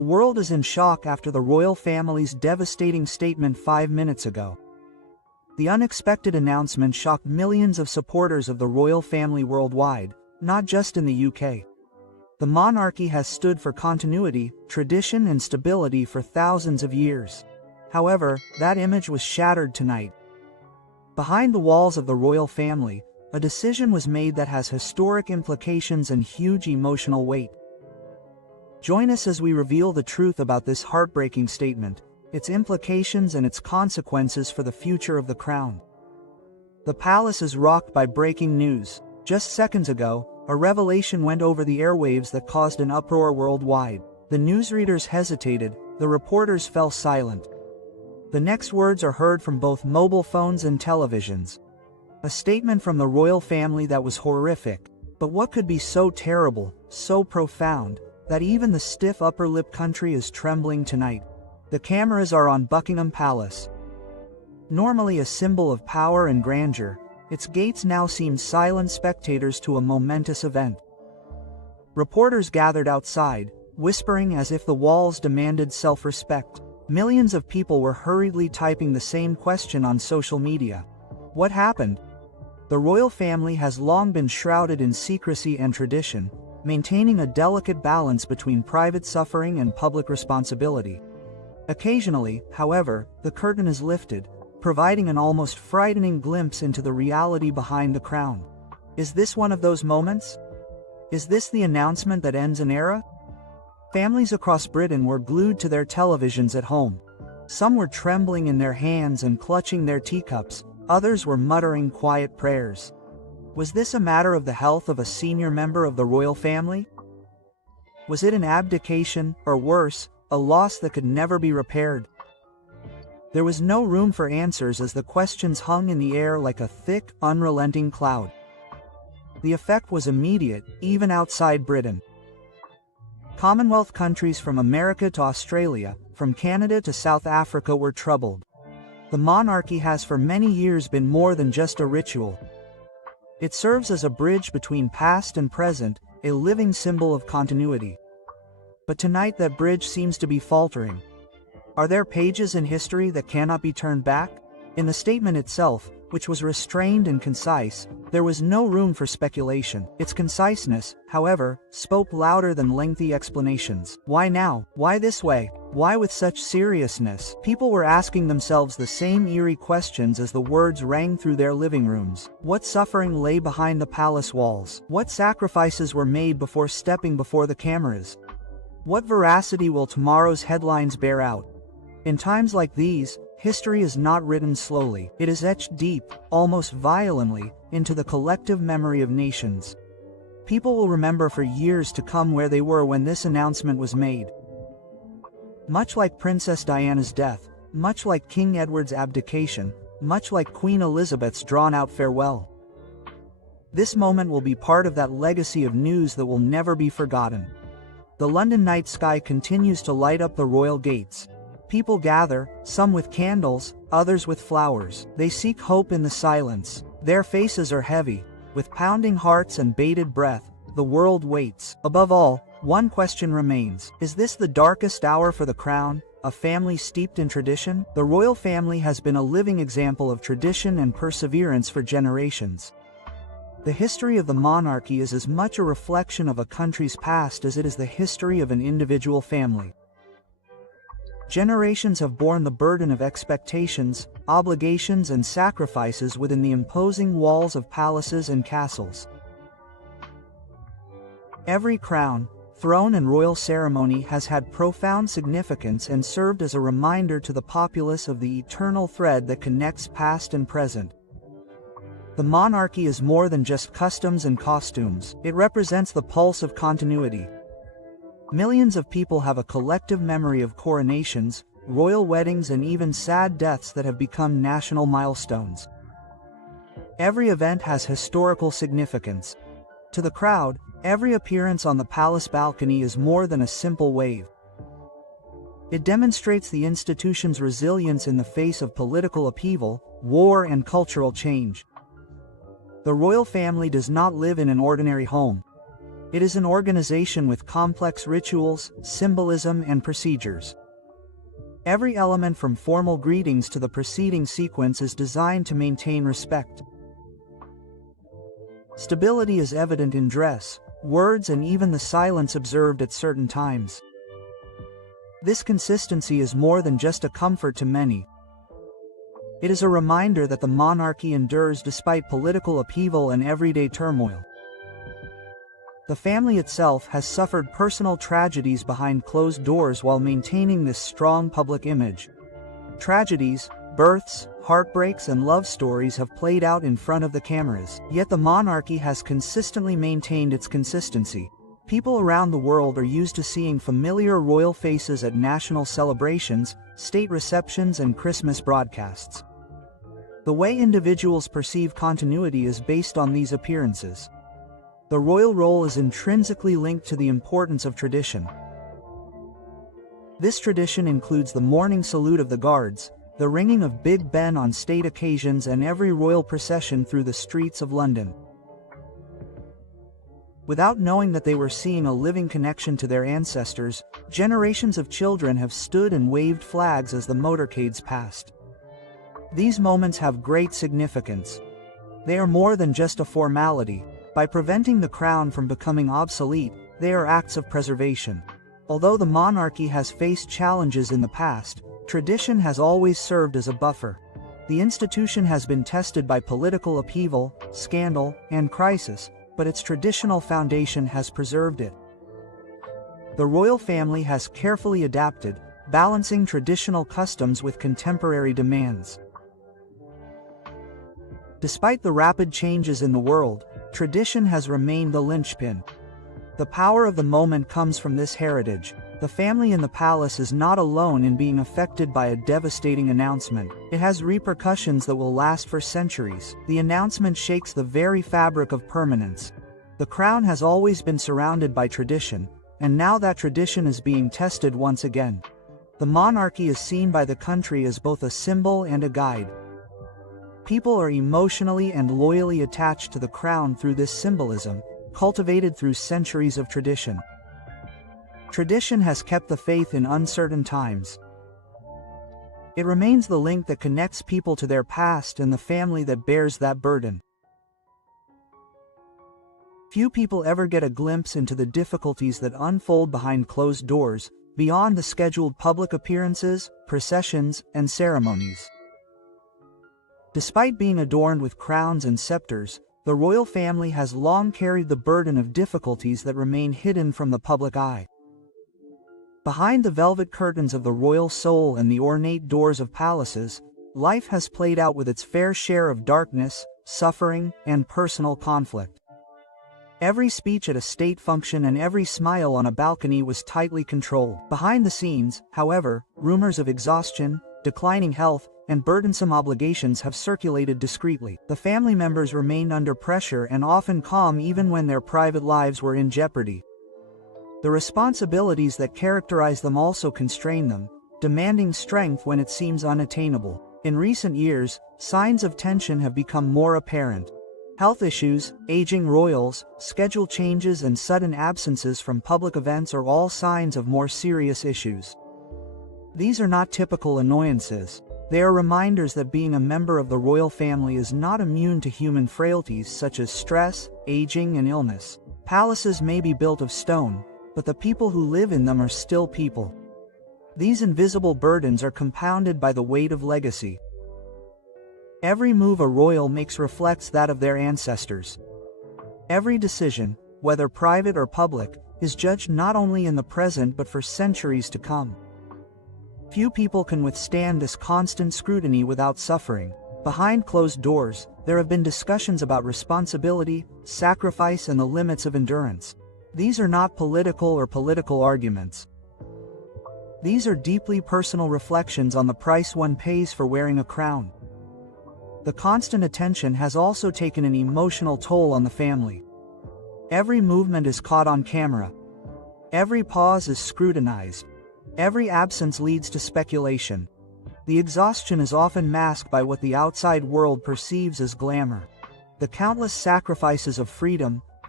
The world is in shock after the royal family's devastating statement 5 minutes ago. The unexpected announcement shocked millions of supporters of the royal family worldwide, not just in the UK. The monarchy has stood for continuity, tradition, and stability for thousands of years. However, that image was shattered tonight. Behind the walls of the royal family, a decision was made that has historic implications and huge emotional weight. Join us as we reveal the truth about this heartbreaking statement, its implications and its consequences for the future of the crown. The palace is rocked by breaking news. Just seconds ago, a revelation went over the airwaves that caused an uproar worldwide. The newsreaders hesitated, the reporters fell silent. The next words are heard from both mobile phones and televisions. A statement from the royal family that was horrific. But what could be so terrible, so profound, that even the stiff upper lip country is trembling tonight? The cameras are on Buckingham Palace. Normally a symbol of power and grandeur, its gates now seem silent spectators to a momentous event. Reporters gathered outside, whispering as if the walls demanded self-respect. Millions of people were hurriedly typing the same question on social media. What happened? The royal family has long been shrouded in secrecy and tradition, maintaining a delicate balance between private suffering and public responsibility. Occasionally, however, the curtain is lifted, providing an almost frightening glimpse into the reality behind the crown. Is this one of those moments? Is this the announcement that ends an era? Families across Britain were glued to their televisions at home. Some were trembling in their hands and clutching their teacups, others were muttering quiet prayers. Was this a matter of the health of a senior member of the royal family? Was it an abdication, or worse, a loss that could never be repaired? There was no room for answers as the questions hung in the air like a thick, unrelenting cloud. The effect was immediate, even outside Britain. Commonwealth countries from America to Australia, from Canada to South Africa were troubled. The monarchy has for many years been more than just a ritual. It serves as a bridge between past and present, a living symbol of continuity. But tonight that bridge seems to be faltering. Are there pages in history that cannot be turned back? In the statement itself, which was restrained and concise, there was no room for speculation. Its conciseness, however, spoke louder than lengthy explanations. Why now? Why this way? Why with such seriousness? People were asking themselves the same eerie questions as the words rang through their living rooms. What suffering lay behind the palace walls? What sacrifices were made before stepping before the cameras? What veracity will tomorrow's headlines bear out? In times like these, history is not written slowly. It is etched deep, almost violently, into the collective memory of nations. People will remember for years to come where they were when this announcement was made. Much like Princess Diana's death, much like King Edward's abdication, much like Queen Elizabeth's drawn-out farewell. This moment will be part of that legacy of news that will never be forgotten. The London night sky continues to light up the royal gates. People gather, some with candles, others with flowers. They seek hope in the silence. Their faces are heavy. With pounding hearts and bated breath, the world waits. Above all, one question remains. Is this the darkest hour for the crown, a family steeped in tradition? The royal family has been a living example of tradition and perseverance for generations. The history of the monarchy is as much a reflection of a country's past as it is the history of an individual family. Generations have borne the burden of expectations, obligations, and sacrifices within the imposing walls of palaces and castles. Every crown, throne, and royal ceremony has had profound significance and served as a reminder to the populace of the eternal thread that connects past and present. The monarchy is more than just customs and costumes. It represents the pulse of continuity. Millions of people have a collective memory of coronations, royal weddings, and even sad deaths that have become national milestones. Every event has historical significance. To the crowd, every appearance on the palace balcony is more than a simple wave. It demonstrates the institution's resilience in the face of political upheaval, war, and cultural change. The royal family does not live in an ordinary home. It is an organization with complex rituals, symbolism, and procedures. Every element from formal greetings to the preceding sequence is designed to maintain respect. Stability is evident in dress, words, and even the silence observed at certain times. This consistency is more than just a comfort to many. It is a reminder that the monarchy endures despite political upheaval and everyday turmoil. The family itself has suffered personal tragedies behind closed doors while maintaining this strong public image. Tragedies, births, heartbreaks, and love stories have played out in front of the cameras. Yet the monarchy has consistently maintained its consistency. People around the world are used to seeing familiar royal faces at national celebrations, state receptions, and Christmas broadcasts. The way individuals perceive continuity is based on these appearances. The royal role is intrinsically linked to the importance of tradition. This tradition includes the morning salute of the guards, the ringing of Big Ben on state occasions, and every royal procession through the streets of London. Without knowing that they were seeing a living connection to their ancestors, generations of children have stood and waved flags as the motorcades passed. These moments have great significance. They are more than just a formality. By preventing the crown from becoming obsolete, they are acts of preservation. Although the monarchy has faced challenges in the past, tradition has always served as a buffer. The institution has been tested by political upheaval, scandal, and crisis, but its traditional foundation has preserved it. The royal family has carefully adapted, balancing traditional customs with contemporary demands. Despite the rapid changes in the world, tradition has remained the linchpin. The power of the moment comes from this heritage. The family in the palace is not alone in being affected by a devastating announcement. It has repercussions that will last for centuries. The announcement shakes the very fabric of permanence. The crown has always been surrounded by tradition, and now that tradition is being tested once again. The monarchy is seen by the country as both a symbol and a guide. People are emotionally and loyally attached to the crown through this symbolism, cultivated through centuries of tradition. Tradition has kept the faith in uncertain times. It remains the link that connects people to their past and the family that bears that burden. Few people ever get a glimpse into the difficulties that unfold behind closed doors, beyond the scheduled public appearances, processions, and ceremonies. Despite being adorned with crowns and scepters, the royal family has long carried the burden of difficulties that remain hidden from the public eye. Behind the velvet curtains of the royal soul and the ornate doors of palaces, life has played out with its fair share of darkness, suffering, and personal conflict. Every speech at a state function and every smile on a balcony was tightly controlled. Behind the scenes, however, rumors of exhaustion, declining health, and burdensome obligations have circulated discreetly. The family members remained under pressure and often calm even when their private lives were in jeopardy. The responsibilities that characterize them also constrain them, demanding strength when it seems unattainable. In recent years, signs of tension have become more apparent. Health issues, aging royals, schedule changes, and sudden absences from public events are all signs of more serious issues. These are not typical annoyances. They are reminders that being a member of the royal family is not immune to human frailties such as stress, aging, and illness. Palaces may be built of stone, but the people who live in them are still people. These invisible burdens are compounded by the weight of legacy. Every move a royal makes reflects that of their ancestors. Every decision, whether private or public, is judged not only in the present but for centuries to come. Few people can withstand this constant scrutiny without suffering. Behind closed doors, there have been discussions about responsibility, sacrifice, and the limits of endurance. These are not political arguments. These are deeply personal reflections on the price one pays for wearing a crown. The constant attention has also taken an emotional toll on the family. Every movement is caught on camera. Every pause is scrutinized. Every absence leads to speculation. The exhaustion is often masked by what the outside world perceives as glamour. The countless sacrifices of freedom,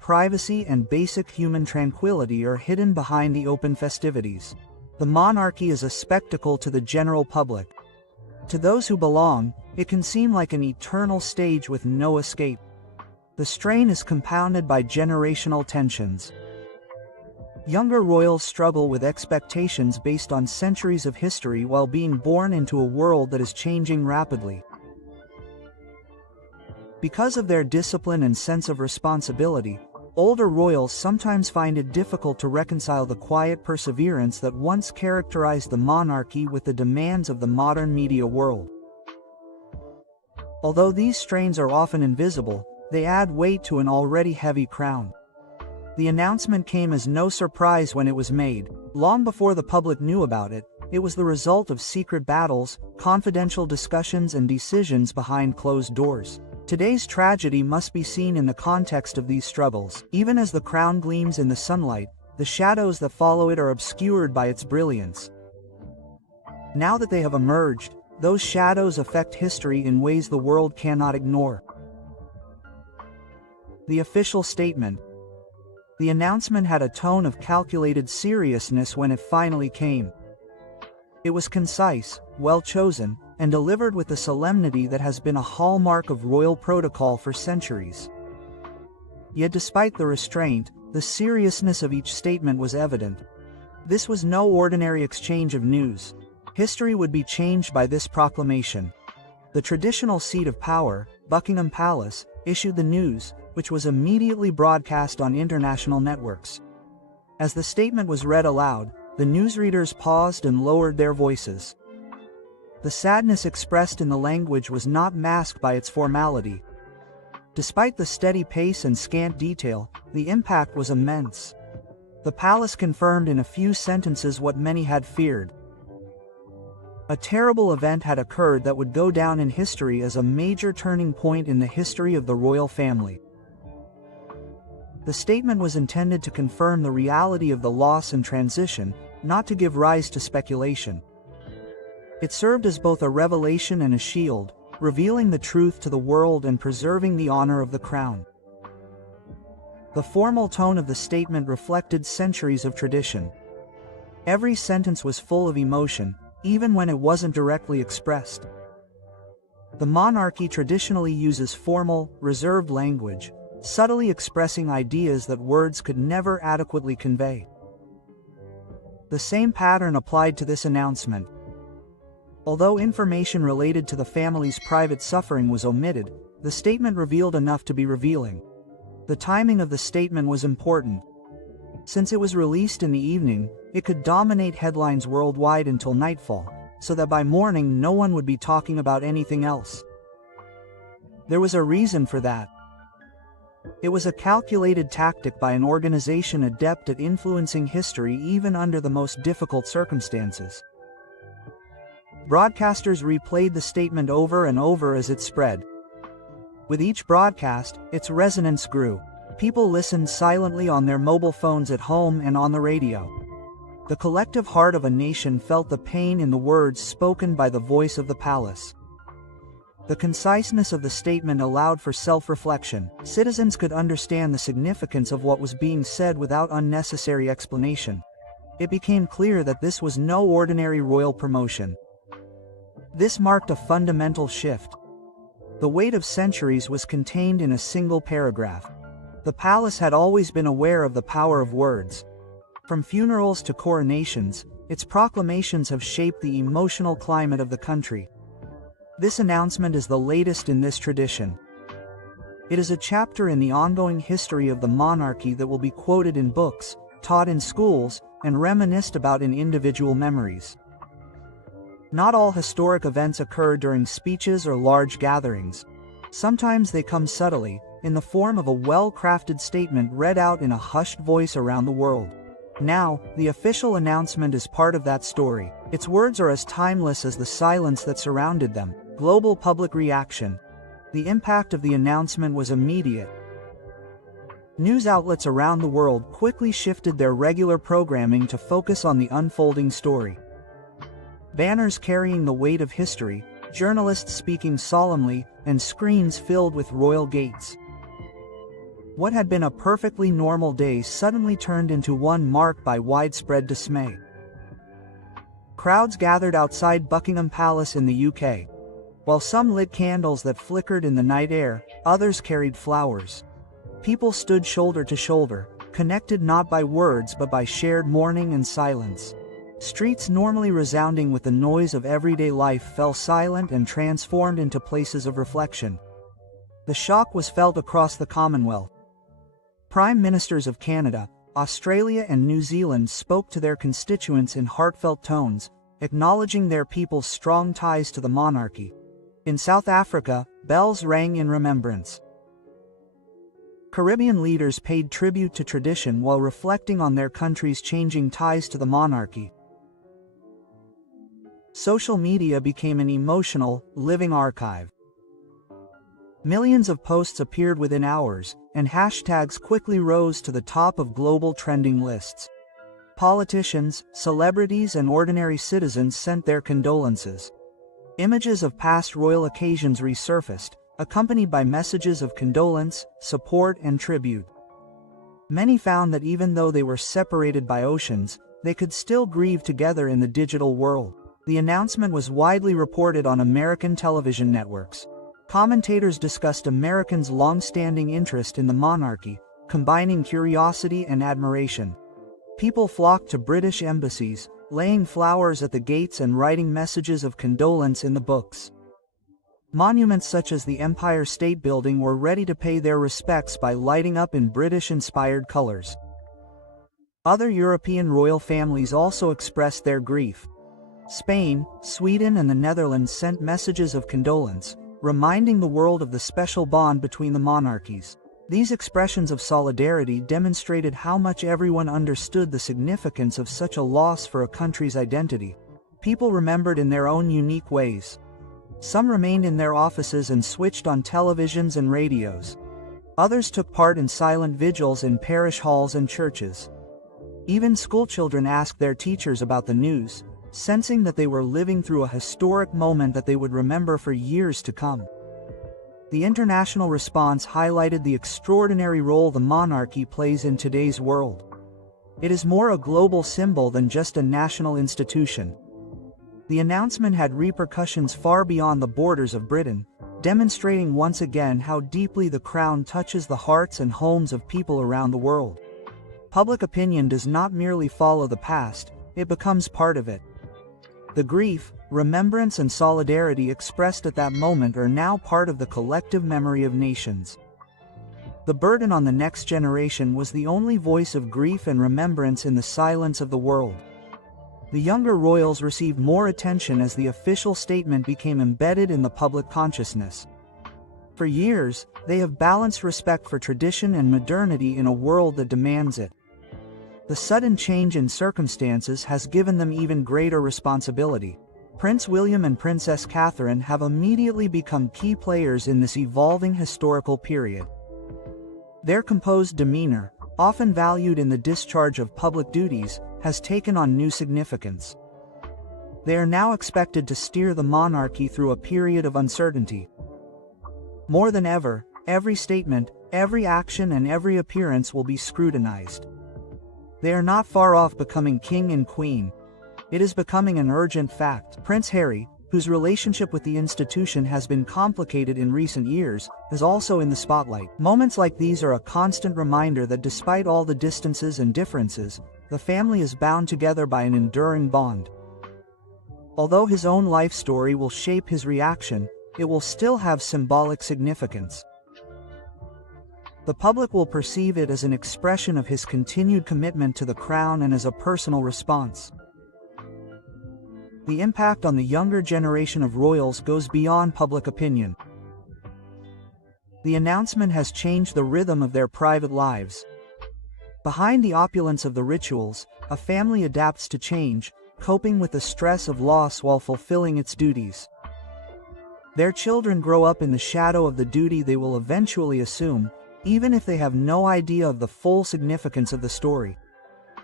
privacy and basic human tranquility are hidden behind the open festivities. The monarchy is a spectacle to the general public. To those who belong, it can seem like an eternal stage with no escape. The strain is compounded by generational tensions. Younger royals struggle with expectations based on centuries of history while being born into a world that is changing rapidly. Because of their discipline and sense of responsibility, older royals sometimes find it difficult to reconcile the quiet perseverance that once characterized the monarchy with the demands of the modern media world. Although these strains are often invisible, they add weight to an already heavy crown. The announcement came as no surprise when it was made. Long before the public knew about it, it was the result of secret battles, confidential discussions, and decisions behind closed doors. Today's tragedy must be seen in the context of these struggles. Even as the crown gleams in the sunlight, the shadows that follow it are obscured by its brilliance. Now that they have emerged, those shadows affect history in ways the world cannot ignore. The official statement. The announcement had a tone of calculated seriousness when it finally came. It was concise, well-chosen, and delivered with the solemnity that has been a hallmark of royal protocol for centuries. Yet despite the restraint, the seriousness of each statement was evident. This was no ordinary exchange of news. History would be changed by this proclamation. The traditional seat of power, Buckingham Palace, issued the news, which was immediately broadcast on international networks. As the statement was read aloud, the newsreaders paused and lowered their voices. The sadness expressed in the language was not masked by its formality. Despite the steady pace and scant detail, the impact was immense. The palace confirmed in a few sentences what many had feared. A terrible event had occurred that would go down in history as a major turning point in the history of the royal family. The statement was intended to confirm the reality of the loss and transition, not to give rise to speculation. It served as both a revelation and a shield, revealing the truth to the world and preserving the honor of the crown. The formal tone of the statement reflected centuries of tradition. Every sentence was full of emotion, even when it wasn't directly expressed. The monarchy traditionally uses formal, reserved language, subtly expressing ideas that words could never adequately convey. The same pattern applied to this announcement. Although information related to the family's private suffering was omitted, the statement revealed enough to be revealing. The timing of the statement was important. Since it was released in the evening, it could dominate headlines worldwide until nightfall, so that by morning no one would be talking about anything else. There was a reason for that. It was a calculated tactic by an organization adept at influencing history even under the most difficult circumstances. Broadcasters replayed the statement over and over as it spread. With each broadcast, its resonance grew. People listened silently on their mobile phones at home and on the radio. The collective heart of a nation felt the pain in the words spoken by the voice of the palace. The conciseness of the statement allowed for self-reflection. Citizens could understand the significance of what was being said without unnecessary explanation. It became clear that this was no ordinary royal promotion. This marked a fundamental shift. The weight of centuries was contained in a single paragraph. The palace had always been aware of the power of words. From funerals to coronations, its proclamations have shaped the emotional climate of the country. This announcement is the latest in this tradition. It is a chapter in the ongoing history of the monarchy that will be quoted in books, taught in schools, and reminisced about in individual memories. Not all historic events occur during speeches or large gatherings. Sometimes they come subtly, in the form of a well-crafted statement read out in a hushed voice around the world. Now, the official announcement is part of that story. Its words are as timeless as the silence that surrounded them. Global public reaction. The impact of the announcement was immediate. News outlets around the world quickly shifted their regular programming to focus on the unfolding story. Banners carrying the weight of history, journalists speaking solemnly, and screens filled with royal gates. What had been a perfectly normal day suddenly turned into one marked by widespread dismay. Crowds gathered outside Buckingham Palace in the UK. While some lit candles that flickered in the night air, others carried flowers. People stood shoulder to shoulder, connected not by words but by shared mourning and silence. Streets normally resounding with the noise of everyday life fell silent and transformed into places of reflection. The shock was felt across the Commonwealth. Prime Ministers of Canada, Australia and New Zealand spoke to their constituents in heartfelt tones, acknowledging their people's strong ties to the monarchy. In South Africa, bells rang in remembrance. Caribbean leaders paid tribute to tradition while reflecting on their country's changing ties to the monarchy. Social media became an emotional, living archive. Millions of posts appeared within hours, and hashtags quickly rose to the top of global trending lists. Politicians, celebrities and ordinary citizens sent their condolences. Images of past royal occasions resurfaced, accompanied by messages of condolence, support and tribute. Many found that even though they were separated by oceans, they could still grieve together in the digital world. The announcement was widely reported on American television networks. Commentators discussed Americans' long-standing interest in the monarchy, combining curiosity and admiration. People flocked to British embassies, laying flowers at the gates and writing messages of condolence in the books. Monuments such as the Empire State Building were ready to pay their respects by lighting up in British-inspired colors. Other European royal families also expressed their grief. Spain, Sweden and the Netherlands sent messages of condolence, reminding the world of the special bond between the monarchies. These expressions of solidarity demonstrated how much everyone understood the significance of such a loss for a country's identity. People remembered in their own unique ways. Some remained in their offices and switched on televisions and radios. Others took part in silent vigils in parish halls and churches. Even schoolchildren asked their teachers about the news, sensing that they were living through a historic moment that they would remember for years to come. The international response highlighted the extraordinary role the monarchy plays in today's world. It is more a global symbol than just a national institution. The announcement had repercussions far beyond the borders of Britain, demonstrating once again how deeply the crown touches the hearts and homes of people around the world. Public opinion does not merely follow the past, it becomes part of it. The grief, remembrance and solidarity expressed at that moment are now part of the collective memory of nations. The burden on the next generation was the only voice of grief and remembrance in the silence of the world. The younger royals received more attention as the official statement became embedded in the public consciousness. For years, they have balanced respect for tradition and modernity in a world that demands it. The sudden change in circumstances has given them even greater responsibility. Prince William and Princess Catherine have immediately become key players in this evolving historical period. Their composed demeanor, often valued in the discharge of public duties, has taken on new significance. They are now expected to steer the monarchy through a period of uncertainty. More than ever, every statement, every action and every appearance will be scrutinized. They are not far off becoming king and queen. It is becoming an urgent fact. Prince Harry, whose relationship with the institution has been complicated in recent years, is also in the spotlight. Moments like these are a constant reminder that despite all the distances and differences, the family is bound together by an enduring bond. Although his own life story will shape his reaction, it will still have symbolic significance. The public will perceive it as an expression of his continued commitment to the crown and as a personal response. The impact on the younger generation of royals goes beyond public opinion. The announcement has changed the rhythm of their private lives. Behind the opulence of the rituals, a family adapts to change, coping with the stress of loss while fulfilling its duties. Their children grow up in the shadow of the duty they will eventually assume, even if they have no idea of the full significance of the story.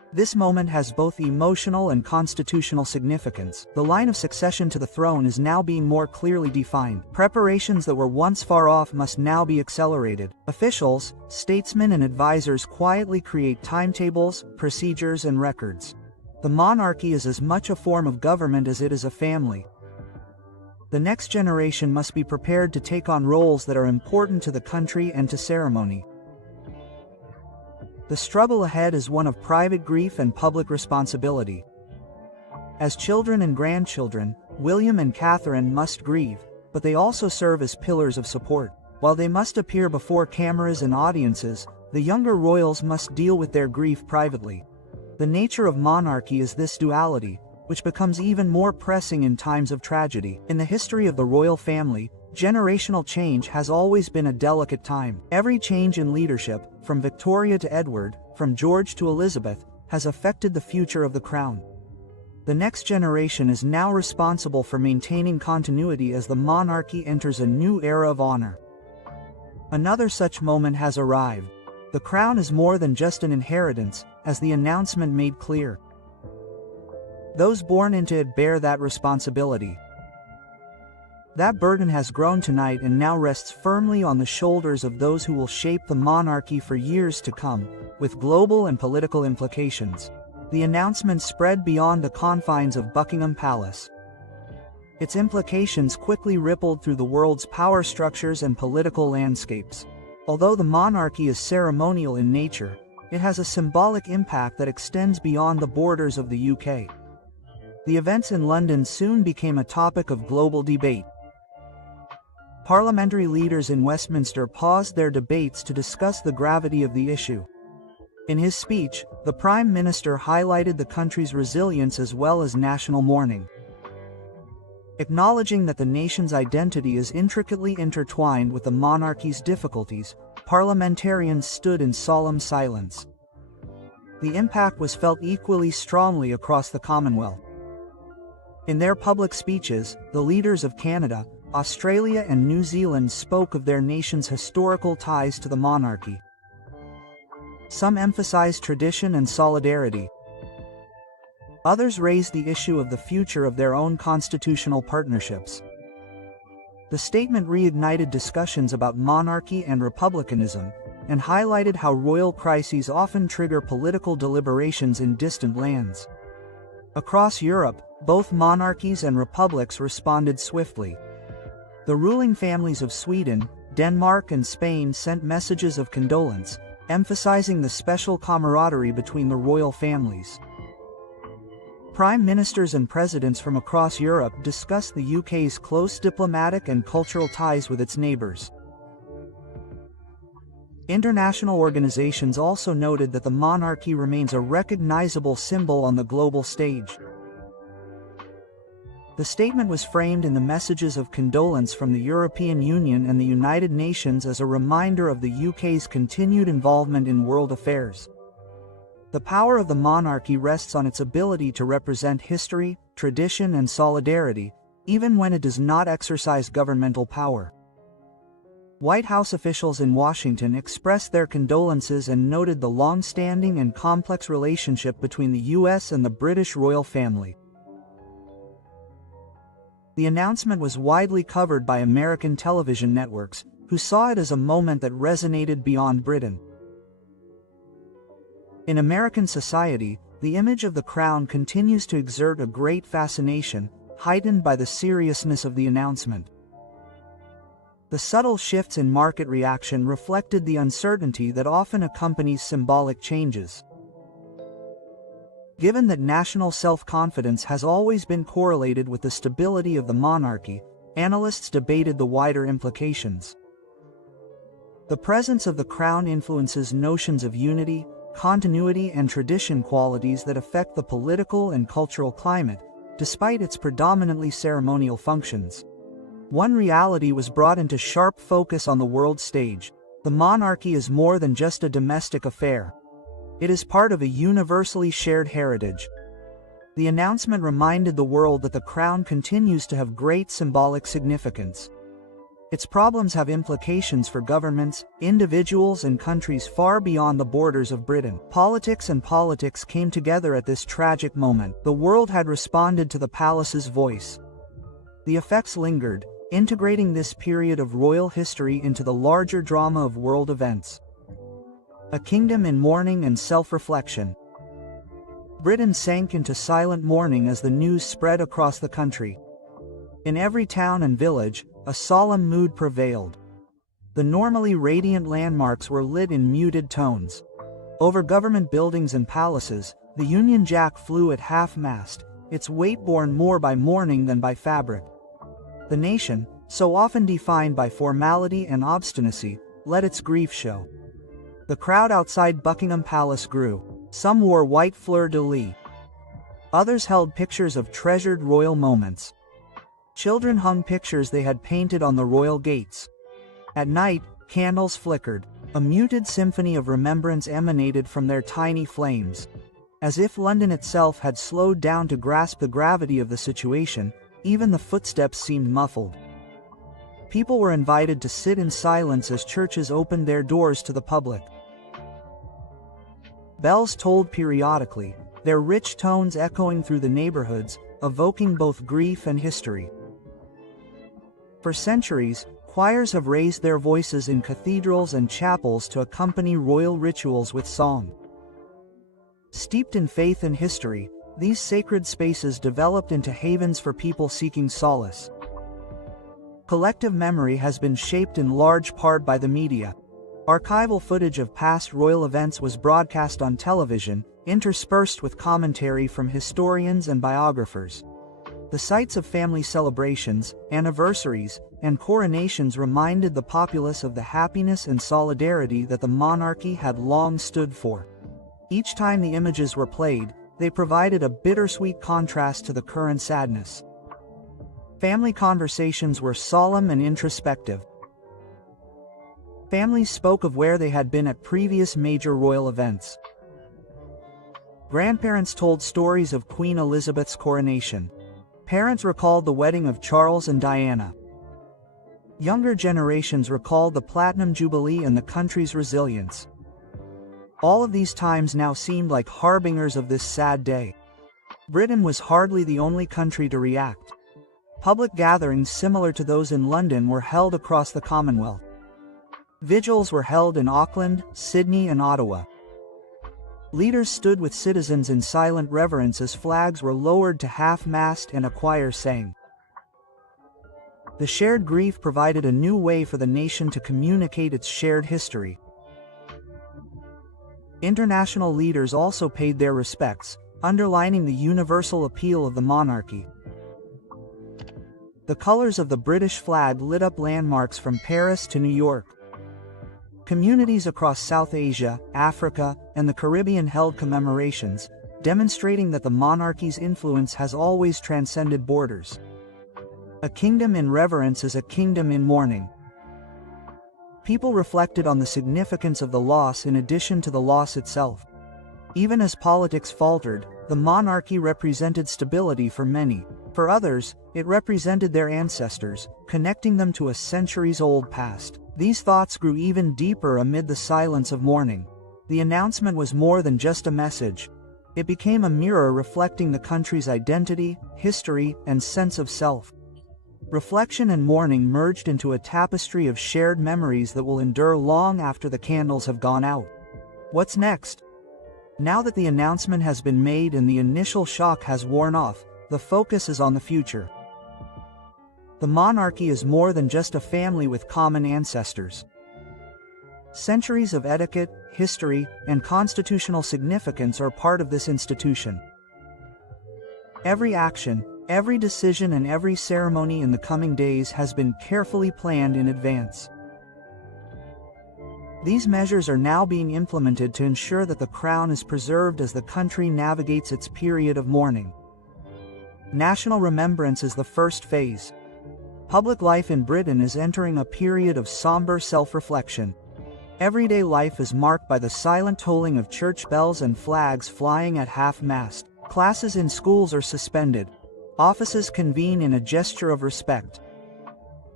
This moment has both emotional and constitutional significance. The line of succession to the throne is now being more clearly defined. Preparations that were once far off must now be accelerated. Officials, statesmen and advisors quietly create timetables, procedures and records. The monarchy is as much a form of government as it is a family. The next generation must be prepared to take on roles that are important to the country and to ceremony. The struggle ahead is one of private grief and public responsibility. As children and grandchildren, William and Catherine must grieve, but they also serve as pillars of support. While they must appear before cameras and audiences, the younger royals must deal with their grief privately. The nature of monarchy is this duality, which becomes even more pressing in times of tragedy. In the history of the royal family, generational change has always been a delicate time. Every change in leadership, from Victoria to Edward, from George to Elizabeth, has affected the future of the crown. The next generation is now responsible for maintaining continuity as the monarchy enters a new era of honor. Another such moment has arrived. The crown is more than just an inheritance, as the announcement made clear. Those born into it bear that responsibility. That burden has grown tonight and now rests firmly on the shoulders of those who will shape the monarchy for years to come, with global and political implications. The announcement spread beyond the confines of Buckingham Palace. Its implications quickly rippled through the world's power structures and political landscapes. Although the monarchy is ceremonial in nature, it has a symbolic impact that extends beyond the borders of the UK. The events in London soon became a topic of global debate. Parliamentary leaders in Westminster paused their debates to discuss the gravity of the issue. In his speech, the Prime Minister highlighted the country's resilience as well as national mourning. Acknowledging that the nation's identity is intricately intertwined with the monarchy's difficulties, parliamentarians stood in solemn silence. The impact was felt equally strongly across the Commonwealth. In their public speeches, the leaders of Canada, Australia and New Zealand spoke of their nation's historical ties to the monarchy. Some emphasized tradition and solidarity. Others raised the issue of the future of their own constitutional partnerships. The statement reignited discussions about monarchy and republicanism, and highlighted how royal crises often trigger political deliberations in distant lands. Across Europe, both monarchies and republics responded swiftly. The ruling families of Sweden, Denmark and Spain sent messages of condolence, emphasizing the special camaraderie between the royal families. Prime ministers and presidents from across Europe discussed the UK's close diplomatic and cultural ties with its neighbours. International organizations also noted that the monarchy remains a recognizable symbol on the global stage. The statement was framed in the messages of condolence from the European Union and the United Nations as a reminder of the UK's continued involvement in world affairs. The power of the monarchy rests on its ability to represent history, tradition and solidarity, even when it does not exercise governmental power. White House officials in Washington expressed their condolences and noted the long-standing and complex relationship between the US and the British royal family. The announcement was widely covered by American television networks, who saw it as a moment that resonated beyond Britain. In American society, the image of the crown continues to exert a great fascination, heightened by the seriousness of the announcement. The subtle shifts in market reaction reflected the uncertainty that often accompanies symbolic changes. Given that national self-confidence has always been correlated with the stability of the monarchy, analysts debated the wider implications. The presence of the crown influences notions of unity, continuity and tradition, qualities that affect the political and cultural climate, despite its predominantly ceremonial functions. One reality was brought into sharp focus on the world stage: the monarchy is more than just a domestic affair. It is part of a universally shared heritage. The announcement reminded the world that the crown continues to have great symbolic significance. Its problems have implications for governments, individuals, and countries far beyond the borders of Britain. Politics and politics came together at this tragic moment. The world had responded to the palace's voice. The effects lingered, integrating this period of royal history into the larger drama of world events. A kingdom in mourning and self-reflection. Britain sank into silent mourning as the news spread across the country. In every town and village, a solemn mood prevailed. The normally radiant landmarks were lit in muted tones. Over government buildings and palaces, the Union Jack flew at half-mast, its weight borne more by mourning than by fabric. The nation, so often defined by formality and obstinacy, let its grief show. The crowd outside Buckingham Palace grew. Some wore white fleur-de-lis. Others held pictures of treasured royal moments. Children hung pictures they had painted on the royal gates. At night, candles flickered. A muted symphony of remembrance emanated from their tiny flames. As if London itself had slowed down to grasp the gravity of the situation, even the footsteps seemed muffled. People were invited to sit in silence as churches opened their doors to the public. Bells tolled periodically, their rich tones echoing through the neighborhoods, evoking both grief and history. For centuries, choirs have raised their voices in cathedrals and chapels to accompany royal rituals with song. Steeped in faith and history, these sacred spaces developed into havens for people seeking solace. Collective memory has been shaped in large part by the media. Archival footage of past royal events was broadcast on television, interspersed with commentary from historians and biographers. The sights of family celebrations, anniversaries, and coronations reminded the populace of the happiness and solidarity that the monarchy had long stood for. Each time the images were played, they provided a bittersweet contrast to the current sadness. Family conversations were solemn and introspective. Families spoke of where they had been at previous major royal events. Grandparents told stories of Queen Elizabeth's coronation. Parents recalled the wedding of Charles and Diana. Younger generations recalled the Platinum Jubilee and the country's resilience. All of these times now seemed like harbingers of this sad day. Britain was hardly the only country to react. Public gatherings similar to those in London were held across the Commonwealth. Vigils were held in Auckland, Sydney, and Ottawa. Leaders stood with citizens in silent reverence as flags were lowered to half-mast and a choir sang. The shared grief provided a new way for the nation to communicate its shared history. International leaders also paid their respects, underlining the universal appeal of the monarchy. The colors of the British flag lit up landmarks from Paris to New York. Communities across South Asia, Africa, and the Caribbean held commemorations, demonstrating that the monarchy's influence has always transcended borders. A kingdom in reverence is a kingdom in mourning. People reflected on the significance of the loss in addition to the loss itself. Even as politics faltered, the monarchy represented stability for many. For others, it represented their ancestors, connecting them to a centuries-old past. These thoughts grew even deeper amid the silence of mourning. The announcement was more than just a message. It became a mirror reflecting the country's identity, history, and sense of self. Reflection and mourning merged into a tapestry of shared memories that will endure long after the candles have gone out. What's next? Now that the announcement has been made and the initial shock has worn off, the focus is on the future. The monarchy is more than just a family with common ancestors. Centuries of etiquette, history, and constitutional significance are part of this institution. Every action, every decision, and every ceremony in the coming days has been carefully planned in advance. These measures are now being implemented to ensure that the crown is preserved as the country navigates its period of mourning. National remembrance is the first phase. Public life in Britain is entering a period of somber self-reflection. Everyday life is marked by the silent tolling of church bells and flags flying at half-mast. Classes in schools are suspended. Offices convene in a gesture of respect.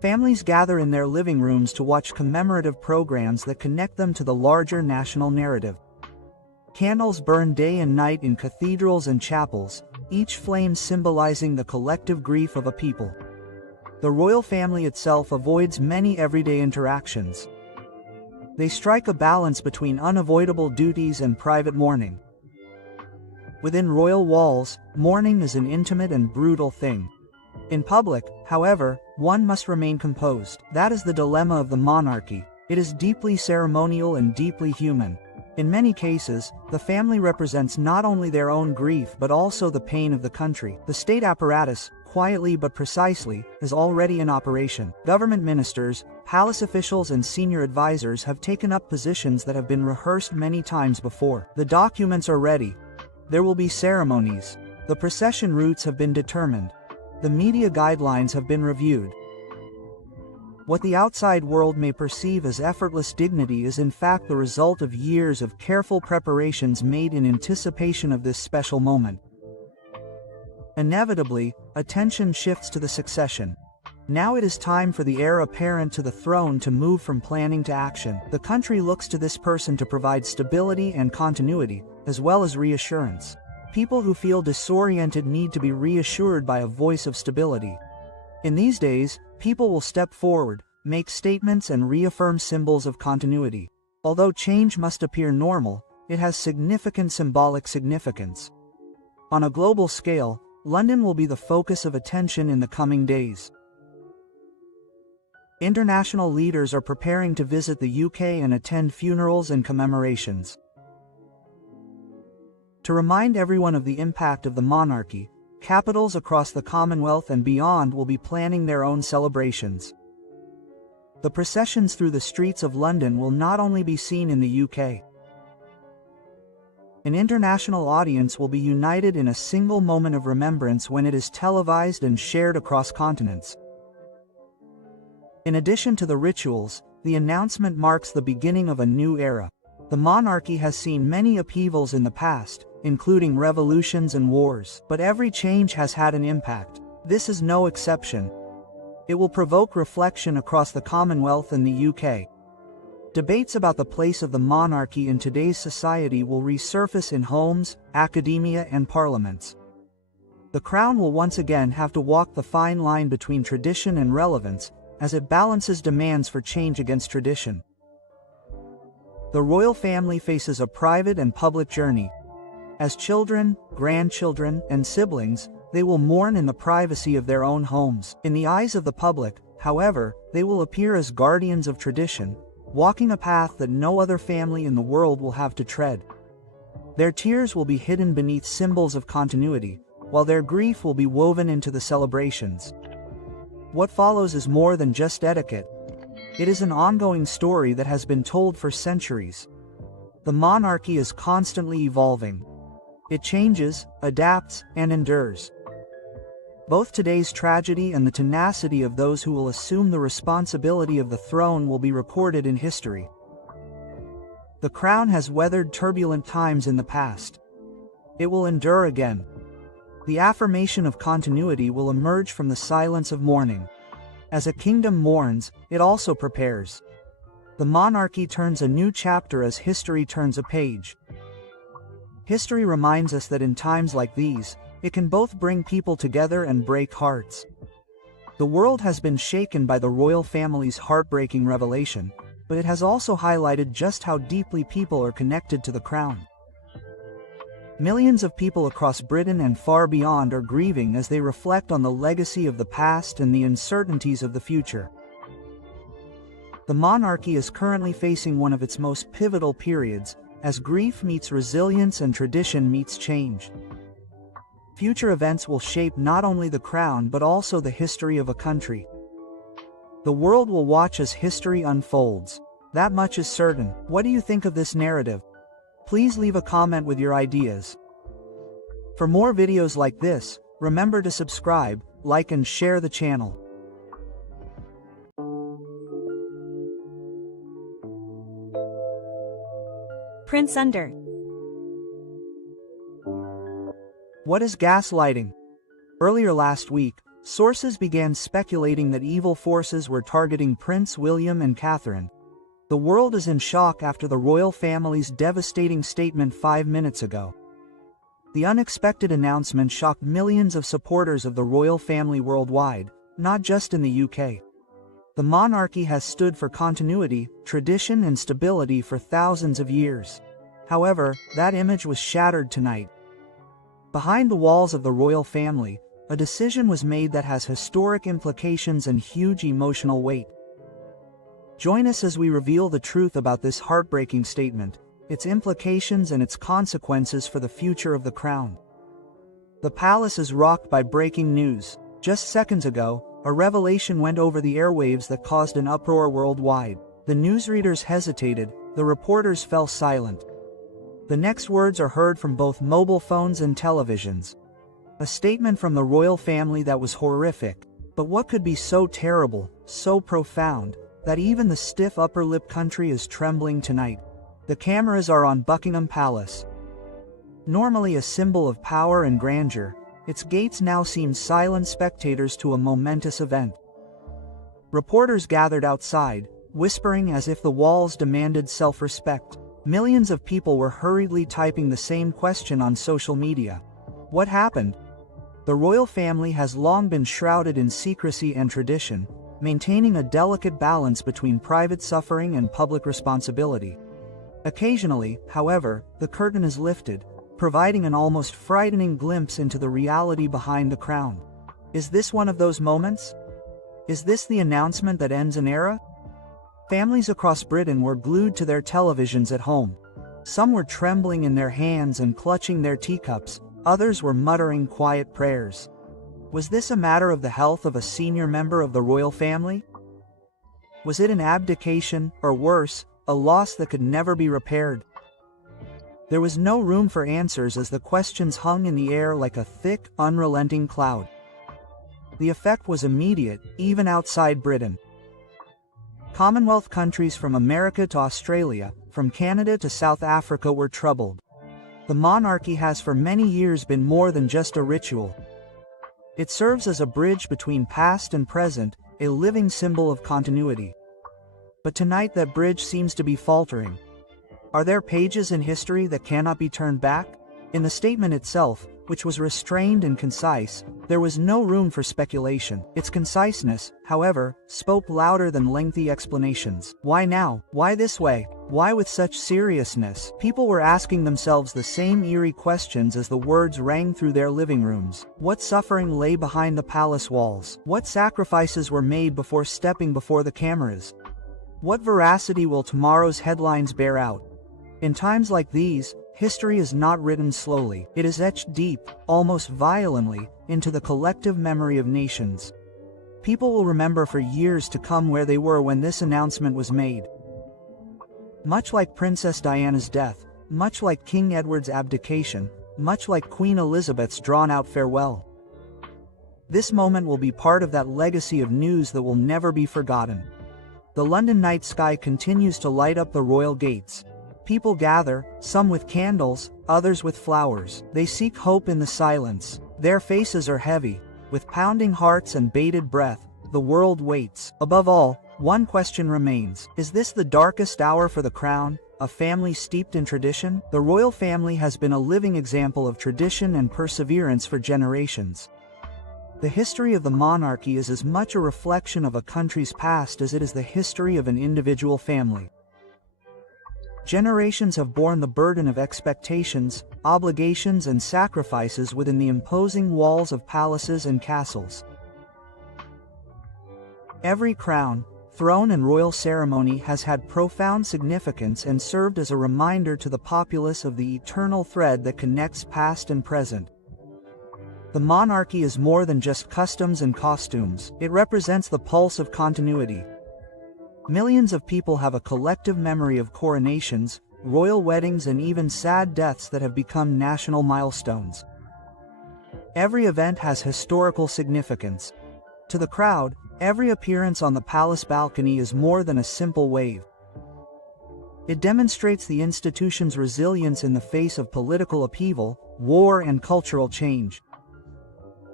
Families gather in their living rooms to watch commemorative programs that connect them to the larger national narrative. Candles burn day and night in cathedrals and chapels, each flame symbolizing the collective grief of a people. The royal family itself avoids many everyday interactions. They strike a balance between unavoidable duties and private mourning. Within royal walls, mourning is an intimate and brutal thing. In public, however, one must remain composed. That is the dilemma of the monarchy. It is deeply ceremonial and deeply human. In many cases, the family represents not only their own grief but also the pain of the country. The state apparatus, quietly but precisely, is already in operation. Government ministers, palace officials and senior advisors have taken up positions that have been rehearsed many times before. The documents are ready. There will be ceremonies. The procession routes have been determined. The media guidelines have been reviewed. What the outside world may perceive as effortless dignity is in fact the result of years of careful preparations made in anticipation of this special moment. Inevitably, attention shifts to the succession. Now it is time for the heir apparent to the throne to move from planning to action. The country looks to this person to provide stability and continuity, as well as reassurance. People who feel disoriented need to be reassured by a voice of stability. In these days, people will step forward, make statements and reaffirm symbols of continuity. Although change must appear normal, it has significant symbolic significance. On a global scale, London will be the focus of attention in the coming days. International leaders are preparing to visit the UK and attend funerals and commemorations. To remind everyone of the impact of the monarchy, capitals across the Commonwealth and beyond will be planning their own celebrations. The processions through the streets of London will not only be seen in the UK. An international audience will be united in a single moment of remembrance when it is televised and shared across continents. In addition to the rituals, the announcement marks the beginning of a new era. The monarchy has seen many upheavals in the past, including revolutions and wars, but every change has had an impact. This is no exception. It will provoke reflection across the Commonwealth and the UK. Debates about the place of the monarchy in today's society will resurface in homes, academia, and parliaments. The Crown will once again have to walk the fine line between tradition and relevance, as it balances demands for change against tradition. The royal family faces a private and public journey. As children, grandchildren, and siblings, they will mourn in the privacy of their own homes. In the eyes of the public, however, they will appear as guardians of tradition, walking a path that no other family in the world will have to tread. Their tears will be hidden beneath symbols of continuity, while their grief will be woven into the celebrations. What follows is more than just etiquette. It is an ongoing story that has been told for centuries. The monarchy is constantly evolving. It changes, adapts, and endures. Both today's tragedy and the tenacity of those who will assume the responsibility of the throne will be recorded in history. The Crown has weathered turbulent times in the past. It will endure again. The affirmation of continuity will emerge from the silence of mourning. As a kingdom mourns, it also prepares. The monarchy turns a new chapter as history turns a page. History reminds us that in times like these, it can both bring people together and break hearts. The world has been shaken by the royal family's heartbreaking revelation, but it has also highlighted just how deeply people are connected to the Crown. Millions of people across Britain and far beyond are grieving as they reflect on the legacy of the past and the uncertainties of the future. The monarchy is currently facing one of its most pivotal periods, as grief meets resilience and tradition meets change. Future events will shape not only the Crown but also the history of a country. The world will watch as history unfolds. That much is certain. What do you think of this narrative? Please leave a comment with your ideas. For more videos like this, remember to subscribe, like and share the channel. Prince Under. What is gaslighting? Earlier last week, Sources began speculating that evil forces were targeting Prince William and Catherine. The world is in shock after the royal family's devastating statement 5 minutes ago. The unexpected announcement shocked millions of supporters of the royal family worldwide, not just in the UK. The monarchy has stood for continuity, tradition, and stability for thousands of years. However, that image was shattered tonight. Behind the walls of the royal family, a decision was made that has historic implications and huge emotional weight. Join us as we reveal the truth about this heartbreaking statement, its implications and its consequences for the future of the crown. The palace is rocked by breaking news. Just seconds ago, a revelation went over the airwaves that caused an uproar worldwide. The newsreaders hesitated, the reporters fell silent. The next words are heard from both mobile phones and televisions. A statement from the royal family that was horrific. But what could be so terrible, so profound, that even the stiff upper lip country is trembling tonight? The cameras are on Buckingham Palace. Normally a symbol of power and grandeur, its gates now seem silent spectators to a momentous event. Reporters gathered outside, whispering as if the walls demanded self-respect. Millions of people were hurriedly typing the same question on social media. What happened? The royal family has long been shrouded in secrecy and tradition, maintaining a delicate balance between private suffering and public responsibility. Occasionally, however, the curtain is lifted, providing an almost frightening glimpse into the reality behind the crown. Is this one of those moments? Is this the announcement that ends an era? Families across Britain were glued to their televisions at home. Some were trembling in their hands and clutching their teacups, others were muttering quiet prayers. Was this a matter of the health of a senior member of the royal family? Was it an abdication, or worse, a loss that could never be repaired? There was no room for answers as the questions hung in the air like a thick, unrelenting cloud. The effect was immediate, even outside Britain. Commonwealth countries from America to Australia, from Canada to South Africa were troubled. The monarchy has for many years been more than just a ritual. It serves as a bridge between past and present, a living symbol of continuity. But tonight that bridge seems to be faltering. Are there pages in history that cannot be turned back? In the statement itself, which was restrained and concise, there was no room for speculation. Its conciseness, however, spoke louder than lengthy explanations. Why now? Why this way? Why with such seriousness? People were asking themselves the same eerie questions as the words rang through their living rooms. What suffering lay behind the palace walls? What sacrifices were made before stepping before the cameras? What veracity will tomorrow's headlines bear out? In times like these, history is not written slowly. It is etched deep, almost violently, into the collective memory of nations. People will remember for years to come where they were when this announcement was made. Much like Princess Diana's death, much like King Edward's abdication, much like Queen Elizabeth's drawn-out farewell. This moment will be part of that legacy of news that will never be forgotten. The London night sky continues to light up the royal gates. People gather, some with candles, others with flowers. They seek hope in the silence. Their faces are heavy. With pounding hearts and bated breath, the world waits. Above all, one question remains. Is this the darkest hour for the crown, a family steeped in tradition? The royal family has been a living example of tradition and perseverance for generations. The history of the monarchy is as much a reflection of a country's past as it is the history of an individual family. Generations have borne the burden of expectations, obligations, and sacrifices within the imposing walls of palaces and castles. Every crown, throne, and royal ceremony has had profound significance and served as a reminder to the populace of the eternal thread that connects past and present. The monarchy is more than just customs and costumes. It represents the pulse of continuity. Millions of people have a collective memory of coronations, royal weddings, and even sad deaths that have become national milestones. Every event has historical significance. To the crowd, every appearance on the palace balcony is more than a simple wave. It demonstrates the institution's resilience in the face of political upheaval, war, and cultural change.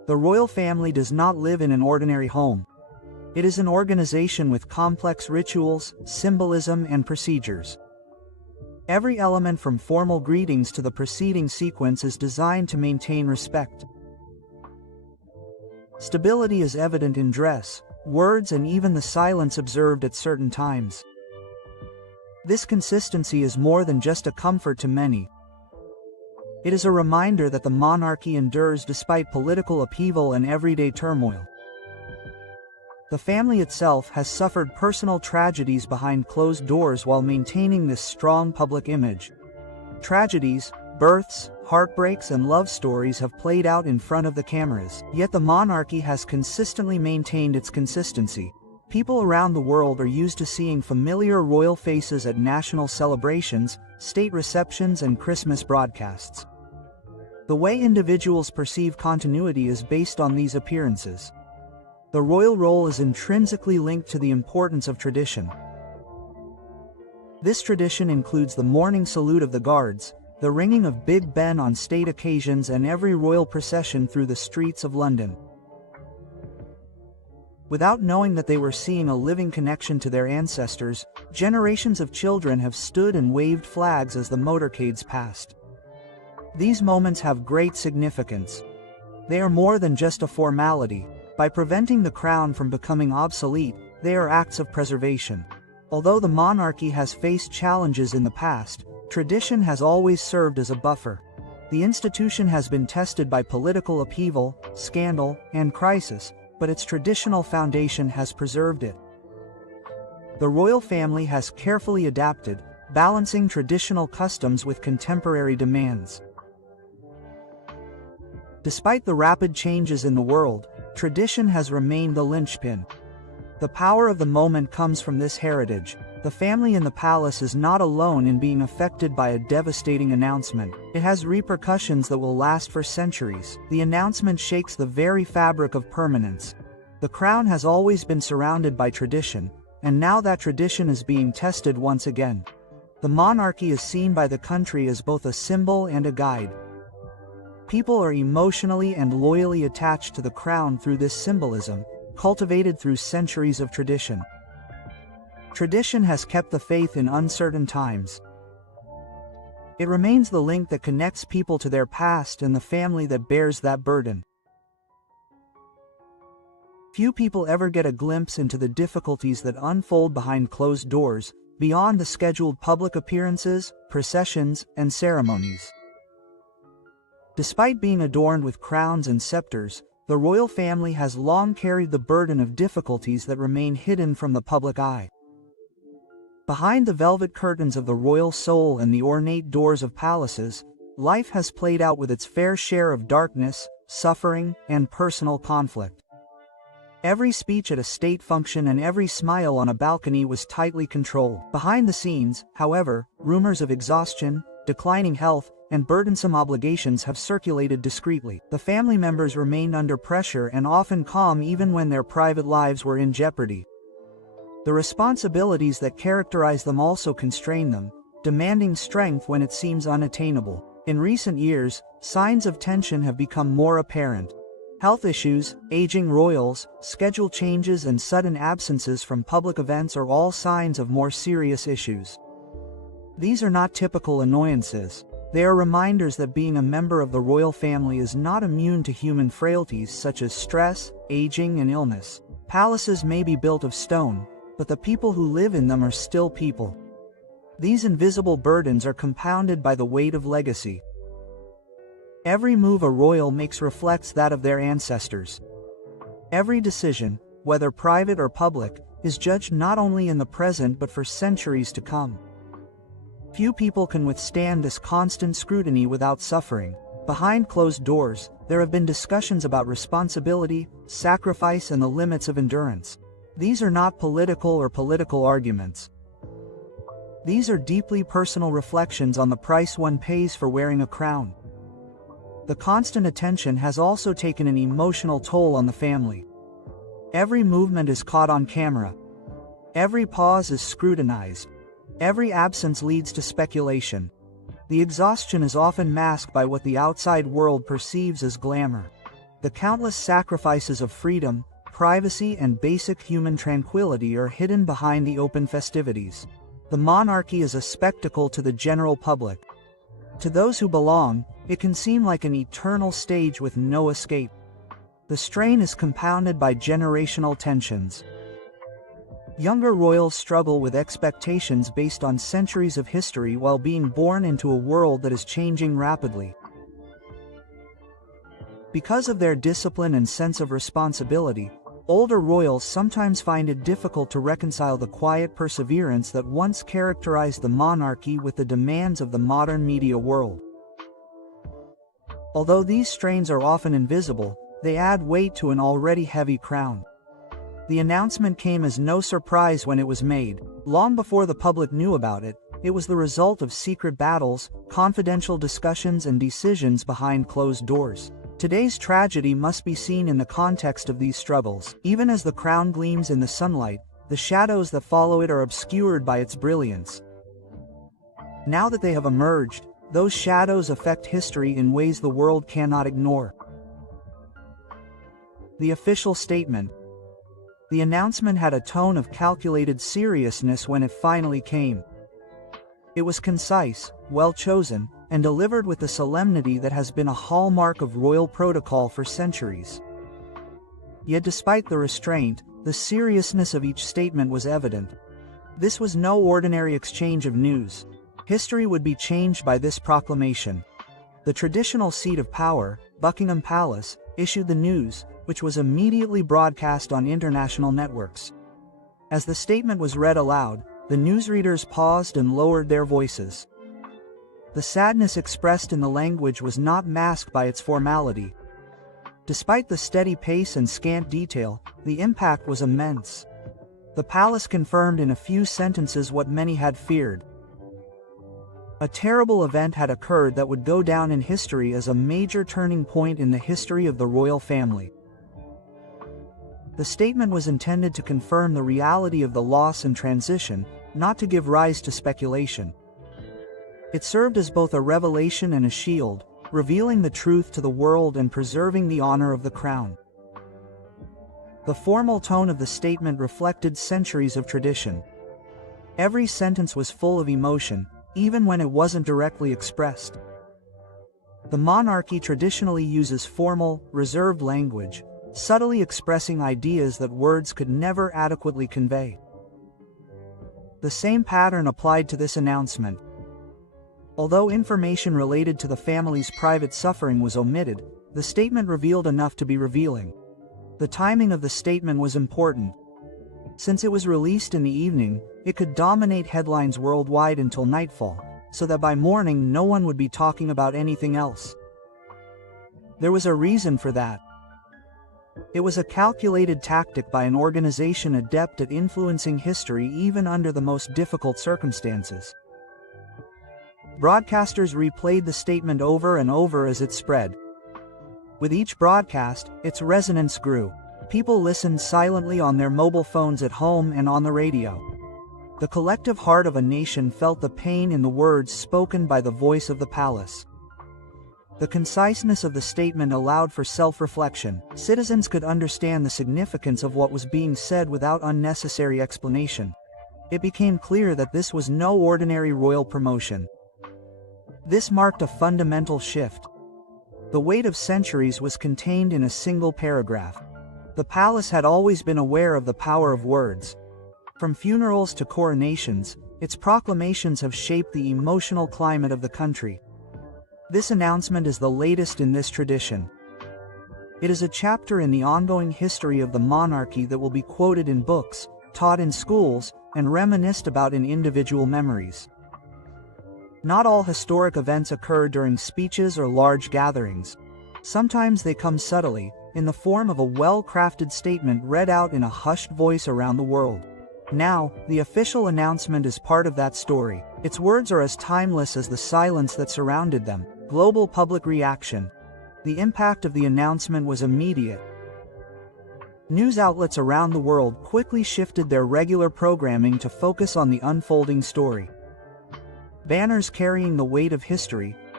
The royal family does not live in an ordinary home. It is an organization with complex rituals, symbolism, and procedures. Every element from formal greetings to the preceding sequence is designed to maintain respect. Stability is evident in dress, words, and even the silence observed at certain times. This consistency is more than just a comfort to many. It is a reminder that the monarchy endures despite political upheaval and everyday turmoil. The family itself has suffered personal tragedies behind closed doors while maintaining this strong public image. Tragedies, births, heartbreaks, and love stories have played out in front of the cameras, yet the monarchy has consistently maintained its consistency. People around the world are used to seeing familiar royal faces at national celebrations, state receptions, and Christmas broadcasts. The way individuals perceive continuity is based on these appearances. The royal role is intrinsically linked to the importance of tradition. This tradition includes the morning salute of the guards, the ringing of Big Ben on state occasions, and every royal procession through the streets of London. Without knowing that they were seeing a living connection to their ancestors, generations of children have stood and waved flags as the motorcades passed. These moments have great significance. They are more than just a formality. By preventing the crown from becoming obsolete, they are acts of preservation. Although the monarchy has faced challenges in the past, tradition has always served as a buffer. The institution has been tested by political upheaval, scandal, and crisis, but its traditional foundation has preserved it. The royal family has carefully adapted, balancing traditional customs with contemporary demands. Despite the rapid changes in the world, tradition has remained the linchpin. The power of the moment comes from this heritage. The family in the palace is not alone in being affected by a devastating announcement. It has repercussions that will last for centuries. The announcement shakes the very fabric of permanence. The crown has always been surrounded by tradition, and now that tradition is being tested once again. The monarchy is seen by the country as both a symbol and a guide. People are emotionally and loyally attached to the crown through this symbolism, cultivated through centuries of tradition. Tradition has kept the faith in uncertain times. It remains the link that connects people to their past and the family that bears that burden. Few people ever get a glimpse into the difficulties that unfold behind closed doors, beyond the scheduled public appearances, processions, and ceremonies. Despite being adorned with crowns and scepters, the royal family has long carried the burden of difficulties that remain hidden from the public eye. Behind the velvet curtains of the royal soul and the ornate doors of palaces, life has played out with its fair share of darkness, suffering, and personal conflict. Every speech at a state function and every smile on a balcony was tightly controlled. Behind the scenes, however, rumors of exhaustion, declining health, and burdensome obligations have circulated discreetly. The family members remained under pressure and often calm even when their private lives were in jeopardy. The responsibilities that characterize them also constrain them, demanding strength when it seems unattainable. In recent years, signs of tension have become more apparent. Health issues, aging royals, schedule changes, and sudden absences from public events are all signs of more serious issues. These are not typical annoyances. They are reminders that being a member of the royal family is not immune to human frailties such as stress, aging, and illness. Palaces may be built of stone, but the people who live in them are still people. These invisible burdens are compounded by the weight of legacy. Every move a royal makes reflects that of their ancestors. Every decision, whether private or public, is judged not only in the present but for centuries to come. Few people can withstand this constant scrutiny without suffering. Behind closed doors, there have been discussions about responsibility, sacrifice, and the limits of endurance. These are not political arguments. These are deeply personal reflections on the price one pays for wearing a crown. The constant attention has also taken an emotional toll on the family. Every movement is caught on camera. Every pause is scrutinized. Every absence leads to speculation. The exhaustion is often masked by what the outside world perceives as glamour. The countless sacrifices of freedom, privacy, and basic human tranquility are hidden behind the open festivities. The monarchy is a spectacle to the general public. To those who belong, it can seem like an eternal stage with no escape. The strain is compounded by generational tensions. Younger royals struggle with expectations based on centuries of history while being born into a world that is changing rapidly. Because of their discipline and sense of responsibility, older royals sometimes find it difficult to reconcile the quiet perseverance that once characterized the monarchy with the demands of the modern media world. Although these strains are often invisible, they add weight to an already heavy crown. The announcement came as no surprise when it was made. Long before the public knew about it, it was the result of secret battles, confidential discussions, and decisions behind closed doors. Today's tragedy must be seen in the context of these struggles. Even as the crown gleams in the sunlight, the shadows that follow it are obscured by its brilliance. Now that they have emerged, those shadows affect history in ways the world cannot ignore. The official statement. The announcement had a tone of calculated seriousness when it finally came. It was concise, well-chosen, and delivered with the solemnity that has been a hallmark of royal protocol for centuries. Yet despite the restraint, the seriousness of each statement was evident. This was no ordinary exchange of news. History would be changed by this proclamation. The traditional seat of power, Buckingham Palace, issued the news, which was immediately broadcast on international networks. As the statement was read aloud, the newsreaders paused and lowered their voices. The sadness expressed in the language was not masked by its formality. Despite the steady pace and scant detail, the impact was immense. The palace confirmed in a few sentences what many had feared. A terrible event had occurred that would go down in history as a major turning point in the history of the royal family. The statement was intended to confirm the reality of the loss and transition, not to give rise to speculation. It served as both a revelation and a shield, revealing the truth to the world and preserving the honor of the crown. The formal tone of the statement reflected centuries of tradition. Every sentence was full of emotion, even when it wasn't directly expressed. The monarchy traditionally uses formal, reserved language, subtly expressing ideas that words could never adequately convey. The same pattern applied to this announcement. Although information related to the family's private suffering was omitted, the statement revealed enough to be revealing. The timing of the statement was important. Since it was released in the evening, it could dominate headlines worldwide until nightfall, so that by morning no one would be talking about anything else. There was a reason for that. It was a calculated tactic by an organization adept at influencing history even under the most difficult circumstances. Broadcasters replayed the statement over and over as it spread. With each broadcast, its resonance grew. People listened silently on their mobile phones at home and on the radio. The collective heart of a nation felt the pain in the words spoken by the voice of the palace. The conciseness of the statement allowed for self-reflection. Citizens could understand the significance of what was being said without unnecessary explanation. It became clear that this was no ordinary royal promotion. This marked a fundamental shift. The weight of centuries was contained in a single paragraph. The palace had always been aware of the power of words. From funerals to coronations, its proclamations have shaped the emotional climate of the country. This announcement is the latest in this tradition. It is a chapter in the ongoing history of the monarchy that will be quoted in books, taught in schools, and reminisced about in individual memories. Not all historic events occur during speeches or large gatherings. Sometimes they come subtly, in the form of a well-crafted statement read out in a hushed voice around the world. Now, the official announcement is part of that story. Its words are as timeless as the silence that surrounded them. Global public reaction. The impact of the announcement was immediate. News outlets around the world quickly shifted their regular programming to focus on the unfolding story. Banners carrying the weight of history,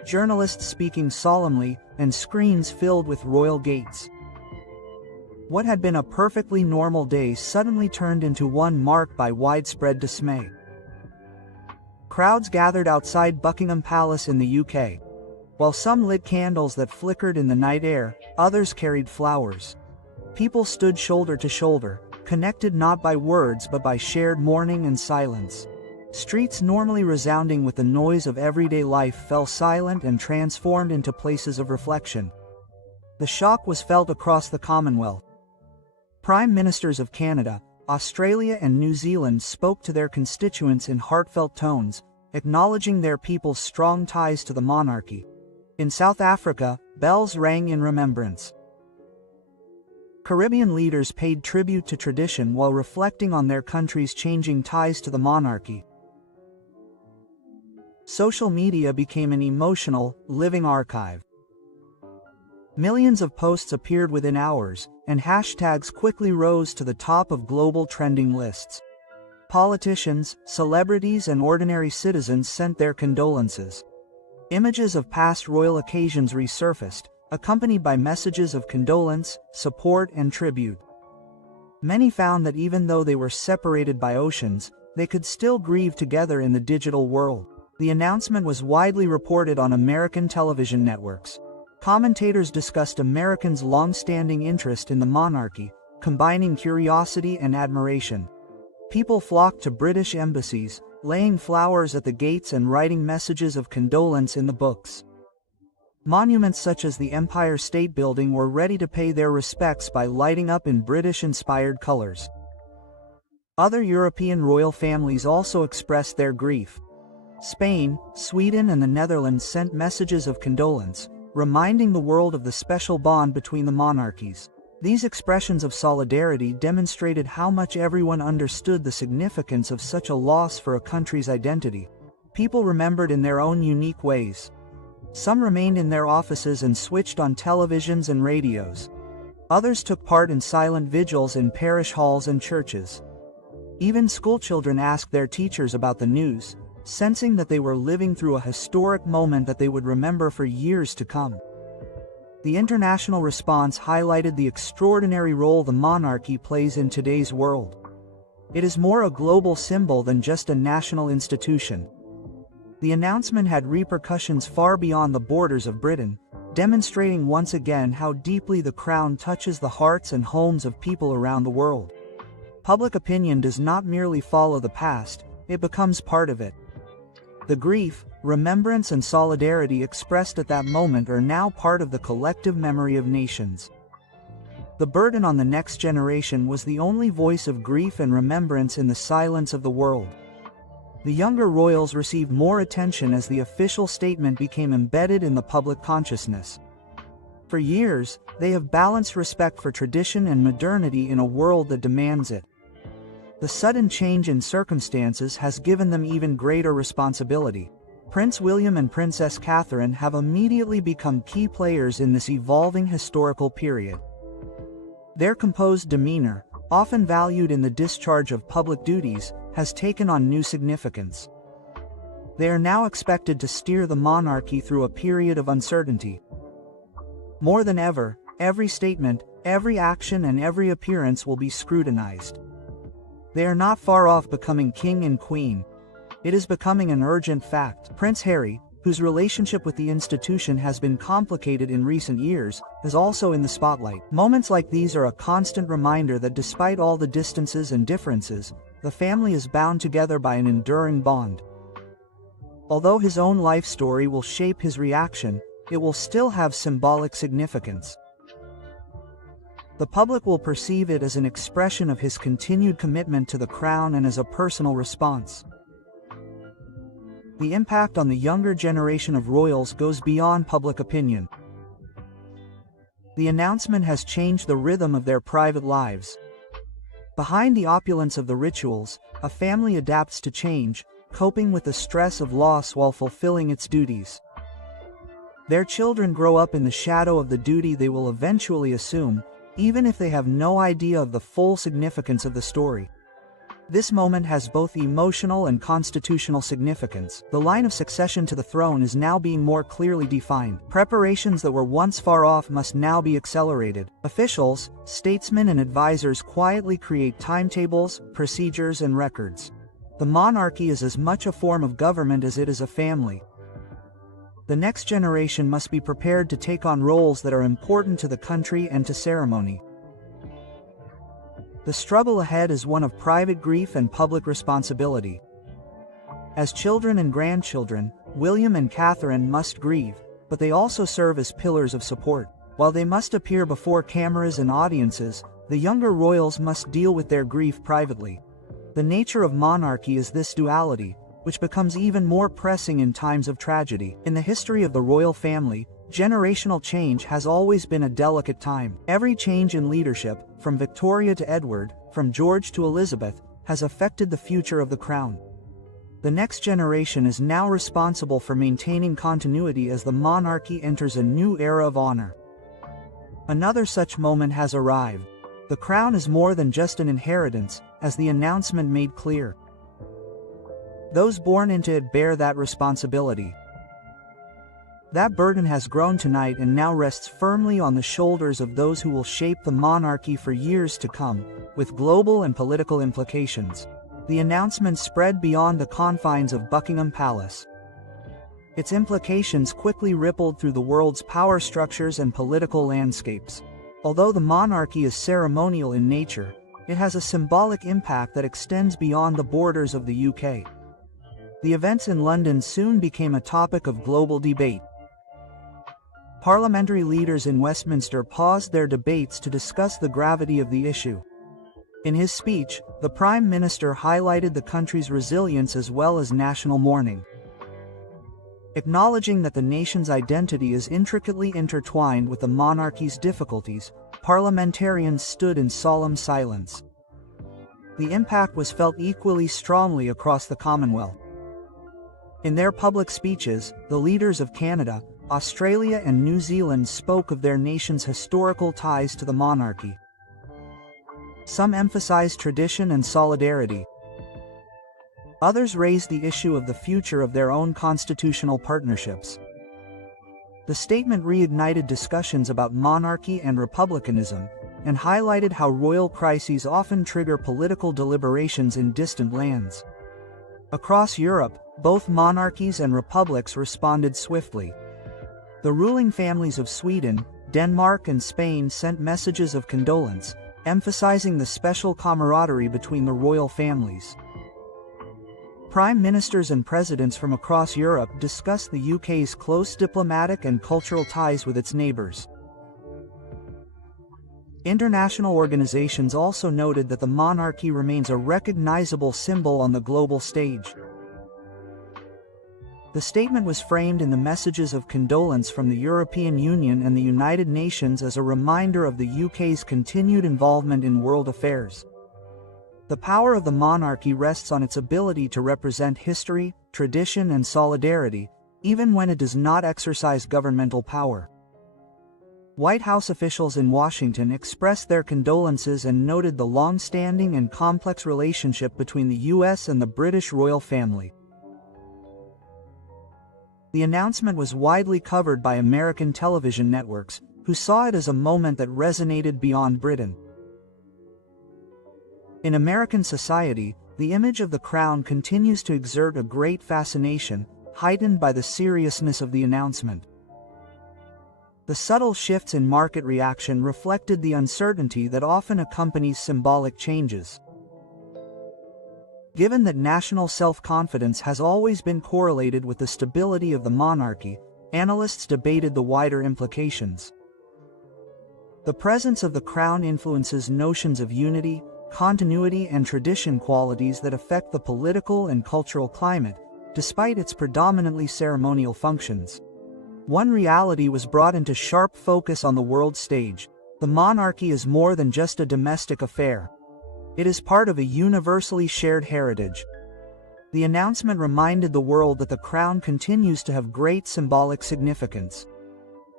journalists speaking solemnly, and screens filled with royal gates. What had been a perfectly normal day suddenly turned into one marked by widespread dismay. Crowds gathered outside Buckingham Palace in the UK. While some lit candles that flickered in the night air, others carried flowers. People stood shoulder to shoulder, connected not by words but by shared mourning and silence. Streets normally resounding with the noise of everyday life fell silent and transformed into places of reflection. The shock was felt across the Commonwealth. Prime Ministers of Canada, Australia and New Zealand spoke to their constituents in heartfelt tones, acknowledging their people's strong ties to the monarchy. In South Africa, bells rang in remembrance. Caribbean leaders paid tribute to tradition while reflecting on their country's changing ties to the monarchy. Social media became an emotional, living archive. Millions of posts appeared within hours, and hashtags quickly rose to the top of global trending lists. Politicians, celebrities, and ordinary citizens sent their condolences. Images of past royal occasions resurfaced, accompanied by messages of condolence, support, and tribute. Many found that even though they were separated by oceans, they could still grieve together in the digital world. The announcement was widely reported on American television networks. Commentators discussed Americans' long-standing interest in the monarchy, combining curiosity and admiration. People flocked to British embassies, laying flowers at the gates and writing messages of condolence in the books. Monuments such as the Empire State Building were ready to pay their respects by lighting up in British-inspired colors. Other European royal families also expressed their grief. Spain, Sweden, and the Netherlands sent messages of condolence, reminding the world of the special bond between the monarchies. These expressions of solidarity demonstrated how much everyone understood the significance of such a loss for a country's identity. People remembered in their own unique ways. Some remained in their offices and switched on televisions and radios. Others took part in silent vigils in parish halls and churches. Even schoolchildren asked their teachers about the news, sensing that they were living through a historic moment that they would remember for years to come. The international response highlighted the extraordinary role the monarchy plays in today's world. It is more a global symbol than just a national institution. The announcement had repercussions far beyond the borders of Britain, demonstrating once again how deeply the crown touches the hearts and homes of people around the world. Public opinion does not merely follow the past, it becomes part of it. The grief, remembrance, and solidarity expressed at that moment are now part of the collective memory of nations. The burden on the next generation was the only voice of grief and remembrance in the silence of the world. The younger royals received more attention as the official statement became embedded in the public consciousness. For years, they have balanced respect for tradition and modernity in a world that demands it. The sudden change in circumstances has given them even greater responsibility. Prince William and Princess Catherine have immediately become key players in this evolving historical period. Their composed demeanor, often valued in the discharge of public duties, has taken on new significance. They are now expected to steer the monarchy through a period of uncertainty. More than ever, every statement, every action, and every appearance will be scrutinized. They are not far off becoming king and queen. It is becoming an urgent fact. Prince Harry, whose relationship with the institution has been complicated in recent years, is also in the spotlight. Moments like these are a constant reminder that despite all the distances and differences, the family is bound together by an enduring bond. Although his own life story will shape his reaction, it will still have symbolic significance. The public will perceive it as an expression of his continued commitment to the crown and as a personal response. The impact on the younger generation of royals goes beyond public opinion. The announcement has changed the rhythm of their private lives. Behind the opulence of the rituals, a family adapts to change, coping with the stress of loss while fulfilling its duties. Their children grow up in the shadow of the duty they will eventually assume, even if they have no idea of the full significance of the story. This moment has both emotional and constitutional significance. The line of succession to the throne is now being more clearly defined. Preparations that were once far off must now be accelerated. Officials, statesmen and advisors quietly create timetables, procedures and records. The monarchy is as much a form of government as it is a family. The next generation must be prepared to take on roles that are important to the country and to ceremony. The struggle ahead is one of private grief and public responsibility. As children and grandchildren, William and Catherine must grieve, but they also serve as pillars of support. While they must appear before cameras and audiences, the younger royals must deal with their grief privately. The nature of monarchy is this duality, which becomes even more pressing in times of tragedy. In the history of the royal family, generational change has always been a delicate time. Every change in leadership, from Victoria to Edward, from George to Elizabeth, has affected the future of the crown. The next generation is now responsible for maintaining continuity as the monarchy enters a new era of honor. Another such moment has arrived. The crown is more than just an inheritance, as the announcement made clear. Those born into it bear that responsibility. That burden has grown tonight and now rests firmly on the shoulders of those who will shape the monarchy for years to come, with global and political implications. The announcement spread beyond the confines of Buckingham Palace. Its implications quickly rippled through the world's power structures and political landscapes. Although the monarchy is ceremonial in nature, it has a symbolic impact that extends beyond the borders of the UK. The events in London soon became a topic of global debate. Parliamentary leaders in Westminster paused their debates to discuss the gravity of the issue. In his speech, the Prime Minister highlighted the country's resilience as well as national mourning. Acknowledging that the nation's identity is intricately intertwined with the monarchy's difficulties, parliamentarians stood in solemn silence. The impact was felt equally strongly across the Commonwealth. In their public speeches, the leaders of Canada, Australia and New Zealand spoke of their nation's historical ties to the monarchy. Some emphasized tradition and solidarity. Others raised the issue of the future of their own constitutional partnerships. The statement reignited discussions about monarchy and republicanism, and highlighted how royal crises often trigger political deliberations in distant lands. Across Europe, both monarchies and republics responded swiftly. The ruling families of Sweden, Denmark and Spain sent messages of condolence, emphasizing the special camaraderie between the royal families. Prime ministers and presidents from across Europe discussed the UK's close diplomatic and cultural ties with its neighbours. International organizations also noted that the monarchy remains a recognizable symbol on the global stage. The statement was framed in the messages of condolence from the European Union and the United Nations as a reminder of the UK's continued involvement in world affairs. The power of the monarchy rests on its ability to represent history, tradition and solidarity, even when it does not exercise governmental power. White House officials in Washington expressed their condolences and noted the long-standing and complex relationship between the US and the British royal family. The announcement was widely covered by American television networks, who saw it as a moment that resonated beyond Britain. In American society, the image of the crown continues to exert a great fascination, heightened by the seriousness of the announcement. The subtle shifts in market reaction reflected the uncertainty that often accompanies symbolic changes. Given that national self-confidence has always been correlated with the stability of the monarchy, analysts debated the wider implications. The presence of the crown influences notions of unity, continuity and tradition, qualities that affect the political and cultural climate, despite its predominantly ceremonial functions. One reality was brought into sharp focus on the world stage: the monarchy is more than just a domestic affair. It is part of a universally shared heritage. The announcement reminded the world that the crown continues to have great symbolic significance.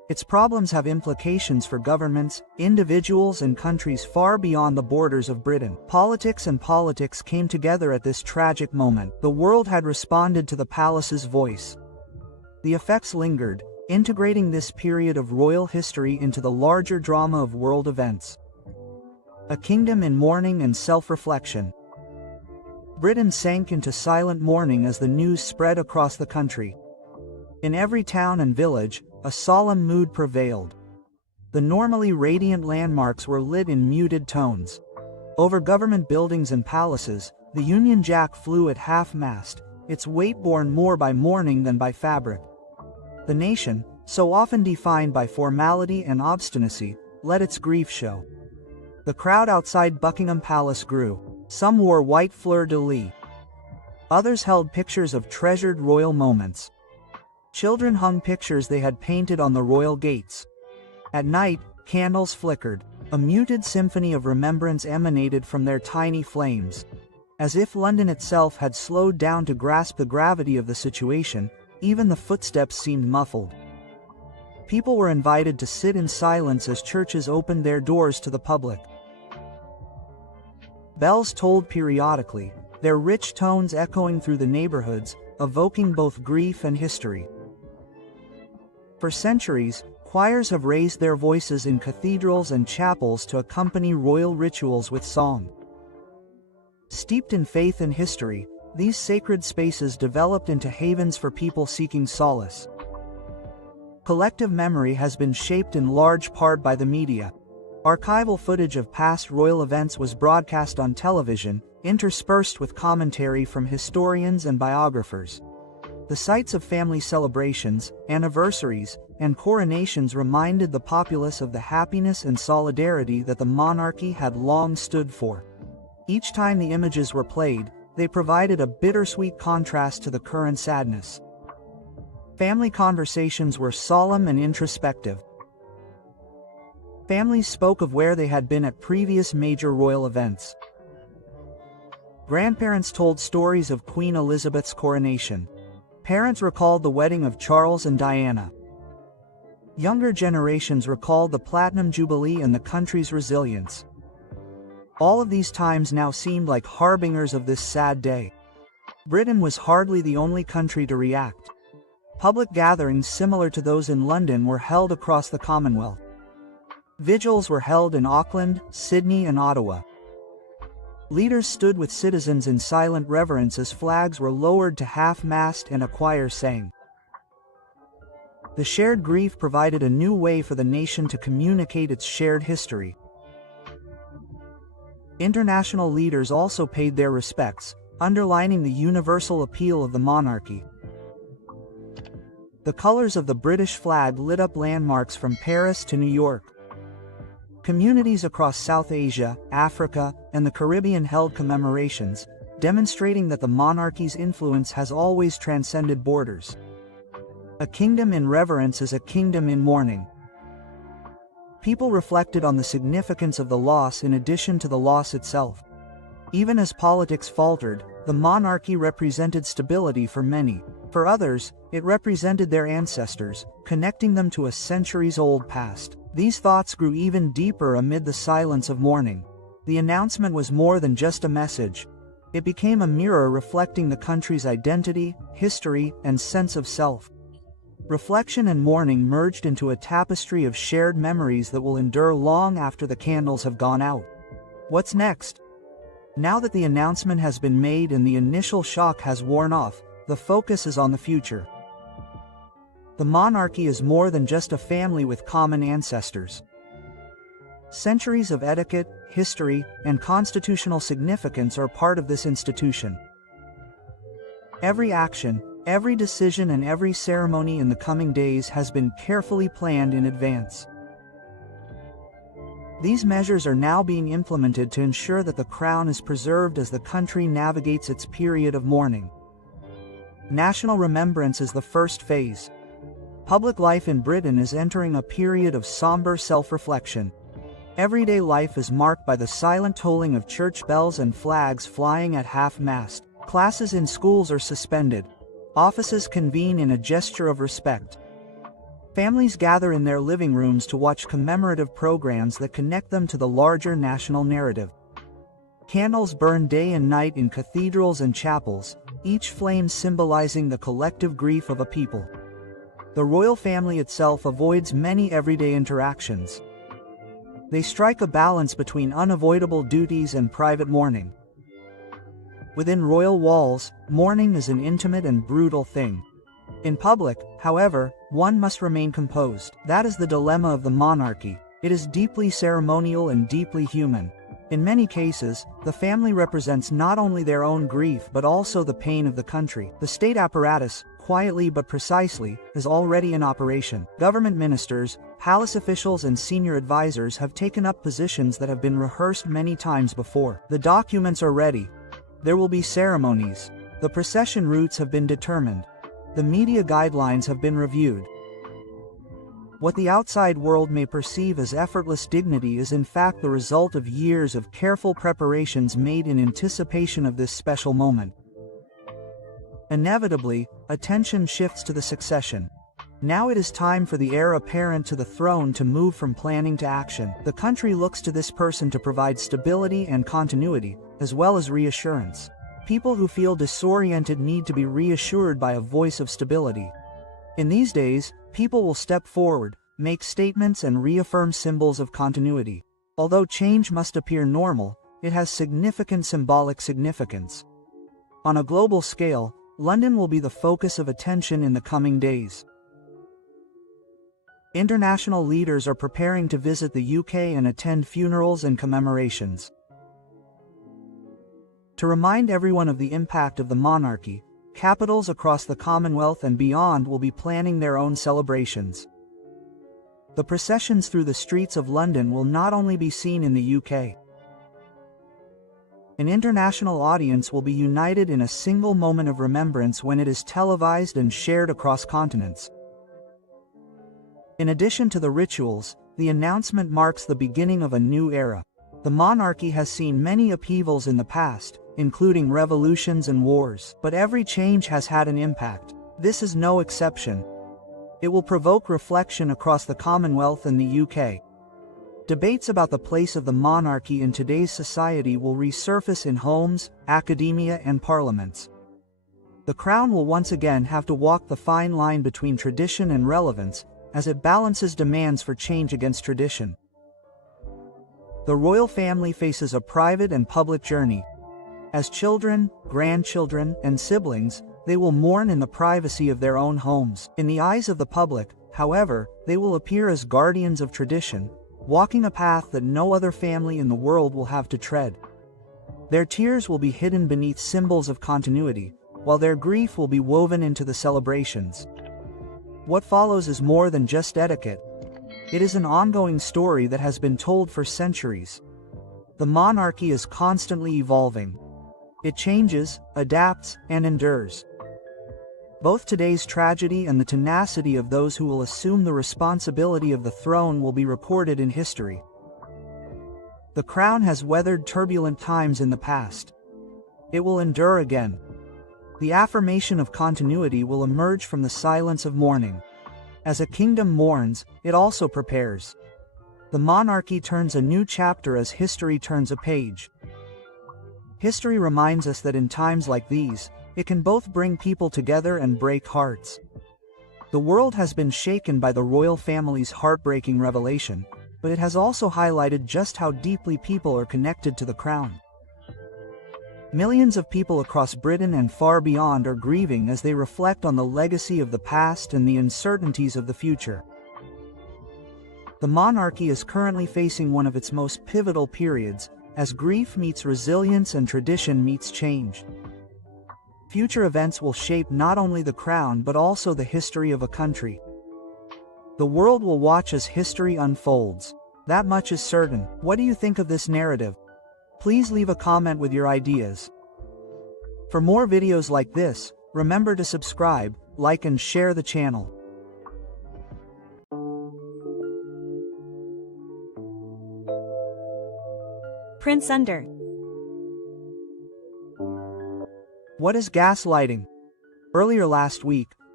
Its problems have implications for governments, individuals, and countries far beyond the borders of Britain. Politics and politics came together at this tragic moment. The world had responded to the palace's voice. The effects lingered, integrating this period of royal history into the larger drama of world events. A kingdom in mourning and self-reflection. Britain sank into silent mourning as the news spread across the country. In every town and village, a solemn mood prevailed. The normally radiant landmarks were lit in muted tones. Over government buildings and palaces, the Union Jack flew at half-mast, its weight borne more by mourning than by fabric. The nation, so often defined by formality and obstinacy, let its grief show. The crowd outside Buckingham Palace grew. Some wore white fleur-de-lis. Others held pictures of treasured royal moments. Children hung pictures they had painted on the royal gates. At night, candles flickered. A muted symphony of remembrance emanated from their tiny flames. As if London itself had slowed down to grasp the gravity of the situation, even the footsteps seemed muffled. People were invited to sit in silence as churches opened their doors to the public. Bells tolled periodically, their rich tones echoing through the neighborhoods, evoking both grief and history. For centuries, choirs have raised their voices in cathedrals and chapels to accompany royal rituals with song. Steeped in faith and history, these sacred spaces developed into havens for people seeking solace. Collective memory has been shaped in large part by the media. Archival footage of past royal events was broadcast on television, interspersed with commentary from historians and biographers. The sights of family celebrations, anniversaries, and coronations reminded the populace of the happiness and solidarity that the monarchy had long stood for. Each time the images were played, they provided a bittersweet contrast to the current sadness. Family conversations were solemn and introspective. Families spoke of where they had been at previous major royal events. Grandparents told stories of Queen Elizabeth's coronation. Parents recalled the wedding of Charles and Diana. Younger generations recalled the Platinum Jubilee and the country's resilience. All of these times now seemed like harbingers of this sad day. Britain was hardly the only country to react. Public gatherings similar to those in London were held across the Commonwealth. Vigils were held in Auckland, Sydney, and Ottawa. Leaders stood with citizens in silent reverence as flags were lowered to half-mast and a choir sang. The shared grief provided a new way for the nation to communicate its shared history. International leaders also paid their respects, underlining the universal appeal of the monarchy. The colors of the British flag lit up landmarks from Paris to New York. Communities across South Asia, Africa, and the Caribbean held commemorations, demonstrating that the monarchy's influence has always transcended borders. A kingdom in reverence is a kingdom in mourning. People reflected on the significance of the loss in addition to the loss itself. Even as politics faltered, the monarchy represented stability for many. For others, it represented their ancestors, connecting them to a centuries-old past. These thoughts grew even deeper amid the silence of mourning. The announcement was more than just a message. It became a mirror reflecting the country's identity, history, and sense of self. Reflection and mourning merged into a tapestry of shared memories that will endure long after the candles have gone out. What's next? Now that the announcement has been made and the initial shock has worn off, the focus is on the future. The monarchy is more than just a family with common ancestors. Centuries of etiquette, history, and constitutional significance are part of this institution. Every action, every decision, and every ceremony in the coming days has been carefully planned in advance. These measures are now being implemented to ensure that the crown is preserved as the country navigates its period of mourning. National remembrance is the first phase. Public life in Britain is entering a period of somber self-reflection. Everyday life is marked by the silent tolling of church bells and flags flying at half-mast. Classes in schools are suspended. Offices convene in a gesture of respect. Families gather in their living rooms to watch commemorative programs that connect them to the larger national narrative. Candles burn day and night in cathedrals and chapels, each flame symbolizing the collective grief of a people. The royal family itself avoids many everyday interactions. They strike a balance between unavoidable duties and private mourning. Within royal walls, mourning is an intimate and brutal thing. In public, however, one must remain composed. That is the dilemma of the monarchy. It is deeply ceremonial and deeply human. In many cases, the family represents not only their own grief but also the pain of the country. The state apparatus, quietly but precisely, is already in operation. Government ministers, palace officials and senior advisors have taken up positions that have been rehearsed many times before. The documents are ready. There will be ceremonies. The procession routes have been determined. The media guidelines have been reviewed. What the outside world may perceive as effortless dignity is in fact the result of years of careful preparations made in anticipation of this special moment. Inevitably, attention shifts to the succession. Now it is time for the heir apparent to the throne to move from planning to action. The country looks to this person to provide stability and continuity, as well as reassurance. People who feel disoriented need to be reassured by a voice of stability. In these days, people will step forward, make statements and reaffirm symbols of continuity. Although change must appear normal, it has significant symbolic significance. On a global scale, London will be the focus of attention in the coming days. International leaders are preparing to visit the UK and attend funerals and commemorations. To remind everyone of the impact of the monarchy, capitals across the Commonwealth and beyond will be planning their own celebrations. The processions through the streets of London will not only be seen in the UK. An international audience will be united in a single moment of remembrance when it is televised and shared across continents. In addition to the rituals, the announcement marks the beginning of a new era. The monarchy has seen many upheavals in the past, including revolutions and wars, but every change has had an impact. This is no exception. It will provoke reflection across the Commonwealth and the UK. Debates about the place of the monarchy in today's society will resurface in homes, academia, and parliaments. The Crown will once again have to walk the fine line between tradition and relevance, as it balances demands for change against tradition. The royal family faces a private and public journey. As children, grandchildren, and siblings, they will mourn in the privacy of their own homes. In the eyes of the public, however, they will appear as guardians of tradition, walking a path that no other family in the world will have to tread. Their tears will be hidden beneath symbols of continuity, while their grief will be woven into the celebrations. What follows is more than just etiquette. It is an ongoing story that has been told for centuries. The monarchy is constantly evolving. It changes, adapts, and endures. Both today's tragedy and the tenacity of those who will assume the responsibility of the throne will be recorded in history. The Crown has weathered turbulent times in the past. It will endure again. The affirmation of continuity will emerge from the silence of mourning. As a kingdom mourns, it also prepares. The monarchy turns a new chapter as history turns a page. History reminds us that in times like these, it can both bring people together and break hearts. The world has been shaken by the royal family's heartbreaking revelation, but it has also highlighted just how deeply people are connected to the Crown. Millions of people across Britain and far beyond are grieving as they reflect on the legacy of the past and the uncertainties of the future. The monarchy is currently facing one of its most pivotal periods, as grief meets resilience and tradition meets change. Future events will shape not only the Crown but also the history of a country. The world will watch as history unfolds. That much is certain. What do you think of this narrative? Please leave a comment with your ideas. For more videos like this, remember to subscribe, like and share the channel. Prince Under. What is gaslighting? Earlier last week,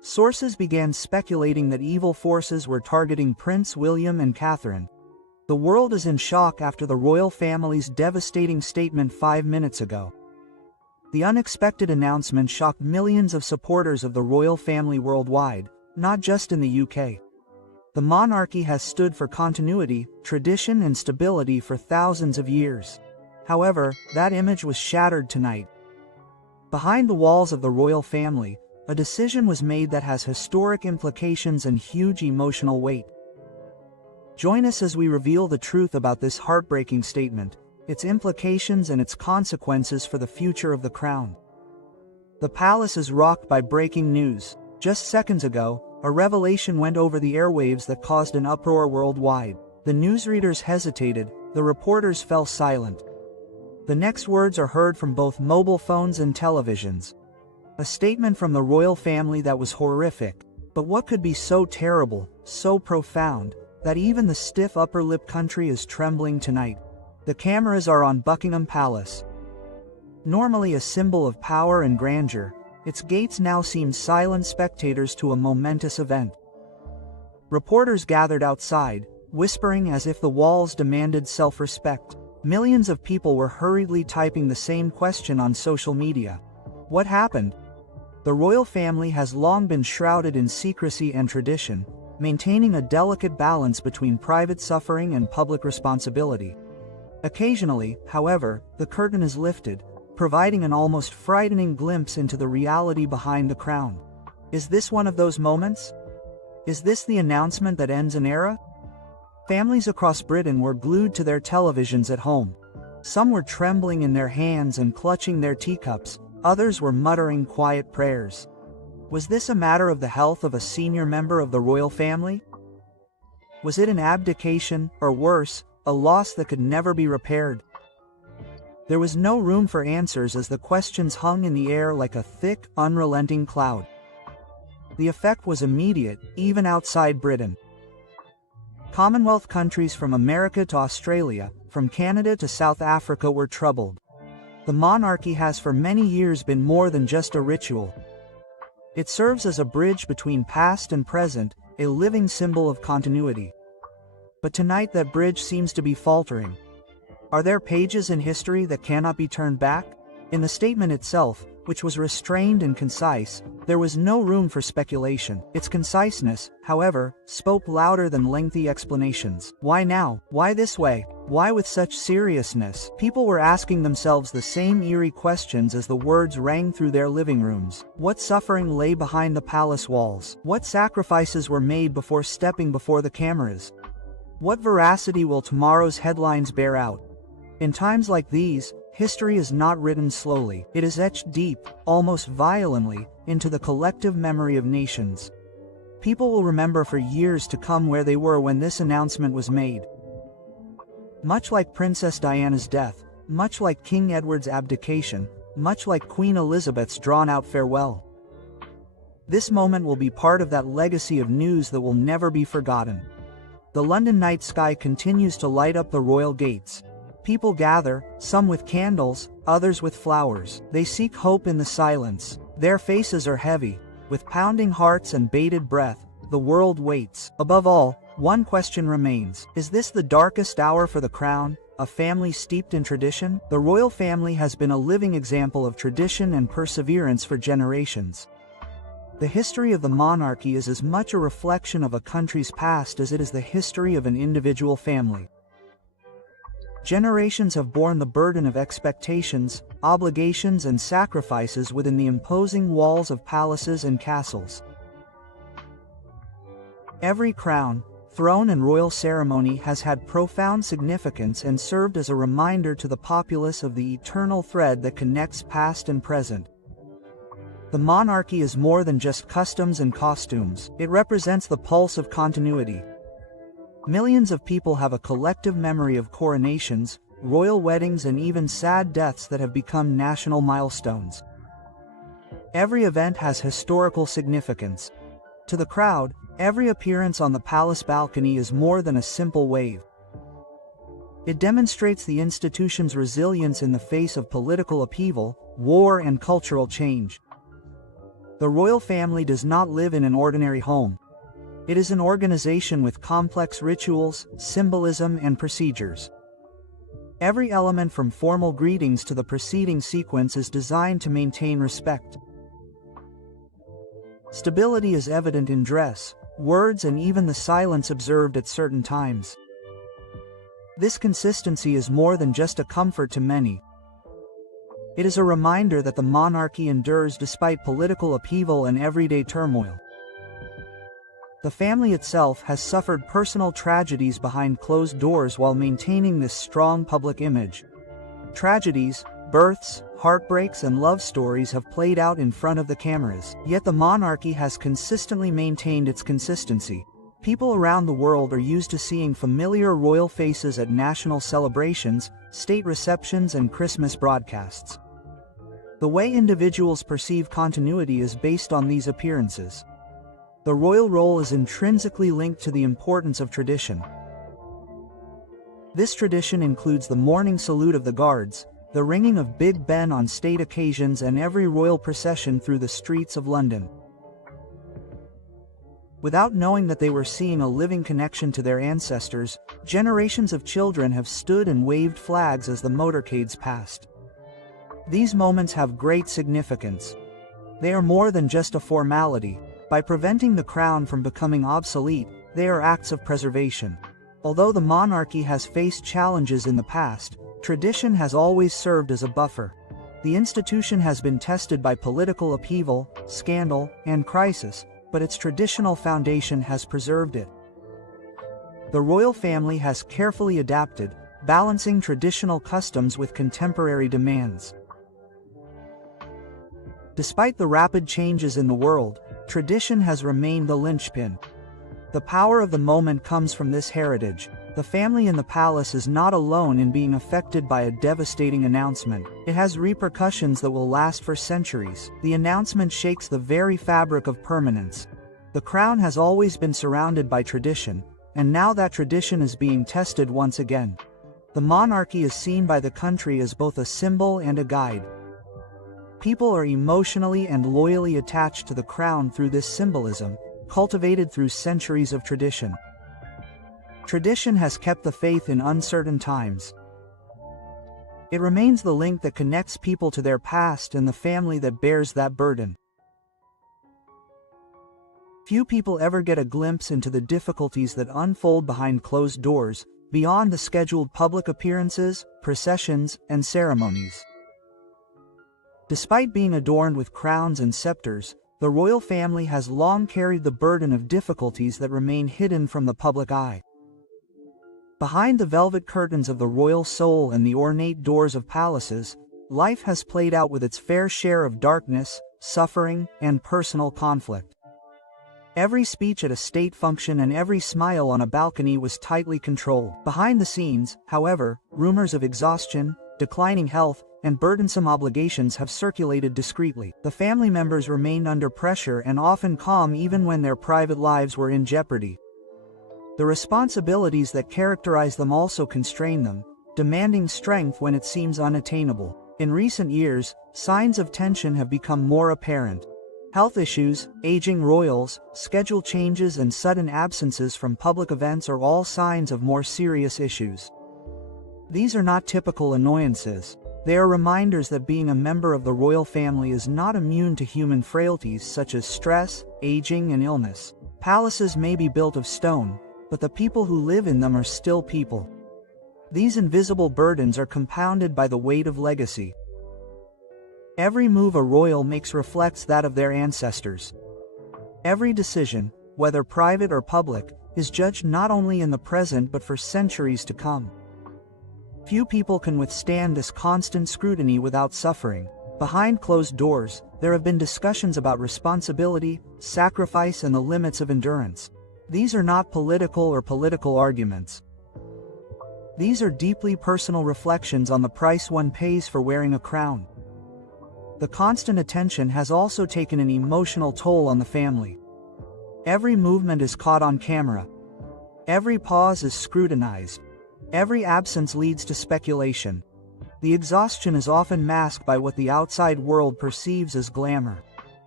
Sources began speculating that evil forces were targeting Prince William and Catherine. The world is in shock after the royal family's devastating statement 5 minutes ago. The unexpected announcement shocked millions of supporters of the royal family worldwide, not just in the UK. The monarchy has stood for continuity, tradition and stability for thousands of years. However, that image was shattered tonight. Behind the walls of the royal family, a decision was made that has historic implications and huge emotional weight. Join us as we reveal the truth about this heartbreaking statement, its implications and its consequences for the future of the crown. The palace is rocked by breaking news. Just seconds ago, a revelation went over the airwaves that caused an uproar worldwide. The newsreaders hesitated, the reporters fell silent. The next words are heard from both mobile phones and televisions. A statement from the royal family that was horrific. But what could be so terrible, so profound, that even the stiff upper lip country is trembling tonight? The cameras are on Buckingham Palace. Normally a symbol of power and grandeur, its gates now seem silent spectators to a momentous event. Reporters gathered outside, whispering as if the walls demanded self-respect. Millions of people were hurriedly typing the same question on social media. What happened? The royal family has long been shrouded in secrecy and tradition, maintaining a delicate balance between private suffering and public responsibility. Occasionally, however, the curtain is lifted, providing an almost frightening glimpse into the reality behind the crown. Is this one of those moments? Is this the announcement that ends an era? Families across Britain were glued to their televisions at home. Some were trembling in their hands and clutching their teacups, others were muttering quiet prayers. Was this a matter of the health of a senior member of the royal family? Was it an abdication, or worse, a loss that could never be repaired? There was no room for answers as the questions hung in the air like a thick, unrelenting cloud. The effect was immediate, even outside Britain. Commonwealth countries from America to Australia, from Canada to South Africa were troubled. The monarchy has for many years been more than just a ritual. It serves as a bridge between past and present, a living symbol of continuity. But tonight that bridge seems to be faltering. Are there pages in history that cannot be turned back? In the statement itself, which was restrained and concise, there was no room for speculation. Its conciseness, however, spoke louder than lengthy explanations. Why now? Why this way? Why with such seriousness? People were asking themselves the same eerie questions as the words rang through their living rooms. What suffering lay behind the palace walls? What sacrifices were made before stepping before the cameras? What veracity will tomorrow's headlines bear out? In times like these, history is not written slowly. It is etched deep, almost violently, into the collective memory of nations. People will remember for years to come where they were when this announcement was made. Much like Princess Diana's death, much like King Edward's abdication, much like Queen Elizabeth's drawn-out farewell. This moment will be part of that legacy of news that will never be forgotten. The London night sky continues to light up the royal gates. People gather, some with candles, others with flowers. They seek hope in the silence. Their faces are heavy. With pounding hearts and bated breath, the world waits. Above all, one question remains. Is this the darkest hour for the crown, a family steeped in tradition? The royal family has been a living example of tradition and perseverance for generations. The history of the monarchy is as much a reflection of a country's past as it is the history of an individual family. Generations have borne the burden of expectations, obligations and sacrifices within the imposing walls of palaces and castles. Every crown, throne and royal ceremony has had profound significance and served as a reminder to the populace of the eternal thread that connects past and present. The monarchy is more than just customs and costumes. It represents the pulse of continuity. Millions of people have a collective memory of coronations, royal weddings and even sad deaths that have become national milestones. Every event has historical significance. To the crowd, every appearance on the palace balcony is more than a simple wave. It demonstrates the institution's resilience in the face of political upheaval, war and cultural change. The royal family does not live in an ordinary home. It is an organization with complex rituals, symbolism, and procedures. Every element from formal greetings to the preceding sequence is designed to maintain respect. Stability is evident in dress, words, and even the silence observed at certain times. This consistency is more than just a comfort to many. It is a reminder that the monarchy endures despite political upheaval and everyday turmoil. The family itself has suffered personal tragedies behind closed doors while maintaining this strong public image. Tragedies, births, heartbreaks, and love stories have played out in front of the cameras, yet the monarchy has consistently maintained its consistency. People around the world are used to seeing familiar royal faces at national celebrations, state receptions, and Christmas broadcasts. The way individuals perceive continuity is based on these appearances. The royal role is intrinsically linked to the importance of tradition. This tradition includes the morning salute of the guards, the ringing of Big Ben on state occasions, and every royal procession through the streets of London. Without knowing that they were seeing a living connection to their ancestors, generations of children have stood and waved flags as the motorcades passed. These moments have great significance. They are more than just a formality. By preventing the crown from becoming obsolete, they are acts of preservation. Although the monarchy has faced challenges in the past, tradition has always served as a buffer. The institution has been tested by political upheaval, scandal, and crisis, but its traditional foundation has preserved it. The royal family has carefully adapted, balancing traditional customs with contemporary demands. Despite the rapid changes in the world, tradition has remained the linchpin. The power of the moment comes from this heritage. The family in the palace is not alone in being affected by a devastating announcement. It has repercussions that will last for centuries. The announcement shakes the very fabric of permanence. The crown has always been surrounded by tradition, and now that tradition is being tested once again. The monarchy is seen by the country as both a symbol and a guide. People are emotionally and loyally attached to the crown through this symbolism, cultivated through centuries of tradition. Tradition has kept the faith in uncertain times. It remains the link that connects people to their past and the family that bears that burden. Few people ever get a glimpse into the difficulties that unfold behind closed doors, beyond the scheduled public appearances, processions, and ceremonies. Despite being adorned with crowns and scepters, the royal family has long carried the burden of difficulties that remain hidden from the public eye. Behind the velvet curtains of the royal soul and the ornate doors of palaces, life has played out with its fair share of darkness, suffering, and personal conflict. Every speech at a state function and every smile on a balcony was tightly controlled. Behind the scenes, however, rumors of exhaustion, declining health, and burdensome obligations have circulated discreetly. The family members remained under pressure and often calm even when their private lives were in jeopardy. The responsibilities that characterize them also constrain them, demanding strength when it seems unattainable. In recent years, signs of tension have become more apparent. Health issues, aging royals, schedule changes, and sudden absences from public events are all signs of more serious issues. These are not typical annoyances. They are reminders that being a member of the royal family is not immune to human frailties such as stress, aging, and illness. Palaces may be built of stone, but the people who live in them are still people. These invisible burdens are compounded by the weight of legacy. Every move a royal makes reflects that of their ancestors. Every decision, whether private or public, is judged not only in the present but for centuries to come. Few people can withstand this constant scrutiny without suffering. Behind closed doors, there have been discussions about responsibility, sacrifice, and the limits of endurance. These are not political arguments. These are deeply personal reflections on the price one pays for wearing a crown. The constant attention has also taken an emotional toll on the family. Every movement is caught on camera. Every pause is scrutinized. Every absence leads to speculation. The exhaustion is often masked by what the outside world perceives as glamour.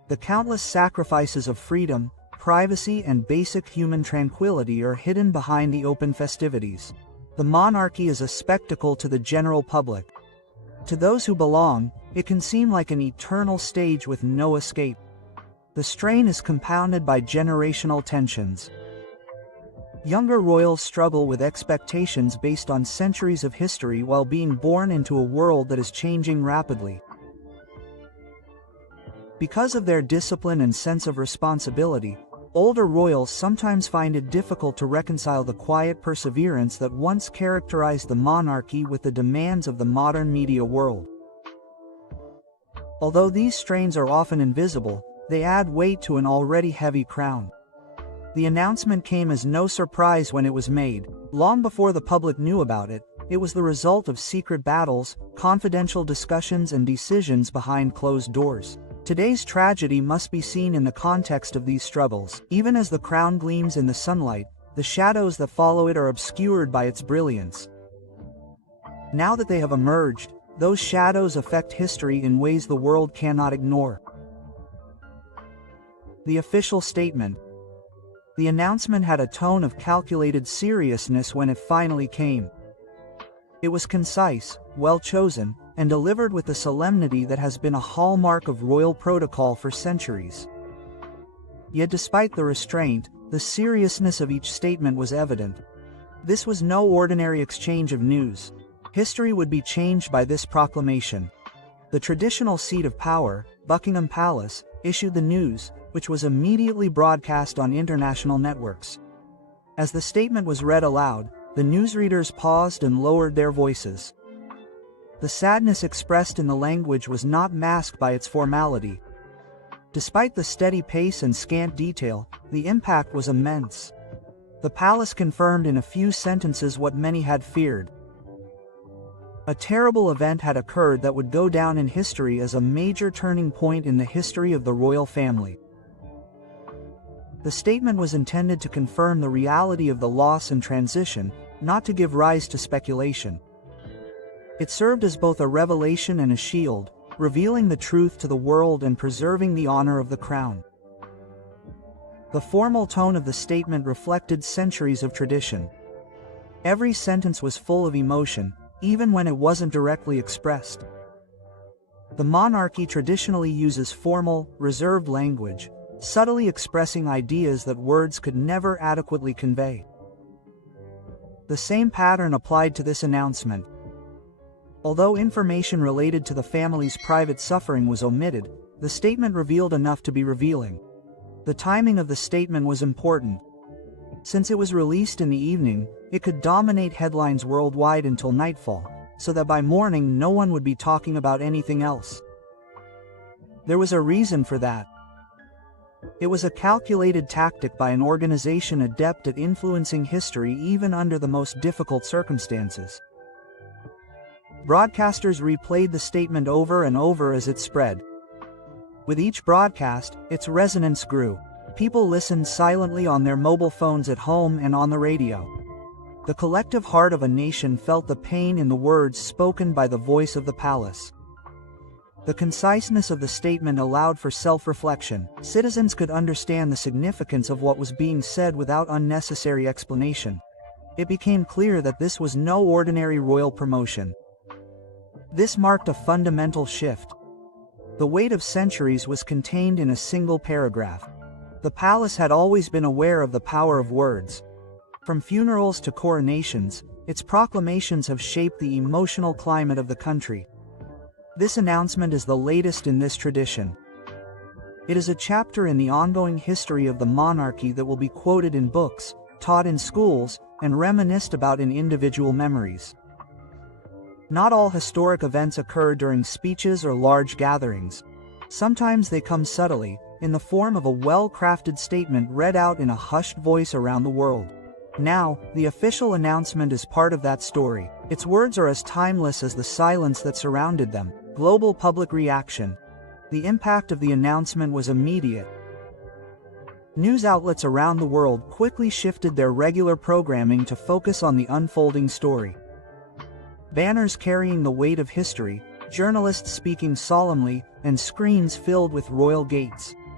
The countless sacrifices of freedom, privacy, and basic human tranquility are hidden behind the open festivities. The monarchy is a spectacle to the general public. To those who belong, it can seem like an eternal stage with no escape. The strain is compounded by generational tensions. Younger royals struggle with expectations based on centuries of history while being born into a world that is changing rapidly. Because of their discipline and sense of responsibility, older royals sometimes find it difficult to reconcile the quiet perseverance that once characterized the monarchy with the demands of the modern media world. Although these strains are often invisible, they add weight to an already heavy crown. The announcement came as no surprise when it was made. Long before the public knew about it, it was the result of secret battles, confidential discussions, and decisions behind closed doors. Today's tragedy must be seen in the context of these struggles. Even as the crown gleams in the sunlight, the shadows that follow it are obscured by its brilliance. Now that they have emerged, those shadows affect history in ways the world cannot ignore. The official statement. The announcement had a tone of calculated seriousness when it finally came. It was concise, well chosen, and delivered with the solemnity that has been a hallmark of royal protocol for centuries. Yet despite the restraint, the seriousness of each statement was evident. This was no ordinary exchange of news. History would be changed by this proclamation. The traditional seat of power, Buckingham Palace, issued the news, which was immediately broadcast on international networks. As the statement was read aloud, the newsreaders paused and lowered their voices. The sadness expressed in the language was not masked by its formality. Despite the steady pace and scant detail, the impact was immense. The palace confirmed in a few sentences what many had feared. A terrible event had occurred that would go down in history as a major turning point in the history of the royal family. The statement was intended to confirm the reality of the loss and transition, not to give rise to speculation. It served as both a revelation and a shield, revealing the truth to the world and preserving the honor of the crown. The formal tone of the statement reflected centuries of tradition. Every sentence was full of emotion, even when it wasn't directly expressed. The monarchy traditionally uses formal, reserved language, subtly expressing ideas that words could never adequately convey. The same pattern applied to this announcement. Although information related to the family's private suffering was omitted, the statement revealed enough to be revealing. The timing of the statement was important. Since it was released in the evening, it could dominate headlines worldwide until nightfall, so that by morning no one would be talking about anything else. There was a reason for that. It was a calculated tactic by an organization adept at influencing history even under the most difficult circumstances. Broadcasters replayed the statement over and over as it spread. With each broadcast, its resonance grew. People listened silently on their mobile phones at home and on the radio. The collective heart of a nation felt the pain in the words spoken by the voice of the palace. The conciseness of the statement allowed for self-reflection. Citizens could understand the significance of what was being said without unnecessary explanation. It became clear that this was no ordinary royal promotion. This marked a fundamental shift. The weight of centuries was contained in a single paragraph. The palace had always been aware of the power of words. From funerals to coronations, its proclamations have shaped the emotional climate of the country. This announcement is the latest in this tradition. It is a chapter in the ongoing history of the monarchy that will be quoted in books, taught in schools, and reminisced about in individual memories. Not all historic events occur during speeches or large gatherings. Sometimes they come subtly, in the form of a well-crafted statement read out in a hushed voice around the world. Now, the official announcement is part of that story. Its words are as timeless as the silence that surrounded them. Global public reaction. The impact of the announcement was immediate. News outlets around the world quickly shifted their regular programming to focus on the unfolding story. Banners carrying the weight of history, journalists speaking solemnly, and screens filled with royal gates.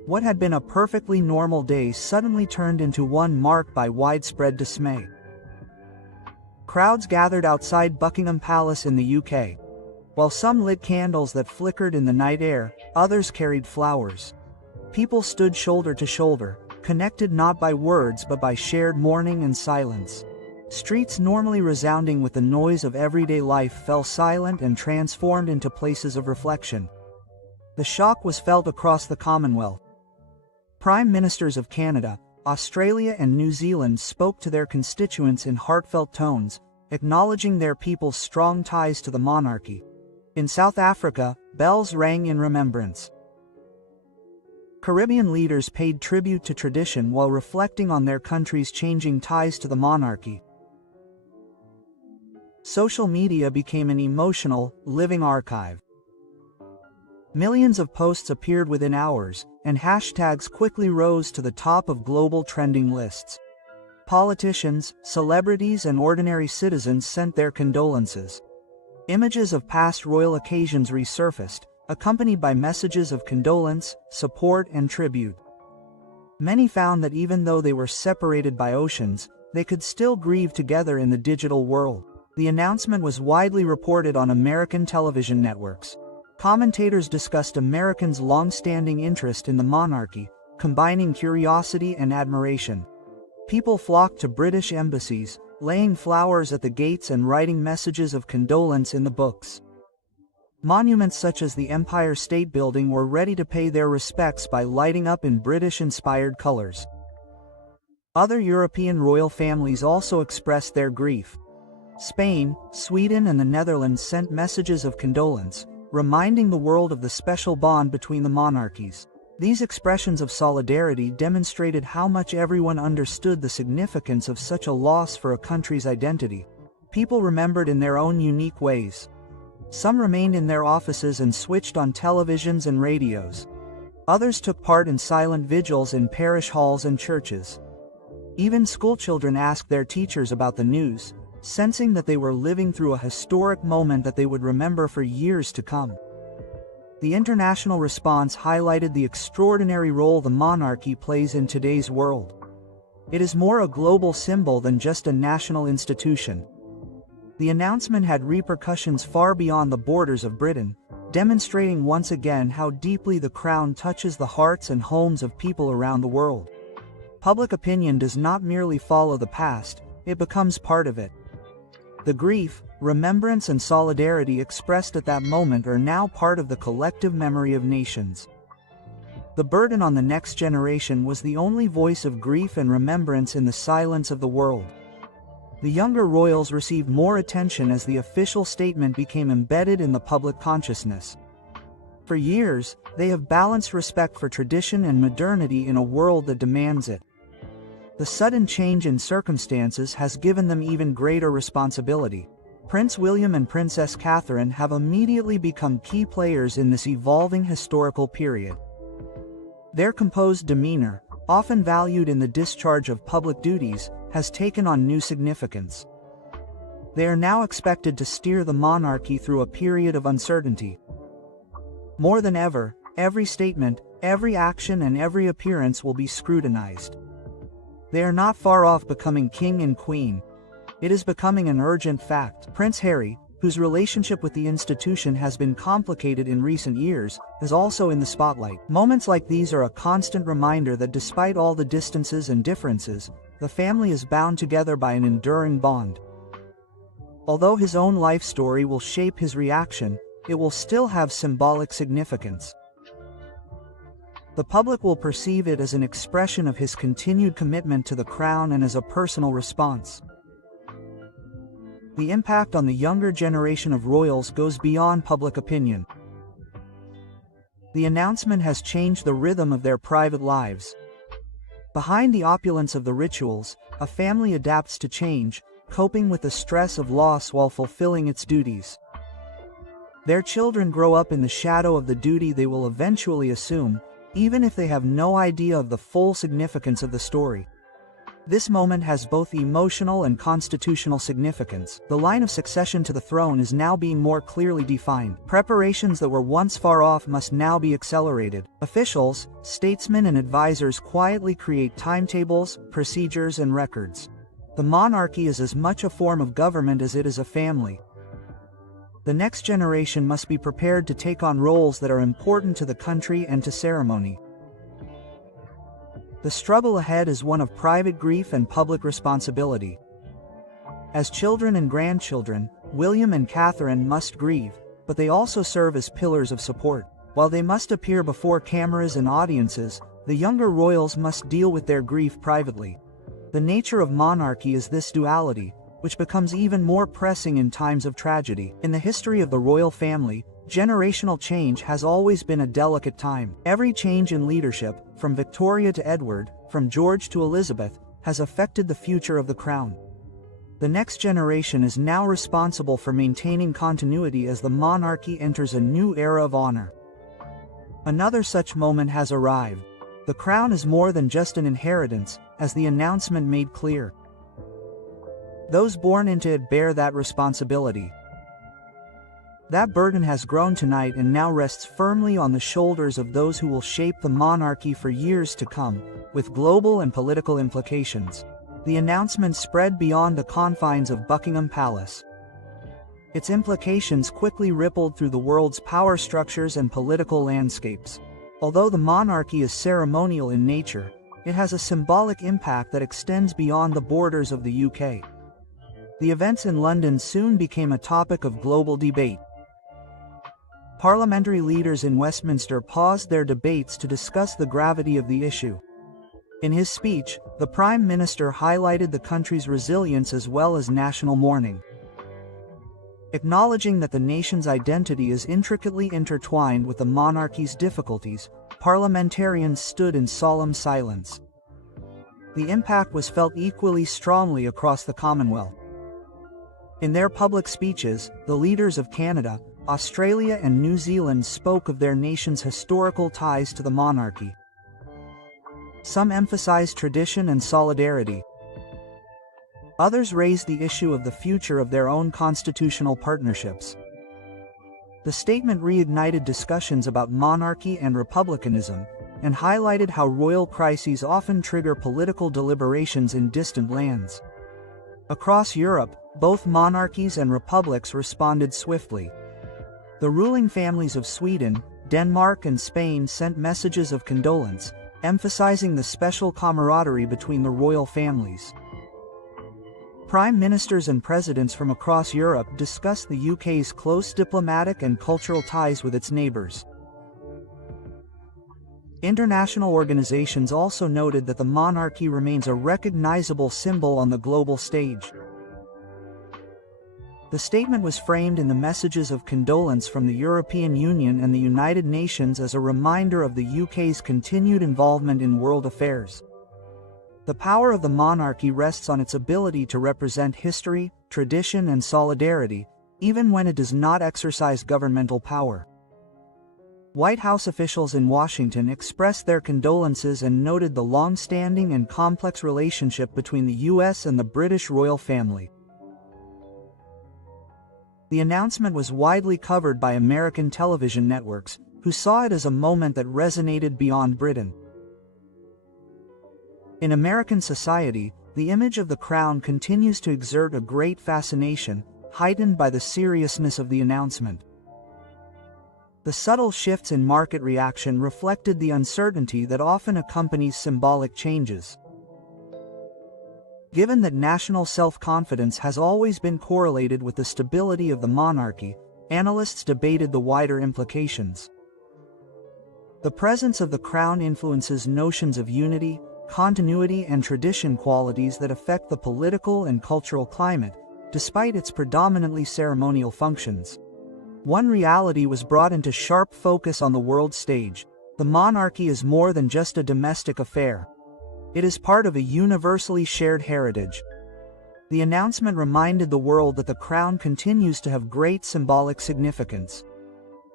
What had been a perfectly normal day suddenly turned into one marked by widespread dismay. Crowds gathered outside Buckingham Palace in the UK. While some lit candles that flickered in the night air, others carried flowers. People stood shoulder to shoulder, connected not by words but by shared mourning and silence. Streets normally resounding with the noise of everyday life fell silent and transformed into places of reflection. The shock was felt across the Commonwealth. Prime Ministers of Canada, Australia and New Zealand spoke to their constituents in heartfelt tones, acknowledging their people's strong ties to the monarchy. In South Africa, bells rang in remembrance. Caribbean leaders paid tribute to tradition while reflecting on their country's changing ties to the monarchy. Social media became an emotional, living archive. Millions of posts appeared within hours, and hashtags quickly rose to the top of global trending lists. Politicians, celebrities, and ordinary citizens sent their condolences. Images of past royal occasions resurfaced, accompanied by messages of condolence, support, and tribute. Many found that even though they were separated by oceans, they could still grieve together in the digital world. The announcement was widely reported on American television networks. Commentators discussed Americans' long-standing interest in the monarchy, combining curiosity and admiration. People flocked to British embassies, laying flowers at the gates and writing messages of condolence in the books. Monuments such as the Empire State Building were ready to pay their respects by lighting up in British-inspired colors. Other European royal families also expressed their grief. Spain, Sweden, and the Netherlands sent messages of condolence, reminding the world of the special bond between the monarchies. These expressions of solidarity demonstrated how much everyone understood the significance of such a loss for a country's identity. People remembered in their own unique ways. Some remained in their offices and switched on televisions and radios. Others took part in silent vigils in parish halls and churches. Even schoolchildren asked their teachers about the news, sensing that they were living through a historic moment that they would remember for years to come. The international response highlighted the extraordinary role the monarchy plays in today's world. It is more a global symbol than just a national institution. The announcement had repercussions far beyond the borders of Britain, demonstrating once again how deeply the crown touches the hearts and homes of people around the world. Public opinion does not merely follow the past, it becomes part of it. The grief, remembrance, and solidarity expressed at that moment are now part of the collective memory of nations. The burden on the next generation was the only voice of grief and remembrance in the silence of the world. The younger royals received more attention as the official statement became embedded in the public consciousness. For years, they have balanced respect for tradition and modernity in a world that demands it. The sudden change in circumstances has given them even greater responsibility. Prince William and Princess Catherine have immediately become key players in this evolving historical period. Their composed demeanor, often valued in the discharge of public duties, has taken on new significance. They are now expected to steer the monarchy through a period of uncertainty. More than ever, every statement, every action, and every appearance will be scrutinized. They are not far off becoming king and queen. It is becoming an urgent fact. Prince Harry, whose relationship with the institution has been complicated in recent years, is also in the spotlight. Moments like these are a constant reminder that despite all the distances and differences, the family is bound together by an enduring bond. Although his own life story will shape his reaction, it will still have symbolic significance. The public will perceive it as an expression of his continued commitment to the crown and as a personal response. The impact on the younger generation of royals goes beyond public opinion. The announcement has changed the rhythm of their private lives. Behind the opulence of the rituals, a family adapts to change, coping with the stress of loss while fulfilling its duties. Their children grow up in the shadow of the duty they will eventually assume, even if they have no idea of the full significance of the story. This moment has both emotional and constitutional significance. The line of succession to the throne is now being more clearly defined. Preparations that were once far off must now be accelerated. Officials, statesmen and advisors quietly create timetables, procedures and records. The monarchy is as much a form of government as it is a family. The next generation must be prepared to take on roles that are important to the country and to ceremony. The struggle ahead is one of private grief and public responsibility. As children and grandchildren, William and Catherine must grieve, but they also serve as pillars of support. While they must appear before cameras and audiences, the younger royals must deal with their grief privately. The nature of monarchy is this duality, which becomes even more pressing in times of tragedy. In the history of the royal family, generational change has always been a delicate time. Every change in leadership, from Victoria to Edward, from George to Elizabeth, has affected the future of the crown. The next generation is now responsible for maintaining continuity as the monarchy enters a new era of honor. Another such moment has arrived. The crown is more than just an inheritance, as the announcement made clear. Those born into it bear that responsibility. That burden has grown tonight and now rests firmly on the shoulders of those who will shape the monarchy for years to come, with global and political implications. The announcement spread beyond the confines of Buckingham Palace. Its implications quickly rippled through the world's power structures and political landscapes. Although the monarchy is ceremonial in nature, it has a symbolic impact that extends beyond the borders of the UK. The events in London soon became a topic of global debate. Parliamentary leaders in Westminster paused their debates to discuss the gravity of the issue. In his speech, the Prime Minister highlighted the country's resilience as well as national mourning. Acknowledging that the nation's identity is intricately intertwined with the monarchy's difficulties, parliamentarians stood in solemn silence. The impact was felt equally strongly across the Commonwealth. In their public speeches, the leaders of Canada, Australia and New Zealand spoke of their nation's historical ties to the monarchy. Some emphasized tradition and solidarity. Others raised the issue of the future of their own constitutional partnerships. The statement reignited discussions about monarchy and republicanism, and highlighted how royal crises often trigger political deliberations in distant lands. Across Europe, both monarchies and republics responded swiftly. The ruling families of Sweden, Denmark and Spain sent messages of condolence, emphasizing the special camaraderie between the royal families. Prime ministers and presidents from across Europe discussed the UK's close diplomatic and cultural ties with its neighbours. International organizations also noted that the monarchy remains a recognizable symbol on the global stage. The statement was framed in the messages of condolence from the European Union and the United Nations as a reminder of the UK's continued involvement in world affairs. The power of the monarchy rests on its ability to represent history, tradition, and solidarity, even when it does not exercise governmental power. White House officials in Washington expressed their condolences and noted the long-standing and complex relationship between the US and the British royal family. The announcement was widely covered by American television networks, who saw it as a moment that resonated beyond Britain. In American society, the image of the crown continues to exert a great fascination, heightened by the seriousness of the announcement. The subtle shifts in market reaction reflected the uncertainty that often accompanies symbolic changes. Given that national self-confidence has always been correlated with the stability of the monarchy, analysts debated the wider implications. The presence of the crown influences notions of unity, continuity, and tradition, qualities that affect the political and cultural climate, despite its predominantly ceremonial functions. One reality was brought into sharp focus on the world stage: the monarchy is more than just a domestic affair. It is part of a universally shared heritage. The announcement reminded the world that the crown continues to have great symbolic significance.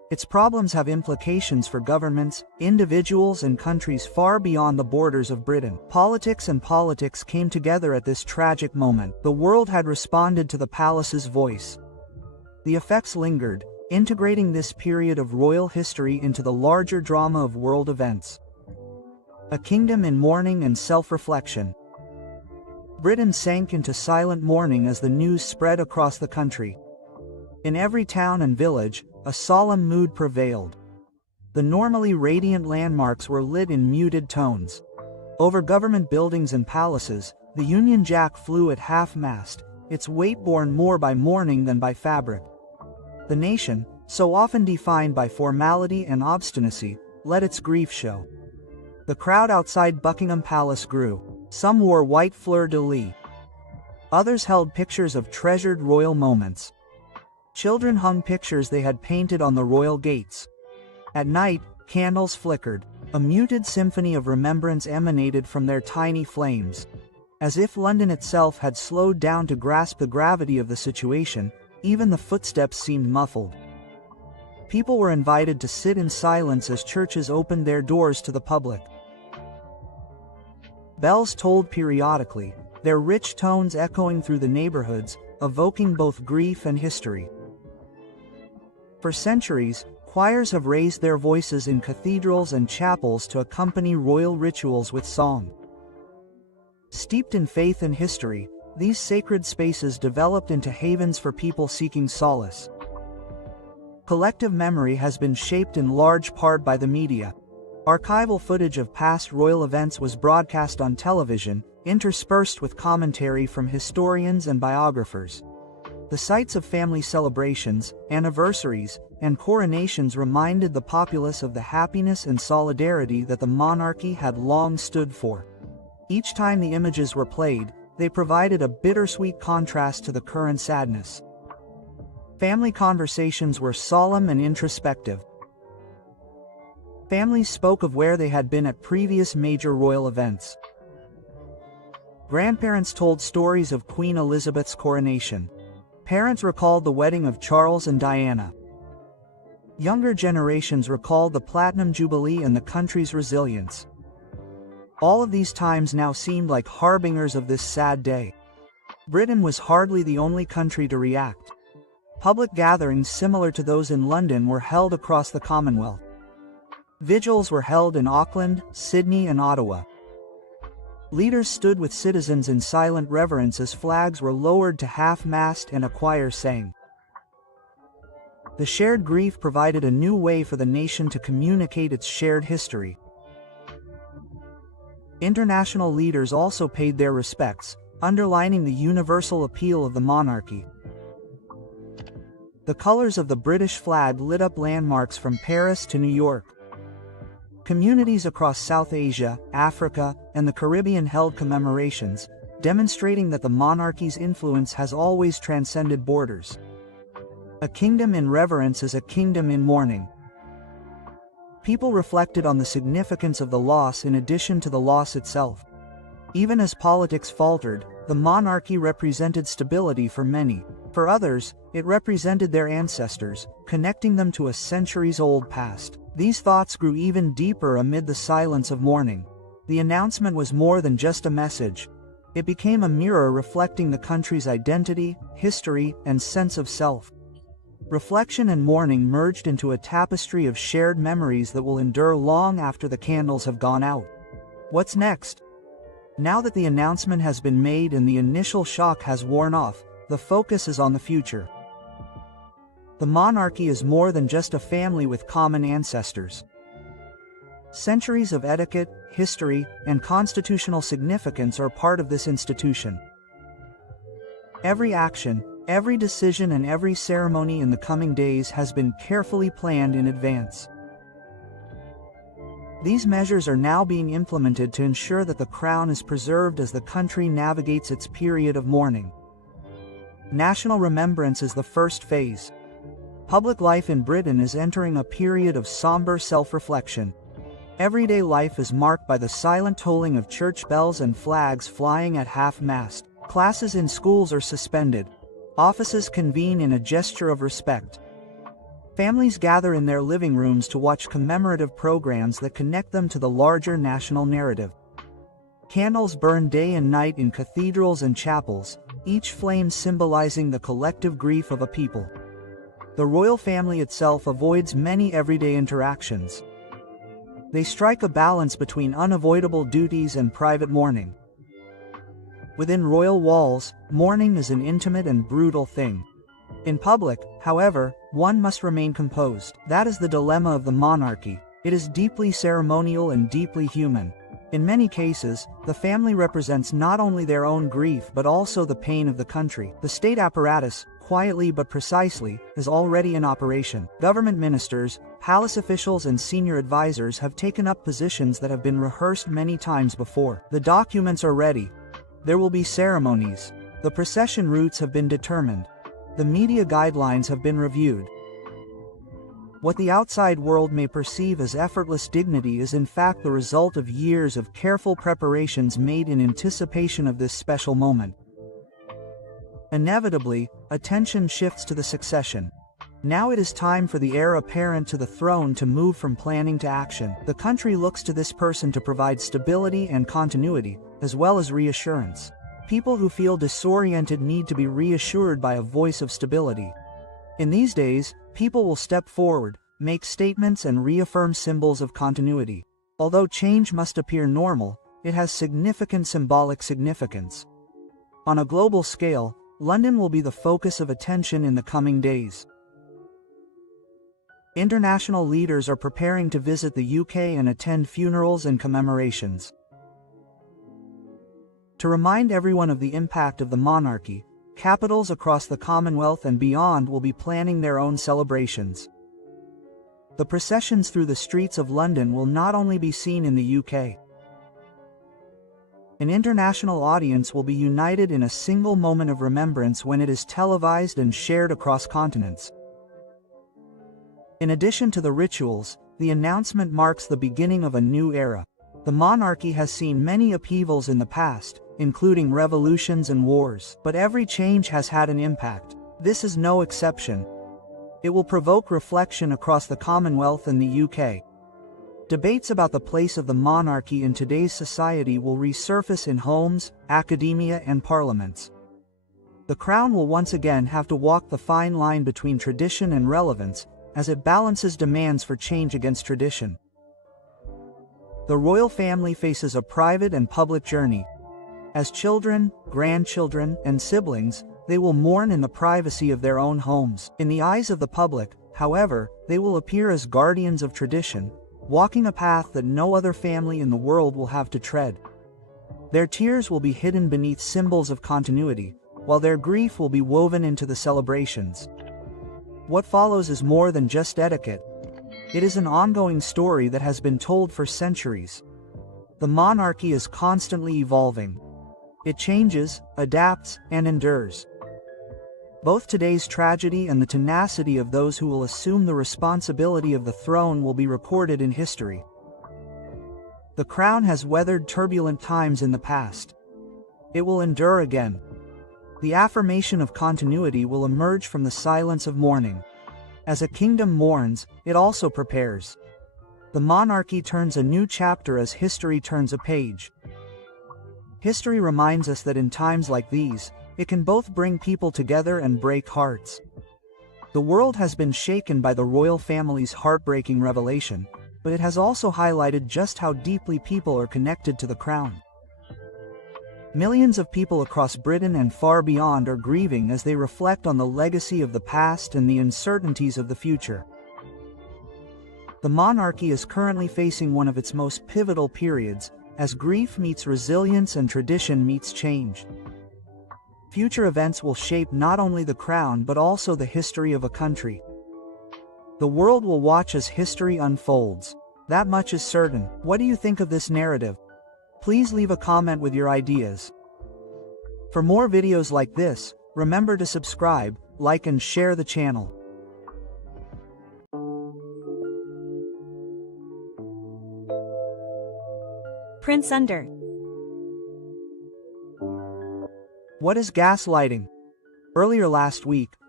Its problems have implications for governments, individuals and countries far beyond the borders of Britain. Politics and politics came together at this tragic moment. The world had responded to the palace's voice. The effects lingered, integrating this period of royal history into the larger drama of world events. A kingdom in mourning and self-reflection. Britain sank into silent mourning as the news spread across the country. In every town and village, a solemn mood prevailed. The normally radiant landmarks were lit in muted tones. Over government buildings and palaces, the Union Jack flew at half-mast, its weight borne more by mourning than by fabric. The nation, so often defined by formality and obstinacy, let its grief show. The crowd outside Buckingham Palace grew. Some wore white fleur-de-lis. Others held pictures of treasured royal moments. Children hung pictures they had painted on the royal gates. At night, candles flickered. A muted symphony of remembrance emanated from their tiny flames. As if London itself had slowed down to grasp the gravity of the situation, even the footsteps seemed muffled. People were invited to sit in silence as churches opened their doors to the public. Bells tolled periodically, their rich tones echoing through the neighborhoods, evoking both grief and history. For centuries, choirs have raised their voices in cathedrals and chapels to accompany royal rituals with song. Steeped in faith and history, these sacred spaces developed into havens for people seeking solace. Collective memory has been shaped in large part by the media. Archival footage of past royal events was broadcast on television, interspersed with commentary from historians and biographers. The sights of family celebrations, anniversaries, and coronations reminded the populace of the happiness and solidarity that the monarchy had long stood for. Each time the images were played, they provided a bittersweet contrast to the current sadness. Family conversations were solemn and introspective. Families spoke of where they had been at previous major royal events. Grandparents told stories of Queen Elizabeth's coronation. Parents recalled the wedding of Charles and Diana. Younger generations recalled the Platinum Jubilee and the country's resilience. All of these times now seemed like harbingers of this sad day. Britain was hardly the only country to react. Public gatherings similar to those in London were held across the Commonwealth. Vigils were held in Auckland, Sydney, and Ottawa. Leaders stood with citizens in silent reverence as flags were lowered to half-mast and a choir sang. The shared grief provided a new way for the nation to communicate its shared history. International leaders also paid their respects, underlining the universal appeal of the monarchy. The colors of the British flag lit up landmarks from Paris to New York. Communities across South Asia, Africa, and the Caribbean held commemorations, demonstrating that the monarchy's influence has always transcended borders. A kingdom in reverence is a kingdom in mourning. People reflected on the significance of the loss in addition to the loss itself. Even as politics faltered, the monarchy represented stability for many. For others, it represented their ancestors, connecting them to a centuries-old past. These thoughts grew even deeper amid the silence of mourning. The announcement was more than just a message. It became a mirror reflecting the country's identity, history, and sense of self. Reflection and mourning merged into a tapestry of shared memories that will endure long after the candles have gone out. What's next? Now that the announcement has been made and the initial shock has worn off, the focus is on the future. The monarchy is more than just a family with common ancestors. Centuries of etiquette, history, and constitutional significance are part of this institution. Every action, every decision, and every ceremony in the coming days has been carefully planned in advance. These measures are now being implemented to ensure that the crown is preserved as the country navigates its period of mourning. National remembrance is the first phase. Public life in Britain is entering a period of somber self-reflection. Everyday life is marked by the silent tolling of church bells and flags flying at half-mast. Classes in schools are suspended. Offices convene in a gesture of respect. Families gather in their living rooms to watch commemorative programs that connect them to the larger national narrative. Candles burn day and night in cathedrals and chapels, each flame symbolizing the collective grief of a people. The royal family itself avoids many everyday interactions. They strike a balance between unavoidable duties and private mourning. Within royal walls, mourning is an intimate and brutal thing. In public, however, one must remain composed. That is the dilemma of the monarchy. It is deeply ceremonial and deeply human. In many cases, the family represents not only their own grief but also the pain of the country. The state apparatus, quietly but precisely, is already in operation. Government ministers, palace officials and senior advisors have taken up positions that have been rehearsed many times before. The documents are ready. There will be ceremonies. The procession routes have been determined. The media guidelines have been reviewed. What the outside world may perceive as effortless dignity is in fact the result of years of careful preparations made in anticipation of this special moment. Inevitably, attention shifts to the succession. Now it is time for the heir apparent to the throne to move from planning to action. The country looks to this person to provide stability and continuity, as well as reassurance. People who feel disoriented need to be reassured by a voice of stability. In these days, people will step forward, make statements and reaffirm symbols of continuity. Although change must appear normal, it has significant symbolic significance. On a global scale, London will be the focus of attention in the coming days. International leaders are preparing to visit the UK and attend funerals and commemorations. To remind everyone of the impact of the monarchy, capitals across the Commonwealth and beyond will be planning their own celebrations. The processions through the streets of London will not only be seen in the UK. An international audience will be united in a single moment of remembrance when it is televised and shared across continents. In addition to the rituals, the announcement marks the beginning of a new era. The monarchy has seen many upheavals in the past, including revolutions and wars, but every change has had an impact. This is no exception. It will provoke reflection across the Commonwealth and the UK. Debates about the place of the monarchy in today's society will resurface in homes, academia, and parliaments. The Crown will once again have to walk the fine line between tradition and relevance, as it balances demands for change against tradition. The royal family faces a private and public journey. As children, grandchildren, and siblings, they will mourn in the privacy of their own homes. In the eyes of the public, however, they will appear as guardians of tradition, walking a path that no other family in the world will have to tread. Their tears will be hidden beneath symbols of continuity, while their grief will be woven into the celebrations. What follows is more than just etiquette. It is an ongoing story that has been told for centuries. The monarchy is constantly evolving. It changes, adapts, and endures. Both today's tragedy and the tenacity of those who will assume the responsibility of the throne will be recorded in history. The Crown has weathered turbulent times in the past. It will endure again. The affirmation of continuity will emerge from the silence of mourning. As a kingdom mourns, it also prepares. The monarchy turns a new chapter as history turns a page. History reminds us that in times like these, it can both bring people together and break hearts. The world has been shaken by the royal family's heartbreaking revelation, but it has also highlighted just how deeply people are connected to the Crown. Millions of people across Britain and far beyond are grieving as they reflect on the legacy of the past and the uncertainties of the future. The monarchy is currently facing one of its most pivotal periods, as grief meets resilience and tradition meets change. Future events will shape not only the Crown but also the history of a country. The world will watch as history unfolds. That much is certain. What do you think of this narrative? Please leave a comment with your ideas. For more videos like this, remember to subscribe, like and share the channel. Prince Under. What is gaslighting? Earlier last week,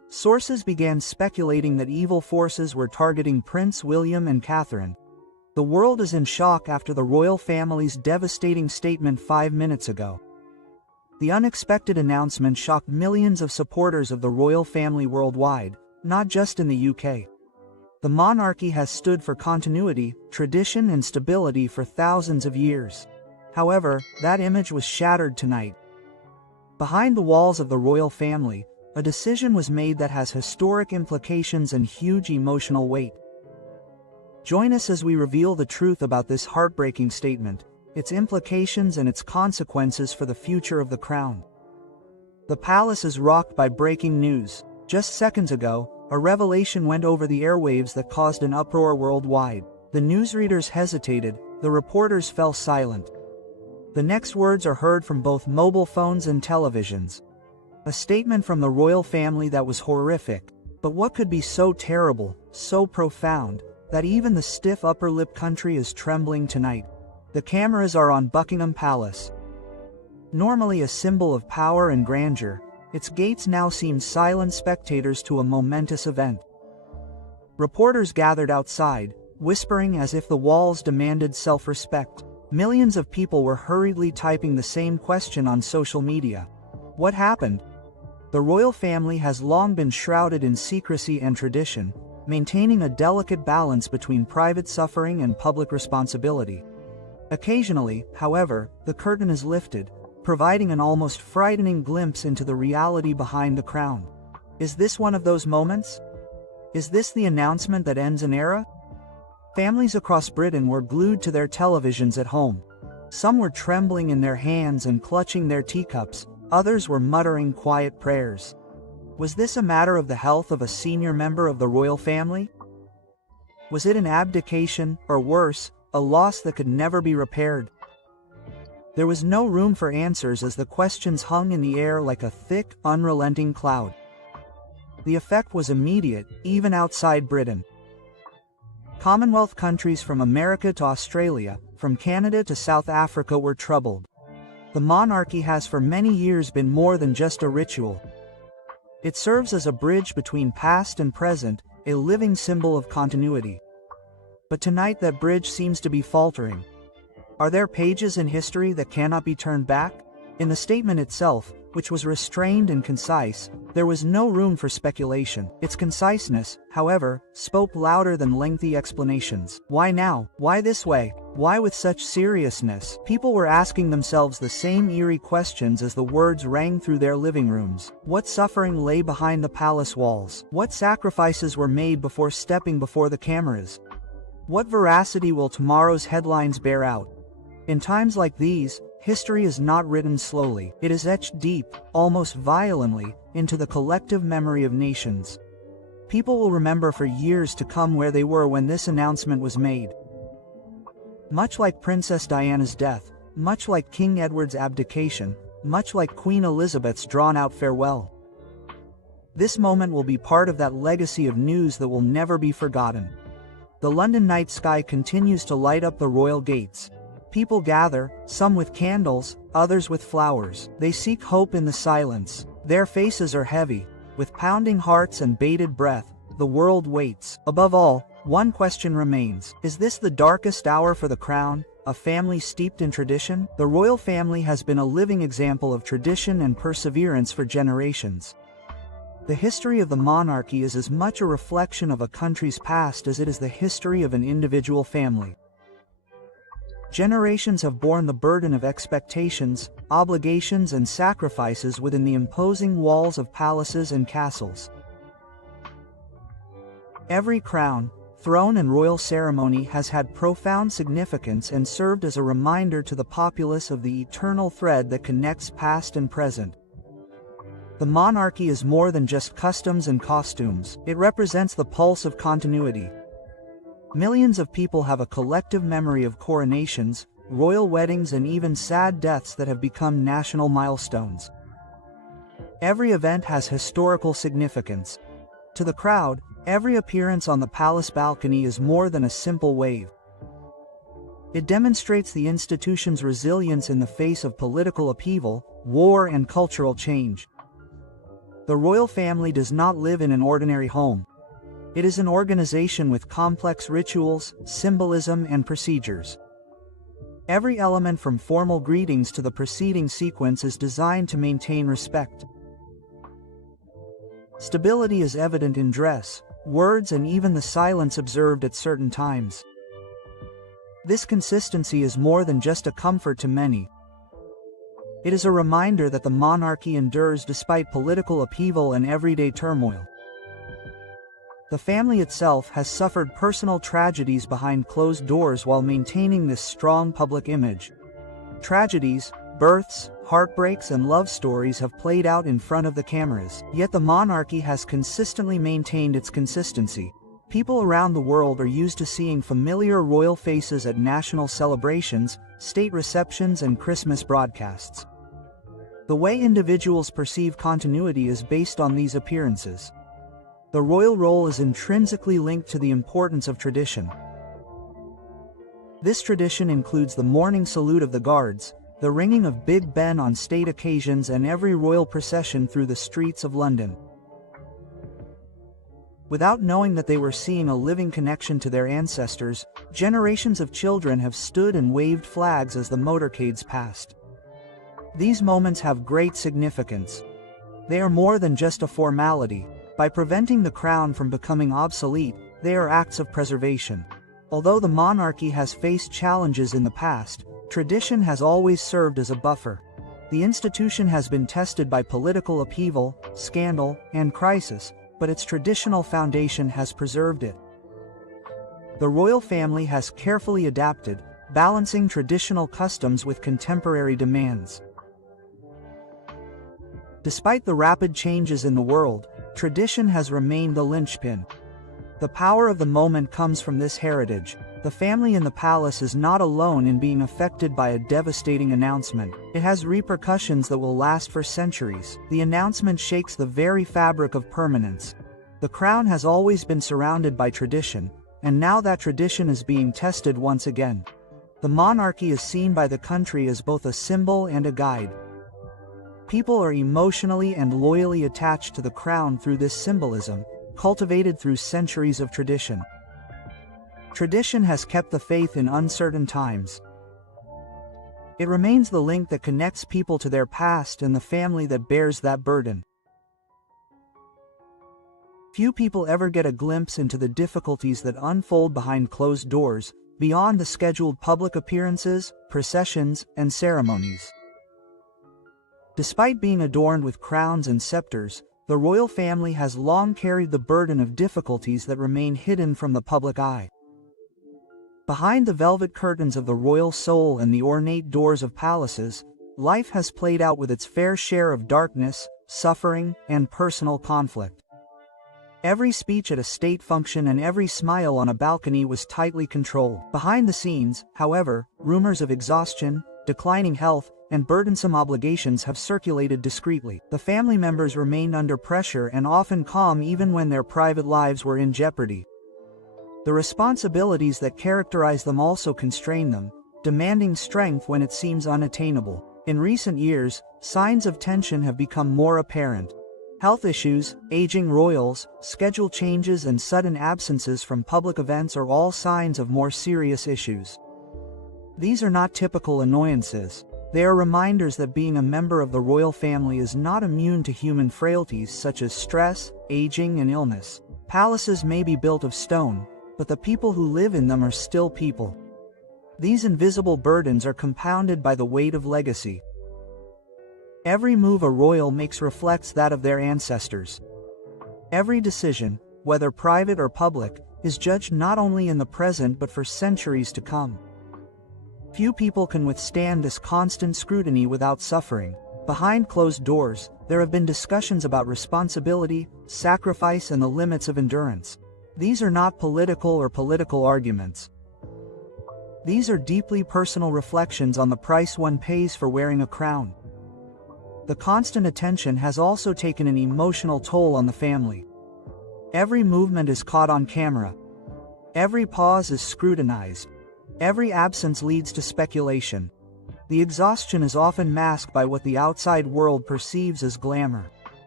Sources began speculating that evil forces were targeting Prince William and Catherine. The world is in shock after the royal family's devastating statement 5 minutes ago. The unexpected announcement shocked millions of supporters of the royal family worldwide, not just in the UK. The monarchy has stood for continuity, tradition, and stability for thousands of years. However, that image was shattered tonight. Behind the walls of the royal family, a decision was made that has historic implications and huge emotional weight. Join us as we reveal the truth about this heartbreaking statement, its implications and its consequences for the future of the crown. The palace is rocked by breaking news. Just seconds ago, a revelation went over the airwaves that caused an uproar worldwide. The newsreaders hesitated, the reporters fell silent. The next words are heard from both mobile phones and televisions. A statement from the royal family that was horrific. But what could be so terrible, so profound, that even the stiff upper lip country is trembling tonight? The cameras are on Buckingham Palace. Normally a symbol of power and grandeur, its gates now seem silent spectators to a momentous event. Reporters gathered outside, whispering as if the walls demanded self-respect. Millions of people were hurriedly typing the same question on social media. What happened? The royal family has long been shrouded in secrecy and tradition, maintaining a delicate balance between private suffering and public responsibility. Occasionally, however, the curtain is lifted, providing an almost frightening glimpse into the reality behind the crown. Is this one of those moments? Is this the announcement that ends an era? Families across Britain were glued to their televisions at home. Some were trembling in their hands and clutching their teacups, others were muttering quiet prayers. Was this a matter of the health of a senior member of the royal family? Was it an abdication, or worse, a loss that could never be repaired? There was no room for answers as the questions hung in the air like a thick, unrelenting cloud. The effect was immediate, even outside Britain. Commonwealth countries from America to Australia, from Canada to South Africa were troubled. The monarchy has for many years been more than just a ritual. It serves as a bridge between past and present, a living symbol of continuity. But tonight that bridge seems to be faltering. Are there pages in history that cannot be turned back? In the statement itself, which was restrained and concise, there was no room for speculation. Its conciseness, however, spoke louder than lengthy explanations. Why now? Why this way? Why with such seriousness? People were asking themselves the same eerie questions as the words rang through their living rooms. What suffering lay behind the palace walls? What sacrifices were made before stepping before the cameras? What veracity will tomorrow's headlines bear out? In times like these, history is not written slowly. It is etched deep, almost violently, into the collective memory of nations. People will remember for years to come where they were when this announcement was made. Much like Princess Diana's death, much like King Edward's abdication, much like Queen Elizabeth's drawn-out farewell. This moment will be part of that legacy of news that will never be forgotten. The London night sky continues to light up the royal gates. People gather, some with candles, others with flowers. They seek hope in the silence. Their faces are heavy. With pounding hearts and bated breath, the world waits. Above all, one question remains. Is this the darkest hour for the crown, a family steeped in tradition? The royal family has been a living example of tradition and perseverance for generations. The history of the monarchy is as much a reflection of a country's past as it is the history of an individual family. Generations have borne the burden of expectations, obligations, and sacrifices within the imposing walls of palaces and castles. Every crown, throne, and royal ceremony has had profound significance and served as a reminder to the populace of the eternal thread that connects past and present. The monarchy is more than just customs and costumes. It represents the pulse of continuity. Millions of people have a collective memory of coronations, royal weddings, and even sad deaths that have become national milestones. Every event has historical significance. To the crowd, every appearance on the palace balcony is more than a simple wave. It demonstrates the institution's resilience in the face of political upheaval, war, and cultural change. The royal family does not live in an ordinary home. It is an organization with complex rituals, symbolism, and procedures. Every element from formal greetings to the preceding sequence is designed to maintain respect. Stability is evident in dress, words, and even the silence observed at certain times. This consistency is more than just a comfort to many. It is a reminder that the monarchy endures despite political upheaval and everyday turmoil. The family itself has suffered personal tragedies behind closed doors while maintaining this strong public image. Tragedies, births, heartbreaks, and love stories have played out in front of the cameras, yet the monarchy has consistently maintained its consistency. People around the world are used to seeing familiar royal faces at national celebrations, state receptions, and Christmas broadcasts. The way individuals perceive continuity is based on these appearances. The royal role is intrinsically linked to the importance of tradition. This tradition includes the morning salute of the guards, the ringing of Big Ben on state occasions, and every royal procession through the streets of London. Without knowing that they were seeing a living connection to their ancestors, generations of children have stood and waved flags as the motorcades passed. These moments have great significance. They are more than just a formality. By preventing the crown from becoming obsolete, they are acts of preservation. Although the monarchy has faced challenges in the past, tradition has always served as a buffer. The institution has been tested by political upheaval, scandal, and crisis, but its traditional foundation has preserved it. The royal family has carefully adapted, balancing traditional customs with contemporary demands. Despite the rapid changes in the world, tradition has remained the linchpin. The power of the moment comes from this heritage. The family in the palace is not alone in being affected by a devastating announcement. It has repercussions that will last for centuries. The announcement shakes the very fabric of permanence. The crown has always been surrounded by tradition, and now that tradition is being tested once again. The monarchy is seen by the country as both a symbol and a guide. People are emotionally and loyally attached to the crown through this symbolism, cultivated through centuries of tradition. Tradition has kept the faith in uncertain times. It remains the link that connects people to their past and the family that bears that burden. Few people ever get a glimpse into the difficulties that unfold behind closed doors, beyond the scheduled public appearances, processions, and ceremonies. Despite being adorned with crowns and scepters, the royal family has long carried the burden of difficulties that remain hidden from the public eye. Behind the velvet curtains of the royal soul and the ornate doors of palaces, life has played out with its fair share of darkness, suffering, and personal conflict. Every speech at a state function and every smile on a balcony was tightly controlled. Behind the scenes, however, rumors of exhaustion, declining health, and burdensome obligations have circulated discreetly. The family members remained under pressure and often calm even when their private lives were in jeopardy. The responsibilities that characterize them also constrain them, demanding strength when it seems unattainable. In recent years, signs of tension have become more apparent. Health issues, aging royals, schedule changes, and sudden absences from public events are all signs of more serious issues. These are not typical annoyances. They are reminders that being a member of the royal family is not immune to human frailties such as stress, aging, and illness. Palaces may be built of stone, but the people who live in them are still people. These invisible burdens are compounded by the weight of legacy. Every move a royal makes reflects that of their ancestors. Every decision, whether private or public, is judged not only in the present but for centuries to come. Few people can withstand this constant scrutiny without suffering. Behind closed doors, there have been discussions about responsibility, sacrifice, and the limits of endurance. These are not political arguments. These are deeply personal reflections on the price one pays for wearing a crown. The constant attention has also taken an emotional toll on the family. Every movement is caught on camera. Every pause is scrutinized. Every absence leads to speculation. The exhaustion is often masked by what the outside world perceives as glamour.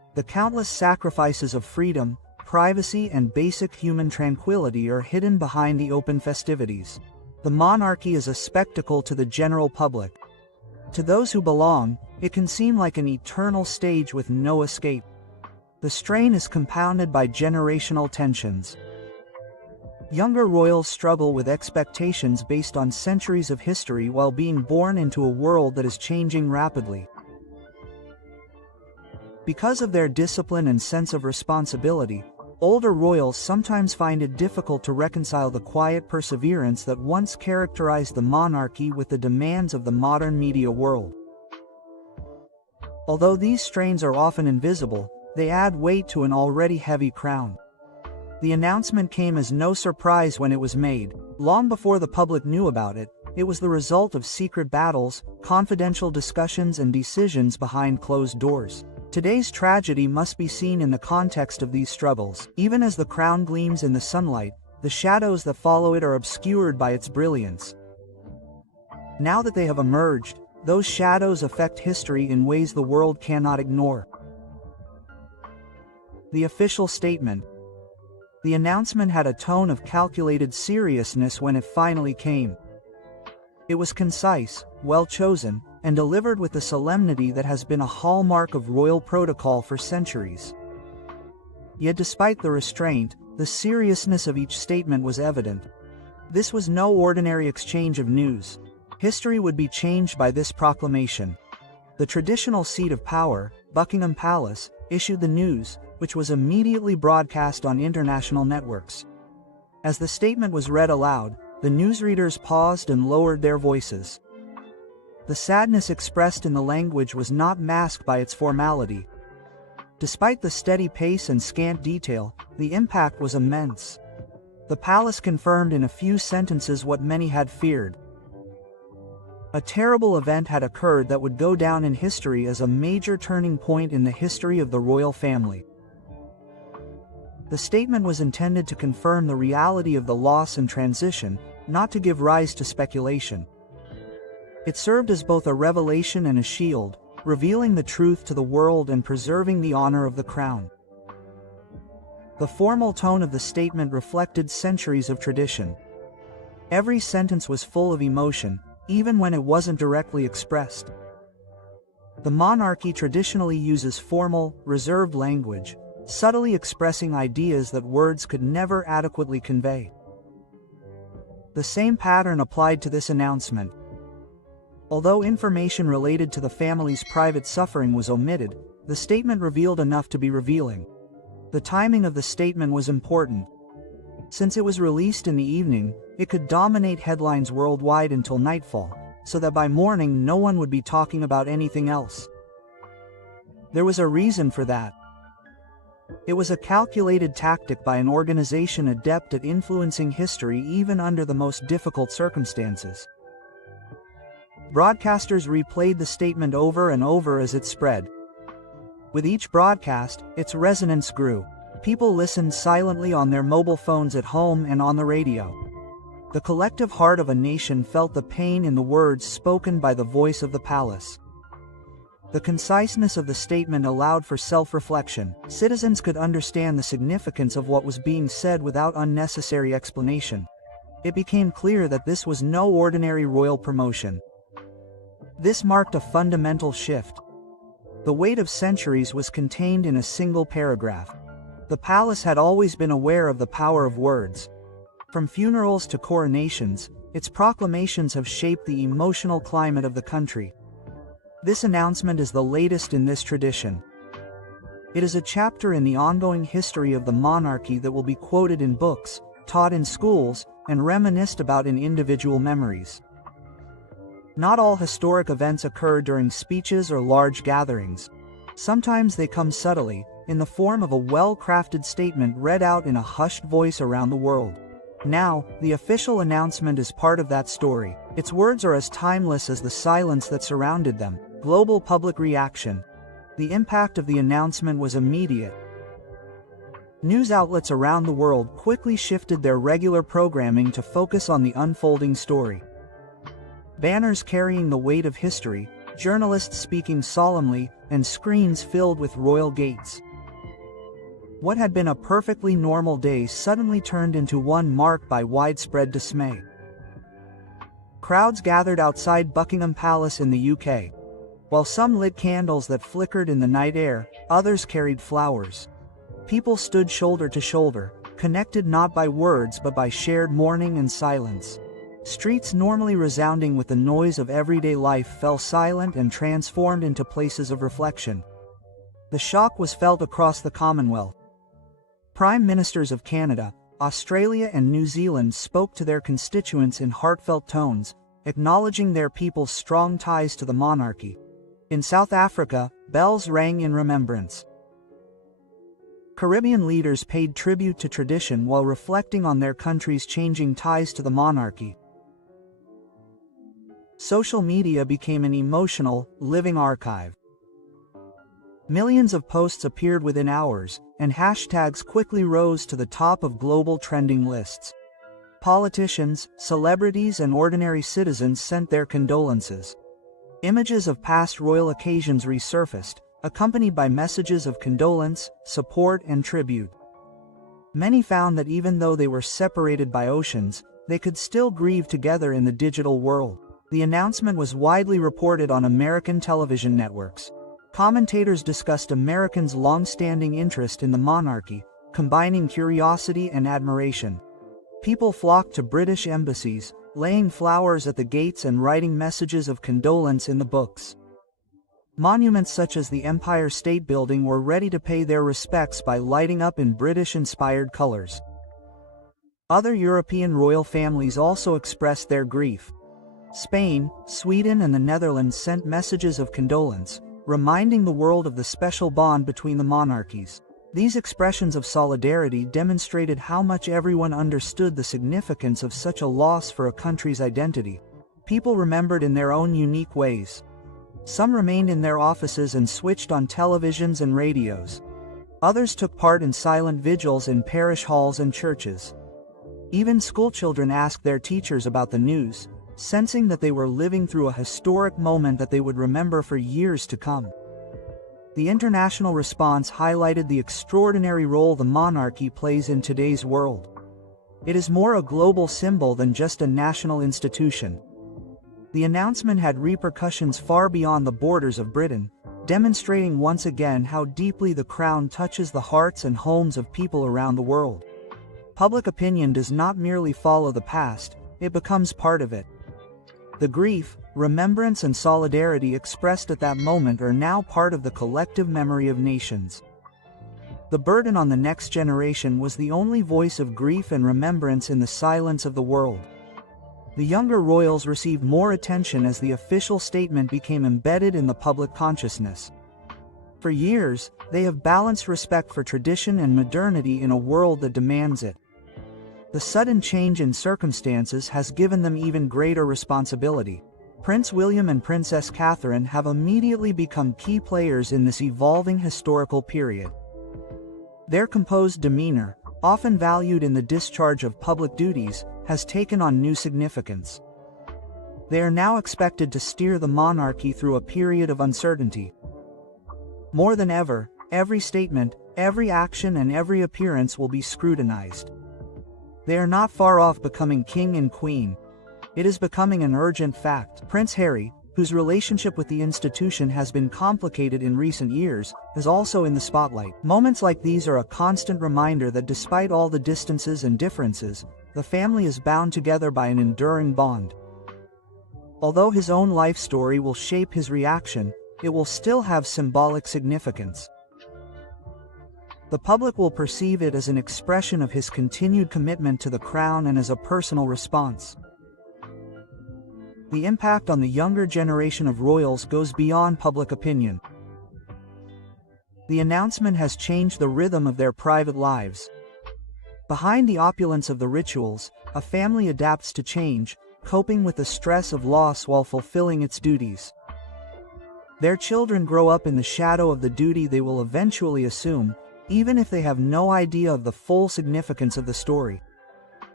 The countless sacrifices of freedom, privacy, and basic human tranquility are hidden behind the open festivities. The monarchy is a spectacle to the general public. To those who belong, it can seem like an eternal stage with no escape. The strain is compounded by generational tensions. Younger royals struggle with expectations based on centuries of history while being born into a world that is changing rapidly. Because of their discipline and sense of responsibility, older royals sometimes find it difficult to reconcile the quiet perseverance that once characterized the monarchy with the demands of the modern media world. Although these strains are often invisible, they add weight to an already heavy crown. The announcement came as no surprise when it was made. Long before the public knew about it, it was the result of secret battles, confidential discussions, and decisions behind closed doors. Today's tragedy must be seen in the context of these struggles. Even as the crown gleams in the sunlight, the shadows that follow it are obscured by its brilliance. Now that they have emerged, those shadows affect history in ways the world cannot ignore. The official statement. The announcement had a tone of calculated seriousness when it finally came. It was concise, well chosen, and delivered with the solemnity that has been a hallmark of royal protocol for centuries. Yet despite the restraint, the seriousness of each statement was evident. This was no ordinary exchange of news. History would be changed by this proclamation. The traditional seat of power, Buckingham Palace, issued the news, which was immediately broadcast on international networks. As the statement was read aloud, the newsreaders paused and lowered their voices. The sadness expressed in the language was not masked by its formality. Despite the steady pace and scant detail, the impact was immense. The palace confirmed in a few sentences what many had feared. A terrible event had occurred that would go down in history as a major turning point in the history of the royal family. The statement was intended to confirm the reality of the loss and transition, not to give rise to speculation. It served as both a revelation and a shield, revealing the truth to the world and preserving the honor of the crown. The formal tone of the statement reflected centuries of tradition. Every sentence was full of emotion, even when it wasn't directly expressed. The monarchy traditionally uses formal, reserved language, subtly expressing ideas that words could never adequately convey. The same pattern applied to this announcement. Although information related to the family's private suffering was omitted, the statement revealed enough to be revealing. The timing of the statement was important. Since it was released in the evening, it could dominate headlines worldwide until nightfall, so that by morning no one would be talking about anything else. There was a reason for that. It was a calculated tactic by an organization adept at influencing history even under the most difficult circumstances. Broadcasters replayed the statement over and over as it spread. With each broadcast, its resonance grew. People listened silently on their mobile phones at home and on the radio. The collective heart of a nation felt the pain in the words spoken by the voice of the palace. The conciseness of the statement allowed for self-reflection. Citizens could understand the significance of what was being said without unnecessary explanation. It became clear that this was no ordinary royal promotion. This marked a fundamental shift. The weight of centuries was contained in a single paragraph. The palace had always been aware of the power of words. From funerals to coronations, its proclamations have shaped the emotional climate of the country. This announcement is the latest in this tradition. It is a chapter in the ongoing history of the monarchy that will be quoted in books, taught in schools, and reminisced about in individual memories. Not all historic events occur during speeches or large gatherings. Sometimes they come subtly, in the form of a well-crafted statement read out in a hushed voice around the world. Now, the official announcement is part of that story. Its words are as timeless as the silence that surrounded them. Global public reaction. The impact of the announcement was immediate. News outlets around the world quickly shifted their regular programming to focus on the unfolding story. Banners carrying the weight of history, journalists speaking solemnly, and screens filled with royal gates. What had been a perfectly normal day suddenly turned into one marked by widespread dismay. Crowds gathered outside Buckingham Palace in the UK. While some lit candles that flickered in the night air, others carried flowers. People stood shoulder to shoulder, connected not by words but by shared mourning and silence. Streets normally resounding with the noise of everyday life fell silent and transformed into places of reflection. The shock was felt across the Commonwealth. Prime Ministers of Canada, Australia and New Zealand spoke to their constituents in heartfelt tones, acknowledging their people's strong ties to the monarchy. In South Africa, bells rang in remembrance. Caribbean leaders paid tribute to tradition while reflecting on their country's changing ties to the monarchy. Social media became an emotional, living archive. Millions of posts appeared within hours, and hashtags quickly rose to the top of global trending lists. Politicians, celebrities, and ordinary citizens sent their condolences. Images of past royal occasions resurfaced, accompanied by messages of condolence, support, and tribute. Many found that even though they were separated by oceans, they could still grieve together in the digital world. The announcement was widely reported on American television networks. Commentators discussed Americans' long-standing interest in the monarchy, combining curiosity and admiration. People flocked to British embassies, laying flowers at the gates and writing messages of condolence in the books. Monuments such as the Empire State Building were ready to pay their respects by lighting up in British-inspired colors. Other European royal families also expressed their grief. Spain, Sweden, and the Netherlands sent messages of condolence, reminding the world of the special bond between the monarchies. These expressions of solidarity demonstrated how much everyone understood the significance of such a loss for a country's identity. People remembered in their own unique ways. Some remained in their offices and switched on televisions and radios. Others took part in silent vigils in parish halls and churches. Even schoolchildren asked their teachers about the news, sensing that they were living through a historic moment that they would remember for years to come. The international response highlighted the extraordinary role the monarchy plays in today's world. It is more a global symbol than just a national institution. The announcement had repercussions far beyond the borders of Britain, demonstrating once again how deeply the crown touches the hearts and homes of people around the world. Public opinion does not merely follow the past, it becomes part of it. The grief, remembrance, and solidarity expressed at that moment are now part of the collective memory of nations. The burden on the next generation was the only voice of grief and remembrance in the silence of the world. The younger royals received more attention as the official statement became embedded in the public consciousness. For years, they have balanced respect for tradition and modernity in a world that demands it. The sudden change in circumstances has given them even greater responsibility. Prince William and Princess Catherine have immediately become key players in this evolving historical period. Their composed demeanor, often valued in the discharge of public duties, has taken on new significance. They are now expected to steer the monarchy through a period of uncertainty. More than ever, every statement, every action, and every appearance will be scrutinized. They are not far off becoming king and queen. It is becoming an urgent fact. Prince Harry, whose relationship with the institution has been complicated in recent years, is also in the spotlight. Moments like these are a constant reminder that despite all the distances and differences, the family is bound together by an enduring bond. Although his own life story will shape his reaction, it will still have symbolic significance. The public will perceive it as an expression of his continued commitment to the crown and as a personal response. The impact on the younger generation of royals goes beyond public opinion. The announcement has changed the rhythm of their private lives. Behind the opulence of the rituals, a family adapts to change, coping with the stress of loss while fulfilling its duties. Their children grow up in the shadow of the duty they will eventually assume, even if they have no idea of the full significance of the story.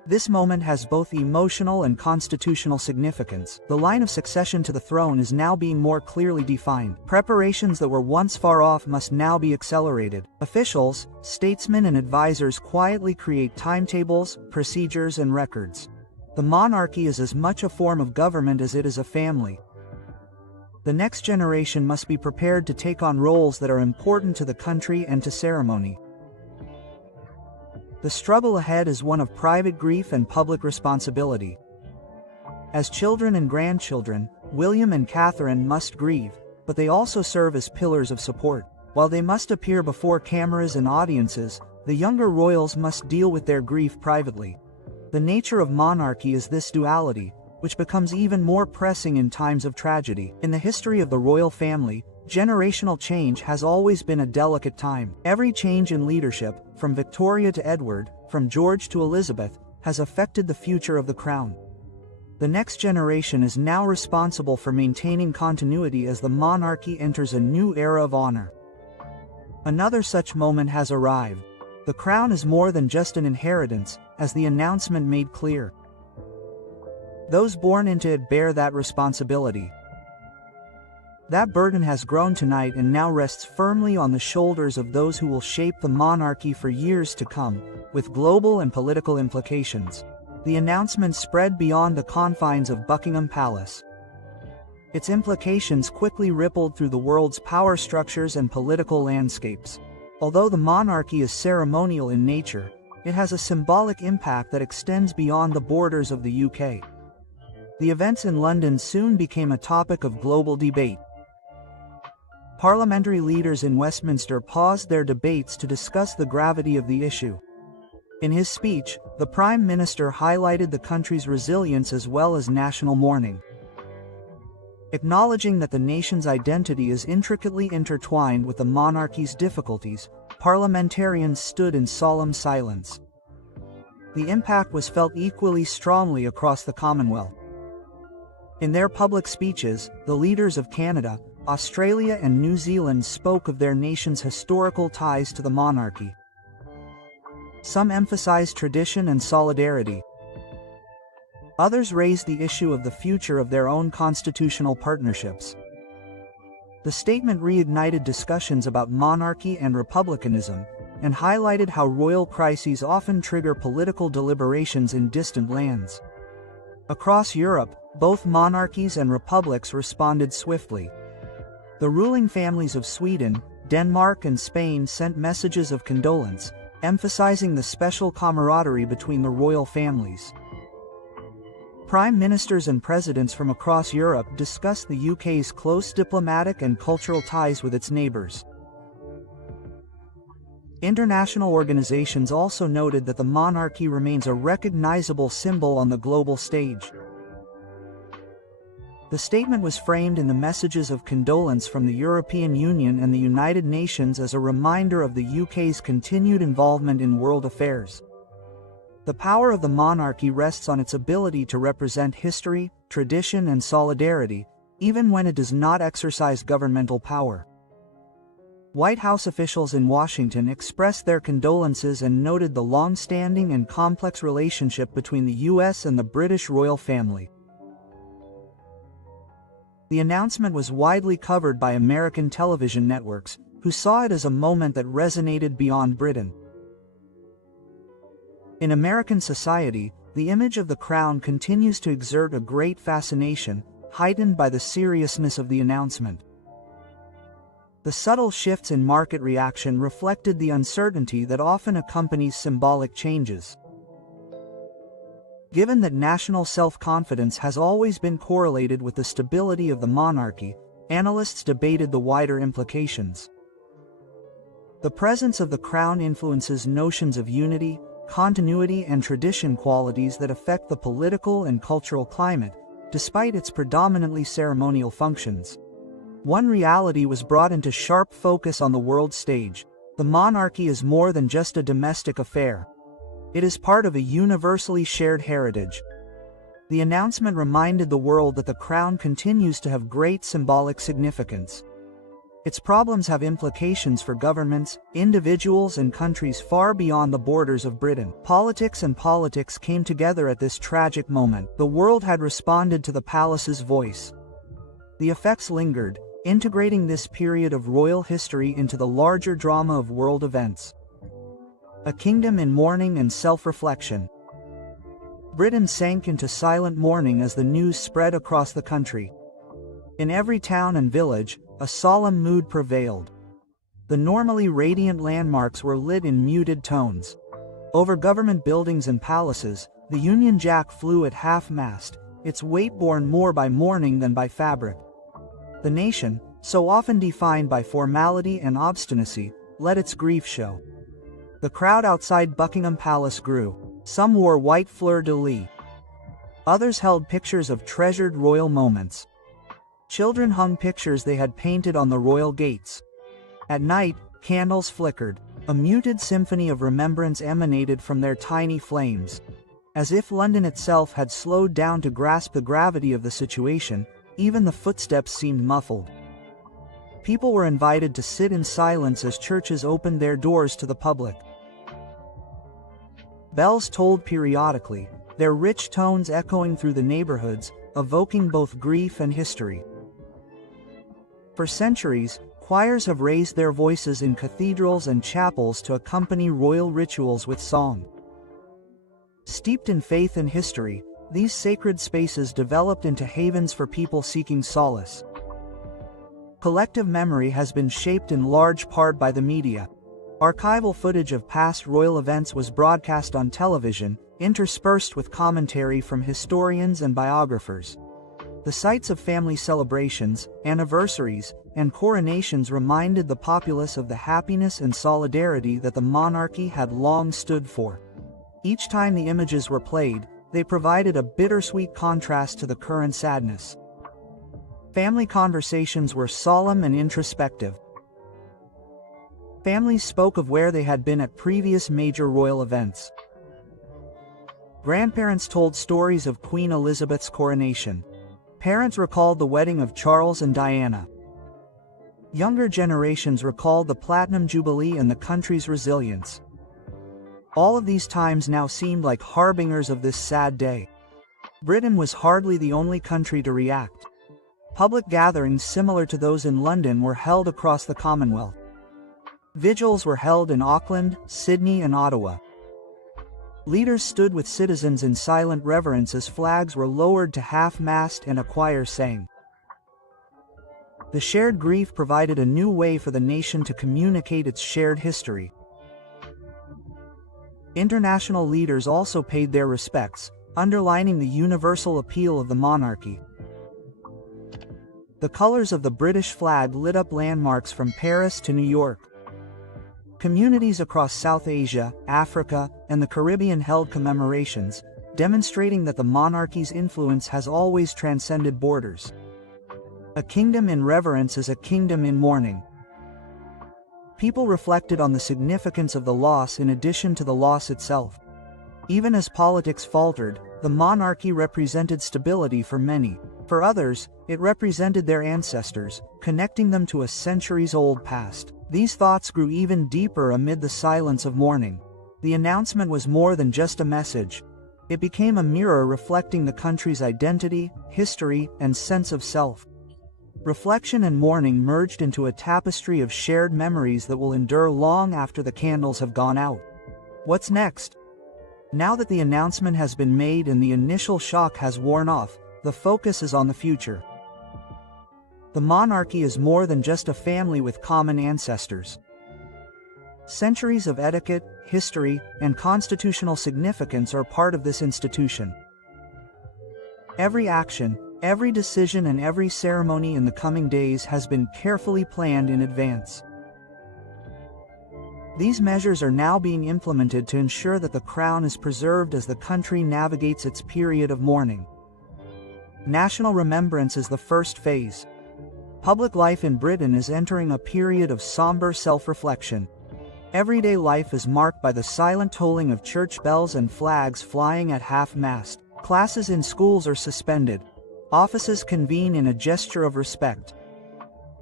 This moment has both emotional and constitutional significance. The line of succession to the throne is now being more clearly defined. Preparations that were once far off must now be accelerated. Officials, statesmen and advisors quietly create timetables, procedures and records. The monarchy is as much a form of government as it is a family. The next generation must be prepared to take on roles that are important to the country and to ceremony. The struggle ahead is one of private grief and public responsibility. As children and grandchildren, William and Catherine must grieve, but they also serve as pillars of support. While they must appear before cameras and audiences, the younger royals must deal with their grief privately. The nature of monarchy is this duality, which becomes even more pressing in times of tragedy. In the history of the royal family, generational change has always been a delicate time. Every change in leadership, from Victoria to Edward, from George to Elizabeth, has affected the future of the crown. The next generation is now responsible for maintaining continuity as the monarchy enters a new era of honor. Another such moment has arrived. The crown is more than just an inheritance, as the announcement made clear. Those born into it bear that responsibility. That burden has grown tonight and now rests firmly on the shoulders of those who will shape the monarchy for years to come, with global and political implications. The announcement spread beyond the confines of Buckingham Palace. Its implications quickly rippled through the world's power structures and political landscapes. Although the monarchy is ceremonial in nature, it has a symbolic impact that extends beyond the borders of the UK. The events in London soon became a topic of global debate. Parliamentary leaders in Westminster paused their debates to discuss the gravity of the issue. In his speech, the Prime Minister highlighted the country's resilience as well as national mourning. Acknowledging that the nation's identity is intricately intertwined with the monarchy's difficulties, parliamentarians stood in solemn silence. The impact was felt equally strongly across the Commonwealth. In their public speeches, the leaders of Canada, Australia and New Zealand spoke of their nation's historical ties to the monarchy. Some emphasized tradition and solidarity. Others raised the issue of the future of their own constitutional partnerships. The statement reignited discussions about monarchy and republicanism, and highlighted how royal crises often trigger political deliberations in distant lands. Across Europe, both monarchies and republics responded swiftly. The ruling families of Sweden, Denmark and Spain sent messages of condolence, emphasizing the special camaraderie between the royal families. Prime ministers and presidents from across Europe discussed the UK's close diplomatic and cultural ties with its neighbours. International organizations also noted that the monarchy remains a recognizable symbol on the global stage. The statement was framed in the messages of condolence from the European Union and the United Nations as a reminder of the UK's continued involvement in world affairs. The power of the monarchy rests on its ability to represent history, tradition and solidarity, even when it does not exercise governmental power. White House officials in Washington expressed their condolences and noted the long-standing and complex relationship between the US and the British royal family. The announcement was widely covered by American television networks, who saw it as a moment that resonated beyond Britain. In American society, the image of the crown continues to exert a great fascination, heightened by the seriousness of the announcement. The subtle shifts in market reaction reflected the uncertainty that often accompanies symbolic changes. Given that national self-confidence has always been correlated with the stability of the monarchy, analysts debated the wider implications. The presence of the crown influences notions of unity, continuity and tradition, qualities that affect the political and cultural climate, despite its predominantly ceremonial functions. One reality was brought into sharp focus on the world stage: the monarchy is more than just a domestic affair. It is part of a universally shared heritage. The announcement reminded the world that the crown continues to have great symbolic significance. Its problems have implications for governments, individuals, and countries far beyond the borders of Britain. Politics and politics came together at this tragic moment. The world had responded to the palace's voice. The effects lingered, integrating this period of royal history into the larger drama of world events. A kingdom in mourning and self-reflection. Britain sank into silent mourning as the news spread across the country. In every town and village, a solemn mood prevailed. The normally radiant landmarks were lit in muted tones. Over government buildings and palaces, the Union Jack flew at half-mast, its weight borne more by mourning than by fabric. The nation, so often defined by formality and obstinacy, let its grief show. The crowd outside Buckingham Palace grew. Some wore white fleur-de-lis. Others held pictures of treasured royal moments. Children hung pictures they had painted on the royal gates. At night, candles flickered. A muted symphony of remembrance emanated from their tiny flames. As if London itself had slowed down to grasp the gravity of the situation, even the footsteps seemed muffled. People were invited to sit in silence as churches opened their doors to the public. Bells tolled periodically, their rich tones echoing through the neighborhoods, evoking both grief and history. For centuries, choirs have raised their voices in cathedrals and chapels to accompany royal rituals with song. Steeped in faith and history, these sacred spaces developed into havens for people seeking solace. Collective memory has been shaped in large part by the media. Archival footage of past royal events was broadcast on television, interspersed with commentary from historians and biographers. The sights of family celebrations, anniversaries, and coronations reminded the populace of the happiness and solidarity that the monarchy had long stood for. Each time the images were played, they provided a bittersweet contrast to the current sadness. Family conversations were solemn and introspective. Families spoke of where they had been at previous major royal events. Grandparents told stories of Queen Elizabeth's coronation. Parents recalled the wedding of Charles and Diana. Younger generations recalled the Platinum Jubilee and the country's resilience. All of these times now seemed like harbingers of this sad day. Britain was hardly the only country to react. Public gatherings similar to those in London were held across the Commonwealth. Vigils were held in Auckland, Sydney, and Ottawa. Leaders stood with citizens in silent reverence as flags were lowered to half-mast and a choir sang. The shared grief provided a new way for the nation to communicate its shared history. International leaders also paid their respects, underlining the universal appeal of the monarchy. The colors of the British flag lit up landmarks from Paris to New York. Communities across South Asia, Africa, and the Caribbean held commemorations, demonstrating that the monarchy's influence has always transcended borders. A kingdom in reverence is a kingdom in mourning. People reflected on the significance of the loss in addition to the loss itself. Even as politics faltered, the monarchy represented stability for many. For others, it represented their ancestors, connecting them to a centuries-old past. These thoughts grew even deeper amid the silence of mourning. The announcement was more than just a message. It became a mirror reflecting the country's identity, history, and sense of self. Reflection and mourning merged into a tapestry of shared memories that will endure long after the candles have gone out. What's next? Now that the announcement has been made and the initial shock has worn off, the focus is on the future. The monarchy is more than just a family with common ancestors. Centuries of etiquette, history, and constitutional significance are part of this institution. Every action, every decision, and every ceremony in the coming days has been carefully planned in advance. These measures are now being implemented to ensure that the crown is preserved as the country navigates its period of mourning. National remembrance is the first phase. Public life in Britain is entering a period of somber self-reflection. Everyday life is marked by the silent tolling of church bells and flags flying at half-mast. Classes in schools are suspended. Offices convene in a gesture of respect.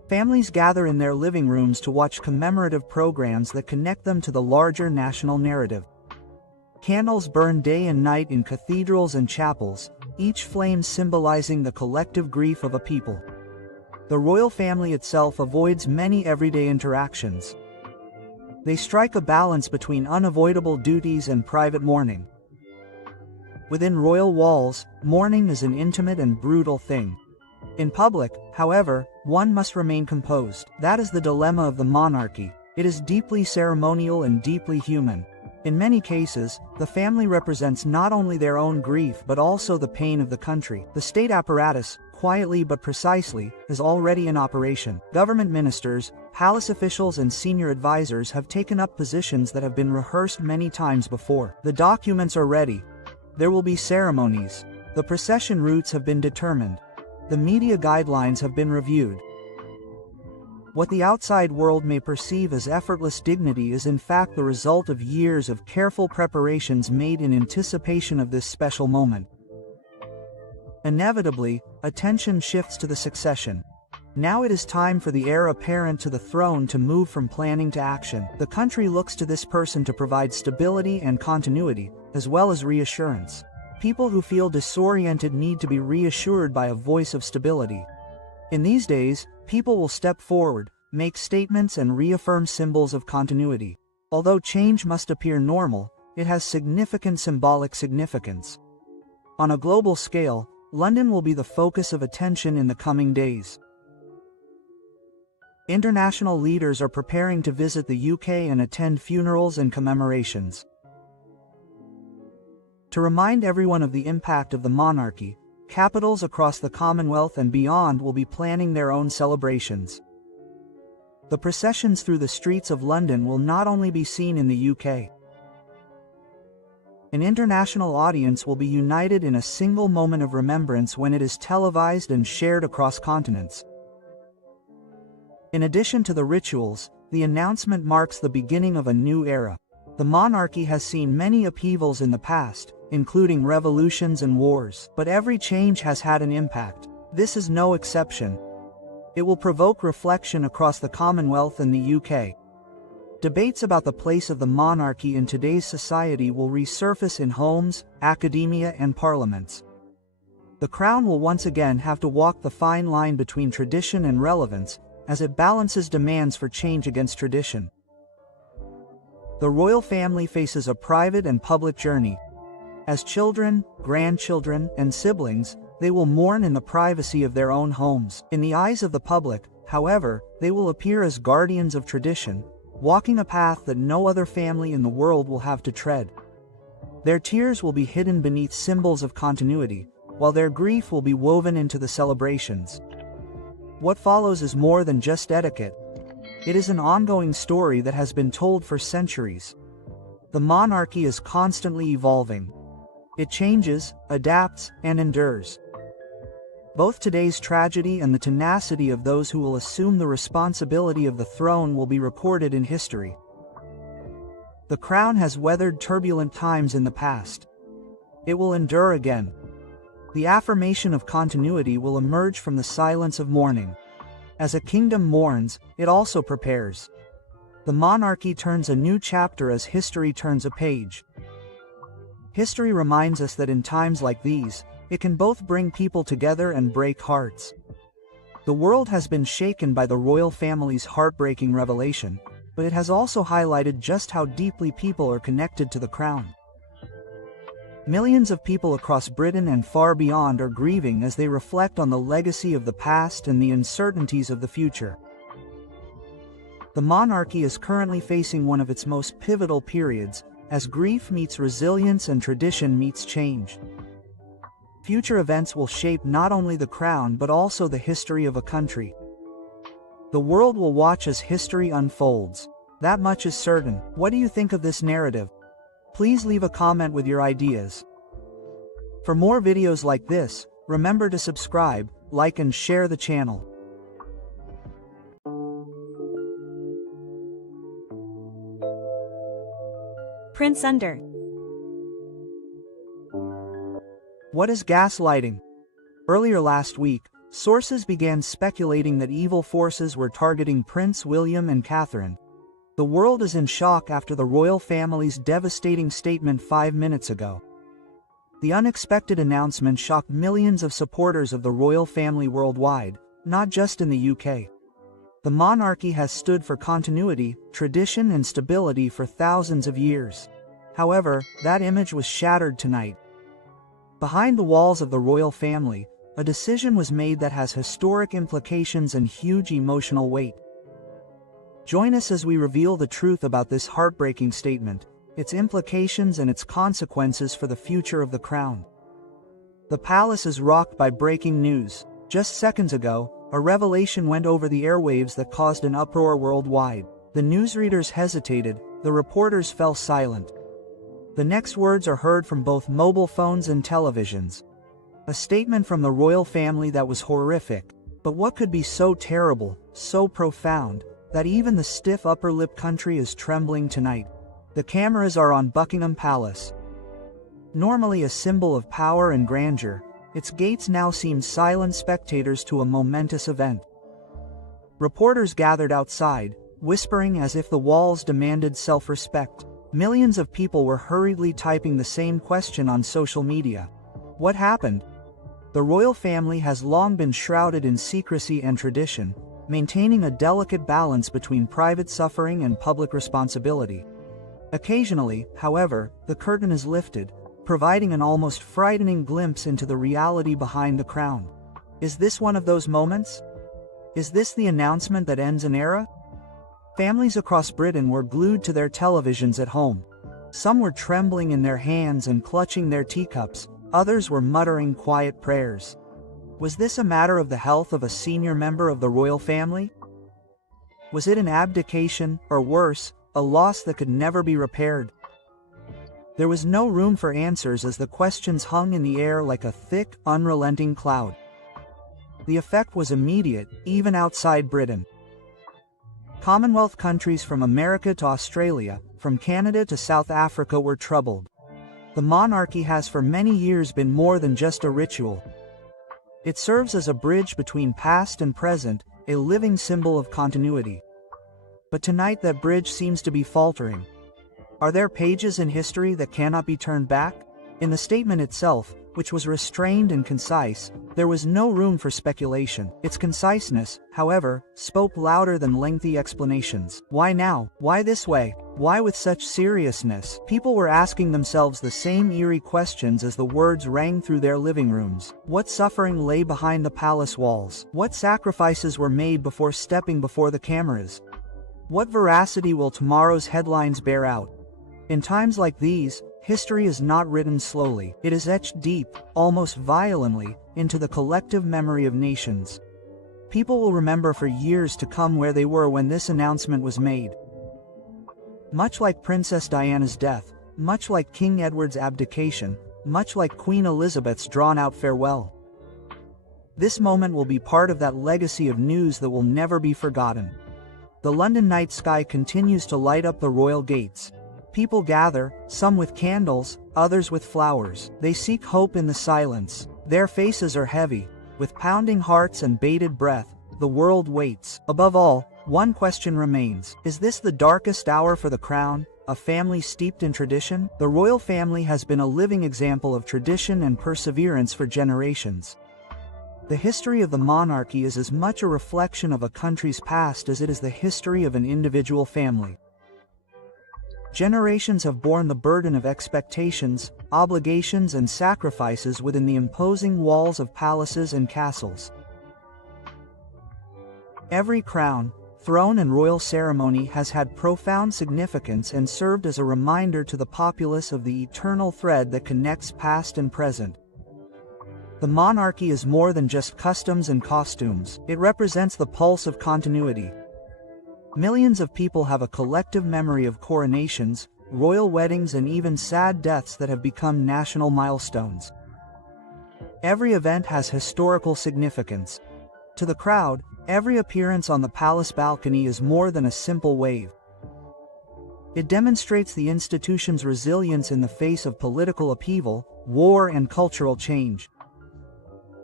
Families gather in their living rooms to watch commemorative programs that connect them to the larger national narrative. Candles burn day and night in cathedrals and chapels, each flame symbolizing the collective grief of a people. The royal family itself avoids many everyday interactions. They strike a balance between unavoidable duties and private mourning. Within royal walls, mourning is an intimate and brutal thing. In public, however, one must remain composed. That is the dilemma of the monarchy. It is deeply ceremonial and deeply human. In many cases, the family represents not only their own grief but also the pain of the country. The state apparatus, quietly but precisely, is already in operation. Government ministers, palace officials and senior advisors have taken up positions that have been rehearsed many times before. The documents are ready. There will be ceremonies. The procession routes have been determined. The media guidelines have been reviewed. What the outside world may perceive as effortless dignity is in fact the result of years of careful preparations made in anticipation of this special moment. Inevitably, attention shifts to the succession. Now it is time for the heir apparent to the throne to move from planning to action. The country looks to this person to provide stability and continuity, as well as reassurance. People who feel disoriented need to be reassured by a voice of stability. In these days, people will step forward, make statements and reaffirm symbols of continuity. Although change must appear normal, it has significant symbolic significance. On a global scale, London will be the focus of attention in the coming days. International leaders are preparing to visit the UK and attend funerals and commemorations. To remind everyone of the impact of the monarchy, capitals across the Commonwealth and beyond will be planning their own celebrations. The processions through the streets of London will not only be seen in the UK. An international audience will be united in a single moment of remembrance when it is televised and shared across continents. In addition to the rituals, the announcement marks the beginning of a new era. The monarchy has seen many upheavals in the past, including revolutions and wars, but every change has had an impact. This is no exception. It will provoke reflection across the Commonwealth and the UK. Debates about the place of the monarchy in today's society will resurface in homes, academia and parliaments. The Crown will once again have to walk the fine line between tradition and relevance, as it balances demands for change against tradition. The royal family faces a private and public journey. As children, grandchildren, and siblings, they will mourn in the privacy of their own homes. In the eyes of the public, however, they will appear as guardians of tradition, walking a path that no other family in the world will have to tread. Their tears will be hidden beneath symbols of continuity, while their grief will be woven into the celebrations. What follows is more than just etiquette. It is an ongoing story that has been told for centuries. The monarchy is constantly evolving. It changes, adapts, and endures. Both today's tragedy and the tenacity of those who will assume the responsibility of the throne will be recorded in history. The Crown has weathered turbulent times in the past. It will endure again. The affirmation of continuity will emerge from the silence of mourning. As a kingdom mourns, it also prepares. The monarchy turns a new chapter as history turns a page. History reminds us that in times like these, it can both bring people together and break hearts. The world has been shaken by the royal family's heartbreaking revelation, but it has also highlighted just how deeply people are connected to the Crown. Millions of people across Britain and far beyond are grieving as they reflect on the legacy of the past and the uncertainties of the future. The monarchy is currently facing one of its most pivotal periods, as grief meets resilience and tradition meets change. Future events will shape not only the Crown but also the history of a country. The world will watch as history unfolds. That much is certain. What do you think of this narrative? Please leave a comment with your ideas. For more videos like this, remember to subscribe, like and share the channel. Prince Under. What is gaslighting? Earlier last week, Sources began speculating that evil forces were targeting Prince William and Catherine. The world is in shock after the royal family's devastating statement 5 minutes ago. The unexpected announcement shocked millions of supporters of the royal family worldwide, not just in the UK. The monarchy has stood for continuity, tradition, and stability for thousands of years. However, that image was shattered tonight. Behind the walls of the royal family, a decision was made that has historic implications and huge emotional weight. Join us as we reveal the truth about this heartbreaking statement, its implications and its consequences for the future of the crown. The palace is rocked by breaking news. Just seconds ago, a revelation went over the airwaves that caused an uproar worldwide. The newsreaders hesitated, the reporters fell silent. The next words are heard from both mobile phones and televisions. A statement from the royal family that was horrific. But what could be so terrible, so profound, that even the stiff upper lip country is trembling tonight? The cameras are on Buckingham Palace. Normally a symbol of power and grandeur, its gates now seem silent spectators to a momentous event. Reporters gathered outside, whispering as if the walls demanded self-respect. Millions of people were hurriedly typing the same question on social media. What happened? The royal family has long been shrouded in secrecy and tradition, maintaining a delicate balance between private suffering and public responsibility. Occasionally, however, the curtain is lifted, providing an almost frightening glimpse into the reality behind the crown. Is this one of those moments? Is this the announcement that ends an era? Families across Britain were glued to their televisions at home. Some were trembling in their hands and clutching their teacups, others were muttering quiet prayers. Was this a matter of the health of a senior member of the royal family? Was it an abdication, or worse, a loss that could never be repaired? There was no room for answers as the questions hung in the air like a thick, unrelenting cloud. The effect was immediate, even outside Britain. Commonwealth countries from America to Australia, from Canada to South Africa were troubled. The monarchy has for many years been more than just a ritual. It serves as a bridge between past and present, a living symbol of continuity. But tonight that bridge seems to be faltering. Are there pages in history that cannot be turned back? In the statement itself, which was restrained and concise, there was no room for speculation. Its conciseness, however, spoke louder than lengthy explanations. Why now? Why this way? Why with such seriousness? People were asking themselves the same eerie questions as the words rang through their living rooms. What suffering lay behind the palace walls? What sacrifices were made before stepping before the cameras? What veracity will tomorrow's headlines bear out? In times like these, history is not written slowly. It is etched deep, almost violently, into the collective memory of nations. People will remember for years to come where they were when this announcement was made. Much like Princess Diana's death, much like King Edward's abdication, much like Queen Elizabeth's drawn-out farewell. This moment will be part of that legacy of news that will never be forgotten. The London night sky continues to light up the royal gates. People gather, some with candles, others with flowers. They seek hope in the silence. Their faces are heavy. With pounding hearts and bated breath, the world waits. Above all, one question remains. Is this the darkest hour for the crown, a family steeped in tradition? The royal family has been a living example of tradition and perseverance for generations. The history of the monarchy is as much a reflection of a country's past as it is the history of an individual family. Generations have borne the burden of expectations, obligations, and sacrifices within the imposing walls of palaces and castles. Every crown, throne, and royal ceremony has had profound significance and served as a reminder to the populace of the eternal thread that connects past and present. The monarchy is more than just customs and costumes. It represents the pulse of continuity. Millions of people have a collective memory of coronations, royal weddings, and even sad deaths that have become national milestones. Every event has historical significance. To the crowd, every appearance on the palace balcony is more than a simple wave. It demonstrates the institution's resilience in the face of political upheaval, war, and cultural change. The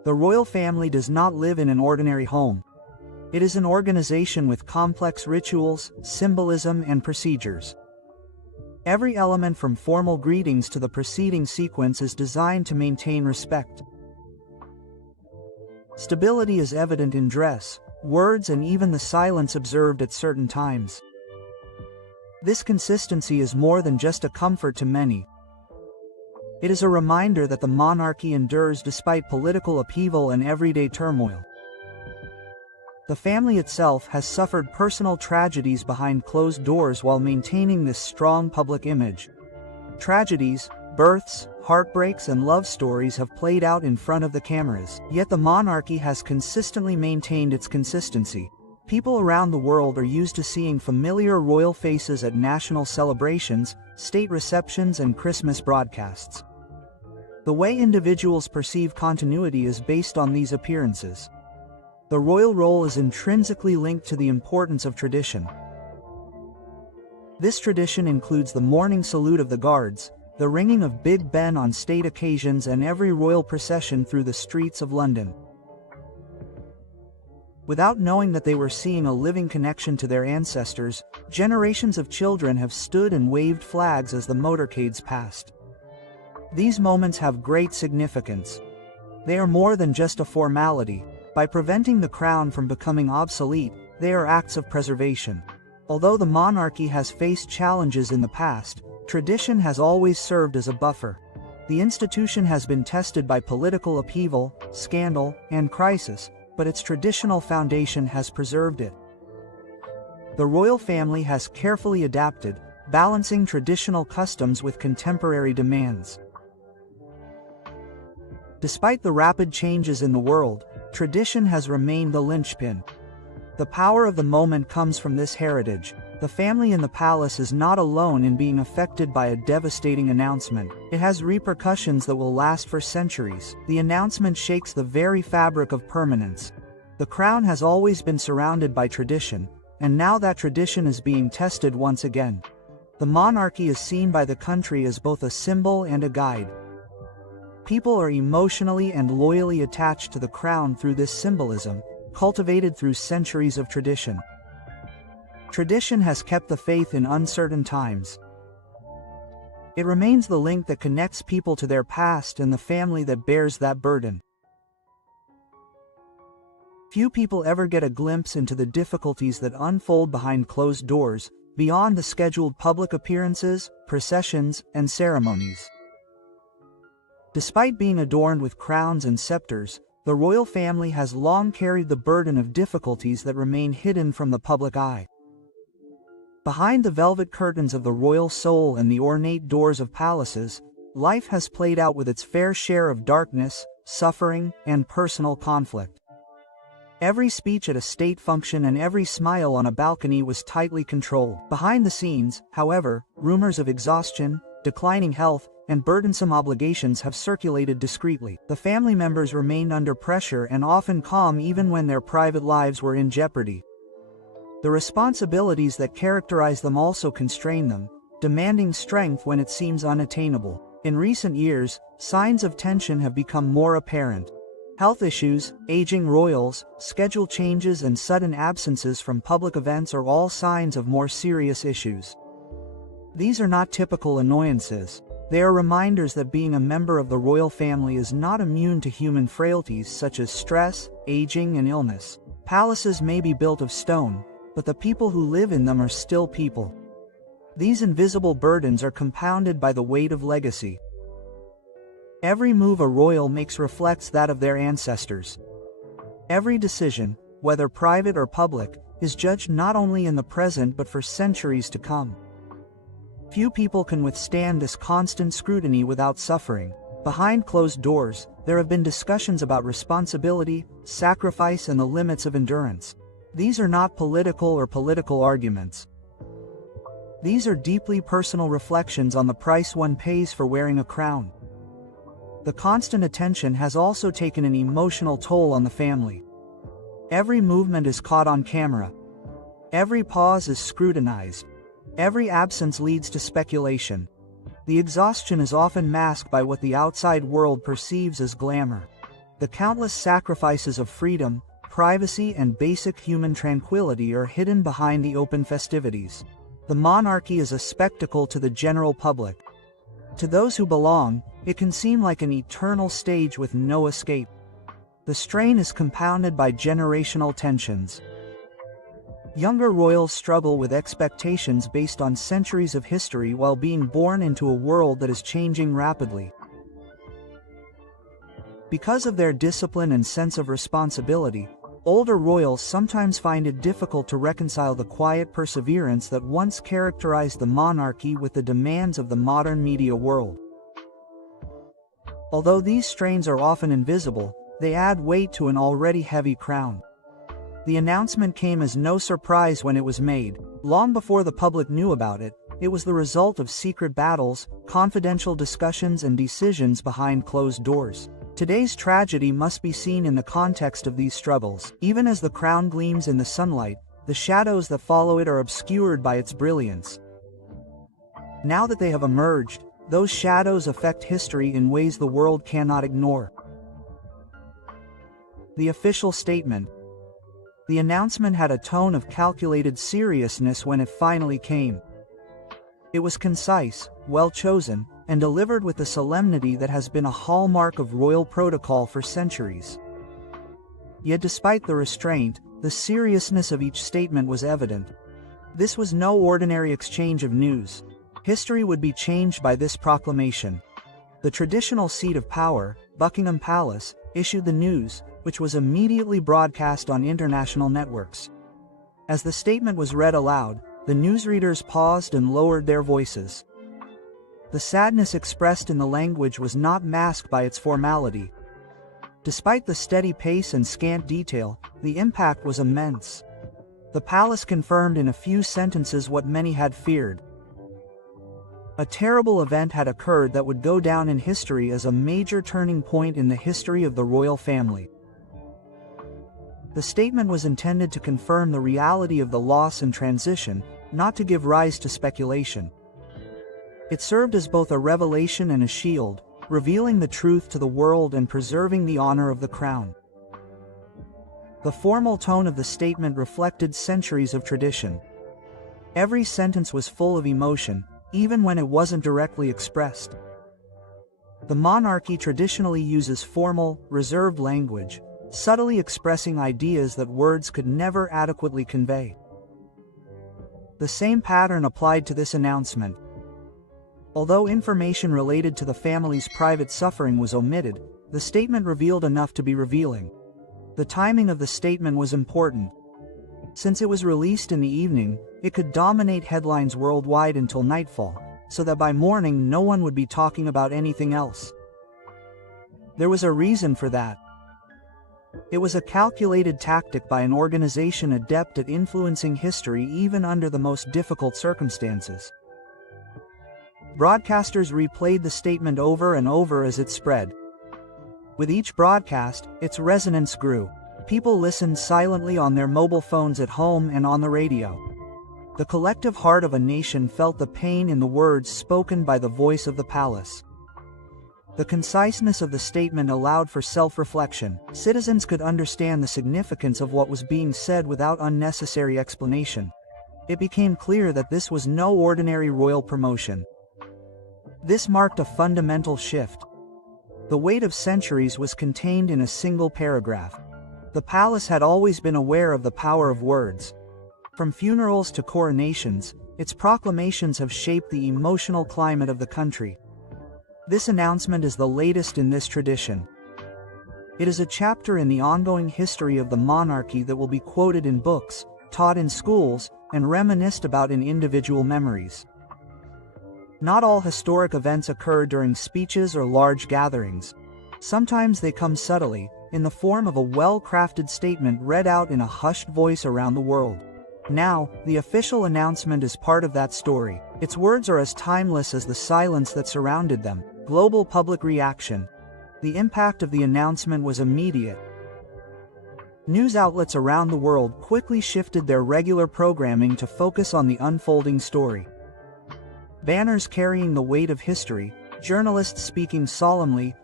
The royal family does not live in an ordinary home. It is an organization with complex rituals, symbolism, and procedures. Every element from formal greetings to the preceding sequence is designed to maintain respect. Stability is evident in dress, words, and even the silence observed at certain times. This consistency is more than just a comfort to many. It is a reminder that the monarchy endures despite political upheaval and everyday turmoil. The family itself has suffered personal tragedies behind closed doors while maintaining this strong public image. Tragedies, births, heartbreaks, and love stories have played out in front of the cameras, yet the monarchy has consistently maintained its consistency. People around the world are used to seeing familiar royal faces at national celebrations, state receptions, and Christmas broadcasts. The way individuals perceive continuity is based on these appearances. The royal role is intrinsically linked to the importance of tradition. This tradition includes the morning salute of the guards, the ringing of Big Ben on state occasions, and every royal procession through the streets of London. Without knowing that they were seeing a living connection to their ancestors, generations of children have stood and waved flags as the motorcades passed. These moments have great significance. They are more than just a formality. By preventing the crown from becoming obsolete, they are acts of preservation. Although the monarchy has faced challenges in the past, tradition has always served as a buffer. The institution has been tested by political upheaval, scandal, and crisis, but its traditional foundation has preserved it. The royal family has carefully adapted, balancing traditional customs with contemporary demands. Despite the rapid changes in the world, tradition has remained the linchpin. The power of the moment comes from this heritage. The family in the palace is not alone in being affected by a devastating announcement. It has repercussions that will last for centuries. The announcement shakes the very fabric of permanence. The crown has always been surrounded by tradition, and now that tradition is being tested once again. The monarchy is seen by the country as both a symbol and a guide. People are emotionally and loyally attached to the crown through this symbolism, cultivated through centuries of tradition. Tradition has kept the faith in uncertain times. It remains the link that connects people to their past and the family that bears that burden. Few people ever get a glimpse into the difficulties that unfold behind closed doors, beyond the scheduled public appearances, processions, and ceremonies. Despite being adorned with crowns and scepters, the royal family has long carried the burden of difficulties that remain hidden from the public eye. Behind the velvet curtains of the royal soul and the ornate doors of palaces, life has played out with its fair share of darkness, suffering, and personal conflict. Every speech at a state function and every smile on a balcony was tightly controlled. Behind the scenes, however, rumors of exhaustion, declining health, and burdensome obligations have circulated discreetly. The family members remained under pressure and often calm even when their private lives were in jeopardy. The responsibilities that characterize them also constrain them, demanding strength when it seems unattainable. In recent years, signs of tension have become more apparent. Health issues, aging royals, schedule changes, and sudden absences from public events are all signs of more serious issues. These are not typical annoyances. They are reminders that being a member of the royal family is not immune to human frailties such as stress, aging, and illness. Palaces may be built of stone, but the people who live in them are still people. These invisible burdens are compounded by the weight of legacy. Every move a royal makes reflects that of their ancestors. Every decision, whether private or public, is judged not only in the present but for centuries to come. Few people can withstand this constant scrutiny without suffering. Behind closed doors, there have been discussions about responsibility, sacrifice, and the limits of endurance. These are not political arguments. These are deeply personal reflections on the price one pays for wearing a crown. The constant attention has also taken an emotional toll on the family. Every movement is caught on camera. Every pause is scrutinized. Every absence leads to speculation. The exhaustion is often masked by what the outside world perceives as glamour. The countless sacrifices of freedom, privacy, and basic human tranquility are hidden behind the open festivities. The monarchy is a spectacle to the general public. To those who belong, it can seem like an eternal stage with no escape. The strain is compounded by generational tensions. Younger royals struggle with expectations based on centuries of history while being born into a world that is changing rapidly. Because of their discipline and sense of responsibility, older royals sometimes find it difficult to reconcile the quiet perseverance that once characterized the monarchy with the demands of the modern media world. Although these strains are often invisible, they add weight to an already heavy crown. The announcement came as no surprise when it was made. Long before the public knew about it, it was the result of secret battles, confidential discussions, and decisions behind closed doors. Today's tragedy must be seen in the context of these struggles. Even as the crown gleams in the sunlight, the shadows that follow it are obscured by its brilliance. Now that they have emerged, those shadows affect history in ways the world cannot ignore. The official statement. The announcement had a tone of calculated seriousness when it finally came. It was concise, well chosen, and delivered with the solemnity that has been a hallmark of royal protocol for centuries. Yet despite the restraint, the seriousness of each statement was evident. This was no ordinary exchange of news. History would be changed by this proclamation. The traditional seat of power, Buckingham Palace, issued the news, which was immediately broadcast on international networks. As the statement was read aloud, the newsreaders paused and lowered their voices. The sadness expressed in the language was not masked by its formality. Despite the steady pace and scant detail, the impact was immense. The palace confirmed in a few sentences what many had feared. A terrible event had occurred that would go down in history as a major turning point in the history of the royal family. The statement was intended to confirm the reality of the loss and transition, not to give rise to speculation. It served as both a revelation and a shield, revealing the truth to the world and preserving the honor of the crown. The formal tone of the statement reflected centuries of tradition. Every sentence was full of emotion, even when it wasn't directly expressed. The monarchy traditionally uses formal, reserved language, subtly expressing ideas that words could never adequately convey. The same pattern applied to this announcement. Although information related to the family's private suffering was omitted, the statement revealed enough to be revealing. The timing of the statement was important. Since it was released in the evening, it could dominate headlines worldwide until nightfall, so that by morning no one would be talking about anything else. There was a reason for that. It was a calculated tactic by an organization adept at influencing history even under the most difficult circumstances. Broadcasters replayed the statement over and over as it spread. With each broadcast, its resonance grew. People listened silently on their mobile phones at home and on the radio. The collective heart of a nation felt the pain in the words spoken by the voice of the palace. The conciseness of the statement allowed for self-reflection. Citizens could understand the significance of what was being said without unnecessary explanation. It became clear that this was no ordinary royal promotion. This marked a fundamental shift. The weight of centuries was contained in a single paragraph. The palace had always been aware of the power of words. From funerals to coronations, its proclamations have shaped the emotional climate of the country. This announcement is the latest in this tradition. It is a chapter in the ongoing history of the monarchy that will be quoted in books, taught in schools, and reminisced about in individual memories. Not all historic events occur during speeches or large gatherings. Sometimes they come subtly, in the form of a well-crafted statement read out in a hushed voice around the world. Now, the official announcement is part of that story. Its words are as timeless as the silence that surrounded them. Global public reaction. The impact of the announcement was immediate. News outlets around the world quickly shifted their regular programming to focus on the unfolding story. Banners carrying the weight of history, journalists speaking solemnly,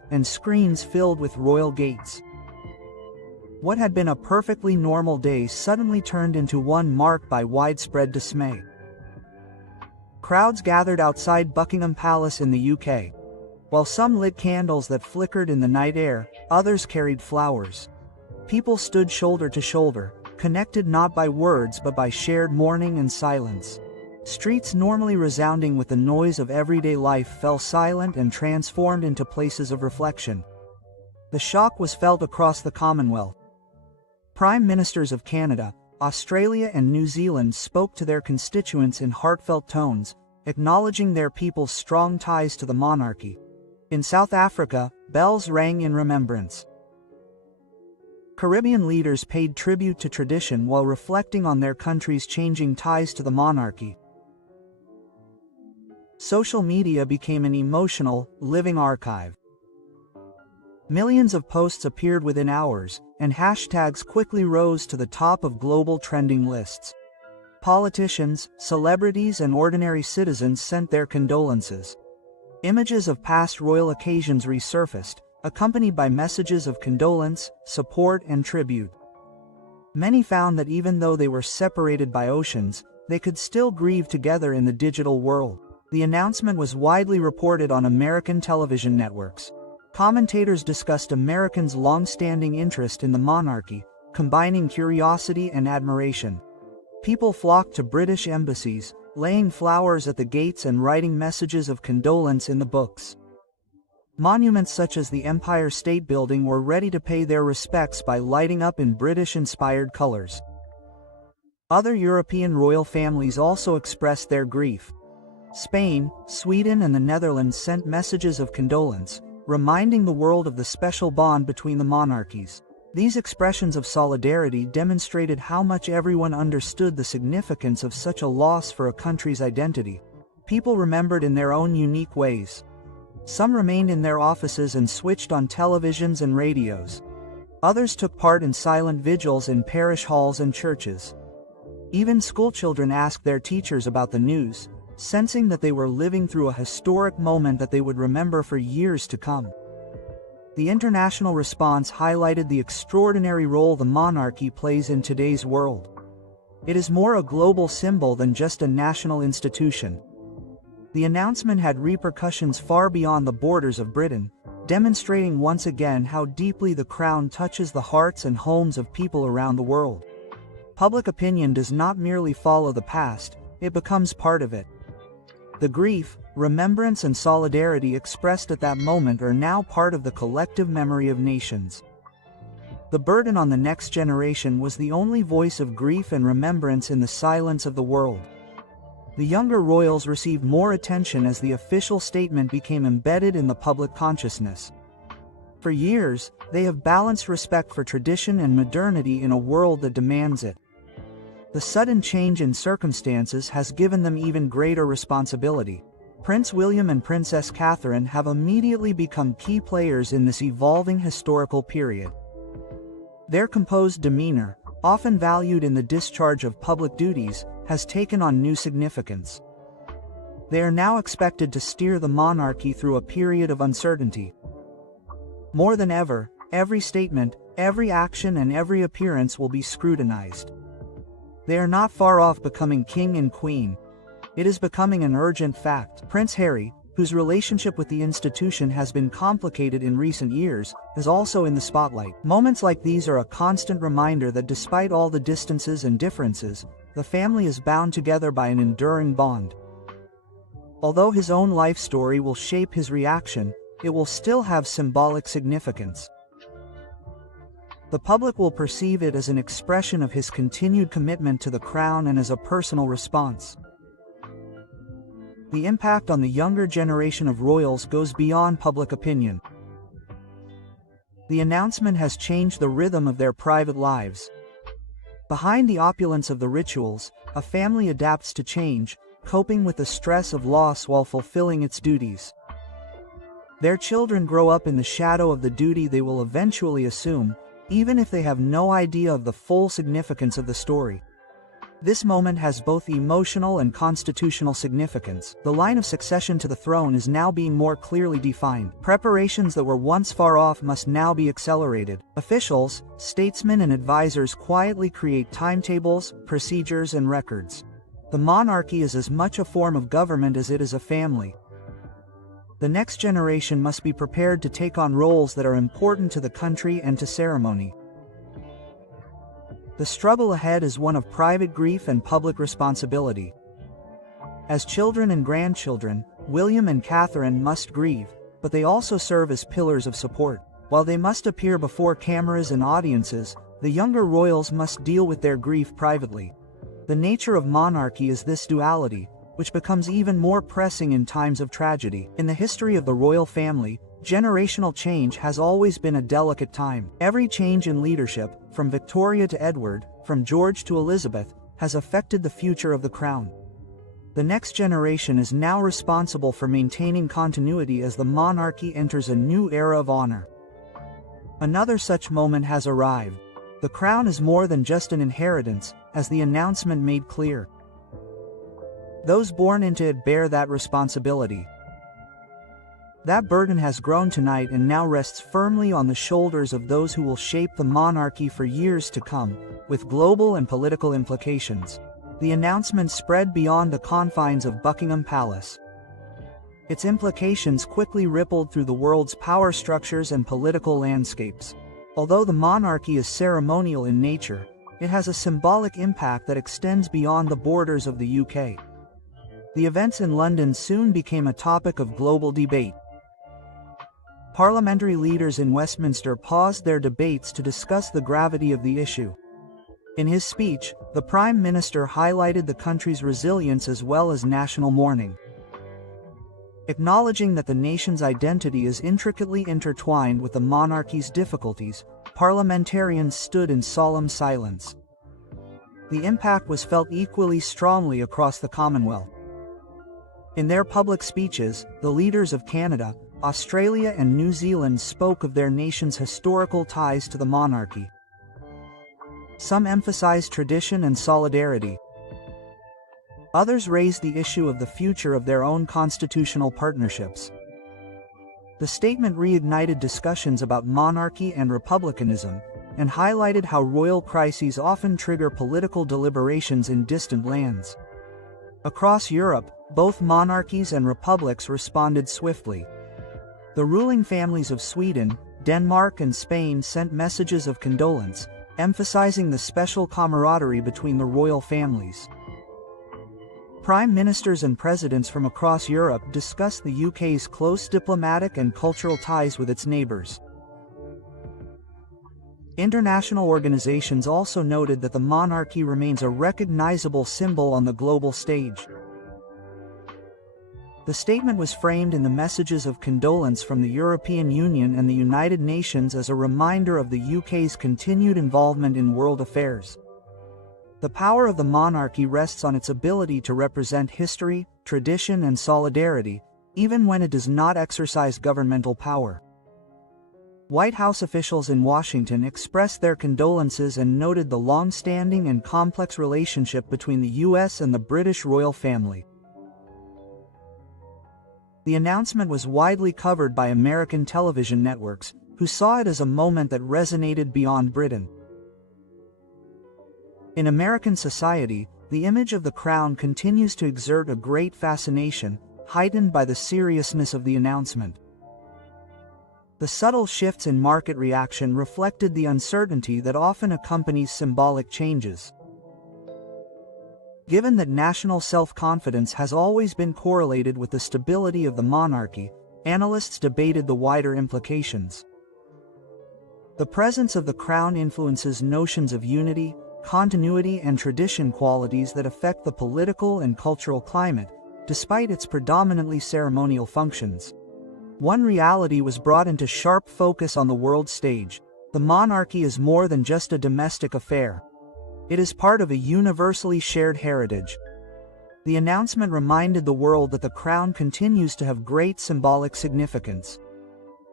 and screens filled with royal gates. What had been a perfectly normal day suddenly turned into one marked by widespread dismay. Crowds gathered outside Buckingham Palace in the UK. While some lit candles that flickered in the night air, others carried flowers. People stood shoulder to shoulder, connected not by words but by shared mourning and silence. Streets normally resounding with the noise of everyday life fell silent and transformed into places of reflection. The shock was felt across the Commonwealth. Prime Ministers of Canada, Australia and New Zealand spoke to their constituents in heartfelt tones, acknowledging their people's strong ties to the monarchy. In South Africa, bells rang in remembrance. Caribbean leaders paid tribute to tradition while reflecting on their country's changing ties to the monarchy. Social media became an emotional, living archive. Millions of posts appeared within hours, and hashtags quickly rose to the top of global trending lists. Politicians, celebrities, and ordinary citizens sent their condolences. Images of past royal occasions resurfaced, accompanied by messages of condolence, support, and tribute. Many found that even though they were separated by oceans, they could still grieve together in the digital world. The announcement was widely reported on American television networks. Commentators discussed Americans' long-standing interest in the monarchy, combining curiosity and admiration. People flocked to British embassies, laying flowers at the gates and writing messages of condolence in the books. Monuments such as the Empire State Building were ready to pay their respects by lighting up in British-inspired colors. Other European royal families also expressed their grief. Spain, Sweden, and the Netherlands sent messages of condolence, reminding the world of the special bond between the monarchies. These expressions of solidarity demonstrated how much everyone understood the significance of such a loss for a country's identity. People remembered in their own unique ways. Some remained in their offices and switched on televisions and radios. Others took part in silent vigils in parish halls and churches. Even schoolchildren asked their teachers about the news, sensing that they were living through a historic moment that they would remember for years to come. The international response highlighted the extraordinary role the monarchy plays in today's world. It is more a global symbol than just a national institution. The announcement had repercussions far beyond the borders of Britain, demonstrating once again how deeply the crown touches the hearts and homes of people around the world. Public opinion does not merely follow the past, it becomes part of it. The grief, remembrance, and solidarity expressed at that moment are now part of the collective memory of nations. The burden on the next generation was the only voice of grief and remembrance in the silence of the world. The younger royals received more attention as the official statement became embedded in the public consciousness. For years, they have balanced respect for tradition and modernity in a world that demands it. The sudden change in circumstances has given them even greater responsibility. Prince William and Princess Catherine have immediately become key players in this evolving historical period. Their composed demeanor, often valued in the discharge of public duties, has taken on new significance. They are now expected to steer the monarchy through a period of uncertainty. More than ever, every statement, every action, and every appearance will be scrutinized. They are not far off becoming king and queen. It is becoming an urgent fact. Prince Harry, whose relationship with the institution has been complicated in recent years, is also in the spotlight. Moments like these are a constant reminder that despite all the distances and differences, the family is bound together by an enduring bond. Although his own life story will shape his reaction, it will still have symbolic significance. The public will perceive it as an expression of his continued commitment to the crown and as a personal response. The impact on the younger generation of royals goes beyond public opinion. The announcement has changed the rhythm of their private lives. Behind the opulence of the rituals, a family adapts to change, coping with the stress of loss while fulfilling its duties. Their children grow up in the shadow of the duty they will eventually assume, even if they have no idea of the full significance of the story. This moment has both emotional and constitutional significance. The line of succession to the throne is now being more clearly defined. Preparations that were once far off must now be accelerated. Officials, statesmen and advisors quietly create timetables, procedures and records. The monarchy is as much a form of government as it is a family. The next generation must be prepared to take on roles that are important to the country and to ceremony. The struggle ahead is one of private grief and public responsibility. As children and grandchildren, William and Catherine must grieve, but they also serve as pillars of support. While they must appear before cameras and audiences, the younger royals must deal with their grief privately. The nature of monarchy is this duality, which becomes even more pressing in times of tragedy. In the history of the royal family, generational change has always been a delicate time. Every change in leadership, from Victoria to Edward, from George to Elizabeth, has affected the future of the crown. The next generation is now responsible for maintaining continuity as the monarchy enters a new era of honor. Another such moment has arrived. The crown is more than just an inheritance, as the announcement made clear. Those born into it bear that responsibility. That burden has grown tonight and now rests firmly on the shoulders of those who will shape the monarchy for years to come, with global and political implications. The announcement spread beyond the confines of Buckingham Palace. Its implications quickly rippled through the world's power structures and political landscapes. Although the monarchy is ceremonial in nature, it has a symbolic impact that extends beyond the borders of the UK. The events in London soon became a topic of global debate. Parliamentary leaders in Westminster paused their debates to discuss the gravity of the issue. In his speech, the Prime Minister highlighted the country's resilience as well as national mourning. Acknowledging that the nation's identity is intricately intertwined with the monarchy's difficulties, parliamentarians stood in solemn silence. The impact was felt equally strongly across the Commonwealth. In their public speeches, the leaders of Canada, Australia and New Zealand spoke of their nation's historical ties to the monarchy. Some emphasized tradition and solidarity. Others raised the issue of the future of their own constitutional partnerships. The statement reignited discussions about monarchy and republicanism, and highlighted how royal crises often trigger political deliberations in distant lands. Across Europe, both monarchies and republics responded swiftly. The ruling families of Sweden, Denmark and Spain sent messages of condolence, emphasizing the special camaraderie between the royal families. Prime ministers and presidents from across Europe discussed the UK's close diplomatic and cultural ties with its neighbours. International organizations also noted that the monarchy remains a recognizable symbol on the global stage. The statement was framed in the messages of condolence from the European Union and the United Nations as a reminder of the UK's continued involvement in world affairs. The power of the monarchy rests on its ability to represent history, tradition and solidarity, even when it does not exercise governmental power. White House officials in Washington expressed their condolences and noted the long-standing and complex relationship between the US and the British royal family. The announcement was widely covered by American television networks, who saw it as a moment that resonated beyond Britain. In American society, the image of the crown continues to exert a great fascination, heightened by the seriousness of the announcement. The subtle shifts in market reaction reflected the uncertainty that often accompanies symbolic changes. Given that national self-confidence has always been correlated with the stability of the monarchy, analysts debated the wider implications. The presence of the crown influences notions of unity, continuity and tradition, qualities that affect the political and cultural climate, despite its predominantly ceremonial functions. One reality was brought into sharp focus on the world stage: the monarchy is more than just a domestic affair. It is part of a universally shared heritage. The announcement reminded the world that the crown continues to have great symbolic significance.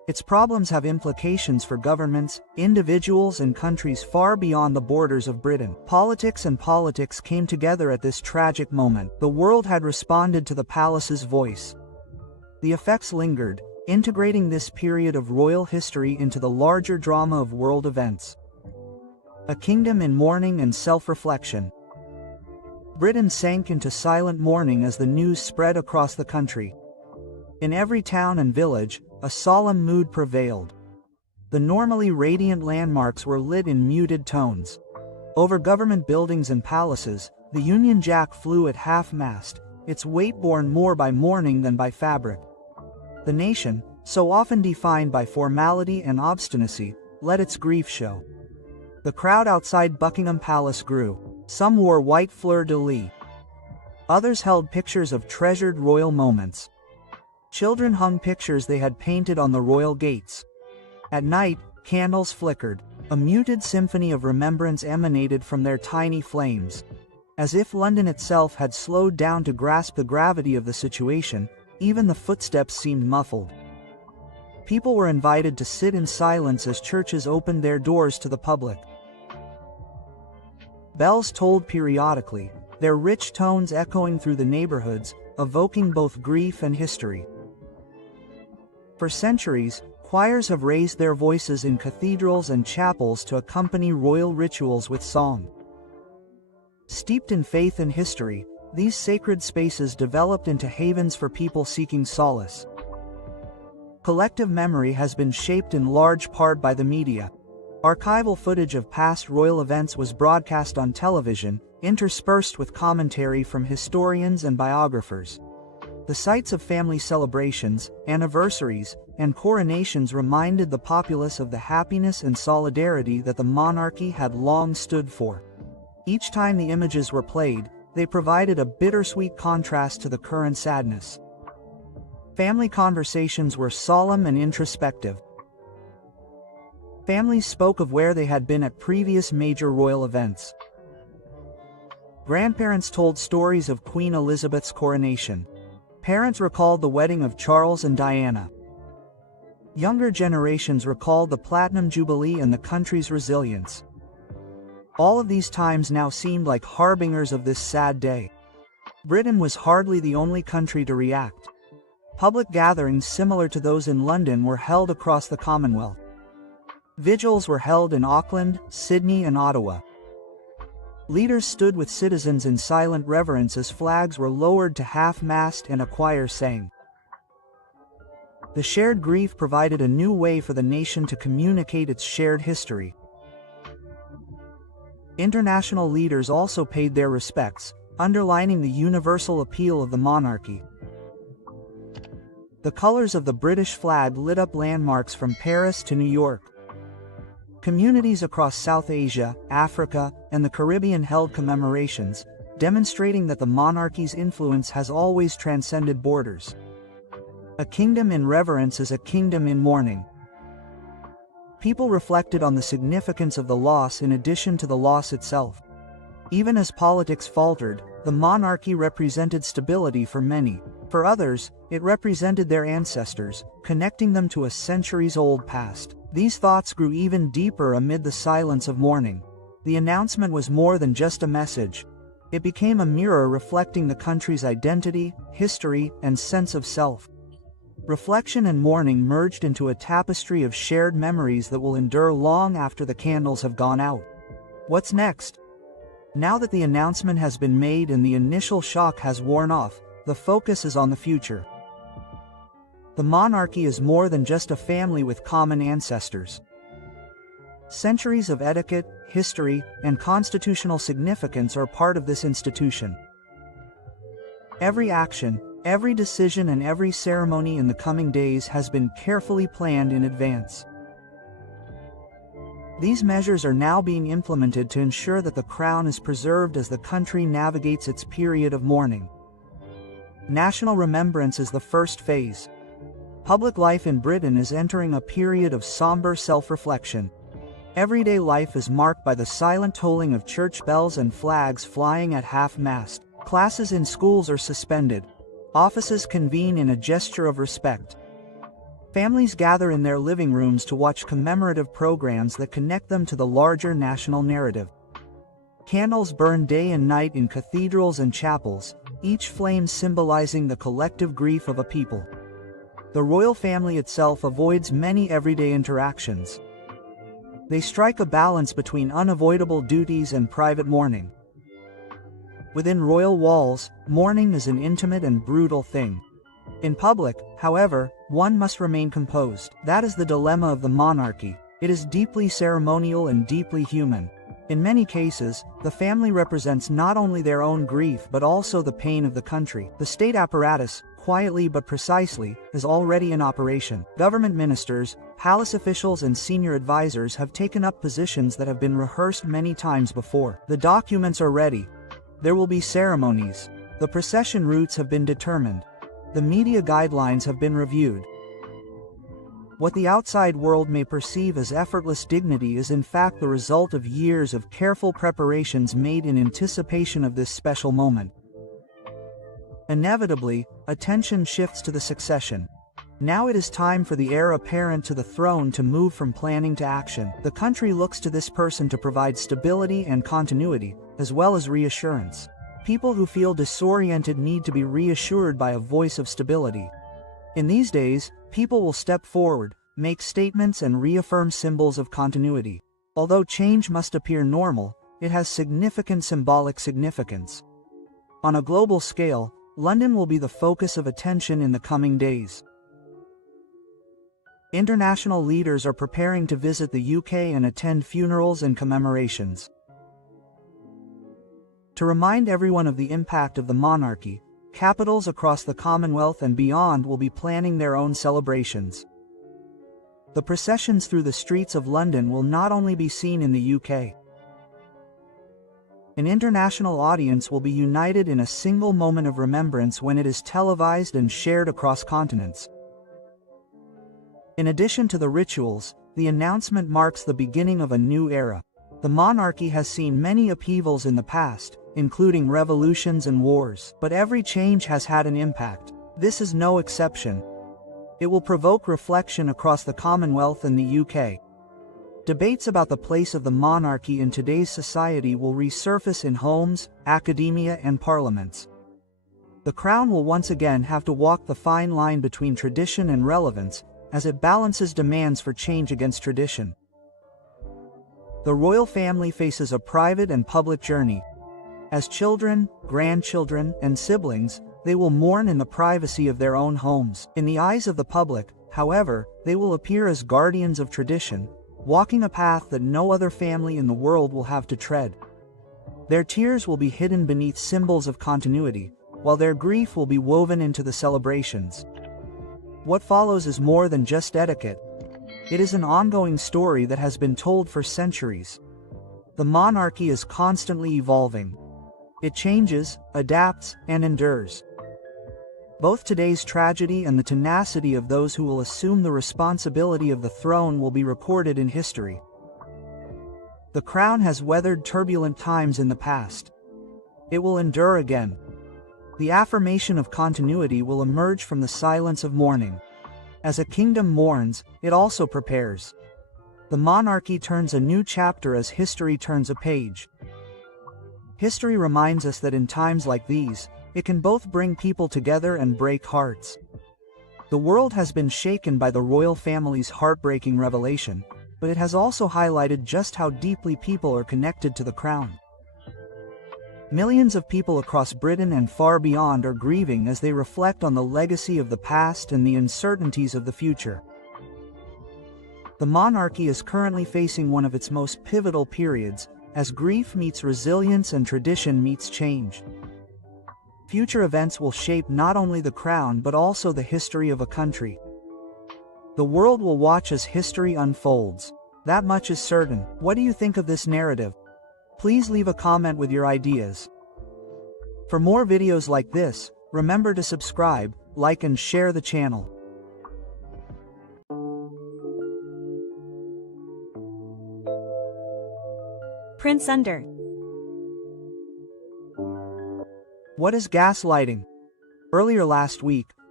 Its problems have implications for governments, individuals and countries far beyond the borders of Britain. Politics and politics came together at this tragic moment. The world had responded to the palace's voice. The effects lingered, integrating this period of royal history into the larger drama of world events. A kingdom in mourning and self-reflection. Britain sank into silent mourning as the news spread across the country. In every town and village, a solemn mood prevailed. The normally radiant landmarks were lit in muted tones. Over government buildings and palaces, the Union Jack flew at half-mast, its weight borne more by mourning than by fabric. The nation, so often defined by formality and obstinacy, let its grief show. The crowd outside Buckingham Palace grew. Some wore white fleur-de-lis. Others held pictures of treasured royal moments. Children hung pictures they had painted on the royal gates. At night, candles flickered. A muted symphony of remembrance emanated from their tiny flames. As if London itself had slowed down to grasp the gravity of the situation, even the footsteps seemed muffled. People were invited to sit in silence as churches opened their doors to the public. Bells tolled periodically, their rich tones echoing through the neighborhoods, evoking both grief and history. For centuries, choirs have raised their voices in cathedrals and chapels to accompany royal rituals with song. Steeped in faith and history, these sacred spaces developed into havens for people seeking solace. Collective memory has been shaped in large part by the media. Archival footage of past royal events was broadcast on television, interspersed with commentary from historians and biographers. The sites of family celebrations, anniversaries, and coronations reminded the populace of the happiness and solidarity that the monarchy had long stood for. Each time the images were played, they provided a bittersweet contrast to the current sadness. Family conversations were solemn and introspective. Families spoke of where they had been at previous major royal events. Grandparents told stories of Queen Elizabeth's coronation. Parents recalled the wedding of Charles and Diana. Younger generations recalled the Platinum Jubilee and the country's resilience. All of these times now seemed like harbingers of this sad day. Britain was hardly the only country to react. Public gatherings similar to those in London were held across the Commonwealth. Vigils were held in Auckland, Sydney, and Ottawa. Leaders stood with citizens in silent reverence as flags were lowered to half-mast and a choir sang. The shared grief provided a new way for the nation to communicate its shared history. International leaders also paid their respects, underlining the universal appeal of the monarchy. The colors of the British flag lit up landmarks from Paris to New York. Communities across South Asia, Africa, and the Caribbean held commemorations, demonstrating that the monarchy's influence has always transcended borders. A kingdom in reverence is a kingdom in mourning. People reflected on the significance of the loss in addition to the loss itself. Even as politics faltered, the monarchy represented stability for many. For others, it represented their ancestors, connecting them to a centuries-old past. These thoughts grew even deeper amid the silence of mourning. The announcement was more than just a message. It became a mirror reflecting the country's identity, history, and sense of self. Reflection and mourning merged into a tapestry of shared memories that will endure long after the candles have gone out. What's next? Now that the announcement has been made and the initial shock has worn off, the focus is on the future. The monarchy is more than just a family with common ancestors. Centuries of etiquette, history, and constitutional significance are part of this institution. Every action, every decision, and every ceremony in the coming days has been carefully planned in advance. These measures are now being implemented to ensure that the crown is preserved as the country navigates its period of mourning. National remembrance is the first phase. Public life in Britain is entering a period of somber self-reflection. Everyday life is marked by the silent tolling of church bells and flags flying at half-mast. Classes in schools are suspended. Offices convene in a gesture of respect. Families gather in their living rooms to watch commemorative programs that connect them to the larger national narrative. Candles burn day and night in cathedrals and chapels, each flame symbolizing the collective grief of a people. The royal family itself avoids many everyday interactions. They strike a balance between unavoidable duties and private mourning. Within royal walls, mourning is an intimate and brutal thing. In public, however, one must remain composed. That is the dilemma of the monarchy. It is deeply ceremonial and deeply human. In many cases, the family represents not only their own grief but also the pain of the country. The state apparatus, quietly but precisely, is already in operation. Government ministers, palace officials and senior advisors have taken up positions that have been rehearsed many times before. The documents are ready. There will be ceremonies. The procession routes have been determined. The media guidelines have been reviewed. What the outside world may perceive as effortless dignity is in fact the result of years of careful preparations made in anticipation of this special moment. Inevitably, attention shifts to the succession. Now it is time for the heir apparent to the throne to move from planning to action. The country looks to this person to provide stability and continuity, as well as reassurance. People who feel disoriented need to be reassured by a voice of stability. In these days, people will step forward, make statements and reaffirm symbols of continuity. Although change must appear normal, it has significant symbolic significance. On a global scale, London will be the focus of attention in the coming days. International leaders are preparing to visit the UK and attend funerals and commemorations. To remind everyone of the impact of the monarchy, capitals across the Commonwealth and beyond will be planning their own celebrations. The processions through the streets of London will not only be seen in the UK. An international audience will be united in a single moment of remembrance when it is televised and shared across continents. In addition to the rituals, the announcement marks the beginning of a new era. The monarchy has seen many upheavals in the past, including revolutions and wars, but every change has had an impact. This is no exception. It will provoke reflection across the Commonwealth and the UK. Debates about the place of the monarchy in today's society will resurface in homes, academia, and parliaments. The Crown will once again have to walk the fine line between tradition and relevance, as it balances demands for change against tradition. The royal family faces a private and public journey. As children, grandchildren, and siblings, they will mourn in the privacy of their own homes. In the eyes of the public, however, they will appear as guardians of tradition, walking a path that no other family in the world will have to tread. Their tears will be hidden beneath symbols of continuity, while their grief will be woven into the celebrations. What follows is more than just etiquette. It is an ongoing story that has been told for centuries. The monarchy is constantly evolving. It changes, adapts, and endures. Both today's tragedy and the tenacity of those who will assume the responsibility of the throne will be recorded in history. The Crown has weathered turbulent times in the past. It will endure again. The affirmation of continuity will emerge from the silence of mourning. As a kingdom mourns, it also prepares. The monarchy turns a new chapter as history turns a page. History reminds us that in times like these, it can both bring people together and break hearts. The world has been shaken by the royal family's heartbreaking revelation, but it has also highlighted just how deeply people are connected to the Crown. Millions of people across Britain and far beyond are grieving as they reflect on the legacy of the past and the uncertainties of the future. The monarchy is currently facing one of its most pivotal periods, as grief meets resilience and tradition meets change. Future events will shape not only the Crown but also the history of a country. The world will watch as history unfolds. That much is certain. What do you think of this narrative? Please leave a comment with your ideas. For more videos like this, remember to subscribe, like and share the channel. Prince Under. What is gaslighting? Earlier last week,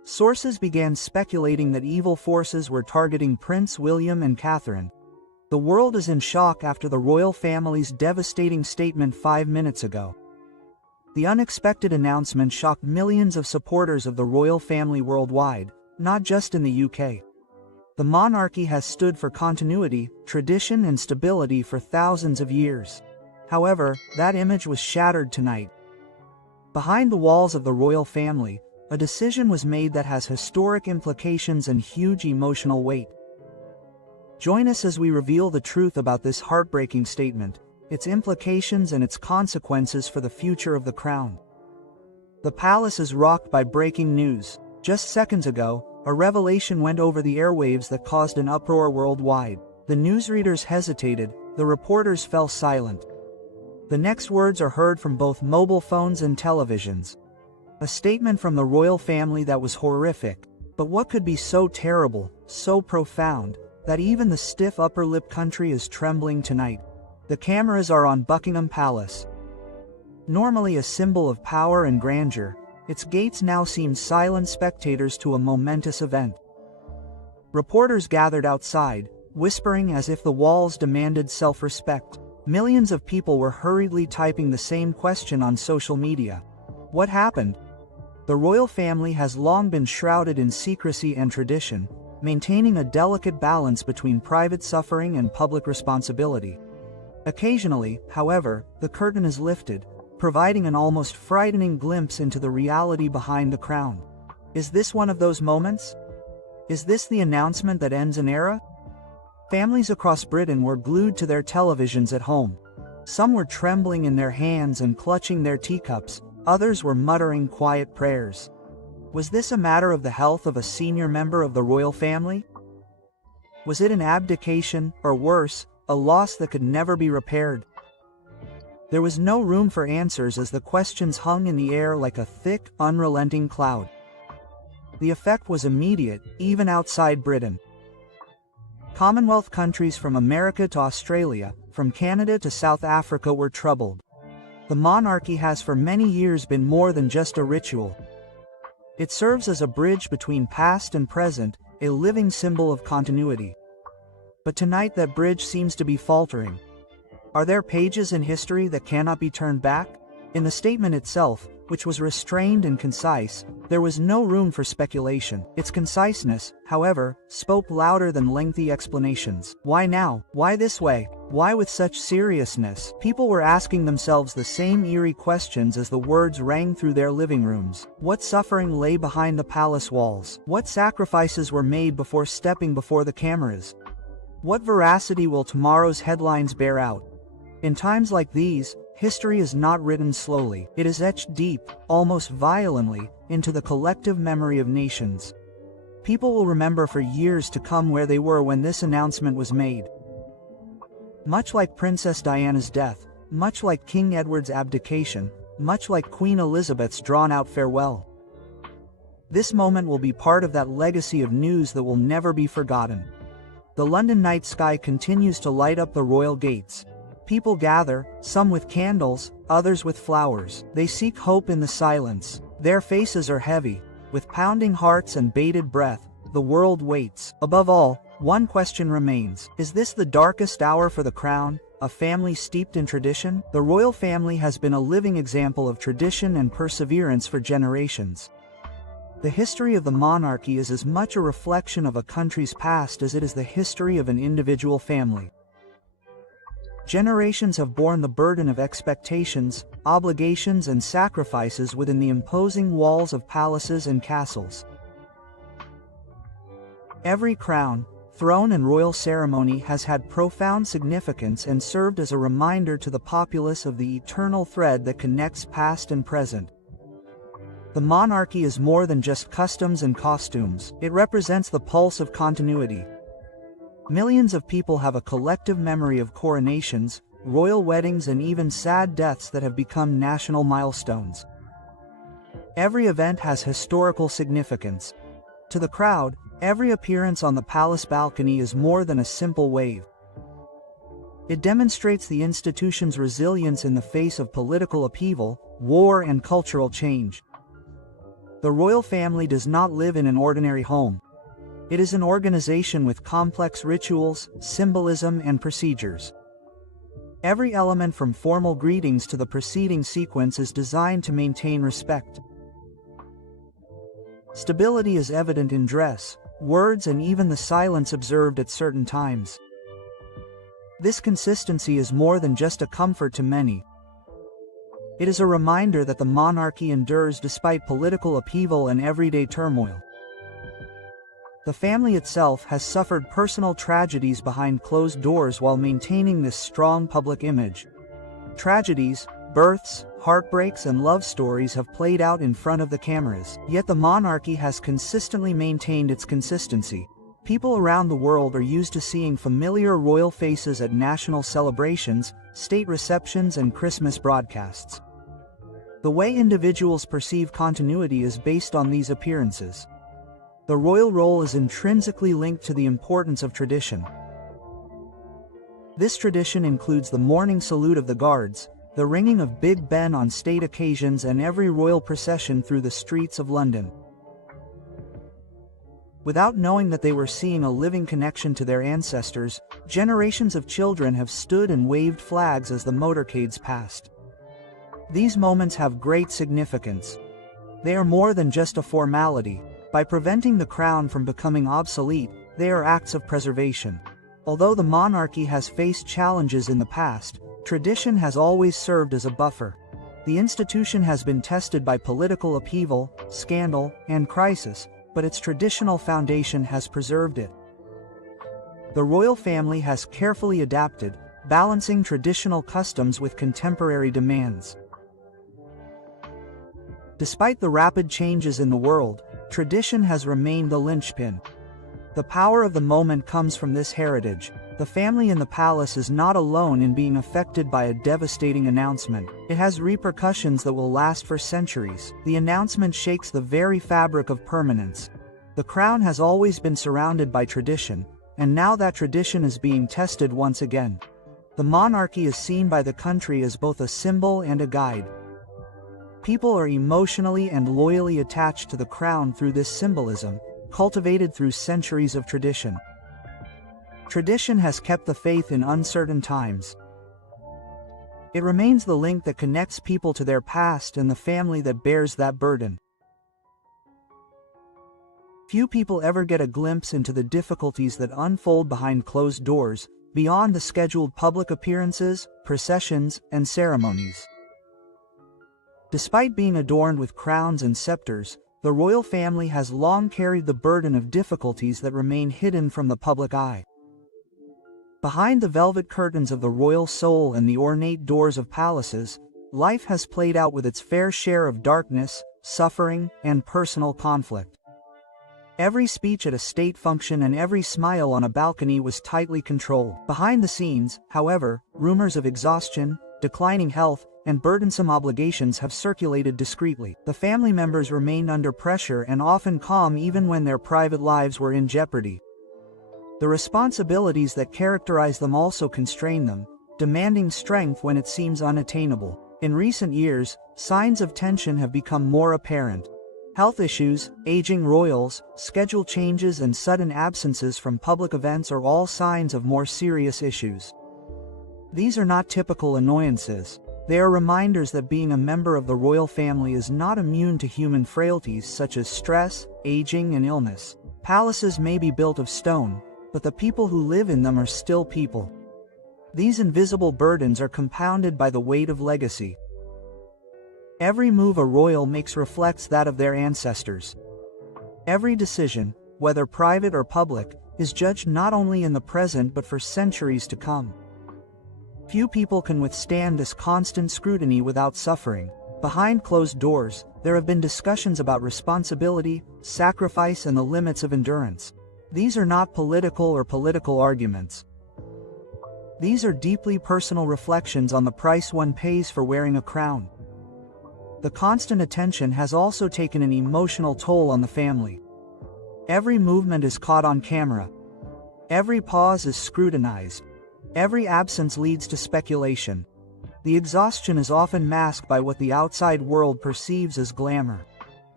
sources began speculating that evil forces were targeting Prince William and Catherine. The world is in shock after the royal family's devastating statement 5 minutes ago. The unexpected announcement shocked millions of supporters of the royal family worldwide, not just in the UK. The monarchy has stood for continuity, tradition, and stability for thousands of years. However, that image was shattered tonight. Behind the walls of the royal family, a decision was made that has historic implications and huge emotional weight. Join us as we reveal the truth about this heartbreaking statement, its implications and its consequences for the future of the crown. The palace is rocked by breaking news. Just seconds ago, a revelation went over the airwaves that caused an uproar worldwide. The newsreaders hesitated, the reporters fell silent. The next words are heard from both mobile phones and televisions. A statement from the royal family that was horrific. But what could be so terrible, so profound, that even the stiff upper lip country is trembling tonight? The cameras are on Buckingham Palace. Normally a symbol of power and grandeur, its gates now seem silent spectators to a momentous event. Reporters gathered outside, whispering as if the walls demanded self-respect. Millions of people were hurriedly typing the same question on social media. What happened? The royal family has long been shrouded in secrecy and tradition, maintaining a delicate balance between private suffering and public responsibility. Occasionally, however, the curtain is lifted, providing an almost frightening glimpse into the reality behind the crown. Is this one of those moments? Is this the announcement that ends an era? Families across Britain were glued to their televisions at home. Some were trembling in their hands and clutching their teacups, others were muttering quiet prayers. Was this a matter of the health of a senior member of the royal family? Was it an abdication, or worse, a loss that could never be repaired? There was no room for answers as the questions hung in the air like a thick, unrelenting cloud. The effect was immediate, even outside Britain. Commonwealth countries from America to Australia, from Canada to South Africa were troubled. The monarchy has for many years been more than just a ritual. It serves as a bridge between past and present, a living symbol of continuity. But tonight that bridge seems to be faltering. Are there pages in history that cannot be turned back? In the statement itself, which was restrained and concise, there was no room for speculation. Its conciseness, however, spoke louder than lengthy explanations. Why now? Why this way? Why with such seriousness? People were asking themselves the same eerie questions as the words rang through their living rooms. What suffering lay behind the palace walls? What sacrifices were made before stepping before the cameras? What veracity will tomorrow's headlines bear out? In times like these, history is not written slowly. It is etched deep, almost violently, into the collective memory of nations. People will remember for years to come where they were when this announcement was made. Much like Princess Diana's death, much like King Edward's abdication, much like Queen Elizabeth's drawn-out farewell. This moment will be part of that legacy of news that will never be forgotten. The London night sky continues to light up the royal gates. People gather, some with candles, others with flowers. They seek hope in the silence. Their faces are heavy. With pounding hearts and bated breath, the world waits. Above all, one question remains. Is this the darkest hour for the crown, a family steeped in tradition? The royal family has been a living example of tradition and perseverance for generations. The history of the monarchy is as much a reflection of a country's past as it is the history of an individual family. Generations have borne the burden of expectations, obligations, and sacrifices within the imposing walls of palaces and castles. Every crown, throne, and royal ceremony has had profound significance and served as a reminder to the populace of the eternal thread that connects past and present. The monarchy is more than just customs and costumes. It represents the pulse of continuity. Millions of people have a collective memory of coronations, royal weddings, and even sad deaths that have become national milestones. Every event has historical significance. To the crowd, every appearance on the palace balcony is more than a simple wave. It demonstrates the institution's resilience in the face of political upheaval, war, and cultural change. The royal family does not live in an ordinary home. It is an organization with complex rituals, symbolism, and procedures. Every element from formal greetings to the preceding sequence is designed to maintain respect. Stability is evident in dress, words, and even the silence observed at certain times. This consistency is more than just a comfort to many. It is a reminder that the monarchy endures despite political upheaval and everyday turmoil. The family itself has suffered personal tragedies behind closed doors while maintaining this strong public image. Tragedies, births, heartbreaks, and love stories have played out in front of the cameras, yet the monarchy has consistently maintained its consistency. People around the world are used to seeing familiar royal faces at national celebrations, state receptions, and Christmas broadcasts. The way individuals perceive continuity is based on these appearances. The royal role is intrinsically linked to the importance of tradition. This tradition includes the morning salute of the guards, the ringing of Big Ben on state occasions, and every royal procession through the streets of London. Without knowing that they were seeing a living connection to their ancestors, generations of children have stood and waved flags as the motorcades passed. These moments have great significance. They are more than just a formality. By preventing the crown from becoming obsolete, they are acts of preservation. Although the monarchy has faced challenges in the past, tradition has always served as a buffer. The institution has been tested by political upheaval, scandal, and crisis, but its traditional foundation has preserved it. The royal family has carefully adapted, balancing traditional customs with contemporary demands. Despite the rapid changes in the world, tradition has remained the linchpin. The power of the moment comes from this heritage. The family in the palace is not alone in being affected by a devastating announcement. It has repercussions that will last for centuries. The announcement shakes the very fabric of permanence. The crown has always been surrounded by tradition, and now that tradition is being tested once again. The monarchy is seen by the country as both a symbol and a guide. People are emotionally and loyally attached to the crown through this symbolism, cultivated through centuries of tradition. Tradition has kept the faith in uncertain times. It remains the link that connects people to their past and the family that bears that burden. Few people ever get a glimpse into the difficulties that unfold behind closed doors, beyond the scheduled public appearances, processions, and ceremonies. Despite being adorned with crowns and scepters, the royal family has long carried the burden of difficulties that remain hidden from the public eye. Behind the velvet curtains of the royal soul and the ornate doors of palaces, life has played out with its fair share of darkness, suffering, and personal conflict. Every speech at a state function and every smile on a balcony was tightly controlled. Behind the scenes, however, rumors of exhaustion, declining health, and burdensome obligations have circulated discreetly. The family members remained under pressure and often calm even when their private lives were in jeopardy. The responsibilities that characterize them also constrain them, demanding strength when it seems unattainable. In recent years, signs of tension have become more apparent. Health issues, aging royals, schedule changes, and sudden absences from public events are all signs of more serious issues. These are not typical annoyances. They are reminders that being a member of the royal family is not immune to human frailties such as stress, aging, and illness. Palaces may be built of stone, but the people who live in them are still people. These invisible burdens are compounded by the weight of legacy. Every move a royal makes reflects that of their ancestors. Every decision, whether private or public, is judged not only in the present but for centuries to come. Few people can withstand this constant scrutiny without suffering. Behind closed doors, there have been discussions about responsibility, sacrifice, and the limits of endurance. These are not political arguments. These are deeply personal reflections on the price one pays for wearing a crown. The constant attention has also taken an emotional toll on the family. Every movement is caught on camera. Every pause is scrutinized. Every absence leads to speculation. The exhaustion is often masked by what the outside world perceives as glamour.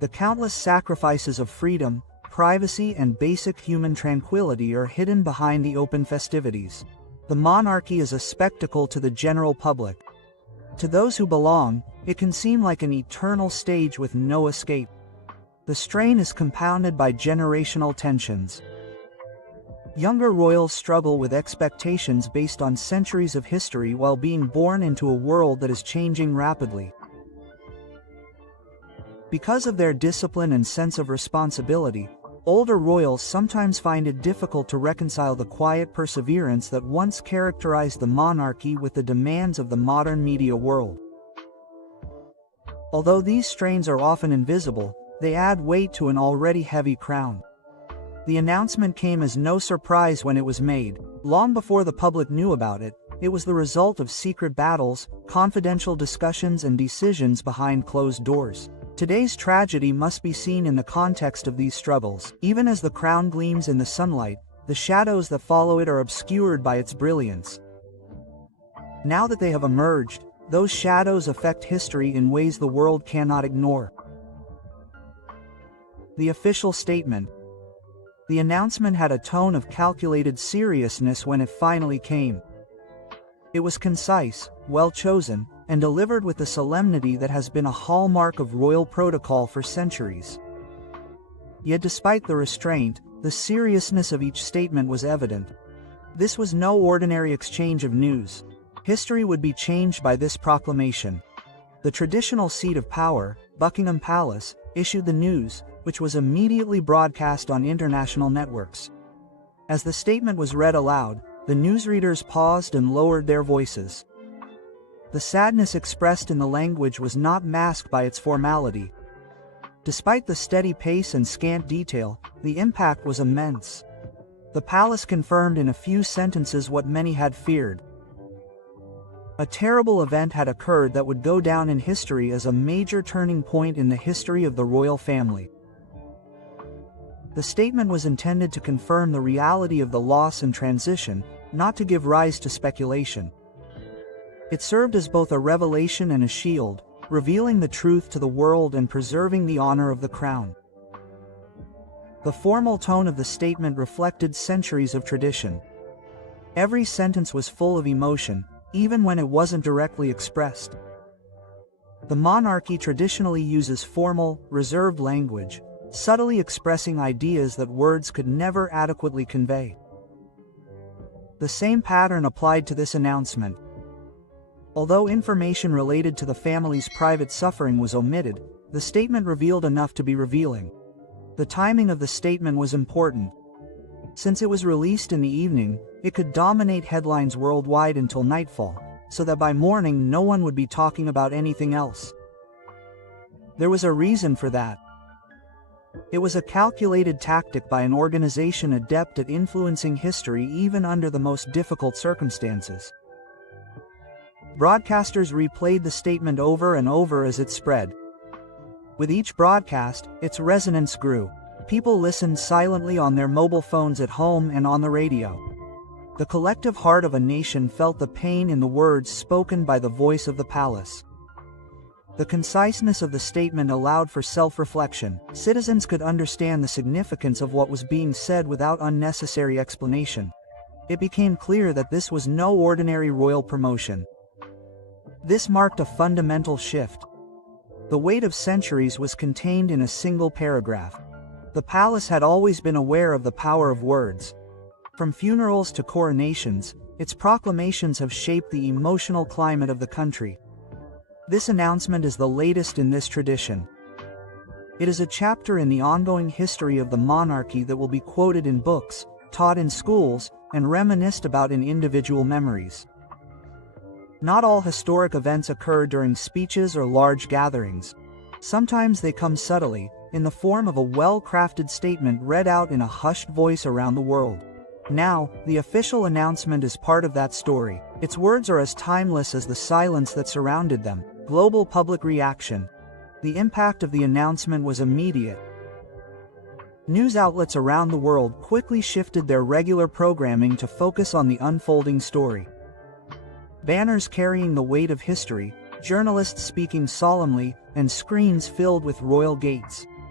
The countless sacrifices of freedom, privacy, and basic human tranquility are hidden behind the open festivities. The monarchy is a spectacle to the general public. To those who belong, it can seem like an eternal stage with no escape. The strain is compounded by generational tensions. Younger royals struggle with expectations based on centuries of history while being born into a world that is changing rapidly. Because of their discipline and sense of responsibility, older royals sometimes find it difficult to reconcile the quiet perseverance that once characterized the monarchy with the demands of the modern media world. Although these strains are often invisible, they add weight to an already heavy crown. The announcement came as no surprise when it was made. Long before the public knew about it, it was the result of secret battles, confidential discussions, and decisions behind closed doors. Today's tragedy must be seen in the context of these struggles. Even as the crown gleams in the sunlight, the shadows that follow it are obscured by its brilliance. Now that they have emerged, those shadows affect history in ways the world cannot ignore. The official statement. The announcement had a tone of calculated seriousness when it finally came. It was concise, well-chosen, and delivered with the solemnity that has been a hallmark of royal protocol for centuries. Yet despite the restraint, the seriousness of each statement was evident. This was no ordinary exchange of news. History would be changed by this proclamation. The traditional seat of power, Buckingham Palace, issued the news, which was immediately broadcast on international networks. As the statement was read aloud, the newsreaders paused and lowered their voices. The sadness expressed in the language was not masked by its formality. Despite the steady pace and scant detail, the impact was immense. The palace confirmed in a few sentences what many had feared. A terrible event had occurred that would go down in history as a major turning point in the history of the royal family. The statement was intended to confirm the reality of the loss and transition, not to give rise to speculation. It served as both a revelation and a shield, revealing the truth to the world and preserving the honor of the crown. The formal tone of the statement reflected centuries of tradition. Every sentence was full of emotion, even when it wasn't directly expressed. The monarchy traditionally uses formal, reserved language, subtly expressing ideas that words could never adequately convey. The same pattern applied to this announcement. Although information related to the family's private suffering was omitted, the statement revealed enough to be revealing. The timing of the statement was important. Since it was released in the evening, it could dominate headlines worldwide until nightfall, so that by morning no one would be talking about anything else. There was a reason for that. It was a calculated tactic by an organization adept at influencing history even under the most difficult circumstances. Broadcasters replayed the statement over and over as it spread. With each broadcast, its resonance grew. People listened silently on their mobile phones at home and on the radio. The collective heart of a nation felt the pain in the words spoken by the voice of the palace. The conciseness of the statement allowed for self-reflection. Citizens could understand the significance of what was being said without unnecessary explanation. It became clear that this was no ordinary royal promotion. This marked a fundamental shift. The weight of centuries was contained in a single paragraph. The palace had always been aware of the power of words. From funerals to coronations, its proclamations have shaped the emotional climate of the country. This announcement is the latest in this tradition. It is a chapter in the ongoing history of the monarchy that will be quoted in books, taught in schools, and reminisced about in individual memories. Not all historic events occur during speeches or large gatherings. Sometimes they come subtly, in the form of a well-crafted statement read out in a hushed voice around the world. Now, the official announcement is part of that story. Its words are as timeless as the silence that surrounded them. Global public reaction. The impact of the announcement was immediate. News outlets around the world quickly shifted their regular programming to focus on the unfolding story. Banners carrying the weight of history, journalists speaking solemnly, and screens filled with royal gates.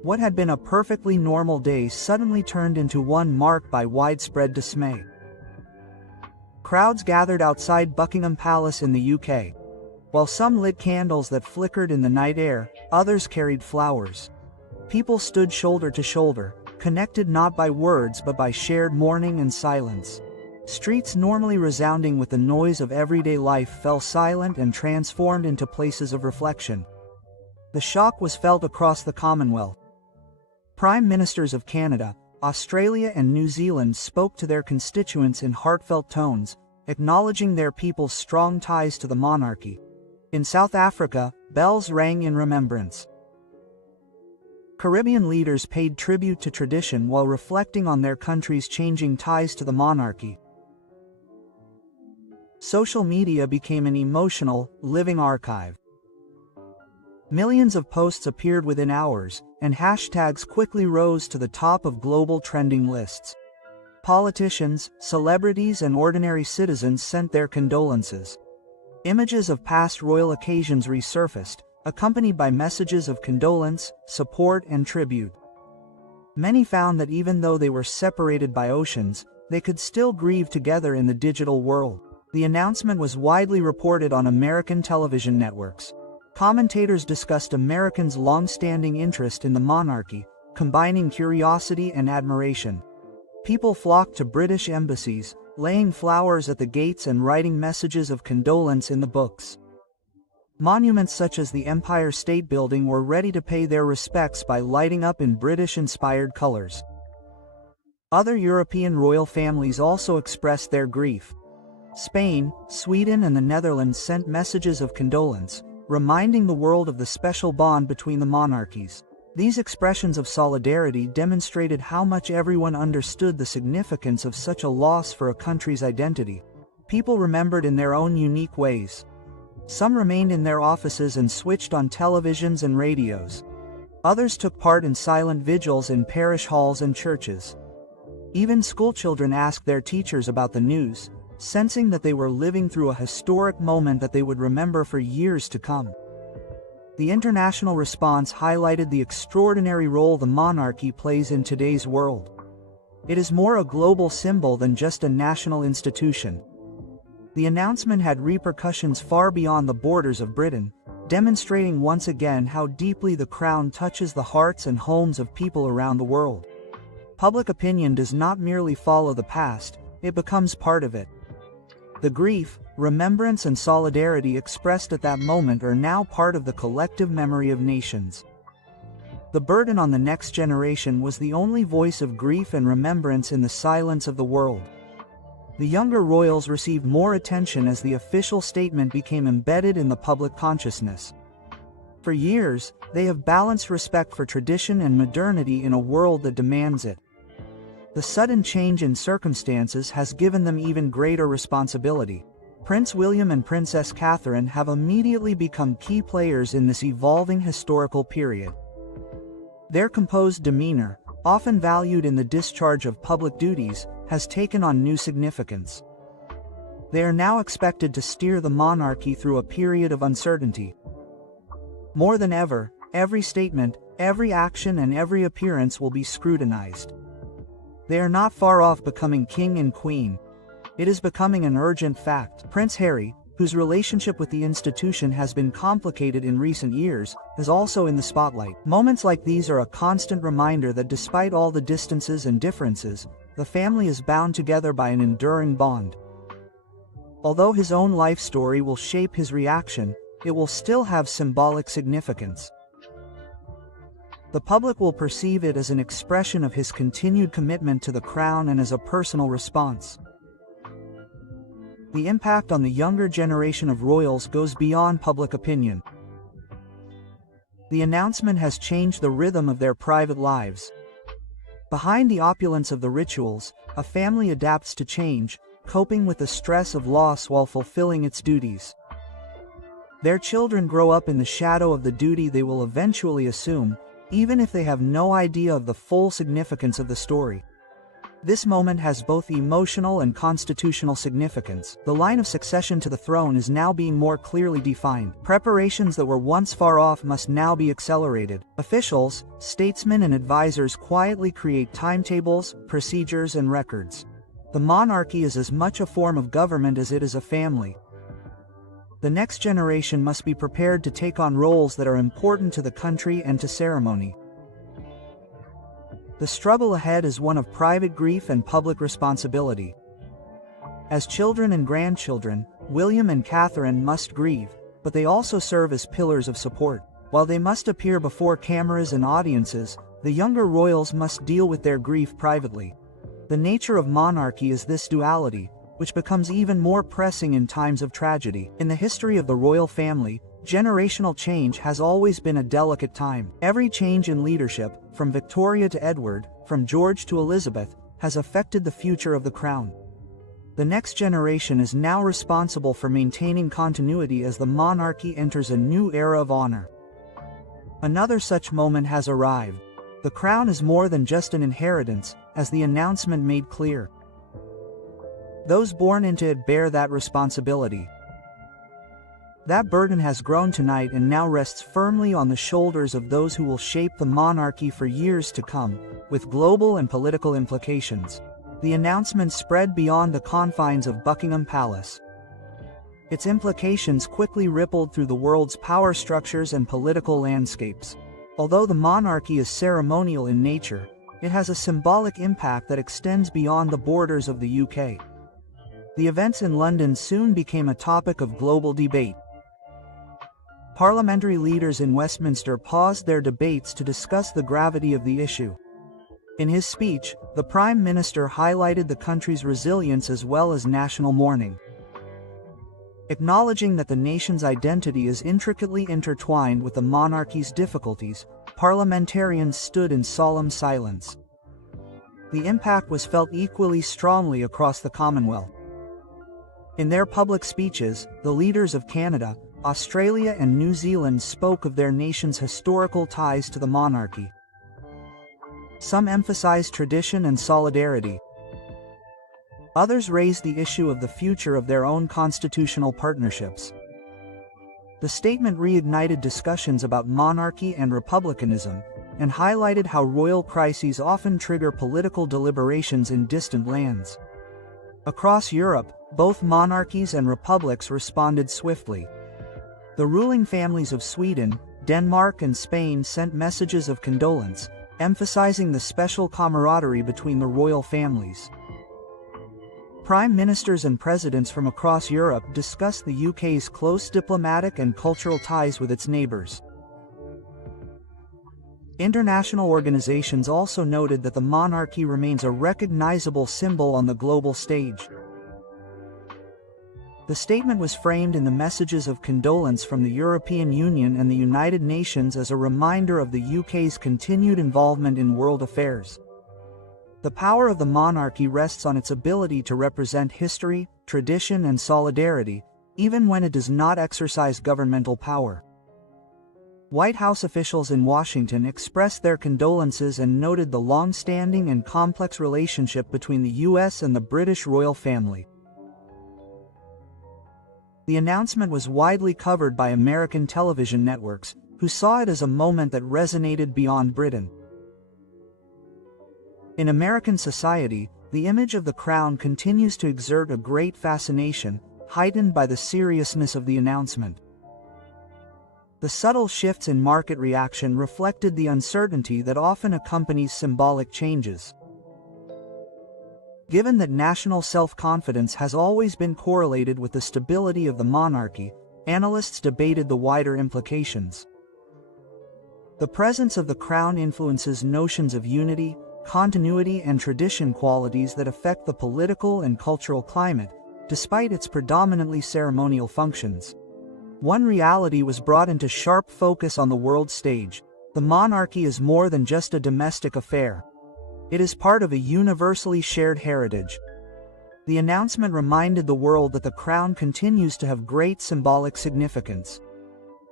What had been a perfectly normal day suddenly turned into one marked by widespread dismay. Crowds gathered outside Buckingham Palace in the UK. While some lit candles that flickered in the night air, others carried flowers. People stood shoulder to shoulder, connected not by words but by shared mourning and silence. Streets normally resounding with the noise of everyday life fell silent and transformed into places of reflection. The shock was felt across the Commonwealth. Prime Ministers of Canada, Australia and New Zealand spoke to their constituents in heartfelt tones, acknowledging their people's strong ties to the monarchy. In South Africa, bells rang in remembrance. Caribbean leaders paid tribute to tradition while reflecting on their country's changing ties to the monarchy. Social media became an emotional, living archive. Millions of posts appeared within hours, and hashtags quickly rose to the top of global trending lists. Politicians, celebrities, and ordinary citizens sent their condolences. Images of past royal occasions resurfaced, accompanied by messages of condolence, support, and tribute. Many found that even though they were separated by oceans, they could still grieve together in the digital world. The announcement was widely reported on American television networks. Commentators discussed Americans' long-standing interest in the monarchy, combining curiosity and admiration. People flocked to British embassies, laying flowers at the gates and writing messages of condolence in the books. Monuments such as the Empire State Building were ready to pay their respects by lighting up in British-inspired colors. Other European royal families also expressed their grief. Spain, Sweden, and the Netherlands sent messages of condolence, reminding the world of the special bond between the monarchies. These expressions of solidarity demonstrated how much everyone understood the significance of such a loss for a country's identity. People remembered in their own unique ways. Some remained in their offices and switched on televisions and radios. Others took part in silent vigils in parish halls and churches. Even schoolchildren asked their teachers about the news, sensing that they were living through a historic moment that they would remember for years to come. The international response highlighted the extraordinary role the monarchy plays in today's world. It is more a global symbol than just a national institution. The announcement had repercussions far beyond the borders of Britain, demonstrating once again how deeply the crown touches the hearts and homes of people around the world. Public opinion does not merely follow the past, it becomes part of it. The grief, remembrance, and solidarity expressed at that moment are now part of the collective memory of nations. The burden on the next generation was the only voice of grief and remembrance in the silence of the world. The younger royals received more attention as the official statement became embedded in the public consciousness. For years, they have balanced respect for tradition and modernity in a world that demands it. The sudden change in circumstances has given them even greater responsibility. Prince William and Princess Catherine have immediately become key players in this evolving historical period. Their composed demeanor, often valued in the discharge of public duties, has taken on new significance. They are now expected to steer the monarchy through a period of uncertainty. More than ever, every statement, every action, and every appearance will be scrutinized. They are not far off becoming king and queen. It is becoming an urgent fact. Prince Harry, whose relationship with the institution has been complicated in recent years, is also in the spotlight. Moments like these are a constant reminder that despite all the distances and differences, the family is bound together by an enduring bond. Although his own life story will shape his reaction, it will still have symbolic significance. The public will perceive it as an expression of his continued commitment to the crown and as a personal response. The impact on the younger generation of royals goes beyond public opinion. The announcement has changed the rhythm of their private lives. Behind the opulence of the rituals, a family adapts to change, coping with the stress of loss while fulfilling its duties. Their children grow up in the shadow of the duty they will eventually assume, even if they have no idea of the full significance of the story. This moment has both emotional and constitutional significance. The line of succession to the throne is now being more clearly defined. Preparations that were once far off must now be accelerated. Officials, statesmen and advisors quietly create timetables, procedures and records. The monarchy is as much a form of government as it is a family. The next generation must be prepared to take on roles that are important to the country and to ceremony. The struggle ahead is one of private grief and public responsibility. As children and grandchildren, William and Catherine must grieve, but they also serve as pillars of support. While they must appear before cameras and audiences, the younger royals must deal with their grief privately. The nature of monarchy is this duality, which becomes even more pressing in times of tragedy. In the history of the royal family, generational change has always been a delicate time. Every change in leadership, from Victoria to Edward, from George to Elizabeth, has affected the future of the crown. The next generation is now responsible for maintaining continuity as the monarchy enters a new era of honor. Another such moment has arrived. The crown is more than just an inheritance, as the announcement made clear. Those born into it bear that responsibility. That burden has grown tonight and now rests firmly on the shoulders of those who will shape the monarchy for years to come, with global and political implications. The announcement spread beyond the confines of Buckingham Palace. Its implications quickly rippled through the world's power structures and political landscapes. Although the monarchy is ceremonial in nature, it has a symbolic impact that extends beyond the borders of the UK. The events in London soon became a topic of global debate. Parliamentary leaders in Westminster paused their debates to discuss the gravity of the issue. In his speech, the Prime Minister highlighted the country's resilience as well as national mourning. Acknowledging that the nation's identity is intricately intertwined with the monarchy's difficulties, parliamentarians stood in solemn silence. The impact was felt equally strongly across the Commonwealth. In their public speeches, the leaders of Canada, Australia and New Zealand spoke of their nation's historical ties to the monarchy. Some emphasized tradition and solidarity. Others raised the issue of the future of their own constitutional partnerships. The statement reignited discussions about monarchy and republicanism, and highlighted how royal crises often trigger political deliberations in distant lands. Across Europe, both monarchies and republics responded swiftly. The ruling families of Sweden, Denmark and Spain sent messages of condolence, emphasizing the special camaraderie between the royal families. Prime ministers and presidents from across Europe discussed the UK's close diplomatic and cultural ties with its neighbours. International organizations also noted that the monarchy remains a recognizable symbol on the global stage. The statement was framed in the messages of condolence from the European Union and the United Nations as a reminder of the UK's continued involvement in world affairs. The power of the monarchy rests on its ability to represent history, tradition and solidarity, even when it does not exercise governmental power. White House officials in Washington expressed their condolences and noted the long-standing and complex relationship between the US and the British royal family. The announcement was widely covered by American television networks, who saw it as a moment that resonated beyond Britain. In American society, the image of the crown continues to exert a great fascination, heightened by the seriousness of the announcement. The subtle shifts in market reaction reflected the uncertainty that often accompanies symbolic changes. Given that national self-confidence has always been correlated with the stability of the monarchy, analysts debated the wider implications. The presence of the crown influences notions of unity, continuity and tradition, qualities that affect the political and cultural climate, despite its predominantly ceremonial functions. One reality was brought into sharp focus on the world stage: the monarchy is more than just a domestic affair. It is part of a universally shared heritage. The announcement reminded the world that the crown continues to have great symbolic significance.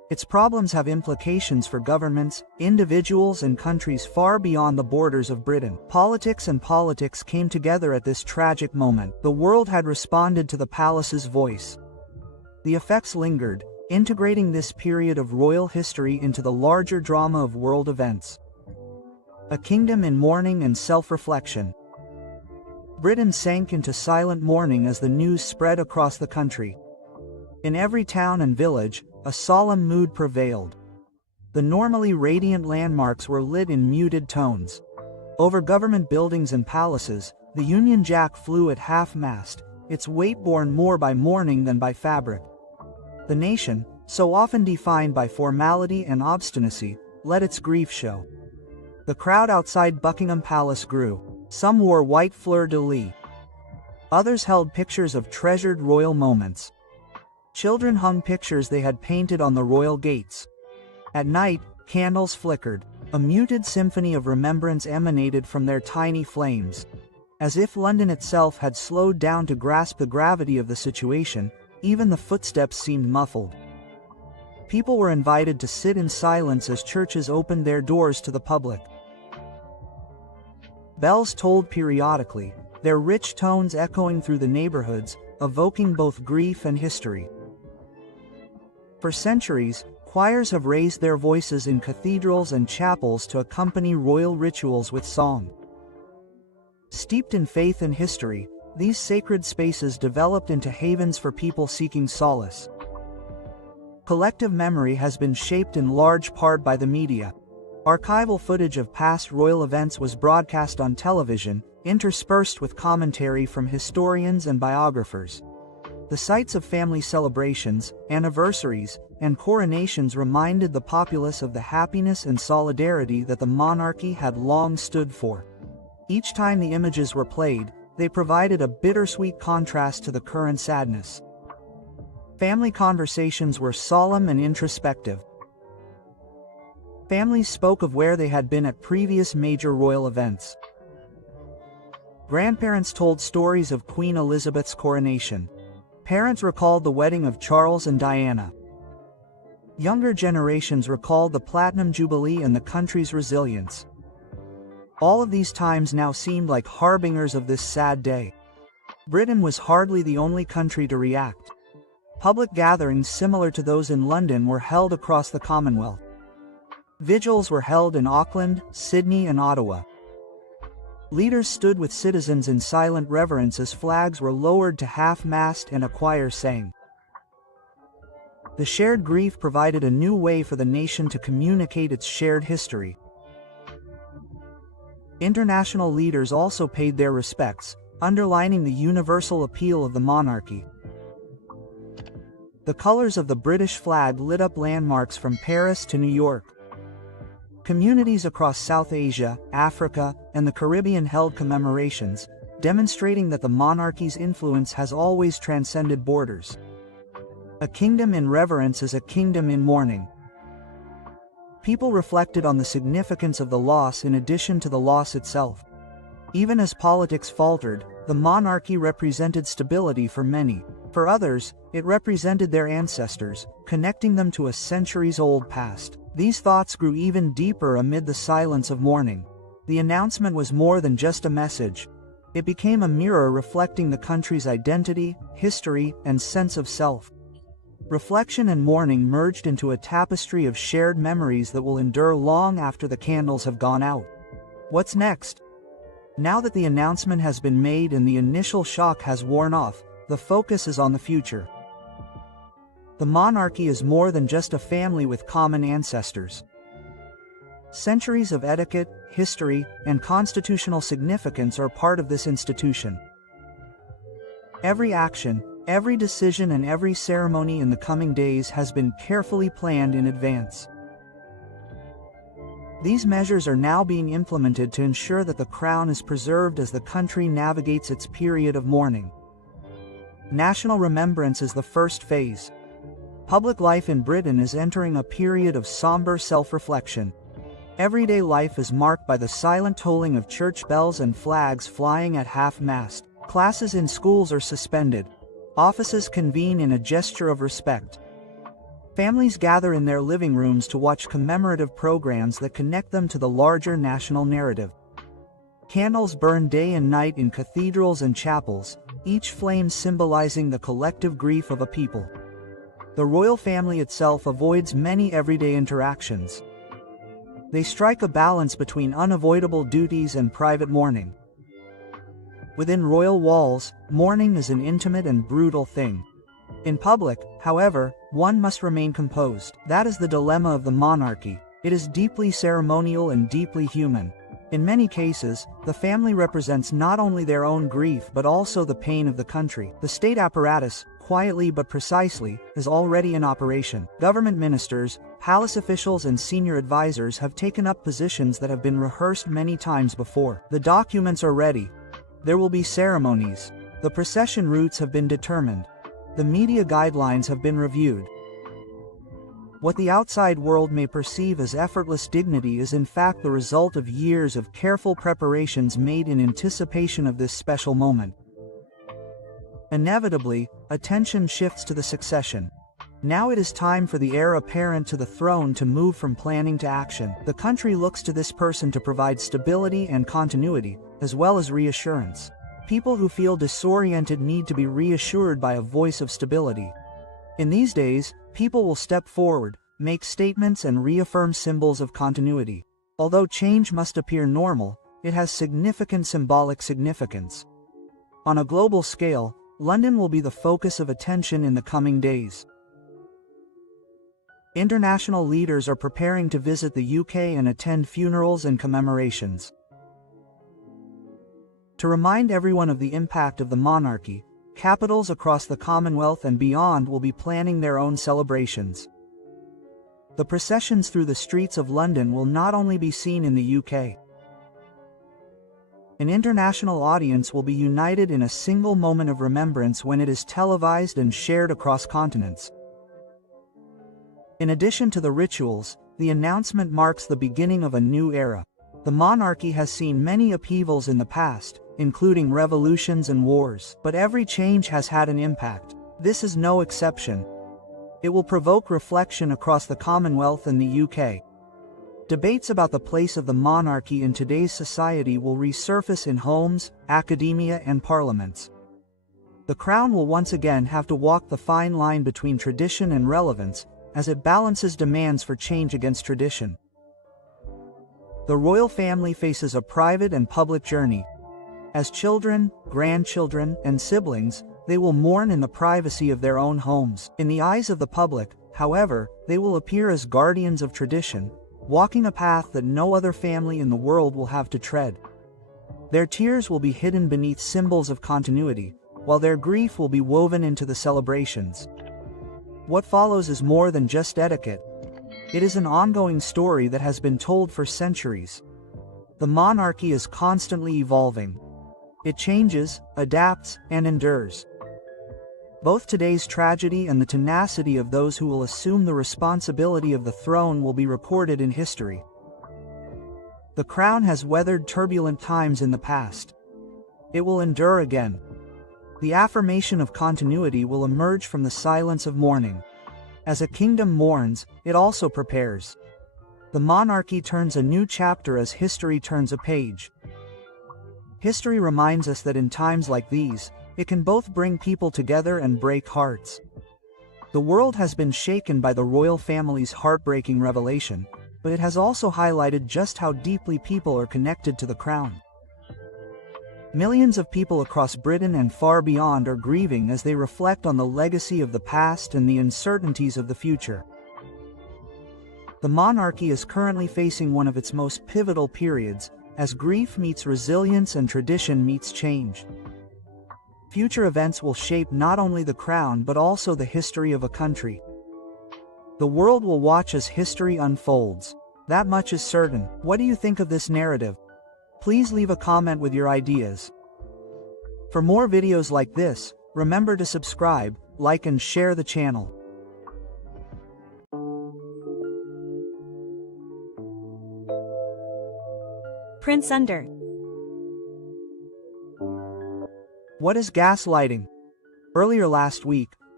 Its problems have implications for governments, individuals, and countries far beyond the borders of Britain. Politics came together at this tragic moment. The world had responded to the palace's voice. The effects lingered, integrating this period of royal history into the larger drama of world events. A kingdom in mourning and self-reflection. Britain sank into silent mourning as the news spread across the country. In every town and village, a solemn mood prevailed. The normally radiant landmarks were lit in muted tones. Over government buildings and palaces, the Union Jack flew at half-mast, its weight borne more by mourning than by fabric. The nation, so often defined by formality and obstinacy, let its grief show. The crowd outside Buckingham Palace grew. Some wore white fleur-de-lis. Others held pictures of treasured royal moments. Children hung pictures they had painted on the royal gates. At night, candles flickered. A muted symphony of remembrance emanated from their tiny flames. As if London itself had slowed down to grasp the gravity of the situation, even the footsteps seemed muffled. People were invited to sit in silence as churches opened their doors to the public. Bells tolled periodically, their rich tones echoing through the neighborhoods, evoking both grief and history. For centuries, choirs have raised their voices in cathedrals and chapels to accompany royal rituals with song. Steeped in faith and history, these sacred spaces developed into havens for people seeking solace. Collective memory has been shaped in large part by the media. Archival footage of past royal events was broadcast on television, interspersed with commentary from historians and biographers. The sights of family celebrations, anniversaries, and coronations reminded the populace of the happiness and solidarity that the monarchy had long stood for. Each time the images were played, they provided a bittersweet contrast to the current sadness. Family conversations were solemn and introspective. Families spoke of where they had been at previous major royal events. Grandparents told stories of Queen Elizabeth's coronation. Parents recalled the wedding of Charles and Diana. Younger generations recalled the Platinum Jubilee and the country's resilience. All of these times now seemed like harbingers of this sad day. Britain was hardly the only country to react. Public gatherings similar to those in London were held across the Commonwealth. Vigils were held in Auckland, Sydney, and Ottawa. Leaders stood with citizens in silent reverence as flags were lowered to half-mast and a choir sang. The shared grief provided a new way for the nation to communicate its shared history. International leaders also paid their respects, underlining the universal appeal of the monarchy. The colors of the British flag lit up landmarks from Paris to New York. Communities across South Asia, Africa, and the Caribbean held commemorations, demonstrating that the monarchy's influence has always transcended borders. A kingdom in reverence is a kingdom in mourning. People reflected on the significance of the loss in addition to the loss itself. Even as politics faltered, the monarchy represented stability for many. For others, it represented their ancestors, connecting them to a centuries-old past. These thoughts grew even deeper amid the silence of mourning. The announcement was more than just a message. It became a mirror reflecting the country's identity, history, and sense of self. Reflection and mourning merged into a tapestry of shared memories that will endure long after the candles have gone out. What's next? Now that the announcement has been made and the initial shock has worn off, the focus is on the future. The monarchy is more than just a family with common ancestors. Centuries of etiquette, history, and constitutional significance are part of this institution. Every action, every decision, and every ceremony in the coming days has been carefully planned in advance. These measures are now being implemented to ensure that the crown is preserved as the country navigates its period of mourning. National remembrance is the first phase. Public life in Britain is entering a period of somber self-reflection. Everyday life is marked by the silent tolling of church bells and flags flying at half-mast. Classes in schools are suspended. Offices convene in a gesture of respect. Families gather in their living rooms to watch commemorative programs that connect them to the larger national narrative. Candles burn day and night in cathedrals and chapels, each flame symbolizing the collective grief of a people. The royal family itself avoids many everyday interactions. They strike a balance between unavoidable duties and private mourning. Within royal walls, mourning is an intimate and brutal thing. In public, however, one must remain composed. That is the dilemma of the monarchy. It is deeply ceremonial and deeply human. In many cases, the family represents not only their own grief but also the pain of the country. The state apparatus, quietly but precisely, is already in operation. Government ministers, palace officials and senior advisors have taken up positions that have been rehearsed many times before. The documents are ready. There will be ceremonies. The procession routes have been determined. The media guidelines have been reviewed. What the outside world may perceive as effortless dignity is in fact the result of years of careful preparations made in anticipation of this special moment. Inevitably, attention shifts to the succession. Now it is time for the heir apparent to the throne to move from planning to action. The country looks to this person to provide stability and continuity, as well as reassurance. People who feel disoriented need to be reassured by a voice of stability. In these days, people will step forward, make statements and reaffirm symbols of continuity. Although change must appear normal, it has significant symbolic significance. On a global scale, London will be the focus of attention in the coming days. International leaders are preparing to visit the UK and attend funerals and commemorations. To remind everyone of the impact of the monarchy, capitals across the Commonwealth and beyond will be planning their own celebrations. The processions through the streets of London will not only be seen in the UK. An international audience will be united in a single moment of remembrance when it is televised and shared across continents. In addition to the rituals, the announcement marks the beginning of a new era. The monarchy has seen many upheavals in the past, including revolutions and wars, but every change has had an impact. This is no exception. It will provoke reflection across the Commonwealth and the UK. Debates about the place of the monarchy in today's society will resurface in homes, academia, and parliaments. The Crown will once again have to walk the fine line between tradition and relevance, as it balances demands for change against tradition. The royal family faces a private and public journey. As children, grandchildren, and siblings, they will mourn in the privacy of their own homes. In the eyes of the public, however, they will appear as guardians of tradition, walking a path that no other family in the world will have to tread. Their tears will be hidden beneath symbols of continuity, while their grief will be woven into the celebrations. What follows is more than just etiquette. It is an ongoing story that has been told for centuries. The monarchy is constantly evolving. It changes, adapts, and endures. Both today's tragedy and the tenacity of those who will assume the responsibility of the throne will be recorded in history. The Crown has weathered turbulent times in the past. It will endure again. The affirmation of continuity will emerge from the silence of mourning. As a kingdom mourns, it also prepares. The monarchy turns a new chapter as history turns a page. History reminds us that in times like these, it can both bring people together and break hearts. The world has been shaken by the royal family's heartbreaking revelation, but it has also highlighted just how deeply people are connected to the Crown. Millions of people across Britain and far beyond are grieving as they reflect on the legacy of the past and the uncertainties of the future. The monarchy is currently facing one of its most pivotal periods, as grief meets resilience and tradition meets change. Future events will shape not only the Crown but also the history of a country. The world will watch as history unfolds. That much is certain. What do you think of this narrative? Please leave a comment with your ideas. For more videos like this, remember to subscribe, like and share the channel. Prince Under. What is gaslighting? Earlier last week,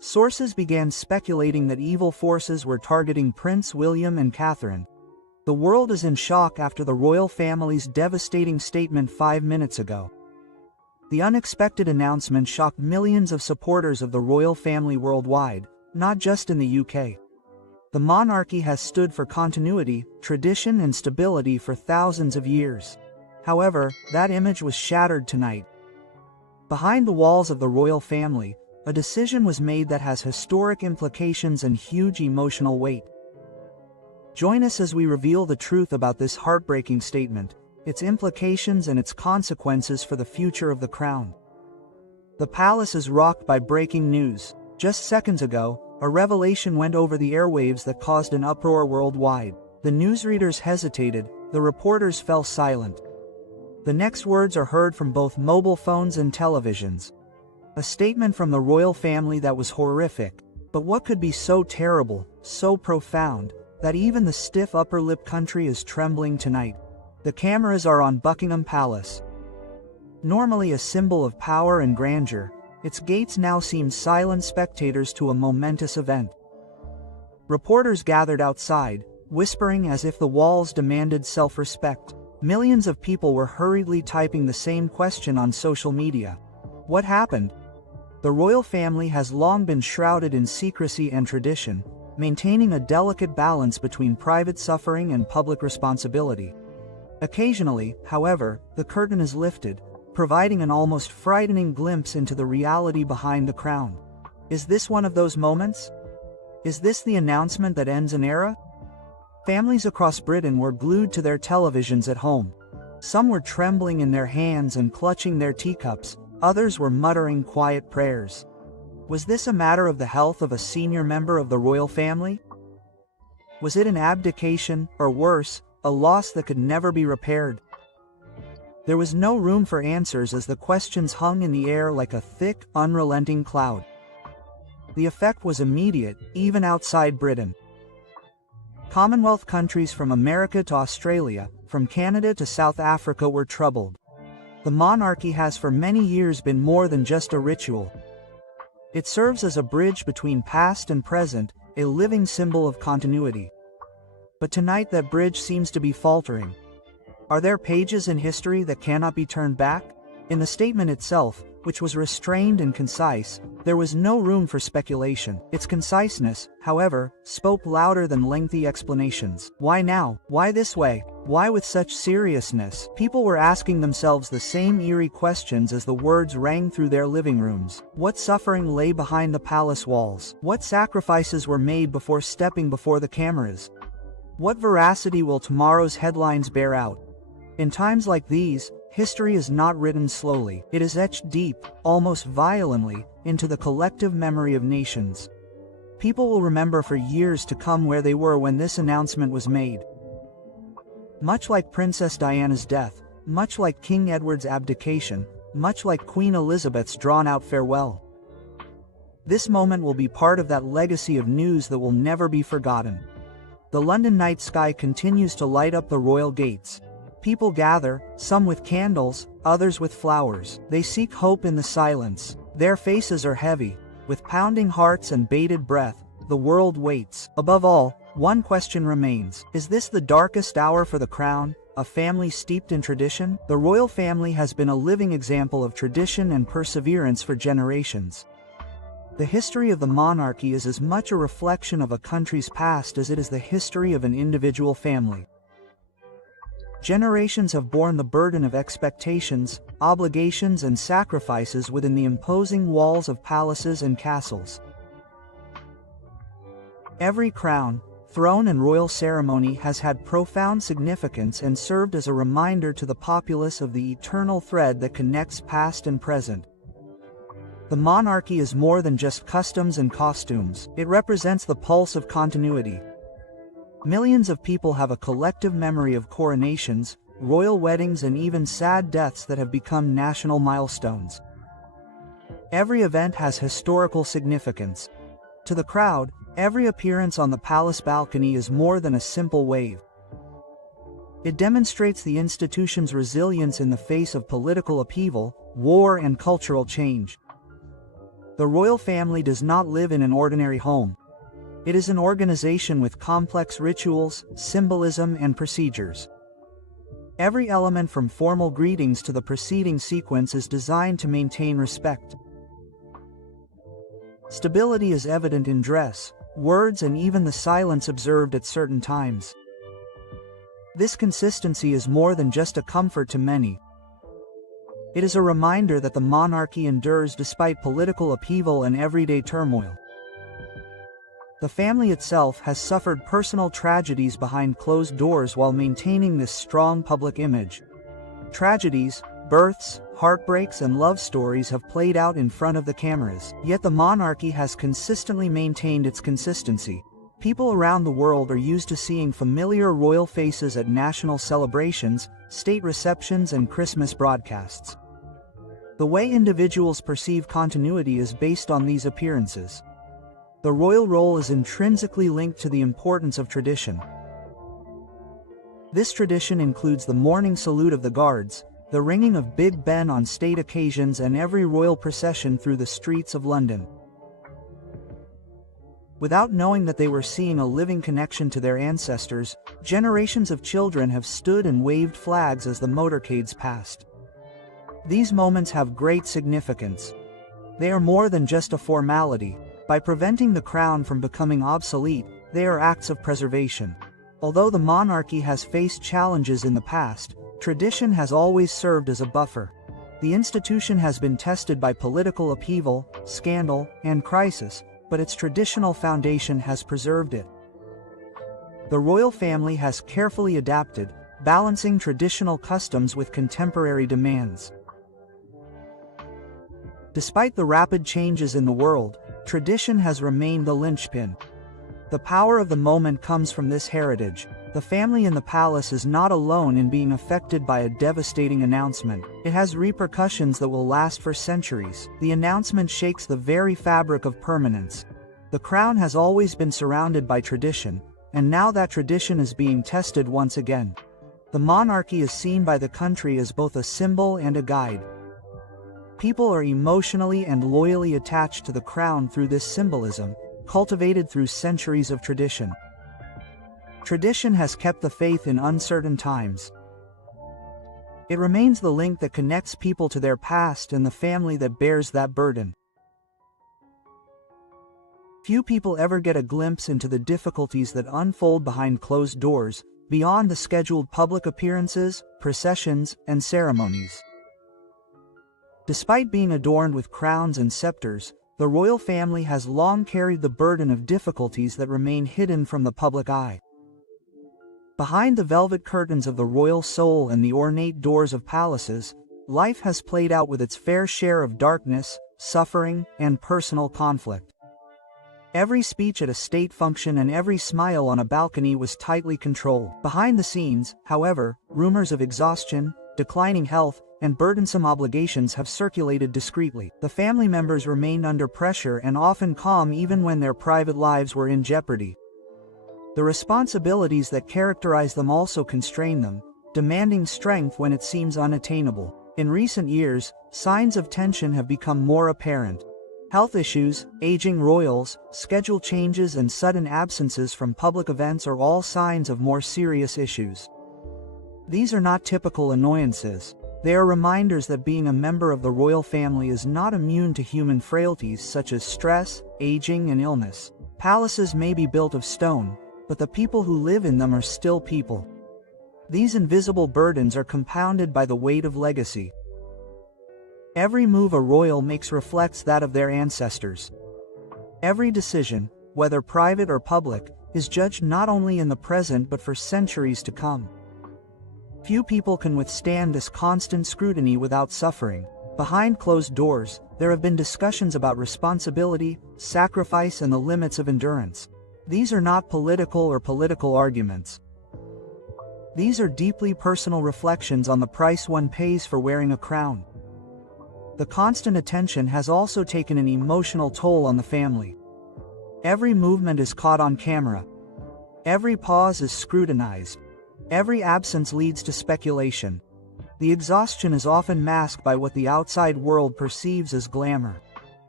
Sources began speculating that evil forces were targeting Prince William and Catherine. The world is in shock after the royal family's devastating statement 5 minutes ago. The unexpected announcement shocked millions of supporters of the royal family worldwide, not just in the UK. The monarchy has stood for continuity, tradition, and stability for thousands of years. However, that image was shattered tonight. Behind the walls of the royal family, a decision was made that has historic implications and huge emotional weight. Join us as we reveal the truth about this heartbreaking statement, its implications and its consequences for the future of the crown. The palace is rocked by breaking news. Just seconds ago, a revelation went over the airwaves that caused an uproar worldwide. The newsreaders hesitated, the reporters fell silent. The next words are heard from both mobile phones and televisions. A statement from the royal family that was horrific. But what could be so terrible, so profound, that even the stiff upper lip country is trembling tonight? The cameras are on Buckingham Palace. Normally a symbol of power and grandeur, its gates now seem silent spectators to a momentous event. Reporters gathered outside, whispering as if the walls demanded self-respect. Millions of people were hurriedly typing the same question on social media. What happened? The royal family has long been shrouded in secrecy and tradition, maintaining a delicate balance between private suffering and public responsibility. Occasionally, however, the curtain is lifted, providing an almost frightening glimpse into the reality behind the crown. Is this one of those moments? Is this the announcement that ends an era? Families across Britain were glued to their televisions at home. Some were trembling in their hands and clutching their teacups, others were muttering quiet prayers. Was this a matter of the health of a senior member of the royal family? Was it an abdication, or worse, a loss that could never be repaired? There was no room for answers as the questions hung in the air like a thick, unrelenting cloud. The effect was immediate, even outside Britain. Commonwealth countries from America to Australia, from Canada to South Africa were troubled. The monarchy has for many years been more than just a ritual. It serves as a bridge between past and present, a living symbol of continuity. But tonight that bridge seems to be faltering. Are there pages in history that cannot be turned back? In the statement itself, which was restrained and concise, there was no room for speculation. Its conciseness, however, spoke louder than lengthy explanations. Why now? Why this way? Why with such seriousness? People were asking themselves the same eerie questions as the words rang through their living rooms. What suffering lay behind the palace walls? What sacrifices were made before stepping before the cameras? What veracity will tomorrow's headlines bear out? In times like these, history is not written slowly. It is etched deep, almost violently, into the collective memory of nations. People will remember for years to come where they were when this announcement was made. Much like Princess Diana's death, much like King Edward's abdication, much like Queen Elizabeth's drawn-out farewell. This moment will be part of that legacy of news that will never be forgotten. The London night sky continues to light up the royal gates. People gather, some with candles, others with flowers. They seek hope in the silence. Their faces are heavy. With pounding hearts and bated breath, the world waits. Above all, one question remains. Is this the darkest hour for the crown, a family steeped in tradition? The royal family has been a living example of tradition and perseverance for generations. The history of the monarchy is as much a reflection of a country's past as it is the history of an individual family. Generations have borne the burden of expectations, obligations, and sacrifices within the imposing walls of palaces and castles. Every crown, throne, and royal ceremony has had profound significance and served as a reminder to the populace of the eternal thread that connects past and present. The monarchy is more than just customs and costumes. It represents the pulse of continuity. Millions of people have a collective memory of coronations, royal weddings, and even sad deaths that have become national milestones. Every event has historical significance. To the crowd, every appearance on the palace balcony is more than a simple wave. It demonstrates the institution's resilience in the face of political upheaval, war, and cultural change. The royal family does not live in an ordinary home. It is an organization with complex rituals, symbolism, and procedures. Every element from formal greetings to the preceding sequence is designed to maintain respect. Stability is evident in dress, words, and even the silence observed at certain times. This consistency is more than just a comfort to many. It is a reminder that the monarchy endures despite political upheaval and everyday turmoil. The family itself has suffered personal tragedies behind closed doors while maintaining this strong public image. Tragedies, births, heartbreaks, and love stories have played out in front of the cameras. Yet the monarchy has consistently maintained its consistency. People around the world are used to seeing familiar royal faces at national celebrations, state receptions, and Christmas broadcasts. The way individuals perceive continuity is based on these appearances. The royal role is intrinsically linked to the importance of tradition. This tradition includes the morning salute of the guards, the ringing of Big Ben on state occasions, and every royal procession through the streets of London. Without knowing that they were seeing a living connection to their ancestors, generations of children have stood and waved flags as the motorcades passed. These moments have great significance. They are more than just a formality. By preventing the crown from becoming obsolete, they are acts of preservation. Although the monarchy has faced challenges in the past, tradition has always served as a buffer. The institution has been tested by political upheaval, scandal, and crisis, but its traditional foundation has preserved it. The royal family has carefully adapted, balancing traditional customs with contemporary demands. Despite the rapid changes in the world, tradition has remained the linchpin. The power of the moment comes from this heritage. The family in the palace is not alone in being affected by a devastating announcement. It has repercussions that will last for centuries. The announcement shakes the very fabric of permanence. The crown has always been surrounded by tradition, and now that tradition is being tested once again. The monarchy is seen by the country as both a symbol and a guide. People are emotionally and loyally attached to the crown through this symbolism, cultivated through centuries of tradition. Tradition has kept the faith in uncertain times. It remains the link that connects people to their past and the family that bears that burden. Few people ever get a glimpse into the difficulties that unfold behind closed doors, beyond the scheduled public appearances, processions, and ceremonies. Despite being adorned with crowns and scepters, the royal family has long carried the burden of difficulties that remain hidden from the public eye. Behind the velvet curtains of the royal soul and the ornate doors of palaces, life has played out with its fair share of darkness, suffering, and personal conflict. Every speech at a state function and every smile on a balcony was tightly controlled. Behind the scenes, however, rumors of exhaustion, declining health, and burdensome obligations have circulated discreetly. The family members remained under pressure and often calm even when their private lives were in jeopardy. The responsibilities that characterize them also constrain them, demanding strength when it seems unattainable. In recent years, signs of tension have become more apparent. Health issues, aging royals, schedule changes, and sudden absences from public events are all signs of more serious issues. These are not typical annoyances. They are reminders that being a member of the royal family is not immune to human frailties such as stress, aging, and illness. Palaces may be built of stone, but the people who live in them are still people. These invisible burdens are compounded by the weight of legacy. Every move a royal makes reflects that of their ancestors. Every decision, whether private or public, is judged not only in the present but for centuries to come. Few people can withstand this constant scrutiny without suffering. Behind closed doors, there have been discussions about responsibility, sacrifice, and the limits of endurance. These are not political arguments. These are deeply personal reflections on the price one pays for wearing a crown. The constant attention has also taken an emotional toll on the family. Every movement is caught on camera. Every pause is scrutinized. Every absence leads to speculation. The exhaustion is often masked by what the outside world perceives as glamour.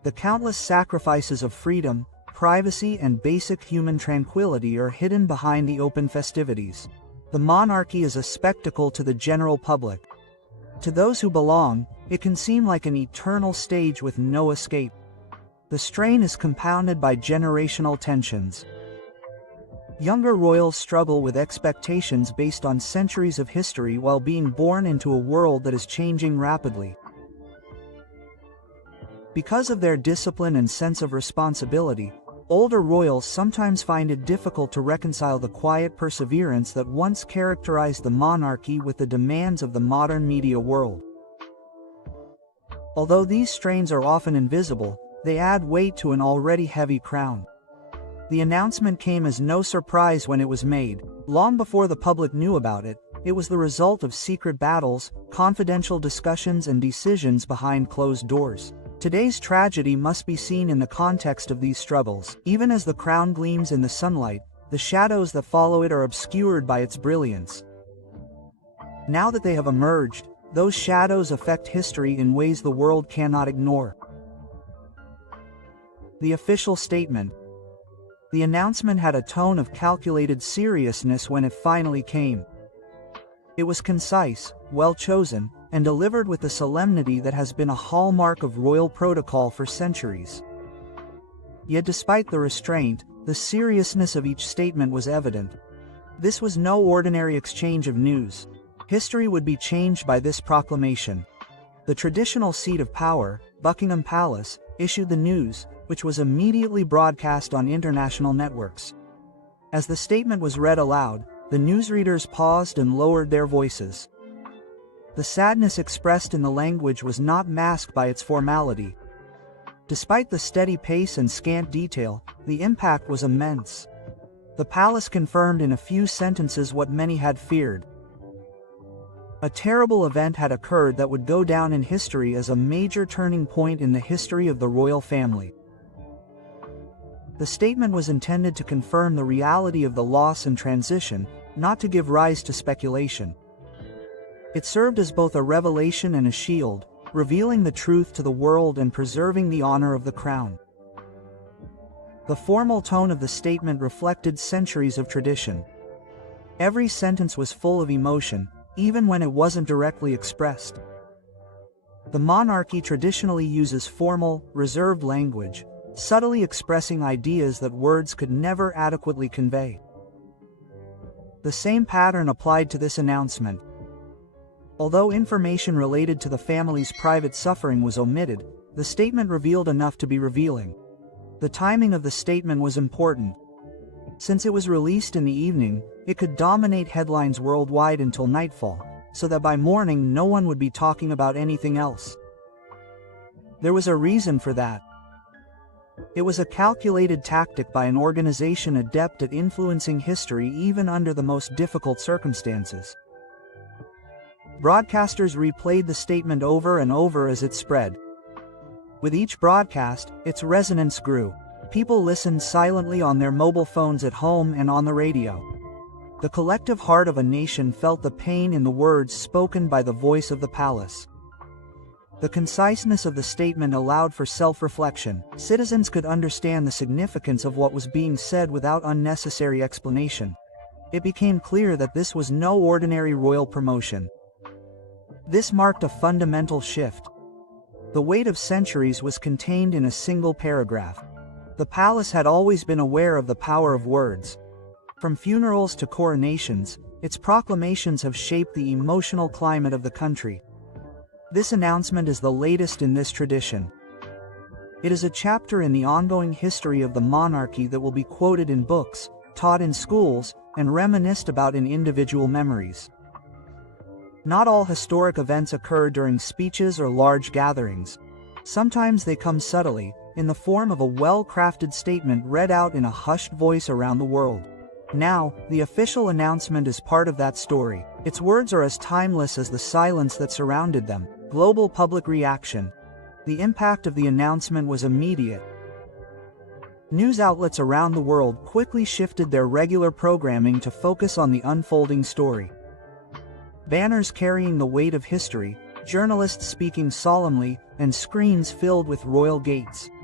The countless sacrifices of freedom, privacy, and basic human tranquility are hidden behind the open festivities. The monarchy is a spectacle to the general public. To those who belong, it can seem like an eternal stage with no escape. The strain is compounded by generational tensions. Younger royals struggle with expectations based on centuries of history while being born into a world that is changing rapidly. Because of their discipline and sense of responsibility, older royals sometimes find it difficult to reconcile the quiet perseverance that once characterized the monarchy with the demands of the modern media world. Although these strains are often invisible, they add weight to an already heavy crown. The announcement came as no surprise when it was made. Long before the public knew about it, it was the result of secret battles, confidential discussions, and decisions behind closed doors. Today's tragedy must be seen in the context of these struggles. Even as the crown gleams in the sunlight, the shadows that follow it are obscured by its brilliance. Now that they have emerged, those shadows affect history in ways the world cannot ignore. The official statement. The announcement had a tone of calculated seriousness when it finally came. It was concise, well-chosen, and delivered with the solemnity that has been a hallmark of royal protocol for centuries. Yet despite the restraint, the seriousness of each statement was evident. This was no ordinary exchange of news. History would be changed by this proclamation. The traditional seat of power, Buckingham Palace, issued the news, which was immediately broadcast on international networks. As the statement was read aloud, the newsreaders paused and lowered their voices. The sadness expressed in the language was not masked by its formality. Despite the steady pace and scant detail, the impact was immense. The palace confirmed in a few sentences what many had feared. A terrible event had occurred that would go down in history as a major turning point in the history of the royal family. The statement was intended to confirm the reality of the loss and transition, not to give rise to speculation. It served as both a revelation and a shield, revealing the truth to the world and preserving the honor of the crown. The formal tone of the statement reflected centuries of tradition. Every sentence was full of emotion, even when it wasn't directly expressed. The monarchy traditionally uses formal, reserved language, subtly expressing ideas that words could never adequately convey. The same pattern applied to this announcement. Although information related to the family's private suffering was omitted, the statement revealed enough to be revealing. The timing of the statement was important. Since it was released in the evening, it could dominate headlines worldwide until nightfall, so that by morning no one would be talking about anything else. There was a reason for that. It was a calculated tactic by an organization adept at influencing history even under the most difficult circumstances. Broadcasters replayed the statement over and over as it spread. With each broadcast, its resonance grew. People listened silently on their mobile phones at home and on the radio. The collective heart of a nation felt the pain in the words spoken by the voice of the palace. The conciseness of the statement allowed for self-reflection. Citizens could understand the significance of what was being said without unnecessary explanation. It became clear that this was no ordinary royal promotion. This marked a fundamental shift. The weight of centuries was contained in a single paragraph. The palace had always been aware of the power of words. From funerals to coronations, its proclamations have shaped the emotional climate of the country. This announcement is the latest in this tradition. It is a chapter in the ongoing history of the monarchy that will be quoted in books, taught in schools, and reminisced about in individual memories. Not all historic events occur during speeches or large gatherings. Sometimes they come subtly, in the form of a well-crafted statement read out in a hushed voice around the world. Now, the official announcement is part of that story. Its words are as timeless as the silence that surrounded them. Global public reaction. The impact of the announcement was immediate. News outlets around the world quickly shifted their regular programming to focus on the unfolding story. Banners carrying the weight of history, journalists speaking solemnly, and screens filled with royal gates.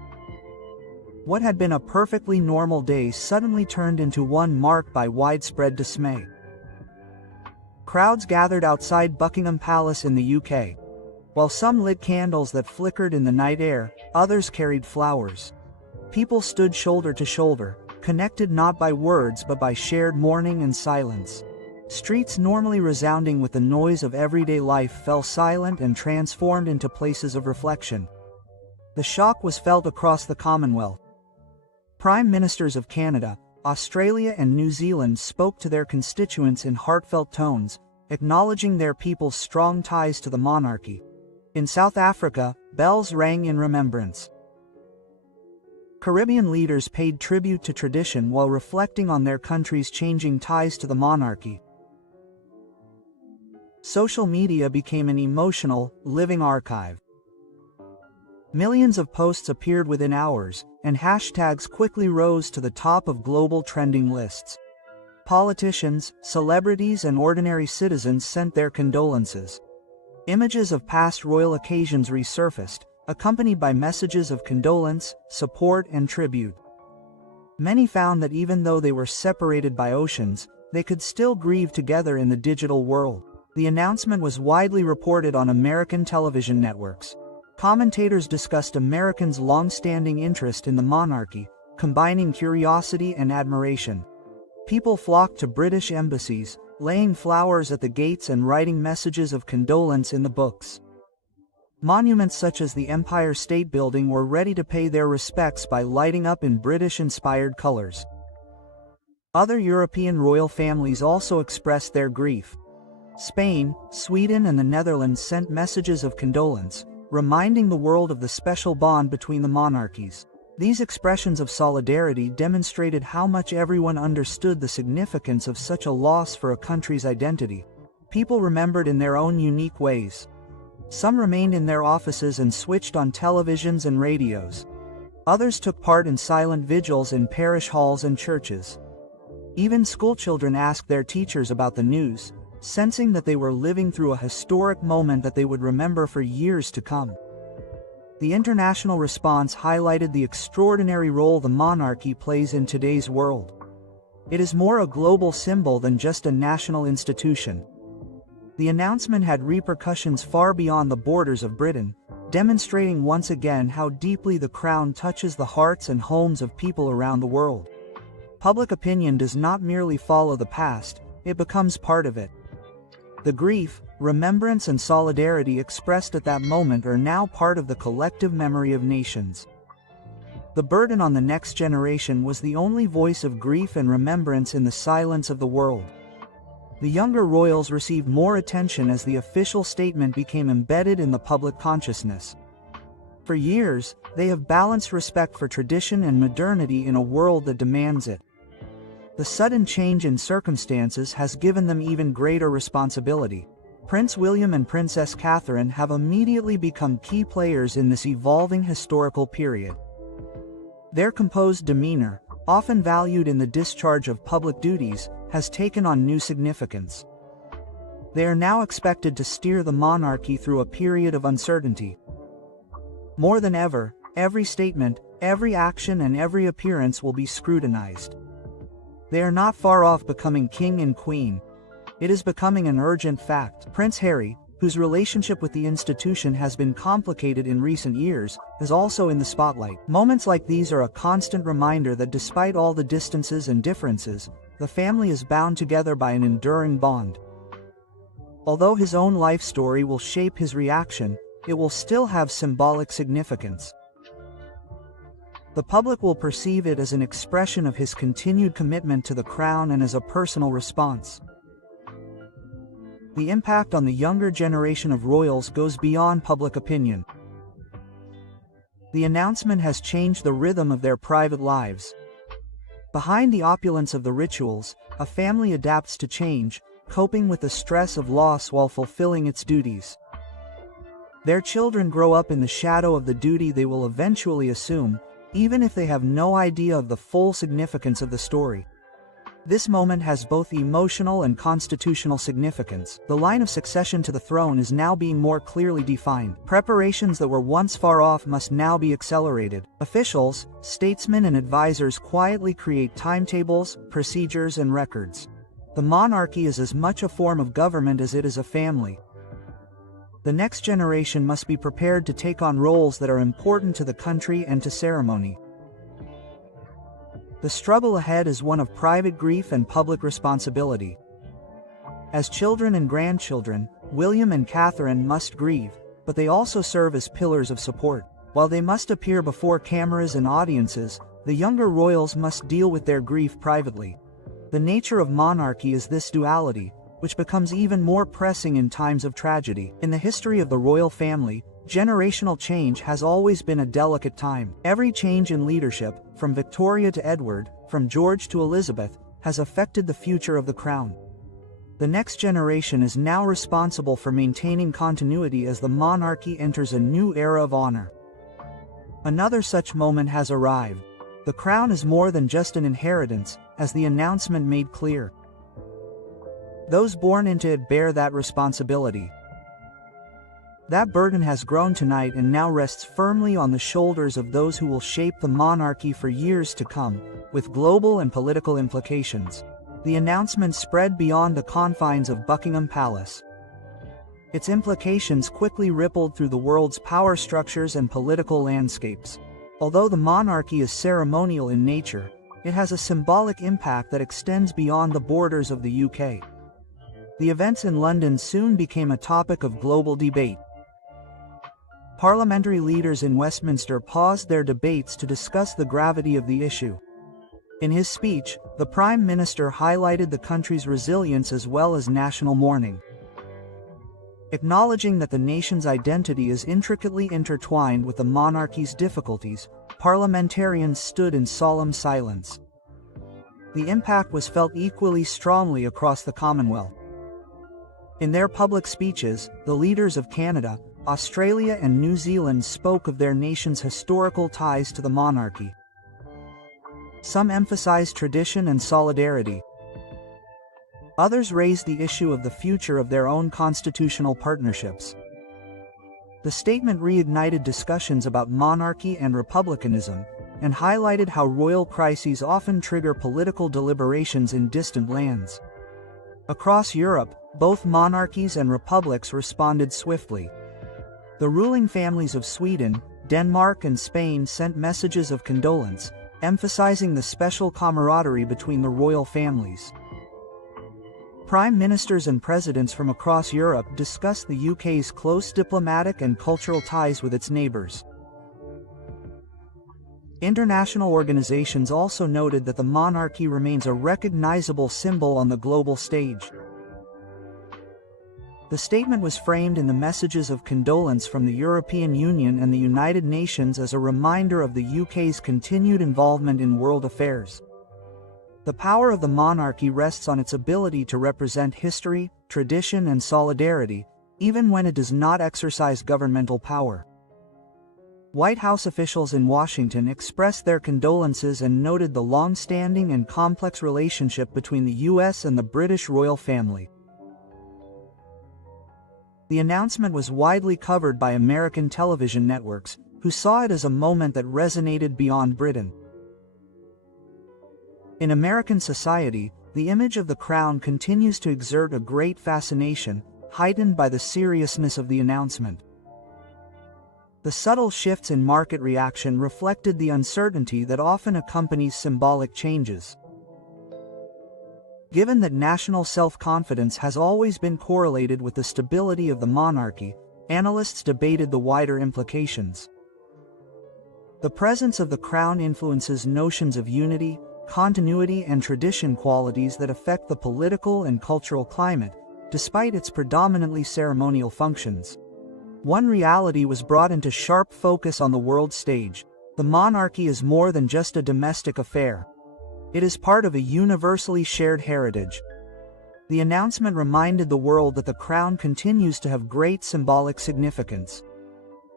What had been a perfectly normal day suddenly turned into one marked by widespread dismay. Crowds gathered outside Buckingham Palace in the UK. While some lit candles that flickered in the night air, others carried flowers. People stood shoulder to shoulder, connected not by words but by shared mourning and silence. Streets normally resounding with the noise of everyday life fell silent and transformed into places of reflection. The shock was felt across the Commonwealth. Prime Ministers of Canada, Australia and New Zealand spoke to their constituents in heartfelt tones, acknowledging their people's strong ties to the monarchy. In South Africa, bells rang in remembrance. Caribbean leaders paid tribute to tradition while reflecting on their country's changing ties to the monarchy. Social media became an emotional, living archive. Millions of posts appeared within hours, and hashtags quickly rose to the top of global trending lists. Politicians, celebrities, and ordinary citizens sent their condolences. Images of past royal occasions resurfaced, accompanied by messages of condolence, support, and tribute. Many found that even though they were separated by oceans, they could still grieve together in the digital world. The announcement was widely reported on American television networks. Commentators discussed Americans' long-standing interest in the monarchy, combining curiosity and admiration. People flocked to British embassies, laying flowers at the gates and writing messages of condolence in the books. Monuments such as the Empire State Building were ready to pay their respects by lighting up in British-inspired colors. Other European royal families also expressed their grief. Spain, Sweden, and the Netherlands sent messages of condolence, reminding the world of the special bond between the monarchies. These expressions of solidarity demonstrated how much everyone understood the significance of such a loss for a country's identity. People remembered in their own unique ways. Some remained in their offices and switched on televisions and radios. Others took part in silent vigils in parish halls and churches. Even schoolchildren asked their teachers about the news, sensing that they were living through a historic moment that they would remember for years to come. The international response highlighted the extraordinary role the monarchy plays in today's world. It is more a global symbol than just a national institution. The announcement had repercussions far beyond the borders of Britain, demonstrating once again how deeply the crown touches the hearts and homes of people around the world. Public opinion does not merely follow the past, it becomes part of it. The grief, remembrance, and solidarity expressed at that moment are now part of the collective memory of nations. The burden on the next generation was the only voice of grief and remembrance in the silence of the world. The younger royals received more attention as the official statement became embedded in the public consciousness. For years, they have balanced respect for tradition and modernity in a world that demands it. The sudden change in circumstances has given them even greater responsibility. Prince William and Princess Catherine have immediately become key players in this evolving historical period. Their composed demeanor, often valued in the discharge of public duties, has taken on new significance. They are now expected to steer the monarchy through a period of uncertainty. More than ever, every statement, every action, and every appearance will be scrutinized. They are not far off becoming king and queen. It is becoming an urgent fact. Prince Harry, whose relationship with the institution has been complicated in recent years, is also in the spotlight. Moments like these are a constant reminder that despite all the distances and differences, the family is bound together by an enduring bond. Although his own life story will shape his reaction, it will still have symbolic significance. The public will perceive it as an expression of his continued commitment to the crown and as a personal response. The impact on the younger generation of royals goes beyond public opinion. The announcement has changed the rhythm of their private lives. Behind the opulence of the rituals, a family adapts to change, coping with the stress of loss while fulfilling its duties. Their children grow up in the shadow of the duty they will eventually assume, even if they have no idea of the full significance of the story. This moment has both emotional and constitutional significance. The line of succession to the throne is now being more clearly defined. Preparations that were once far off must now be accelerated. Officials, statesmen and advisors quietly create timetables, procedures and records. The monarchy is as much a form of government as it is a family. The next generation must be prepared to take on roles that are important to the country and to ceremony. The struggle ahead is one of private grief and public responsibility. As children and grandchildren, William and Catherine must grieve, but they also serve as pillars of support. While they must appear before cameras and audiences, the younger royals must deal with their grief privately. The nature of monarchy is this duality, which becomes even more pressing in times of tragedy. In the history of the royal family, generational change has always been a delicate time. Every change in leadership, from Victoria to Edward, from George to Elizabeth, has affected the future of the crown. The next generation is now responsible for maintaining continuity as the monarchy enters a new era of honor. Another such moment has arrived. The crown is more than just an inheritance, as the announcement made clear. Those born into it bear that responsibility. That burden has grown tonight and now rests firmly on the shoulders of those who will shape the monarchy for years to come, with global and political implications. The announcement spread beyond the confines of Buckingham Palace. Its implications quickly rippled through the world's power structures and political landscapes. Although the monarchy is ceremonial in nature, it has a symbolic impact that extends beyond the borders of the UK. The events in London soon became a topic of global debate. Parliamentary leaders in Westminster paused their debates to discuss the gravity of the issue. In his speech, the Prime Minister highlighted the country's resilience as well as national mourning. Acknowledging that the nation's identity is intricately intertwined with the monarchy's difficulties, parliamentarians stood in solemn silence. The impact was felt equally strongly across the Commonwealth. In their public speeches, the leaders of Canada, Australia and New Zealand spoke of their nation's historical ties to the monarchy. Some emphasized tradition and solidarity. Others raised the issue of the future of their own constitutional partnerships. The statement reignited discussions about monarchy and republicanism, and highlighted how royal crises often trigger political deliberations in distant lands. Across Europe, both monarchies and republics responded swiftly. The ruling families of Sweden, Denmark and Spain sent messages of condolence, emphasizing the special camaraderie between the royal families. Prime ministers and presidents from across Europe discussed the UK's close diplomatic and cultural ties with its neighbours. International organizations also noted that the monarchy remains a recognizable symbol on the global stage. The statement was framed in the messages of condolence from the European Union and the United Nations as a reminder of the UK's continued involvement in world affairs. The power of the monarchy rests on its ability to represent history, tradition and solidarity, even when it does not exercise governmental power. White House officials in Washington expressed their condolences and noted the long-standing and complex relationship between the US and the British royal family. The announcement was widely covered by American television networks, who saw it as a moment that resonated beyond Britain. In American society, the image of the crown continues to exert a great fascination, heightened by the seriousness of the announcement. The subtle shifts in market reaction reflected the uncertainty that often accompanies symbolic changes. Given that national self-confidence has always been correlated with the stability of the monarchy, analysts debated the wider implications. The presence of the crown influences notions of unity, continuity and tradition, qualities that affect the political and cultural climate, despite its predominantly ceremonial functions. One reality was brought into sharp focus on the world stage: the monarchy is more than just a domestic affair. It is part of a universally shared heritage. The announcement reminded the world that the crown continues to have great symbolic significance.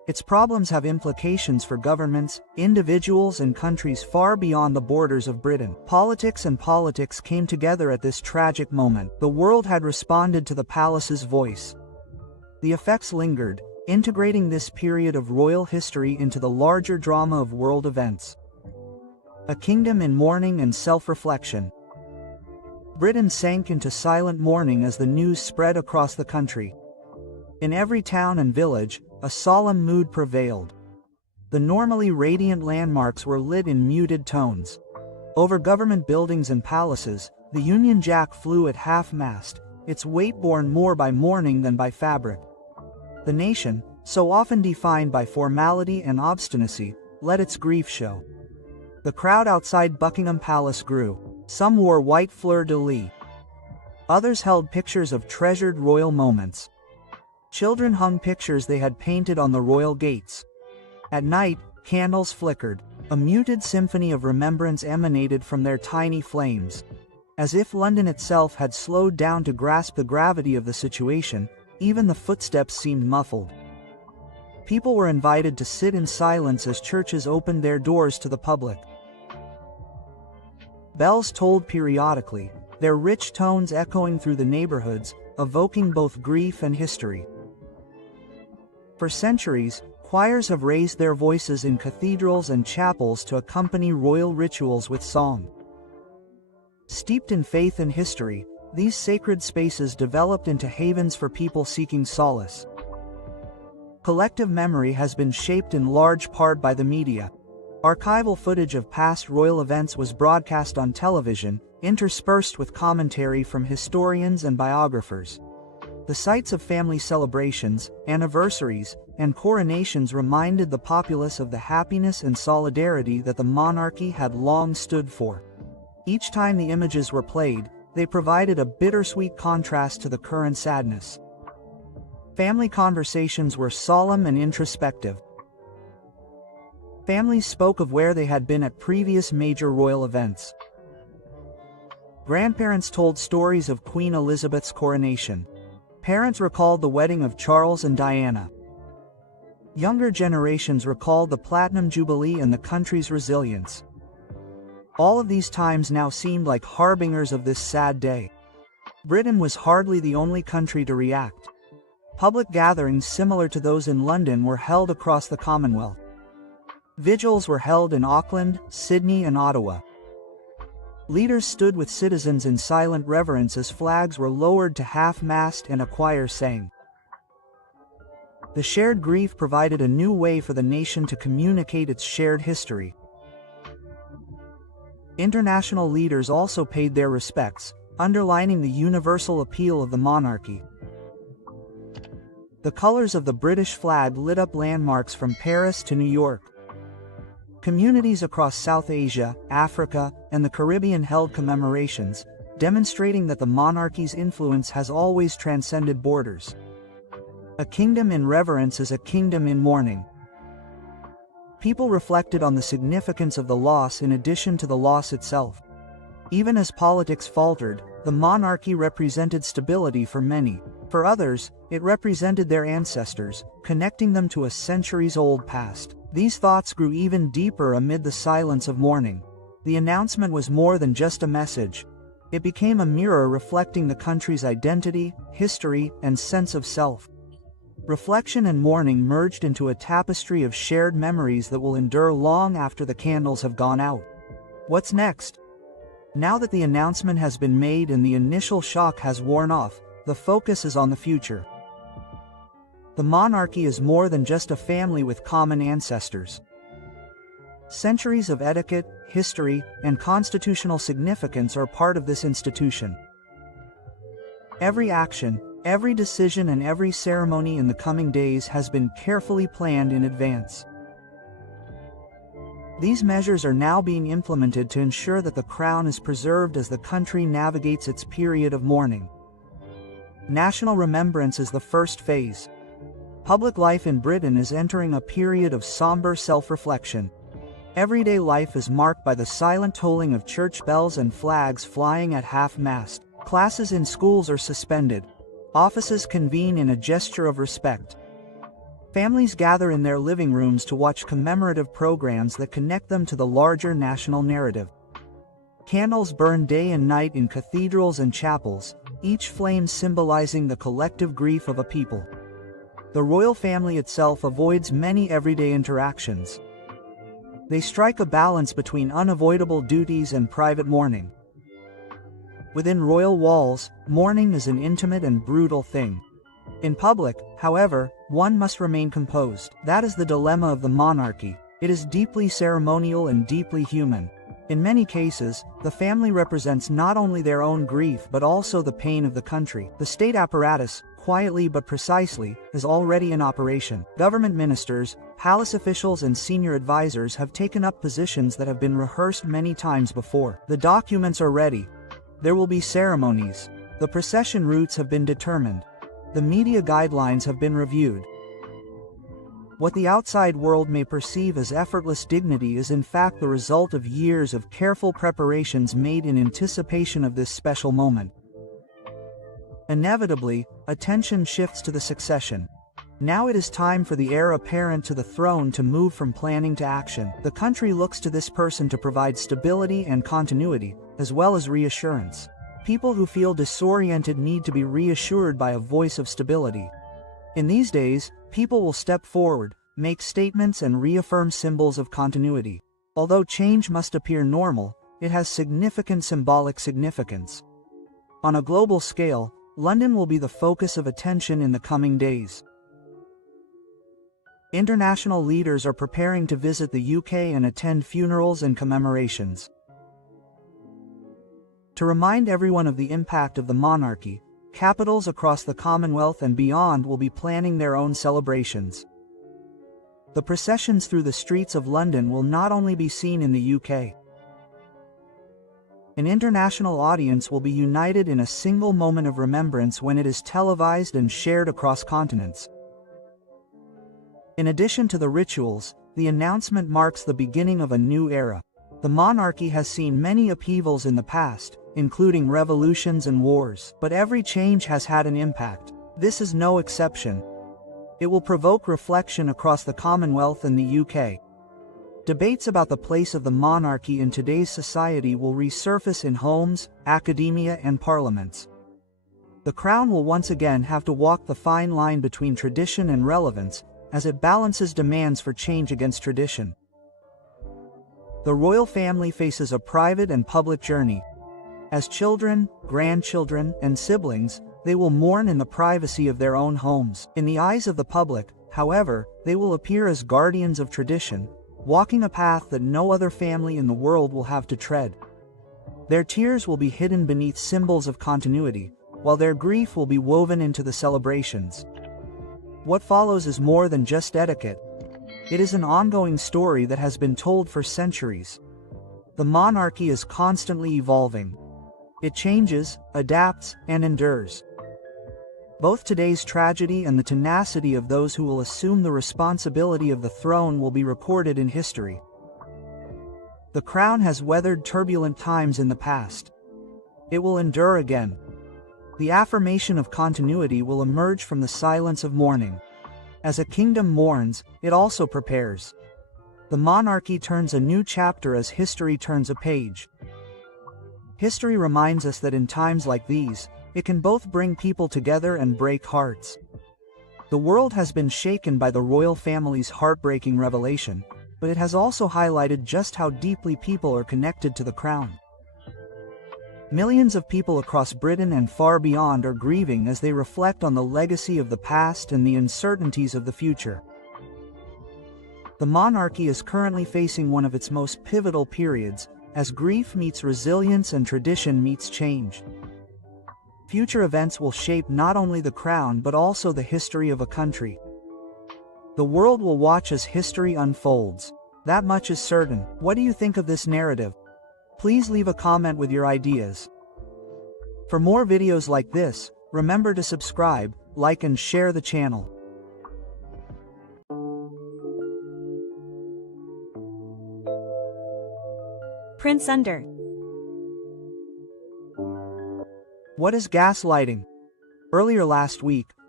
Its problems have implications for governments, individuals and countries far beyond the borders of Britain. Politics and politics came together at this tragic moment. The world had responded to the palace's voice. The effects lingered, integrating this period of royal history into the larger drama of world events. A kingdom in mourning and self-reflection. Britain sank into silent mourning as the news spread across the country. In every town and village, a solemn mood prevailed. The normally radiant landmarks were lit in muted tones. Over government buildings and palaces, the Union Jack flew at half-mast, its weight borne more by mourning than by fabric. The nation, so often defined by formality and obstinacy, let its grief show. The crowd outside Buckingham Palace grew. Some wore white fleur-de-lis. Others held pictures of treasured royal moments. Children hung pictures they had painted on the royal gates. At night, candles flickered. A muted symphony of remembrance emanated from their tiny flames. As if London itself had slowed down to grasp the gravity of the situation, even the footsteps seemed muffled. People were invited to sit in silence as churches opened their doors to the public. Bells tolled periodically, their rich tones echoing through the neighborhoods, evoking both grief and history. For centuries, choirs have raised their voices in cathedrals and chapels to accompany royal rituals with song. Steeped in faith and history, these sacred spaces developed into havens for people seeking solace. Collective memory has been shaped in large part by the media. Archival footage of past royal events was broadcast on television, interspersed with commentary from historians and biographers. The sights of family celebrations, anniversaries, and coronations reminded the populace of the happiness and solidarity that the monarchy had long stood for. Each time the images were played, they provided a bittersweet contrast to the current sadness. Family conversations were solemn and introspective. Families spoke of where they had been at previous major royal events. Grandparents told stories of Queen Elizabeth's coronation. Parents recalled the wedding of Charles and Diana. Younger generations recalled the Platinum Jubilee and the country's resilience. All of these times now seemed like harbingers of this sad day. Britain was hardly the only country to react. Public gatherings similar to those in London were held across the Commonwealth. Vigils were held in Auckland, Sydney, and Ottawa. Leaders stood with citizens in silent reverence as flags were lowered to half-mast and a choir sang. The shared grief provided a new way for the nation to communicate its shared history. International leaders also paid their respects, underlining the universal appeal of the monarchy. The colors of the British flag lit up landmarks from Paris to New York. Communities across South Asia, Africa, and the Caribbean held commemorations, demonstrating that the monarchy's influence has always transcended borders. A kingdom in reverence is a kingdom in mourning. People reflected on the significance of the loss in addition to the loss itself. Even as politics faltered, the monarchy represented stability for many. For others, it represented their ancestors, connecting them to a centuries-old past. These thoughts grew even deeper amid the silence of mourning. The announcement was more than just a message. It became a mirror reflecting the country's identity, history, and sense of self. Reflection and mourning merged into a tapestry of shared memories that will endure long after the candles have gone out. What's next? Now that the announcement has been made and the initial shock has worn off, the focus is on the future. The monarchy is more than just a family with common ancestors. Centuries of etiquette, history, and constitutional significance are part of this institution. Every action, every decision, and every ceremony in the coming days has been carefully planned in advance. These measures are now being implemented to ensure that the crown is preserved as the country navigates its period of mourning. National remembrance is the first phase. Public life in Britain is entering a period of somber self-reflection. Everyday life is marked by the silent tolling of church bells and flags flying at half-mast. Classes in schools are suspended. Offices convene in a gesture of respect. Families gather in their living rooms to watch commemorative programs that connect them to the larger national narrative. Candles burn day and night in cathedrals and chapels, each flame symbolizing the collective grief of a people. The royal family itself avoids many everyday interactions. They strike a balance between unavoidable duties and private mourning. Within royal walls, mourning is an intimate and brutal thing. In public, however, one must remain composed. That is the dilemma of the monarchy. It is deeply ceremonial and deeply human. In many cases, the family represents not only their own grief but also the pain of the country. The state apparatus, quietly but precisely, is already in operation. Government ministers, palace officials and senior advisors have taken up positions that have been rehearsed many times before. The documents are ready. There will be ceremonies. The procession routes have been determined. The media guidelines have been reviewed. What the outside world may perceive as effortless dignity is in fact the result of years of careful preparations made in anticipation of this special moment. Inevitably, attention shifts to the succession. Now it is time for the heir apparent to the throne to move from planning to action. The country looks to this person to provide stability and continuity, as well as reassurance. People who feel disoriented need to be reassured by a voice of stability. In these days, people will step forward, make statements and reaffirm symbols of continuity. Although change must appear normal, it has significant symbolic significance. On a global scale, London will be the focus of attention in the coming days. International leaders are preparing to visit the UK and attend funerals and commemorations. To remind everyone of the impact of the monarchy, capitals across the Commonwealth and beyond will be planning their own celebrations. The processions through the streets of London will not only be seen in the UK. An international audience will be united in a single moment of remembrance when it is televised and shared across continents. In addition to the rituals, the announcement marks the beginning of a new era. The monarchy has seen many upheavals in the past, including revolutions and wars, but every change has had an impact. This is no exception. It will provoke reflection across the Commonwealth and the UK. Debates about the place of the monarchy in today's society will resurface in homes, academia and parliaments. The Crown will once again have to walk the fine line between tradition and relevance, as it balances demands for change against tradition. The royal family faces a private and public journey. As children, grandchildren, and siblings, they will mourn in the privacy of their own homes. In the eyes of the public, however, they will appear as guardians of tradition, walking a path that no other family in the world will have to tread. Their tears will be hidden beneath symbols of continuity, while their grief will be woven into the celebrations. What follows is more than just etiquette. It is an ongoing story that has been told for centuries. The monarchy is constantly evolving. It changes, adapts, and endures. Both today's tragedy and the tenacity of those who will assume the responsibility of the throne will be recorded in history. The Crown has weathered turbulent times in the past. It will endure again. The affirmation of continuity will emerge from the silence of mourning. As a kingdom mourns, it also prepares. The monarchy turns a new chapter as history turns a page. History reminds us that in times like these, it can both bring people together and break hearts. The world has been shaken by the royal family's heartbreaking revelation, but it has also highlighted just how deeply people are connected to the Crown. Millions of people across Britain and far beyond are grieving as they reflect on the legacy of the past and the uncertainties of the future. The monarchy is currently facing one of its most pivotal periods, as grief meets resilience and tradition meets change. Future events will shape not only the Crown but also the history of a country. The world will watch as history unfolds. That much is certain. What do you think of this narrative? Please leave a comment with your ideas. For more videos like this, remember to subscribe, like and share the channel. Prince Under. What is gaslighting? Earlier last week,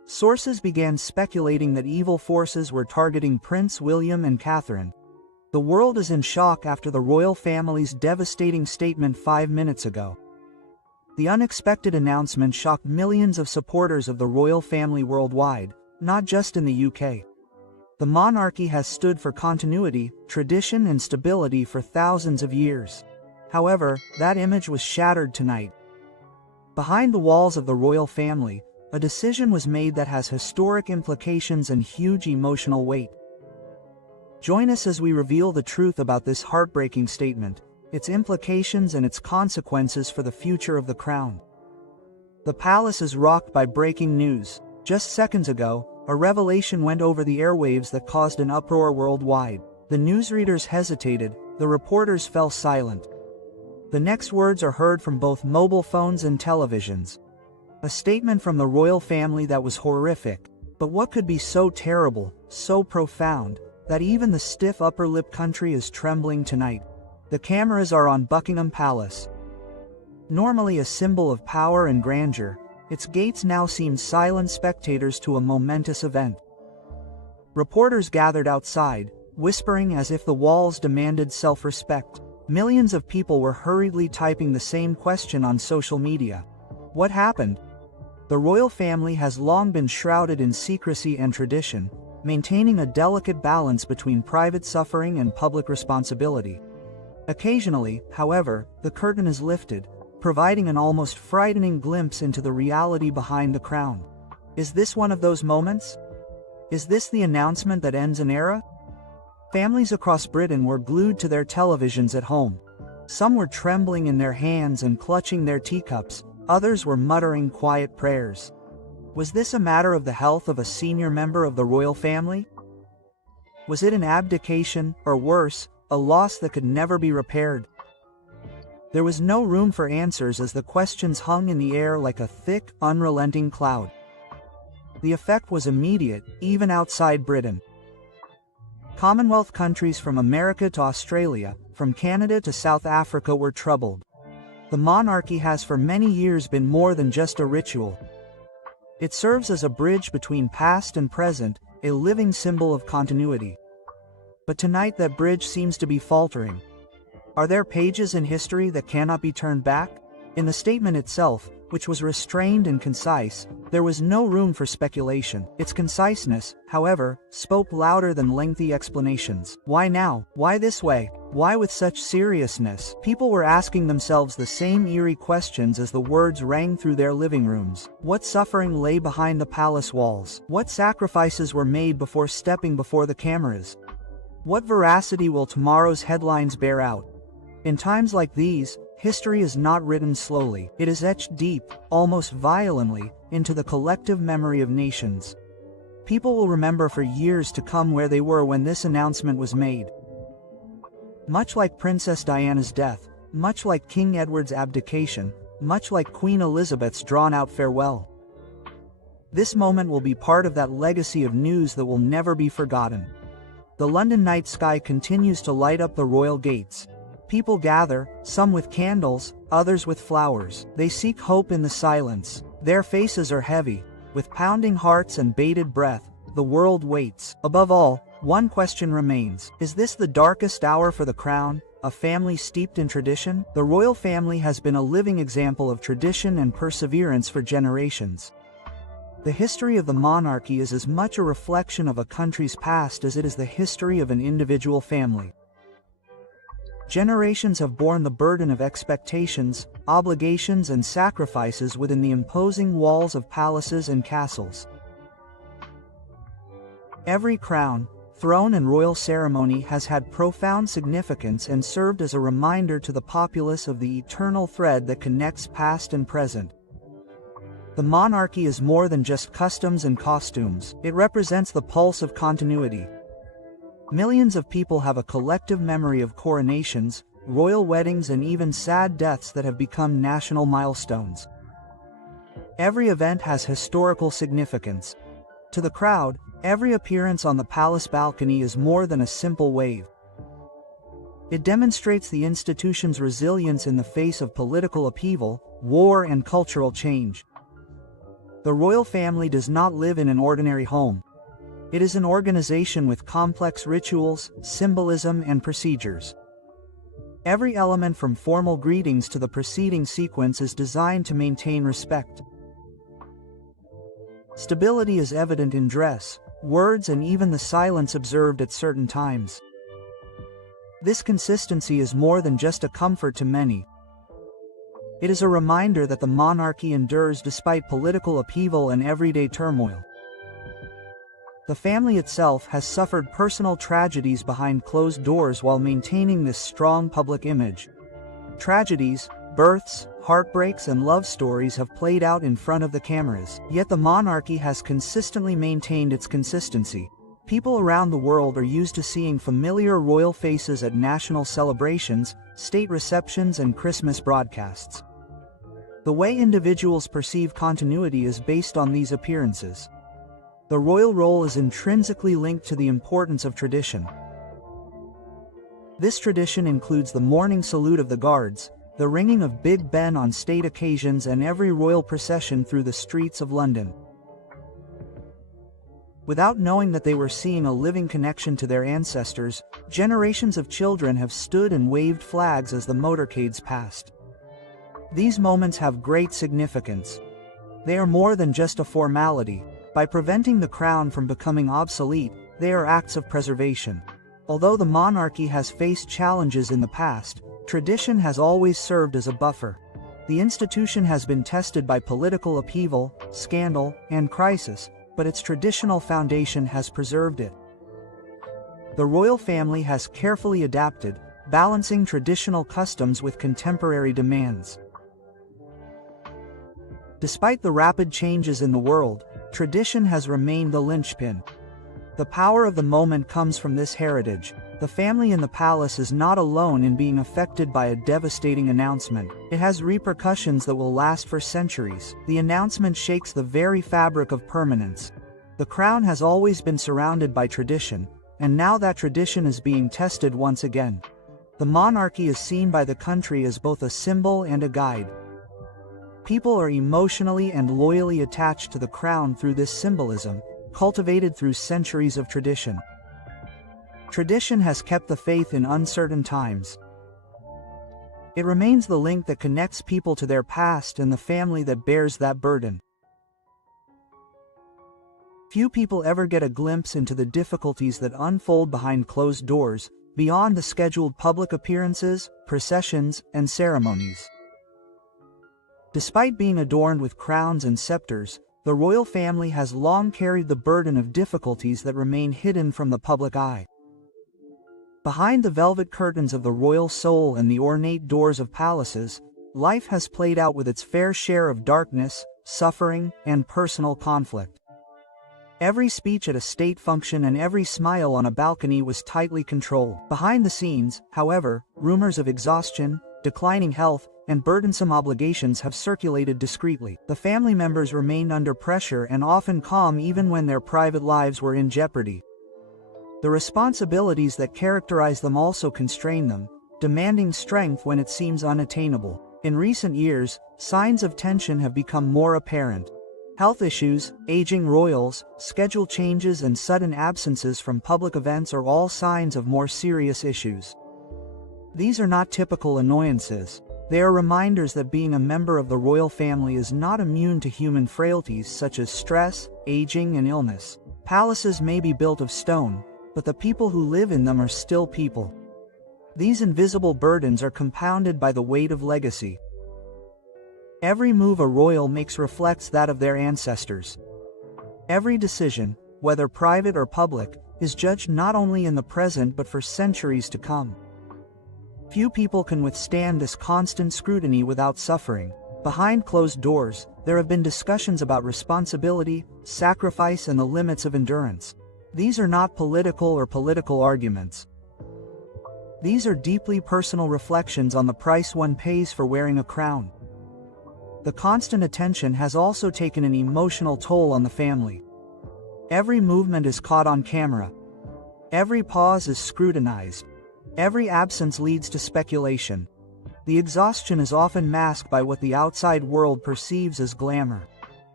Sources began speculating that evil forces were targeting Prince William and Catherine. The world is in shock after the royal family's devastating statement 5 minutes ago. The unexpected announcement shocked millions of supporters of the royal family worldwide, not just in the UK. The monarchy has stood for continuity, tradition, and stability for thousands of years. However, that image was shattered tonight. Behind the walls of the royal family, a decision was made that has historic implications and huge emotional weight. Join us as we reveal the truth about this heartbreaking statement, its implications and its consequences for the future of the crown. The palace is rocked by breaking news. Just seconds ago, a revelation went over the airwaves that caused an uproar worldwide. The newsreaders hesitated, the reporters fell silent. The next words are heard from both mobile phones and televisions. A statement from the royal family that was horrific. But what could be so terrible, so profound, that even the stiff upper lip country is trembling tonight? The cameras are on Buckingham Palace. Normally a symbol of power and grandeur, its gates now seem silent spectators to a momentous event. Reporters gathered outside, whispering as if the walls demanded self-respect. Millions of people were hurriedly typing the same question on social media. What happened? The royal family has long been shrouded in secrecy and tradition, maintaining a delicate balance between private suffering and public responsibility. Occasionally, however, the curtain is lifted, providing an almost frightening glimpse into the reality behind the crown. Is this one of those moments? Is this the announcement that ends an era? Families across Britain were glued to their televisions at home. Some were trembling in their hands and clutching their teacups, others were muttering quiet prayers. Was this a matter of the health of a senior member of the royal family? Was it an abdication, or worse, a loss that could never be repaired? There was no room for answers as the questions hung in the air like a thick, unrelenting cloud. The effect was immediate, even outside Britain. Commonwealth countries from America to Australia, from Canada to South Africa were troubled. The monarchy has for many years been more than just a ritual. It serves as a bridge between past and present, a living symbol of continuity. But tonight that bridge seems to be faltering. Are there pages in history that cannot be turned back? In the statement itself, which was restrained and concise, there was no room for speculation. Its conciseness, however, spoke louder than lengthy explanations. Why now? Why this way? Why with such seriousness? People were asking themselves the same eerie questions as the words rang through their living rooms. What suffering lay behind the palace walls? What sacrifices were made before stepping before the cameras? What veracity will tomorrow's headlines bear out? In times like these, history is not written slowly. It is etched deep, almost violently, into the collective memory of nations. People will remember for years to come where they were when this announcement was made. Much like Princess Diana's death, much like King Edward's abdication, much like Queen Elizabeth's drawn-out farewell. This moment will be part of that legacy of news that will never be forgotten. The London night sky continues to light up the royal gates. People gather, some with candles, others with flowers. They seek hope in the silence. Their faces are heavy. With pounding hearts and bated breath, the world waits. Above all, one question remains. Is this the darkest hour for the crown, a family steeped in tradition? The royal family has been a living example of tradition and perseverance for generations. The history of the monarchy is as much a reflection of a country's past as it is the history of an individual family. Generations have borne the burden of expectations, obligations, and sacrifices within the imposing walls of palaces and castles. Every crown, throne, and royal ceremony has had profound significance and served as a reminder to the populace of the eternal thread that connects past and present. The monarchy is more than just customs and costumes. It represents the pulse of continuity. Millions of people have a collective memory of coronations, royal weddings, and even sad deaths that have become national milestones. Every event has historical significance. To the crowd, every appearance on the palace balcony is more than a simple wave. It demonstrates the institution's resilience in the face of political upheaval, war, and cultural change. The royal family does not live in an ordinary home. It is an organization with complex rituals, symbolism, and procedures. Every element from formal greetings to the preceding sequence is designed to maintain respect. Stability is evident in dress, words, and even the silence observed at certain times. This consistency is more than just a comfort to many. It is a reminder that the monarchy endures despite political upheaval and everyday turmoil. The family itself has suffered personal tragedies behind closed doors while maintaining this strong public image. Tragedies, births, heartbreaks, and love stories have played out in front of the cameras, yet the monarchy has consistently maintained its consistency. People around the world are used to seeing familiar royal faces at national celebrations, state receptions, and Christmas broadcasts. The way individuals perceive continuity is based on these appearances. The royal role is intrinsically linked to the importance of tradition. This tradition includes the morning salute of the guards, the ringing of Big Ben on state occasions, and every royal procession through the streets of London. Without knowing that they were seeing a living connection to their ancestors, generations of children have stood and waved flags as the motorcades passed. These moments have great significance. They are more than just a formality. By preventing the crown from becoming obsolete, they are acts of preservation. Although the monarchy has faced challenges in the past, tradition has always served as a buffer. The institution has been tested by political upheaval, scandal, and crisis, but its traditional foundation has preserved it. The royal family has carefully adapted, balancing traditional customs with contemporary demands. Despite the rapid changes in the world, tradition has remained the linchpin. The power of the moment comes from this heritage. The family in the palace is not alone in being affected by a devastating announcement. It has repercussions that will last for centuries. The announcement shakes the very fabric of permanence. The crown has always been surrounded by tradition, and now that tradition is being tested once again. The monarchy is seen by the country as both a symbol and a guide. People are emotionally and loyally attached to the crown through this symbolism, cultivated through centuries of tradition. Tradition has kept the faith in uncertain times. It remains the link that connects people to their past and the family that bears that burden. Few people ever get a glimpse into the difficulties that unfold behind closed doors, beyond the scheduled public appearances, processions, and ceremonies. Despite being adorned with crowns and scepters, the royal family has long carried the burden of difficulties that remain hidden from the public eye. Behind the velvet curtains of the royal soul and the ornate doors of palaces, life has played out with its fair share of darkness, suffering, and personal conflict. Every speech at a state function and every smile on a balcony was tightly controlled. Behind the scenes, however, rumors of exhaustion, declining health, and burdensome obligations have circulated discreetly. The family members remained under pressure and often calm even when their private lives were in jeopardy. The responsibilities that characterize them also constrain them, demanding strength when it seems unattainable. In recent years, signs of tension have become more apparent. Health issues, aging royals, schedule changes, and sudden absences from public events are all signs of more serious issues. These are not typical annoyances. They are reminders that being a member of the royal family is not immune to human frailties such as stress, aging, and illness. Palaces may be built of stone, but the people who live in them are still people. These invisible burdens are compounded by the weight of legacy. Every move a royal makes reflects that of their ancestors. Every decision, whether private or public, is judged not only in the present but for centuries to come. Few people can withstand this constant scrutiny without suffering. Behind closed doors, there have been discussions about responsibility, sacrifice, and the limits of endurance. These are not political arguments. These are deeply personal reflections on the price one pays for wearing a crown. The constant attention has also taken an emotional toll on the family. Every movement is caught on camera. Every pause is scrutinized. Every absence leads to speculation. The exhaustion is often masked by what the outside world perceives as glamour.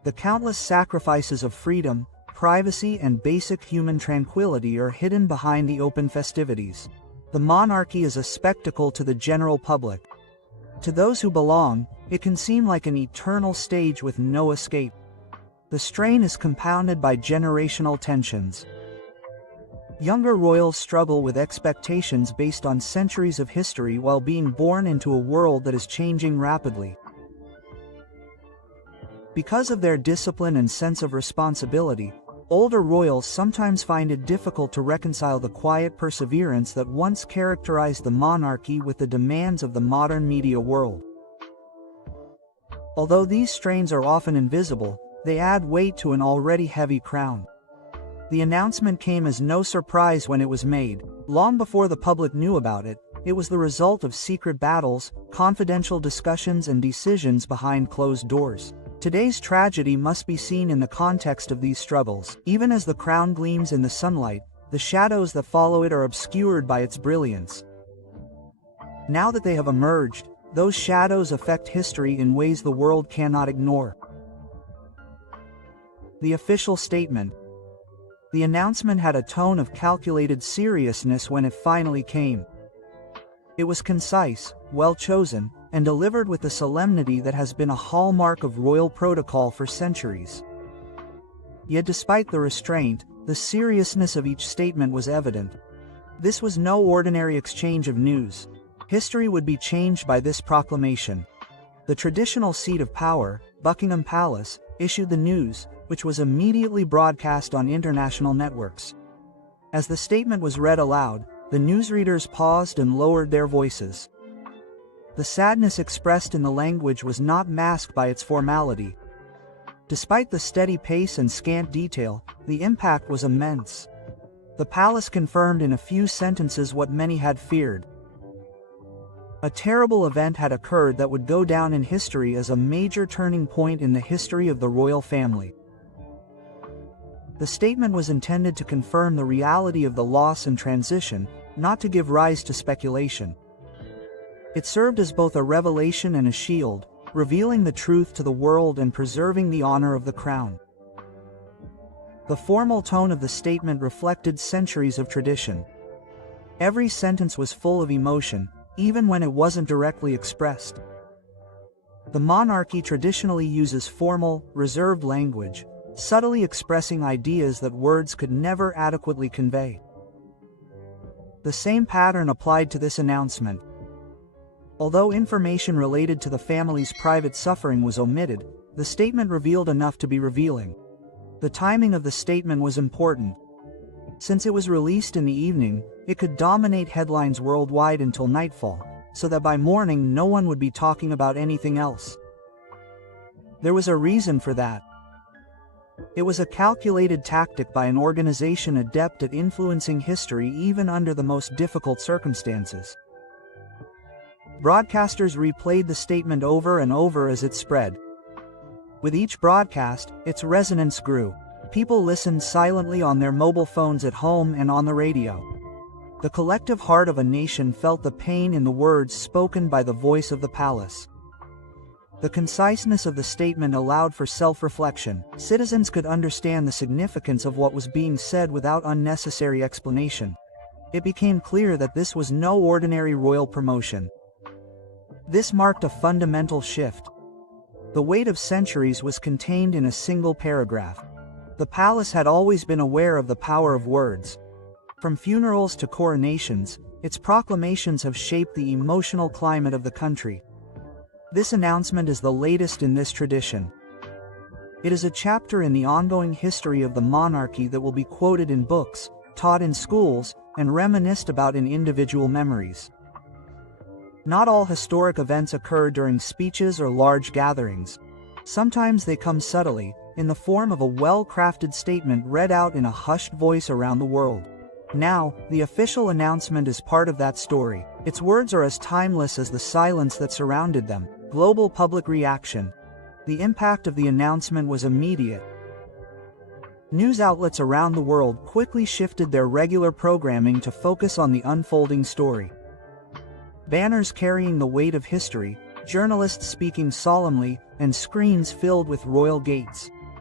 The countless sacrifices of freedom, privacy, and basic human tranquility are hidden behind the open festivities. The monarchy is a spectacle to the general public. To those who belong, it can seem like an eternal stage with no escape. The strain is compounded by generational tensions. Younger royals struggle with expectations based on centuries of history while being born into a world that is changing rapidly. Because of their discipline and sense of responsibility, older royals sometimes find it difficult to reconcile the quiet perseverance that once characterized the monarchy with the demands of the modern media world. Although these strains are often invisible, they add weight to an already heavy crown. The announcement came as no surprise when it was made. Long before the public knew about it, it was the result of secret battles, confidential discussions, and decisions behind closed doors. Today's tragedy must be seen in the context of these struggles. Even as the crown gleams in the sunlight, the shadows that follow it are obscured by its brilliance. Now that they have emerged, those shadows affect history in ways the world cannot ignore. The official statement. The announcement had a tone of calculated seriousness when it finally came. It was concise, well-chosen, and delivered with the solemnity that has been a hallmark of royal protocol for centuries. Yet despite the restraint, the seriousness of each statement was evident. This was no ordinary exchange of news. History would be changed by this proclamation. The traditional seat of power, Buckingham Palace, issued the news, which was immediately broadcast on international networks. As the statement was read aloud, the newsreaders paused and lowered their voices. The sadness expressed in the language was not masked by its formality. Despite the steady pace and scant detail, the impact was immense. The palace confirmed in a few sentences what many had feared. A terrible event had occurred that would go down in history as a major turning point in the history of the royal family. The statement was intended to confirm the reality of the loss and transition, not to give rise to speculation. It served as both a revelation and a shield, revealing the truth to the world and preserving the honor of the crown. The formal tone of the statement reflected centuries of tradition. Every sentence was full of emotion, even when it wasn't directly expressed. The monarchy traditionally uses formal, reserved language, subtly expressing ideas that words could never adequately convey. The same pattern applied to this announcement. Although information related to the family's private suffering was omitted, the statement revealed enough to be revealing. The timing of the statement was important. Since it was released in the evening, it could dominate headlines worldwide until nightfall, so that by morning no one would be talking about anything else. There was a reason for that. It was a calculated tactic by an organization adept at influencing history even under the most difficult circumstances. Broadcasters replayed the statement over and over as it spread. With each broadcast, its resonance grew. People listened silently on their mobile phones at home and on the radio. The collective heart of a nation felt the pain in the words spoken by the voice of the palace. The conciseness of the statement allowed for self-reflection. Citizens could understand the significance of what was being said without unnecessary explanation. It became clear that this was no ordinary royal promotion. This marked a fundamental shift. The weight of centuries was contained in a single paragraph. The palace had always been aware of the power of words. From funerals to coronations, its proclamations have shaped the emotional climate of the country. This announcement is the latest in this tradition. It is a chapter in the ongoing history of the monarchy that will be quoted in books, taught in schools, and reminisced about in individual memories. Not all historic events occur during speeches or large gatherings. Sometimes they come subtly, in the form of a well-crafted statement read out in a hushed voice around the world. Now, the official announcement is part of that story. Its words are as timeless as the silence that surrounded them. Global public reaction. The impact of the announcement was immediate. News outlets around the world quickly shifted their regular programming to focus on the unfolding story. Banners carrying the weight of history, journalists speaking solemnly, and screens filled with royal gates.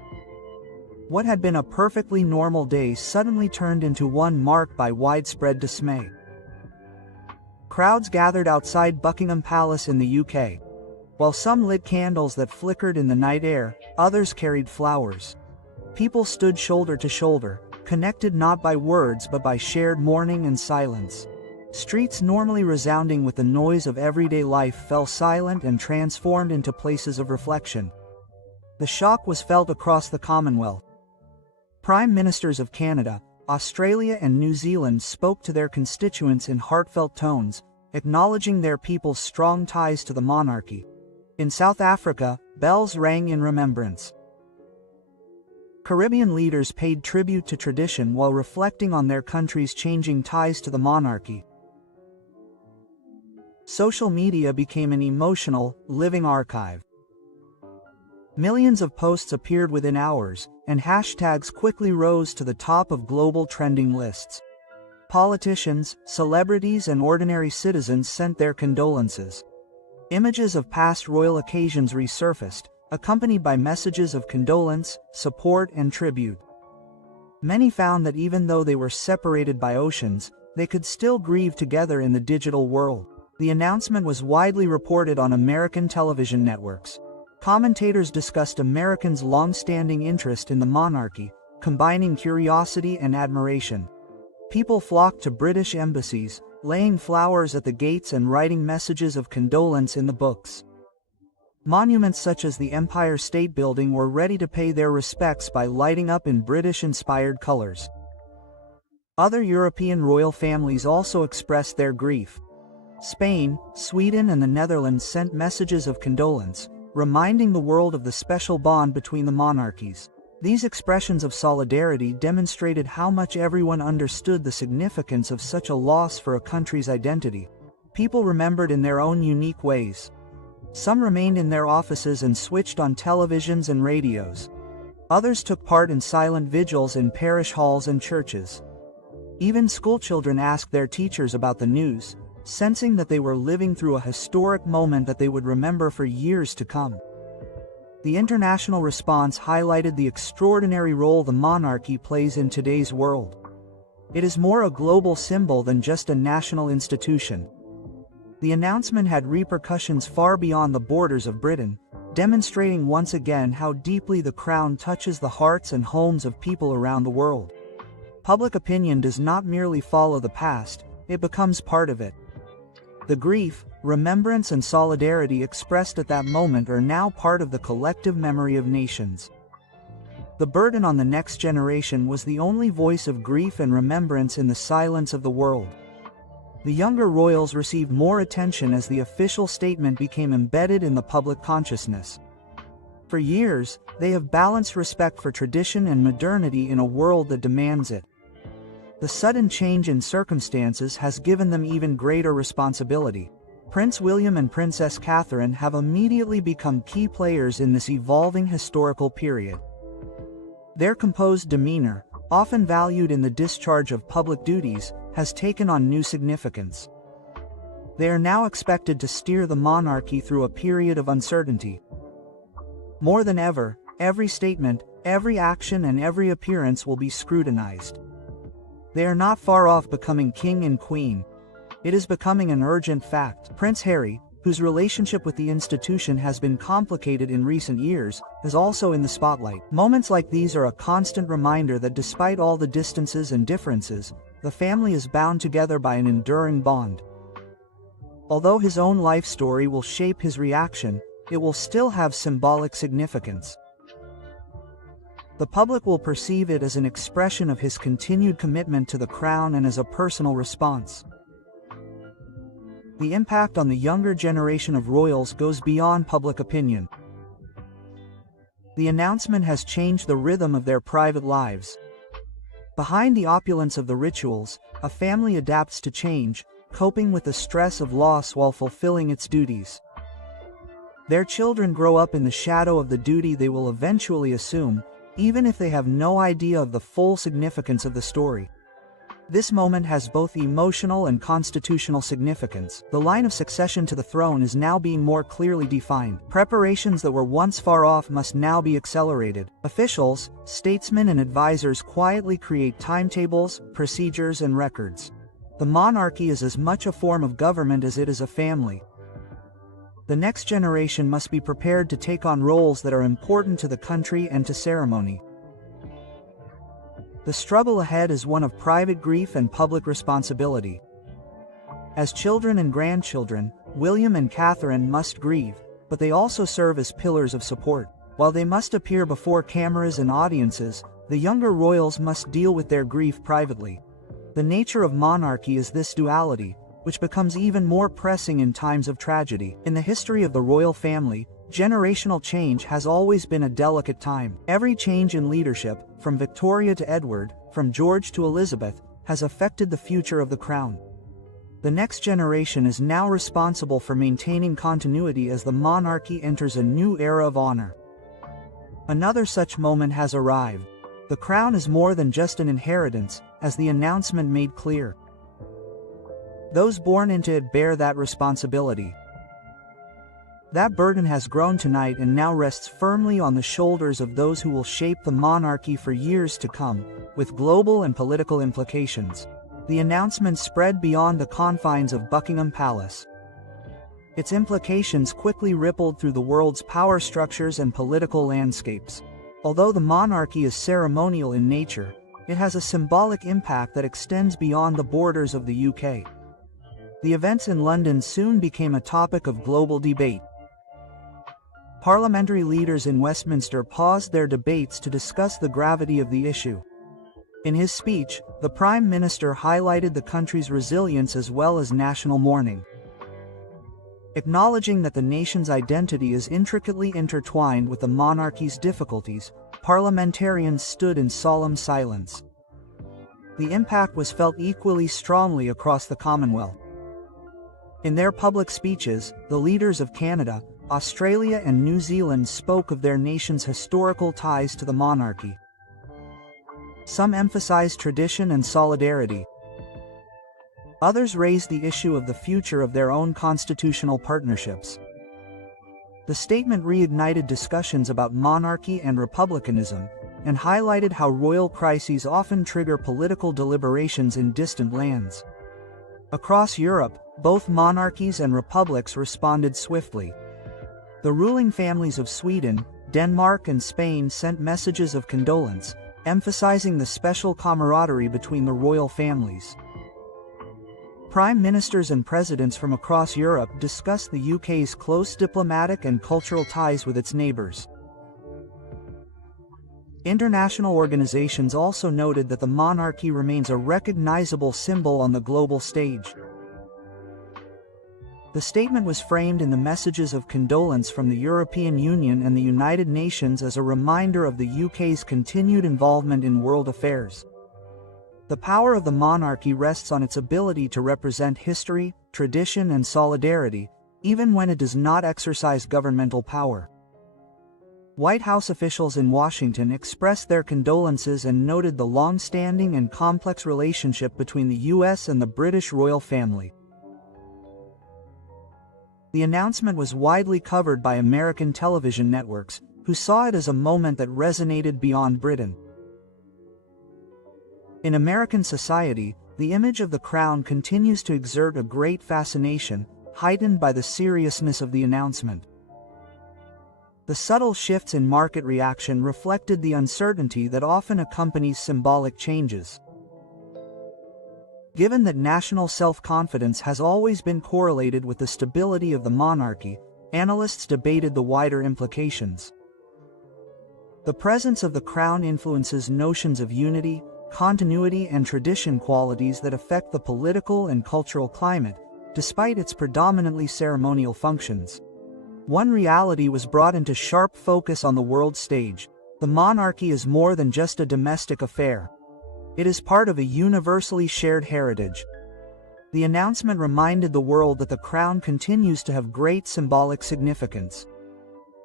What had been a perfectly normal day suddenly turned into one marked by widespread dismay. Crowds gathered outside Buckingham Palace in the UK. While some lit candles that flickered in the night air, others carried flowers. People stood shoulder to shoulder, connected not by words but by shared mourning and silence. Streets normally resounding with the noise of everyday life fell silent and transformed into places of reflection. The shock was felt across the Commonwealth. Prime Ministers of Canada, Australia and New Zealand spoke to their constituents in heartfelt tones, acknowledging their people's strong ties to the monarchy. In South Africa, bells rang in remembrance. Caribbean leaders paid tribute to tradition while reflecting on their country's changing ties to the monarchy. Social media became an emotional, living archive. Millions of posts appeared within hours, and hashtags quickly rose to the top of global trending lists. Politicians, celebrities, and ordinary citizens sent their condolences. Images of past royal occasions resurfaced, accompanied by messages of condolence, support, and tribute. Many found that even though they were separated by oceans, they could still grieve together in the digital world. The announcement was widely reported on American television networks. Commentators discussed Americans' long-standing interest in the monarchy, combining curiosity and admiration. People flocked to British embassies, laying flowers at the gates and writing messages of condolence in the books. Monuments such as the Empire State Building were ready to pay their respects by lighting up in British-inspired colors. Other European royal families also expressed their grief. Spain, Sweden, and the Netherlands sent messages of condolence, reminding the world of the special bond between the monarchies. These expressions of solidarity demonstrated how much everyone understood the significance of such a loss for a country's identity. People remembered in their own unique ways. Some remained in their offices and switched on televisions and radios. Others took part in silent vigils in parish halls and churches. Even schoolchildren asked their teachers about the news, sensing that they were living through a historic moment that they would remember for years to come. The international response highlighted the extraordinary role the monarchy plays in today's world. It is more a global symbol than just a national institution. The announcement had repercussions far beyond the borders of Britain, demonstrating once again how deeply the crown touches the hearts and homes of people around the world. Public opinion does not merely follow the past, it becomes part of it. The grief, remembrance, and solidarity expressed at that moment are now part of the collective memory of nations. The burden on the next generation was the only voice of grief and remembrance in the silence of the world. The younger royals received more attention as the official statement became embedded in the public consciousness. For years, they have balanced respect for tradition and modernity in a world that demands it. The sudden change in circumstances has given them even greater responsibility. Prince William and Princess Catherine have immediately become key players in this evolving historical period. Their composed demeanor, often valued in the discharge of public duties, has taken on new significance. They are now expected to steer the monarchy through a period of uncertainty. More than ever, every statement, every action, and every appearance will be scrutinized. They are not far off becoming king and queen. It is becoming an urgent fact. Prince Harry, whose relationship with the institution has been complicated in recent years, is also in the spotlight. Moments like these are a constant reminder that despite all the distances and differences, the family is bound together by an enduring bond. Although his own life story will shape his reaction, it will still have symbolic significance. The public will perceive it as an expression of his continued commitment to the crown and as a personal response. The impact on the younger generation of royals goes beyond public opinion. The announcement has changed the rhythm of their private lives. Behind the opulence of the rituals, a family adapts to change, coping with the stress of loss while fulfilling its duties. Their children grow up in the shadow of the duty they will eventually assume, even if they have no idea of the full significance of the story. This moment has both emotional and constitutional significance. The line of succession to the throne is now being more clearly defined. Preparations that were once far off must now be accelerated. Officials, statesmen and advisors quietly create timetables, procedures and records. The monarchy is as much a form of government as it is a family. The next generation must be prepared to take on roles that are important to the country and to ceremony. The struggle ahead is one of private grief and public responsibility. As children and grandchildren, William and Catherine must grieve, but they also serve as pillars of support. While they must appear before cameras and audiences, the younger royals must deal with their grief privately. The nature of monarchy is this duality, which becomes even more pressing in times of tragedy. In the history of the royal family, generational change has always been a delicate time. Every change in leadership, from Victoria to Edward, from George to Elizabeth, has affected the future of the crown. The next generation is now responsible for maintaining continuity as the monarchy enters a new era of honor. Another such moment has arrived. The crown is more than just an inheritance, as the announcement made clear. Those born into it bear that responsibility. That burden has grown tonight and now rests firmly on the shoulders of those who will shape the monarchy for years to come, with global and political implications. The announcement spread beyond the confines of Buckingham Palace. Its implications quickly rippled through the world's power structures and political landscapes. Although the monarchy is ceremonial in nature, it has a symbolic impact that extends beyond the borders of the UK. The events in London soon became a topic of global debate. Parliamentary leaders in Westminster paused their debates to discuss the gravity of the issue. In his speech, the Prime Minister highlighted the country's resilience as well as national mourning. Acknowledging that the nation's identity is intricately intertwined with the monarchy's difficulties, parliamentarians stood in solemn silence. The impact was felt equally strongly across the Commonwealth. In their public speeches, the leaders of Canada, Australia and New Zealand spoke of their nation's historical ties to the monarchy. Some emphasized tradition and solidarity. Others raised the issue of the future of their own constitutional partnerships. The statement reignited discussions about monarchy and republicanism, and highlighted how royal crises often trigger political deliberations in distant lands. Across Europe, both monarchies and republics responded swiftly. The ruling families of Sweden, Denmark and Spain sent messages of condolence, emphasizing the special camaraderie between the royal families. Prime ministers and presidents from across Europe discussed the UK's close diplomatic and cultural ties with its neighbours. International organizations also noted that the monarchy remains a recognizable symbol on the global stage. The statement was framed in the messages of condolence from the European Union and the United Nations as a reminder of the UK's continued involvement in world affairs. The power of the monarchy rests on its ability to represent history, tradition and solidarity, even when it does not exercise governmental power. White House officials in Washington expressed their condolences and noted the long-standing and complex relationship between the US and the British royal family. The announcement was widely covered by American television networks, who saw it as a moment that resonated beyond Britain. In American society, the image of the crown continues to exert a great fascination, heightened by the seriousness of the announcement. The subtle shifts in market reaction reflected the uncertainty that often accompanies symbolic changes. Given that national self-confidence has always been correlated with the stability of the monarchy, analysts debated the wider implications. The presence of the crown influences notions of unity, continuity and tradition, qualities that affect the political and cultural climate, despite its predominantly ceremonial functions. One reality was brought into sharp focus on the world stage: the monarchy is more than just a domestic affair. It is part of a universally shared heritage. The announcement reminded the world that the crown continues to have great symbolic significance.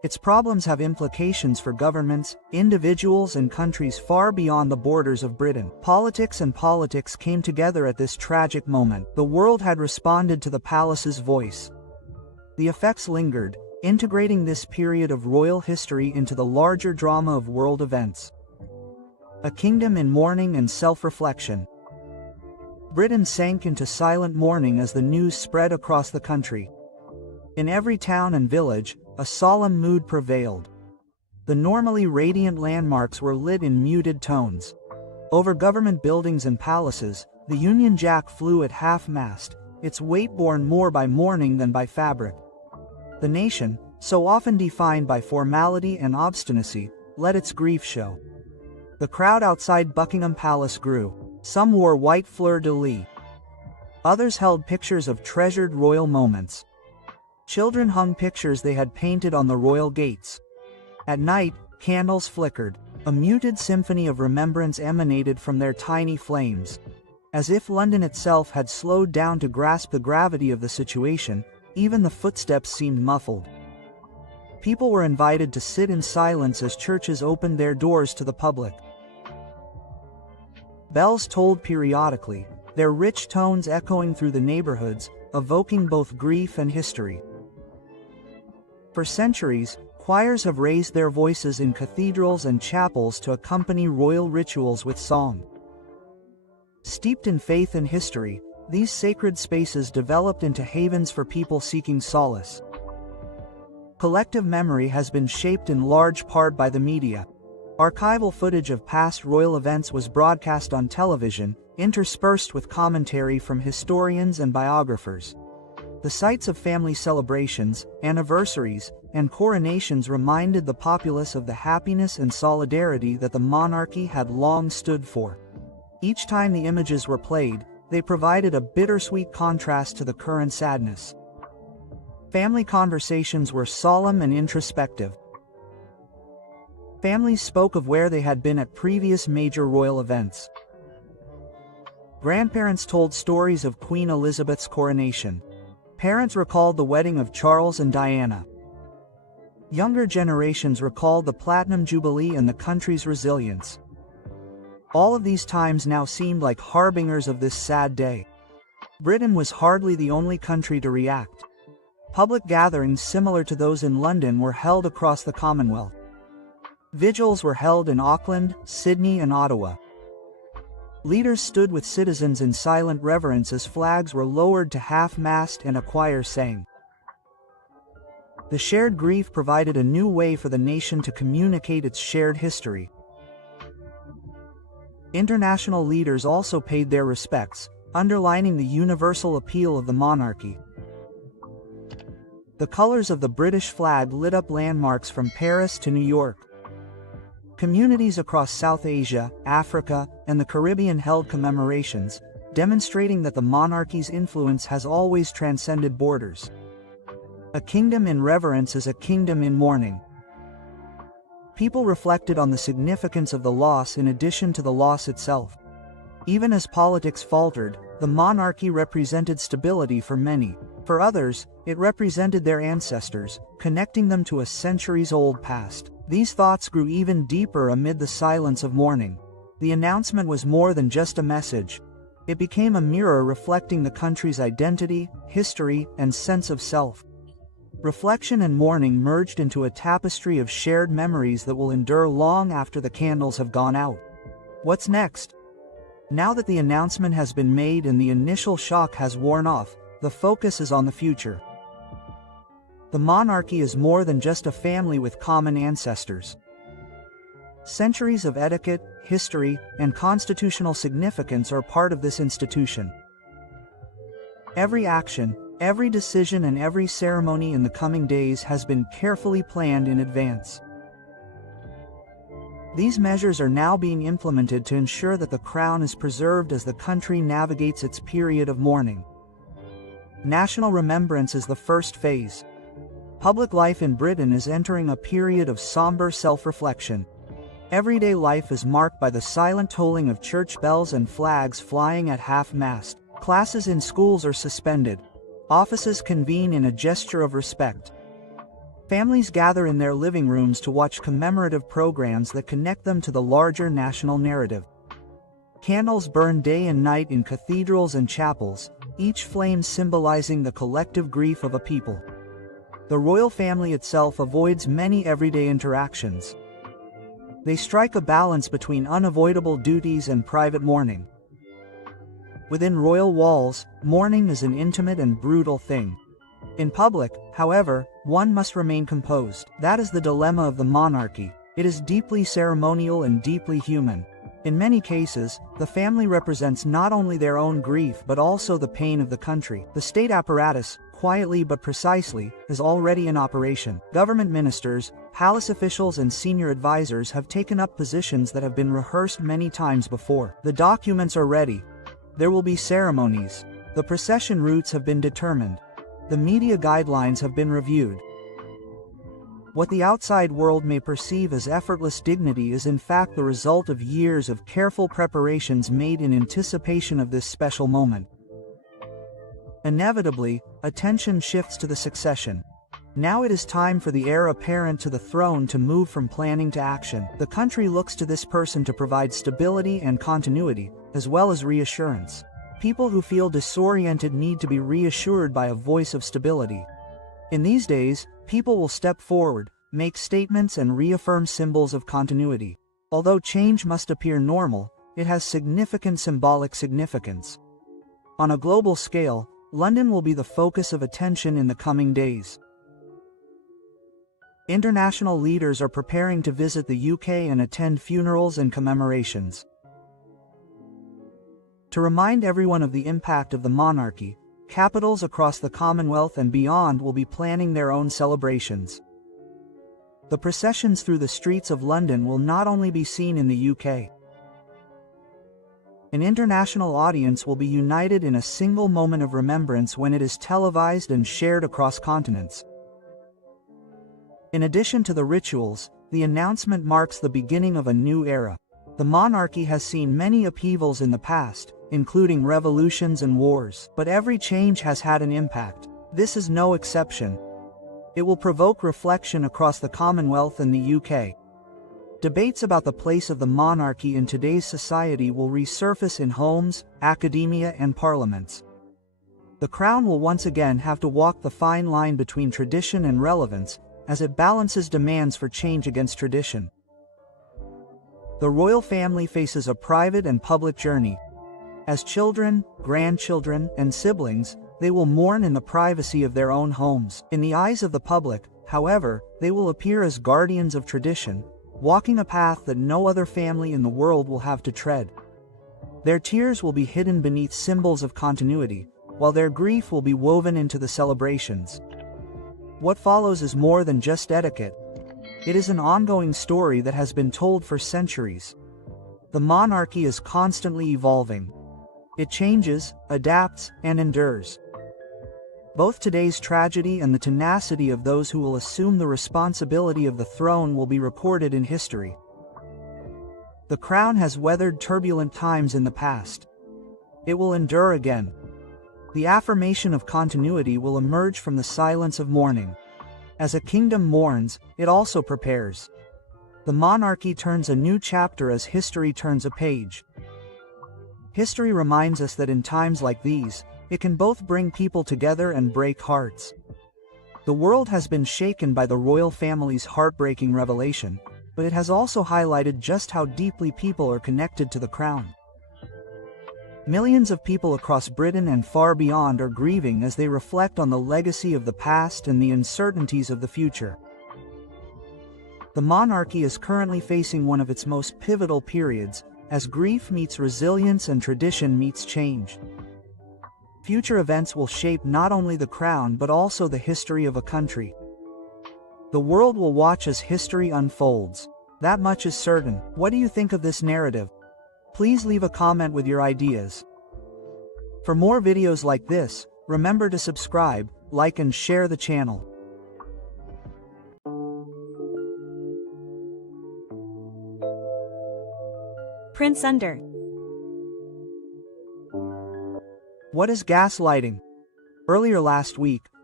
Its problems have implications for governments, individuals and countries far beyond the borders of Britain. Politics and politics came together at this tragic moment. The world had responded to the palace's voice. The effects lingered, integrating this period of royal history into the larger drama of world events. A kingdom in mourning and self-reflection. Britain sank into silent mourning as the news spread across the country. In every town and village, a solemn mood prevailed. The normally radiant landmarks were lit in muted tones. Over government buildings and palaces, the Union Jack flew at half-mast, its weight borne more by mourning than by fabric. The nation, so often defined by formality and obstinacy, let its grief show. The crowd outside Buckingham Palace grew. Some wore white fleur-de-lis. Others held pictures of treasured royal moments. Children hung pictures they had painted on the royal gates. At night, candles flickered. A muted symphony of remembrance emanated from their tiny flames. As if London itself had slowed down to grasp the gravity of the situation, even the footsteps seemed muffled. People were invited to sit in silence as churches opened their doors to the public. Bells tolled periodically, their rich tones echoing through the neighborhoods, evoking both grief and history. For centuries, choirs have raised their voices in cathedrals and chapels to accompany royal rituals with song. Steeped in faith and history, these sacred spaces developed into havens for people seeking solace. Collective memory has been shaped in large part by the media. Archival footage of past royal events was broadcast on television, interspersed with commentary from historians and biographers. The sights of family celebrations, anniversaries, and coronations reminded the populace of the happiness and solidarity that the monarchy had long stood for. Each time the images were played, they provided a bittersweet contrast to the current sadness. Family conversations were solemn and introspective. Families spoke of where they had been at previous major royal events. Grandparents told stories of Queen Elizabeth's coronation. Parents recalled the wedding of Charles and Diana. Younger generations recalled the Platinum Jubilee and the country's resilience. All of these times now seemed like harbingers of this sad day. Britain was hardly the only country to react. Public gatherings similar to those in London were held across the Commonwealth. Vigils were held in Auckland, Sydney, and Ottawa. Leaders stood with citizens in silent reverence as flags were lowered to half-mast and a choir sang. The shared grief provided a new way for the nation to communicate its shared history. International leaders also paid their respects, underlining the universal appeal of the monarchy. The colors of the British flag lit up landmarks from Paris to New York. Communities across South Asia, Africa, and the Caribbean held commemorations, demonstrating that the monarchy's influence has always transcended borders. A kingdom in reverence is a kingdom in mourning. People reflected on the significance of the loss in addition to the loss itself. Even as politics faltered, the monarchy represented stability for many. For others, it represented their ancestors, connecting them to a centuries-old past. These thoughts grew even deeper amid the silence of mourning. The announcement was more than just a message. It became a mirror reflecting the country's identity, history, and sense of self. Reflection and mourning merged into a tapestry of shared memories that will endure long after the candles have gone out. What's next? Now that the announcement has been made and the initial shock has worn off, the focus is on the future. The monarchy is more than just a family with common ancestors. Centuries of etiquette, history, and constitutional significance are part of this institution. Every action, every decision, and every ceremony in the coming days has been carefully planned in advance. These measures are now being implemented to ensure that the crown is preserved as the country navigates its period of mourning. National remembrance is the first phase. Public life in Britain is entering a period of somber self-reflection. Everyday life is marked by the silent tolling of church bells and flags flying at half-mast. Classes in schools are suspended. Offices convene in a gesture of respect. Families gather in their living rooms to watch commemorative programs that connect them to the larger national narrative. Candles burn day and night in cathedrals and chapels, each flame symbolizing the collective grief of a people. The royal family itself avoids many everyday interactions. They strike a balance between unavoidable duties and private mourning. Within royal walls, mourning is an intimate and brutal thing. In public, however, one must remain composed. That is the dilemma of the monarchy. It is deeply ceremonial and deeply human. In many cases, the family represents not only their own grief but also the pain of the country. The state apparatus, quietly but precisely, is already in operation. Government ministers, palace officials and senior advisors have taken up positions that have been rehearsed many times before. The documents are ready. There will be ceremonies. The procession routes have been determined. The media guidelines have been reviewed. What the outside world may perceive as effortless dignity is in fact the result of years of careful preparations made in anticipation of this special moment. Inevitably, attention shifts to the succession. Now it is time for the heir apparent to the throne to move from planning to action. The country looks to this person to provide stability and continuity, as well as reassurance. People who feel disoriented need to be reassured by a voice of stability. In these days, people will step forward, make statements and reaffirm symbols of continuity. Although change must appear normal, it has significant symbolic significance. On a global scale, London will be the focus of attention in the coming days. International leaders are preparing to visit the UK and attend funerals and commemorations. To remind everyone of the impact of the monarchy, capitals across the Commonwealth and beyond will be planning their own celebrations. The processions through the streets of London will not only be seen in the UK. An international audience will be united in a single moment of remembrance when it is televised and shared across continents. In addition to the rituals, the announcement marks the beginning of a new era. The monarchy has seen many upheavals in the past, including revolutions and wars, but every change has had an impact. This is no exception. It will provoke reflection across the Commonwealth and the UK. Debates about the place of the monarchy in today's society will resurface in homes, academia, and parliaments. The Crown will once again have to walk the fine line between tradition and relevance, as it balances demands for change against tradition. The royal family faces a private and public journey. As children, grandchildren, and siblings, they will mourn in the privacy of their own homes. In the eyes of the public, however, they will appear as guardians of tradition, walking a path that no other family in the world will have to tread. Their tears will be hidden beneath symbols of continuity, while their grief will be woven into the celebrations. What follows is more than just etiquette. It is an ongoing story that has been told for centuries. The monarchy is constantly evolving. It changes, adapts, and endures. Both today's tragedy and the tenacity of those who will assume the responsibility of the throne will be recorded in history. The Crown has weathered turbulent times in the past. It will endure again. The affirmation of continuity will emerge from the silence of mourning. As a kingdom mourns, it also prepares. The monarchy turns a new chapter as history turns a page. History reminds us that in times like these, it can both bring people together and break hearts. The world has been shaken by the royal family's heartbreaking revelation, but it has also highlighted just how deeply people are connected to the Crown. Millions of people across Britain and far beyond are grieving as they reflect on the legacy of the past and the uncertainties of the future. The monarchy is currently facing one of its most pivotal periods, as grief meets resilience and tradition meets change. Future events will shape not only the Crown but also the history of a country. The world will watch as history unfolds. That much is certain. What do you think of this narrative? Please leave a comment with your ideas. For more videos like this, remember to subscribe, like and share the channel. Prince Under. What is gaslighting? Earlier last week,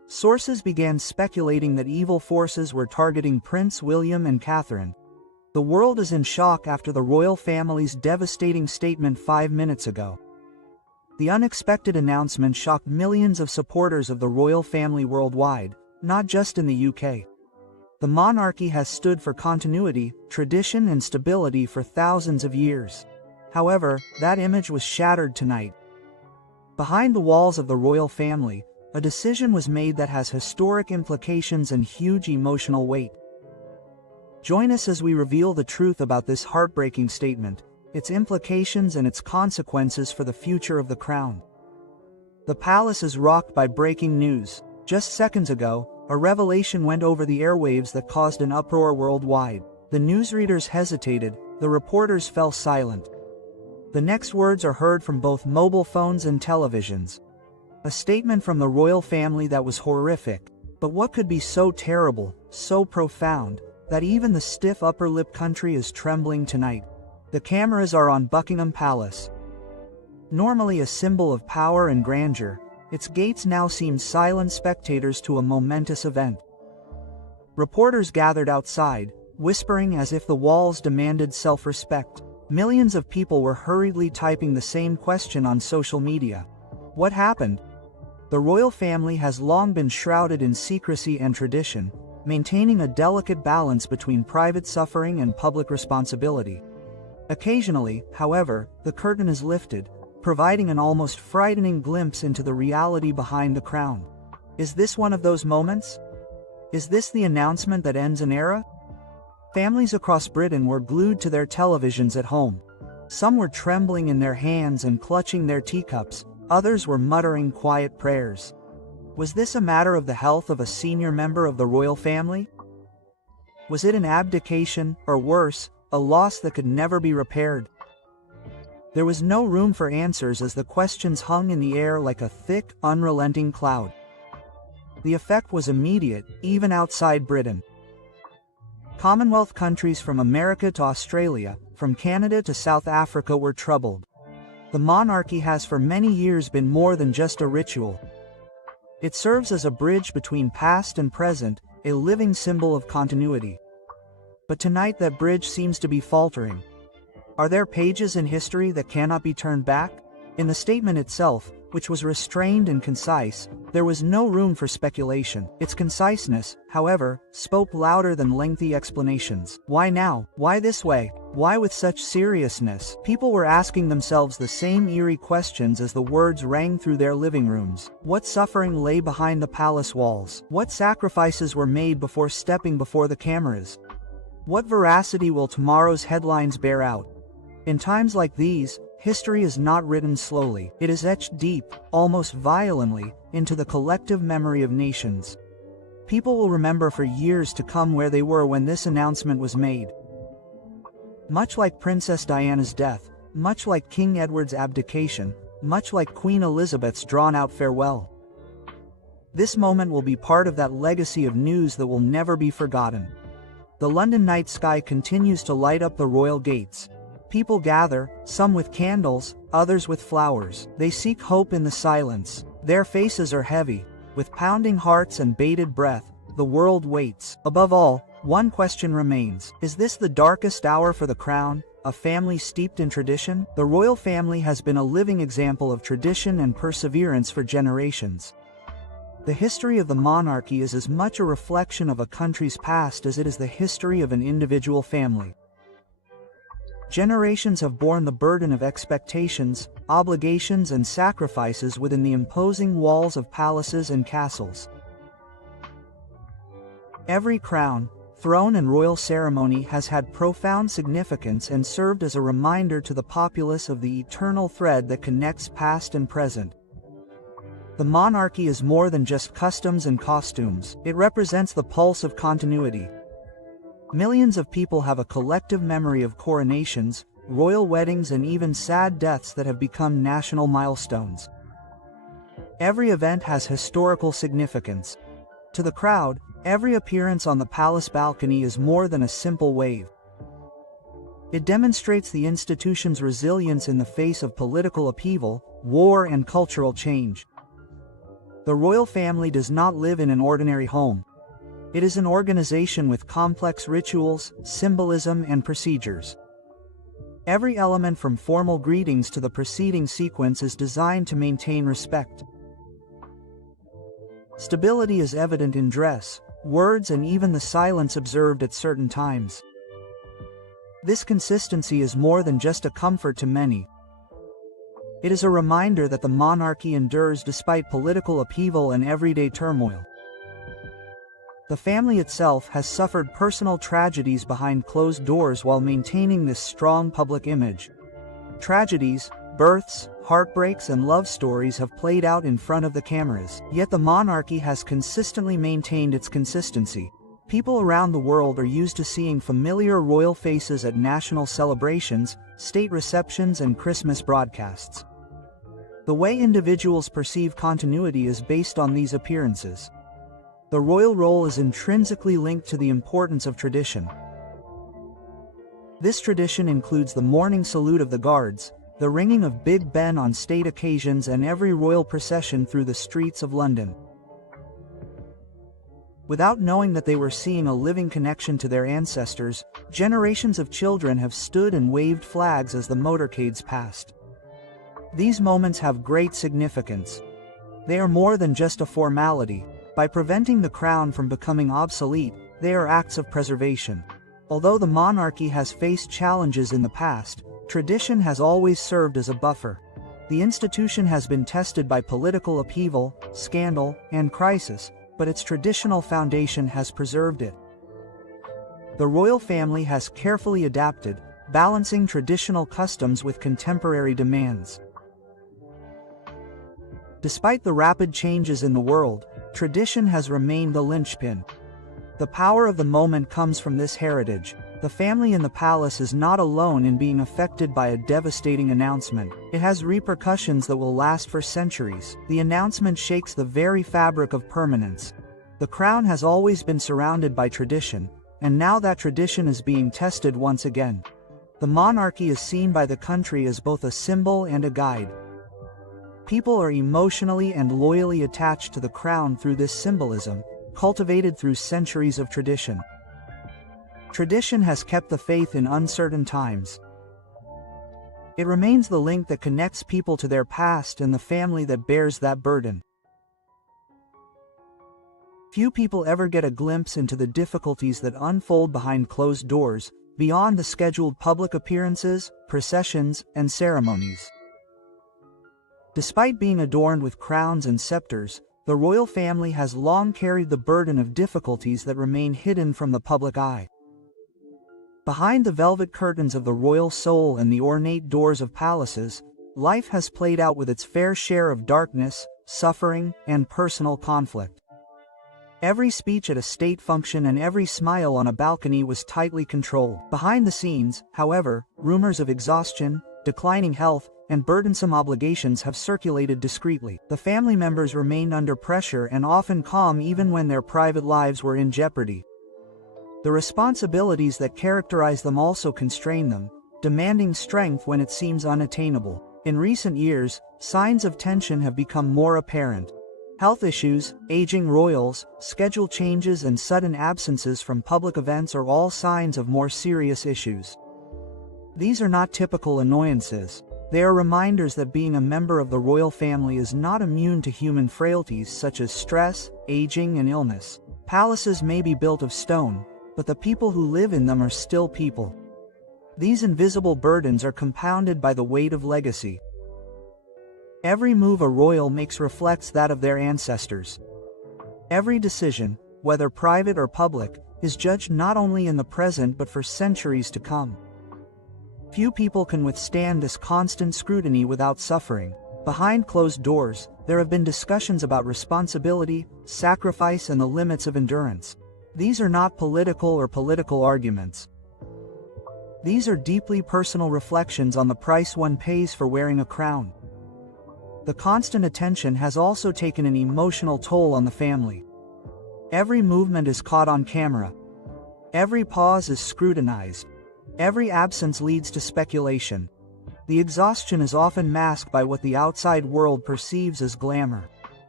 Sources began speculating that evil forces were targeting Prince William and Catherine. The world is in shock after the royal family's devastating statement 5 minutes ago. The unexpected announcement shocked millions of supporters of the royal family worldwide, not just in the UK. The monarchy has stood for continuity, tradition and stability for thousands of years. However, that image was shattered tonight. Behind the walls of the royal family, a decision was made that has historic implications and huge emotional weight. Join us as we reveal the truth about this heartbreaking statement, its implications and its consequences for the future of the crown. The palace is rocked by breaking news. Just seconds ago, a revelation went over the airwaves that caused an uproar worldwide. The newsreaders hesitated, the reporters fell silent. The next words are heard from both mobile phones and televisions. A statement from the royal family that was horrific. But what could be so terrible, so profound, that even the stiff upper lip country is trembling tonight? The cameras are on Buckingham Palace. Normally a symbol of power and grandeur, its gates now seem silent spectators to a momentous event. Reporters gathered outside, whispering as if the walls demanded self-respect. Millions of people were hurriedly typing the same question on social media. What happened? The royal family has long been shrouded in secrecy and tradition, maintaining a delicate balance between private suffering and public responsibility. Occasionally, however, the curtain is lifted, providing an almost frightening glimpse into the reality behind the crown. Is this one of those moments? Is this the announcement that ends an era? Families across Britain were glued to their televisions at home. Some were trembling in their hands and clutching their teacups, others were muttering quiet prayers. Was this a matter of the health of a senior member of the royal family? Was it an abdication, or worse, a loss that could never be repaired? There was no room for answers as the questions hung in the air like a thick, unrelenting cloud. The effect was immediate, even outside Britain. Commonwealth countries from America to Australia, from Canada to South Africa were troubled. The monarchy has for many years been more than just a ritual. It serves as a bridge between past and present, a living symbol of continuity. But tonight that bridge seems to be faltering. Are there pages in history that cannot be turned back? In the statement itself, which was restrained and concise, there was no room for speculation. Its conciseness, however, spoke louder than lengthy explanations. Why now? Why this way? Why with such seriousness? People were asking themselves the same eerie questions as the words rang through their living rooms. What suffering lay behind the palace walls? What sacrifices were made before stepping before the cameras? What veracity will tomorrow's headlines bear out? In times like these, history is not written slowly. It is etched deep, almost violently, into the collective memory of nations. People will remember for years to come where they were when this announcement was made. Much like Princess Diana's death, much like King Edward's abdication, much like Queen Elizabeth's drawn-out farewell. This moment will be part of that legacy of news that will never be forgotten. The London night sky continues to light up the royal gates. People gather, some with candles, others with flowers. They seek hope in the silence. Their faces are heavy. With pounding hearts and bated breath, the world waits. Above all, one question remains. Is this the darkest hour for the crown, a family steeped in tradition? The royal family has been a living example of tradition and perseverance for generations. The history of the monarchy is as much a reflection of a country's past as it is the history of an individual family. Generations have borne the burden of expectations, obligations and sacrifices within the imposing walls of palaces and castles. Every crown, throne and royal ceremony has had profound significance and served as a reminder to the populace of the eternal thread that connects past and present. The monarchy is more than just customs and costumes. It represents the pulse of continuity. Millions of people have a collective memory of coronations, royal weddings and even sad deaths that have become national milestones. Every event has historical significance. To the crowd, every appearance on the palace balcony is more than a simple wave. It demonstrates the institution's resilience in the face of political upheaval, war and cultural change. The royal family does not live in an ordinary home. It is an organization with complex rituals, symbolism, and procedures. Every element from formal greetings to the preceding sequence is designed to maintain respect. Stability is evident in dress, words, and even the silence observed at certain times. This consistency is more than just a comfort to many. It is a reminder that the monarchy endures despite political upheaval and everyday turmoil. The family itself has suffered personal tragedies behind closed doors while maintaining this strong public image. Tragedies, births, heartbreaks, and love stories have played out in front of the cameras. Yet the monarchy has consistently maintained its consistency. People around the world are used to seeing familiar royal faces at national celebrations, state receptions, and Christmas broadcasts. The way individuals perceive continuity is based on these appearances. The royal role is intrinsically linked to the importance of tradition. This tradition includes the morning salute of the guards, the ringing of Big Ben on state occasions, and every royal procession through the streets of London. Without knowing that they were seeing a living connection to their ancestors, generations of children have stood and waved flags as the motorcades passed. These moments have great significance. They are more than just a formality. By preventing the crown from becoming obsolete, they are acts of preservation. Although the monarchy has faced challenges in the past, tradition has always served as a buffer. The institution has been tested by political upheaval, scandal, and crisis, but its traditional foundation has preserved it. The royal family has carefully adapted, balancing traditional customs with contemporary demands. Despite the rapid changes in the world, tradition has remained the linchpin. The power of the moment comes from this heritage. The family in the palace is not alone in being affected by a devastating announcement. It has repercussions that will last for centuries. The announcement shakes the very fabric of permanence. The crown has always been surrounded by tradition, and now that tradition is being tested once again. The monarchy is seen by the country as both a symbol and a guide. People are emotionally and loyally attached to the crown through this symbolism, cultivated through centuries of tradition. Tradition has kept the faith in uncertain times. It remains the link that connects people to their past and the family that bears that burden. Few people ever get a glimpse into the difficulties that unfold behind closed doors, beyond the scheduled public appearances, processions, and ceremonies. Despite being adorned with crowns and scepters, the royal family has long carried the burden of difficulties that remain hidden from the public eye. Behind the velvet curtains of the royal soul and the ornate doors of palaces, life has played out with its fair share of darkness, suffering, and personal conflict. Every speech at a state function and every smile on a balcony was tightly controlled. Behind the scenes, however, rumors of exhaustion, declining health, and burdensome obligations have circulated discreetly. The family members remained under pressure and often calm even when their private lives were in jeopardy. The responsibilities that characterize them also constrain them, demanding strength when it seems unattainable. In recent years, signs of tension have become more apparent. Health issues, aging royals, schedule changes, and sudden absences from public events are all signs of more serious issues. These are not typical annoyances. They are reminders that being a member of the royal family is not immune to human frailties such as stress, aging, and illness. Palaces may be built of stone, but the people who live in them are still people. These invisible burdens are compounded by the weight of legacy. Every move a royal makes reflects that of their ancestors. Every decision, whether private or public, is judged not only in the present but for centuries to come. Few people can withstand this constant scrutiny without suffering. Behind closed doors, there have been discussions about responsibility, sacrifice, and the limits of endurance. These are not political arguments. These are deeply personal reflections on the price one pays for wearing a crown. The constant attention has also taken an emotional toll on the family. Every movement is caught on camera. Every pause is scrutinized. Every absence leads to speculation. The exhaustion is often masked by what the outside world perceives as glamour.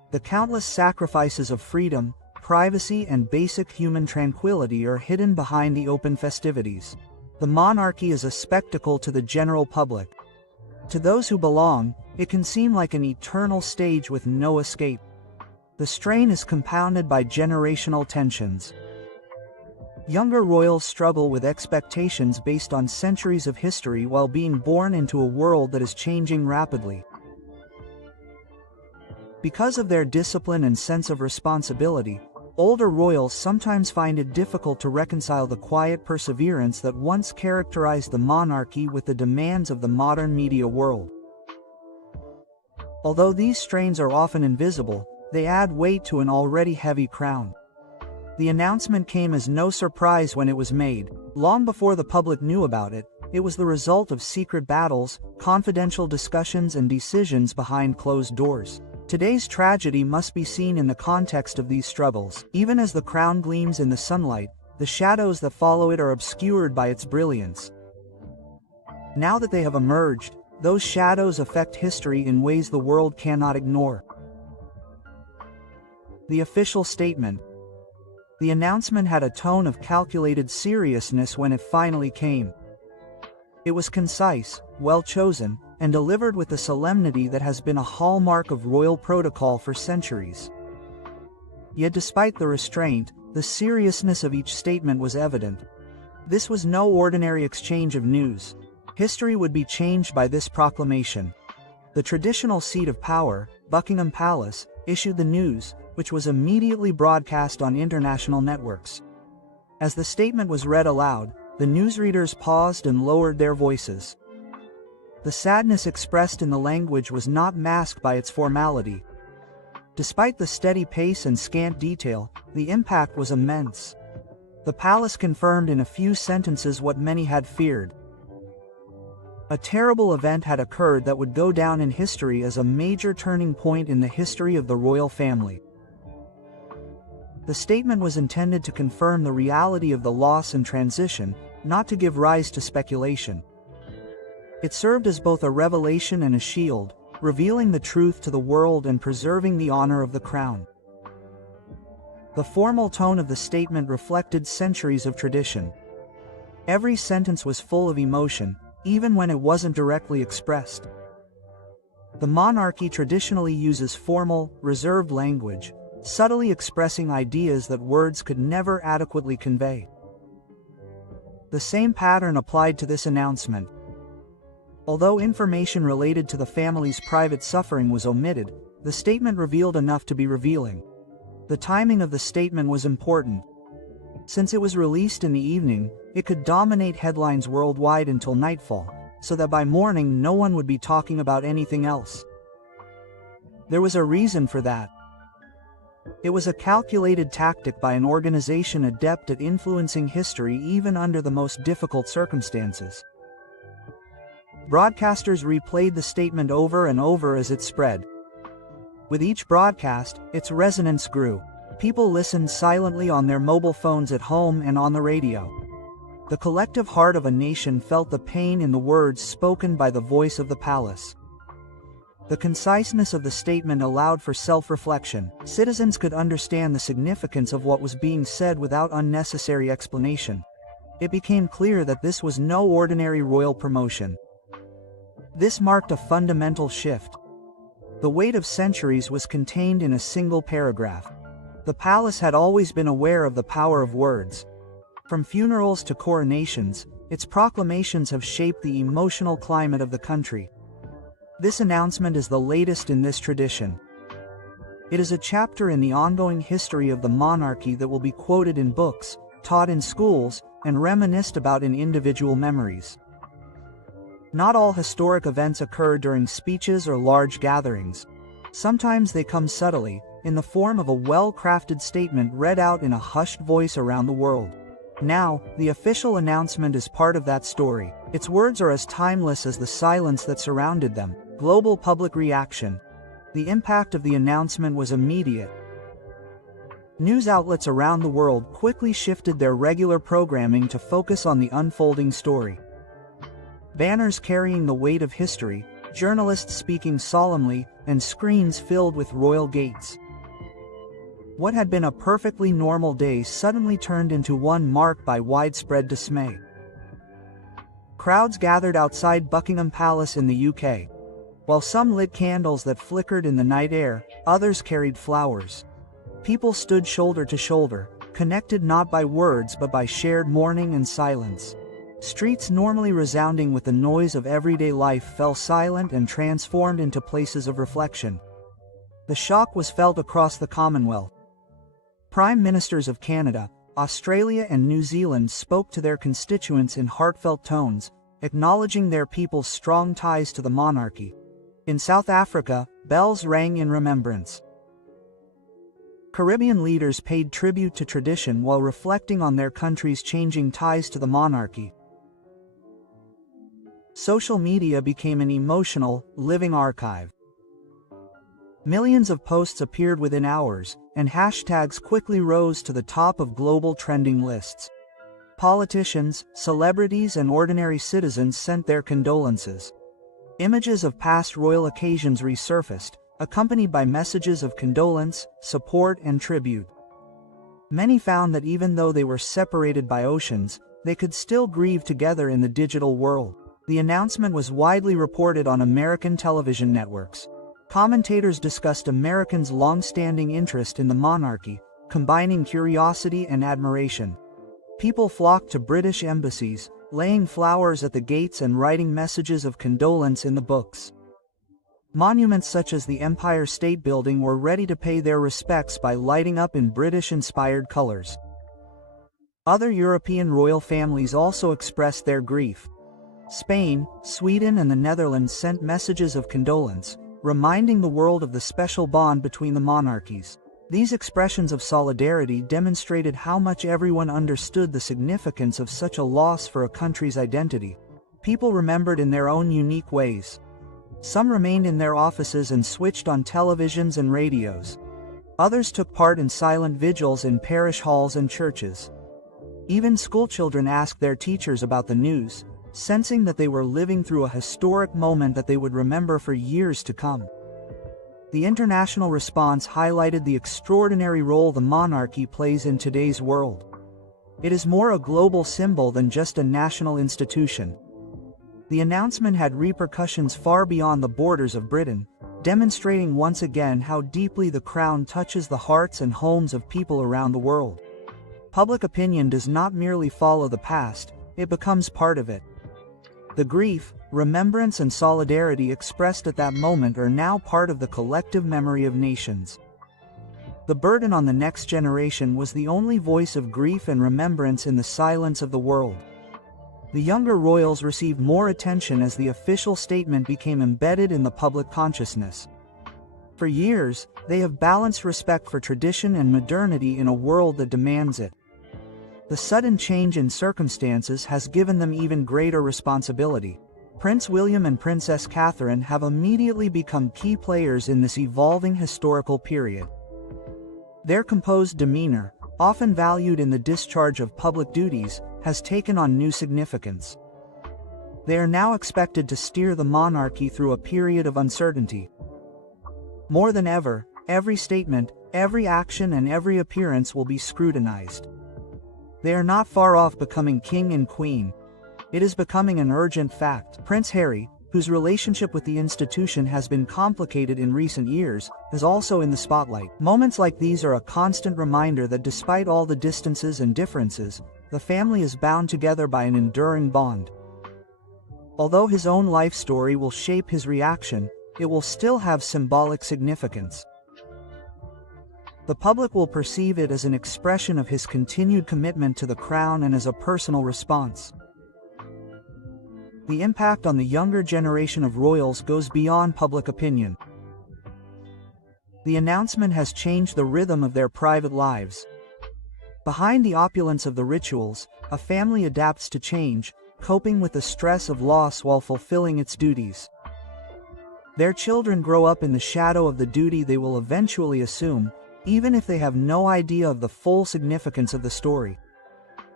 The countless sacrifices of freedom, privacy, and basic human tranquility are hidden behind the open festivities. The monarchy is a spectacle to the general public. To those who belong, it can seem like an eternal stage with no escape. The strain is compounded by generational tensions. Younger royals struggle with expectations based on centuries of history while being born into a world that is changing rapidly. Because of their discipline and sense of responsibility, older royals sometimes find it difficult to reconcile the quiet perseverance that once characterized the monarchy with the demands of the modern media world. Although these strains are often invisible, they add weight to an already heavy crown. The announcement came as no surprise when it was made. Long before the public knew about it, it was the result of secret battles, confidential discussions, and decisions behind closed doors. Today's tragedy must be seen in the context of these struggles. Even as the crown gleams in the sunlight, the shadows that follow it are obscured by its brilliance. Now that they have emerged, those shadows affect history in ways the world cannot ignore. The official statement. The announcement had a tone of calculated seriousness when it finally came. It was concise, well-chosen, and delivered with the solemnity that has been a hallmark of royal protocol for centuries. Yet despite the restraint, the seriousness of each statement was evident. This was no ordinary exchange of news. History would be changed by this proclamation. The traditional seat of power, Buckingham Palace, issued the news, which was immediately broadcast on international networks. As the statement was read aloud, the newsreaders paused and lowered their voices. The sadness expressed in the language was not masked by its formality. Despite the steady pace and scant detail, the impact was immense. The palace confirmed in a few sentences what many had feared. A terrible event had occurred that would go down in history as a major turning point in the history of the royal family. The statement was intended to confirm the reality of the loss and transition, not to give rise to speculation. It served as both a revelation and a shield, revealing the truth to the world and preserving the honor of the crown. The formal tone of the statement reflected centuries of tradition. Every sentence was full of emotion, even when it wasn't directly expressed. The monarchy traditionally uses formal, reserved language, subtly expressing ideas that words could never adequately convey. The same pattern applied to this announcement. Although information related to the family's private suffering was omitted, the statement revealed enough to be revealing. The timing of the statement was important. Since it was released in the evening, it could dominate headlines worldwide until nightfall, so that by morning no one would be talking about anything else. There was a reason for that. It was a calculated tactic by an organization adept at influencing history even under the most difficult circumstances. Broadcasters replayed the statement over and over as it spread. With each broadcast, its resonance grew. People listened silently on their mobile phones at home and on the radio. The collective heart of a nation felt the pain in the words spoken by the voice of the palace. The conciseness of the statement allowed for self-reflection. Citizens could understand the significance of what was being said without unnecessary explanation. It became clear that this was no ordinary royal promotion. This marked a fundamental shift. The weight of centuries was contained in a single paragraph. The palace had always been aware of the power of words. From funerals to coronations, its proclamations have shaped the emotional climate of the country. This announcement is the latest in this tradition. It is a chapter in the ongoing history of the monarchy that will be quoted in books, taught in schools, and reminisced about in individual memories. Not all historic events occur during speeches or large gatherings. Sometimes they come subtly, in the form of a well-crafted statement read out in a hushed voice around the world. Now, the official announcement is part of that story. Its words are as timeless as the silence that surrounded them. Global public reaction. The impact of the announcement was immediate. News outlets around the world quickly shifted their regular programming to focus on the unfolding story. Banners carrying the weight of history, journalists speaking solemnly, and screens filled with royal gates. What had been a perfectly normal day suddenly turned into one marked by widespread dismay. Crowds gathered outside Buckingham Palace in the UK. While some lit candles that flickered in the night air, others carried flowers. People stood shoulder to shoulder, connected not by words but by shared mourning and silence. Streets normally resounding with the noise of everyday life fell silent and transformed into places of reflection. The shock was felt across the Commonwealth. Prime Ministers of Canada, Australia and New Zealand spoke to their constituents in heartfelt tones, acknowledging their people's strong ties to the monarchy. In South Africa, bells rang in remembrance. Caribbean leaders paid tribute to tradition while reflecting on their country's changing ties to the monarchy. Social media became an emotional, living archive. Millions of posts appeared within hours, and hashtags quickly rose to the top of global trending lists. Politicians, celebrities, and ordinary citizens sent their condolences. Images of past royal occasions resurfaced, accompanied by messages of condolence, support, and tribute. Many found that even though they were separated by oceans, they could still grieve together in the digital world. The announcement was widely reported on American television networks. Commentators discussed Americans' long-standing interest in the monarchy, combining curiosity and admiration. People flocked to British embassies, laying flowers at the gates and writing messages of condolence in the books. Monuments such as the Empire State Building were ready to pay their respects by lighting up in British-inspired colors. Other European royal families also expressed their grief. Spain, Sweden, and the Netherlands sent messages of condolence, reminding the world of the special bond between the monarchies. These expressions of solidarity demonstrated how much everyone understood the significance of such a loss for a country's identity. People remembered in their own unique ways. Some remained in their offices and switched on televisions and radios. Others took part in silent vigils in parish halls and churches. Even schoolchildren asked their teachers about the news, sensing that they were living through a historic moment that they would remember for years to come. The international response highlighted the extraordinary role the monarchy plays in today's world. It is more a global symbol than just a national institution. The announcement had repercussions far beyond the borders of Britain, demonstrating once again how deeply the crown touches the hearts and homes of people around the world. Public opinion does not merely follow the past, it becomes part of it. The grief, remembrance, and solidarity expressed at that moment are now part of the collective memory of nations. The burden on the next generation was the only voice of grief and remembrance in the silence of the world. The younger royals received more attention as the official statement became embedded in the public consciousness. For years, they have balanced respect for tradition and modernity in a world that demands it. The sudden change in circumstances has given them even greater responsibility. Prince William and Princess Catherine have immediately become key players in this evolving historical period. Their composed demeanor, often valued in the discharge of public duties, has taken on new significance. They are now expected to steer the monarchy through a period of uncertainty. More than ever, every statement, every action, and every appearance will be scrutinized. They are not far off becoming king and queen. It is becoming an urgent fact. Prince Harry, whose relationship with the institution has been complicated in recent years, is also in the spotlight. Moments like these are a constant reminder that despite all the distances and differences, the family is bound together by an enduring bond. Although his own life story will shape his reaction, it will still have symbolic significance. The public will perceive it as an expression of his continued commitment to the crown and as a personal response. The impact on the younger generation of royals goes beyond public opinion. The announcement has changed the rhythm of their private lives. Behind the opulence of the rituals, a family adapts to change, coping with the stress of loss while fulfilling its duties. Their children grow up in the shadow of the duty they will eventually assume, even if they have no idea of the full significance of the story.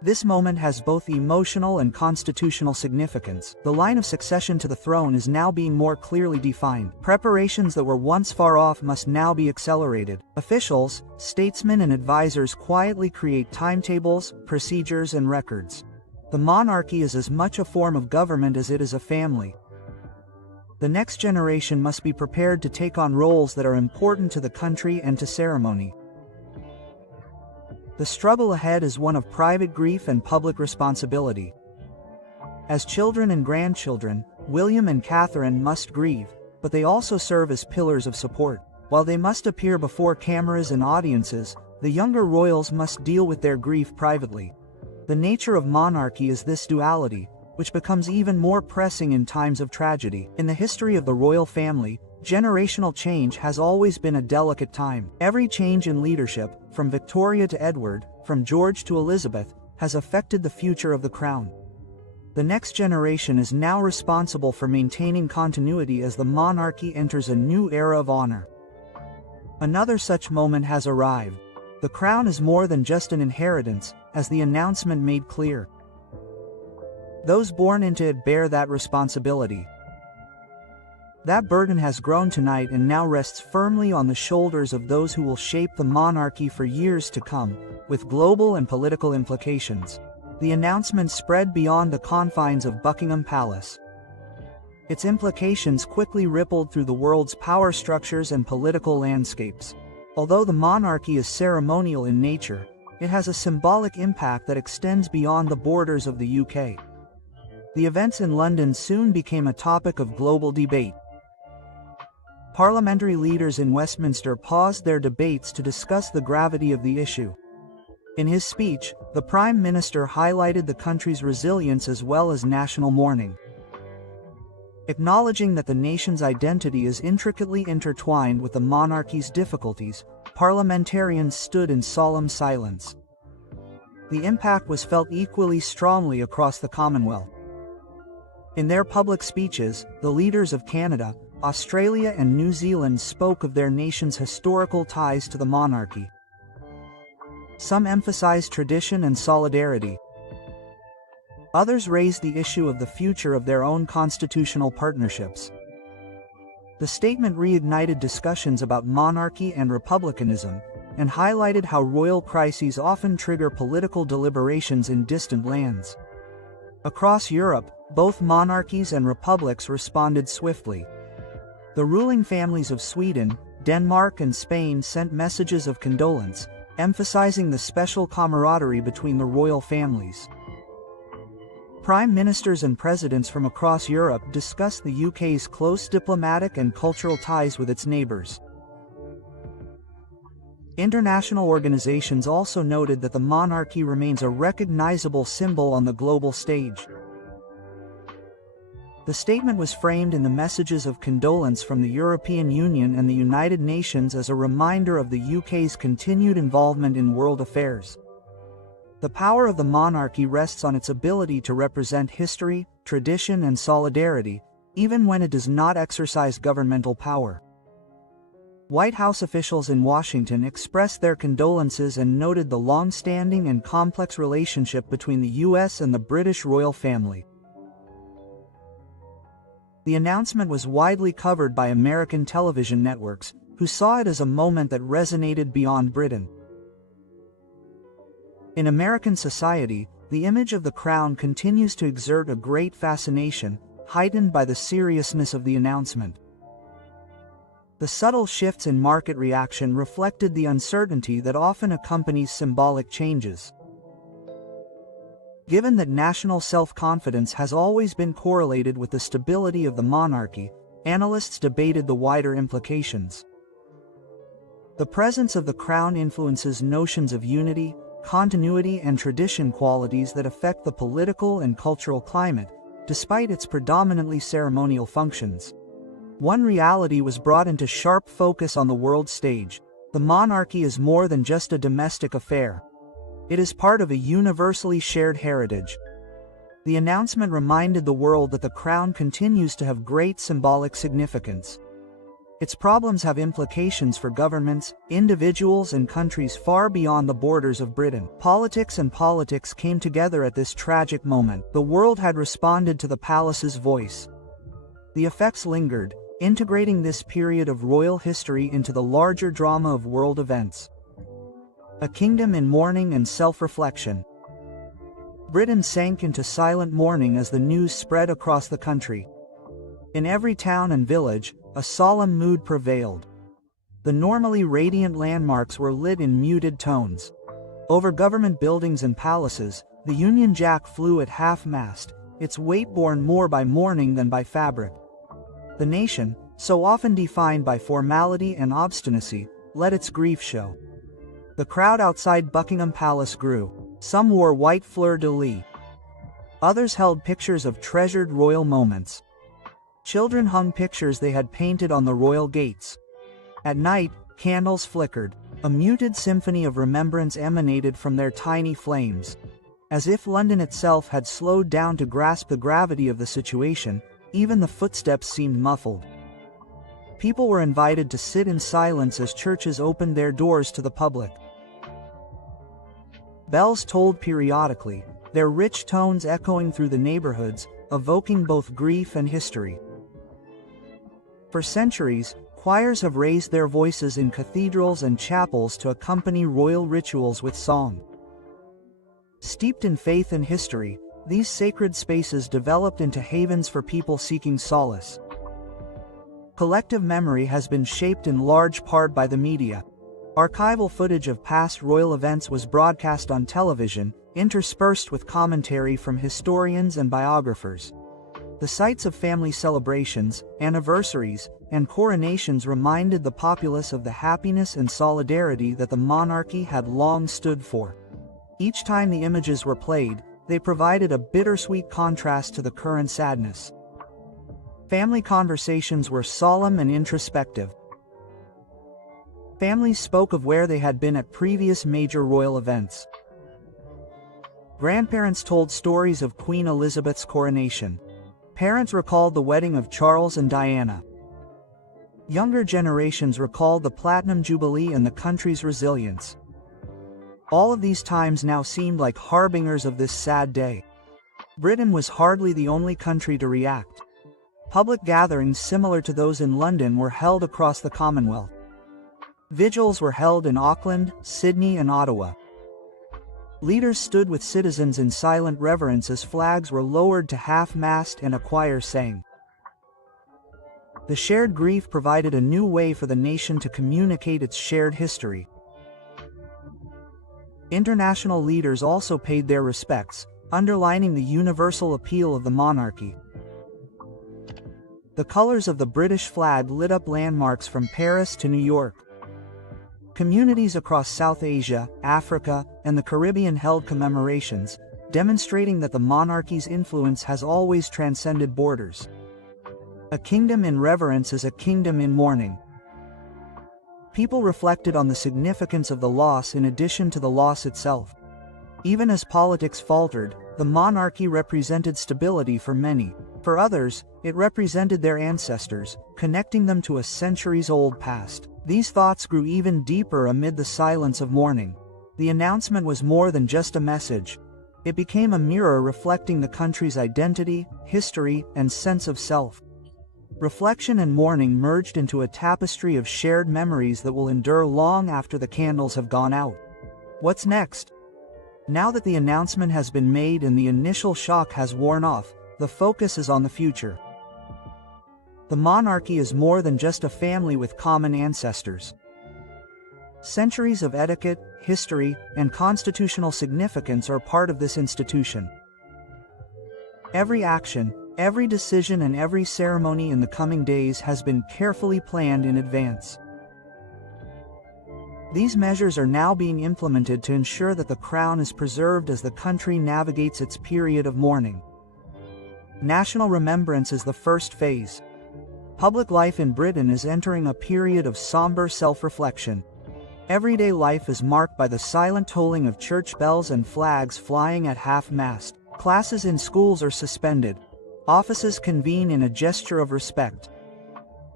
This moment has both emotional and constitutional significance. The line of succession to the throne is now being more clearly defined. Preparations that were once far off must now be accelerated. Officials, statesmen and advisors quietly create timetables, procedures and records. The monarchy is as much a form of government as it is a family. The next generation must be prepared to take on roles that are important to the country and to ceremony. The struggle ahead is one of private grief and public responsibility. As children and grandchildren, William and Catherine must grieve, but they also serve as pillars of support. While they must appear before cameras and audiences, the younger royals must deal with their grief privately. The nature of monarchy is this duality, which becomes even more pressing in times of tragedy. In the history of the royal family, generational change has always been a delicate time. Every change in leadership, from Victoria to Edward, from George to Elizabeth, has affected the future of the crown. The next generation is now responsible for maintaining continuity as the monarchy enters a new era of honor. Another such moment has arrived. The crown is more than just an inheritance, as the announcement made clear. Those born into it bear that responsibility. That burden has grown tonight and now rests firmly on the shoulders of those who will shape the monarchy for years to come, with global and political implications. The announcement spread beyond the confines of Buckingham Palace. Its implications quickly rippled through the world's power structures and political landscapes. Although the monarchy is ceremonial in nature, it has a symbolic impact that extends beyond the borders of the UK. The events in London soon became a topic of global debate. Parliamentary leaders in Westminster paused their debates to discuss the gravity of the issue. In his speech, the Prime Minister highlighted the country's resilience as well as national mourning. Acknowledging that the nation's identity is intricately intertwined with the monarchy's difficulties, parliamentarians stood in solemn silence. The impact was felt equally strongly across the Commonwealth. In their public speeches, the leaders of Canada, Australia and New Zealand spoke of their nation's historical ties to the monarchy. Some emphasized tradition and solidarity. Others raised the issue of the future of their own constitutional partnerships. The statement reignited discussions about monarchy and republicanism, and highlighted how royal crises often trigger political deliberations in distant lands. Across Europe, both monarchies and republics responded swiftly. The ruling families of Sweden, Denmark and Spain sent messages of condolence, emphasizing the special camaraderie between the royal families. Prime ministers and presidents from across Europe discussed the UK's close diplomatic and cultural ties with its neighbours. International organizations also noted that the monarchy remains a recognizable symbol on the global stage. The statement was framed in the messages of condolence from the European Union and the United Nations as a reminder of the UK's continued involvement in world affairs. The power of the monarchy rests on its ability to represent history, tradition and solidarity, even when it does not exercise governmental power. White House officials in Washington expressed their condolences and noted the long-standing and complex relationship between the US and the British royal family. The announcement was widely covered by American television networks, who saw it as a moment that resonated beyond Britain. In American society, the image of the crown continues to exert a great fascination, heightened by the seriousness of the announcement. The subtle shifts in market reaction reflected the uncertainty that often accompanies symbolic changes. Given that national self-confidence has always been correlated with the stability of the monarchy, analysts debated the wider implications. The presence of the crown influences notions of unity, continuity and tradition, qualities that affect the political and cultural climate, despite its predominantly ceremonial functions. One reality was brought into sharp focus on the world stage: the monarchy is more than just a domestic affair. It is part of a universally shared heritage. The announcement reminded the world that the crown continues to have great symbolic significance. Its problems have implications for governments, individuals and countries far beyond the borders of Britain. Politics and politics came together at this tragic moment. The world had responded to the palace's voice. The effects lingered, integrating this period of royal history into the larger drama of world events. A kingdom in mourning and self-reflection. Britain sank into silent mourning as the news spread across the country. In every town and village, a solemn mood prevailed. The normally radiant landmarks were lit in muted tones. Over government buildings and palaces, the Union Jack flew at half-mast, its weight borne more by mourning than by fabric. The nation, so often defined by formality and obstinacy, let its grief show. The crowd outside Buckingham Palace grew. Some wore white fleur-de-lis. Others held pictures of treasured royal moments. Children hung pictures they had painted on the royal gates. At night, candles flickered. A muted symphony of remembrance emanated from their tiny flames. As if London itself had slowed down to grasp the gravity of the situation, even the footsteps seemed muffled. People were invited to sit in silence as churches opened their doors to the public. Bells tolled periodically, their rich tones echoing through the neighborhoods, evoking both grief and history. For centuries, choirs have raised their voices in cathedrals and chapels to accompany royal rituals with song. Steeped in faith and history, these sacred spaces developed into havens for people seeking solace. Collective memory has been shaped in large part by the media. Archival footage of past royal events was broadcast on television, interspersed with commentary from historians and biographers. The sights of family celebrations, anniversaries, and coronations reminded the populace of the happiness and solidarity that the monarchy had long stood for. Each time the images were played, they provided a bittersweet contrast to the current sadness. Family conversations were solemn and introspective. Families spoke of where they had been at previous major royal events. Grandparents told stories of Queen Elizabeth's coronation. Parents recalled the wedding of Charles and Diana. Younger generations recalled the Platinum Jubilee and the country's resilience. All of these times now seemed like harbingers of this sad day. Britain was hardly the only country to react. Public gatherings similar to those in London were held across the Commonwealth. Vigils were held in Auckland, Sydney, and Ottawa. Leaders stood with citizens in silent reverence as flags were lowered to half-mast and a choir sang. The shared grief provided a new way for the nation to communicate its shared history. International leaders also paid their respects, underlining the universal appeal of the monarchy. The colors of the British flag lit up landmarks from Paris to New York. Communities across South Asia, Africa, and the Caribbean held commemorations, demonstrating that the monarchy's influence has always transcended borders. A kingdom in reverence is a kingdom in mourning. People reflected on the significance of the loss in addition to the loss itself. Even as politics faltered, the monarchy represented stability for many. For others, it represented their ancestors, connecting them to a centuries-old past. These thoughts grew even deeper amid the silence of mourning. The announcement was more than just a message. It became a mirror reflecting the country's identity, history, and sense of self. Reflection and mourning merged into a tapestry of shared memories that will endure long after the candles have gone out. What's next? Now that the announcement has been made and the initial shock has worn off, the focus is on the future. The monarchy is more than just a family with common ancestors. Centuries of etiquette, history, and constitutional significance are part of this institution. Every action, every decision, and every ceremony in the coming days has been carefully planned in advance. These measures are now being implemented to ensure that the crown is preserved as the country navigates its period of mourning. National remembrance is the first phase. Public life in Britain is entering a period of somber self-reflection. Everyday life is marked by the silent tolling of church bells and flags flying at half-mast. Classes in schools are suspended. Offices convene in a gesture of respect.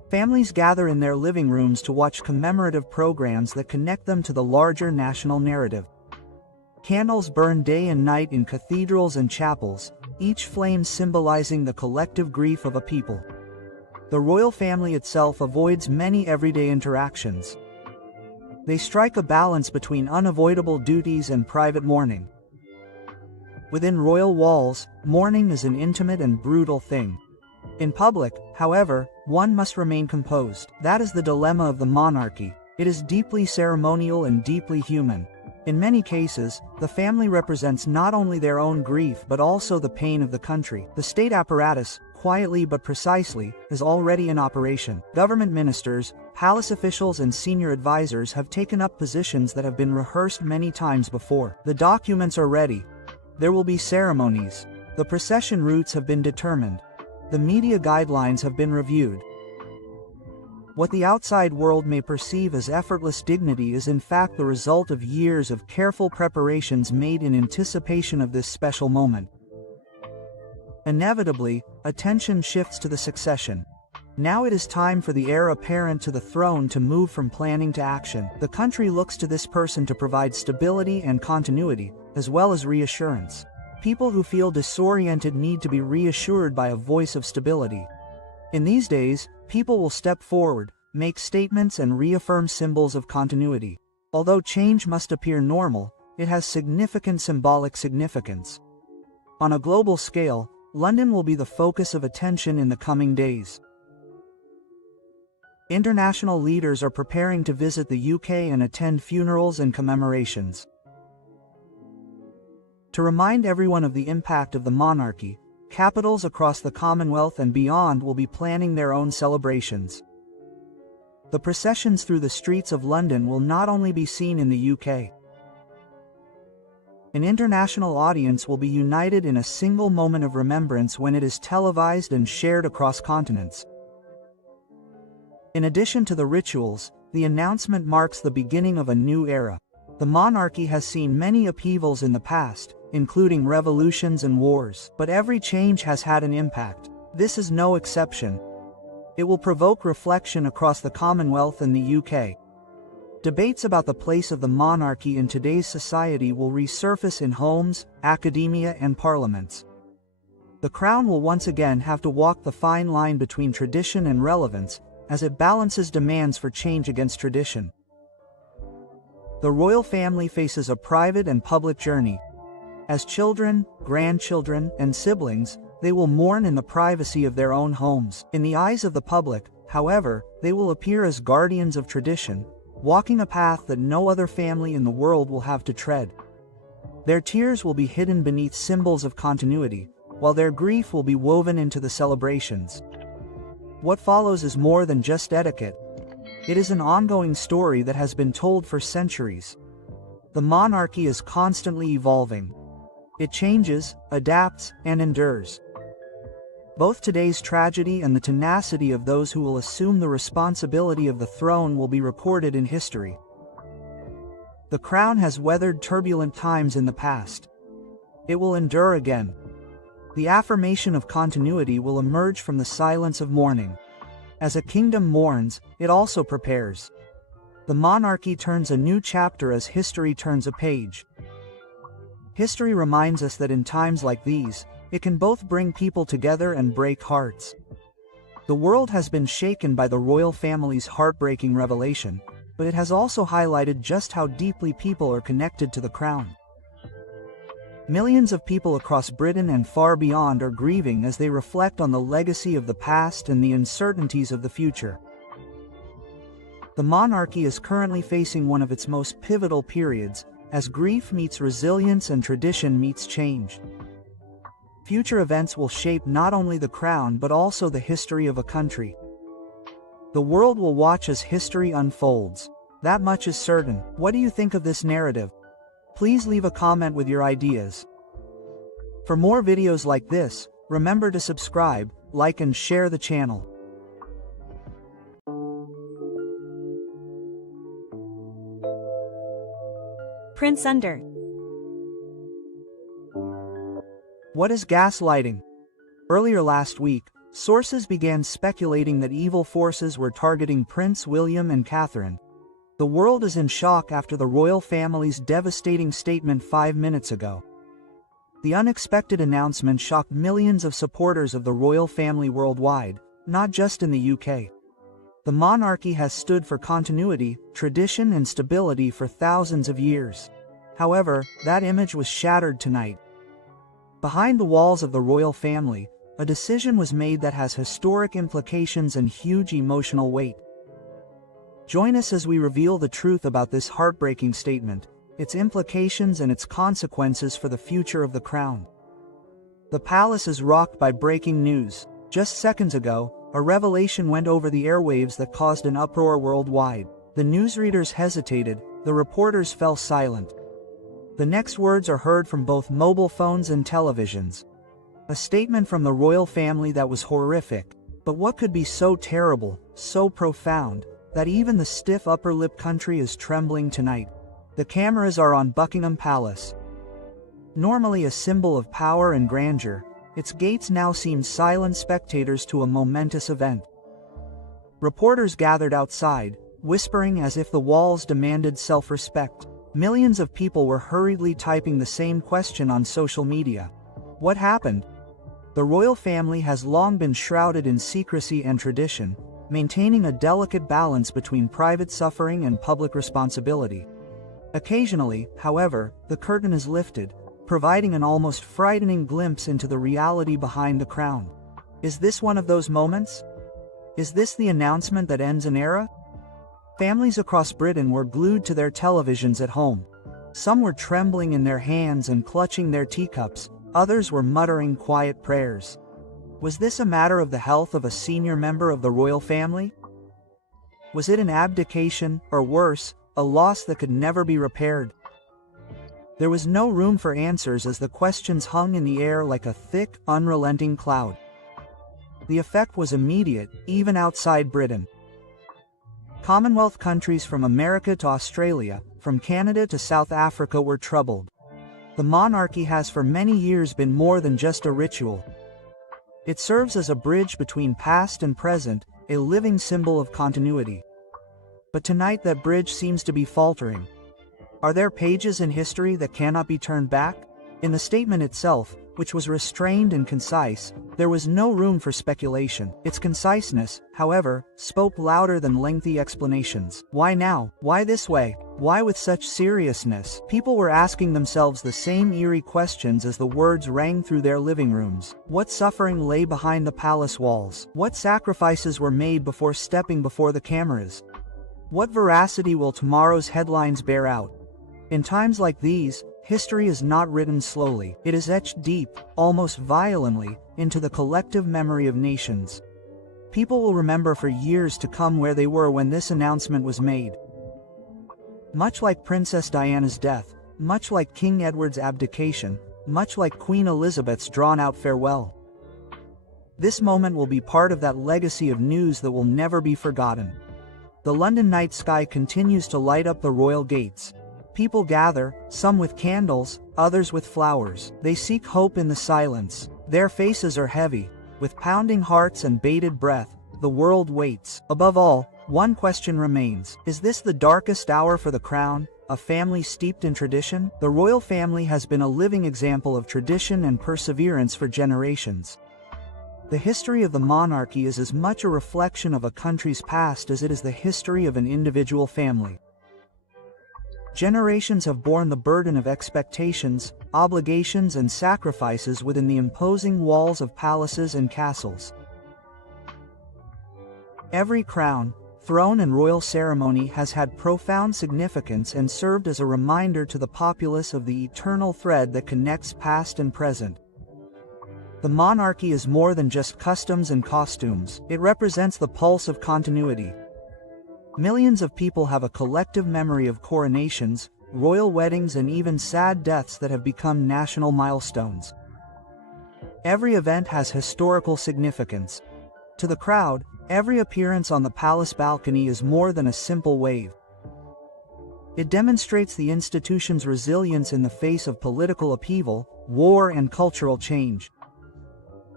Families gather in their living rooms to watch commemorative programs that connect them to the larger national narrative. Candles burn day and night in cathedrals and chapels, each flame symbolizing the collective grief of a people. The royal family itself avoids many everyday interactions. They strike a balance between unavoidable duties and private mourning. Within royal walls, mourning is an intimate and brutal thing. In public, however, one must remain composed. That is the dilemma of the monarchy. It is deeply ceremonial and deeply human. In many cases, the family represents not only their own grief but also the pain of the country. The state apparatus, quietly but precisely, is already in operation. Government ministers, palace officials and senior advisors have taken up positions that have been rehearsed many times before. The documents are ready. There will be ceremonies. The procession routes have been determined. The media guidelines have been reviewed. What the outside world may perceive as effortless dignity is in fact the result of years of careful preparations made in anticipation of this special moment. Inevitably, attention shifts to the succession. Now it is time for the heir apparent to the throne to move from planning to action. The country looks to this person to provide stability and continuity, as well as reassurance. People who feel disoriented need to be reassured by a voice of stability. In these days, people will step forward, make statements and reaffirm symbols of continuity. Although change must appear normal, it has significant symbolic significance. On a global scale, London will be the focus of attention in the coming days. International leaders are preparing to visit the UK and attend funerals and commemorations. To remind everyone of the impact of the monarchy, capitals across the Commonwealth and beyond will be planning their own celebrations. The processions through the streets of London will not only be seen in the UK. An international audience will be united in a single moment of remembrance when it is televised and shared across continents. In addition to the rituals, the announcement marks the beginning of a new era. The monarchy has seen many upheavals in the past, including revolutions and wars, but every change has had an impact. This is no exception. It will provoke reflection across the Commonwealth and the UK. Debates about the place of the monarchy in today's society will resurface in homes, academia and parliaments. The Crown will once again have to walk the fine line between tradition and relevance, as it balances demands for change against tradition. The royal family faces a private and public journey. As children, grandchildren, and siblings, they will mourn in the privacy of their own homes. In the eyes of the public, however, they will appear as guardians of tradition, walking a path that no other family in the world will have to tread. Their tears will be hidden beneath symbols of continuity, while their grief will be woven into the celebrations. What follows is more than just etiquette. It is an ongoing story that has been told for centuries. The monarchy is constantly evolving. It changes, adapts, and endures. Both today's tragedy and the tenacity of those who will assume the responsibility of the throne will be recorded in history. The Crown has weathered turbulent times in the past. It will endure again. The affirmation of continuity will emerge from the silence of mourning. As a kingdom mourns, it also prepares. The monarchy turns a new chapter as history turns a page. History reminds us that in times like these, it can both bring people together and break hearts. The world has been shaken by the royal family's heartbreaking revelation, but it has also highlighted just how deeply people are connected to the Crown. Millions of people across Britain and far beyond are grieving as they reflect on the legacy of the past and the uncertainties of the future. The monarchy is currently facing one of its most pivotal periods, as grief meets resilience and tradition meets change. Future events will shape not only the Crown but also the history of a country. The world will watch as history unfolds. That much is certain. What do you think of this narrative? Please leave a comment with your ideas. For more videos like this, remember to subscribe, like and share the channel. Prince Under. What is gaslighting? Earlier last week, Sources began speculating that evil forces were targeting Prince William and Catherine. The world is in shock after the royal family's devastating statement 5 minutes ago. The unexpected announcement shocked millions of supporters of the royal family worldwide, not just in the UK. The monarchy has stood for continuity, tradition, and stability for thousands of years. However, that image was shattered tonight. Behind the walls of the royal family, a decision was made that has historic implications and huge emotional weight. Join us as we reveal the truth about this heartbreaking statement, its implications and its consequences for the future of the crown. The palace is rocked by breaking news. Just seconds ago, a revelation went over the airwaves that caused an uproar worldwide. The newsreaders hesitated, the reporters fell silent. The next words are heard from both mobile phones and televisions. A statement from the royal family that was horrific. But what could be so terrible, so profound, that even the stiff upper lip country is trembling tonight? The cameras are on Buckingham Palace. Normally a symbol of power and grandeur, its gates now seem silent spectators to a momentous event. Reporters gathered outside, whispering as if the walls demanded self-respect. Millions of people were hurriedly typing the same question on social media. What happened? The royal family has long been shrouded in secrecy and tradition, maintaining a delicate balance between private suffering and public responsibility. Occasionally, however, the curtain is lifted, providing an almost frightening glimpse into the reality behind the crown. Is this one of those moments? Is this the announcement that ends an era? Families across Britain were glued to their televisions at home. Some were trembling in their hands and clutching their teacups, others were muttering quiet prayers. Was this a matter of the health of a senior member of the royal family? Was it an abdication, or worse, a loss that could never be repaired? There was no room for answers as the questions hung in the air like a thick, unrelenting cloud. The effect was immediate, even outside Britain. Commonwealth countries from America to Australia, from Canada to South Africa were troubled. The monarchy has for many years been more than just a ritual. It serves as a bridge between past and present, a living symbol of continuity. But tonight that bridge seems to be faltering. Are there pages in history that cannot be turned back? In the statement itself, which was restrained and concise, there was no room for speculation. Its conciseness, however, spoke louder than lengthy explanations. Why now? Why this way? Why with such seriousness? People were asking themselves the same eerie questions as the words rang through their living rooms. What suffering lay behind the palace walls? What sacrifices were made before stepping before the cameras? What veracity will tomorrow's headlines bear out? In times like these, history is not written slowly. It is etched deep, almost violently, into the collective memory of nations. People will remember for years to come where they were when this announcement was made. Much like Princess Diana's death, much like King Edward's abdication, much like Queen Elizabeth's drawn-out farewell. This moment will be part of that legacy of news that will never be forgotten. The London night sky continues to light up the royal gates. People gather, some with candles, others with flowers. They seek hope in the silence. Their faces are heavy. With pounding hearts and bated breath, the world waits. Above all, one question remains. Is this the darkest hour for the crown, a family steeped in tradition? The royal family has been a living example of tradition and perseverance for generations. The history of the monarchy is as much a reflection of a country's past as it is the history of an individual family. Generations have borne the burden of expectations, obligations, and sacrifices within the imposing walls of palaces and castles. Every crown, throne, and royal ceremony has had profound significance and served as a reminder to the populace of the eternal thread that connects past and present. The monarchy is more than just customs and costumes. It represents the pulse of continuity. Millions of people have a collective memory of coronations, royal weddings, and even sad deaths that have become national milestones. Every event has historical significance. To the crowd, every appearance on the palace balcony is more than a simple wave. It demonstrates the institution's resilience in the face of political upheaval, war, and cultural change.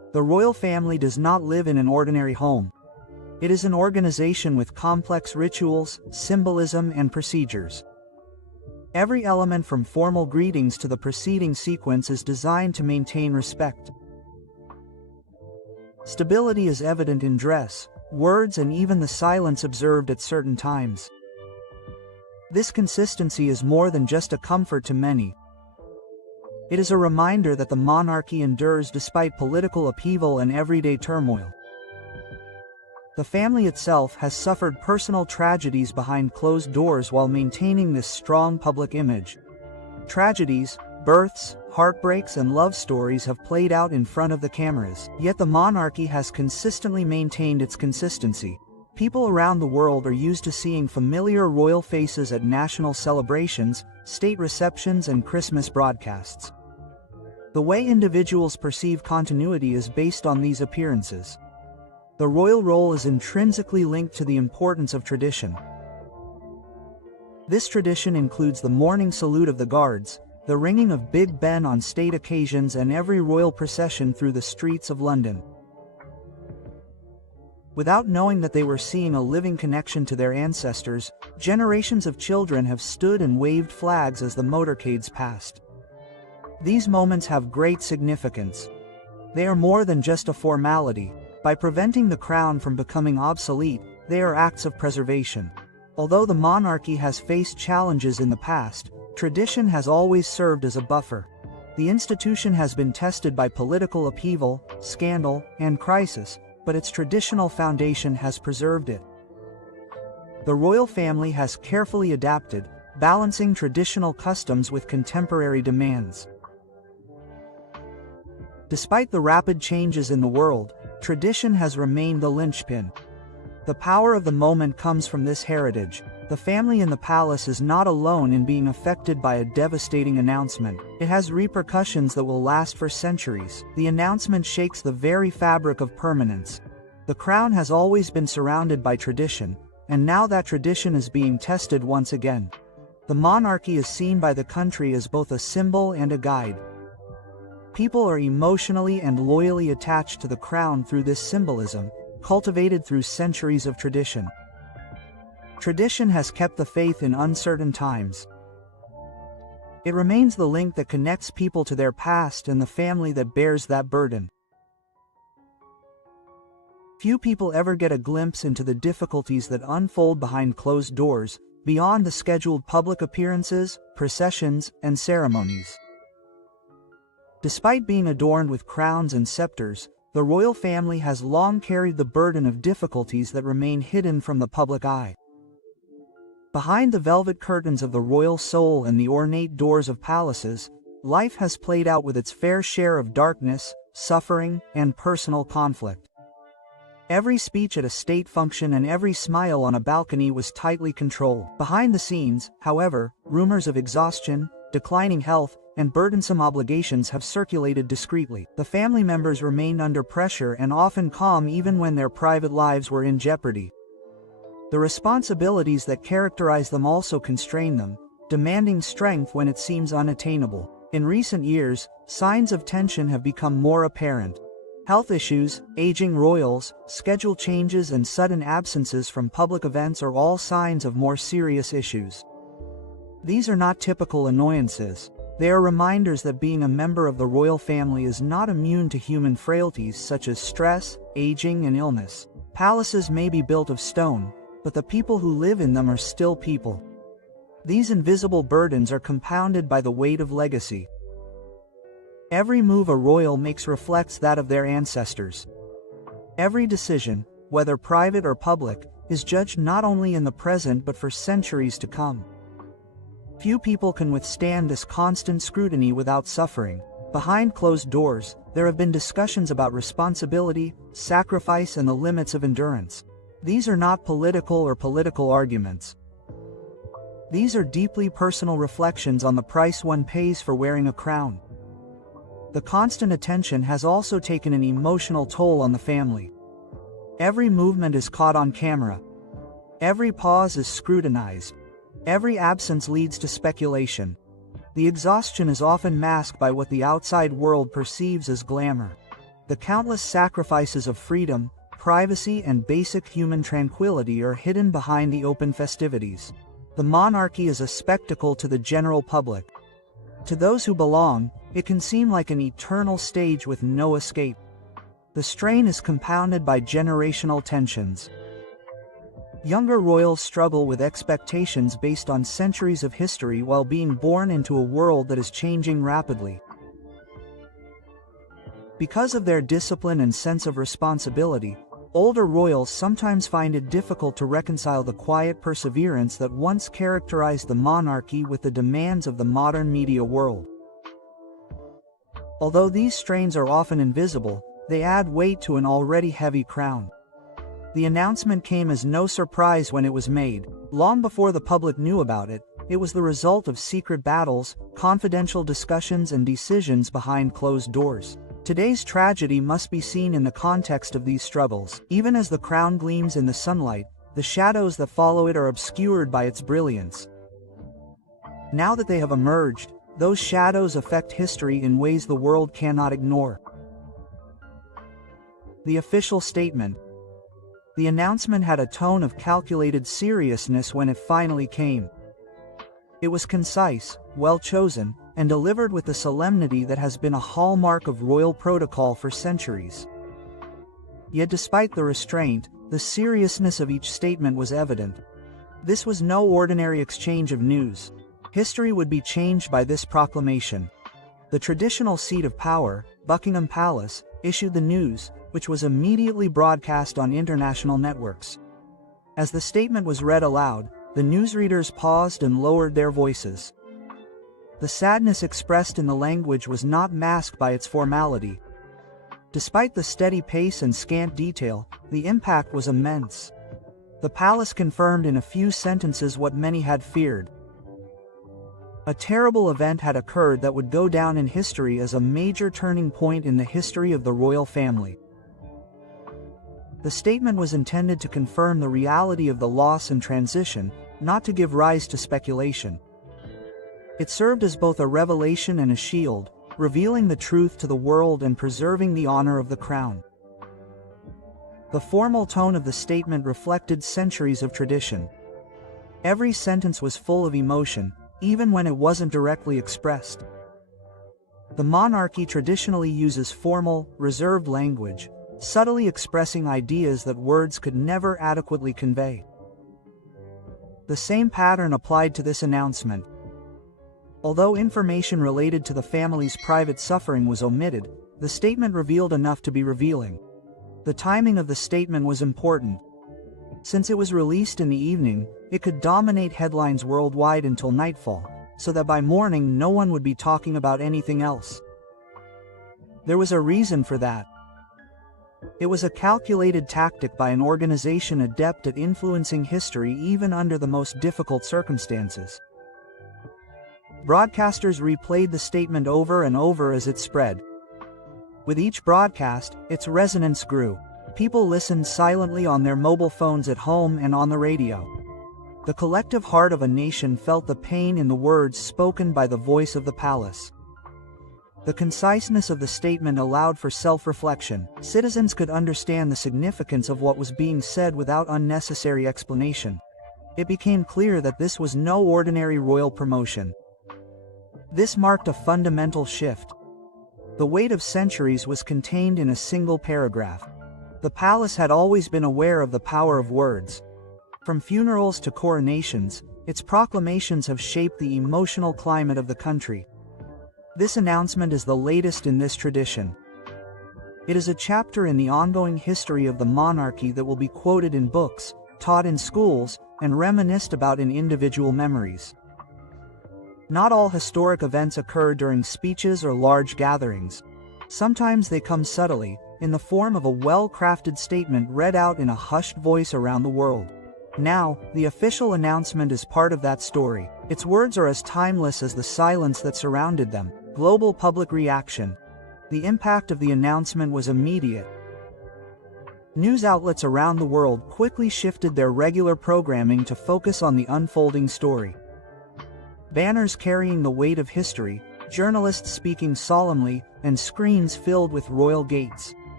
The royal family does not live in an ordinary home. It is an organization with complex rituals, symbolism, and procedures. Every element from formal greetings to the preceding sequence is designed to maintain respect. Stability is evident in dress, words, and even the silence observed at certain times. This consistency is more than just a comfort to many. It is a reminder that the monarchy endures despite political upheaval and everyday turmoil. The family itself has suffered personal tragedies behind closed doors while maintaining this strong public image. Tragedies, births, heartbreaks, and love stories have played out in front of the cameras. Yet the monarchy has consistently maintained its consistency. People around the world are used to seeing familiar royal faces at national celebrations, state receptions, and Christmas broadcasts. The way individuals perceive continuity is based on these appearances. The royal role is intrinsically linked to the importance of tradition. This tradition includes the morning salute of the guards, the ringing of Big Ben on state occasions, and every royal procession through the streets of London. Without knowing that they were seeing a living connection to their ancestors, generations of children have stood and waved flags as the motorcades passed. These moments have great significance. They are more than just a formality. By preventing the crown from becoming obsolete, they are acts of preservation. Although the monarchy has faced challenges in the past, tradition has always served as a buffer. The institution has been tested by political upheaval, scandal, and crisis, but its traditional foundation has preserved it. The royal family has carefully adapted, balancing traditional customs with contemporary demands. Despite the rapid changes in the world, tradition has remained the linchpin. The power of the moment comes from this heritage. The family in the palace is not alone in being affected by a devastating announcement. It has repercussions that will last for centuries. The announcement shakes the very fabric of permanence. The crown has always been surrounded by tradition, and now that tradition is being tested once again. The monarchy is seen by the country as both a symbol and a guide. People are emotionally and loyally attached to the crown through this symbolism, cultivated through centuries of tradition. Tradition has kept the faith in uncertain times. It remains the link that connects people to their past and the family that bears that burden. Few people ever get a glimpse into the difficulties that unfold behind closed doors, beyond the scheduled public appearances, processions, and ceremonies. Despite being adorned with crowns and scepters, the royal family has long carried the burden of difficulties that remain hidden from the public eye. Behind the velvet curtains of the royal soul and the ornate doors of palaces, life has played out with its fair share of darkness, suffering, and personal conflict. Every speech at a state function and every smile on a balcony was tightly controlled. Behind the scenes, however, rumors of exhaustion, declining health, and burdensome obligations have circulated discreetly. The family members remained under pressure and often calm even when their private lives were in jeopardy. The responsibilities that characterize them also constrain them, demanding strength when it seems unattainable. In recent years, signs of tension have become more apparent. Health issues, aging royals, schedule changes, and sudden absences from public events are all signs of more serious issues. These are not typical annoyances. They are reminders that being a member of the royal family is not immune to human frailties such as stress, aging, and illness. Palaces may be built of stone, but the people who live in them are still people. These invisible burdens are compounded by the weight of legacy. Every move a royal makes reflects that of their ancestors. Every decision, whether private or public, is judged not only in the present but for centuries to come. Few people can withstand this constant scrutiny without suffering. Behind closed doors, there have been discussions about responsibility, sacrifice, and the limits of endurance. These are not political arguments. These are deeply personal reflections on the price one pays for wearing a crown. The constant attention has also taken an emotional toll on the family. Every movement is caught on camera. Every pause is scrutinized. Every absence leads to speculation. The exhaustion is often masked by what the outside world perceives as glamour. The countless sacrifices of freedom, privacy, and basic human tranquility are hidden behind the open festivities. The monarchy is a spectacle to the general public. To those who belong, it can seem like an eternal stage with no escape. The strain is compounded by generational tensions. Younger royals struggle with expectations based on centuries of history while being born into a world that is changing rapidly. Because of their discipline and sense of responsibility, older royals sometimes find it difficult to reconcile the quiet perseverance that once characterized the monarchy with the demands of the modern media world. Although these strains are often invisible, they add weight to an already heavy crown. The announcement came as no surprise when it was made. Long before the public knew about it, it was the result of secret battles, confidential discussions, and decisions behind closed doors. Today's tragedy must be seen in the context of these struggles. Even as the crown gleams in the sunlight, the shadows that follow it are obscured by its brilliance. Now that they have emerged, those shadows affect history in ways the world cannot ignore. The official statement. The announcement had a tone of calculated seriousness when it finally came. It was concise, well chosen, and delivered with the solemnity that has been a hallmark of royal protocol for centuries. Yet despite the restraint, the seriousness of each statement was evident. This was no ordinary exchange of news. History would be changed by this proclamation. The traditional seat of power, Buckingham Palace, issued the news, which was immediately broadcast on international networks. As the statement was read aloud, the newsreaders paused and lowered their voices. The sadness expressed in the language was not masked by its formality. Despite the steady pace and scant detail, the impact was immense. The palace confirmed in a few sentences what many had feared. A terrible event had occurred that would go down in history as a major turning point in the history of the royal family. The statement was intended to confirm the reality of the loss and transition, not to give rise to speculation. It served as both a revelation and a shield, revealing the truth to the world and preserving the honor of the crown. The formal tone of the statement reflected centuries of tradition. Every sentence was full of emotion, even when it wasn't directly expressed. The monarchy traditionally uses formal, reserved language, subtly expressing ideas that words could never adequately convey. The same pattern applied to this announcement. Although information related to the family's private suffering was omitted, the statement revealed enough to be revealing. The timing of the statement was important. Since it was released in the evening, it could dominate headlines worldwide until nightfall, so that by morning no one would be talking about anything else. There was a reason for that. It was a calculated tactic by an organization adept at influencing history even under the most difficult circumstances. Broadcasters replayed the statement over and over as it spread. With each broadcast, its resonance grew. People listened silently on their mobile phones at home and on the radio. The collective heart of a nation felt the pain in the words spoken by the voice of the palace. The conciseness of the statement allowed for self-reflection. Citizens could understand the significance of what was being said without unnecessary explanation. It became clear that this was no ordinary royal promotion. This marked a fundamental shift. The weight of centuries was contained in a single paragraph. The palace had always been aware of the power of words. From funerals to coronations, its proclamations have shaped the emotional climate of the country. This announcement is the latest in this tradition. It is a chapter in the ongoing history of the monarchy that will be quoted in books, taught in schools, and reminisced about in individual memories. Not all historic events occur during speeches or large gatherings. Sometimes they come subtly, in the form of a well-crafted statement read out in a hushed voice around the world. Now, the official announcement is part of that story. Its words are as timeless as the silence that surrounded them. Global public reaction. The impact of the announcement was immediate. News outlets around the world quickly shifted their regular programming to focus on the unfolding story. Banners carrying the weight of history, journalists speaking solemnly, and screens filled with royal gates.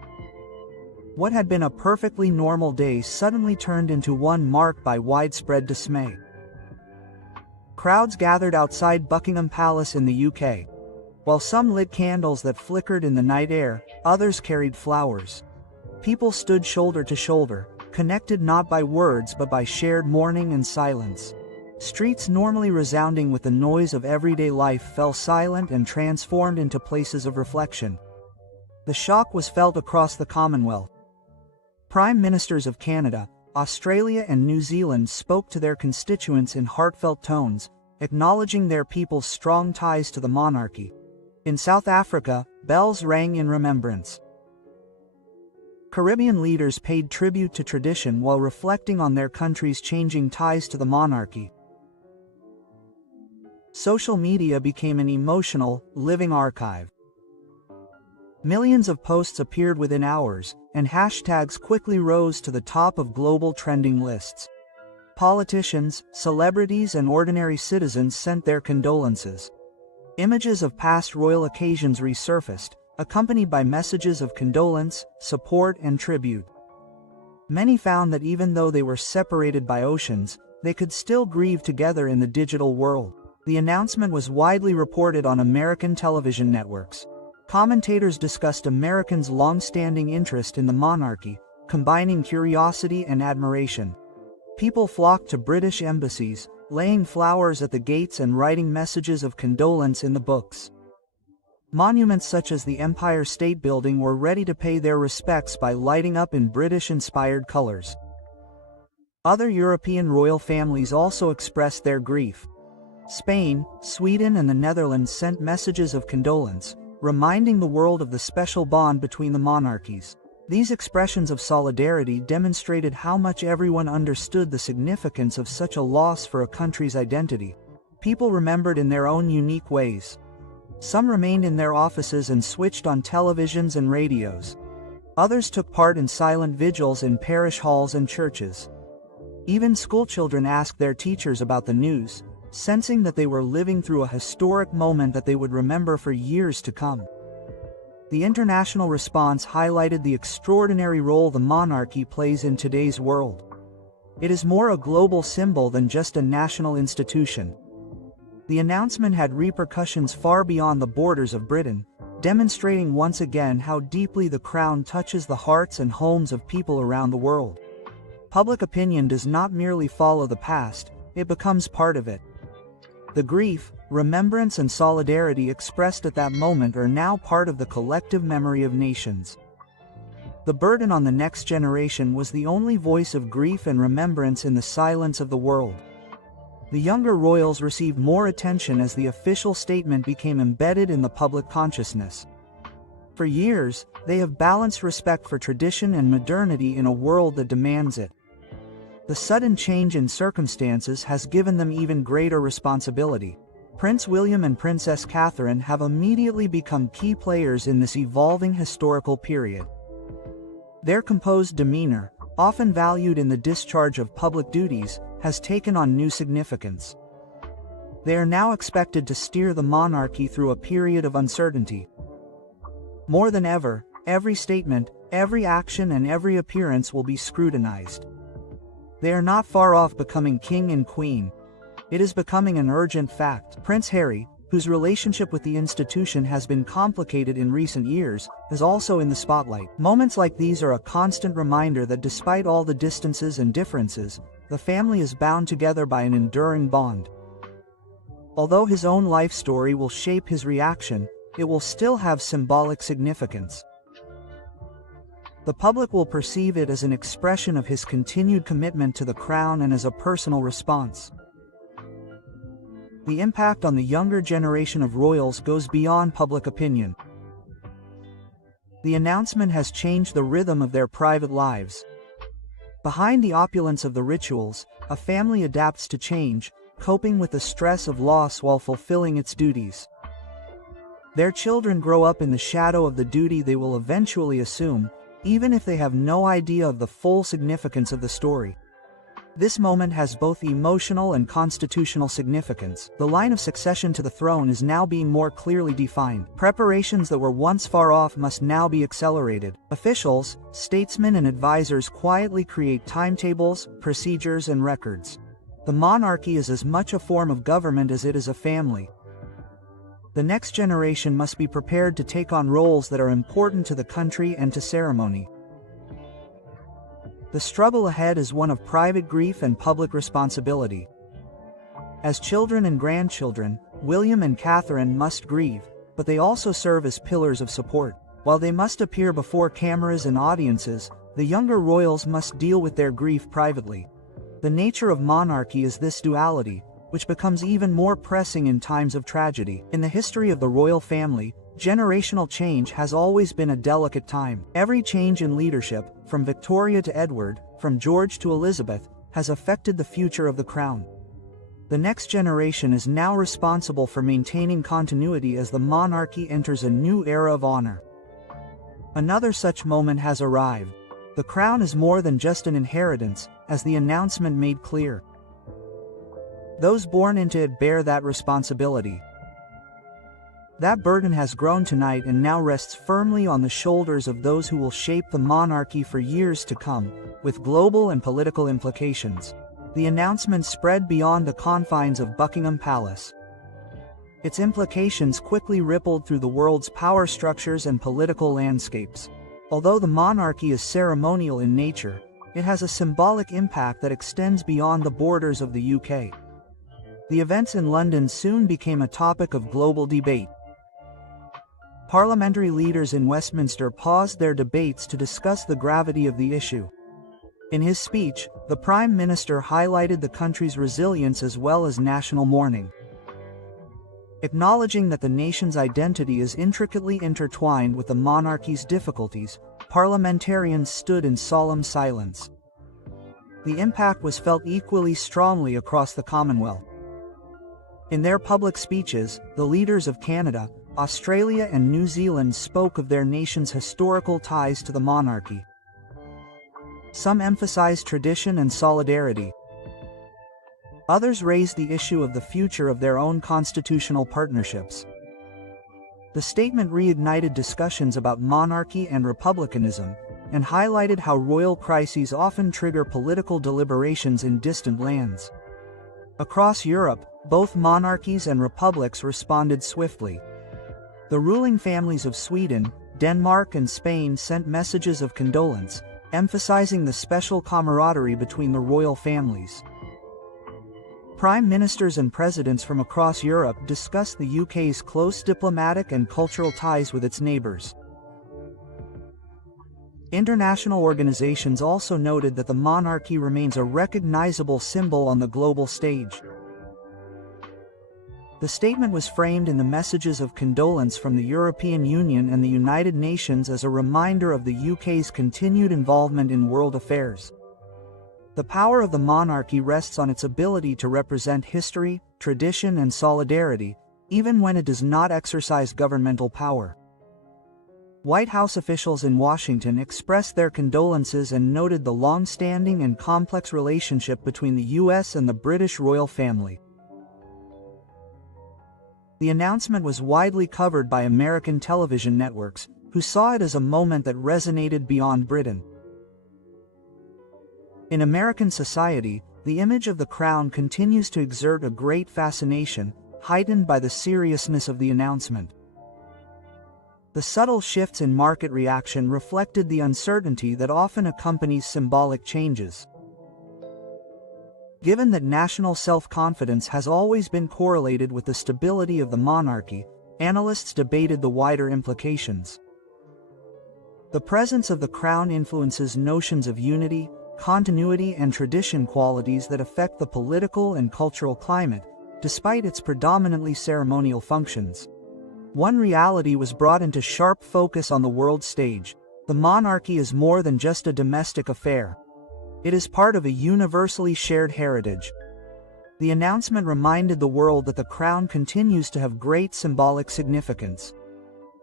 What had been a perfectly normal day suddenly turned into one marked by widespread dismay. Crowds gathered outside Buckingham Palace in the UK. While some lit candles that flickered in the night air, others carried flowers. People stood shoulder to shoulder, connected not by words but by shared mourning and silence. Streets normally resounding with the noise of everyday life fell silent and transformed into places of reflection. The shock was felt across the Commonwealth. Prime Ministers of Canada, Australia and New Zealand spoke to their constituents in heartfelt tones, acknowledging their people's strong ties to the monarchy. In South Africa, bells rang in remembrance. Caribbean leaders paid tribute to tradition while reflecting on their country's changing ties to the monarchy. Social media became an emotional, living archive. Millions of posts appeared within hours, and hashtags quickly rose to the top of global trending lists. Politicians, celebrities, and ordinary citizens sent their condolences. Images of past royal occasions resurfaced, accompanied by messages of condolence, support, and tribute. Many found that even though they were separated by oceans, they could still grieve together in the digital world. The announcement was widely reported on American television networks. Commentators discussed Americans' long-standing interest in the monarchy, combining curiosity and admiration. People flocked to British embassies, laying flowers at the gates and writing messages of condolence in the books. Monuments such as the Empire State Building were ready to pay their respects by lighting up in British-inspired colors. Other European royal families also expressed their grief. Spain, Sweden, and the Netherlands sent messages of condolence, reminding the world of the special bond between the monarchies. These expressions of solidarity demonstrated how much everyone understood the significance of such a loss for a country's identity. People remembered in their own unique ways. Some remained in their offices and switched on televisions and radios. Others took part in silent vigils in parish halls and churches. Even schoolchildren asked their teachers about the news, sensing that they were living through a historic moment that they would remember for years to come. The international response highlighted the extraordinary role the monarchy plays in today's world. It is more a global symbol than just a national institution. The announcement had repercussions far beyond the borders of Britain, demonstrating once again how deeply the crown touches the hearts and homes of people around the world. Public opinion does not merely follow the past, it becomes part of it. The grief, remembrance, and solidarity expressed at that moment are now part of the collective memory of nations. The burden on the next generation was the only voice of grief and remembrance in the silence of the world. The younger royals received more attention as the official statement became embedded in the public consciousness. For years, they have balanced respect for tradition and modernity in a world that demands it. The sudden change in circumstances has given them even greater responsibility. Prince William and Princess Catherine have immediately become key players in this evolving historical period. Their composed demeanor, often valued in the discharge of public duties, has taken on new significance. They are now expected to steer the monarchy through a period of uncertainty. More than ever, every statement, every action, and every appearance will be scrutinized. They are not far off becoming king and queen. It is becoming an urgent fact. Prince Harry, whose relationship with the institution has been complicated in recent years, is also in the spotlight. Moments like these are a constant reminder that despite all the distances and differences, the family is bound together by an enduring bond. Although his own life story will shape his reaction, it will still have symbolic significance. The public will perceive it as an expression of his continued commitment to the crown and as a personal response. The impact on the younger generation of royals goes beyond public opinion. The announcement has changed the rhythm of their private lives. Behind the opulence of the rituals, a family adapts to change, coping with the stress of loss while fulfilling its duties. Their children grow up in the shadow of the duty they will eventually assume, even if they have no idea of the full significance of the story. This moment has both emotional and constitutional significance. The line of succession to the throne is now being more clearly defined. Preparations that were once far off must now be accelerated. Officials, statesmen and advisors quietly create timetables, procedures and records. The monarchy is as much a form of government as it is a family. The next generation must be prepared to take on roles that are important to the country and to ceremony. The struggle ahead is one of private grief and public responsibility. As children and grandchildren, William and Catherine must grieve, but they also serve as pillars of support. While they must appear before cameras and audiences, the younger royals must deal with their grief privately. The nature of monarchy is this duality, which becomes even more pressing in times of tragedy. In the history of the royal family, generational change has always been a delicate time. Every change in leadership, from Victoria to Edward, from George to Elizabeth, has affected the future of the crown. The next generation is now responsible for maintaining continuity as the monarchy enters a new era of honor. Another such moment has arrived. The crown is more than just an inheritance, as the announcement made clear. Those born into it bear that responsibility. That burden has grown tonight and now rests firmly on the shoulders of those who will shape the monarchy for years to come, with global and political implications. The announcement spread beyond the confines of Buckingham Palace. Its implications quickly rippled through the world's power structures and political landscapes. Although the monarchy is ceremonial in nature, it has a symbolic impact that extends beyond the borders of the UK. The events in London soon became a topic of global debate. Parliamentary leaders in Westminster paused their debates to discuss the gravity of the issue. In his speech, the Prime Minister highlighted the country's resilience as well as national mourning. Acknowledging that the nation's identity is intricately intertwined with the monarchy's difficulties, parliamentarians stood in solemn silence. The impact was felt equally strongly across the Commonwealth. In their public speeches, the leaders of Canada, Australia and New Zealand spoke of their nation's historical ties to the monarchy. Some emphasized tradition and solidarity. Others raised the issue of the future of their own constitutional partnerships. The statement reignited discussions about monarchy and republicanism, and highlighted how royal crises often trigger political deliberations in distant lands. Across Europe, both monarchies and republics responded swiftly. The ruling families of Sweden, Denmark and Spain sent messages of condolence, emphasizing the special camaraderie between the royal families. Prime ministers and presidents from across Europe discussed the UK's close diplomatic and cultural ties with its neighbours. International organizations also noted that the monarchy remains a recognizable symbol on the global stage. The statement was framed in the messages of condolence from the European Union and the United Nations as a reminder of the UK's continued involvement in world affairs. The power of the monarchy rests on its ability to represent history, tradition and solidarity, even when it does not exercise governmental power. White House officials in Washington expressed their condolences and noted the long-standing and complex relationship between the US and the British royal family. The announcement was widely covered by American television networks, who saw it as a moment that resonated beyond Britain. In American society, the image of the crown continues to exert a great fascination, heightened by the seriousness of the announcement. The subtle shifts in market reaction reflected the uncertainty that often accompanies symbolic changes. Given that national self-confidence has always been correlated with the stability of the monarchy, analysts debated the wider implications. The presence of the crown influences notions of unity, continuity and tradition, qualities that affect the political and cultural climate, despite its predominantly ceremonial functions. One reality was brought into sharp focus on the world stage: the monarchy is more than just a domestic affair. It is part of a universally shared heritage. The announcement reminded the world that the crown continues to have great symbolic significance.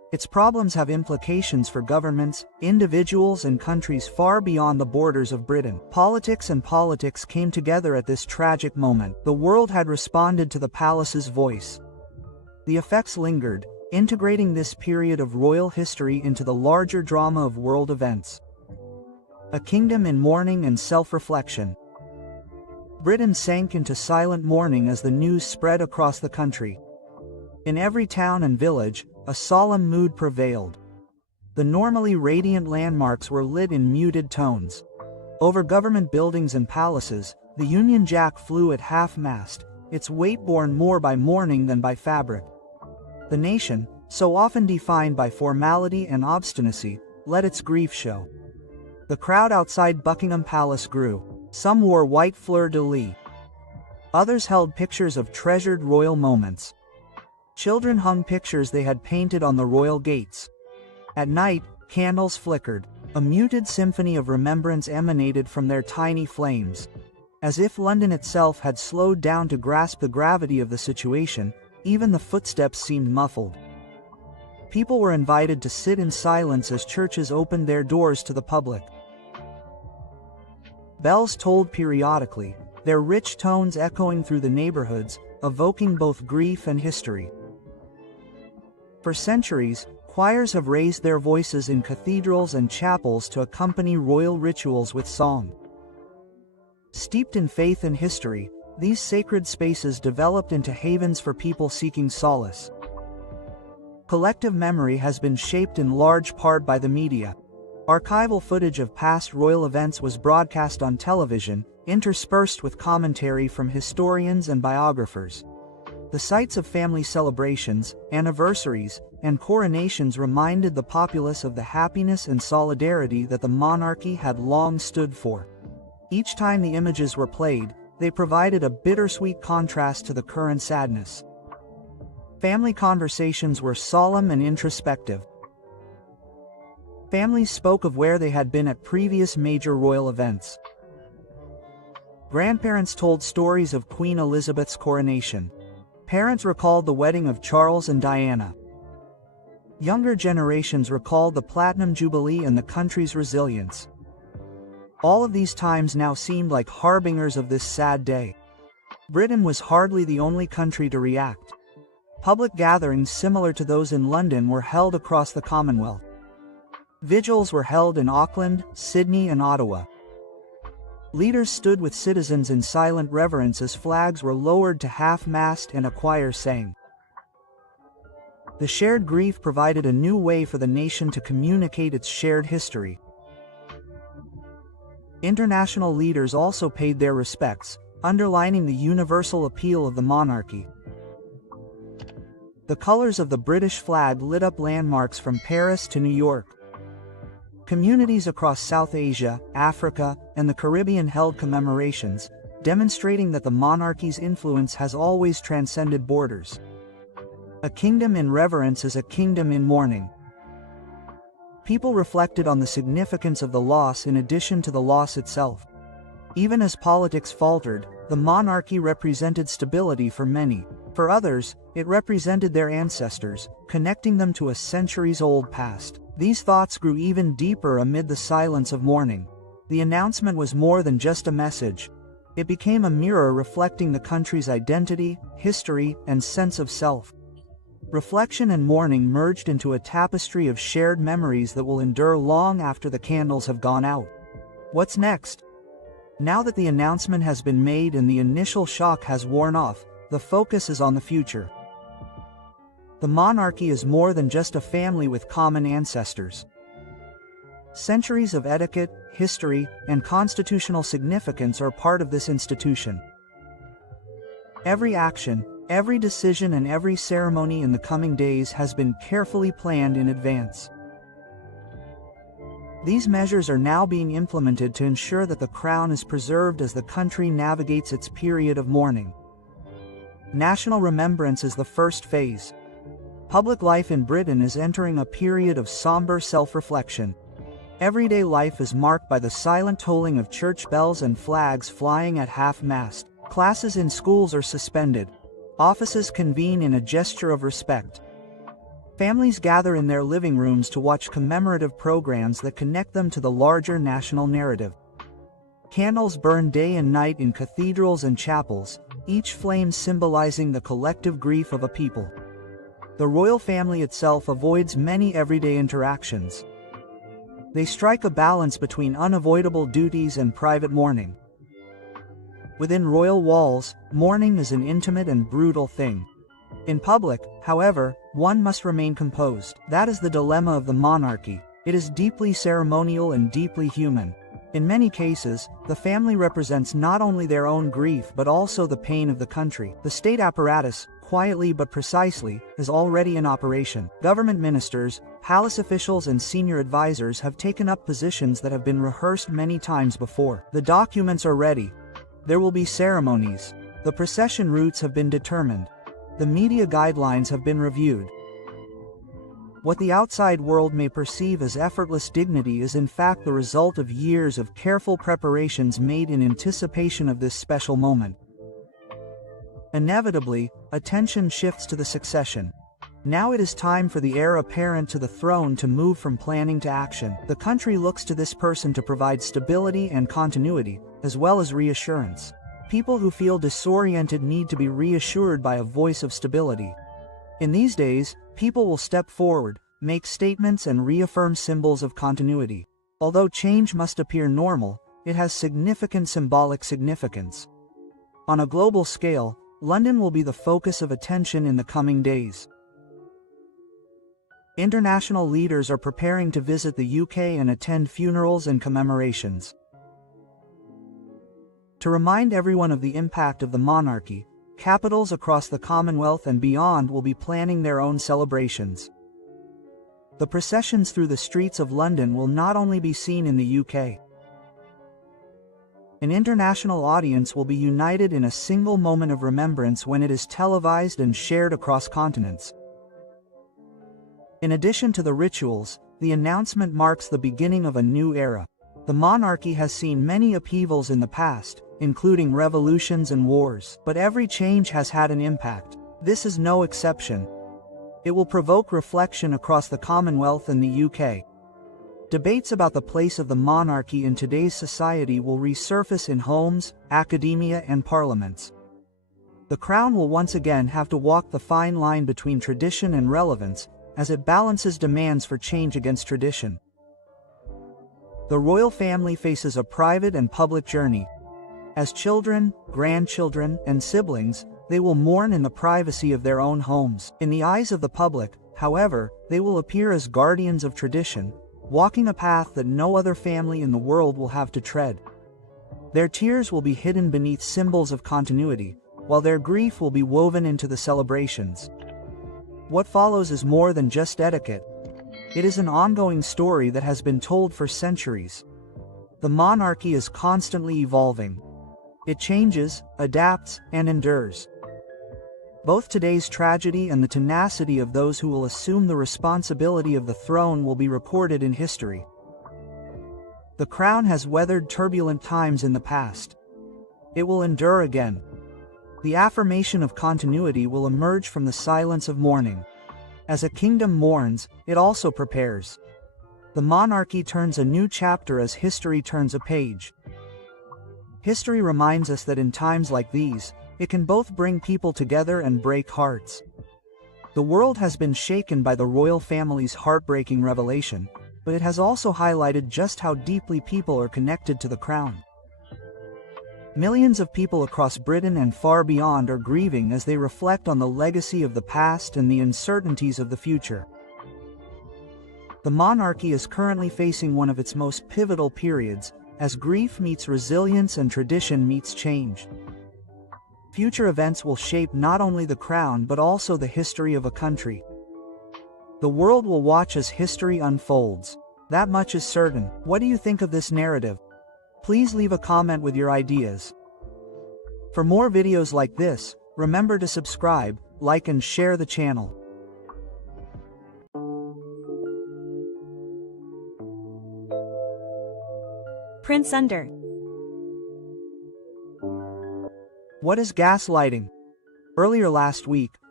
Its problems have implications for governments, individuals and countries far beyond the borders of Britain. Politics and politics came together at this tragic moment. The world had responded to the palace's voice. The effects lingered, integrating this period of royal history into the larger drama of world events. A kingdom in mourning and self-reflection. Britain sank into silent mourning as the news spread across the country. In every town and village, a solemn mood prevailed. The normally radiant landmarks were lit in muted tones. Over government buildings and palaces, the Union Jack flew at half-mast, its weight borne more by mourning than by fabric. The nation, so often defined by formality and obstinacy, let its grief show. The crowd outside Buckingham Palace grew. Some wore white fleur-de-lis. Others held pictures of treasured royal moments. Children hung pictures they had painted on the royal gates. At night, candles flickered. A muted symphony of remembrance emanated from their tiny flames. As if London itself had slowed down to grasp the gravity of the situation, even the footsteps seemed muffled. People were invited to sit in silence as churches opened their doors to the public. Bells tolled periodically, their rich tones echoing through the neighborhoods, evoking both grief and history. For centuries, choirs have raised their voices in cathedrals and chapels to accompany royal rituals with song. Steeped in faith and history, these sacred spaces developed into havens for people seeking solace. Collective memory has been shaped in large part by the media. Archival footage of past royal events was broadcast on television, interspersed with commentary from historians and biographers. The sights of family celebrations, anniversaries, and coronations reminded the populace of the happiness and solidarity that the monarchy had long stood for. Each time the images were played, they provided a bittersweet contrast to the current sadness. Family conversations were solemn and introspective. Families spoke of where they had been at previous major royal events. Grandparents told stories of Queen Elizabeth's coronation. Parents recalled the wedding of Charles and Diana. Younger generations recalled the Platinum Jubilee and the country's resilience. All of these times now seemed like harbingers of this sad day. Britain was hardly the only country to react. Public gatherings similar to those in London were held across the Commonwealth. Vigils were held in Auckland, Sydney, and Ottawa. Leaders stood with citizens in silent reverence as flags were lowered to half-mast and a choir sang. The shared grief provided a new way for the nation to communicate its shared history. International leaders also paid their respects, underlining the universal appeal of the monarchy. The colors of the British flag lit up landmarks from Paris to New York. Communities across South Asia, Africa, and the Caribbean held commemorations, demonstrating that the monarchy's influence has always transcended borders. A kingdom in reverence is a kingdom in mourning. People reflected on the significance of the loss in addition to the loss itself. Even as politics faltered, the monarchy represented stability for many. For others, it represented their ancestors, connecting them to a centuries-old past. These thoughts grew even deeper amid the silence of mourning. The announcement was more than just a message. It became a mirror reflecting the country's identity, history, and sense of self. Reflection and mourning merged into a tapestry of shared memories that will endure long after the candles have gone out. What's next? Now that the announcement has been made and the initial shock has worn off, the focus is on the future. The monarchy is more than just a family with common ancestors. Centuries of etiquette, history, and constitutional significance are part of this institution. Every action, every decision, and every ceremony in the coming days has been carefully planned in advance. These measures are now being implemented to ensure that the crown is preserved as the country navigates its period of mourning. National remembrance is the first phase. Public life in Britain is entering a period of somber self-reflection. Everyday life is marked by the silent tolling of church bells and flags flying at half-mast. Classes in schools are suspended. Offices convene in a gesture of respect. Families gather in their living rooms to watch commemorative programs that connect them to the larger national narrative. Candles burn day and night in cathedrals and chapels, each flame symbolizing the collective grief of a people. The royal family itself avoids many everyday interactions. They strike a balance between unavoidable duties and private mourning. Within royal walls, mourning is an intimate and brutal thing. In public, however, one must remain composed. That is the dilemma of the monarchy. It is deeply ceremonial and deeply human. In many cases, the family represents not only their own grief but also the pain of the country. The state apparatus, quietly but precisely, is already in operation. Government ministers, palace officials and senior advisors have taken up positions that have been rehearsed many times before. The documents are ready. There will be ceremonies. The procession routes have been determined. The media guidelines have been reviewed. What the outside world may perceive as effortless dignity is in fact the result of years of careful preparations made in anticipation of this special moment. Inevitably, attention shifts to the succession. Now it is time for the heir apparent to the throne to move from planning to action. The country looks to this person to provide stability and continuity, as well as reassurance. People who feel disoriented need to be reassured by a voice of stability. In these days, people will step forward, make statements and reaffirm symbols of continuity. Although change must appear normal, it has significant symbolic significance. On a global scale, London will be the focus of attention in the coming days. International leaders are preparing to visit the UK and attend funerals and commemorations. To remind everyone of the impact of the monarchy, capitals across the Commonwealth and beyond will be planning their own celebrations. The processions through the streets of London will not only be seen in the UK. An international audience will be united in a single moment of remembrance when it is televised and shared across continents. In addition to the rituals, the announcement marks the beginning of a new era. The monarchy has seen many upheavals in the past, including revolutions and wars, but every change has had an impact. This is no exception. It will provoke reflection across the Commonwealth and the UK. Debates about the place of the monarchy in today's society will resurface in homes, academia, and parliaments. The Crown will once again have to walk the fine line between tradition and relevance, as it balances demands for change against tradition. The royal family faces a private and public journey. As children, grandchildren, and siblings, they will mourn in the privacy of their own homes. In the eyes of the public, however, they will appear as guardians of tradition, walking a path that no other family in the world will have to tread. Their tears will be hidden beneath symbols of continuity, while their grief will be woven into the celebrations. What follows is more than just etiquette. It is an ongoing story that has been told for centuries. The monarchy is constantly evolving. It changes, adapts, and endures. Both today's tragedy and the tenacity of those who will assume the responsibility of the throne will be recorded in history. The Crown has weathered turbulent times in the past. It will endure again. The affirmation of continuity will emerge from the silence of mourning. As a kingdom mourns, it also prepares. The monarchy turns a new chapter as history turns a page. History reminds us that in times like these, it can both bring people together and break hearts. The world has been shaken by the royal family's heartbreaking revelation, but it has also highlighted just how deeply people are connected to the Crown. Millions of people across Britain and far beyond are grieving as they reflect on the legacy of the past and the uncertainties of the future. The monarchy is currently facing one of its most pivotal periods, as grief meets resilience and tradition meets change. Future events will shape not only the Crown but also the history of a country. The world will watch as history unfolds. That much is certain. What do you think of this narrative? Please leave a comment with your ideas. For more videos like this, remember to subscribe, like and share the channel. Prince Under. What is gaslighting? Earlier last week,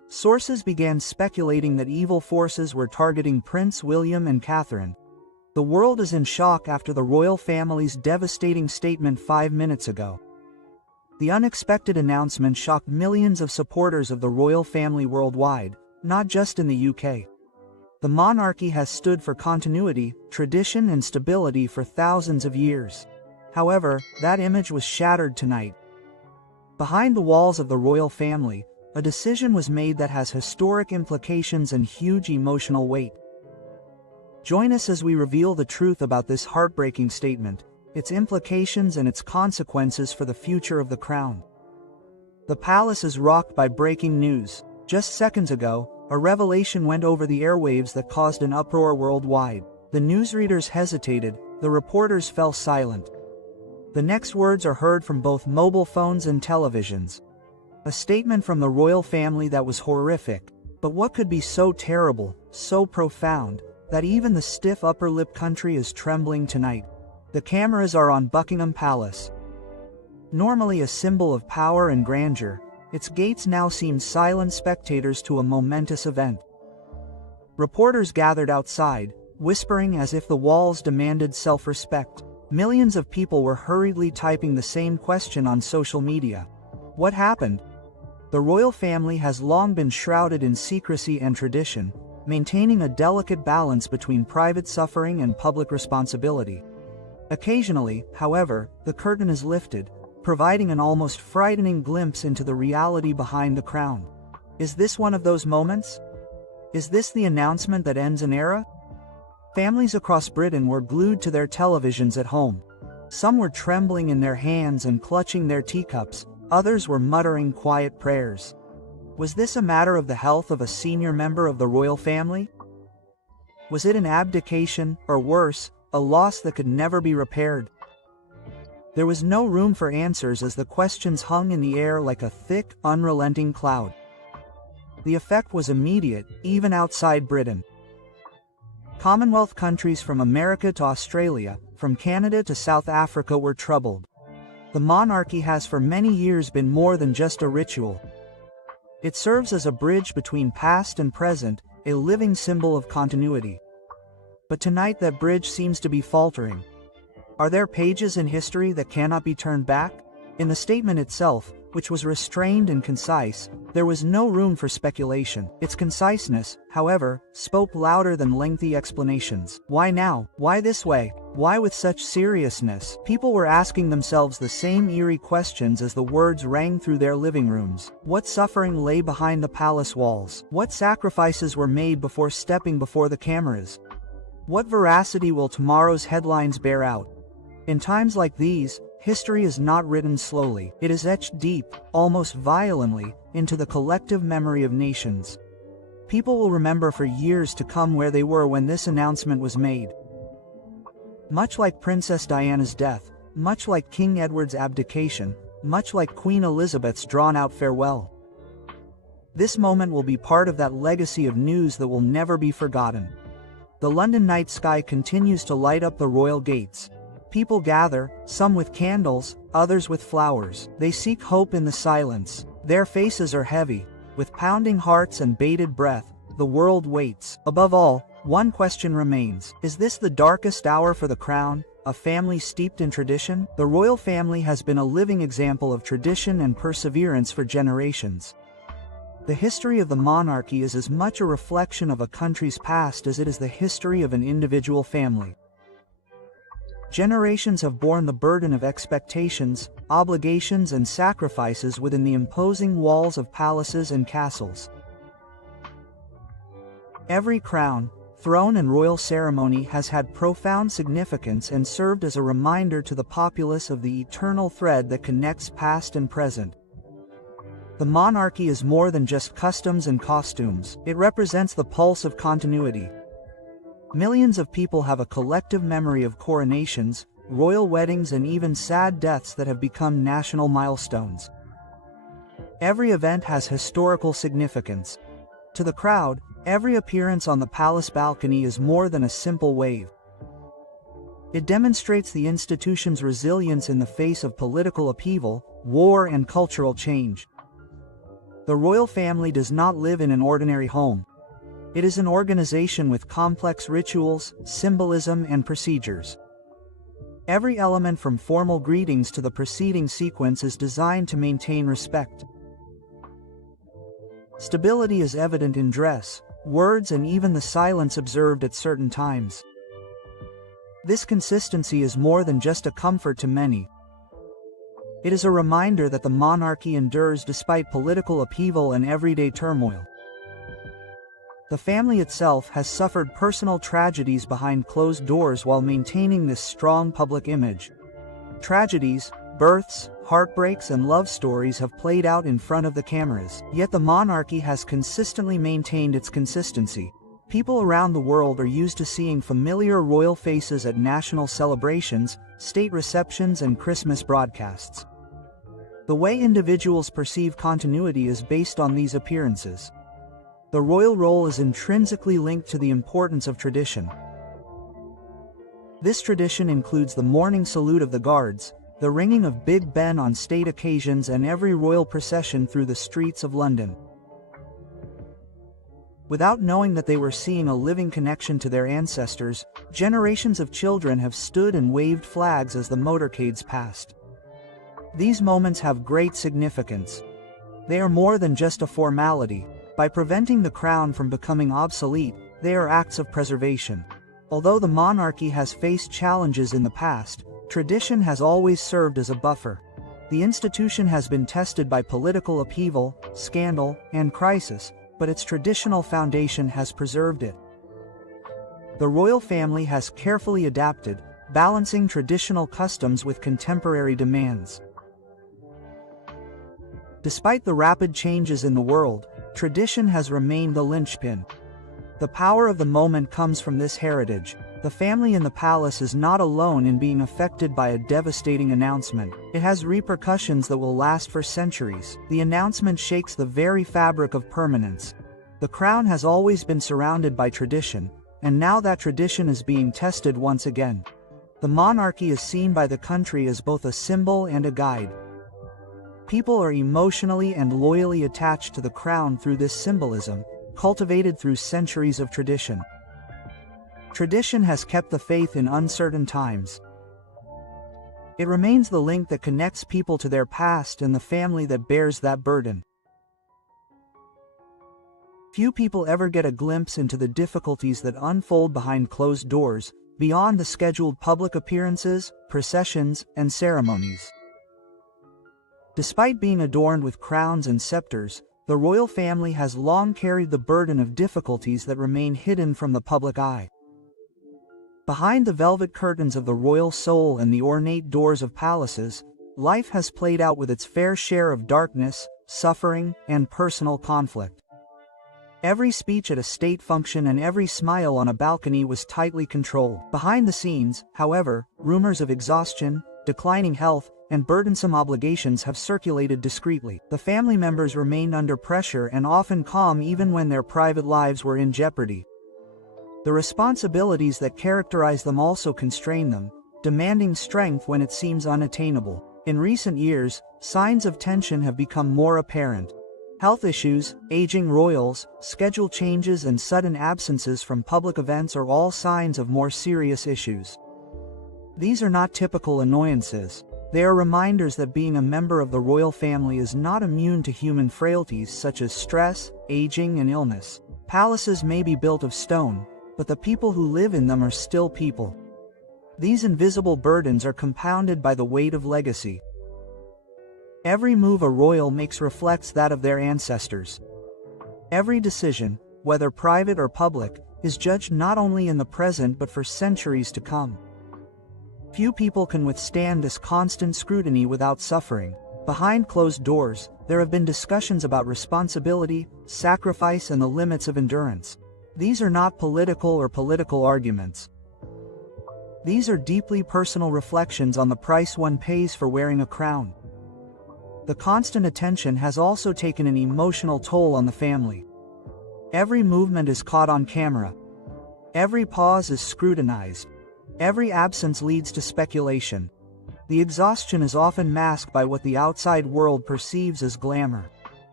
Sources began speculating that evil forces were targeting Prince William and Catherine. The world is in shock after the royal family's devastating statement 5 minutes ago. The unexpected announcement shocked millions of supporters of the royal family worldwide, not just in the UK. The monarchy has stood for continuity, tradition and stability for thousands of years. However, that image was shattered tonight. Behind the walls of the royal family, a decision was made that has historic implications and huge emotional weight. Join us as we reveal the truth about this heartbreaking statement, its implications and its consequences for the future of the crown. The palace is rocked by breaking news. Just seconds ago, a revelation went over the airwaves that caused an uproar worldwide. The newsreaders hesitated, the reporters fell silent. The next words are heard from both mobile phones and televisions. A statement from the royal family that was horrific. But what could be so terrible, so profound, that even the stiff upper lip country is trembling tonight? The cameras are on Buckingham Palace. Normally a symbol of power and grandeur, its gates now seem silent spectators to a momentous event. Reporters gathered outside, whispering as if the walls demanded self-respect. Millions of people were hurriedly typing the same question on social media. What happened? The royal family has long been shrouded in secrecy and tradition, maintaining a delicate balance between private suffering and public responsibility. Occasionally, however, the curtain is lifted, providing an almost frightening glimpse into the reality behind the crown. Is this one of those moments? Is this the announcement that ends an era? Families across Britain were glued to their televisions at home. Some were trembling in their hands and clutching their teacups, others were muttering quiet prayers. Was this a matter of the health of a senior member of the royal family? Was it an abdication, or worse, a loss that could never be repaired? There was no room for answers as the questions hung in the air like a thick, unrelenting cloud. The effect was immediate, even outside Britain. Commonwealth countries from America to Australia, from Canada to South Africa were troubled. The monarchy has for many years been more than just a ritual. It serves as a bridge between past and present, a living symbol of continuity. But tonight that bridge seems to be faltering. Are there pages in history that cannot be turned back? In the statement itself, which was restrained and concise, there was no room for speculation. Its conciseness, however, spoke louder than lengthy explanations. Why now? Why this way? Why with such seriousness? People were asking themselves the same eerie questions as the words rang through their living rooms. What suffering lay behind the palace walls? What sacrifices were made before stepping before the cameras? What veracity will tomorrow's headlines bear out? In times like these, history is not written slowly. It is etched deep, almost violently, into the collective memory of nations. People will remember for years to come where they were when this announcement was made. Much like Princess Diana's death, much like King Edward's abdication, much like Queen Elizabeth's drawn-out farewell. This moment will be part of that legacy of news that will never be forgotten. The London night sky continues to light up the royal gates. People gather, some with candles, others with flowers. They seek hope in the silence. Their faces are heavy. With pounding hearts and bated breath, the world waits. Above all, one question remains. Is this the darkest hour for the crown, a family steeped in tradition? The royal family has been a living example of tradition and perseverance for generations. The history of the monarchy is as much a reflection of a country's past as it is the history of an individual family. Generations have borne the burden of expectations, obligations and sacrifices within the imposing walls of palaces and castles. Every crown, throne and royal ceremony has had profound significance and served as a reminder to the populace of the eternal thread that connects past and present. The monarchy is more than just customs and costumes. It represents the pulse of continuity. Millions of people have a collective memory of coronations, royal weddings and even sad deaths that have become national milestones. Every event has historical significance. To the crowd, every appearance on the palace balcony is more than a simple wave. It demonstrates the institution's resilience in the face of political upheaval, war and cultural change. The royal family does not live in an ordinary home. It is an organization with complex rituals, symbolism, and procedures. Every element from formal greetings to the preceding sequence is designed to maintain respect. Stability is evident in dress, words, and even the silence observed at certain times. This consistency is more than just a comfort to many. It is a reminder that the monarchy endures despite political upheaval and everyday turmoil. The family itself has suffered personal tragedies behind closed doors while maintaining this strong public image. Tragedies, births, heartbreaks, and love stories have played out in front of the cameras, yet the monarchy has consistently maintained its consistency. People around the world are used to seeing familiar royal faces at national celebrations, state receptions, and Christmas broadcasts. The way individuals perceive continuity is based on these appearances. The royal role is intrinsically linked to the importance of tradition. This tradition includes the morning salute of the guards, the ringing of Big Ben on state occasions, and every royal procession through the streets of London. Without knowing that they were seeing a living connection to their ancestors, generations of children have stood and waved flags as the motorcades passed. These moments have great significance. They are more than just a formality. By preventing the crown from becoming obsolete, they are acts of preservation. Although the monarchy has faced challenges in the past, tradition has always served as a buffer. The institution has been tested by political upheaval, scandal, and crisis, but its traditional foundation has preserved it. The royal family has carefully adapted, balancing traditional customs with contemporary demands. Despite the rapid changes in the world, tradition has remained the linchpin. The power of the moment comes from this heritage. The family in the palace is not alone in being affected by a devastating announcement. It has repercussions that will last for centuries. The announcement shakes the very fabric of permanence. The crown has always been surrounded by tradition, and now that tradition is being tested once again. The monarchy is seen by the country as both a symbol and a guide. People are emotionally and loyally attached to the crown through this symbolism, cultivated through centuries of tradition. Tradition has kept the faith in uncertain times. It remains the link that connects people to their past and the family that bears that burden. Few people ever get a glimpse into the difficulties that unfold behind closed doors, beyond the scheduled public appearances, processions, and ceremonies. Despite being adorned with crowns and scepters, the royal family has long carried the burden of difficulties that remain hidden from the public eye. Behind the velvet curtains of the royal soul and the ornate doors of palaces, life has played out with its fair share of darkness, suffering, and personal conflict. Every speech at a state function and every smile on a balcony was tightly controlled. Behind the scenes, however, rumors of exhaustion, declining health, and burdensome obligations have circulated discreetly. The family members remained under pressure and often calm even when their private lives were in jeopardy. The responsibilities that characterize them also constrain them, demanding strength when it seems unattainable. In recent years, signs of tension have become more apparent. Health issues, aging royals, schedule changes, and sudden absences from public events are all signs of more serious issues. These are not typical annoyances. They are reminders that being a member of the royal family is not immune to human frailties such as stress, aging, and illness. Palaces may be built of stone, but the people who live in them are still people. These invisible burdens are compounded by the weight of legacy. Every move a royal makes reflects that of their ancestors. Every decision, whether private or public, is judged not only in the present but for centuries to come. Few people can withstand this constant scrutiny without suffering. Behind closed doors, there have been discussions about responsibility, sacrifice, and the limits of endurance. These are not political arguments. These are deeply personal reflections on the price one pays for wearing a crown. The constant attention has also taken an emotional toll on the family. Every movement is caught on camera. Every pause is scrutinized. Every absence leads to speculation. The exhaustion is often masked by what the outside world perceives as glamour.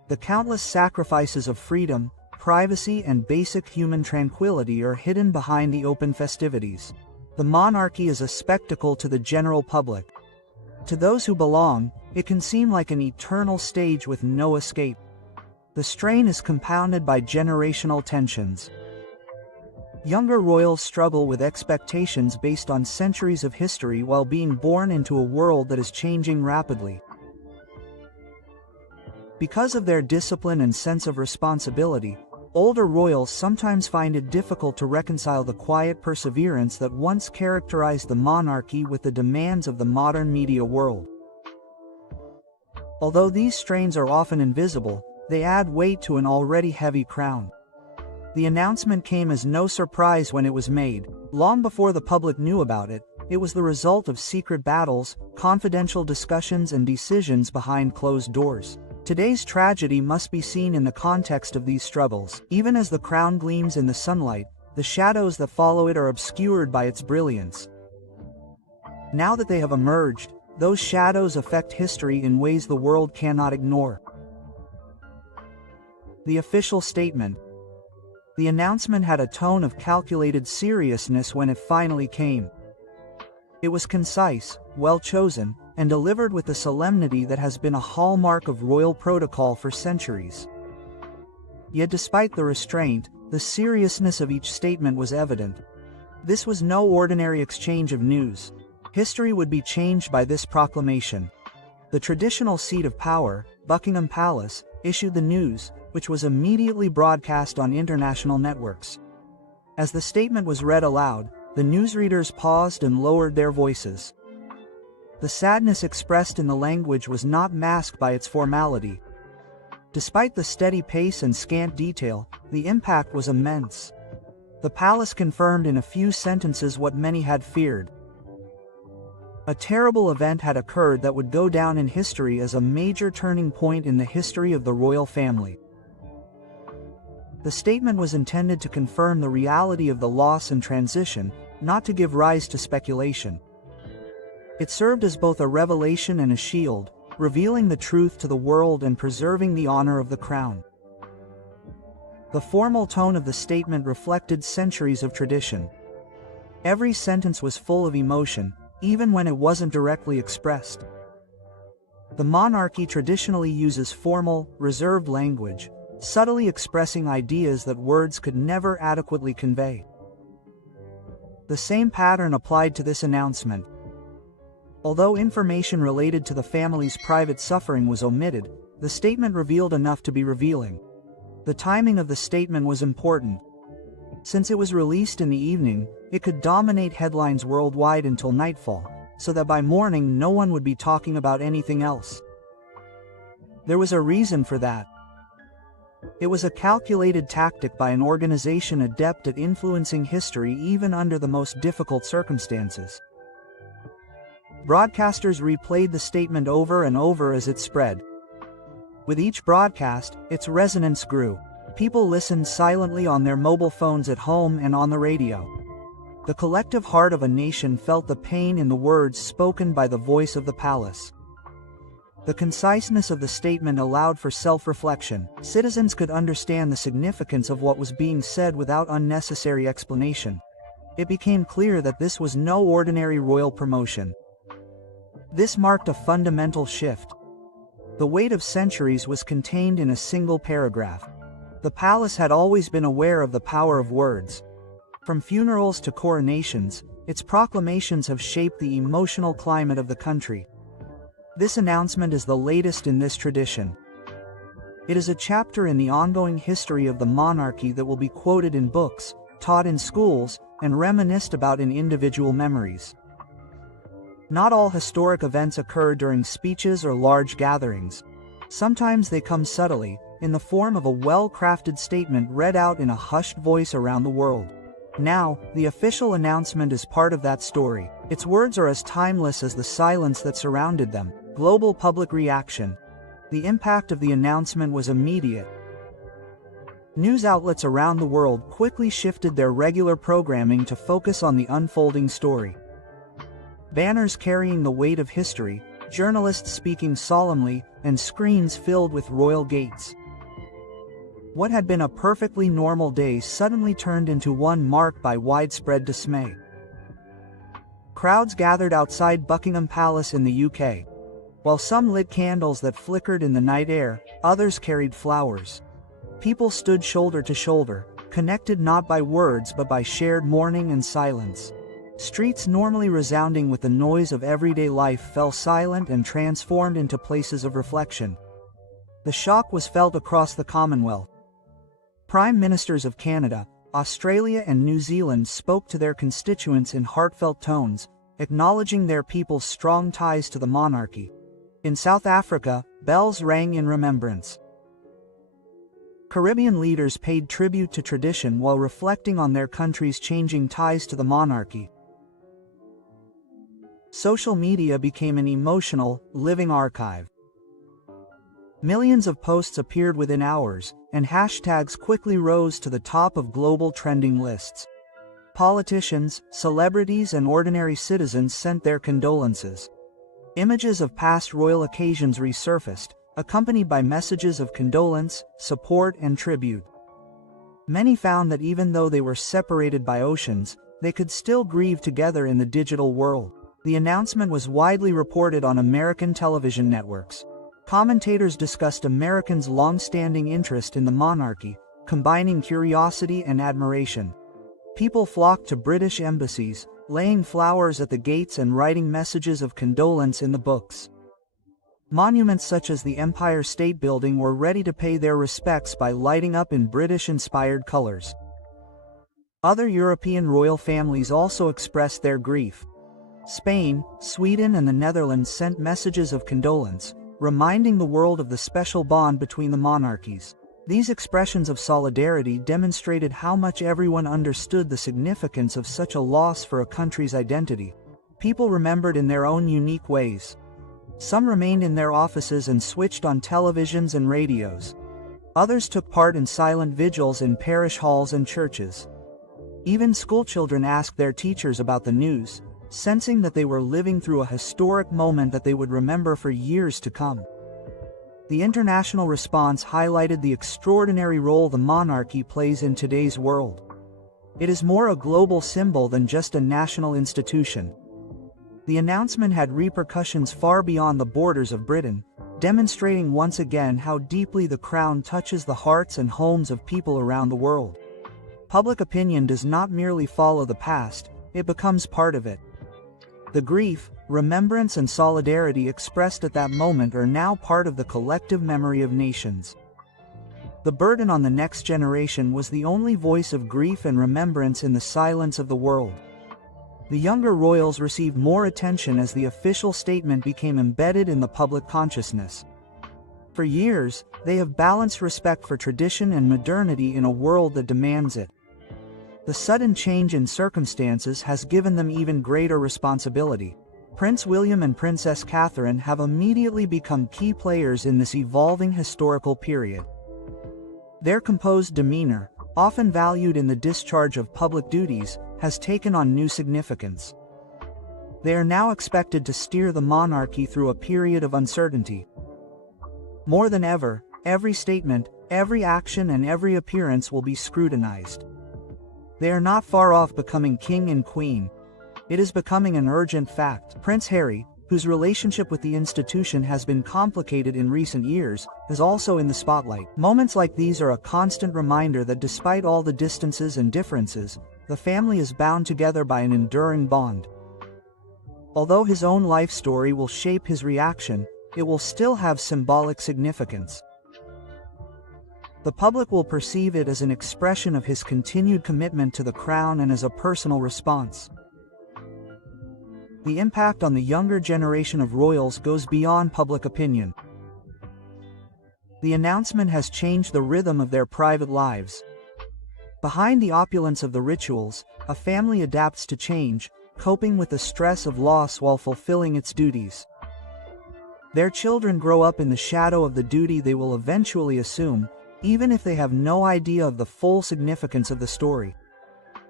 The countless sacrifices of freedom, privacy, and basic human tranquility are hidden behind the open festivities. The monarchy is a spectacle to the general public. To those who belong, it can seem like an eternal stage with no escape. The strain is compounded by generational tensions. Younger royals struggle with expectations based on centuries of history while being born into a world that is changing rapidly. Because of their discipline and sense of responsibility, older royals sometimes find it difficult to reconcile the quiet perseverance that once characterized the monarchy with the demands of the modern media world. Although these strains are often invisible, they add weight to an already heavy crown. The announcement came as no surprise when it was made. Long before the public knew about it, it was the result of secret battles, confidential discussions, and decisions behind closed doors. Today's tragedy must be seen in the context of these struggles. Even as the crown gleams in the sunlight, the shadows that follow it are obscured by its brilliance. Now that they have emerged, those shadows affect history in ways the world cannot ignore. The official statement. The announcement had a tone of calculated seriousness when it finally came. It was concise, well-chosen, and delivered with the solemnity that has been a hallmark of royal protocol for centuries. Yet despite the restraint, the seriousness of each statement was evident. This was no ordinary exchange of news. History would be changed by this proclamation. The traditional seat of power, Buckingham Palace, issued the news, which was immediately broadcast on international networks. As the statement was read aloud, the newsreaders paused and lowered their voices. The sadness expressed in the language was not masked by its formality. Despite the steady pace and scant detail, the impact was immense. The palace confirmed in a few sentences what many had feared. A terrible event had occurred that would go down in history as a major turning point in the history of the royal family. The statement was intended to confirm the reality of the loss and transition, not to give rise to speculation. It served as both a revelation and a shield, revealing the truth to the world and preserving the honor of the crown. The formal tone of the statement reflected centuries of tradition. Every sentence was full of emotion, even when it wasn't directly expressed. The monarchy traditionally uses formal, reserved language, subtly expressing ideas that words could never adequately convey. The same pattern applied to this announcement. Although information related to the family's private suffering was omitted, the statement revealed enough to be revealing. The timing of the statement was important. Since it was released in the evening, it could dominate headlines worldwide until nightfall, so that by morning no one would be talking about anything else. There was a reason for that. It was a calculated tactic by an organization adept at influencing history even under the most difficult circumstances. Broadcasters replayed the statement over and over as it spread. With each broadcast, its resonance grew. People listened silently on their mobile phones at home and on the radio. The collective heart of a nation felt the pain in the words spoken by the voice of the palace. The conciseness of the statement allowed for self-reflection. Citizens could understand the significance of what was being said without unnecessary explanation. It became clear that this was no ordinary royal promotion. This marked a fundamental shift. The weight of centuries was contained in a single paragraph. The palace had always been aware of the power of words. From funerals to coronations, its proclamations have shaped the emotional climate of the country. This announcement is the latest in this tradition. It is a chapter in the ongoing history of the monarchy that will be quoted in books, taught in schools, and reminisced about in individual memories. Not all historic events occur during speeches or large gatherings. Sometimes they come subtly, in the form of a well-crafted statement read out in a hushed voice around the world. Now, the official announcement is part of that story. Its words are as timeless as the silence that surrounded them. Global public reaction. The impact of the announcement was immediate. News outlets around the world quickly shifted their regular programming to focus on the unfolding story. Banners carrying the weight of history, journalists speaking solemnly, and screens filled with royal gates. What had been a perfectly normal day suddenly turned into one marked by widespread dismay. Crowds gathered outside Buckingham Palace in the UK. While some lit candles that flickered in the night air, others carried flowers. People stood shoulder to shoulder, connected not by words but by shared mourning and silence. Streets normally resounding with the noise of everyday life fell silent and transformed into places of reflection. The shock was felt across the Commonwealth. Prime Ministers of Canada, Australia and New Zealand spoke to their constituents in heartfelt tones, acknowledging their people's strong ties to the monarchy. In South Africa, bells rang in remembrance. Caribbean leaders paid tribute to tradition while reflecting on their country's changing ties to the monarchy. Social media became an emotional, living archive. Millions of posts appeared within hours, and hashtags quickly rose to the top of global trending lists. Politicians, celebrities, and ordinary citizens sent their condolences. Images of past royal occasions resurfaced, accompanied by messages of condolence, support, and tribute. Many found that even though they were separated by oceans, they could still grieve together in the digital world. The announcement was widely reported on American television networks. Commentators discussed Americans' long-standing interest in the monarchy, combining curiosity and admiration. People flocked to British embassies, laying flowers at the gates and writing messages of condolence in the books. Monuments such as the Empire State Building were ready to pay their respects by lighting up in British-inspired colors. Other European royal families also expressed their grief. Spain, Sweden, and the Netherlands sent messages of condolence, reminding the world of the special bond between the monarchies. These expressions of solidarity demonstrated how much everyone understood the significance of such a loss for a country's identity. People remembered in their own unique ways. Some remained in their offices and switched on televisions and radios. Others took part in silent vigils in parish halls and churches. Even schoolchildren asked their teachers about the news, sensing that they were living through a historic moment that they would remember for years to come. The international response highlighted the extraordinary role the monarchy plays in today's world. It is more a global symbol than just a national institution. The announcement had repercussions far beyond the borders of Britain, demonstrating once again how deeply the crown touches the hearts and homes of people around the world. Public opinion does not merely follow the past, it becomes part of it. The grief, remembrance, and solidarity expressed at that moment are now part of the collective memory of nations. The burden on the next generation was the only voice of grief and remembrance in the silence of the world. The younger royals received more attention as the official statement became embedded in the public consciousness. For years, they have balanced respect for tradition and modernity in a world that demands it. The sudden change in circumstances has given them even greater responsibility. Prince William and Princess Catherine have immediately become key players in this evolving historical period. Their composed demeanor, often valued in the discharge of public duties, has taken on new significance. They are now expected to steer the monarchy through a period of uncertainty. More than ever, every statement, every action, and every appearance will be scrutinized. They are not far off becoming king and queen. It is becoming an urgent fact. Prince Harry, whose relationship with the institution has been complicated in recent years, is also in the spotlight. Moments like these are a constant reminder that despite all the distances and differences, the family is bound together by an enduring bond. Although his own life story will shape his reaction, it will still have symbolic significance. The public will perceive it as an expression of his continued commitment to the crown and as a personal response. The impact on the younger generation of royals goes beyond public opinion. The announcement has changed the rhythm of their private lives. Behind the opulence of the rituals, a family adapts to change, coping with the stress of loss while fulfilling its duties. Their children grow up in the shadow of the duty they will eventually assume, even if they have no idea of the full significance of the story.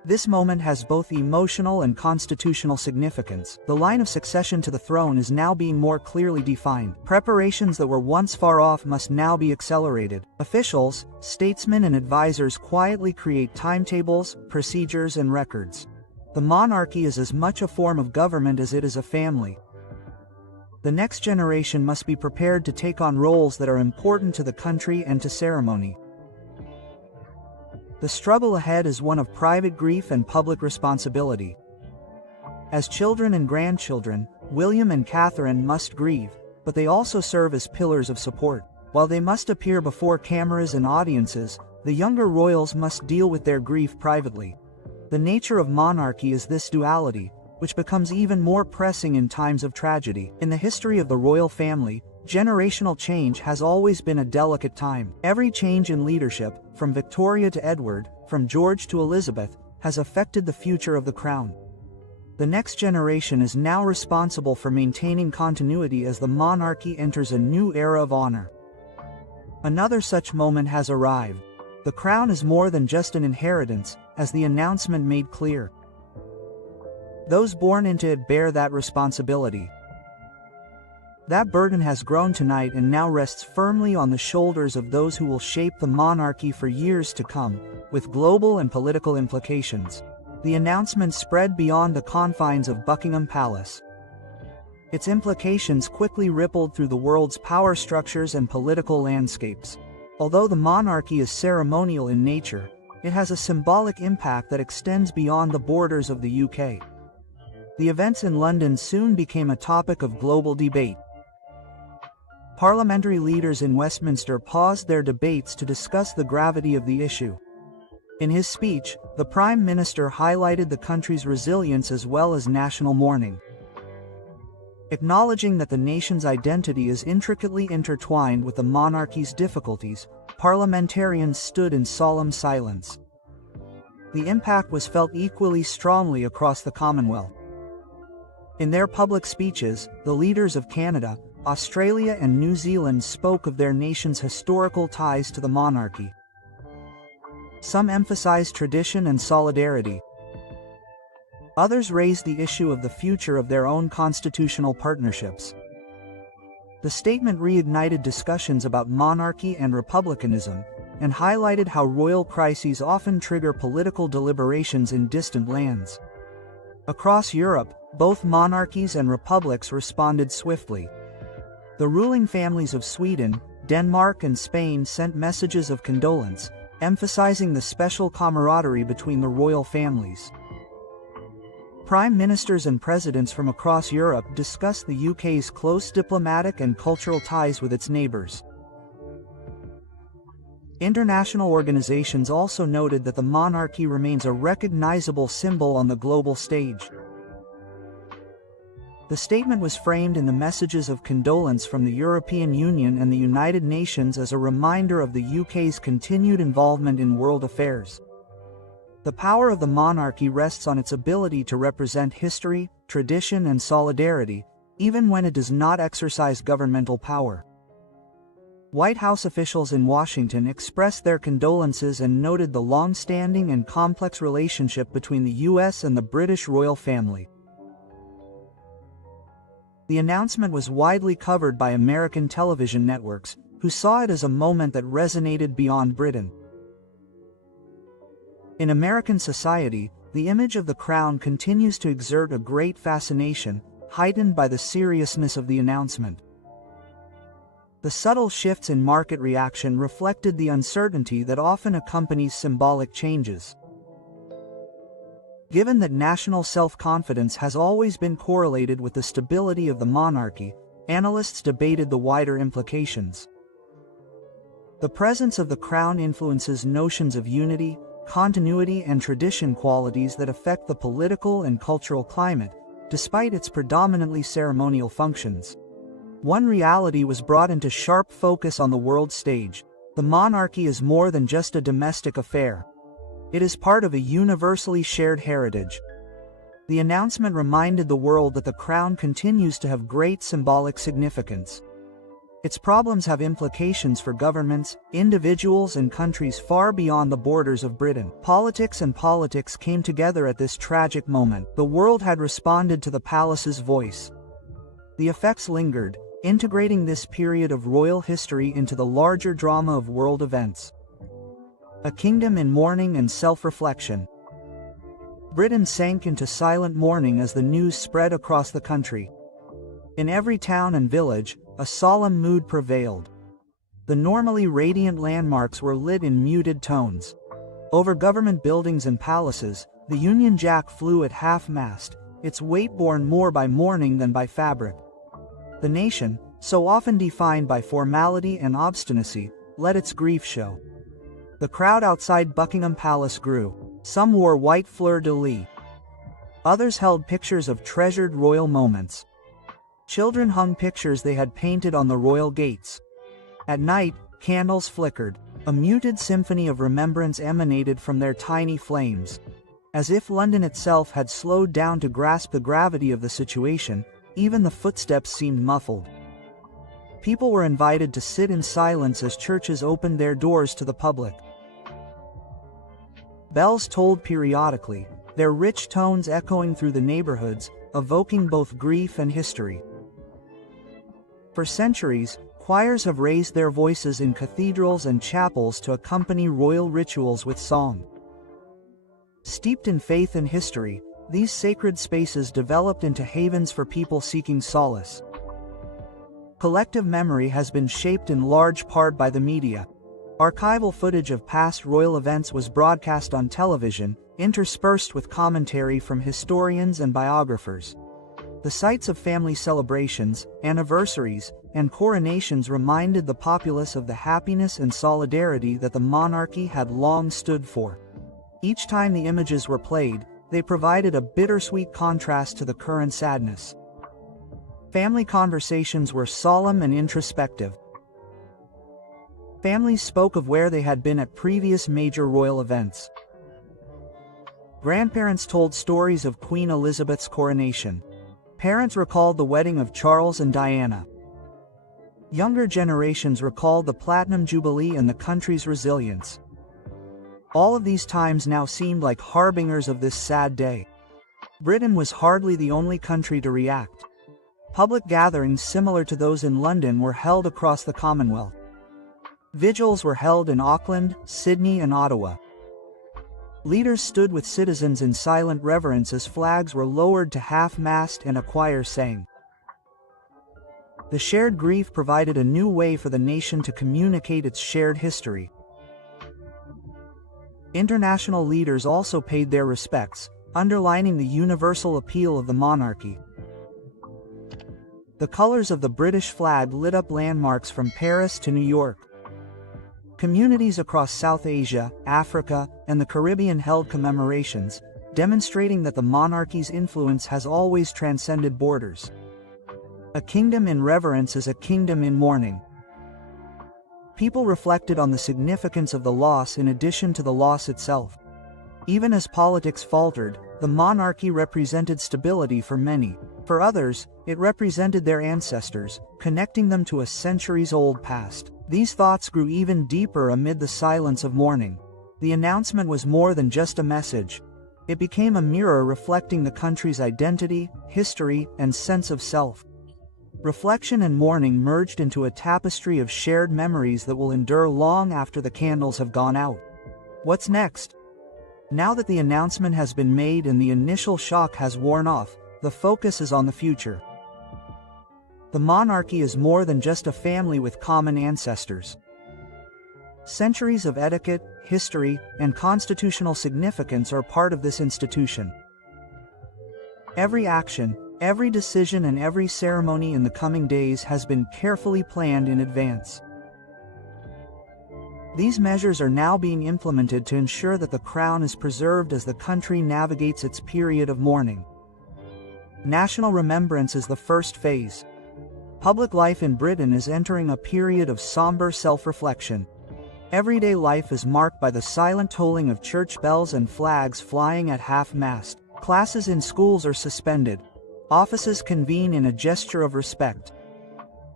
This moment has both emotional and constitutional significance. The line of succession to the throne is now being more clearly defined. Preparations that were once far off must now be accelerated. Officials, statesmen and advisors quietly create timetables, procedures and records. The monarchy is as much a form of government as it is a family. The next generation must be prepared to take on roles that are important to the country and to ceremony. The struggle ahead is one of private grief and public responsibility. As children and grandchildren, William and Catherine must grieve, but they also serve as pillars of support. While they must appear before cameras and audiences, the younger royals must deal with their grief privately. The nature of monarchy is this duality, which becomes even more pressing in times of tragedy. In the history of the royal family, generational change has always been a delicate time. Every change in leadership, from Victoria to Edward, from George to Elizabeth, has affected the future of the crown. The next generation is now responsible for maintaining continuity as the monarchy enters a new era of honor. Another such moment has arrived. The crown is more than just an inheritance, as the announcement made clear. Those born into it bear that responsibility. That burden has grown tonight and now rests firmly on the shoulders of those who will shape the monarchy for years to come, with global and political implications. The announcement spread beyond the confines of Buckingham Palace. Its implications quickly rippled through the world's power structures and political landscapes. Although the monarchy is ceremonial in nature, it has a symbolic impact that extends beyond the borders of the UK. The events in London soon became a topic of global debate. Parliamentary leaders in Westminster paused their debates to discuss the gravity of the issue. In his speech, the Prime Minister highlighted the country's resilience as well as national mourning. Acknowledging that the nation's identity is intricately intertwined with the monarchy's difficulties, parliamentarians stood in solemn silence. The impact was felt equally strongly across the Commonwealth. In their public speeches, the leaders of Canada, Australia and New Zealand spoke of their nation's historical ties to the monarchy. Some emphasized tradition and solidarity. Others raised the issue of the future of their own constitutional partnerships. The statement reignited discussions about monarchy and republicanism, and highlighted how royal crises often trigger political deliberations in distant lands. Across Europe, both monarchies and republics responded swiftly. The ruling families of Sweden, Denmark and Spain sent messages of condolence, emphasizing the special camaraderie between the royal families. Prime ministers and presidents from across Europe discussed the UK's close diplomatic and cultural ties with its neighbours. International organizations also noted that the monarchy remains a recognizable symbol on the global stage. The statement was framed in the messages of condolence from the European Union and the United Nations as a reminder of the UK's continued involvement in world affairs. The power of the monarchy rests on its ability to represent history, tradition and solidarity, even when it does not exercise governmental power. White House officials in Washington expressed their condolences and noted the long-standing and complex relationship between the US and the British royal family. The announcement was widely covered by American television networks, who saw it as a moment that resonated beyond Britain. In American society, the image of the crown continues to exert a great fascination, heightened by the seriousness of the announcement. The subtle shifts in market reaction reflected the uncertainty that often accompanies symbolic changes. Given that national self-confidence has always been correlated with the stability of the monarchy, analysts debated the wider implications. The presence of the crown influences notions of unity, continuity and tradition, qualities that affect the political and cultural climate, despite its predominantly ceremonial functions. One reality was brought into sharp focus on the world stage: the monarchy is more than just a domestic affair. It is part of a universally shared heritage. The announcement reminded the world that the crown continues to have great symbolic significance. Its problems have implications for governments, individuals, and countries far beyond the borders of Britain. Politics and politics came together at this tragic moment. The world had responded to the palace's voice. The effects lingered, integrating this period of royal history into the larger drama of world events. A kingdom in mourning and self-reflection. Britain sank into silent mourning as the news spread across the country. In every town and village, a solemn mood prevailed. The normally radiant landmarks were lit in muted tones. Over government buildings and palaces, the Union Jack flew at half-mast, its weight borne more by mourning than by fabric. The nation, so often defined by formality and obstinacy, let its grief show. The crowd outside Buckingham Palace grew. Some wore white fleur-de-lis. Others held pictures of treasured royal moments. Children hung pictures they had painted on the royal gates. At night, candles flickered. A muted symphony of remembrance emanated from their tiny flames. As if London itself had slowed down to grasp the gravity of the situation, even the footsteps seemed muffled. People were invited to sit in silence as churches opened their doors to the public. Bells tolled periodically, their rich tones echoing through the neighborhoods, evoking both grief and history. For centuries, choirs have raised their voices in cathedrals and chapels to accompany royal rituals with song. Steeped in faith and history, these sacred spaces developed into havens for people seeking solace. Collective memory has been shaped in large part by the media. Archival footage of past royal events was broadcast on television, interspersed with commentary from historians and biographers. The sights of family celebrations, anniversaries, and coronations reminded the populace of the happiness and solidarity that the monarchy had long stood for. Each time the images were played, they provided a bittersweet contrast to the current sadness. Family conversations were solemn and introspective. Families spoke of where they had been at previous major royal events. Grandparents told stories of Queen Elizabeth's coronation. Parents recalled the wedding of Charles and Diana. Younger generations recalled the Platinum Jubilee and the country's resilience. All of these times now seemed like harbingers of this sad day. Britain was hardly the only country to react. Public gatherings similar to those in London were held across the Commonwealth. Vigils were held in Auckland, Sydney, and Ottawa. Leaders stood with citizens in silent reverence as flags were lowered to half-mast and a choir sang. The shared grief provided a new way for the nation to communicate its shared history. International leaders also paid their respects, underlining the universal appeal of the monarchy. The colors of the British flag lit up landmarks from Paris to New York. Communities across South Asia, Africa, and the Caribbean held commemorations, demonstrating that the monarchy's influence has always transcended borders. A kingdom in reverence is a kingdom in mourning. People reflected on the significance of the loss in addition to the loss itself. Even as politics faltered, the monarchy represented stability for many. For others, it represented their ancestors, connecting them to a centuries-old past. These thoughts grew even deeper amid the silence of mourning. The announcement was more than just a message. It became a mirror reflecting the country's identity, history, and sense of self. Reflection and mourning merged into a tapestry of shared memories that will endure long after the candles have gone out. What's next? Now that the announcement has been made and the initial shock has worn off, the focus is on the future. The monarchy is more than just a family with common ancestors. Centuries of etiquette, history, and constitutional significance are part of this institution. Every action, every decision, and every ceremony in the coming days has been carefully planned in advance. These measures are now being implemented to ensure that the crown is preserved as the country navigates its period of mourning. National remembrance is the first phase. Public life in Britain is entering a period of somber self-reflection. Everyday life is marked by the silent tolling of church bells and flags flying at half-mast. Classes in schools are suspended. Offices convene in a gesture of respect.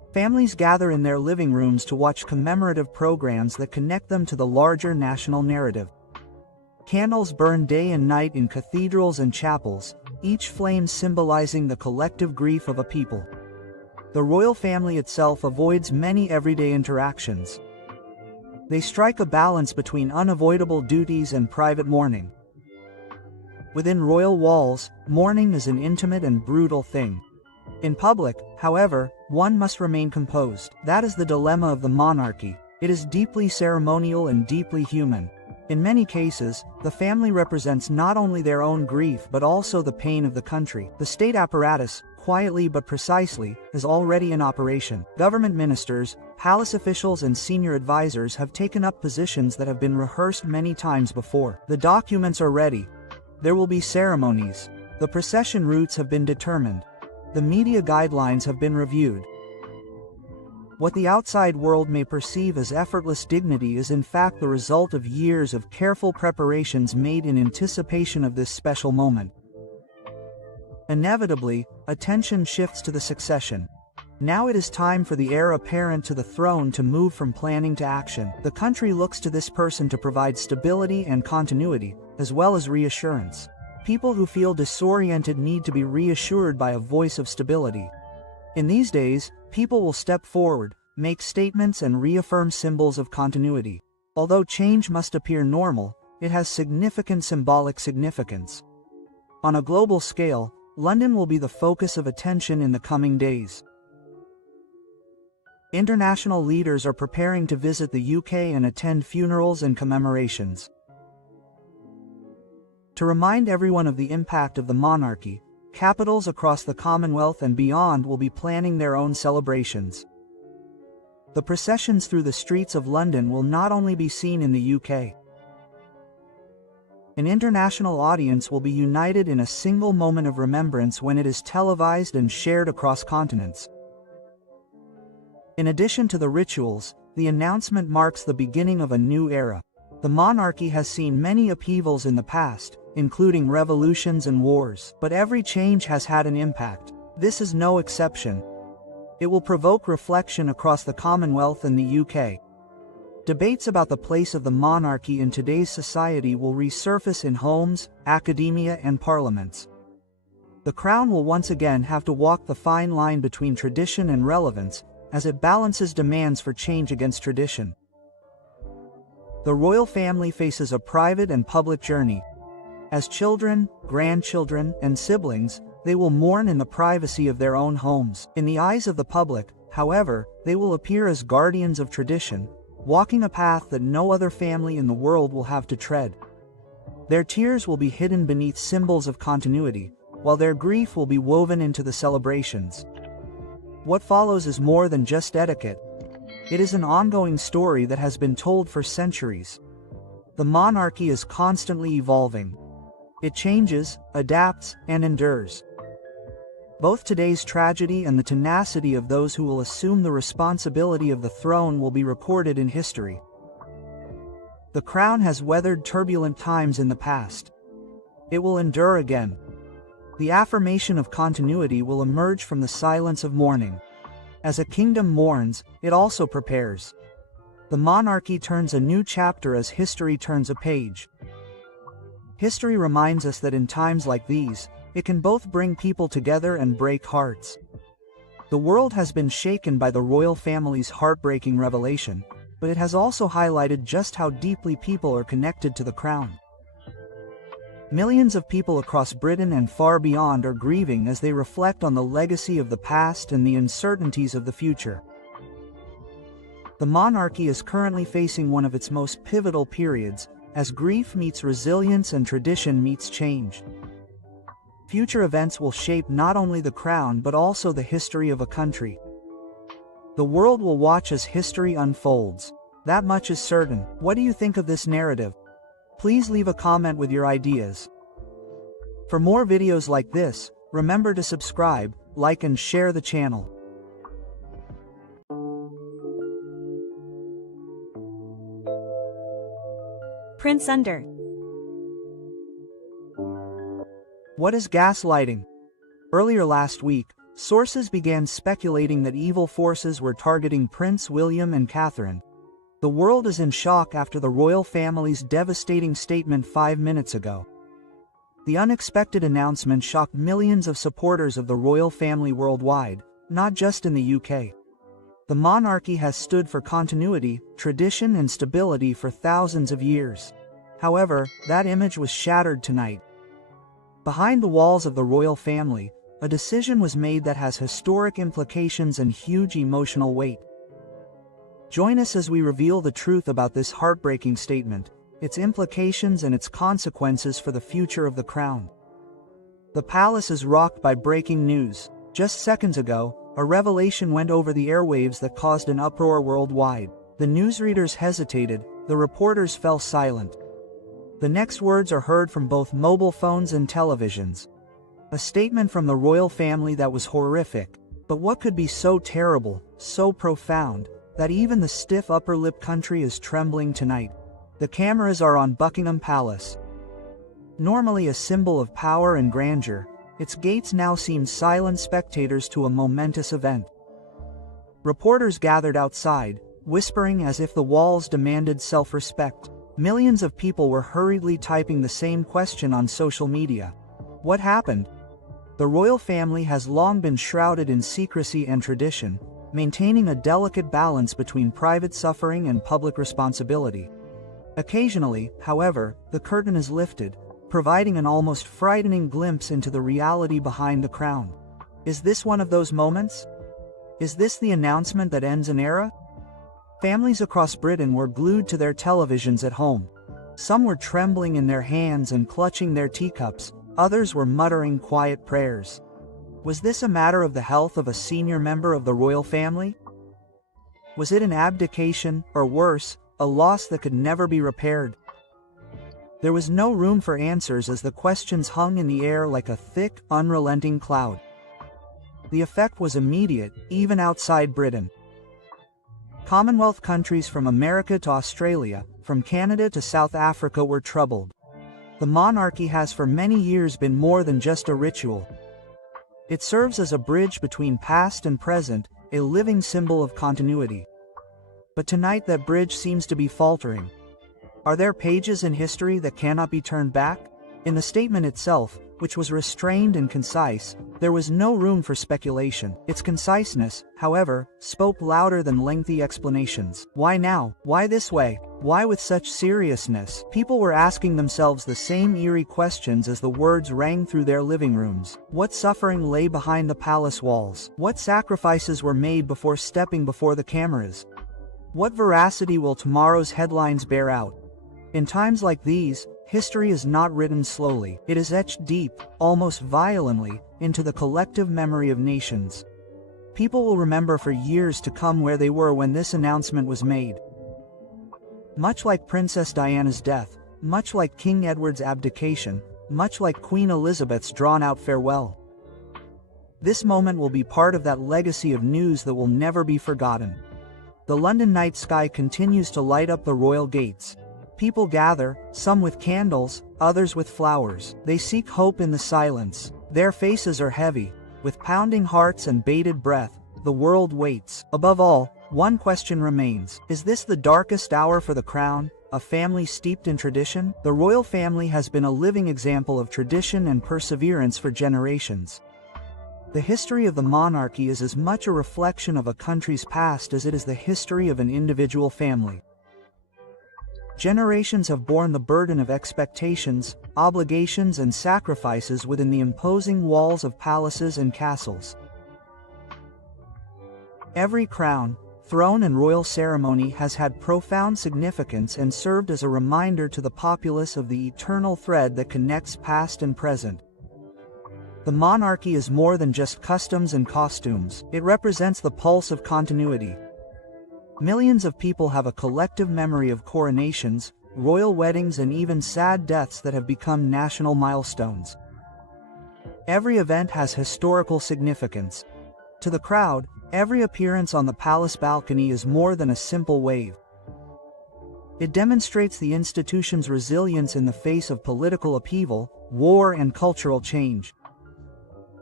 Families gather in their living rooms to watch commemorative programs that connect them to the larger national narrative. Candles burn day and night in cathedrals and chapels, each flame symbolizing the collective grief of a people. The royal family itself avoids many everyday interactions. They strike a balance between unavoidable duties and private mourning. Within royal walls, mourning is an intimate and brutal thing. In public, however, one must remain composed. That is the dilemma of the monarchy. It is deeply ceremonial and deeply human. In many cases, the family represents not only their own grief but also the pain of the country. The state apparatus, quietly but precisely, is already in operation. Government ministers, palace officials and senior advisors have taken up positions that have been rehearsed many times before. The documents are ready. There will be ceremonies. The procession routes have been determined. The media guidelines have been reviewed. What the outside world may perceive as effortless dignity is in fact the result of years of careful preparations made in anticipation of this special moment. Inevitably, attention shifts to the succession. Now it is time for the heir apparent to the throne to move from planning to action. The country looks to this person to provide stability and continuity, as well as reassurance. People who feel disoriented need to be reassured by a voice of stability. In these days, people will step forward, make statements and reaffirm symbols of continuity. Although change must appear normal, it has significant symbolic significance. On a global scale, London will be the focus of attention in the coming days. International leaders are preparing to visit the UK and attend funerals and commemorations. To remind everyone of the impact of the monarchy, capitals across the Commonwealth and beyond will be planning their own celebrations. The processions through the streets of London will not only be seen in the UK. An international audience will be united in a single moment of remembrance when it is televised and shared across continents. In addition to the rituals, the announcement marks the beginning of a new era. The monarchy has seen many upheavals in the past, including revolutions and wars, but every change has had an impact. This is no exception. It will provoke reflection across the Commonwealth and the UK. Debates about the place of the monarchy in today's society will resurface in homes, academia, and parliaments. The Crown will once again have to walk the fine line between tradition and relevance, as it balances demands for change against tradition. The royal family faces a private and public journey. As children, grandchildren, and siblings, they will mourn in the privacy of their own homes. In the eyes of the public, however, they will appear as guardians of tradition, walking a path that no other family in the world will have to tread. Their tears will be hidden beneath symbols of continuity, while their grief will be woven into the celebrations. What follows is more than just etiquette. It is an ongoing story that has been told for centuries. The monarchy is constantly evolving. It changes, adapts, and endures. Both today's tragedy and the tenacity of those who will assume the responsibility of the throne will be recorded in history. The Crown has weathered turbulent times in the past. It will endure again. The affirmation of continuity will emerge from the silence of mourning. As a kingdom mourns, it also prepares. The monarchy turns a new chapter as history turns a page. History reminds us that in times like these, it can both bring people together and break hearts. The world has been shaken by the royal family's heartbreaking revelation, but it has also highlighted just how deeply people are connected to the Crown. Millions of people across Britain and far beyond are grieving as they reflect on the legacy of the past and the uncertainties of the future. The monarchy is currently facing one of its most pivotal periods, as grief meets resilience and tradition meets change. Future events will shape not only the Crown but also the history of a country. The world will watch as history unfolds. That much is certain. What do you think of this narrative? Please leave a comment with your ideas. For more videos like this, remember to subscribe, like and share the channel. Prince Under. What is gaslighting? Earlier last week, Sources began speculating that evil forces were targeting Prince William and Catherine. The world is in shock after the royal family's devastating statement 5 minutes ago. The unexpected announcement shocked millions of supporters of the royal family worldwide, not just in the UK. The monarchy has stood for continuity, tradition, and stability for thousands of years. However, that image was shattered tonight. Behind the walls of the royal family, a decision was made that has historic implications and huge emotional weight. Join us as we reveal the truth about this heartbreaking statement, its implications and its consequences for the future of the crown. The palace is rocked by breaking news. Just seconds ago, a revelation went over the airwaves that caused an uproar worldwide. The newsreaders hesitated, the reporters fell silent. The next words are heard from both mobile phones and televisions. A statement from the royal family that was horrific. But what could be so terrible, so profound, that even the stiff upper-lip country is trembling tonight? The cameras are on Buckingham Palace. Normally a symbol of power and grandeur, its gates now seem silent spectators to a momentous event. Reporters gathered outside, whispering as if the walls demanded self-respect. Millions of people were hurriedly typing the same question on social media. What happened? The royal family has long been shrouded in secrecy and tradition, maintaining a delicate balance between private suffering and public responsibility. Occasionally, however, the curtain is lifted, providing an almost frightening glimpse into the reality behind the crown. Is this one of those moments? Is this the announcement that ends an era? Families across Britain were glued to their televisions at home. Some were trembling in their hands and clutching their teacups, others were muttering quiet prayers. Was this a matter of the health of a senior member of the royal family? Was it an abdication, or worse, a loss that could never be repaired? There was no room for answers as the questions hung in the air like a thick, unrelenting cloud. The effect was immediate, even outside Britain. Commonwealth countries from America to Australia, from Canada to South Africa were troubled. The monarchy has for many years been more than just a ritual. It serves as a bridge between past and present, a living symbol of continuity. But tonight that bridge seems to be faltering. Are there pages in history that cannot be turned back? In the statement itself, which was restrained and concise, there was no room for speculation. Its conciseness, however, spoke louder than lengthy explanations. Why now? Why this way? Why with such seriousness? People were asking themselves the same eerie questions as the words rang through their living rooms. What suffering lay behind the palace walls? What sacrifices were made before stepping before the cameras? What veracity will tomorrow's headlines bear out? In times like these, history is not written slowly. It is etched deep, almost violently, into the collective memory of nations. People will remember for years to come where they were when this announcement was made. Much like Princess Diana's death, much like King Edward's abdication, much like Queen Elizabeth's drawn-out farewell. This moment will be part of that legacy of news that will never be forgotten. The London night sky continues to light up the royal gates. People gather, some with candles, others with flowers. They seek hope in the silence. Their faces are heavy. With pounding hearts and bated breath, the world waits. Above all, one question remains. Is this the darkest hour for the crown, a family steeped in tradition? The royal family has been a living example of tradition and perseverance for generations. The history of the monarchy is as much a reflection of a country's past as it is the history of an individual family. Generations have borne the burden of expectations, obligations, and sacrifices within the imposing walls of palaces and castles. Every crown, throne, and royal ceremony has had profound significance and served as a reminder to the populace of the eternal thread that connects past and present. The monarchy is more than just customs and costumes. It represents the pulse of continuity. Millions of people have a collective memory of coronations, royal weddings, and even sad deaths that have become national milestones. Every event has historical significance. To the crowd, every appearance on the palace balcony is more than a simple wave. It demonstrates the institution's resilience in the face of political upheaval, war, and cultural change.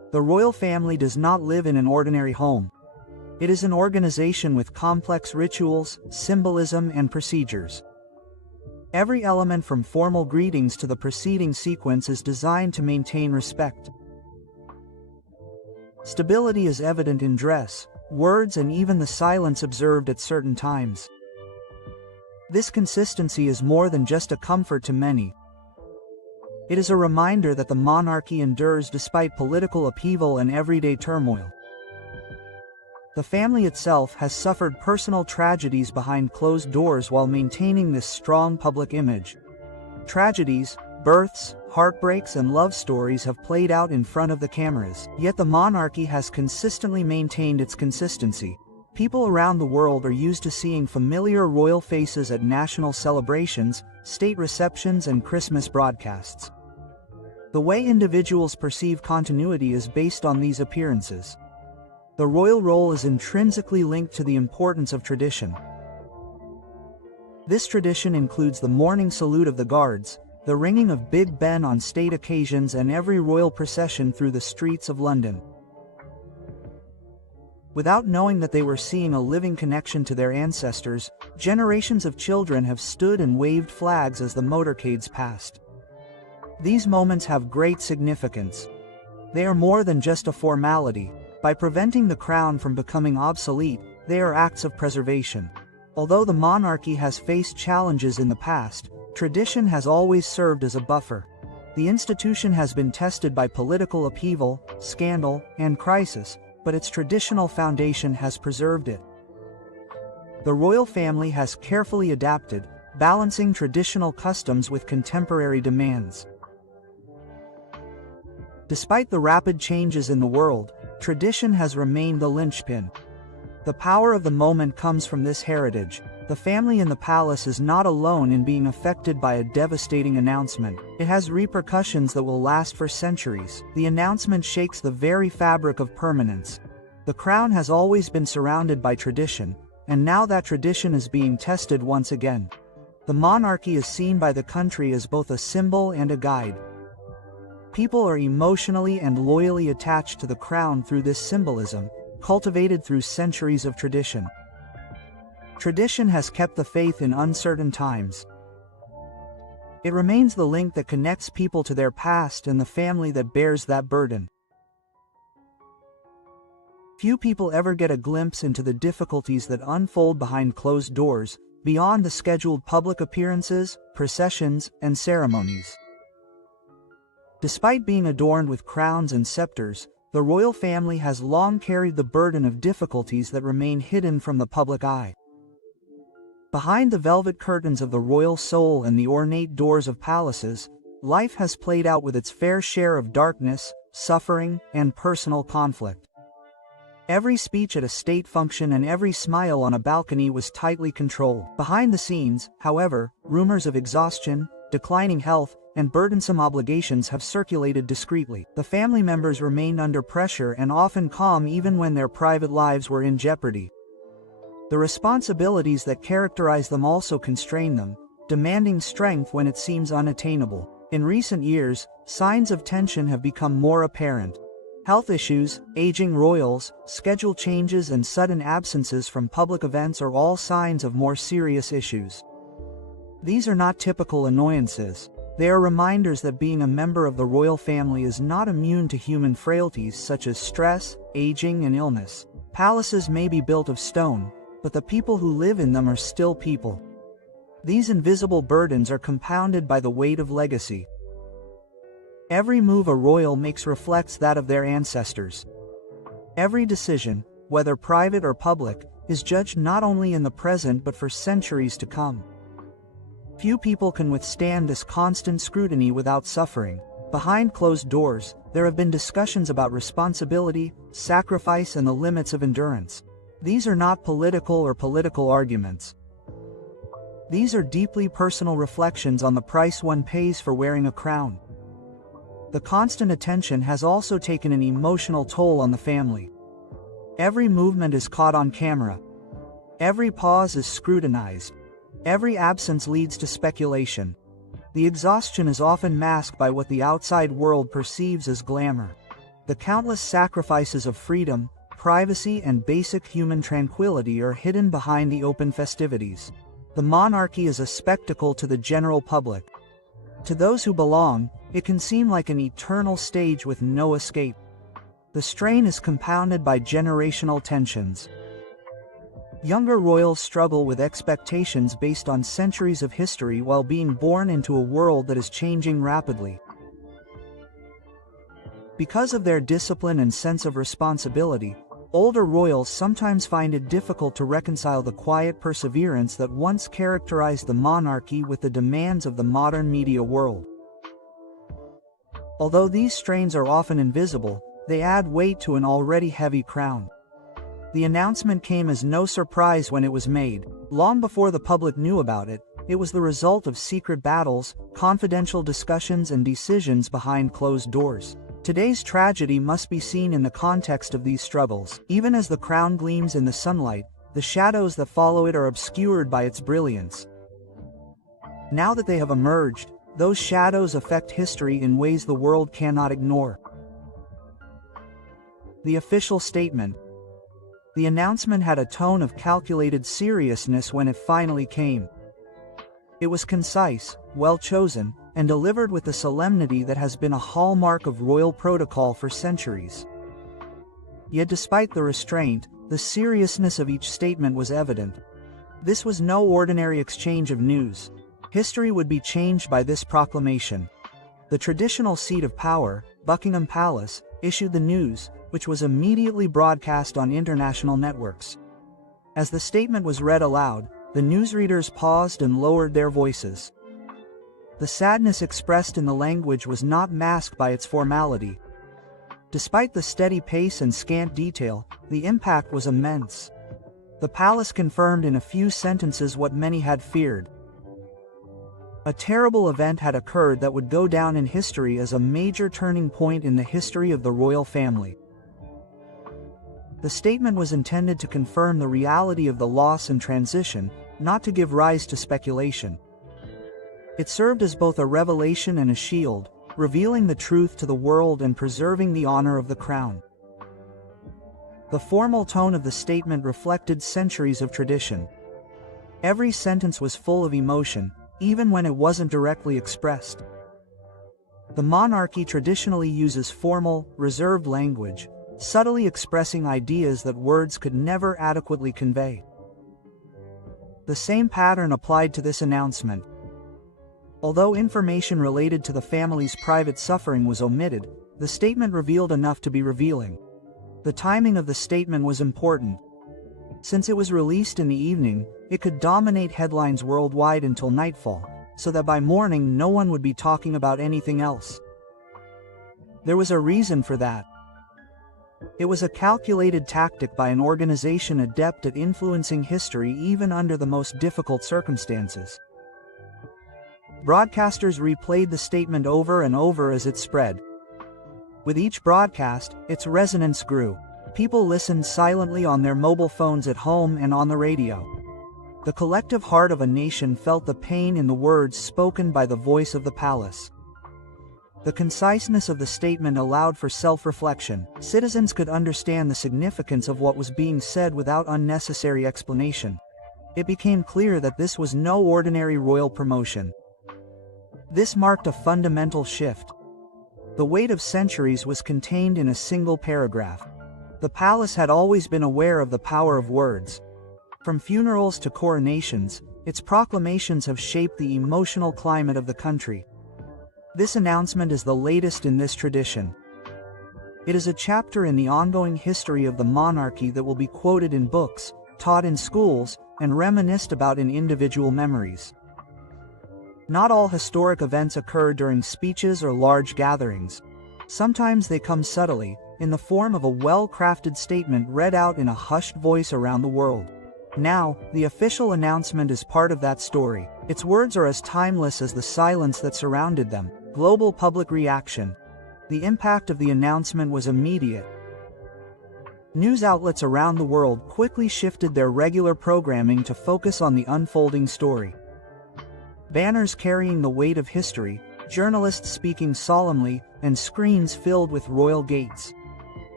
The royal family does not live in an ordinary home. It is an organization with complex rituals, symbolism, and procedures. Every element from formal greetings to the preceding sequence is designed to maintain respect. Stability is evident in dress, words, and even the silence observed at certain times. This consistency is more than just a comfort to many. It is a reminder that the monarchy endures despite political upheaval and everyday turmoil. The family itself has suffered personal tragedies behind closed doors while maintaining this strong public image. Tragedies, births, heartbreaks, and love stories have played out in front of the cameras. Yet the monarchy has consistently maintained its consistency. People around the world are used to seeing familiar royal faces at national celebrations, state receptions, and Christmas broadcasts. The way individuals perceive continuity is based on these appearances. The royal role is intrinsically linked to the importance of tradition. This tradition includes the morning salute of the guards, the ringing of Big Ben on state occasions, and every royal procession through the streets of London. Without knowing that they were seeing a living connection to their ancestors, generations of children have stood and waved flags as the motorcades passed. These moments have great significance. They are more than just a formality. By preventing the crown from becoming obsolete, they are acts of preservation. Although the monarchy has faced challenges in the past, tradition has always served as a buffer. The institution has been tested by political upheaval, scandal, and crisis, but its traditional foundation has preserved it. The royal family has carefully adapted, balancing traditional customs with contemporary demands. Despite the rapid changes in the world, tradition has remained the linchpin. The power of the moment comes from this heritage. The family in the palace is not alone in being affected by a devastating announcement. It has repercussions that will last for centuries. The announcement shakes the very fabric of permanence. The crown has always been surrounded by tradition, and now that tradition is being tested once again. The monarchy is seen by the country as both a symbol and a guide. People are emotionally and loyally attached to the crown through this symbolism, cultivated through centuries of tradition. Tradition has kept the faith in uncertain times. It remains the link that connects people to their past and the family that bears that burden. Few people ever get a glimpse into the difficulties that unfold behind closed doors, beyond the scheduled public appearances, processions, and ceremonies. Despite being adorned with crowns and scepters, the royal family has long carried the burden of difficulties that remain hidden from the public eye. Behind the velvet curtains of the royal soul and the ornate doors of palaces, life has played out with its fair share of darkness, suffering, and personal conflict. Every speech at a state function and every smile on a balcony was tightly controlled. Behind the scenes, however, rumors of exhaustion, declining health, and burdensome obligations have circulated discreetly. The family members remained under pressure and often calm even when their private lives were in jeopardy. The responsibilities that characterize them also constrain them, demanding strength when it seems unattainable. In recent years, signs of tension have become more apparent. Health issues, aging royals, schedule changes, and sudden absences from public events are all signs of more serious issues. These are not typical annoyances. They are reminders that being a member of the royal family is not immune to human frailties such as stress, aging, and illness. Palaces may be built of stone, but the people who live in them are still people. These invisible burdens are compounded by the weight of legacy. Every move a royal makes reflects that of their ancestors. Every decision, whether private or public, is judged not only in the present but for centuries to come. Few people can withstand this constant scrutiny without suffering. Behind closed doors, there have been discussions about responsibility, sacrifice, and the limits of endurance. These are not political arguments. These are deeply personal reflections on the price one pays for wearing a crown. The constant attention has also taken an emotional toll on the family. Every movement is caught on camera. Every pause is scrutinized. Every absence leads to speculation. The exhaustion is often masked by what the outside world perceives as glamour. The countless sacrifices of freedom, privacy, and basic human tranquility are hidden behind the open festivities. The monarchy is a spectacle to the general public. To those who belong, it can seem like an eternal stage with no escape. The strain is compounded by generational tensions. Younger royals struggle with expectations based on centuries of history while being born into a world that is changing rapidly. Because of their discipline and sense of responsibility, older royals sometimes find it difficult to reconcile the quiet perseverance that once characterized the monarchy with the demands of the modern media world. Although these strains are often invisible, they add weight to an already heavy crown. The announcement came as no surprise when it was made. Long before the public knew about it, it was the result of secret battles, confidential discussions, and decisions behind closed doors. Today's tragedy must be seen in the context of these struggles. Even as the crown gleams in the sunlight, the shadows that follow it are obscured by its brilliance. Now that they have emerged, those shadows affect history in ways the world cannot ignore. The official statement. The announcement had a tone of calculated seriousness when it finally came. It was concise, well chosen, and delivered with the solemnity that has been a hallmark of royal protocol for centuries. Yet despite the restraint, the seriousness of each statement was evident. This was no ordinary exchange of news. History would be changed by this proclamation. The traditional seat of power, Buckingham Palace, issued the news, which was immediately broadcast on international networks. As the statement was read aloud, the newsreaders paused and lowered their voices. The sadness expressed in the language was not masked by its formality. Despite the steady pace and scant detail, the impact was immense. The palace confirmed in a few sentences what many had feared. A terrible event had occurred that would go down in history as a major turning point in the history of the royal family. The statement was intended to confirm the reality of the loss and transition, not to give rise to speculation. It served as both a revelation and a shield, revealing the truth to the world and preserving the honor of the crown. The formal tone of the statement reflected centuries of tradition. Every sentence was full of emotion, even when it wasn't directly expressed. The monarchy traditionally uses formal, reserved language, subtly expressing ideas that words could never adequately convey. The same pattern applied to this announcement. Although information related to the family's private suffering was omitted, the statement revealed enough to be revealing. The timing of the statement was important. Since it was released in the evening, it could dominate headlines worldwide until nightfall, so that by morning no one would be talking about anything else. There was a reason for that. It was a calculated tactic by an organization adept at influencing history even under the most difficult circumstances. Broadcasters replayed the statement over and over as it spread. With each broadcast, its resonance grew. People listened silently on their mobile phones at home and on the radio. The collective heart of a nation felt the pain in the words spoken by the voice of the palace. The conciseness of the statement allowed for self-reflection. Citizens could understand the significance of what was being said without unnecessary explanation. It became clear that this was no ordinary royal promotion. This marked a fundamental shift. The weight of centuries was contained in a single paragraph. The palace had always been aware of the power of words. From funerals to coronations, its proclamations have shaped the emotional climate of the country. This announcement is the latest in this tradition. It is a chapter in the ongoing history of the monarchy that will be quoted in books, taught in schools, and reminisced about in individual memories. Not all historic events occur during speeches or large gatherings. Sometimes they come subtly, in the form of a well-crafted statement read out in a hushed voice around the world. Now, the official announcement is part of that story. Its words are as timeless as the silence that surrounded them. Global public reaction. The impact of the announcement was immediate. News outlets around the world quickly shifted their regular programming to focus on the unfolding story. Banners carrying the weight of history, journalists speaking solemnly, and screens filled with royal gates.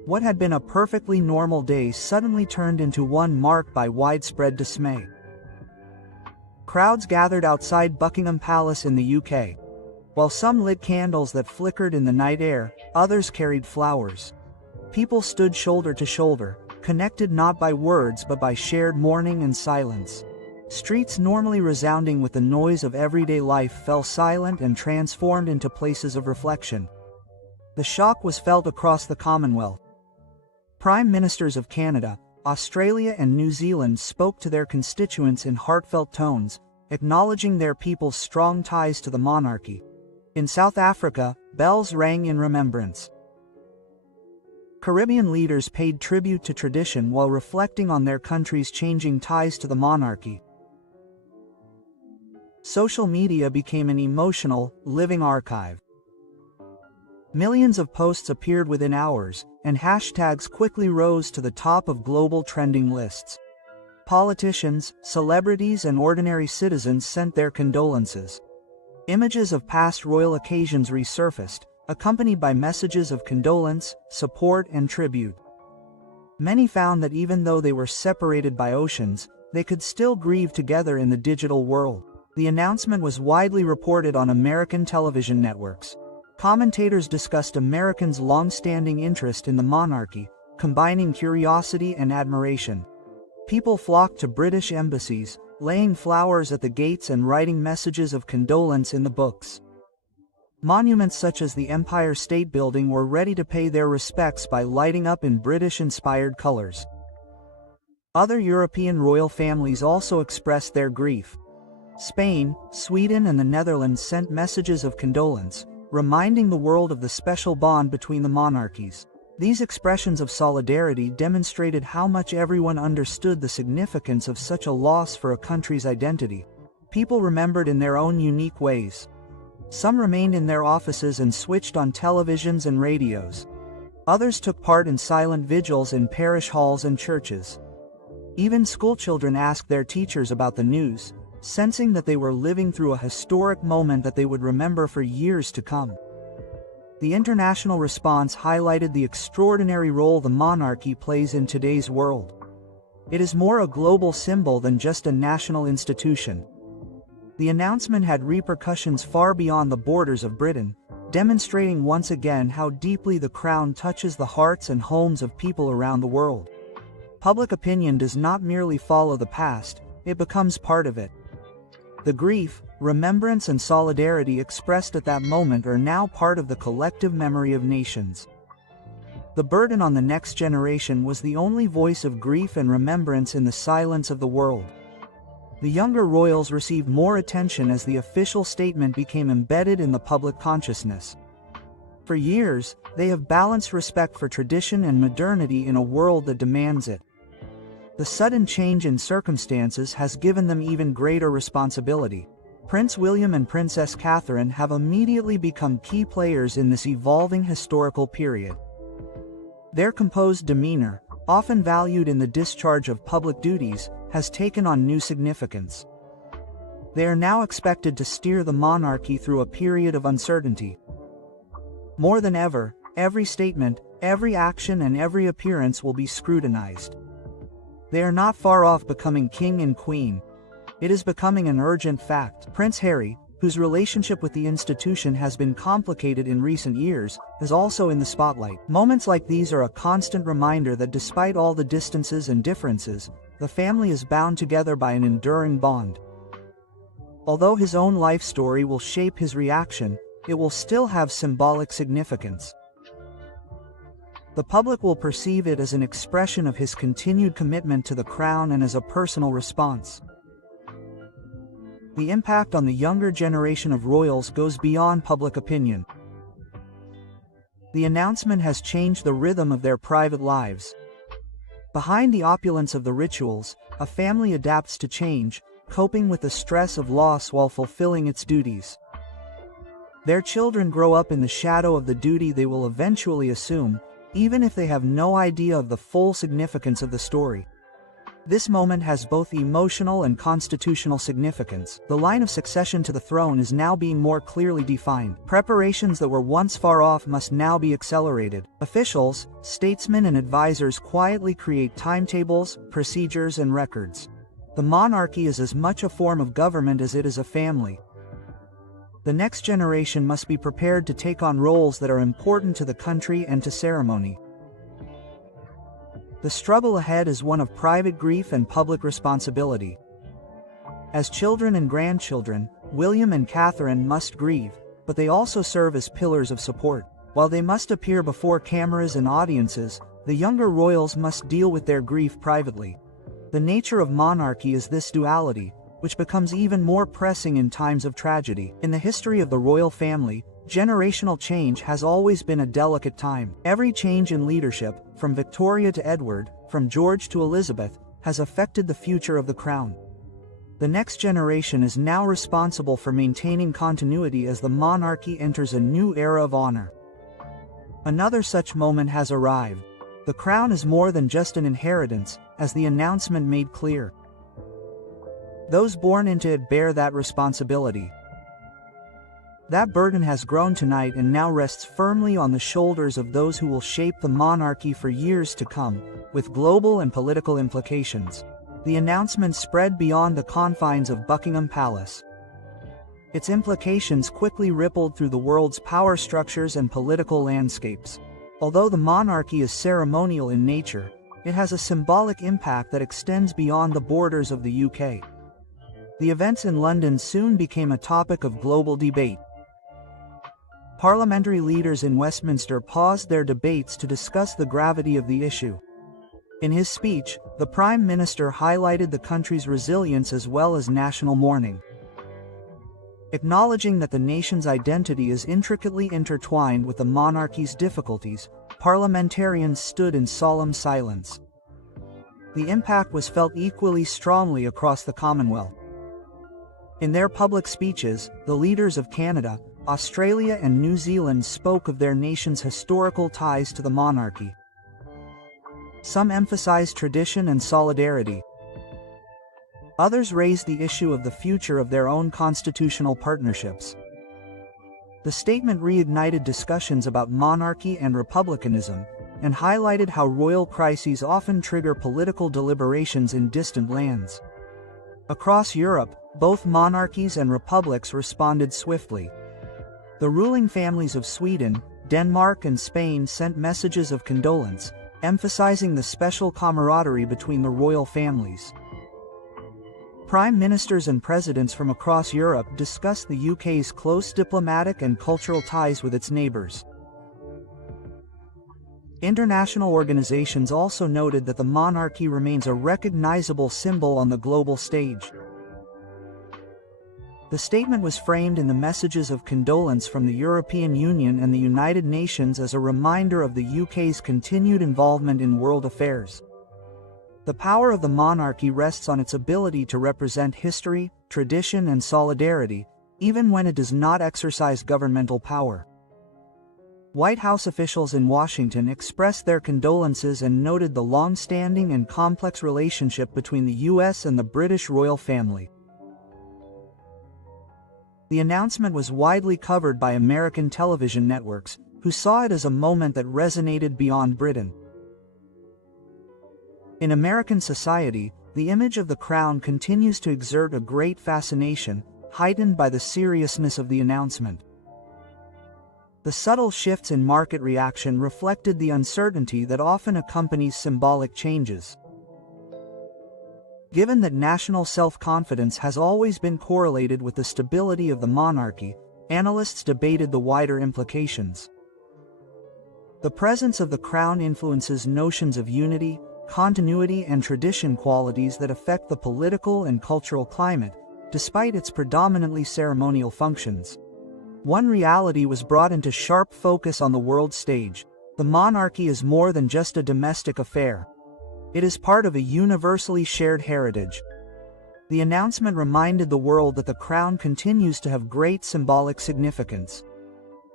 What had been a perfectly normal day suddenly turned into one marked by widespread dismay. Crowds gathered outside Buckingham Palace in the UK. While some lit candles that flickered in the night air, others carried flowers. People stood shoulder to shoulder, connected not by words but by shared mourning and silence. Streets normally resounding with the noise of everyday life fell silent and transformed into places of reflection. The shock was felt across the Commonwealth. Prime Ministers of Canada, Australia and New Zealand spoke to their constituents in heartfelt tones, acknowledging their people's strong ties to the monarchy. In South Africa, bells rang in remembrance. Caribbean leaders paid tribute to tradition while reflecting on their country's changing ties to the monarchy. Social media became an emotional, living archive. Millions of posts appeared within hours, and hashtags quickly rose to the top of global trending lists. Politicians, celebrities and ordinary citizens sent their condolences. Images of past royal occasions resurfaced, accompanied by messages of condolence, support and tribute. Many found that even though they were separated by oceans, they could still grieve together in the digital world. The announcement was widely reported on American television networks. Commentators discussed Americans' long-standing interest in the monarchy, combining curiosity and admiration. People flocked to British embassies, laying flowers at the gates and writing messages of condolence in the books. Monuments such as the Empire State Building were ready to pay their respects by lighting up in British-inspired colors. Other European royal families also expressed their grief. Spain, Sweden and the Netherlands sent messages of condolence, reminding the world of the special bond between the monarchies. These expressions of solidarity demonstrated how much everyone understood the significance of such a loss for a country's identity. People remembered in their own unique ways. Some remained in their offices and switched on televisions and radios. Others took part in silent vigils in parish halls and churches. Even schoolchildren asked their teachers about the news, sensing that they were living through a historic moment that they would remember for years to come. The international response highlighted the extraordinary role the monarchy plays in today's world. It is more a global symbol than just a national institution. The announcement had repercussions far beyond the borders of Britain, demonstrating once again how deeply the crown touches the hearts and homes of people around the world. Public opinion does not merely follow the past, it becomes part of it. The grief, remembrance and solidarity expressed at that moment are now part of the collective memory of nations. The burden on the next generation was the only voice of grief and remembrance in the silence of the world. The younger royals received more attention as the official statement became embedded in the public consciousness. For years, they have balanced respect for tradition and modernity in a world that demands it. The sudden change in circumstances has given them even greater responsibility. Prince William and Princess Catherine have immediately become key players in this evolving historical period. Their composed demeanor, often valued in the discharge of public duties, has taken on new significance. They are now expected to steer the monarchy through a period of uncertainty. More than ever, every statement, every action and every appearance will be scrutinized. They are not far off becoming king and queen. It is becoming an urgent fact. Prince Harry, whose relationship with the institution has been complicated in recent years, is also in the spotlight. Moments like these are a constant reminder that despite all the distances and differences, the family is bound together by an enduring bond. Although his own life story will shape his reaction, it will still have symbolic significance. The public will perceive it as an expression of his continued commitment to the crown and as a personal response. The impact on the younger generation of royals goes beyond public opinion. The announcement has changed the rhythm of their private lives. Behind the opulence of the rituals, a family adapts to change, coping with the stress of loss while fulfilling its duties. Their children grow up in the shadow of the duty they will eventually assume, even if they have no idea of the full significance of the story. This moment has both emotional and constitutional significance. The line of succession to the throne is now being more clearly defined. Preparations that were once far off must now be accelerated. Officials, statesmen and advisors quietly create timetables, procedures and records. The monarchy is as much a form of government as it is a family. The next generation must be prepared to take on roles that are important to the country and to ceremony. The struggle ahead is one of private grief and public responsibility. As children and grandchildren, William and Catherine must grieve, but they also serve as pillars of support. While they must appear before cameras and audiences, the younger royals must deal with their grief privately. The nature of monarchy is this duality, which becomes even more pressing in times of tragedy. In the history of the royal family, generational change has always been a delicate time. Every change in leadership, from Victoria to Edward, from George to Elizabeth, has affected the future of the crown. The next generation is now responsible for maintaining continuity as the monarchy enters a new era of honor. Another such moment has arrived. The crown is more than just an inheritance, as the announcement made clear. Those born into it bear that responsibility. That burden has grown tonight and now rests firmly on the shoulders of those who will shape the monarchy for years to come, with global and political implications. The announcement spread beyond the confines of Buckingham Palace. Its implications quickly rippled through the world's power structures and political landscapes. Although the monarchy is ceremonial in nature, it has a symbolic impact that extends beyond the borders of the UK. The events in London soon became a topic of global debate. Parliamentary leaders in Westminster paused their debates to discuss the gravity of the issue. In his speech, the Prime Minister highlighted the country's resilience as well as national mourning. Acknowledging that the nation's identity is intricately intertwined with the monarchy's difficulties, parliamentarians stood in solemn silence. The impact was felt equally strongly across the Commonwealth. In their public speeches, the leaders of Canada, Australia and New Zealand spoke of their nation's historical ties to the monarchy. Some emphasized tradition and solidarity. Others raised the issue of the future of their own constitutional partnerships. The statement reignited discussions about monarchy and republicanism, and highlighted how royal crises often trigger political deliberations in distant lands. Across Europe, both monarchies and republics responded swiftly. The ruling families of Sweden, Denmark and Spain sent messages of condolence, emphasizing the special camaraderie between the royal families. Prime ministers and presidents from across Europe discussed the UK's close diplomatic and cultural ties with its neighbours. International organizations also noted that the monarchy remains a recognizable symbol on the global stage. The statement was framed in the messages of condolence from the European Union and the United Nations as a reminder of the UK's continued involvement in world affairs. The power of the monarchy rests on its ability to represent history, tradition, and solidarity, even when it does not exercise governmental power. White House officials in Washington expressed their condolences and noted the long-standing and complex relationship between the US and the British royal family. The announcement was widely covered by American television networks, who saw it as a moment that resonated beyond Britain. In American society, the image of the crown continues to exert a great fascination, heightened by the seriousness of the announcement. The subtle shifts in market reaction reflected the uncertainty that often accompanies symbolic changes. Given that national self-confidence has always been correlated with the stability of the monarchy, analysts debated the wider implications. The presence of the crown influences notions of unity, continuity, and tradition, qualities that affect the political and cultural climate, despite its predominantly ceremonial functions. One reality was brought into sharp focus on the world stage: the monarchy is more than just a domestic affair. It is part of a universally shared heritage. The announcement reminded the world that the crown continues to have great symbolic significance.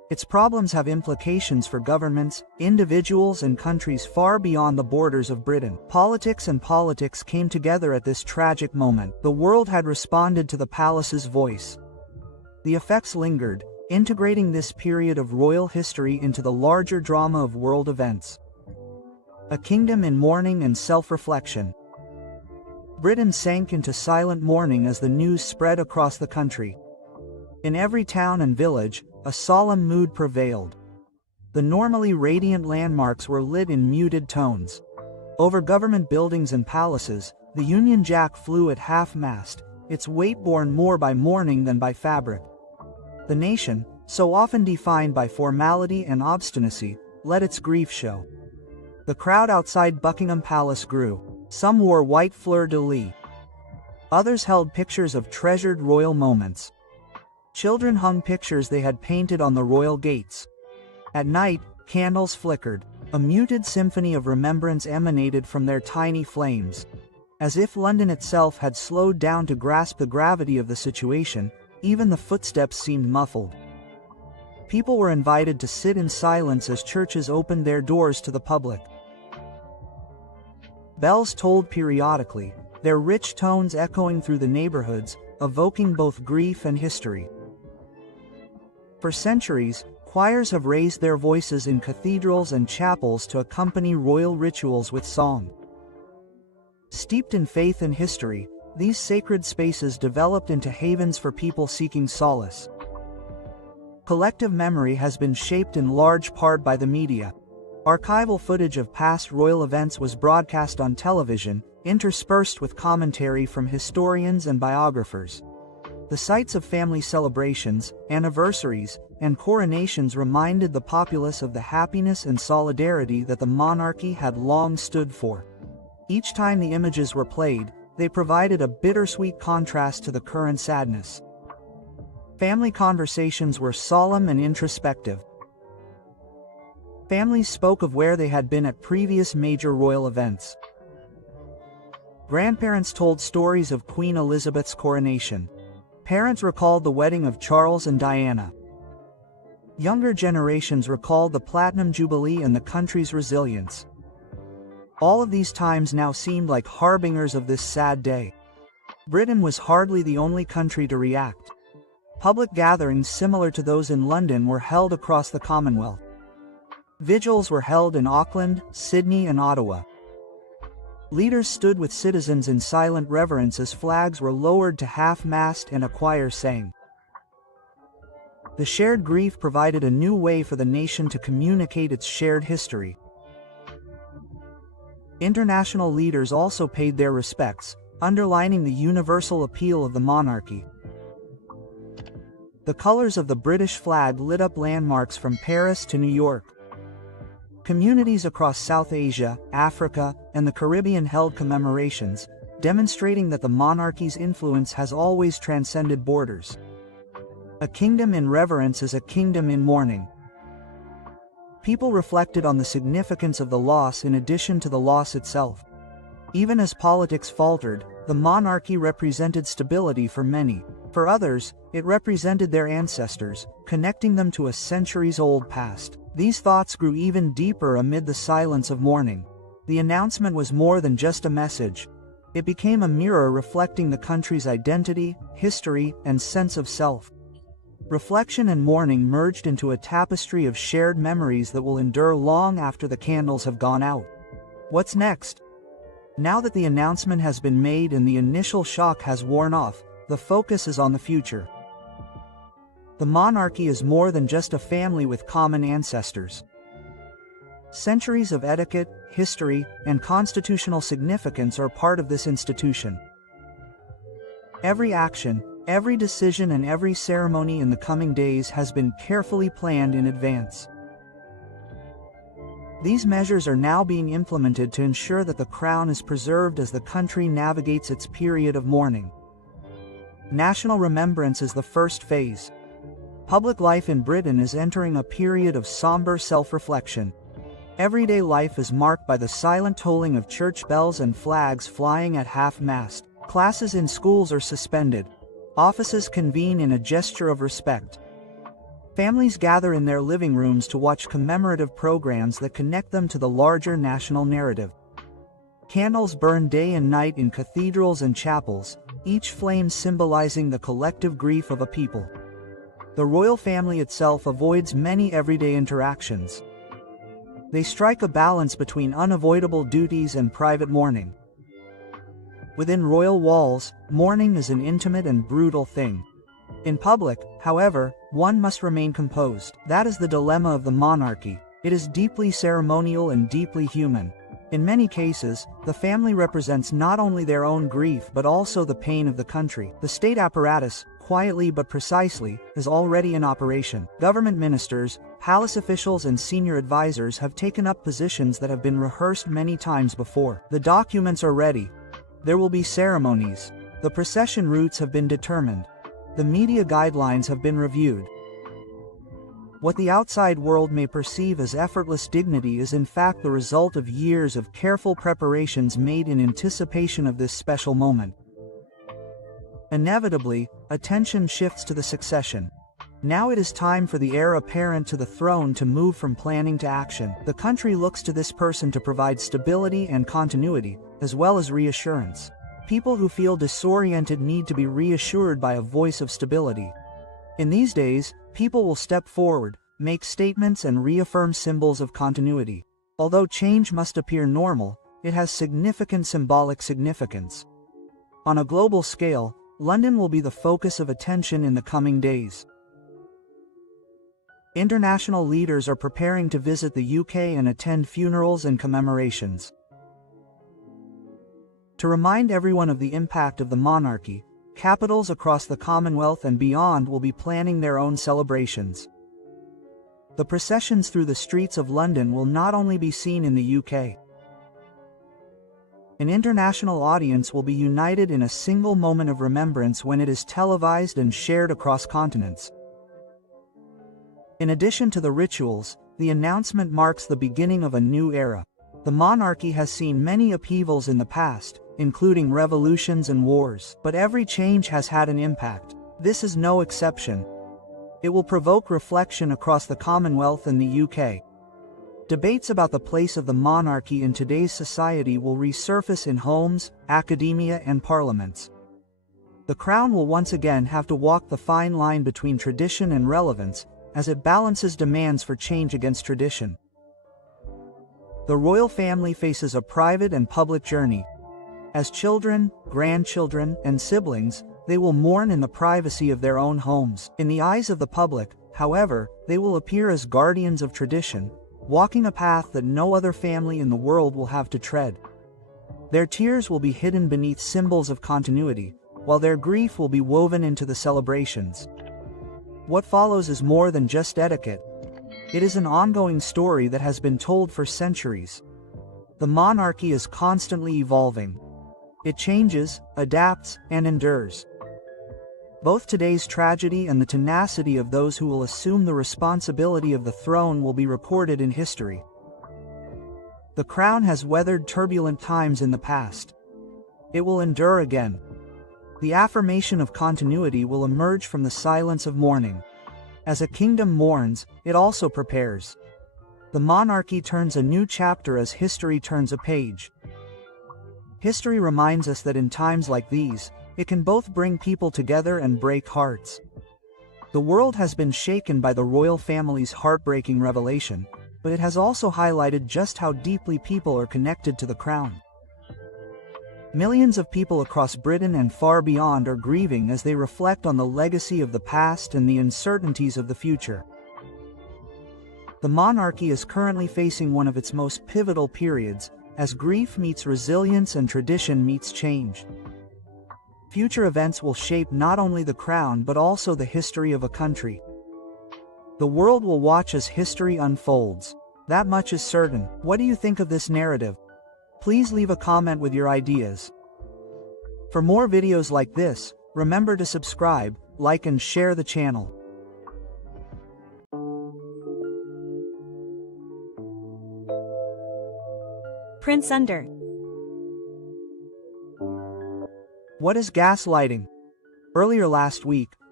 Its problems have implications for governments, individuals and countries far beyond the borders of Britain. Politics and politics came together at this tragic moment. The world had responded to the palace's voice. The effects lingered, integrating this period of royal history into the larger drama of world events. A kingdom in mourning and self-reflection. Britain sank into silent mourning as the news spread across the country. In every town and village, a solemn mood prevailed. The normally radiant landmarks were lit in muted tones. Over government buildings and palaces, the Union Jack flew at half-mast, its weight borne more by mourning than by fabric. The nation, so often defined by formality and obstinacy, let its grief show. The crowd outside Buckingham Palace grew. Some wore white fleur-de-lis. Others held pictures of treasured royal moments. Children hung pictures they had painted on the royal gates. At night, candles flickered. A muted symphony of remembrance emanated from their tiny flames. As if London itself had slowed down to grasp the gravity of the situation, even the footsteps seemed muffled. People were invited to sit in silence as churches opened their doors to the public. Bells tolled periodically, their rich tones echoing through the neighborhoods, evoking both grief and history. For centuries, choirs have raised their voices in cathedrals and chapels to accompany royal rituals with song. Steeped in faith and history, these sacred spaces developed into havens for people seeking solace. Collective memory has been shaped in large part by the media. Archival footage of past royal events was broadcast on television, interspersed with commentary from historians and biographers. The sights of family celebrations, anniversaries, and coronations reminded the populace of the happiness and solidarity that the monarchy had long stood for. Each time the images were played, they provided a bittersweet contrast to the current sadness. Family conversations were solemn and introspective. Families spoke of where they had been at previous major royal events. Grandparents told stories of Queen Elizabeth's coronation. Parents recalled the wedding of Charles and Diana. Younger generations recalled the Platinum Jubilee and the country's resilience. All of these times now seemed like harbingers of this sad day. Britain was hardly the only country to react. Public gatherings similar to those in London were held across the Commonwealth. Vigils were held in Auckland, Sydney, and Ottawa. Leaders stood with citizens in silent reverence as flags were lowered to half-mast and a choir sang. The shared grief provided a new way for the nation to communicate its shared history. International leaders also paid their respects, underlining the universal appeal of the monarchy. The colors of the British flag lit up landmarks from Paris to New York. Communities across South Asia, Africa, and the Caribbean held commemorations, demonstrating that the monarchy's influence has always transcended borders. A kingdom in reverence is a kingdom in mourning. People reflected on the significance of the loss in addition to the loss itself. Even as politics faltered, the monarchy represented stability for many. For others, it represented their ancestors, connecting them to a centuries-old past. These thoughts grew even deeper amid the silence of mourning. The announcement was more than just a message. It became a mirror reflecting the country's identity, history, and sense of self. Reflection and mourning merged into a tapestry of shared memories that will endure long after the candles have gone out. What's next? Now that the announcement has been made and the initial shock has worn off, the focus is on the future. The monarchy is more than just a family with common ancestors. Centuries of etiquette, history, and constitutional significance are part of this institution. Every action, every decision, and every ceremony in the coming days has been carefully planned in advance. These measures are now being implemented to ensure that the crown is preserved as the country navigates its period of mourning. National remembrance is the first phase. Public life in Britain is entering a period of somber self-reflection. Everyday life is marked by the silent tolling of church bells and flags flying at half-mast. Classes in schools are suspended. Offices convene in a gesture of respect. Families gather in their living rooms to watch commemorative programs that connect them to the larger national narrative. Candles burn day and night in cathedrals and chapels, each flame symbolizing the collective grief of a people. The royal family itself avoids many everyday interactions. They strike a balance between unavoidable duties and private mourning. Within royal walls, mourning is an intimate and brutal thing. In public, however, one must remain composed. That is the dilemma of the monarchy. It is deeply ceremonial and deeply human. In many cases, the family represents not only their own grief but also the pain of the country. The state apparatus, quietly but precisely, is already in operation. Government ministers, palace officials and senior advisors have taken up positions that have been rehearsed many times before. The documents are ready. There will be ceremonies. The procession routes have been determined. The media guidelines have been reviewed. What the outside world may perceive as effortless dignity is in fact the result of years of careful preparations made in anticipation of this special moment. Inevitably, attention shifts to the succession. Now it is time for the heir apparent to the throne to move from planning to action. The country looks to this person to provide stability and continuity, as well as reassurance. People who feel disoriented need to be reassured by a voice of stability. In these days, people will step forward, make statements and reaffirm symbols of continuity. Although change must appear normal, it has significant symbolic significance. On a global scale, London will be the focus of attention in the coming days. International leaders are preparing to visit the UK and attend funerals and commemorations. To remind everyone of the impact of the monarchy, capitals across the Commonwealth and beyond will be planning their own celebrations. The processions through the streets of London will not only be seen in the UK. An international audience will be united in a single moment of remembrance when it is televised and shared across continents. In addition to the rituals, the announcement marks the beginning of a new era. The monarchy has seen many upheavals in the past, including revolutions and wars, but every change has had an impact. This is no exception. It will provoke reflection across the Commonwealth and the UK. Debates about the place of the monarchy in today's society will resurface in homes, academia, and parliaments. The Crown will once again have to walk the fine line between tradition and relevance, as it balances demands for change against tradition. The royal family faces a private and public journey. As children, grandchildren, and siblings, they will mourn in the privacy of their own homes. In the eyes of the public, however, they will appear as guardians of tradition, walking a path that no other family in the world will have to tread. Their tears will be hidden beneath symbols of continuity, while their grief will be woven into the celebrations. What follows is more than just etiquette. It is an ongoing story that has been told for centuries. The monarchy is constantly evolving. It changes, adapts, and endures. Both today's tragedy and the tenacity of those who will assume the responsibility of the throne will be recorded in history. The Crown has weathered turbulent times in the past. It will endure again. The affirmation of continuity will emerge from the silence of mourning. As a kingdom mourns, it also prepares. The monarchy turns a new chapter as history turns a page. History reminds us that in times like these, it can both bring people together and break hearts. The world has been shaken by the royal family's heartbreaking revelation, but it has also highlighted just how deeply people are connected to the Crown. Millions of people across Britain and far beyond are grieving as they reflect on the legacy of the past and the uncertainties of the future. The monarchy is currently facing one of its most pivotal periods, as grief meets resilience and tradition meets change. Future events will shape not only the Crown but also the history of a country. The world will watch as history unfolds. That much is certain. What do you think of this narrative? Please leave a comment with your ideas. For more videos like this, remember to subscribe, like and share the channel. Prince Under. What is gaslighting? Earlier last week,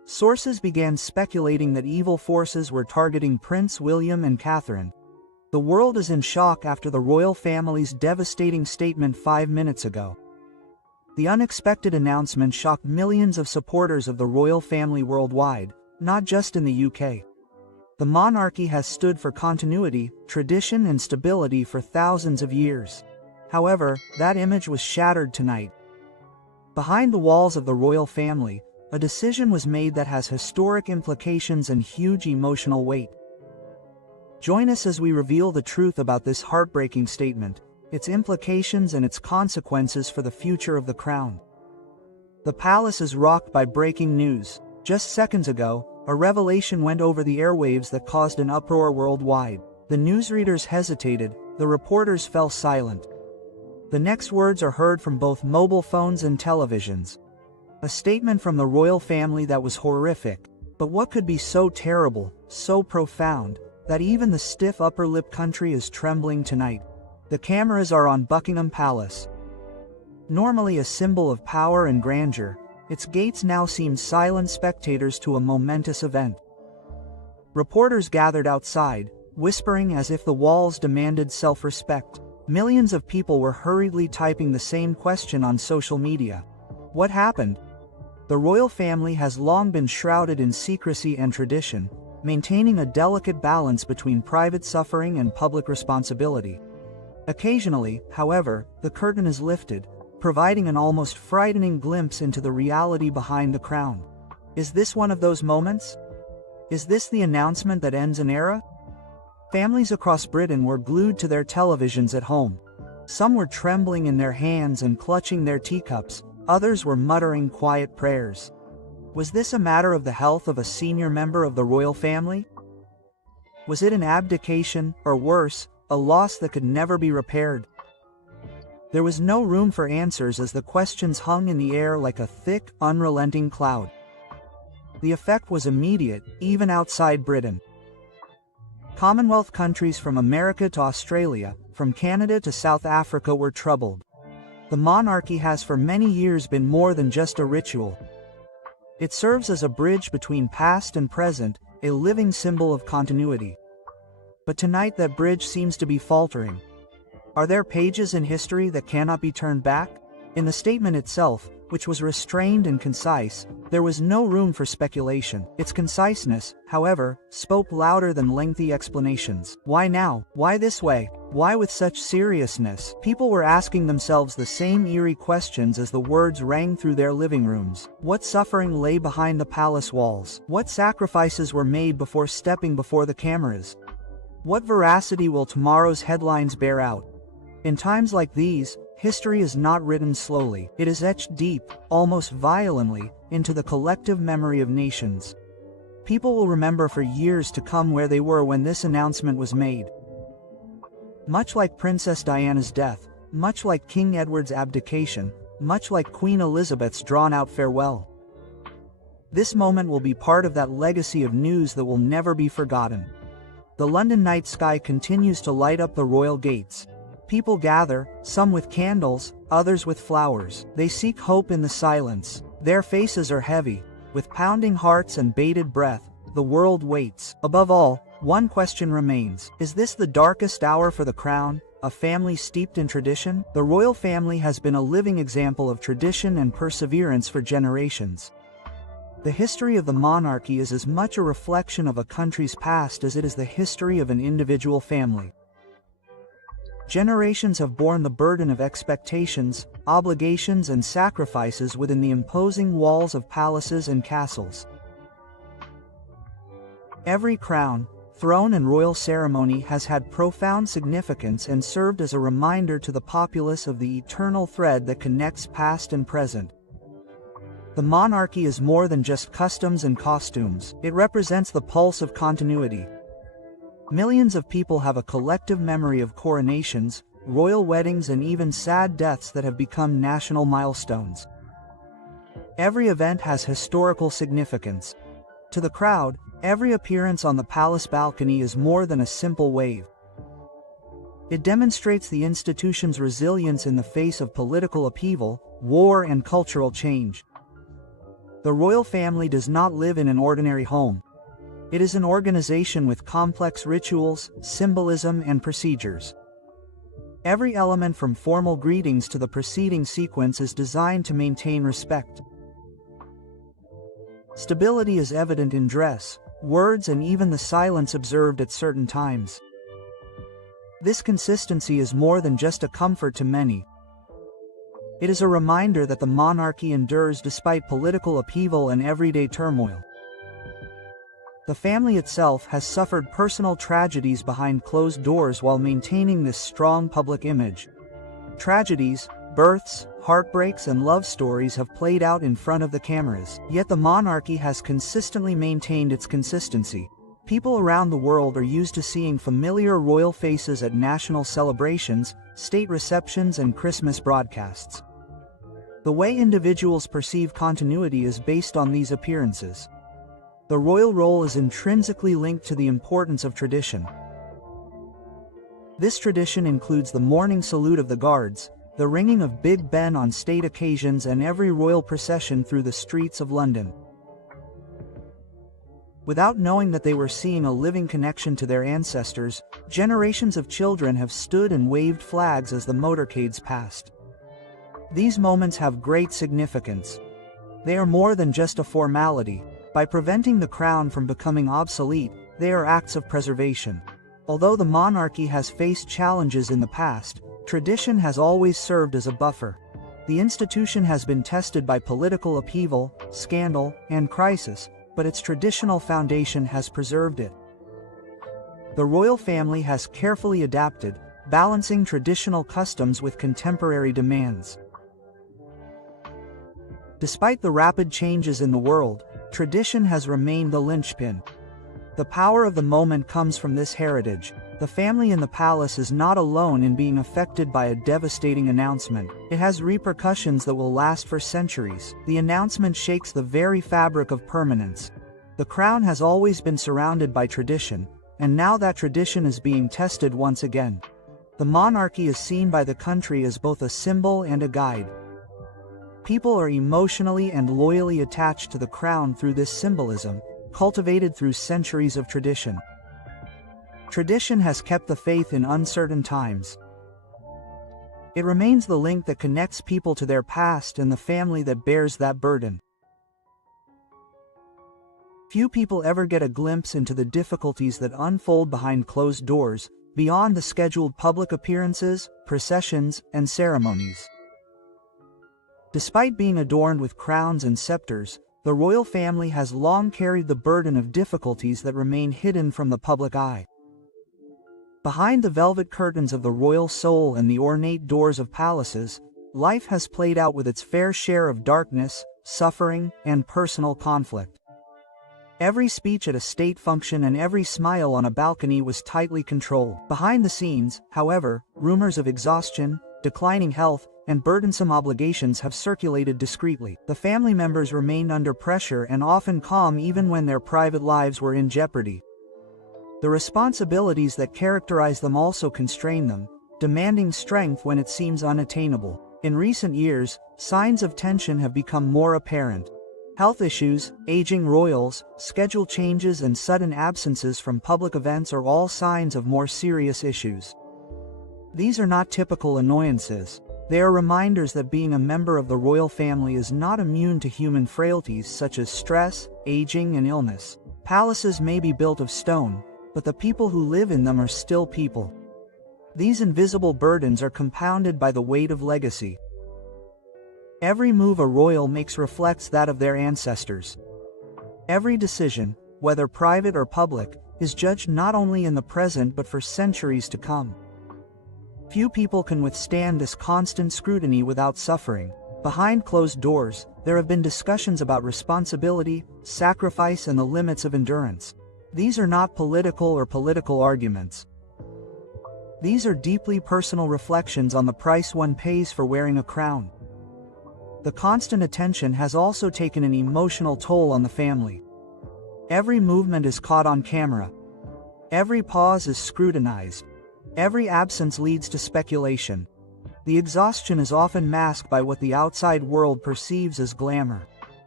Sources began speculating that evil forces were targeting Prince William and Catherine. The world is in shock after the royal family's devastating statement 5 minutes ago. The unexpected announcement shocked millions of supporters of the royal family worldwide, not just in the UK. The monarchy has stood for continuity, tradition, and stability for thousands of years. However, that image was shattered tonight. Behind the walls of the royal family, a decision was made that has historic implications and huge emotional weight. Join us as we reveal the truth about this heartbreaking statement, its implications and its consequences for the future of the crown. The palace is rocked by breaking news. Just seconds ago, a revelation went over the airwaves that caused an uproar worldwide. The newsreaders hesitated, the reporters fell silent. The next words are heard from both mobile phones and televisions. A statement from the royal family that was horrific. But what could be so terrible, so profound, that even the stiff upper lip country is trembling tonight? The cameras are on Buckingham Palace. Normally a symbol of power and grandeur, its gates now seem silent spectators to a momentous event. Reporters gathered outside, whispering as if the walls demanded self-respect. Millions of people were hurriedly typing the same question on social media. What happened? The royal family has long been shrouded in secrecy and tradition, maintaining a delicate balance between private suffering and public responsibility. Occasionally, however, the curtain is lifted, providing an almost frightening glimpse into the reality behind the crown. Is this one of those moments? Is this the announcement that ends an era? Families across Britain were glued to their televisions at home. Some were trembling in their hands and clutching their teacups, others were muttering quiet prayers. Was this a matter of the health of a senior member of the royal family? Was it an abdication, or worse, a loss that could never be repaired? There was no room for answers as the questions hung in the air like a thick, unrelenting cloud. The effect was immediate, even outside Britain. Commonwealth countries from America to Australia, from Canada to South Africa were troubled. The monarchy has for many years been more than just a ritual. It serves as a bridge between past and present, a living symbol of continuity. But tonight that bridge seems to be faltering. Are there pages in history that cannot be turned back? In the statement itself, which was restrained and concise, there was no room for speculation. Its conciseness, however, spoke louder than lengthy explanations. Why now? Why this way? Why with such seriousness? People were asking themselves the same eerie questions as the words rang through their living rooms. What suffering lay behind the palace walls? What sacrifices were made before stepping before the cameras? What veracity will tomorrow's headlines bear out? In times like these, history is not written slowly. It is etched deep, almost violently, into the collective memory of nations. People will remember for years to come where they were when this announcement was made. Much like Princess Diana's death, much like King Edward's abdication, much like Queen Elizabeth's drawn-out farewell. This moment will be part of that legacy of news that will never be forgotten. The London night sky continues to light up the royal gates. People gather, some with candles, others with flowers. They seek hope in the silence. Their faces are heavy. With pounding hearts and bated breath, the world waits. Above all, one question remains. Is this the darkest hour for the crown, a family steeped in tradition? The royal family has been a living example of tradition and perseverance for generations. The history of the monarchy is as much a reflection of a country's past as it is the history of an individual family. Generations have borne the burden of expectations, obligations, and sacrifices within the imposing walls of palaces and castles. Every crown, throne, and royal ceremony has had profound significance and served as a reminder to the populace of the eternal thread that connects past and present. The monarchy is more than just customs and costumes. It represents the pulse of continuity. Millions of people have a collective memory of coronations, royal weddings, and even sad deaths that have become national milestones. Every event has historical significance. To the crowd, every appearance on the palace balcony is more than a simple wave. It demonstrates the institution's resilience in the face of political upheaval, war, and cultural change. The royal family does not live in an ordinary home. It is an organization with complex rituals, symbolism, and procedures. Every element from formal greetings to the preceding sequence is designed to maintain respect. Stability is evident in dress, words, and even the silence observed at certain times. This consistency is more than just a comfort to many. It is a reminder that the monarchy endures despite political upheaval and everyday turmoil. The family itself has suffered personal tragedies behind closed doors while maintaining this strong public image. Tragedies, births, heartbreaks, and love stories have played out in front of the cameras, yet the monarchy has consistently maintained its consistency. People around the world are used to seeing familiar royal faces at national celebrations, state receptions, and Christmas broadcasts. The way individuals perceive continuity is based on these appearances. The royal role is intrinsically linked to the importance of tradition. This tradition includes the morning salute of the guards, the ringing of Big Ben on state occasions, and every royal procession through the streets of London. Without knowing that they were seeing a living connection to their ancestors, generations of children have stood and waved flags as the motorcades passed. These moments have great significance. They are more than just a formality. By preventing the crown from becoming obsolete, they are acts of preservation. Although the monarchy has faced challenges in the past, tradition has always served as a buffer. The institution has been tested by political upheaval, scandal, and crisis, but its traditional foundation has preserved it. The royal family has carefully adapted, balancing traditional customs with contemporary demands. Despite the rapid changes in the world, tradition has remained the linchpin. The power of the moment comes from this heritage. The family in the palace is not alone in being affected by a devastating announcement. It has repercussions that will last for centuries. The announcement shakes the very fabric of permanence. The crown has always been surrounded by tradition, and now that tradition is being tested once again. The monarchy is seen by the country as both a symbol and a guide. People are emotionally and loyally attached to the crown through this symbolism, cultivated through centuries of tradition. Tradition has kept the faith in uncertain times. It remains the link that connects people to their past and the family that bears that burden. Few people ever get a glimpse into the difficulties that unfold behind closed doors, beyond the scheduled public appearances, processions, and ceremonies. Despite being adorned with crowns and scepters, the royal family has long carried the burden of difficulties that remain hidden from the public eye. Behind the velvet curtains of the royal soul and the ornate doors of palaces, life has played out with its fair share of darkness, suffering, and personal conflict. Every speech at a state function and every smile on a balcony was tightly controlled. Behind the scenes, however, rumors of exhaustion, declining health, and burdensome obligations have circulated discreetly. The family members remained under pressure and often calm even when their private lives were in jeopardy. The responsibilities that characterize them also constrain them, demanding strength when it seems unattainable. In recent years, signs of tension have become more apparent. Health issues, aging royals, schedule changes, and sudden absences from public events are all signs of more serious issues. These are not typical annoyances. They are reminders that being a member of the royal family is not immune to human frailties such as stress, aging, and illness. Palaces may be built of stone, but the people who live in them are still people. These invisible burdens are compounded by the weight of legacy. Every move a royal makes reflects that of their ancestors. Every decision, whether private or public, is judged not only in the present but for centuries to come. Few people can withstand this constant scrutiny without suffering. Behind closed doors, there have been discussions about responsibility, sacrifice, and the limits of endurance. These are not political arguments. These are deeply personal reflections on the price one pays for wearing a crown. The constant attention has also taken an emotional toll on the family. Every movement is caught on camera. Every pause is scrutinized. Every absence leads to speculation. The exhaustion is often masked by what the outside world perceives as glamour.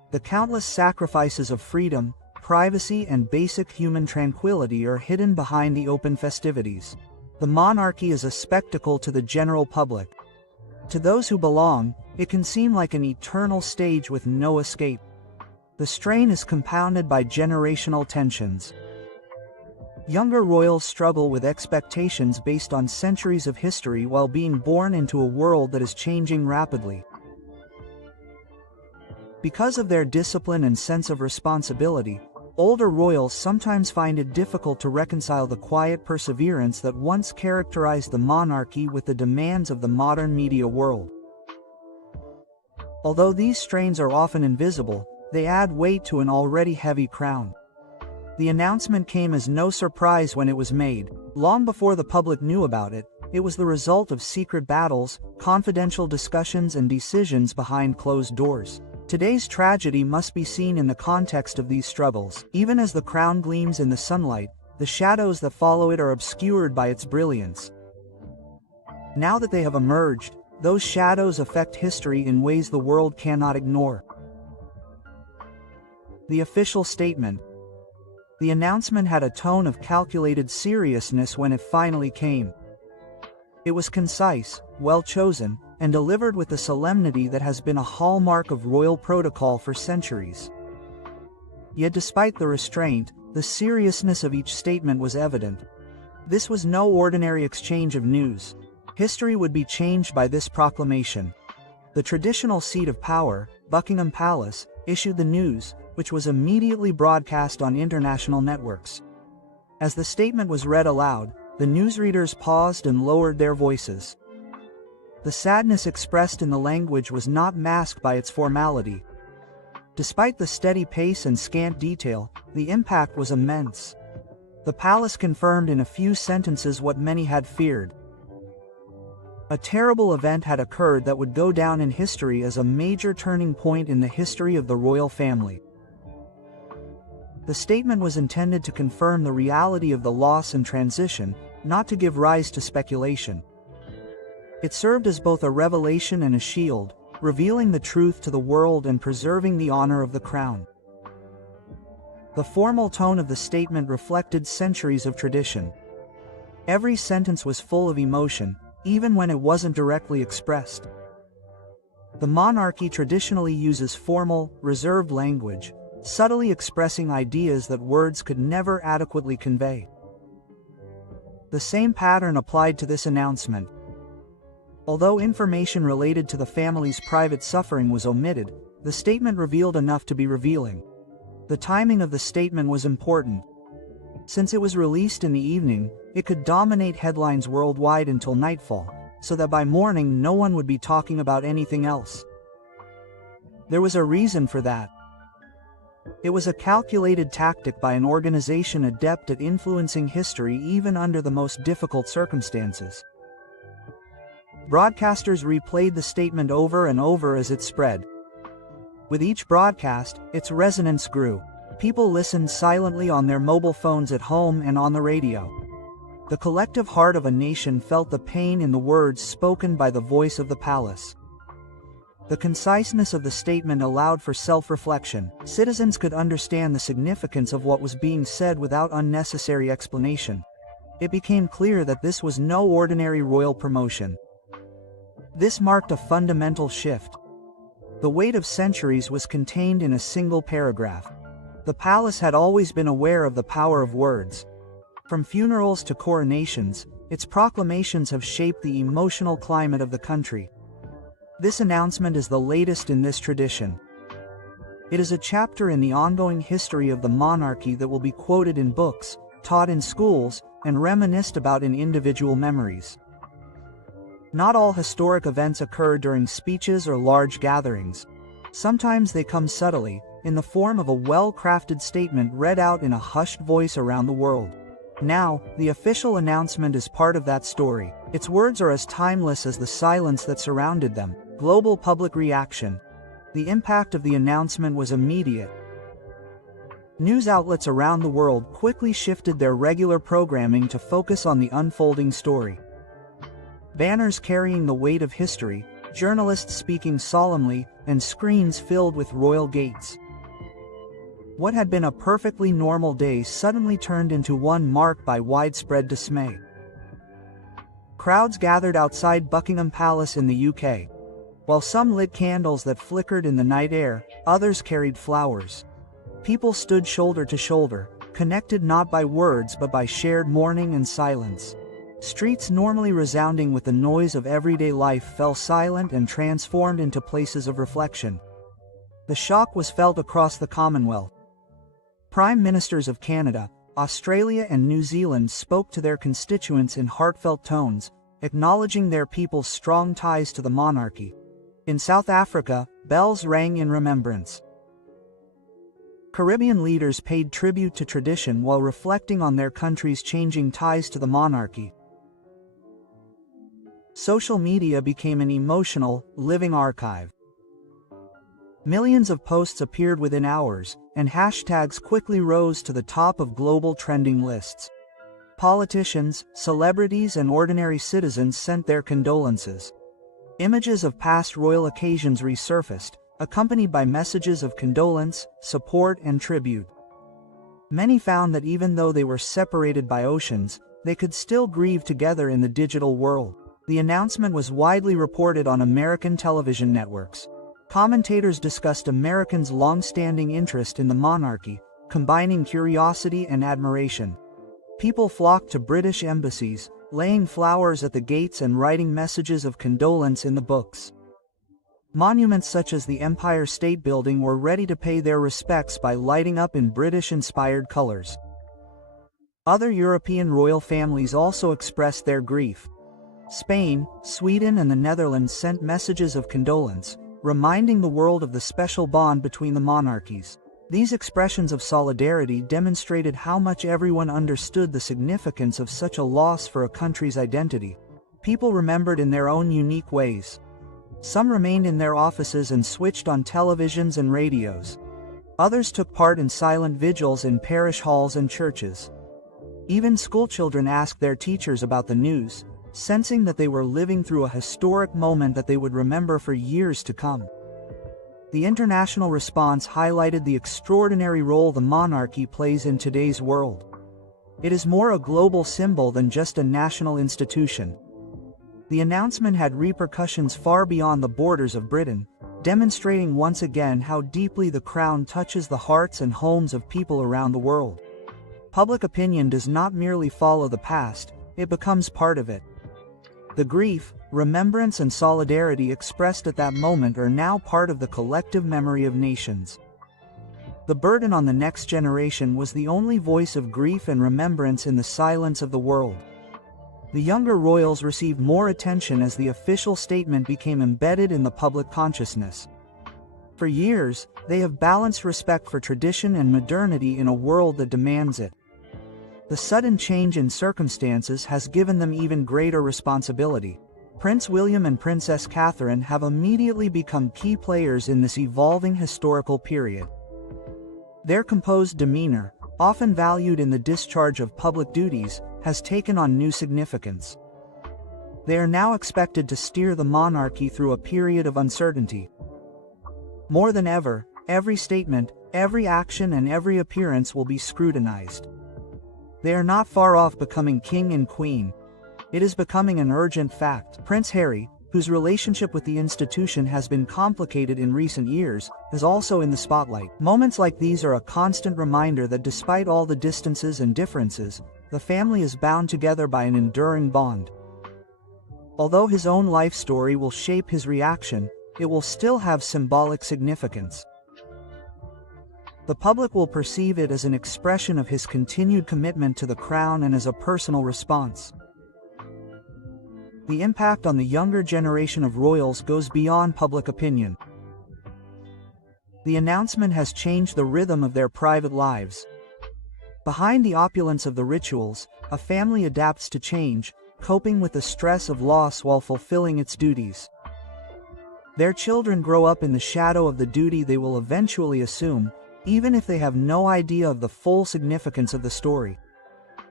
The countless sacrifices of freedom, privacy, and basic human tranquility are hidden behind the open festivities. The monarchy is a spectacle to the general public. To those who belong, it can seem like an eternal stage with no escape. The strain is compounded by generational tensions. Younger royals struggle with expectations based on centuries of history while being born into a world that is changing rapidly. Because of their discipline and sense of responsibility, older royals sometimes find it difficult to reconcile the quiet perseverance that once characterized the monarchy with the demands of the modern media world. Although these strains are often invisible, they add weight to an already heavy crown. The announcement came as no surprise when it was made. Long before the public knew about it, it was the result of secret battles, confidential discussions, and decisions behind closed doors. Today's tragedy must be seen in the context of these struggles. Even as the crown gleams in the sunlight, the shadows that follow it are obscured by its brilliance. Now that they have emerged, those shadows affect history in ways the world cannot ignore. The official statement. The announcement had a tone of calculated seriousness when it finally came. It was concise, well chosen, and delivered with the solemnity that has been a hallmark of royal protocol for centuries. Yet despite the restraint, the seriousness of each statement was evident. This was no ordinary exchange of news. History would be changed by this proclamation. The traditional seat of power, Buckingham Palace, issued the news, which was immediately broadcast on international networks. As the statement was read aloud, the newsreaders paused and lowered their voices. The sadness expressed in the language was not masked by its formality. Despite the steady pace and scant detail, the impact was immense. The palace confirmed in a few sentences what many had feared. A terrible event had occurred that would go down in history as a major turning point in the history of the royal family. The statement was intended to confirm the reality of the loss and transition, not to give rise to speculation. It served as both a revelation and a shield, revealing the truth to the world and preserving the honor of the crown. The formal tone of the statement reflected centuries of tradition. Every sentence was full of emotion, even when it wasn't directly expressed. The monarchy traditionally uses formal, reserved language, subtly expressing ideas that words could never adequately convey. The same pattern applied to this announcement. Although information related to the family's private suffering was omitted, the statement revealed enough to be revealing. The timing of the statement was important. Since it was released in the evening, it could dominate headlines worldwide until nightfall, so that by morning no one would be talking about anything else. There was a reason for that. It was a calculated tactic by an organization adept at influencing history even under the most difficult circumstances. Broadcasters replayed the statement over and over as it spread. With each broadcast, its resonance grew. People listened silently on their mobile phones at home and on the radio. The collective heart of a nation felt the pain in the words spoken by the voice of the palace. The conciseness of the statement allowed for self-reflection. Citizens could understand the significance of what was being said without unnecessary explanation. It became clear that this was no ordinary royal promotion. This marked a fundamental shift. The weight of centuries was contained in a single paragraph. The palace had always been aware of the power of words. From funerals to coronations, its proclamations have shaped the emotional climate of the country. This announcement is the latest in this tradition. It is a chapter in the ongoing history of the monarchy that will be quoted in books, taught in schools, and reminisced about in individual memories. Not all historic events occur during speeches or large gatherings. Sometimes they come subtly, in the form of a well-crafted statement read out in a hushed voice around the world. Now, the official announcement is part of that story. Its words are as timeless as the silence that surrounded them. Global public reaction. The impact of the announcement was immediate. News outlets around the world quickly shifted their regular programming to focus on the unfolding story. Banners carrying the weight of history, journalists speaking solemnly, and screens filled with royal gates. What had been a perfectly normal day suddenly turned into one marked by widespread dismay. Crowds gathered outside Buckingham Palace in the UK. While some lit candles that flickered in the night air, others carried flowers. People stood shoulder to shoulder, connected not by words but by shared mourning and silence. Streets normally resounding with the noise of everyday life fell silent and transformed into places of reflection. The shock was felt across the Commonwealth. Prime Ministers of Canada, Australia and New Zealand spoke to their constituents in heartfelt tones, acknowledging their people's strong ties to the monarchy. In South Africa, bells rang in remembrance. Caribbean leaders paid tribute to tradition while reflecting on their country's changing ties to the monarchy. Social media became an emotional, living archive. Millions of posts appeared within hours, and hashtags quickly rose to the top of global trending lists. Politicians, celebrities, and ordinary citizens sent their condolences. Images of past royal occasions resurfaced, accompanied by messages of condolence, support, and tribute. Many found that even though they were separated by oceans, they could still grieve together in the digital world. The announcement was widely reported on American television networks. Commentators discussed Americans' long-standing interest in the monarchy, combining curiosity and admiration. People flocked to British embassies, laying flowers at the gates and writing messages of condolence in the books. Monuments such as the Empire State Building were ready to pay their respects by lighting up in British-inspired colors. Other European royal families also expressed their grief. Spain, Sweden, and the Netherlands sent messages of condolence, reminding the world of the special bond between the monarchies. These expressions of solidarity demonstrated how much everyone understood the significance of such a loss for a country's identity. People remembered in their own unique ways. Some remained in their offices and switched on televisions and radios. Others took part in silent vigils in parish halls and churches. Even schoolchildren asked their teachers about the news, sensing that they were living through a historic moment that they would remember for years to come. The international response highlighted the extraordinary role the monarchy plays in today's world. It is more a global symbol than just a national institution. The announcement had repercussions far beyond the borders of Britain, demonstrating once again how deeply the crown touches the hearts and homes of people around the world. Public opinion does not merely follow the past, it becomes part of it. The grief, remembrance, and solidarity expressed at that moment are now part of the collective memory of nations. The burden on the next generation was the only voice of grief and remembrance in the silence of the world. The younger royals received more attention as the official statement became embedded in the public consciousness. For years, they have balanced respect for tradition and modernity in a world that demands it. The sudden change in circumstances has given them even greater responsibility. Prince William and Princess Catherine have immediately become key players in this evolving historical period. Their composed demeanor, often valued in the discharge of public duties, has taken on new significance. They are now expected to steer the monarchy through a period of uncertainty. More than ever, every statement, every action, and every appearance will be scrutinized. They are not far off becoming king and queen. It is becoming an urgent fact. Prince Harry, whose relationship with the institution has been complicated in recent years, is also in the spotlight. Moments like these are a constant reminder that despite all the distances and differences, the family is bound together by an enduring bond. Although his own life story will shape his reaction, it will still have symbolic significance. The public will perceive it as an expression of his continued commitment to the crown and as a personal response. The impact on the younger generation of royals goes beyond public opinion. The announcement has changed the rhythm of their private lives. Behind the opulence of the rituals, a family adapts to change, coping with the stress of loss while fulfilling its duties. Their children grow up in the shadow of the duty they will eventually assume, even if they have no idea of the full significance of the story.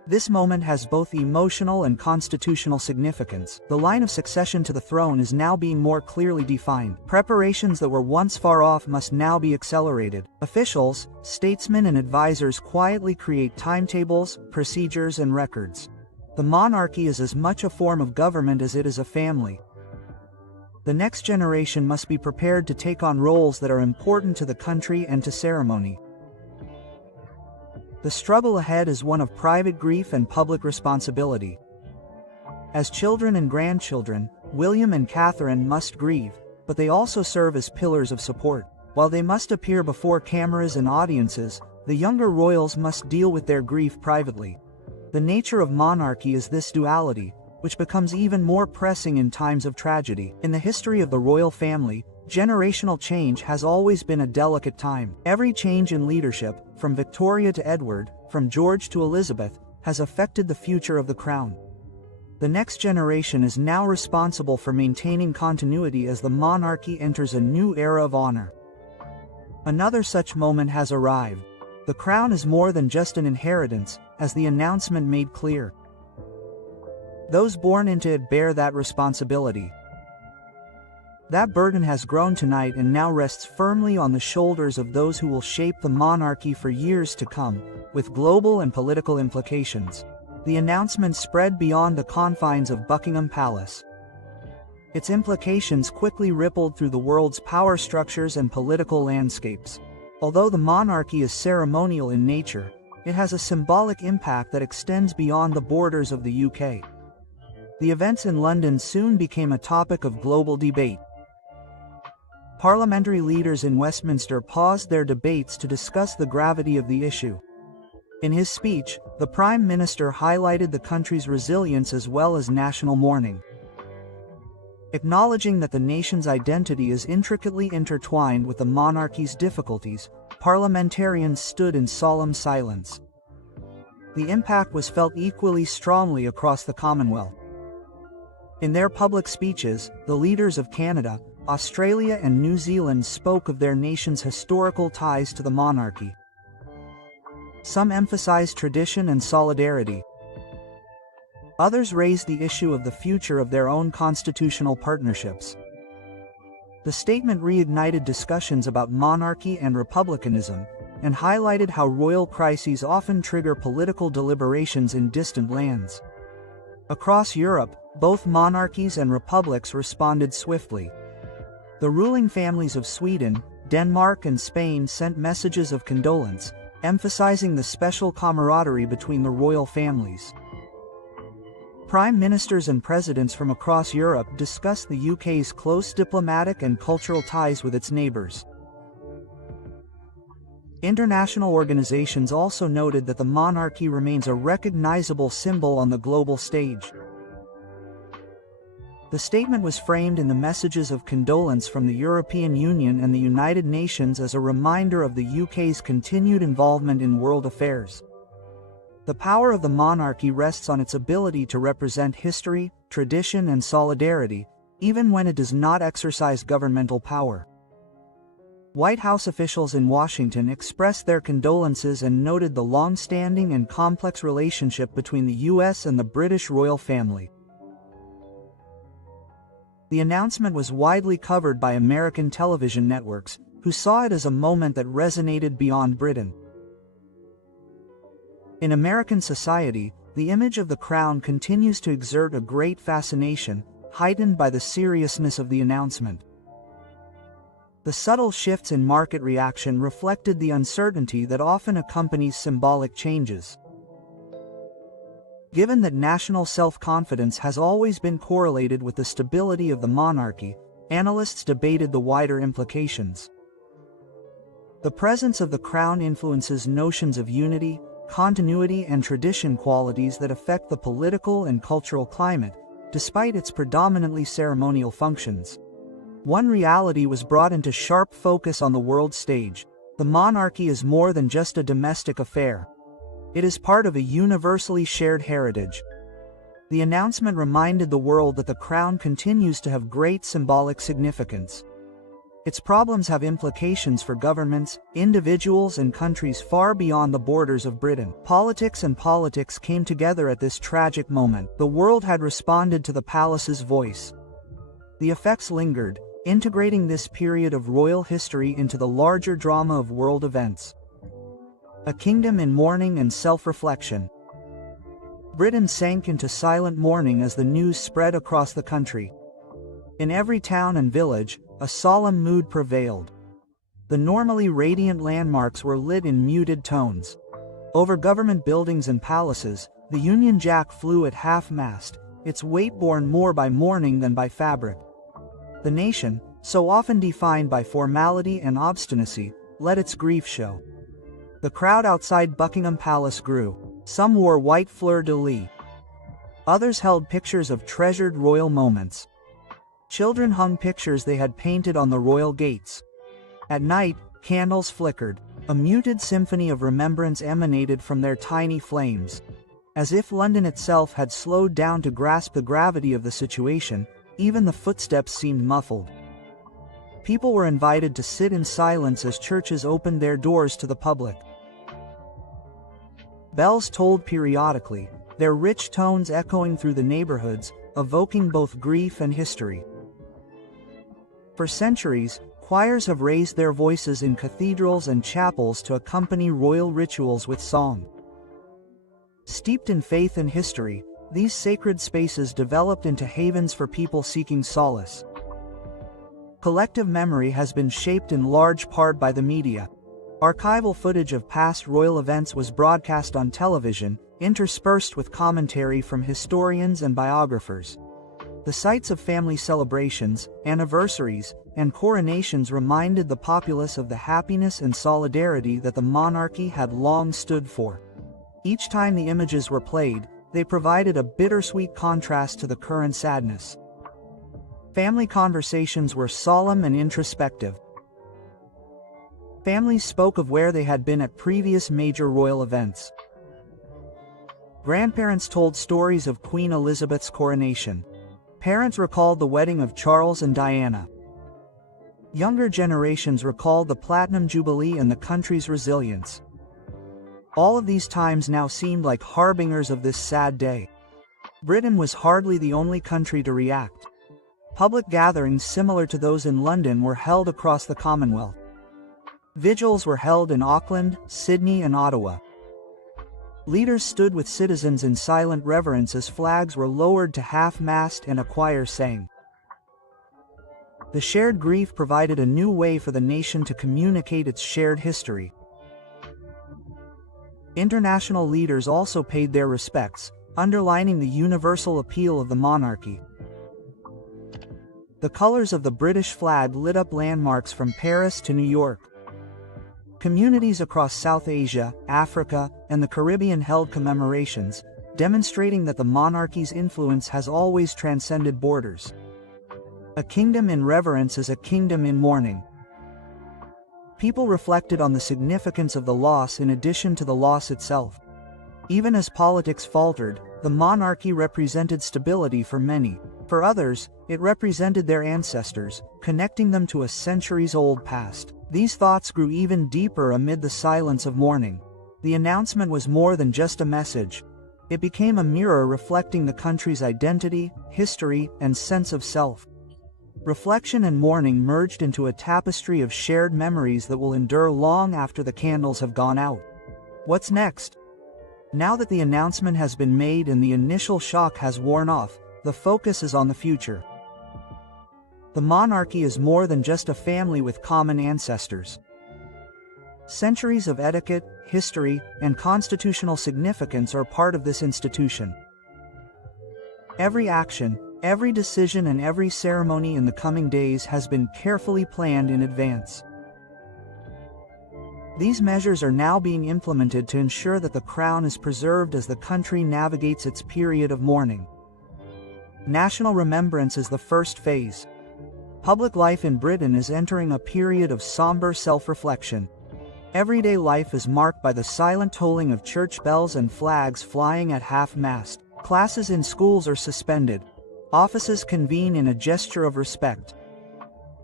This moment has both emotional and constitutional significance. The line of succession to the throne is now being more clearly defined. Preparations that were once far off must now be accelerated. Officials, statesmen and advisors quietly create timetables, procedures and records. The monarchy is as much a form of government as it is a family. The next generation must be prepared to take on roles that are important to the country and to ceremony. The struggle ahead is one of private grief and public responsibility. As children and grandchildren, William and Catherine must grieve, but they also serve as pillars of support. While they must appear before cameras and audiences, the younger royals must deal with their grief privately. The nature of monarchy is this duality, which becomes even more pressing in times of tragedy. In the history of the royal family, generational change has always been a delicate time. Every change in leadership, from Victoria to Edward, from George to Elizabeth, has affected the future of the crown. The next generation is now responsible for maintaining continuity as the monarchy enters a new era of honor. Another such moment has arrived. The crown is more than just an inheritance, as the announcement made clear. Those born into it bear that responsibility. That burden has grown tonight and now rests firmly on the shoulders of those who will shape the monarchy for years to come, with global and political implications. The announcement spread beyond the confines of Buckingham Palace. Its implications quickly rippled through the world's power structures and political landscapes. Although the monarchy is ceremonial in nature, it has a symbolic impact that extends beyond the borders of the UK. The events in London soon became a topic of global debate. Parliamentary leaders in Westminster paused their debates to discuss the gravity of the issue. In his speech, the Prime Minister highlighted the country's resilience as well as national mourning. Acknowledging that the nation's identity is intricately intertwined with the monarchy's difficulties, parliamentarians stood in solemn silence. The impact was felt equally strongly across the Commonwealth. In their public speeches, the leaders of Canada, Australia and New Zealand spoke of their nation's historical ties to the monarchy. Some emphasized tradition and solidarity. Others raised the issue of the future of their own constitutional partnerships. The statement reignited discussions about monarchy and republicanism, and highlighted how royal crises often trigger political deliberations in distant lands. Across Europe, both monarchies and republics responded swiftly. The ruling families of Sweden, Denmark and Spain sent messages of condolence, emphasizing the special camaraderie between the royal families. Prime ministers and presidents from across Europe discussed the UK's close diplomatic and cultural ties with its neighbours. International organizations also noted that the monarchy remains a recognizable symbol on the global stage. The statement was framed in the messages of condolence from the European Union and the United Nations as a reminder of the UK's continued involvement in world affairs. The power of the monarchy rests on its ability to represent history, tradition and solidarity, even when it does not exercise governmental power. White House officials in Washington expressed their condolences and noted the long-standing and complex relationship between the US and the British royal family. The announcement was widely covered by American television networks, who saw it as a moment that resonated beyond Britain. In American society, the image of the crown continues to exert a great fascination, heightened by the seriousness of the announcement. The subtle shifts in market reaction reflected the uncertainty that often accompanies symbolic changes. Given that national self-confidence has always been correlated with the stability of the monarchy, analysts debated the wider implications. The presence of the crown influences notions of unity, continuity and tradition, qualities that affect the political and cultural climate, despite its predominantly ceremonial functions. One reality was brought into sharp focus on the world stage: the monarchy is more than just a domestic affair. It is part of a universally shared heritage. The announcement reminded the world that the crown continues to have great symbolic significance. Its problems have implications for governments, individuals, and countries far beyond the borders of Britain. Politics and politics came together at this tragic moment. The world had responded to the palace's voice. The effects lingered, integrating this period of royal history into the larger drama of world events. A kingdom in mourning and self-reflection. Britain sank into silent mourning as the news spread across the country. In every town and village, a solemn mood prevailed. The normally radiant landmarks were lit in muted tones. Over government buildings and palaces, the Union Jack flew at half-mast, its weight borne more by mourning than by fabric. The nation, so often defined by formality and obstinacy, let its grief show. The crowd outside Buckingham Palace grew. Some wore white fleur-de-lis. Others held pictures of treasured royal moments. Children hung pictures they had painted on the royal gates. At night, candles flickered. A muted symphony of remembrance emanated from their tiny flames. As if London itself had slowed down to grasp the gravity of the situation, even the footsteps seemed muffled. People were invited to sit in silence as churches opened their doors to the public. Bells tolled periodically, their rich tones echoing through the neighborhoods, evoking both grief and history. For centuries, choirs have raised their voices in cathedrals and chapels to accompany royal rituals with song. Steeped in faith and history, these sacred spaces developed into havens for people seeking solace. Collective memory has been shaped in large part by the media. Archival footage of past royal events was broadcast on television, interspersed with commentary from historians and biographers. The sights of family celebrations, anniversaries, and coronations reminded the populace of the happiness and solidarity that the monarchy had long stood for. Each time the images were played, they provided a bittersweet contrast to the current sadness. Family conversations were solemn and introspective. Families spoke of where they had been at previous major royal events. Grandparents told stories of Queen Elizabeth's coronation. Parents recalled the wedding of Charles and Diana. Younger generations recalled the Platinum Jubilee and the country's resilience. All of these times now seemed like harbingers of this sad day. Britain was hardly the only country to react. Public gatherings similar to those in London were held across the Commonwealth. Vigils were held in Auckland, Sydney, and Ottawa. Leaders stood with citizens in silent reverence as flags were lowered to half-mast and a choir sang. The shared grief provided a new way for the nation to communicate its shared history. International leaders also paid their respects, underlining the universal appeal of the monarchy. The colors of the British flag lit up landmarks from Paris to New York. Communities across South Asia, Africa, and the Caribbean held commemorations, demonstrating that the monarchy's influence has always transcended borders. A kingdom in reverence is a kingdom in mourning. People reflected on the significance of the loss in addition to the loss itself. Even as politics faltered, the monarchy represented stability for many. For others, it represented their ancestors, connecting them to a centuries-old past. These thoughts grew even deeper amid the silence of mourning. The announcement was more than just a message. It became a mirror reflecting the country's identity, history, and sense of self. Reflection and mourning merged into a tapestry of shared memories that will endure long after the candles have gone out. What's next? Now that the announcement has been made and the initial shock has worn off, the focus is on the future. The monarchy is more than just a family with common ancestors. Centuries of etiquette, history, and constitutional significance are part of this institution. Every action, every decision, and every ceremony in the coming days has been carefully planned in advance. These measures are now being implemented to ensure that the crown is preserved as the country navigates its period of mourning. National remembrance is the first phase. Public life in Britain is entering a period of somber self-reflection. Everyday life is marked by the silent tolling of church bells and flags flying at half-mast. Classes in schools are suspended. Offices convene in a gesture of respect.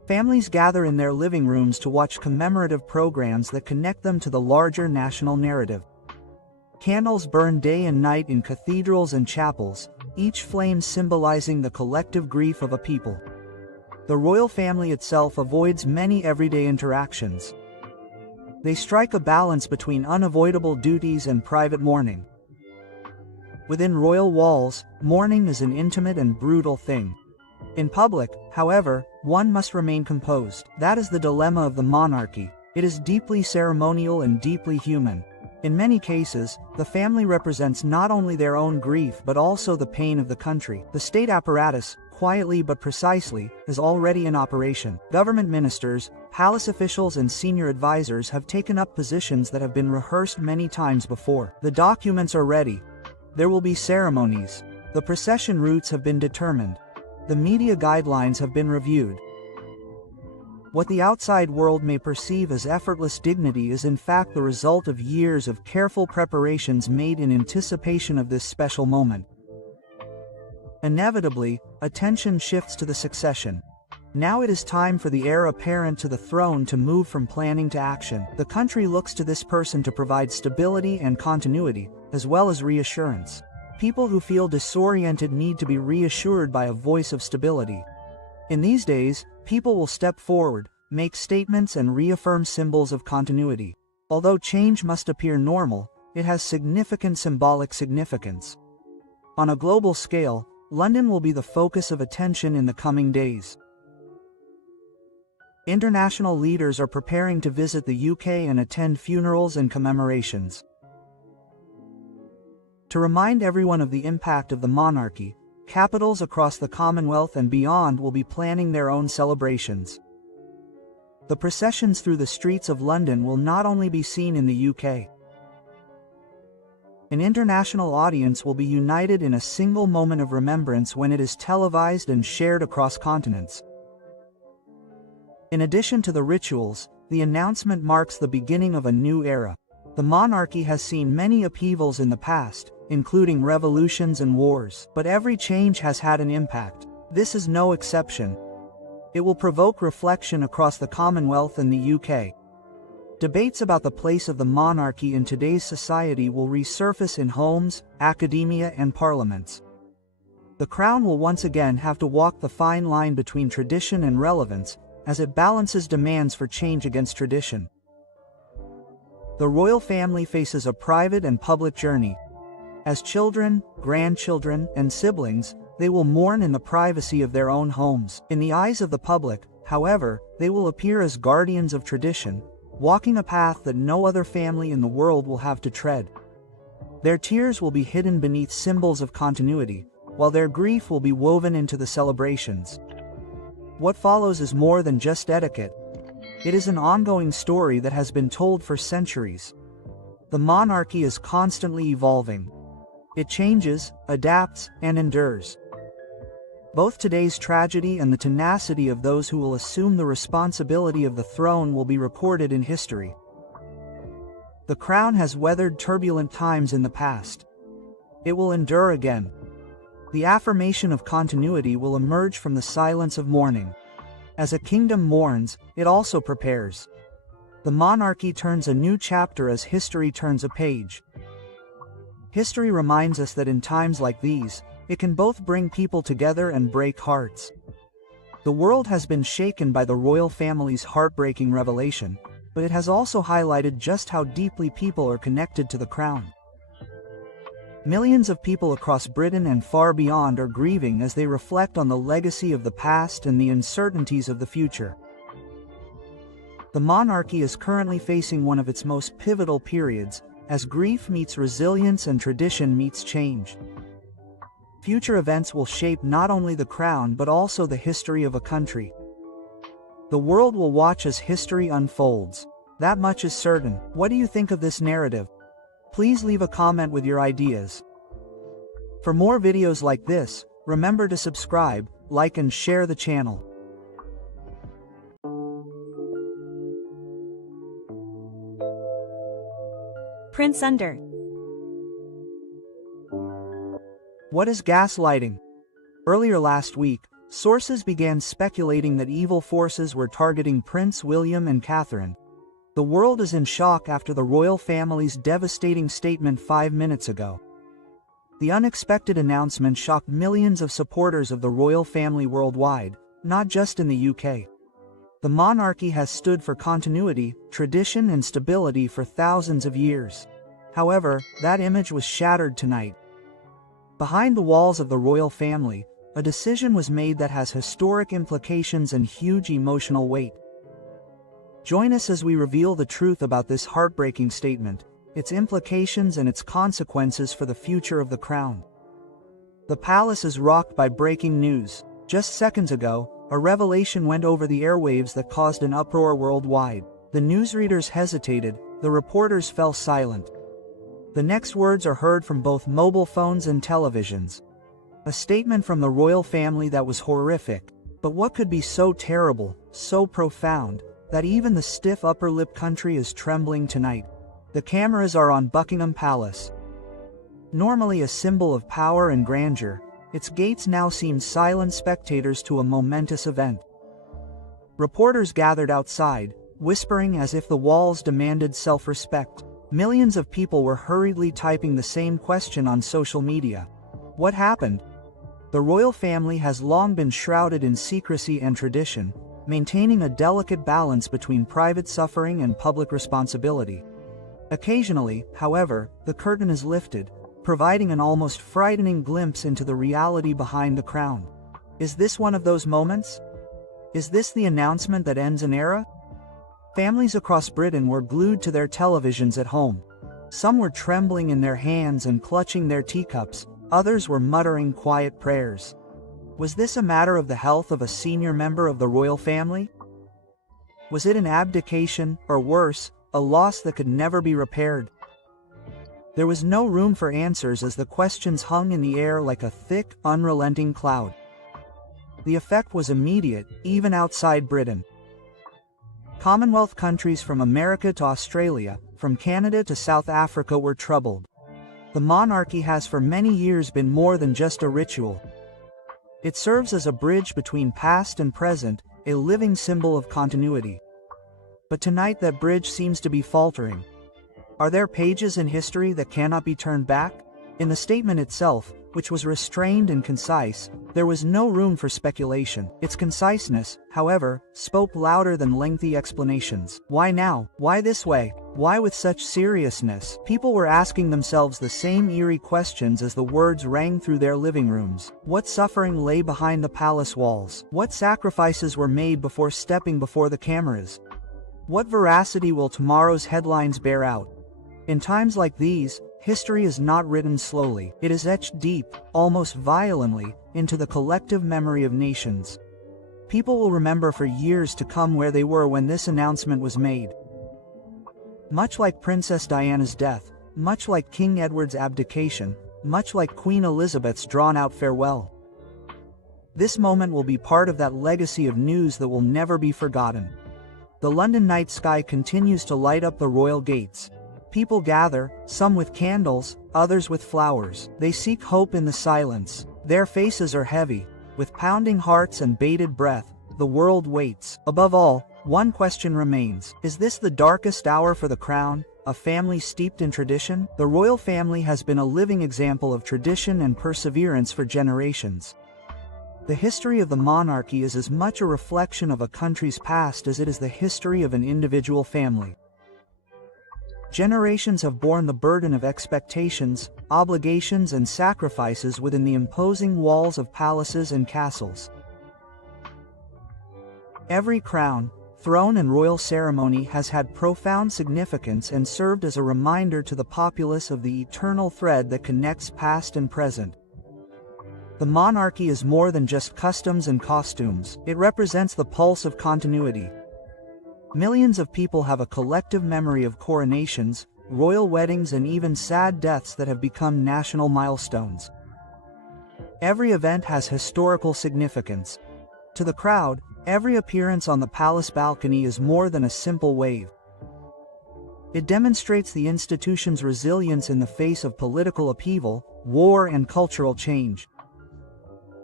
Families gather in their living rooms to watch commemorative programs that connect them to the larger national narrative. Candles burn day and night in cathedrals and chapels, each flame symbolizing the collective grief of a people. The royal family itself avoids many everyday interactions. They strike a balance between unavoidable duties and private mourning. Within royal walls, mourning is an intimate and brutal thing. In public, however, one must remain composed. That is the dilemma of the monarchy. It is deeply ceremonial and deeply human. In many cases, the family represents not only their own grief but also the pain of the country. The state apparatus, quietly but precisely, is already in operation. Government ministers, palace officials and senior advisors have taken up positions that have been rehearsed many times before. The documents are ready. There will be ceremonies. The procession routes have been determined. The media guidelines have been reviewed. What the outside world may perceive as effortless dignity is in fact the result of years of careful preparations made in anticipation of this special moment. Inevitably, attention shifts to the succession. Now it is time for the heir apparent to the throne to move from planning to action. The country looks to this person to provide stability and continuity, as well as reassurance. People who feel disoriented need to be reassured by a voice of stability. In these days, people will step forward, make statements and reaffirm symbols of continuity. Although change must appear normal, it has significant symbolic significance. On a global scale, London will be the focus of attention in the coming days. International leaders are preparing to visit the UK and attend funerals and commemorations. To remind everyone of the impact of the monarchy, capitals across the Commonwealth and beyond will be planning their own celebrations. The processions through the streets of London will not only be seen in the UK. An international audience will be united in a single moment of remembrance when it is televised and shared across continents. In addition to the rituals, the announcement marks the beginning of a new era. The monarchy has seen many upheavals in the past, including revolutions and wars, but every change has had an impact. This is no exception. It will provoke reflection across the Commonwealth and the UK. Debates about the place of the monarchy in today's society will resurface in homes, academia and parliaments. The Crown will once again have to walk the fine line between tradition and relevance, as it balances demands for change against tradition. The royal family faces a private and public journey. As children, grandchildren, and siblings, they will mourn in the privacy of their own homes. In the eyes of the public, however, they will appear as guardians of tradition, walking a path that no other family in the world will have to tread. Their tears will be hidden beneath symbols of continuity, while their grief will be woven into the celebrations. What follows is more than just etiquette. It is an ongoing story that has been told for centuries. The monarchy is constantly evolving. It changes, adapts, and endures. Both today's tragedy and the tenacity of those who will assume the responsibility of the throne will be recorded in history. The Crown has weathered turbulent times in the past. It will endure again. The affirmation of continuity will emerge from the silence of mourning. As a kingdom mourns, it also prepares. The monarchy turns a new chapter as history turns a page. History reminds us that in times like these, it can both bring people together and break hearts. The world has been shaken by the royal family's heartbreaking revelation, but it has also highlighted just how deeply people are connected to the Crown. Millions of people across Britain and far beyond are grieving as they reflect on the legacy of the past and the uncertainties of the future. The monarchy is currently facing one of its most pivotal periods, as grief meets resilience and tradition meets change. Future events will shape not only the Crown but also the history of a country. The world will watch as history unfolds. That much is certain. What do you think of this narrative? Please leave a comment with your ideas. For more videos like this, remember to subscribe, like and share the channel. Prince Under. What is gaslighting? Earlier last week, Sources began speculating that evil forces were targeting Prince William and Catherine. The world is in shock after the royal family's devastating statement 5 minutes ago. The unexpected announcement shocked millions of supporters of the royal family worldwide, not just in the UK. The monarchy has stood for continuity, tradition and stability for thousands of years. However, that image was shattered tonight. Behind the walls of the royal family, a decision was made that has historic implications and huge emotional weight. Join us as we reveal the truth about this heartbreaking statement, its implications and its consequences for the future of the crown. The palace is rocked by breaking news. Just seconds ago, a revelation went over the airwaves that caused an uproar worldwide. The newsreaders hesitated, the reporters fell silent. The next words are heard from both mobile phones and televisions. A statement from the royal family that was horrific. But what could be so terrible, so profound, that even the stiff upper-lip country is trembling tonight? The cameras are on Buckingham Palace. Normally a symbol of power and grandeur, its gates now seem silent spectators to a momentous event. Reporters gathered outside, whispering as if the walls demanded self-respect. Millions of people were hurriedly typing the same question on social media. What happened? The royal family has long been shrouded in secrecy and tradition, maintaining a delicate balance between private suffering and public responsibility. Occasionally, however, the curtain is lifted, providing an almost frightening glimpse into the reality behind the crown. Is this one of those moments? Is this the announcement that ends an era? Families across Britain were glued to their televisions at home. Some were trembling in their hands and clutching their teacups, others were muttering quiet prayers. Was this a matter of the health of a senior member of the royal family? Was it an abdication, or worse, a loss that could never be repaired? There was no room for answers as the questions hung in the air like a thick, unrelenting cloud. The effect was immediate, even outside Britain. Commonwealth countries from America to Australia, from Canada to South Africa were troubled. The monarchy has for many years been more than just a ritual. It serves as a bridge between past and present, a living symbol of continuity. But tonight that bridge seems to be faltering. Are there pages in history that cannot be turned back? In the statement itself, which was restrained and concise, there was no room for speculation. Its conciseness, however, spoke louder than lengthy explanations. Why now? Why this way? Why with such seriousness? People were asking themselves the same eerie questions as the words rang through their living rooms. What suffering lay behind the palace walls? What sacrifices were made before stepping before the cameras? What veracity will tomorrow's headlines bear out? In times like these, history is not written slowly. It is etched deep, almost violently, into the collective memory of nations. People will remember for years to come where they were when this announcement was made. Much like Princess Diana's death, much like King Edward's abdication, much like Queen Elizabeth's drawn-out farewell. This moment will be part of that legacy of news that will never be forgotten. The London night sky continues to light up the royal gates. People gather, some with candles, others with flowers. They seek hope in the silence. Their faces are heavy. With pounding hearts and bated breath, the world waits. Above all, one question remains. Is this the darkest hour for the crown, a family steeped in tradition? The royal family has been a living example of tradition and perseverance for generations. The history of the monarchy is as much a reflection of a country's past as it is the history of an individual family. Generations have borne the burden of expectations, obligations and sacrifices within the imposing walls of palaces and castles. Every crown, throne and royal ceremony has had profound significance and served as a reminder to the populace of the eternal thread that connects past and present. The monarchy is more than just customs and costumes. It represents the pulse of continuity. Millions of people have a collective memory of coronations, royal weddings and even sad deaths that have become national milestones. Every event has historical significance. To the crowd, every appearance on the palace balcony is more than a simple wave. It demonstrates the institution's resilience in the face of political upheaval, war and cultural change. The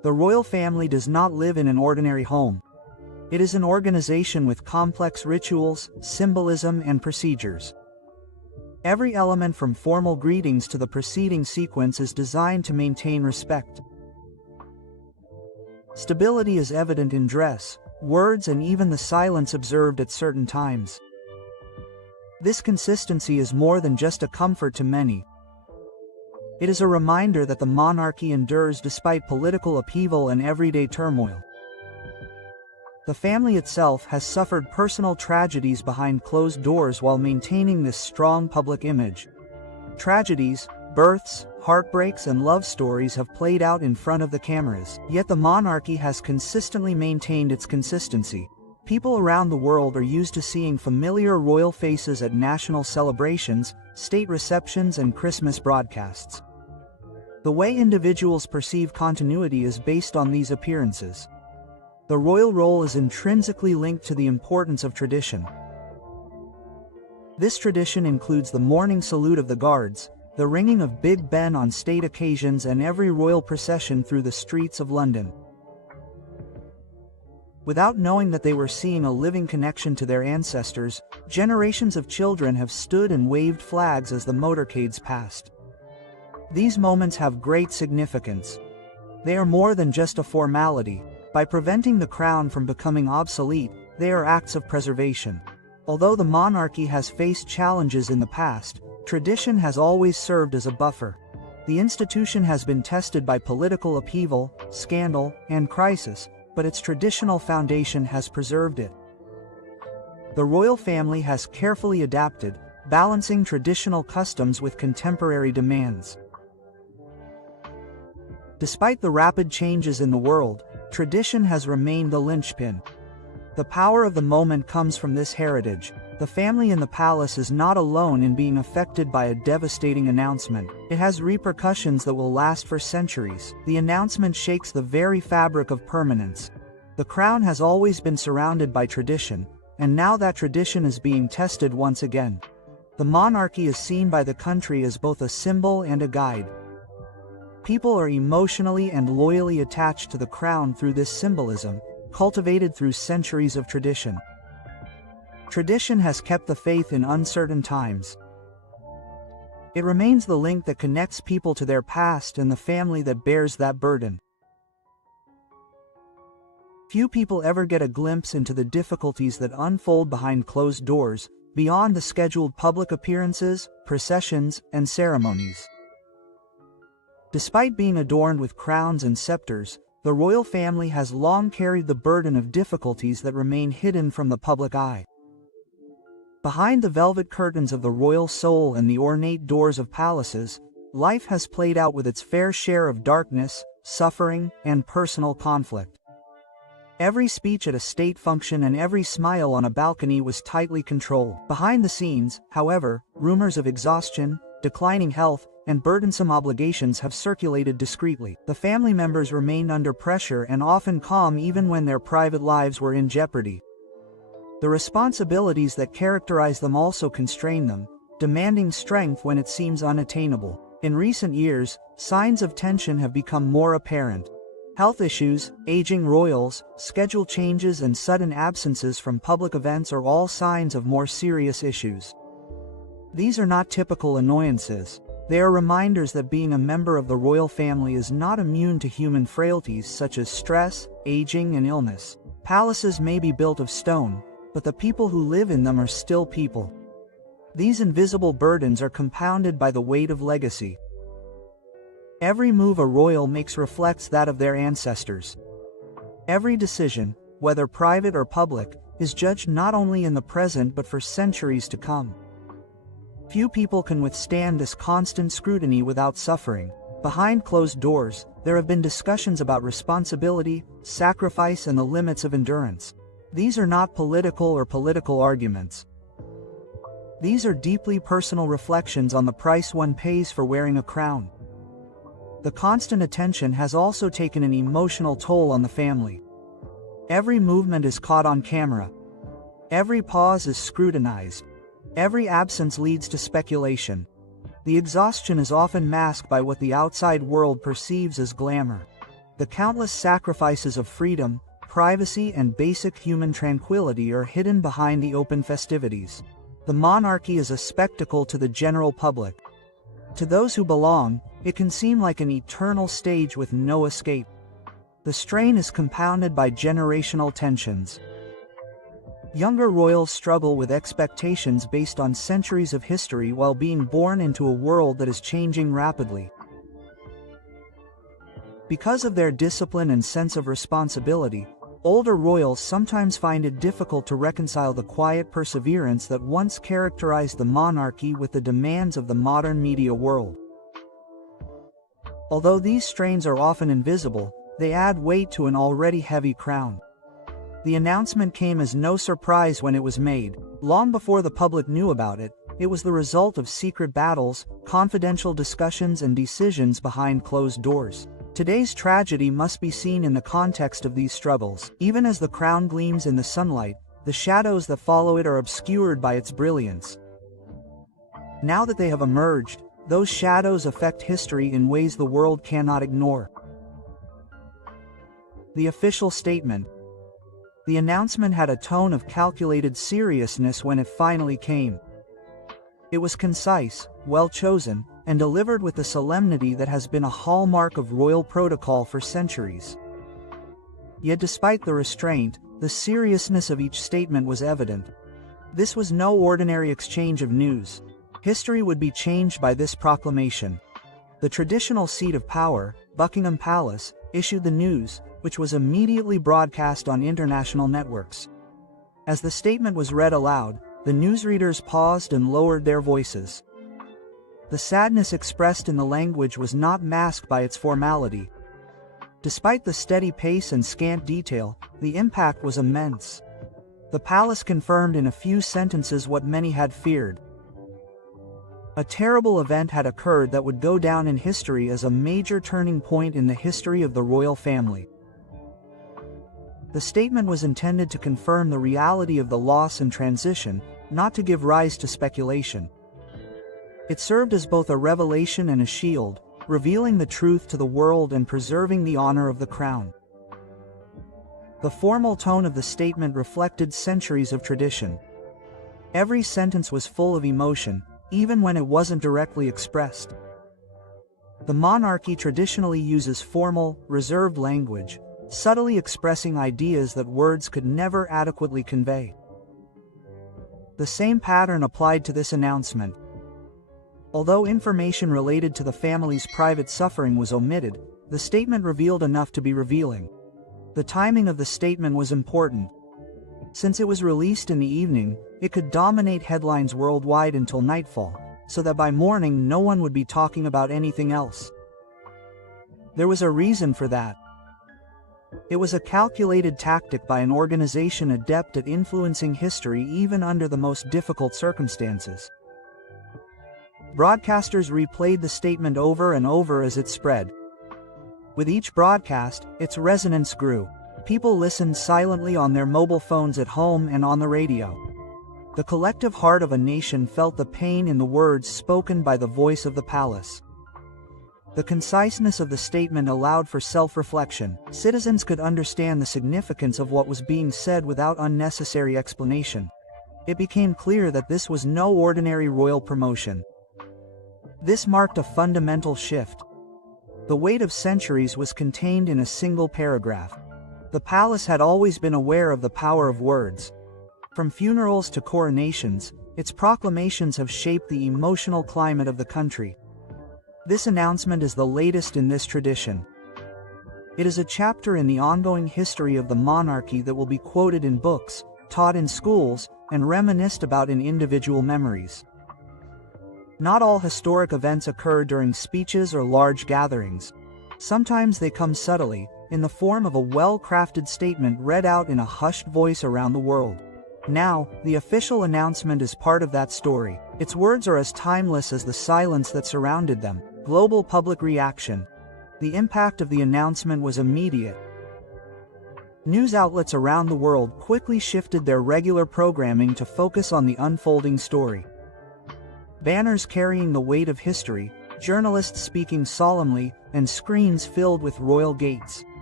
The royal family does not live in an ordinary home. It is an organization with complex rituals, symbolism, and procedures. Every element from formal greetings to the preceding sequence is designed to maintain respect. Stability is evident in dress, words, and even the silence observed at certain times. This consistency is more than just a comfort to many. It is a reminder that the monarchy endures despite political upheaval and everyday turmoil. The family itself has suffered personal tragedies behind closed doors while maintaining this strong public image. Tragedies, births, heartbreaks, and love stories have played out in front of the cameras, yet the monarchy has consistently maintained its consistency. People around the world are used to seeing familiar royal faces at national celebrations, state receptions, and Christmas broadcasts. The way individuals perceive continuity is based on these appearances. The royal role is intrinsically linked to the importance of tradition. This tradition includes the morning salute of the guards, the ringing of Big Ben on state occasions, and every royal procession through the streets of London. Without knowing that they were seeing a living connection to their ancestors, generations of children have stood and waved flags as the motorcades passed. These moments have great significance. They are more than just a formality. By preventing the crown from becoming obsolete, they are acts of preservation. Although the monarchy has faced challenges in the past, tradition has always served as a buffer. The institution has been tested by political upheaval, scandal, and crisis, but its traditional foundation has preserved it. The royal family has carefully adapted, balancing traditional customs with contemporary demands. Despite the rapid changes in the world, tradition has remained the linchpin. The power of the moment comes from this heritage. The family in the palace is not alone in being affected by a devastating announcement. It has repercussions that will last for centuries. The announcement shakes the very fabric of permanence. The crown has always been surrounded by tradition, and now that tradition is being tested once again. The monarchy is seen by the country as both a symbol and a guide. People are emotionally and loyally attached to the crown through this symbolism, cultivated through centuries of tradition. Tradition has kept the faith in uncertain times. It remains the link that connects people to their past and the family that bears that burden. Few people ever get a glimpse into the difficulties that unfold behind closed doors, beyond the scheduled public appearances, processions, and ceremonies. Despite being adorned with crowns and scepters, the royal family has long carried the burden of difficulties that remain hidden from the public eye. Behind the velvet curtains of the royal soul and the ornate doors of palaces, life has played out with its fair share of darkness, suffering, and personal conflict. Every speech at a state function and every smile on a balcony was tightly controlled. Behind the scenes, however, rumors of exhaustion, declining health, and burdensome obligations have circulated discreetly. The family members remained under pressure and often calm even when their private lives were in jeopardy. The responsibilities that characterize them also constrain them, demanding strength when it seems unattainable. In recent years, signs of tension have become more apparent. Health issues, aging royals, schedule changes, and sudden absences from public events are all signs of more serious issues. These are not typical annoyances. They are reminders that being a member of the royal family is not immune to human frailties such as stress, aging, and illness. Palaces may be built of stone, but the people who live in them are still people. These invisible burdens are compounded by the weight of legacy. Every move a royal makes reflects that of their ancestors. Every decision, whether private or public, is judged not only in the present but for centuries to come. Few people can withstand this constant scrutiny without suffering. Behind closed doors, there have been discussions about responsibility, sacrifice, and the limits of endurance. These are not political arguments. These are deeply personal reflections on the price one pays for wearing a crown. The constant attention has also taken an emotional toll on the family. Every movement is caught on camera. Every pause is scrutinized. Every absence leads to speculation. The exhaustion is often masked by what the outside world perceives as glamour. The countless sacrifices of freedom, privacy, and basic human tranquility are hidden behind the open festivities. The monarchy is a spectacle to the general public. To those who belong, it can seem like an eternal stage with no escape. The strain is compounded by generational tensions. Younger royals struggle with expectations based on centuries of history while being born into a world that is changing rapidly. Because of their discipline and sense of responsibility, older royals sometimes find it difficult to reconcile the quiet perseverance that once characterized the monarchy with the demands of the modern media world. Although these strains are often invisible, they add weight to an already heavy crown. The announcement came as no surprise when it was made. Long before the public knew about it, it was the result of secret battles, confidential discussions, and decisions behind closed doors. Today's tragedy must be seen in the context of these struggles. Even as the crown gleams in the sunlight, the shadows that follow it are obscured by its brilliance. Now that they have emerged, those shadows affect history in ways the world cannot ignore. The official statement. The announcement had a tone of calculated seriousness when it finally came. It was concise, well chosen, and delivered with the solemnity that has been a hallmark of royal protocol for centuries. Yet despite the restraint, the seriousness of each statement was evident. This was no ordinary exchange of news. History would be changed by this proclamation. The traditional seat of power, Buckingham Palace, issued the news, which was immediately broadcast on international networks. As the statement was read aloud, the newsreaders paused and lowered their voices. The sadness expressed in the language was not masked by its formality. Despite the steady pace and scant detail, the impact was immense. The palace confirmed in a few sentences what many had feared. A terrible event had occurred that would go down in history as a major turning point in the history of the royal family. The statement was intended to confirm the reality of the loss and transition, not to give rise to speculation. It served as both a revelation and a shield, revealing the truth to the world and preserving the honor of the crown. The formal tone of the statement reflected centuries of tradition. Every sentence was full of emotion, even when it wasn't directly expressed. The monarchy traditionally uses formal, reserved language, subtly expressing ideas that words could never adequately convey. The same pattern applied to this announcement. Although information related to the family's private suffering was omitted, the statement revealed enough to be revealing. The timing of the statement was important. Since it was released in the evening, it could dominate headlines worldwide until nightfall, so that by morning no one would be talking about anything else. There was a reason for that. It was a calculated tactic by an organization adept at influencing history even under the most difficult circumstances. Broadcasters replayed the statement over and over as it spread. With each broadcast, its resonance grew. People listened silently on their mobile phones at home and on the radio. The collective heart of a nation felt the pain in the words spoken by the voice of the palace. The conciseness of the statement allowed for self-reflection. Citizens could understand the significance of what was being said without unnecessary explanation. It became clear that this was no ordinary royal promotion. This marked a fundamental shift. The weight of centuries was contained in a single paragraph. The palace had always been aware of the power of words. From funerals to coronations, its proclamations have shaped the emotional climate of the country. This announcement is the latest in this tradition. It is a chapter in the ongoing history of the monarchy that will be quoted in books, taught in schools, and reminisced about in individual memories. Not all historic events occur during speeches or large gatherings. Sometimes they come subtly, in the form of a well-crafted statement read out in a hushed voice around the world. Now, the official announcement is part of that story. Its words are as timeless as the silence that surrounded them. Global public reaction. The impact of the announcement was immediate. News outlets around the world quickly shifted their regular programming to focus on the unfolding story. Banners carrying the weight of history, journalists speaking solemnly, and screens filled with royal gates.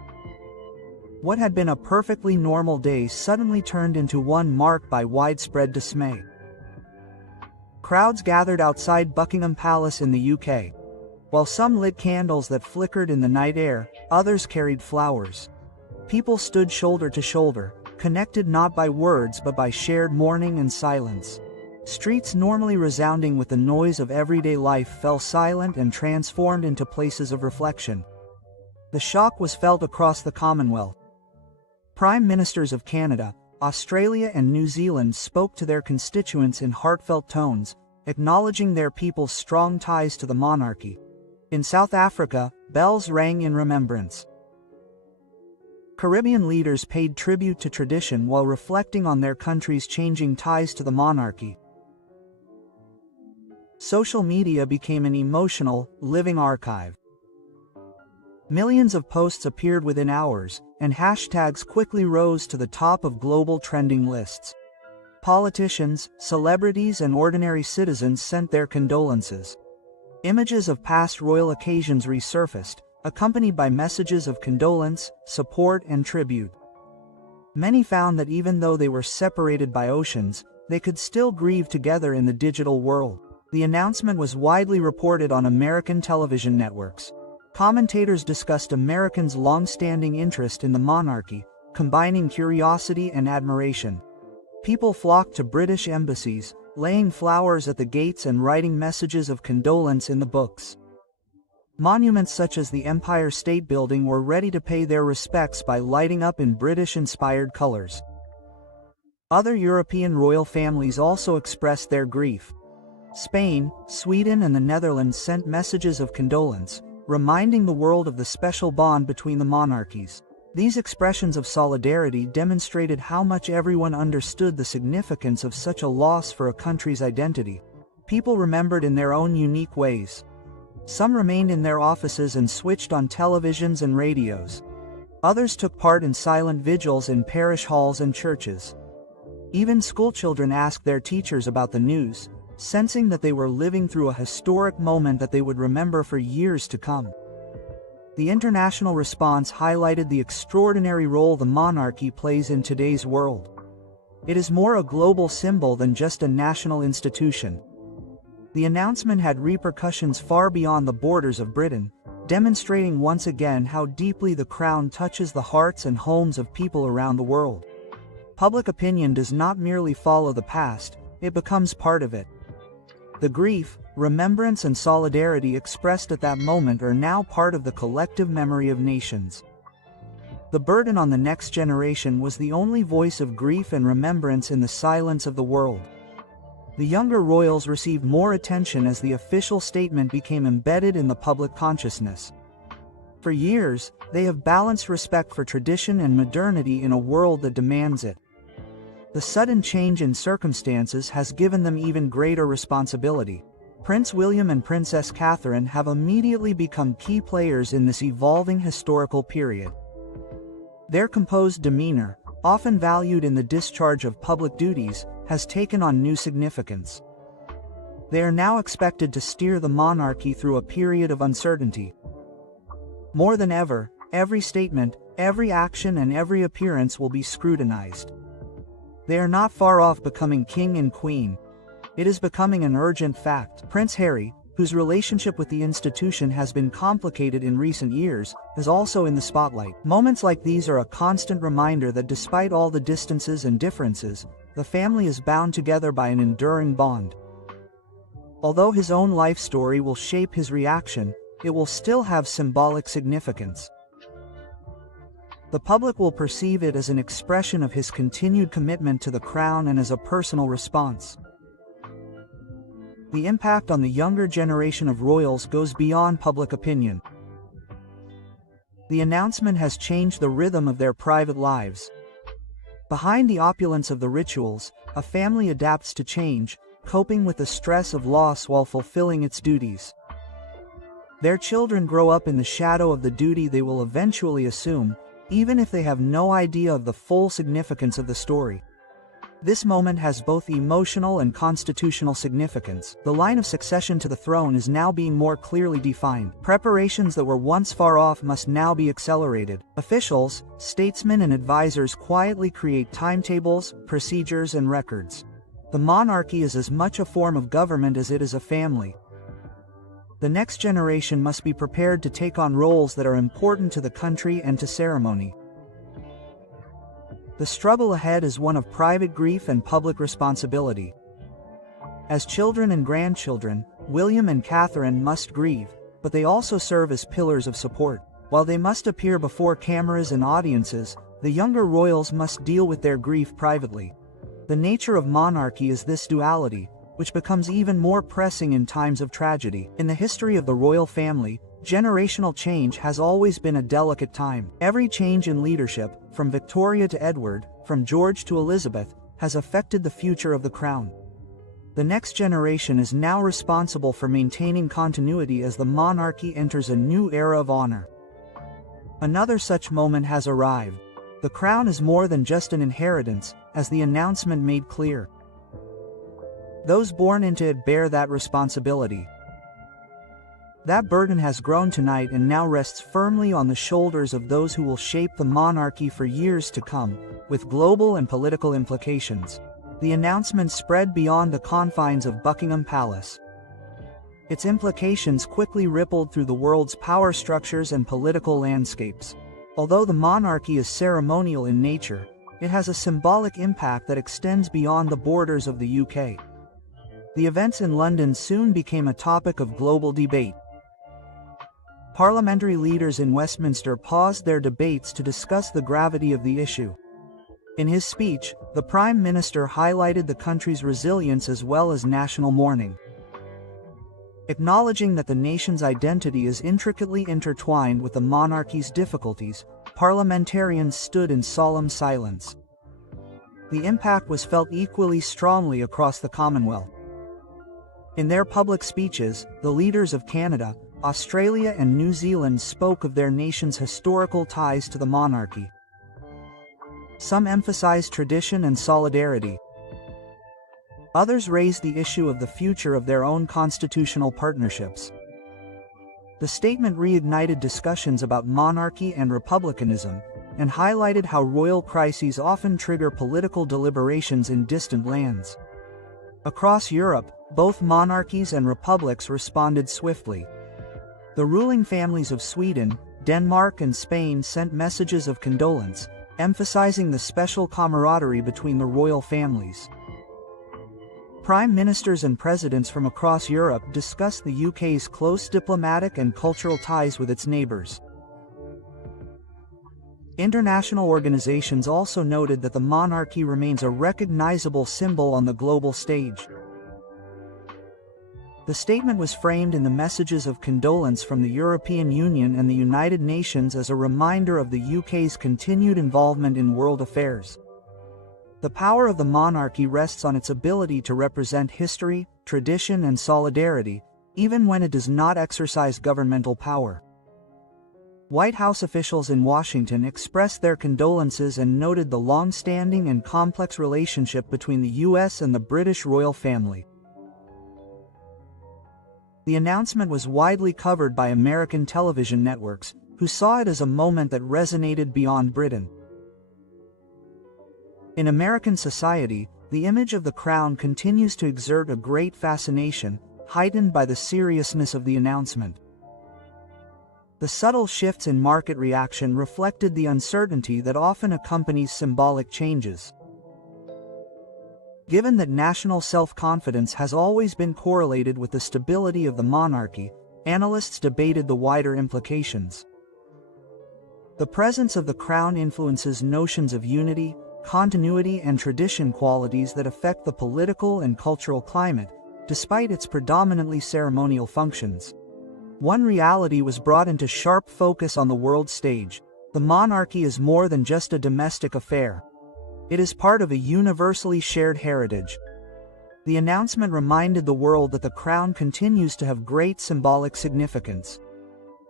What had been a perfectly normal day suddenly turned into one marked by widespread dismay. Crowds gathered outside Buckingham Palace in the UK. While some lit candles that flickered in the night air, others carried flowers. People stood shoulder to shoulder, connected not by words but by shared mourning and silence. Streets normally resounding with the noise of everyday life fell silent and transformed into places of reflection. The shock was felt across the Commonwealth. Prime Ministers of Canada, Australia and New Zealand spoke to their constituents in heartfelt tones, acknowledging their people's strong ties to the monarchy. In South Africa, bells rang in remembrance. Caribbean leaders paid tribute to tradition while reflecting on their country's changing ties to the monarchy. Social media became an emotional, living archive. Millions of posts appeared within hours, and hashtags quickly rose to the top of global trending lists. Politicians, celebrities and ordinary citizens sent their condolences. Images of past royal occasions resurfaced, accompanied by messages of condolence, support and tribute. Many found that even though they were separated by oceans, they could still grieve together in the digital world. The announcement was widely reported on American television networks. Commentators discussed Americans' long-standing interest in the monarchy, combining curiosity and admiration. People flocked to British embassies, laying flowers at the gates and writing messages of condolence in the books. Monuments such as the Empire State Building were ready to pay their respects by lighting up in British-inspired colors. Other European royal families also expressed their grief. Spain, Sweden and the Netherlands sent messages of condolence, reminding the world of the special bond between the monarchies. These expressions of solidarity demonstrated how much everyone understood the significance of such a loss for a country's identity. People remembered in their own unique ways. Some remained in their offices and switched on televisions and radios. Others took part in silent vigils in parish halls and churches. Even schoolchildren asked their teachers about the news, sensing that they were living through a historic moment that they would remember for years to come. The international response highlighted the extraordinary role the monarchy plays in today's world. It is more a global symbol than just a national institution. The announcement had repercussions far beyond the borders of Britain, demonstrating once again how deeply the crown touches the hearts and homes of people around the world. Public opinion does not merely follow the past, it becomes part of it. The grief, remembrance and solidarity expressed at that moment are now part of the collective memory of nations. The burden on the next generation was the only voice of grief and remembrance in the silence of the world. The younger royals received more attention as the official statement became embedded in the public consciousness. For years, they have balanced respect for tradition and modernity in a world that demands it. The sudden change in circumstances has given them even greater responsibility. Prince William and Princess Catherine have immediately become key players in this evolving historical period. Their composed demeanor, often valued in the discharge of public duties, has taken on new significance. They are now expected to steer the monarchy through a period of uncertainty. More than ever, every statement, every action and every appearance will be scrutinized. They are not far off becoming king and queen. It is becoming an urgent fact. Prince Harry, whose relationship with the institution has been complicated in recent years, is also in the spotlight. Moments like these are a constant reminder that despite all the distances and differences, the family is bound together by an enduring bond. Although his own life story will shape his reaction, it will still have symbolic significance. The public will perceive it as an expression of his continued commitment to the crown and as a personal response. The impact on the younger generation of royals goes beyond public opinion. The announcement has changed the rhythm of their private lives. Behind the opulence of the rituals, a family adapts to change, coping with the stress of loss while fulfilling its duties. Their children grow up in the shadow of the duty they will eventually assume, even if they have no idea of the full significance of the story. This moment has both emotional and constitutional significance. The line of succession to the throne is now being more clearly defined. Preparations that were once far off must now be accelerated. Officials, statesmen and advisors quietly create timetables, procedures and records. The monarchy is as much a form of government as it is a family. The next generation must be prepared to take on roles that are important to the country and to ceremony. The struggle ahead is one of private grief and public responsibility. As children and grandchildren, William and Catherine must grieve, but they also serve as pillars of support. While they must appear before cameras and audiences, the younger royals must deal with their grief privately. The nature of monarchy is this duality, which becomes even more pressing in times of tragedy. In the history of the royal family, generational change has always been a delicate time. Every change in leadership, from Victoria to Edward, from George to Elizabeth, has affected the future of the crown. The next generation is now responsible for maintaining continuity as the monarchy enters a new era of honor. Another such moment has arrived. The crown is more than just an inheritance, as the announcement made clear. Those born into it bear that responsibility. That burden has grown tonight and now rests firmly on the shoulders of those who will shape the monarchy for years to come, with global and political implications. The announcement spread beyond the confines of Buckingham Palace. Its implications quickly rippled through the world's power structures and political landscapes. Although the monarchy is ceremonial in nature, it has a symbolic impact that extends beyond the borders of the UK. The events in London soon became a topic of global debate. Parliamentary leaders in Westminster paused their debates to discuss the gravity of the issue. In his speech, the Prime Minister highlighted the country's resilience as well as national mourning. Acknowledging that the nation's identity is intricately intertwined with the monarchy's difficulties, parliamentarians stood in solemn silence. The impact was felt equally strongly across the Commonwealth. In their public speeches, the leaders of Canada, Australia and New Zealand spoke of their nation's historical ties to the monarchy. Some emphasized tradition and solidarity. Others raised the issue of the future of their own constitutional partnerships. The statement reignited discussions about monarchy and republicanism, and highlighted how royal crises often trigger political deliberations in distant lands. Across Europe, both monarchies and republics responded swiftly. The ruling families of Sweden, Denmark and Spain sent messages of condolence, emphasizing the special camaraderie between the royal families. Prime ministers and presidents from across Europe discussed the UK's close diplomatic and cultural ties with its neighbours. International organizations also noted that the monarchy remains a recognizable symbol on the global stage. The statement was framed in the messages of condolence from the European Union and the United Nations as a reminder of the UK's continued involvement in world affairs. The power of the monarchy rests on its ability to represent history, tradition and solidarity, even when it does not exercise governmental power. White House officials in Washington expressed their condolences and noted the long-standing and complex relationship between the US and the British royal family. The announcement was widely covered by American television networks, who saw it as a moment that resonated beyond Britain. In American society, the image of the crown continues to exert a great fascination, heightened by the seriousness of the announcement. The subtle shifts in market reaction reflected the uncertainty that often accompanies symbolic changes. Given that national self-confidence has always been correlated with the stability of the monarchy, analysts debated the wider implications. The presence of the crown influences notions of unity, continuity and tradition, qualities that affect the political and cultural climate, despite its predominantly ceremonial functions. One reality was brought into sharp focus on the world stage: the monarchy is more than just a domestic affair. It is part of a universally shared heritage. The announcement reminded the world that the crown continues to have great symbolic significance.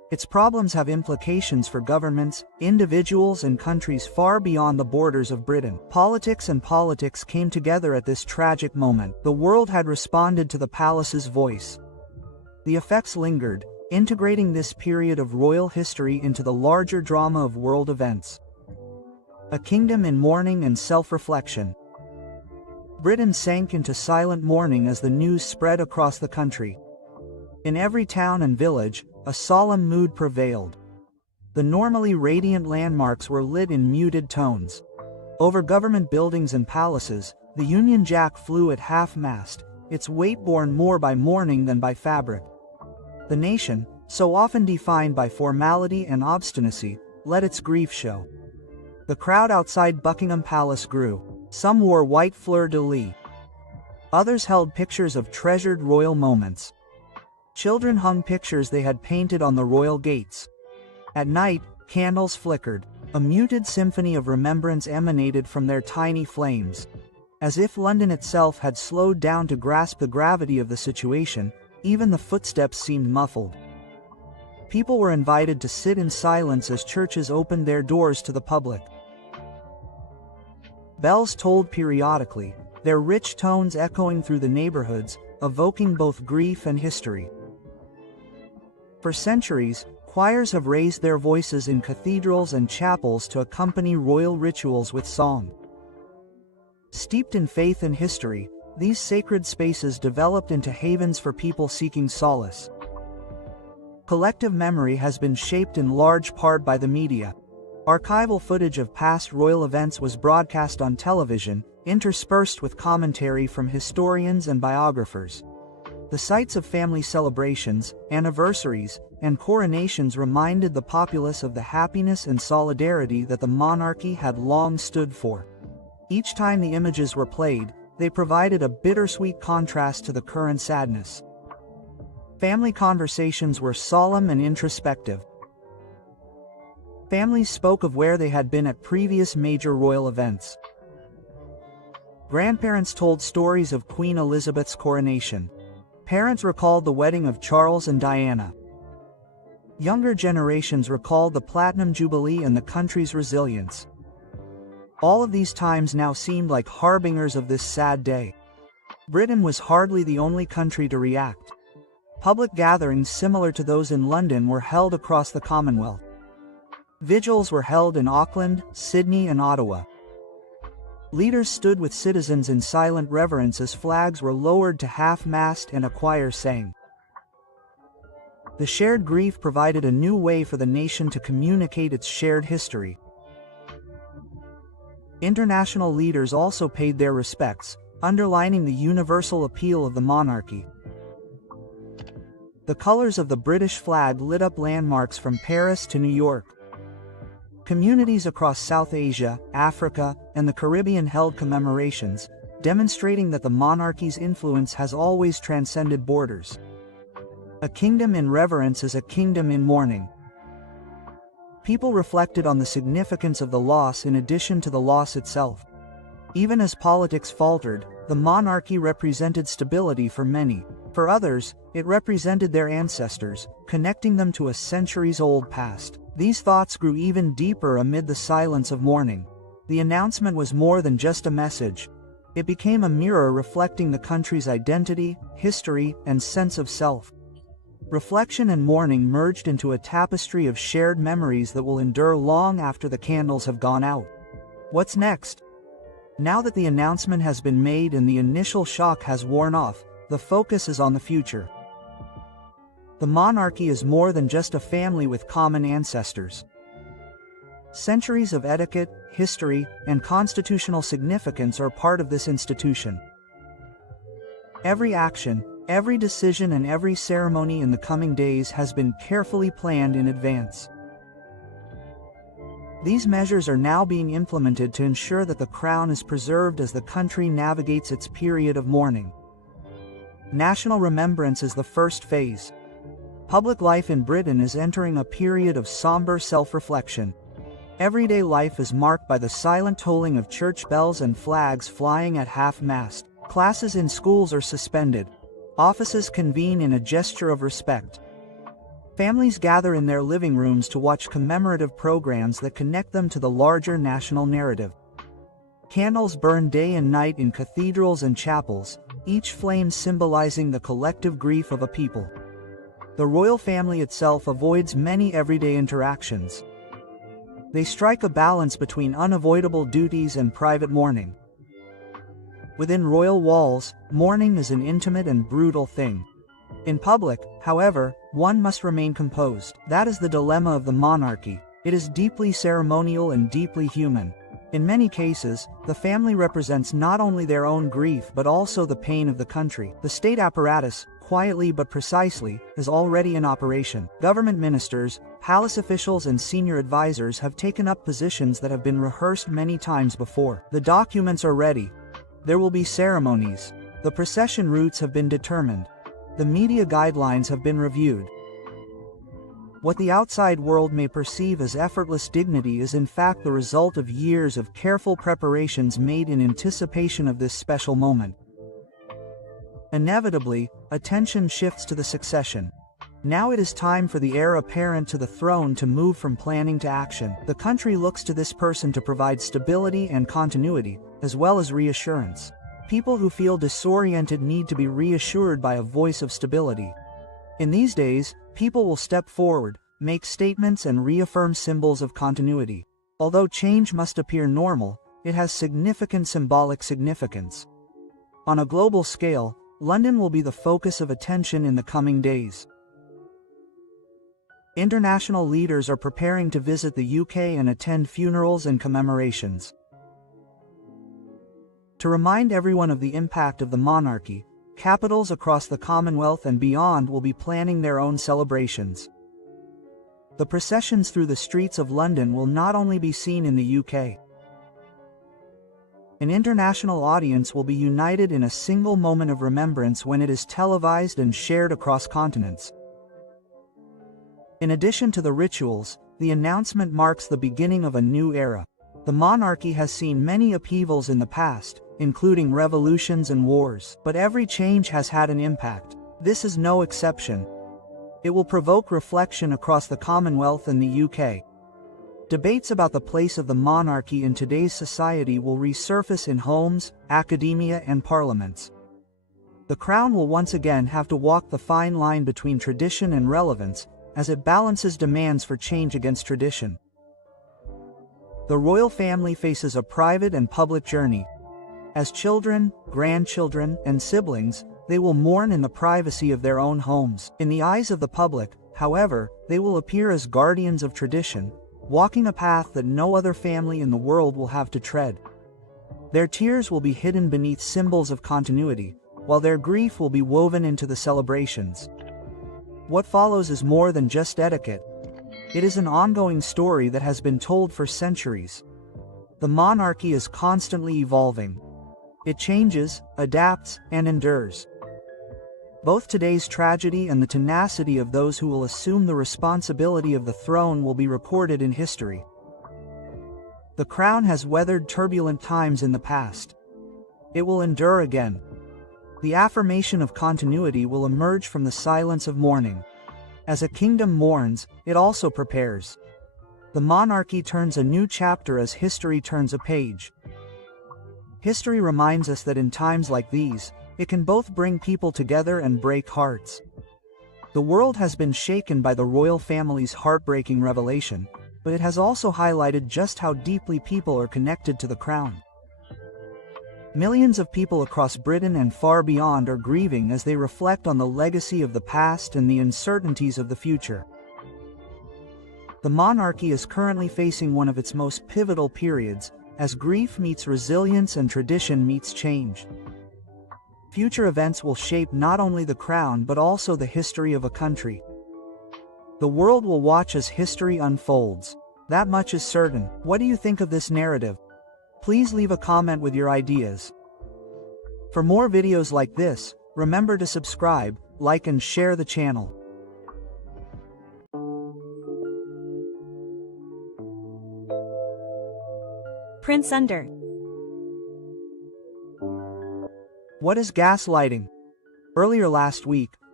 Its problems have implications for governments, individuals and countries far beyond the borders of Britain. Politics and politics came together at this tragic moment. The world had responded to the palace's voice. The effects lingered, integrating this period of royal history into the larger drama of world events. A kingdom in mourning and self-reflection. Britain sank into silent mourning as the news spread across the country. In every town and village, a solemn mood prevailed. The normally radiant landmarks were lit in muted tones. Over government buildings and palaces, the Union Jack flew at half-mast, its weight borne more by mourning than by fabric. The nation, so often defined by formality and obstinacy, let its grief show. The crowd outside Buckingham Palace grew. Some wore white fleur-de-lis. Others held pictures of treasured royal moments. Children hung pictures they had painted on the royal gates. At night, candles flickered. A muted symphony of remembrance emanated from their tiny flames. As if London itself had slowed down to grasp the gravity of the situation, even the footsteps seemed muffled. People were invited to sit in silence as churches opened their doors to the public. Bells tolled periodically, their rich tones echoing through the neighborhoods, evoking both grief and history. For centuries, choirs have raised their voices in cathedrals and chapels to accompany royal rituals with song. Steeped in faith and history, these sacred spaces developed into havens for people seeking solace. Collective memory has been shaped in large part by the media. Archival footage of past royal events was broadcast on television, interspersed with commentary from historians and biographers. The sites of family celebrations, anniversaries, and coronations reminded the populace of the happiness and solidarity that the monarchy had long stood for. Each time the images were played, they provided a bittersweet contrast to the current sadness. Family conversations were solemn and introspective. Families spoke of where they had been at previous major royal events. Grandparents told stories of Queen Elizabeth's coronation. Parents recalled the wedding of Charles and Diana. Younger generations recalled the Platinum Jubilee and the country's resilience. All of these times now seemed like harbingers of this sad day. Britain was hardly the only country to react. Public gatherings similar to those in London were held across the Commonwealth. Vigils were held in Auckland, Sydney, and Ottawa. Leaders stood with citizens in silent reverence as flags were lowered to half-mast and a choir sang. The shared grief provided a new way for the nation to communicate its shared history. International leaders also paid their respects, underlining the universal appeal of the monarchy. The colors of the British flag lit up landmarks from Paris to New York. Communities across South Asia, Africa, and the Caribbean held commemorations, demonstrating that the monarchy's influence has always transcended borders. A kingdom in reverence is a kingdom in mourning. People reflected on the significance of the loss in addition to the loss itself. Even as politics faltered, the monarchy represented stability for many. For others, it represented their ancestors, connecting them to a centuries-old past. These thoughts grew even deeper amid the silence of mourning. The announcement was more than just a message. It became a mirror reflecting the country's identity, history, and sense of self. Reflection and mourning merged into a tapestry of shared memories that will endure long after the candles have gone out. What's next? Now that the announcement has been made and the initial shock has worn off, the focus is on the future. The monarchy is more than just a family with common ancestors. Centuries of etiquette, history, and constitutional significance are part of this institution. Every action, every decision, and every ceremony in the coming days has been carefully planned in advance. These measures are now being implemented to ensure that the crown is preserved as the country navigates its period of mourning. National remembrance is the first phase. Public life in Britain is entering a period of somber self-reflection. Everyday life is marked by the silent tolling of church bells and flags flying at half-mast. Classes in schools are suspended. Offices convene in a gesture of respect. Families gather in their living rooms to watch commemorative programs that connect them to the larger national narrative. Candles burn day and night in cathedrals and chapels, each flame symbolizing the collective grief of a people. The royal family itself avoids many everyday interactions. They strike a balance between unavoidable duties and private mourning. Within royal walls, mourning is an intimate and brutal thing. In public, however, one must remain composed. That is the dilemma of the monarchy. It is deeply ceremonial and deeply human. In many cases, the family represents not only their own grief but also the pain of the country. The state apparatus, quietly but precisely, is already in operation. Government ministers, palace officials and senior advisors have taken up positions that have been rehearsed many times before. The documents are ready. There will be ceremonies. The procession routes have been determined. The media guidelines have been reviewed. What the outside world may perceive as effortless dignity is in fact the result of years of careful preparations made in anticipation of this special moment. Inevitably, attention shifts to the succession. Now it is time for the heir apparent to the throne to move from planning to action. The country looks to this person to provide stability and continuity, as well as reassurance. People who feel disoriented need to be reassured by a voice of stability. In these days, people will step forward, make statements and reaffirm symbols of continuity. Although change must appear normal, it has significant symbolic significance. On a global scale, London will be the focus of attention in the coming days. International leaders are preparing to visit the UK and attend funerals and commemorations. To remind everyone of the impact of the monarchy, capitals across the Commonwealth and beyond will be planning their own celebrations. The processions through the streets of London will not only be seen in the UK. An international audience will be united in a single moment of remembrance when it is televised and shared across continents. In addition to the rituals, the announcement marks the beginning of a new era. The monarchy has seen many upheavals in the past, including revolutions and wars, but every change has had an impact. This is no exception. It will provoke reflection across the Commonwealth and the UK. Debates about the place of the monarchy in today's society will resurface in homes, academia, and parliaments. The Crown will once again have to walk the fine line between tradition and relevance, as it balances demands for change against tradition. The royal family faces a private and public journey. As children, grandchildren, and siblings, they will mourn in the privacy of their own homes. In the eyes of the public, however, they will appear as guardians of tradition, walking a path that no other family in the world will have to tread. Their tears will be hidden beneath symbols of continuity, while their grief will be woven into the celebrations. What follows is more than just etiquette. It is an ongoing story that has been told for centuries. The monarchy is constantly evolving. It changes, adapts, and endures. Both today's tragedy and the tenacity of those who will assume the responsibility of the throne will be recorded in history. The Crown has weathered turbulent times in the past. It will endure again. The affirmation of continuity will emerge from the silence of mourning. As a kingdom mourns, it also prepares. The monarchy turns a new chapter as history turns a page. History reminds us that in times like these, it can both bring people together and break hearts. The world has been shaken by the royal family's heartbreaking revelation, but it has also highlighted just how deeply people are connected to the Crown. Millions of people across Britain and far beyond are grieving as they reflect on the legacy of the past and the uncertainties of the future. The monarchy is currently facing one of its most pivotal periods, as grief meets resilience and tradition meets change. Future events will shape not only the Crown but also the history of a country. The world will watch as history unfolds. That much is certain. What do you think of this narrative? Please leave a comment with your ideas. For more videos like this, remember to subscribe, like and share the channel. Prince Under. What is gaslighting? Earlier last week,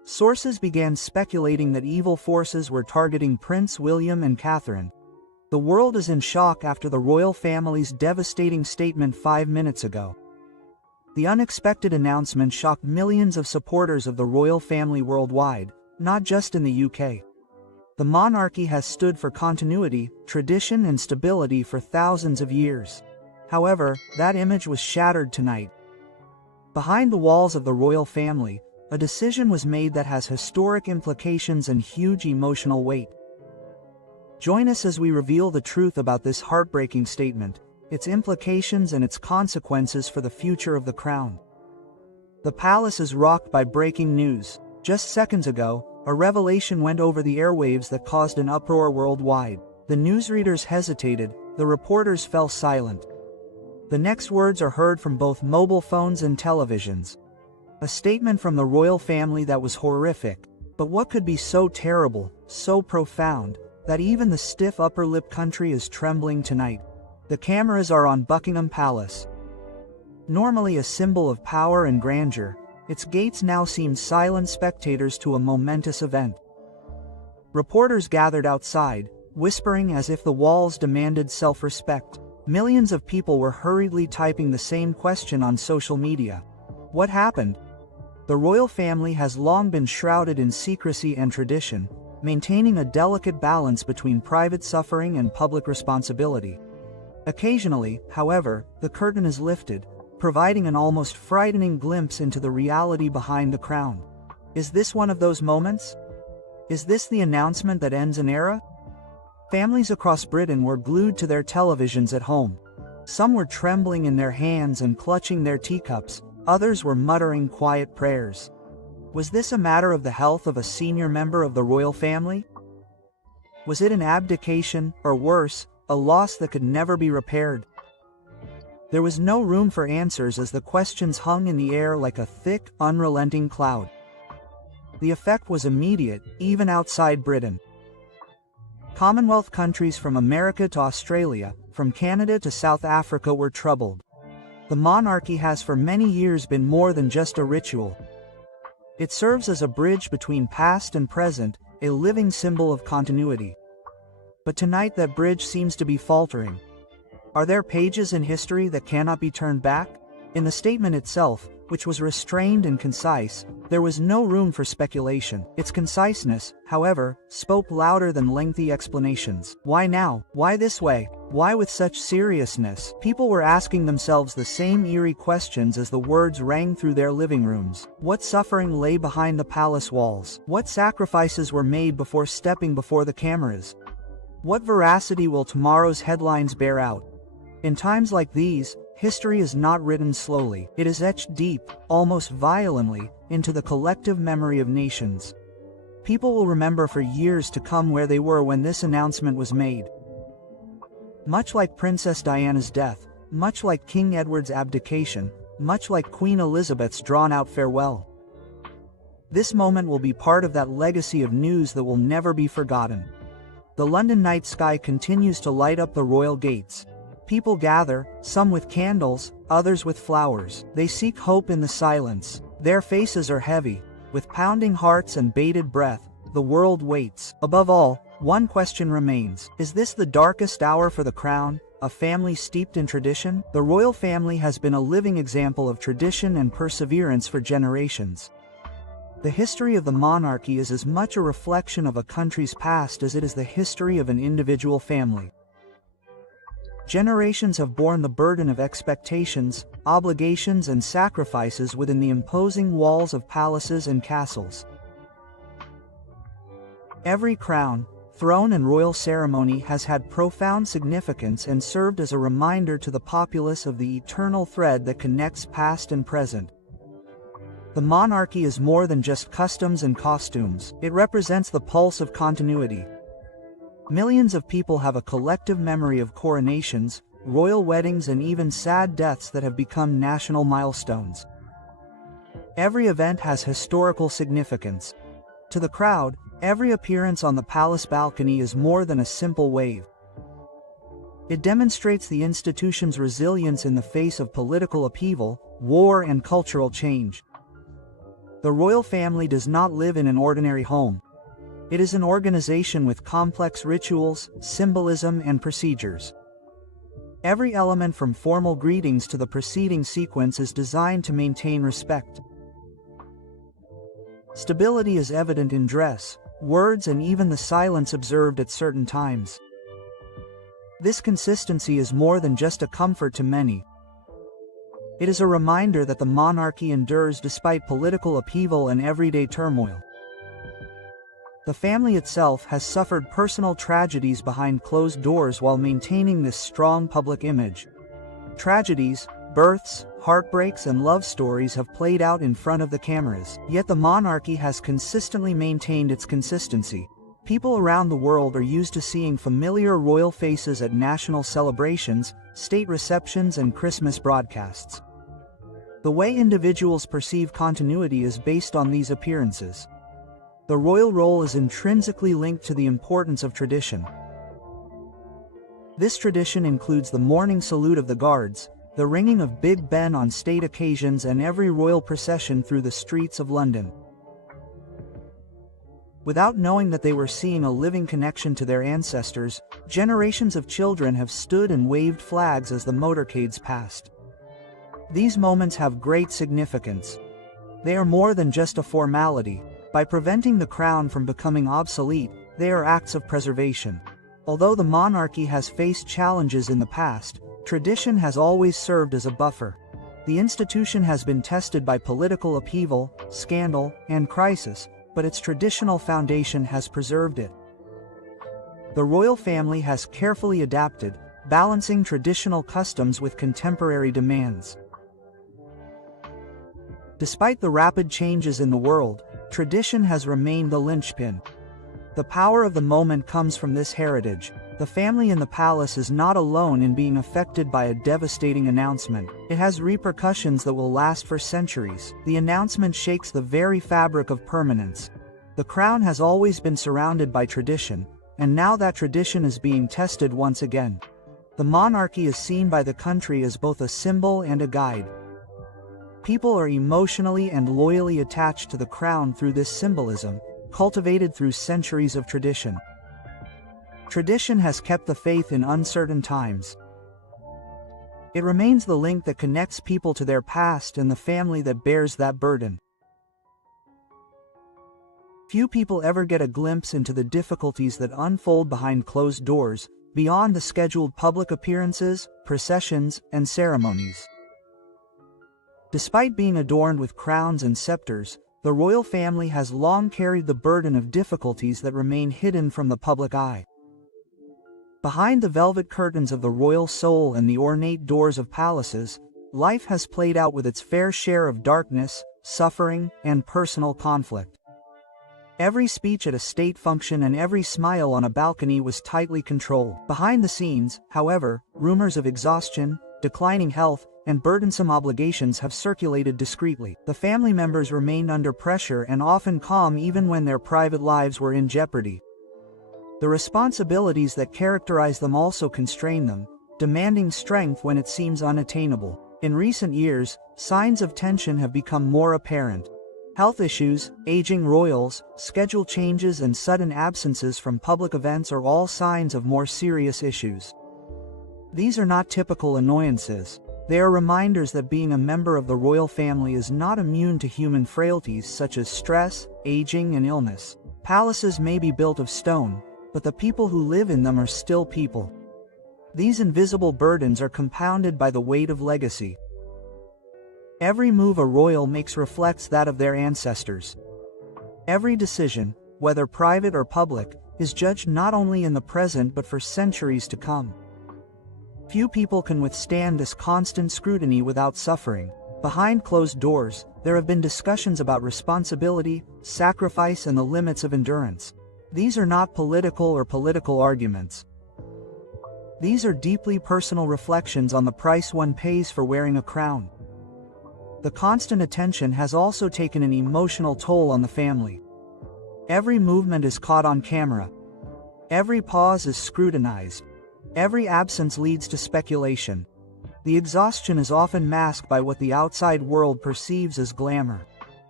Sources began speculating that evil forces were targeting Prince William and Catherine. The world is in shock after the royal family's devastating statement 5 minutes ago. The unexpected announcement shocked millions of supporters of the royal family worldwide, not just in the UK. The monarchy has stood for continuity, tradition, and stability for thousands of years. However, that image was shattered tonight. Behind the walls of the royal family, a decision was made that has historic implications and huge emotional weight. Join us as we reveal the truth about this heartbreaking statement, its implications and its consequences for the future of the crown. The palace is rocked by breaking news. Just seconds ago, a revelation went over the airwaves that caused an uproar worldwide. The newsreaders hesitated, the reporters fell silent. The next words are heard from both mobile phones and televisions. A statement from the royal family that was horrific. But what could be so terrible, so profound, that even the stiff upper lip country is trembling tonight? The cameras are on Buckingham Palace. Normally a symbol of power and grandeur, its gates now seem silent spectators to a momentous event. Reporters gathered outside, whispering as if the walls demanded self-respect. Millions of people were hurriedly typing the same question on social media. What happened? The royal family has long been shrouded in secrecy and tradition, maintaining a delicate balance between private suffering and public responsibility. Occasionally, however, the curtain is lifted, providing an almost frightening glimpse into the reality behind the crown. Is this one of those moments? Is this the announcement that ends an era? Families across Britain were glued to their televisions at home. Some were trembling in their hands and clutching their teacups, others were muttering quiet prayers. Was this a matter of the health of a senior member of the royal family? Was it an abdication, or worse, a loss that could never be repaired? There was no room for answers as the questions hung in the air like a thick, unrelenting cloud. The effect was immediate, even outside Britain. Commonwealth countries from America to Australia, from Canada to South Africa were troubled. The monarchy has for many years been more than just a ritual. It serves as a bridge between past and present, a living symbol of continuity. But tonight that bridge seems to be faltering. Are there pages in history that cannot be turned back? In the statement itself, which was restrained and concise, there was no room for speculation. Its conciseness, however, spoke louder than lengthy explanations. Why now? Why this way? Why with such seriousness? People were asking themselves the same eerie questions as the words rang through their living rooms. What suffering lay behind the palace walls? What sacrifices were made before stepping before the cameras? What veracity will tomorrow's headlines bear out? In times like these, history is not written slowly. It is etched deep, almost violently, into the collective memory of nations. People will remember for years to come where they were when this announcement was made. Much like Princess Diana's death, much like King Edward's abdication, much like Queen Elizabeth's drawn-out farewell. This moment will be part of that legacy of news that will never be forgotten. The London night sky continues to light up the royal gates. People gather, some with candles, others with flowers. They seek hope in the silence. Their faces are heavy. With pounding hearts and bated breath, the world waits. Above all, one question remains. Is this the darkest hour for the crown, a family steeped in tradition? The royal family has been a living example of tradition and perseverance for generations. The history of the monarchy is as much a reflection of a country's past as it is the history of an individual family. Generations have borne the burden of expectations, obligations, and sacrifices within the imposing walls of palaces and castles. Every crown, throne, and royal ceremony has had profound significance and served as a reminder to the populace of the eternal thread that connects past and present. The monarchy is more than just customs and costumes. It represents the pulse of continuity. Millions of people have a collective memory of coronations, royal weddings, and even sad deaths that have become national milestones. Every event has historical significance. To the crowd, every appearance on the palace balcony is more than a simple wave. It demonstrates the institution's resilience in the face of political upheaval, war, and cultural change. The royal family does not live in an ordinary home. It is an organization with complex rituals, symbolism, and procedures. Every element from formal greetings to the preceding sequence is designed to maintain respect. Stability is evident in dress, words, and even the silence observed at certain times. This consistency is more than just a comfort to many. It is a reminder that the monarchy endures despite political upheaval and everyday turmoil. The family itself has suffered personal tragedies behind closed doors while maintaining this strong public image. Tragedies, births, heartbreaks, and love stories have played out in front of the cameras, yet the monarchy has consistently maintained its consistency. People around the world are used to seeing familiar royal faces at national celebrations, state receptions, and Christmas broadcasts. The way individuals perceive continuity is based on these appearances. The royal role is intrinsically linked to the importance of tradition. This tradition includes the morning salute of the guards, the ringing of Big Ben on state occasions, and every royal procession through the streets of London. Without knowing that they were seeing a living connection to their ancestors, generations of children have stood and waved flags as the motorcades passed. These moments have great significance. They are more than just a formality. By preventing the crown from becoming obsolete, they are acts of preservation. Although the monarchy has faced challenges in the past, tradition has always served as a buffer. The institution has been tested by political upheaval, scandal, and crisis, but its traditional foundation has preserved it. The royal family has carefully adapted, balancing traditional customs with contemporary demands. Despite the rapid changes in the world, tradition has remained the linchpin. The power of the moment comes from this heritage. The family in the palace is not alone in being affected by a devastating announcement. It has repercussions that will last for centuries. The announcement shakes the very fabric of permanence. The crown has always been surrounded by tradition, and now that tradition is being tested once again. The monarchy is seen by the country as both a symbol and a guide. People are emotionally and loyally attached to the crown through this symbolism, cultivated through centuries of tradition. Tradition has kept the faith in uncertain times. It remains the link that connects people to their past and the family that bears that burden. Few people ever get a glimpse into the difficulties that unfold behind closed doors, beyond the scheduled public appearances, processions, and ceremonies. Despite being adorned with crowns and scepters, the royal family has long carried the burden of difficulties that remain hidden from the public eye. Behind the velvet curtains of the royal soul and the ornate doors of palaces, life has played out with its fair share of darkness, suffering, and personal conflict. Every speech at a state function and every smile on a balcony was tightly controlled. Behind the scenes, however, rumors of exhaustion, declining health, and burdensome obligations have circulated discreetly. The family members remained under pressure and often calm even when their private lives were in jeopardy. The responsibilities that characterize them also constrain them, demanding strength when it seems unattainable. In recent years, signs of tension have become more apparent. Health issues, aging royals, schedule changes, and sudden absences from public events are all signs of more serious issues. These are not typical annoyances. They are reminders that being a member of the royal family is not immune to human frailties such as stress, aging, and illness. Palaces may be built of stone, but the people who live in them are still people. These invisible burdens are compounded by the weight of legacy. Every move a royal makes reflects that of their ancestors. Every decision, whether private or public, is judged not only in the present but for centuries to come. Few people can withstand this constant scrutiny without suffering. Behind closed doors, there have been discussions about responsibility, sacrifice, and the limits of endurance. These are not political arguments. These are deeply personal reflections on the price one pays for wearing a crown. The constant attention has also taken an emotional toll on the family. Every movement is caught on camera. Every pause is scrutinized. Every absence leads to speculation. The exhaustion is often masked by what the outside world perceives as glamour.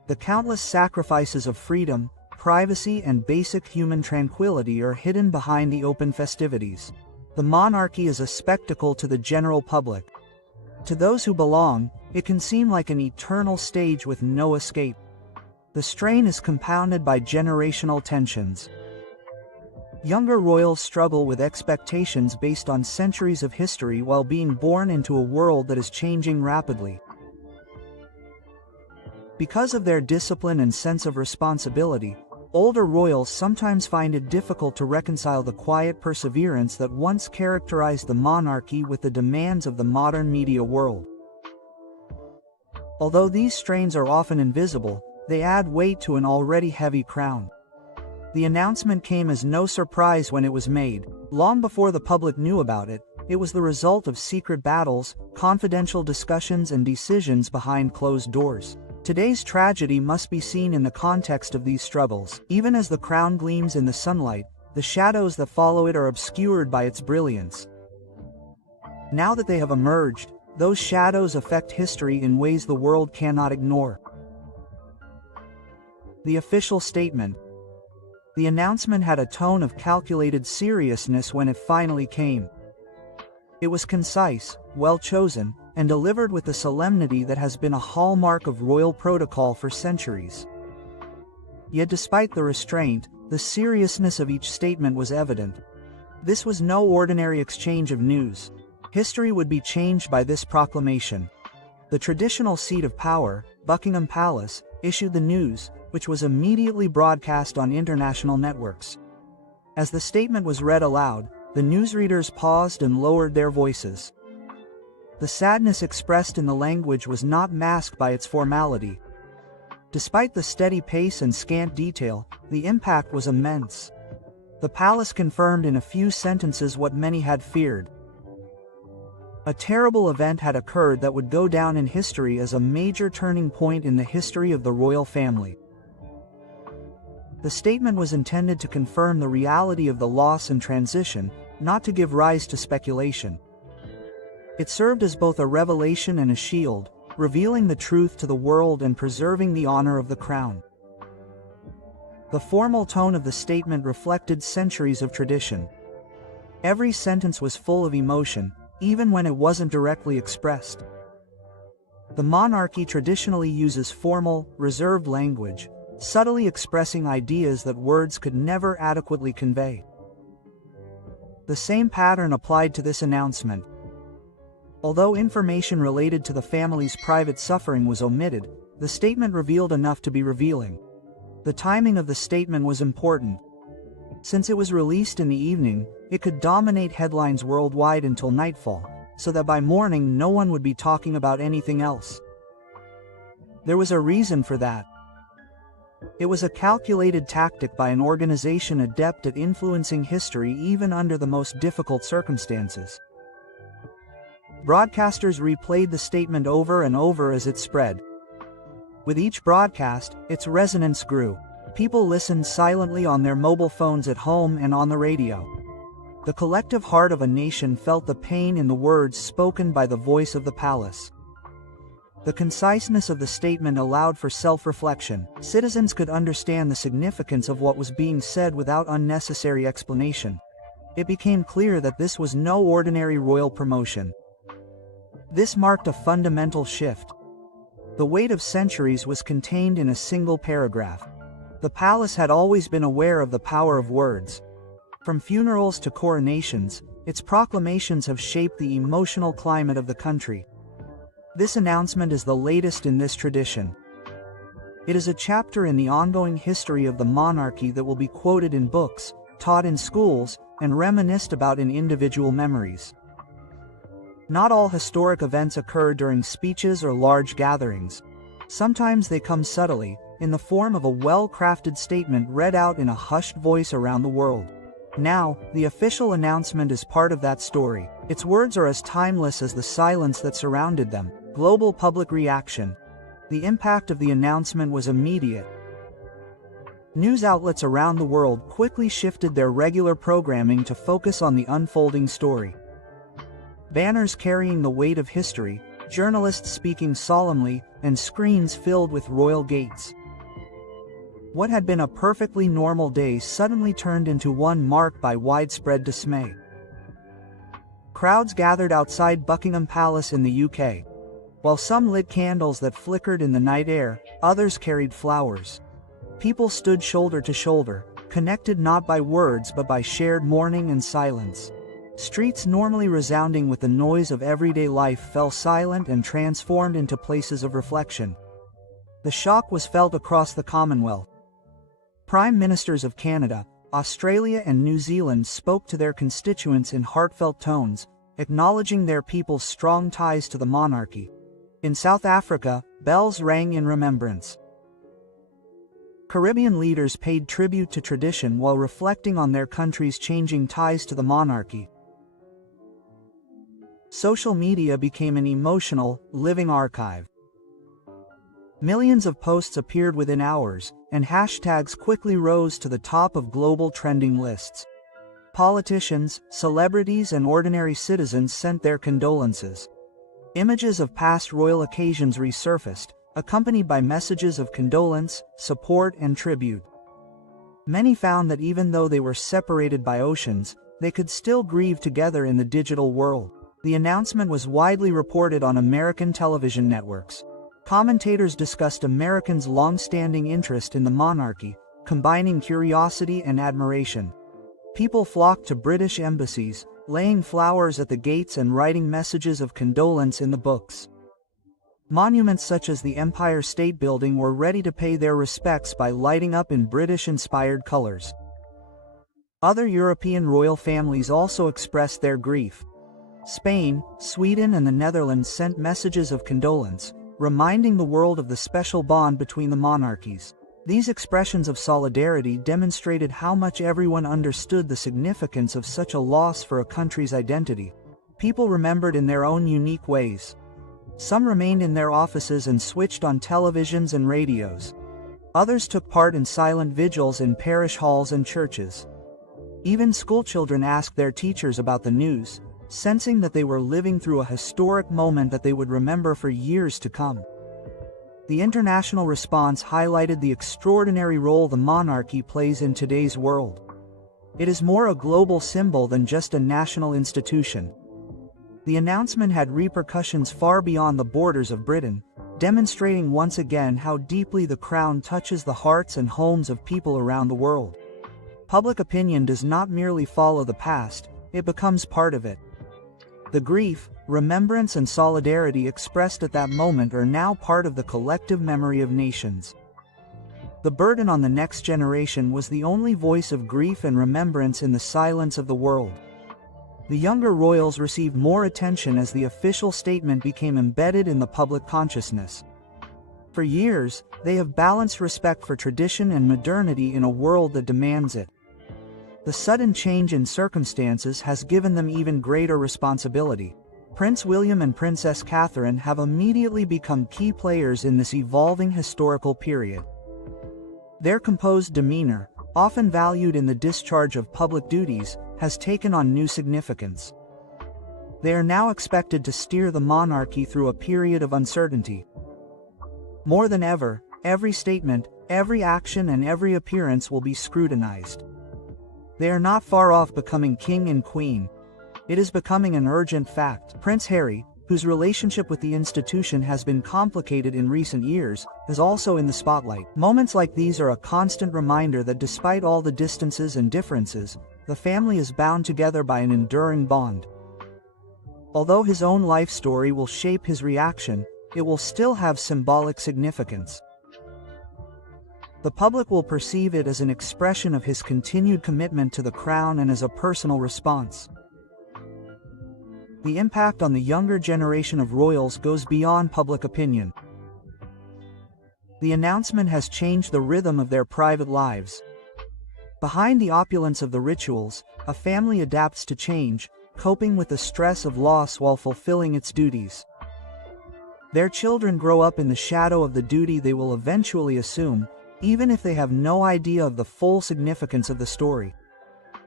The countless sacrifices of freedom, privacy, and basic human tranquility are hidden behind the open festivities. The monarchy is a spectacle to the general public. To those who belong, it can seem like an eternal stage with no escape. The strain is compounded by generational tensions. Younger royals struggle with expectations based on centuries of history while being born into a world that is changing rapidly. Because of their discipline and sense of responsibility, older royals sometimes find it difficult to reconcile the quiet perseverance that once characterized the monarchy with the demands of the modern media world. Although these strains are often invisible, they add weight to an already heavy crown. The announcement came as no surprise when it was made. Long before the public knew about it, it was the result of secret battles, confidential discussions, and decisions behind closed doors. Today's tragedy must be seen in the context of these struggles. Even as the crown gleams in the sunlight, the shadows that follow it are obscured by its brilliance. Now that they have emerged, those shadows affect history in ways the world cannot ignore. The official statement. The announcement had a tone of calculated seriousness when it finally came. It was concise, well-chosen, and delivered with the solemnity that has been a hallmark of royal protocol for centuries. Yet despite the restraint, the seriousness of each statement was evident. This was no ordinary exchange of news. History would be changed by this proclamation. The traditional seat of power, Buckingham Palace, issued the news, which was immediately broadcast on international networks. As the statement was read aloud, the newsreaders paused and lowered their voices. The sadness expressed in the language was not masked by its formality. Despite the steady pace and scant detail, the impact was immense. The palace confirmed in a few sentences what many had feared. A terrible event had occurred that would go down in history as a major turning point in the history of the royal family. The statement was intended to confirm the reality of the loss and transition, not to give rise to speculation. It served as both a revelation and a shield, revealing the truth to the world and preserving the honor of the crown. The formal tone of the statement reflected centuries of tradition. Every sentence was full of emotion, even when it wasn't directly expressed. The monarchy traditionally uses formal, reserved language, subtly expressing ideas that words could never adequately convey. The same pattern applied to this announcement. Although information related to the family's private suffering was omitted, the statement revealed enough to be revealing. The timing of the statement was important. Since it was released in the evening, it could dominate headlines worldwide until nightfall, so that by morning no one would be talking about anything else. There was a reason for that. It was a calculated tactic by an organization adept at influencing history even under the most difficult circumstances. Broadcasters replayed the statement over and over as it spread. With each broadcast, its resonance grew. People listened silently on their mobile phones at home and on the radio. The collective heart of a nation felt the pain in the words spoken by the voice of the palace. The conciseness of the statement allowed for self-reflection. Citizens could understand the significance of what was being said without unnecessary explanation. It became clear that this was no ordinary royal promotion. This marked a fundamental shift. The weight of centuries was contained in a single paragraph. The palace had always been aware of the power of words. From funerals to coronations, its proclamations have shaped the emotional climate of the country. This announcement is the latest in this tradition. It is a chapter in the ongoing history of the monarchy that will be quoted in books, taught in schools, and reminisced about in individual memories. Not all historic events occur during speeches or large gatherings. Sometimes they come subtly, in the form of a well-crafted statement read out in a hushed voice around the world. Now, the official announcement is part of that story. Its words are as timeless as the silence that surrounded them. Global public reaction. The impact of the announcement was immediate. News outlets around the world quickly shifted their regular programming to focus on the unfolding story. Banners carrying the weight of history, journalists speaking solemnly, and screens filled with royal gates. What had been a perfectly normal day suddenly turned into one marked by widespread dismay. Crowds gathered outside Buckingham Palace in the UK. While some lit candles that flickered in the night air, others carried flowers. People stood shoulder to shoulder, connected not by words but by shared mourning and silence. Streets normally resounding with the noise of everyday life fell silent and transformed into places of reflection. The shock was felt across the Commonwealth. Prime Ministers of Canada, Australia and New Zealand spoke to their constituents in heartfelt tones, acknowledging their people's strong ties to the monarchy. In South Africa, bells rang in remembrance. Caribbean leaders paid tribute to tradition while reflecting on their country's changing ties to the monarchy. Social media became an emotional, living archive. Millions of posts appeared within hours, and hashtags quickly rose to the top of global trending lists. Politicians, celebrities, and ordinary citizens sent their condolences. Images of past royal occasions resurfaced, accompanied by messages of condolence, support, and tribute. Many found that even though they were separated by oceans, they could still grieve together in the digital world. The announcement was widely reported on American television networks. Commentators discussed Americans' long-standing interest in the monarchy, combining curiosity and admiration. People flocked to British embassies, laying flowers at the gates and writing messages of condolence in the books. Monuments such as the Empire State Building were ready to pay their respects by lighting up in British-inspired colors. Other European royal families also expressed their grief. Spain, Sweden, and the Netherlands sent messages of condolence, reminding the world of the special bond between the monarchies. These expressions of solidarity demonstrated how much everyone understood the significance of such a loss for a country's identity. People remembered in their own unique ways. Some remained in their offices and switched on televisions and radios. Others took part in silent vigils in parish halls and churches. Even schoolchildren asked their teachers about the news, sensing that they were living through a historic moment that they would remember for years to come. The international response highlighted the extraordinary role the monarchy plays in today's world. It is more a global symbol than just a national institution. The announcement had repercussions far beyond the borders of Britain, demonstrating once again how deeply the crown touches the hearts and homes of people around the world. Public opinion does not merely follow the past, it becomes part of it. The grief, remembrance, and solidarity expressed at that moment are now part of the collective memory of nations. The burden on the next generation was the only voice of grief and remembrance in the silence of the world. The younger royals received more attention as the official statement became embedded in the public consciousness. For years, they have balanced respect for tradition and modernity in a world that demands it. The sudden change in circumstances has given them even greater responsibility. Prince William and Princess Catherine have immediately become key players in this evolving historical period. Their composed demeanor, often valued in the discharge of public duties, has taken on new significance. They are now expected to steer the monarchy through a period of uncertainty. More than ever, every statement, every action, and every appearance will be scrutinized. They are not far off becoming king and queen. It is becoming an urgent fact. Prince Harry, whose relationship with the institution has been complicated in recent years, is also in the spotlight. Moments like these are a constant reminder that despite all the distances and differences, the family is bound together by an enduring bond. Although his own life story will shape his reaction, it will still have symbolic significance. The public will perceive it as an expression of his continued commitment to the crown and as a personal response. The impact on the younger generation of royals goes beyond public opinion. The announcement has changed the rhythm of their private lives. Behind the opulence of the rituals, a family adapts to change, coping with the stress of loss while fulfilling its duties. Their children grow up in the shadow of the duty they will eventually assume, even if they have no idea of the full significance of the story.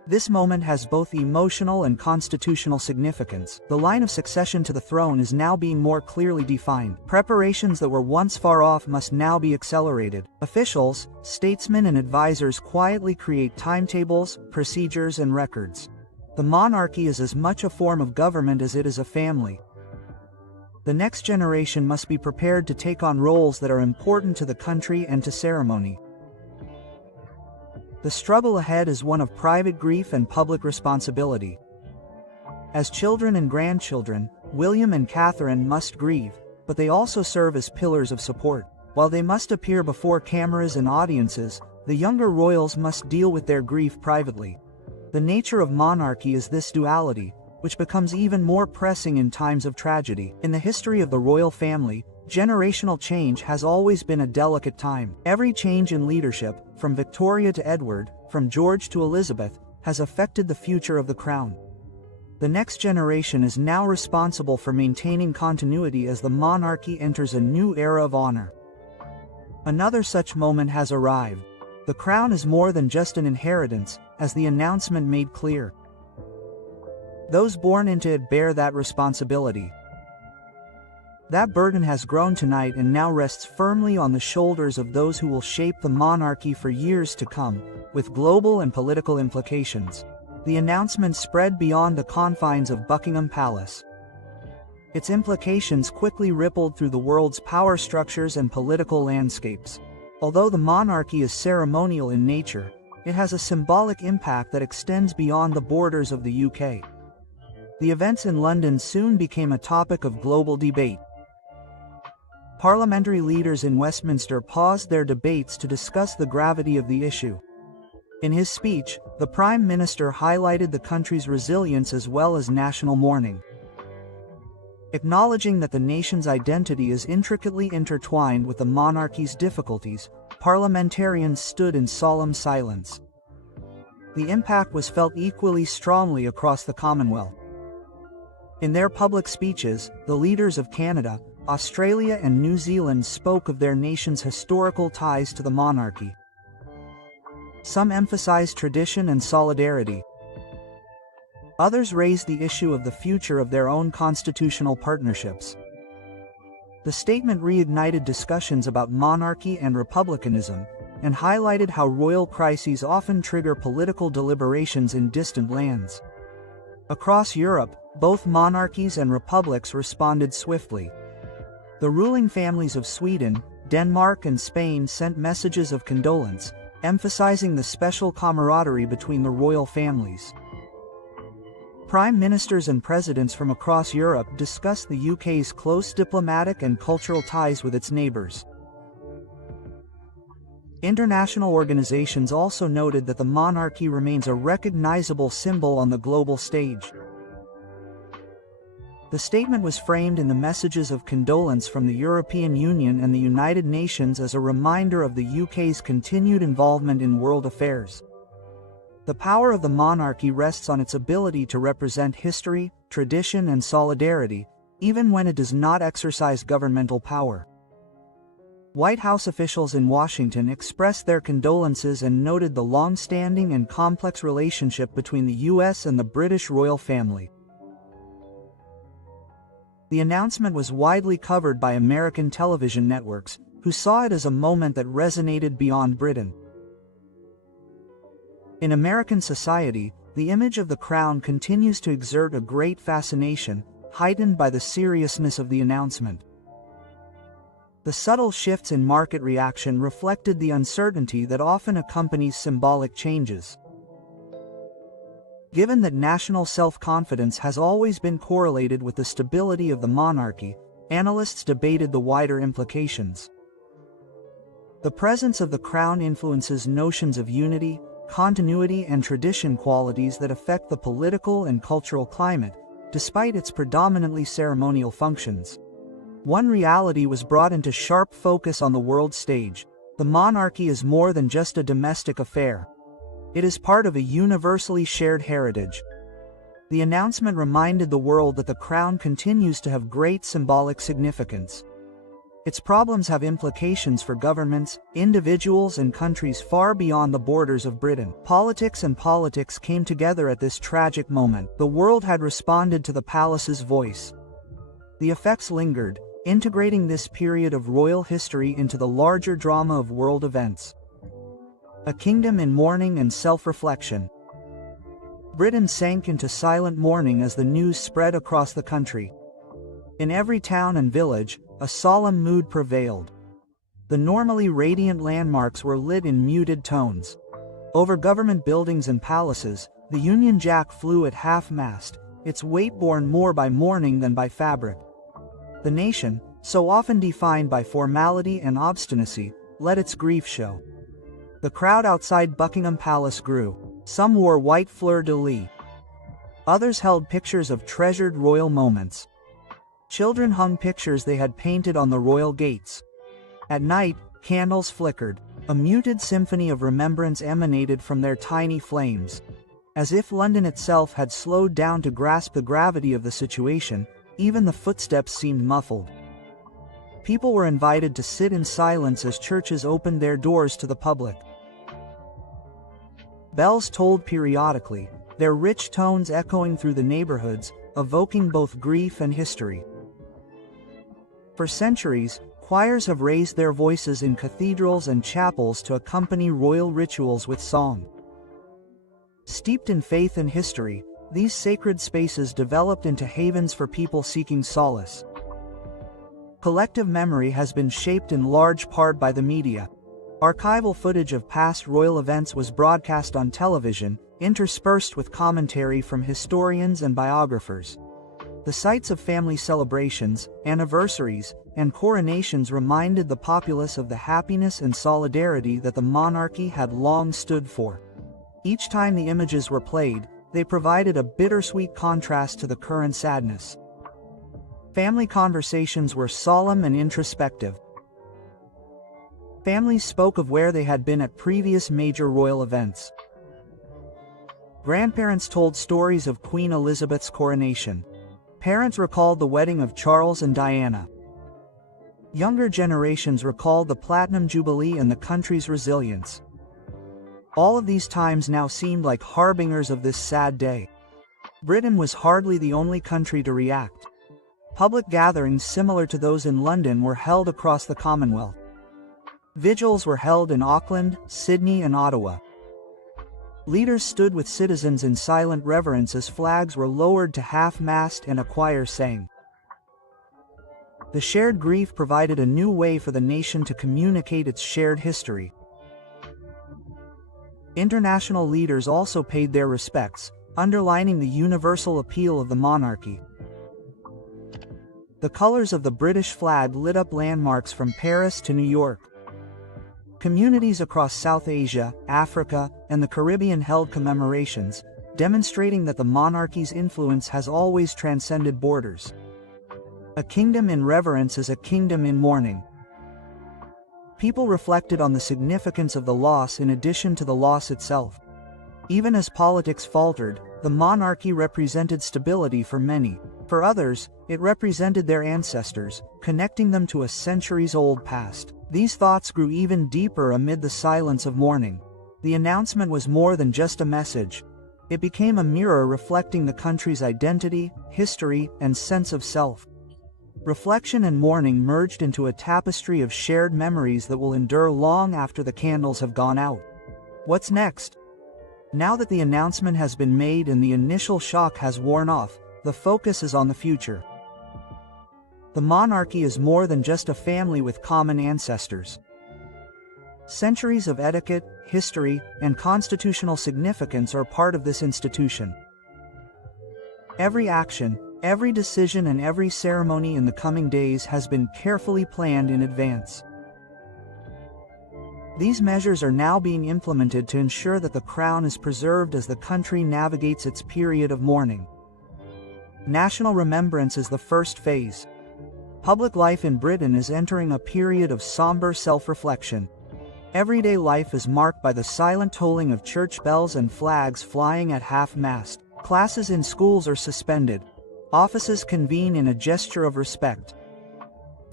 This moment has both emotional and constitutional significance. The line of succession to the throne is now being more clearly defined. Preparations that were once far off must now be accelerated. Officials, statesmen and advisors quietly create timetables, procedures and records. The monarchy is as much a form of government as it is a family. The next generation must be prepared to take on roles that are important to the country and to ceremony. The struggle ahead is one of private grief and public responsibility. As children and grandchildren, William and Catherine must grieve, but they also serve as pillars of support. While they must appear before cameras and audiences, the younger royals must deal with their grief privately. The nature of monarchy is this duality, which becomes even more pressing in times of tragedy. In the history of the royal family, generational change has always been a delicate time. Every change in leadership, from Victoria to Edward, from George to Elizabeth, has affected the future of the crown. The next generation is now responsible for maintaining continuity as the monarchy enters a new era of honor. Another such moment has arrived. The crown is more than just an inheritance, as the announcement made clear. Those born into it bear that responsibility. That burden has grown tonight and now rests firmly on the shoulders of those who will shape the monarchy for years to come, with global and political implications. The announcement spread beyond the confines of Buckingham Palace. Its implications quickly rippled through the world's power structures and political landscapes. Although the monarchy is ceremonial in nature, it has a symbolic impact that extends beyond the borders of the UK. The events in London soon became a topic of global debate. Parliamentary leaders in Westminster paused their debates to discuss the gravity of the issue. In his speech, the Prime Minister highlighted the country's resilience as well as national mourning. Acknowledging that the nation's identity is intricately intertwined with the monarchy's difficulties, parliamentarians stood in solemn silence. The impact was felt equally strongly across the Commonwealth. In their public speeches, the leaders of Canada, Australia and New Zealand spoke of their nation's historical ties to the monarchy. Some emphasized tradition and solidarity. Others raised the issue of the future of their own constitutional partnerships. The statement reignited discussions about monarchy and republicanism, and highlighted how royal crises often trigger political deliberations in distant lands. Across Europe, both monarchies and republics responded swiftly. The ruling families of Sweden, Denmark and Spain sent messages of condolence, emphasizing the special camaraderie between the royal families. Prime ministers and presidents from across Europe discussed the UK's close diplomatic and cultural ties with its neighbours. International organizations also noted that the monarchy remains a recognizable symbol on the global stage. The statement was framed in the messages of condolence from the European Union and the United Nations as a reminder of the UK's continued involvement in world affairs. The power of the monarchy rests on its ability to represent history, tradition and solidarity, even when it does not exercise governmental power. White House officials in Washington expressed their condolences and noted the long-standing and complex relationship between the US and the British royal family. The announcement was widely covered by American television networks, who saw it as a moment that resonated beyond Britain. In American society, the image of the crown continues to exert a great fascination, heightened by the seriousness of the announcement. The subtle shifts in market reaction reflected the uncertainty that often accompanies symbolic changes. Given that national self-confidence has always been correlated with the stability of the monarchy, analysts debated the wider implications. The presence of the crown influences notions of unity, continuity and tradition, qualities that affect the political and cultural climate, despite its predominantly ceremonial functions. One reality was brought into sharp focus on the world stage: the monarchy is more than just a domestic affair. It is part of a universally shared heritage. The announcement reminded the world that the crown continues to have great symbolic significance. Its problems have implications for governments, individuals, and countries far beyond the borders of Britain. Politics and politics came together at this tragic moment. The world had responded to the palace's voice. The effects lingered, integrating this period of royal history into the larger drama of world events. A kingdom in mourning and self-reflection. Britain sank into silent mourning as the news spread across the country. In every town and village, a solemn mood prevailed. The normally radiant landmarks were lit in muted tones. Over government buildings and palaces, the Union Jack flew at half-mast, its weight borne more by mourning than by fabric. The nation, so often defined by formality and obstinacy, let its grief show. The crowd outside Buckingham Palace grew. Some wore white fleur-de-lis. Others held pictures of treasured royal moments. Children hung pictures they had painted on the royal gates. At night, candles flickered. A muted symphony of remembrance emanated from their tiny flames. As if London itself had slowed down to grasp the gravity of the situation, even the footsteps seemed muffled. People were invited to sit in silence as churches opened their doors to the public. Bells tolled periodically, their rich tones echoing through the neighborhoods, evoking both grief and history. For centuries, choirs have raised their voices in cathedrals and chapels to accompany royal rituals with song. Steeped in faith and history, these sacred spaces developed into havens for people seeking solace. Collective memory has been shaped in large part by the media. Archival footage of past royal events was broadcast on television, interspersed with commentary from historians and biographers. The sites of family celebrations, anniversaries, and coronations reminded the populace of the happiness and solidarity that the monarchy had long stood for. Each time the images were played, they provided a bittersweet contrast to the current sadness. Family conversations were solemn and introspective. Families spoke of where they had been at previous major royal events. Grandparents told stories of Queen Elizabeth's coronation. Parents recalled the wedding of Charles and Diana. Younger generations recalled the Platinum Jubilee and the country's resilience. All of these times now seemed like harbingers of this sad day. Britain was hardly the only country to react. Public gatherings similar to those in London were held across the Commonwealth. Vigils were held in Auckland, Sydney, and Ottawa. Leaders stood with citizens in silent reverence as flags were lowered to half-mast and a choir sang. The shared grief provided a new way for the nation to communicate its shared history. International leaders also paid their respects, underlining the universal appeal of the monarchy. The colors of the British flag lit up landmarks from Paris to New York. Communities across South Asia, Africa, and the Caribbean held commemorations, demonstrating that the monarchy's influence has always transcended borders. A kingdom in reverence is a kingdom in mourning. People reflected on the significance of the loss in addition to the loss itself. Even as politics faltered, the monarchy represented stability for many. For others, it represented their ancestors, connecting them to a centuries-old past. These thoughts grew even deeper amid the silence of mourning. The announcement was more than just a message. It became a mirror reflecting the country's identity, history, and sense of self. Reflection and mourning merged into a tapestry of shared memories that will endure long after the candles have gone out. What's next? Now that the announcement has been made and the initial shock has worn off, the focus is on the future. The monarchy is more than just a family with common ancestors. Centuries of etiquette, history, and constitutional significance are part of this institution. Every action, every decision, and every ceremony in the coming days has been carefully planned in advance. These measures are now being implemented to ensure that the crown is preserved as the country navigates its period of mourning. National remembrance is the first phase. Public life in Britain is entering a period of somber self-reflection. Everyday life is marked by the silent tolling of church bells and flags flying at half-mast. Classes in schools are suspended. Offices convene in a gesture of respect.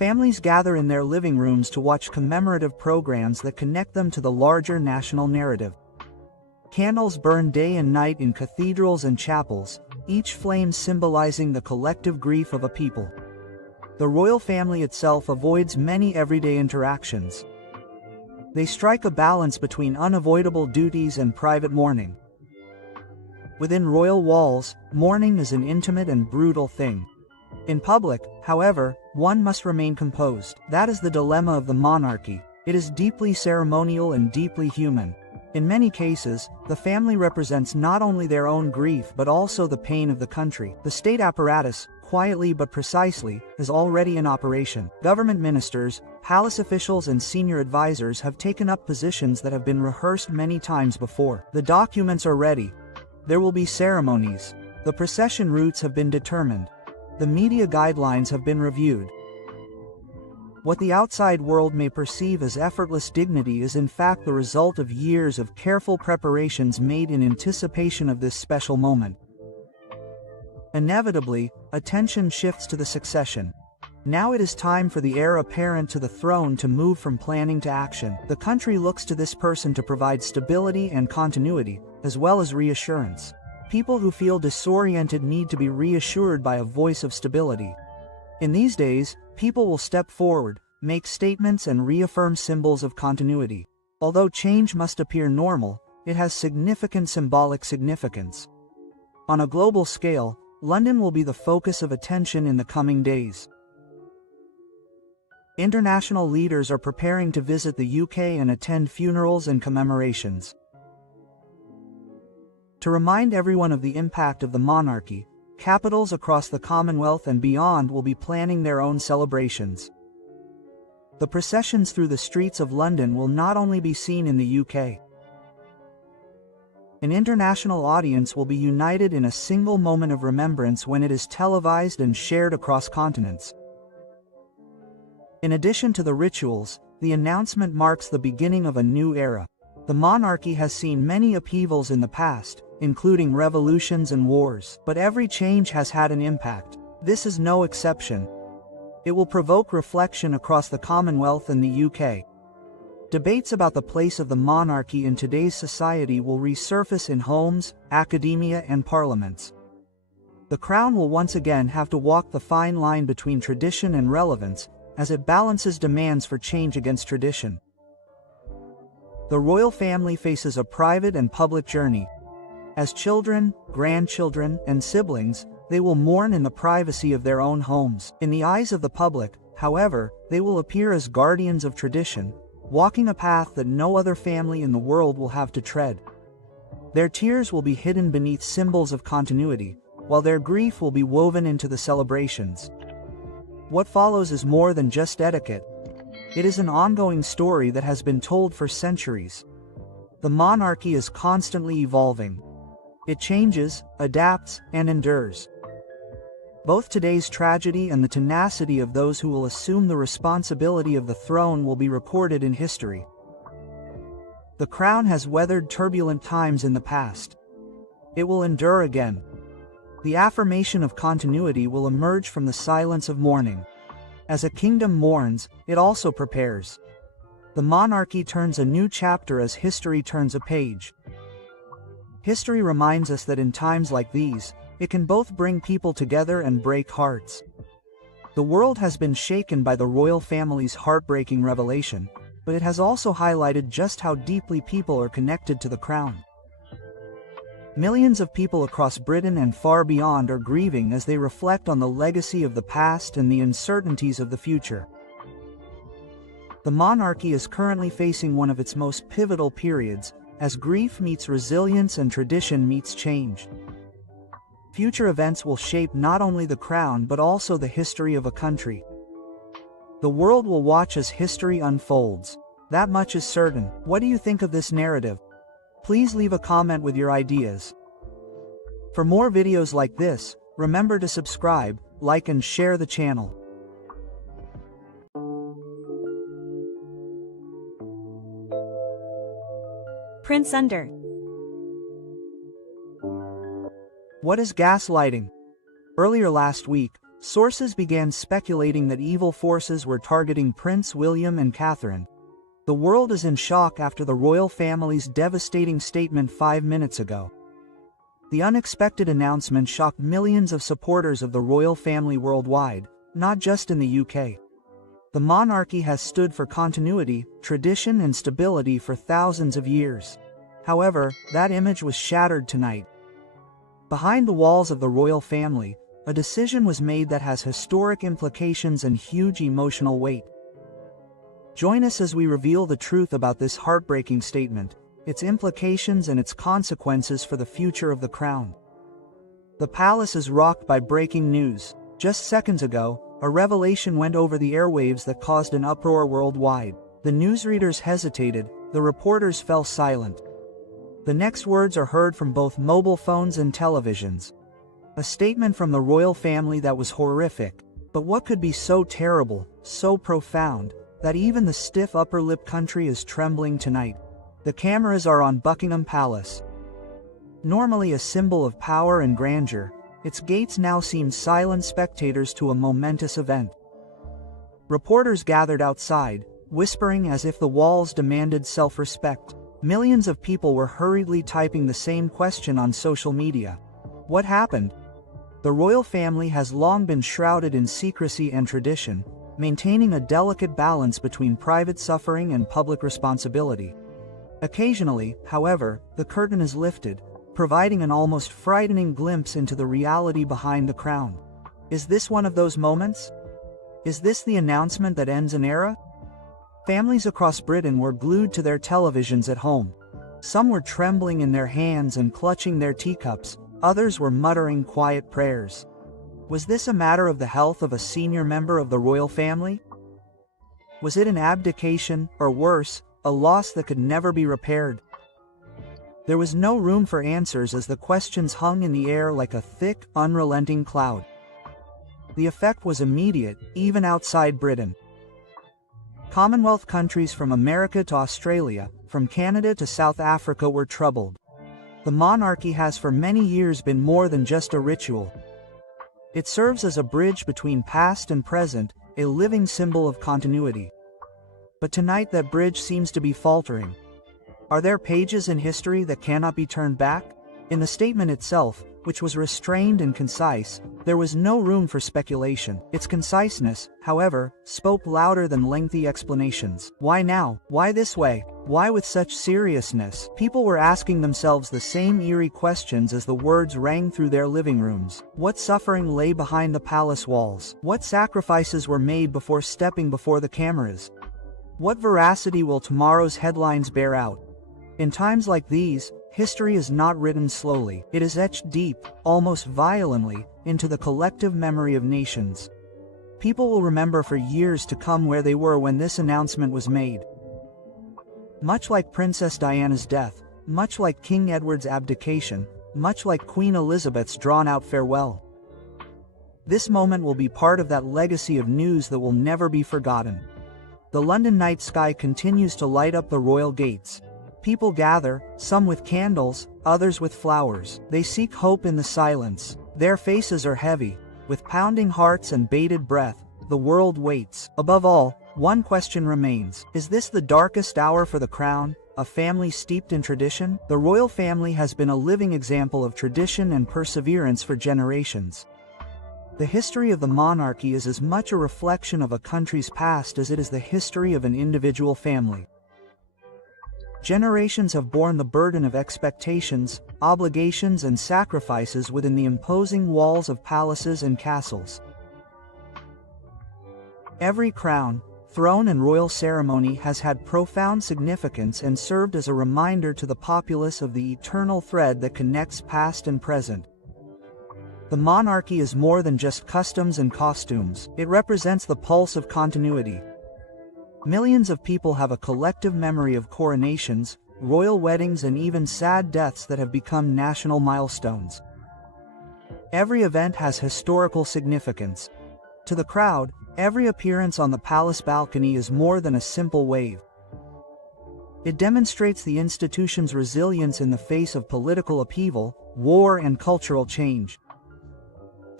Families gather in their living rooms to watch commemorative programs that connect them to the larger national narrative. Candles burn day and night in cathedrals and chapels, each flame symbolizing the collective grief of a people. The royal family itself avoids many everyday interactions. They strike a balance between unavoidable duties and private mourning. Within royal walls, mourning is an intimate and brutal thing. In public, however, one must remain composed. That is the dilemma of the monarchy. It is deeply ceremonial and deeply human. In many cases, the family represents not only their own grief but also the pain of the country. The state apparatus, quietly but precisely, is already in operation. Government ministers, palace officials and senior advisors have taken up positions that have been rehearsed many times before. The documents are ready. There will be ceremonies. The procession routes have been determined. The media guidelines have been reviewed. What the outside world may perceive as effortless dignity is in fact the result of years of careful preparations made in anticipation of this special moment. Inevitably, attention shifts to the succession. Now it is time for the heir apparent to the throne to move from planning to action. The country looks to this person to provide stability and continuity, as well as reassurance. People who feel disoriented need to be reassured by a voice of stability. In these days, people will step forward, make statements and reaffirm symbols of continuity. Although change must appear normal, it has significant symbolic significance. On a global scale, London will be the focus of attention in the coming days. International leaders are preparing to visit the UK and attend funerals and commemorations. To remind everyone of the impact of the monarchy, capitals across the Commonwealth and beyond will be planning their own celebrations. The processions through the streets of London will not only be seen in the UK. An international audience will be united in a single moment of remembrance when it is televised and shared across continents. In addition to the rituals, the announcement marks the beginning of a new era. The monarchy has seen many upheavals in the past, including revolutions and wars, but every change has had an impact. This is no exception. It will provoke reflection across the Commonwealth and the UK. Debates about the place of the monarchy in today's society will resurface in homes, academia, and parliaments. The Crown will once again have to walk the fine line between tradition and relevance, as it balances demands for change against tradition. The royal family faces a private and public journey. As children, grandchildren, and siblings, they will mourn in the privacy of their own homes. In the eyes of the public, however, they will appear as guardians of tradition, walking a path that no other family in the world will have to tread. Their tears will be hidden beneath symbols of continuity, while their grief will be woven into the celebrations. What follows is more than just etiquette. It is an ongoing story that has been told for centuries. The monarchy is constantly evolving. It changes, adapts, and endures. Both today's tragedy and the tenacity of those who will assume the responsibility of the throne will be recorded in history. The Crown has weathered turbulent times in the past. It will endure again. The affirmation of continuity will emerge from the silence of mourning. As a kingdom mourns, it also prepares. The monarchy turns a new chapter as history turns a page. History reminds us that in times like these, it can both bring people together and break hearts. The world has been shaken by the royal family's heartbreaking revelation, but it has also highlighted just how deeply people are connected to the Crown. Millions of people across Britain and far beyond are grieving as they reflect on the legacy of the past and the uncertainties of the future. The monarchy is currently facing one of its most pivotal periods, as grief meets resilience and tradition meets change. Future events will shape not only the Crown but also the history of a country. The world will watch as history unfolds. That much is certain. What do you think of this narrative? Please leave a comment with your ideas. For more videos like this, remember to subscribe, like and share the channel. Prince Under. What is gaslighting? Earlier last week, Sources began speculating that evil forces were targeting Prince William and Catherine. The world is in shock after the royal family's devastating statement 5 minutes ago. The unexpected announcement shocked millions of supporters of the royal family worldwide, not just in the UK. The monarchy has stood for continuity, tradition and stability for thousands of years. However, that image was shattered tonight. Behind the walls of the royal family, a decision was made that has historic implications and huge emotional weight. Join us as we reveal the truth about this heartbreaking statement, its implications and its consequences for the future of the crown. The palace is rocked by breaking news. Just seconds ago, a revelation went over the airwaves that caused an uproar worldwide. The newsreaders hesitated, the reporters fell silent. The next words are heard from both mobile phones and televisions. A statement from the royal family that was horrific. But what could be so terrible, so profound, that even the stiff upper lip country is trembling tonight? The cameras are on Buckingham Palace. Normally a symbol of power and grandeur, its gates now seem silent spectators to a momentous event. Reporters gathered outside, whispering as if the walls demanded self-respect. Millions of people were hurriedly typing the same question on social media. What happened? The royal family has long been shrouded in secrecy and tradition, maintaining a delicate balance between private suffering and public responsibility. Occasionally, however, the curtain is lifted, providing an almost frightening glimpse into the reality behind the crown. Is this one of those moments? Is this the announcement that ends an era? Families across Britain were glued to their televisions at home. Some were trembling in their hands and clutching their teacups, others were muttering quiet prayers. Was this a matter of the health of a senior member of the royal family? Was it an abdication, or worse, a loss that could never be repaired? There was no room for answers as the questions hung in the air like a thick, unrelenting cloud. The effect was immediate, even outside Britain. Commonwealth countries from America to Australia, from Canada to South Africa were troubled. The monarchy has for many years been more than just a ritual. It serves as a bridge between past and present, a living symbol of continuity. But tonight that bridge seems to be faltering. Are there pages in history that cannot be turned back? In the statement itself, which was restrained and concise, there was no room for speculation. Its conciseness, however, spoke louder than lengthy explanations. Why now? Why this way? Why with such seriousness? People were asking themselves the same eerie questions as the words rang through their living rooms. What suffering lay behind the palace walls? What sacrifices were made before stepping before the cameras? What veracity will tomorrow's headlines bear out? In times like these, history is not written slowly. It is etched deep, almost violently, into the collective memory of nations. People will remember for years to come where they were when this announcement was made. Much like Princess Diana's death, much like King Edward's abdication, much like Queen Elizabeth's drawn-out farewell. This moment will be part of that legacy of news that will never be forgotten. The London night sky continues to light up the royal gates. People gather, some with candles, others with flowers. They seek hope in the silence. Their faces are heavy. With pounding hearts and bated breath, the world waits. Above all, one question remains. Is this the darkest hour for the crown, a family steeped in tradition? The royal family has been a living example of tradition and perseverance for generations. The history of the monarchy is as much a reflection of a country's past as it is the history of an individual family. Generations have borne the burden of expectations, obligations and sacrifices within the imposing walls of palaces and castles. Every crown, throne and royal ceremony has had profound significance and served as a reminder to the populace of the eternal thread that connects past and present. The monarchy is more than just customs and costumes. It represents the pulse of continuity. Millions of people have a collective memory of coronations, royal weddings and even sad deaths that have become national milestones. Every event has historical significance. To the crowd, every appearance on the palace balcony is more than a simple wave. It demonstrates the institution's resilience in the face of political upheaval, war and cultural change.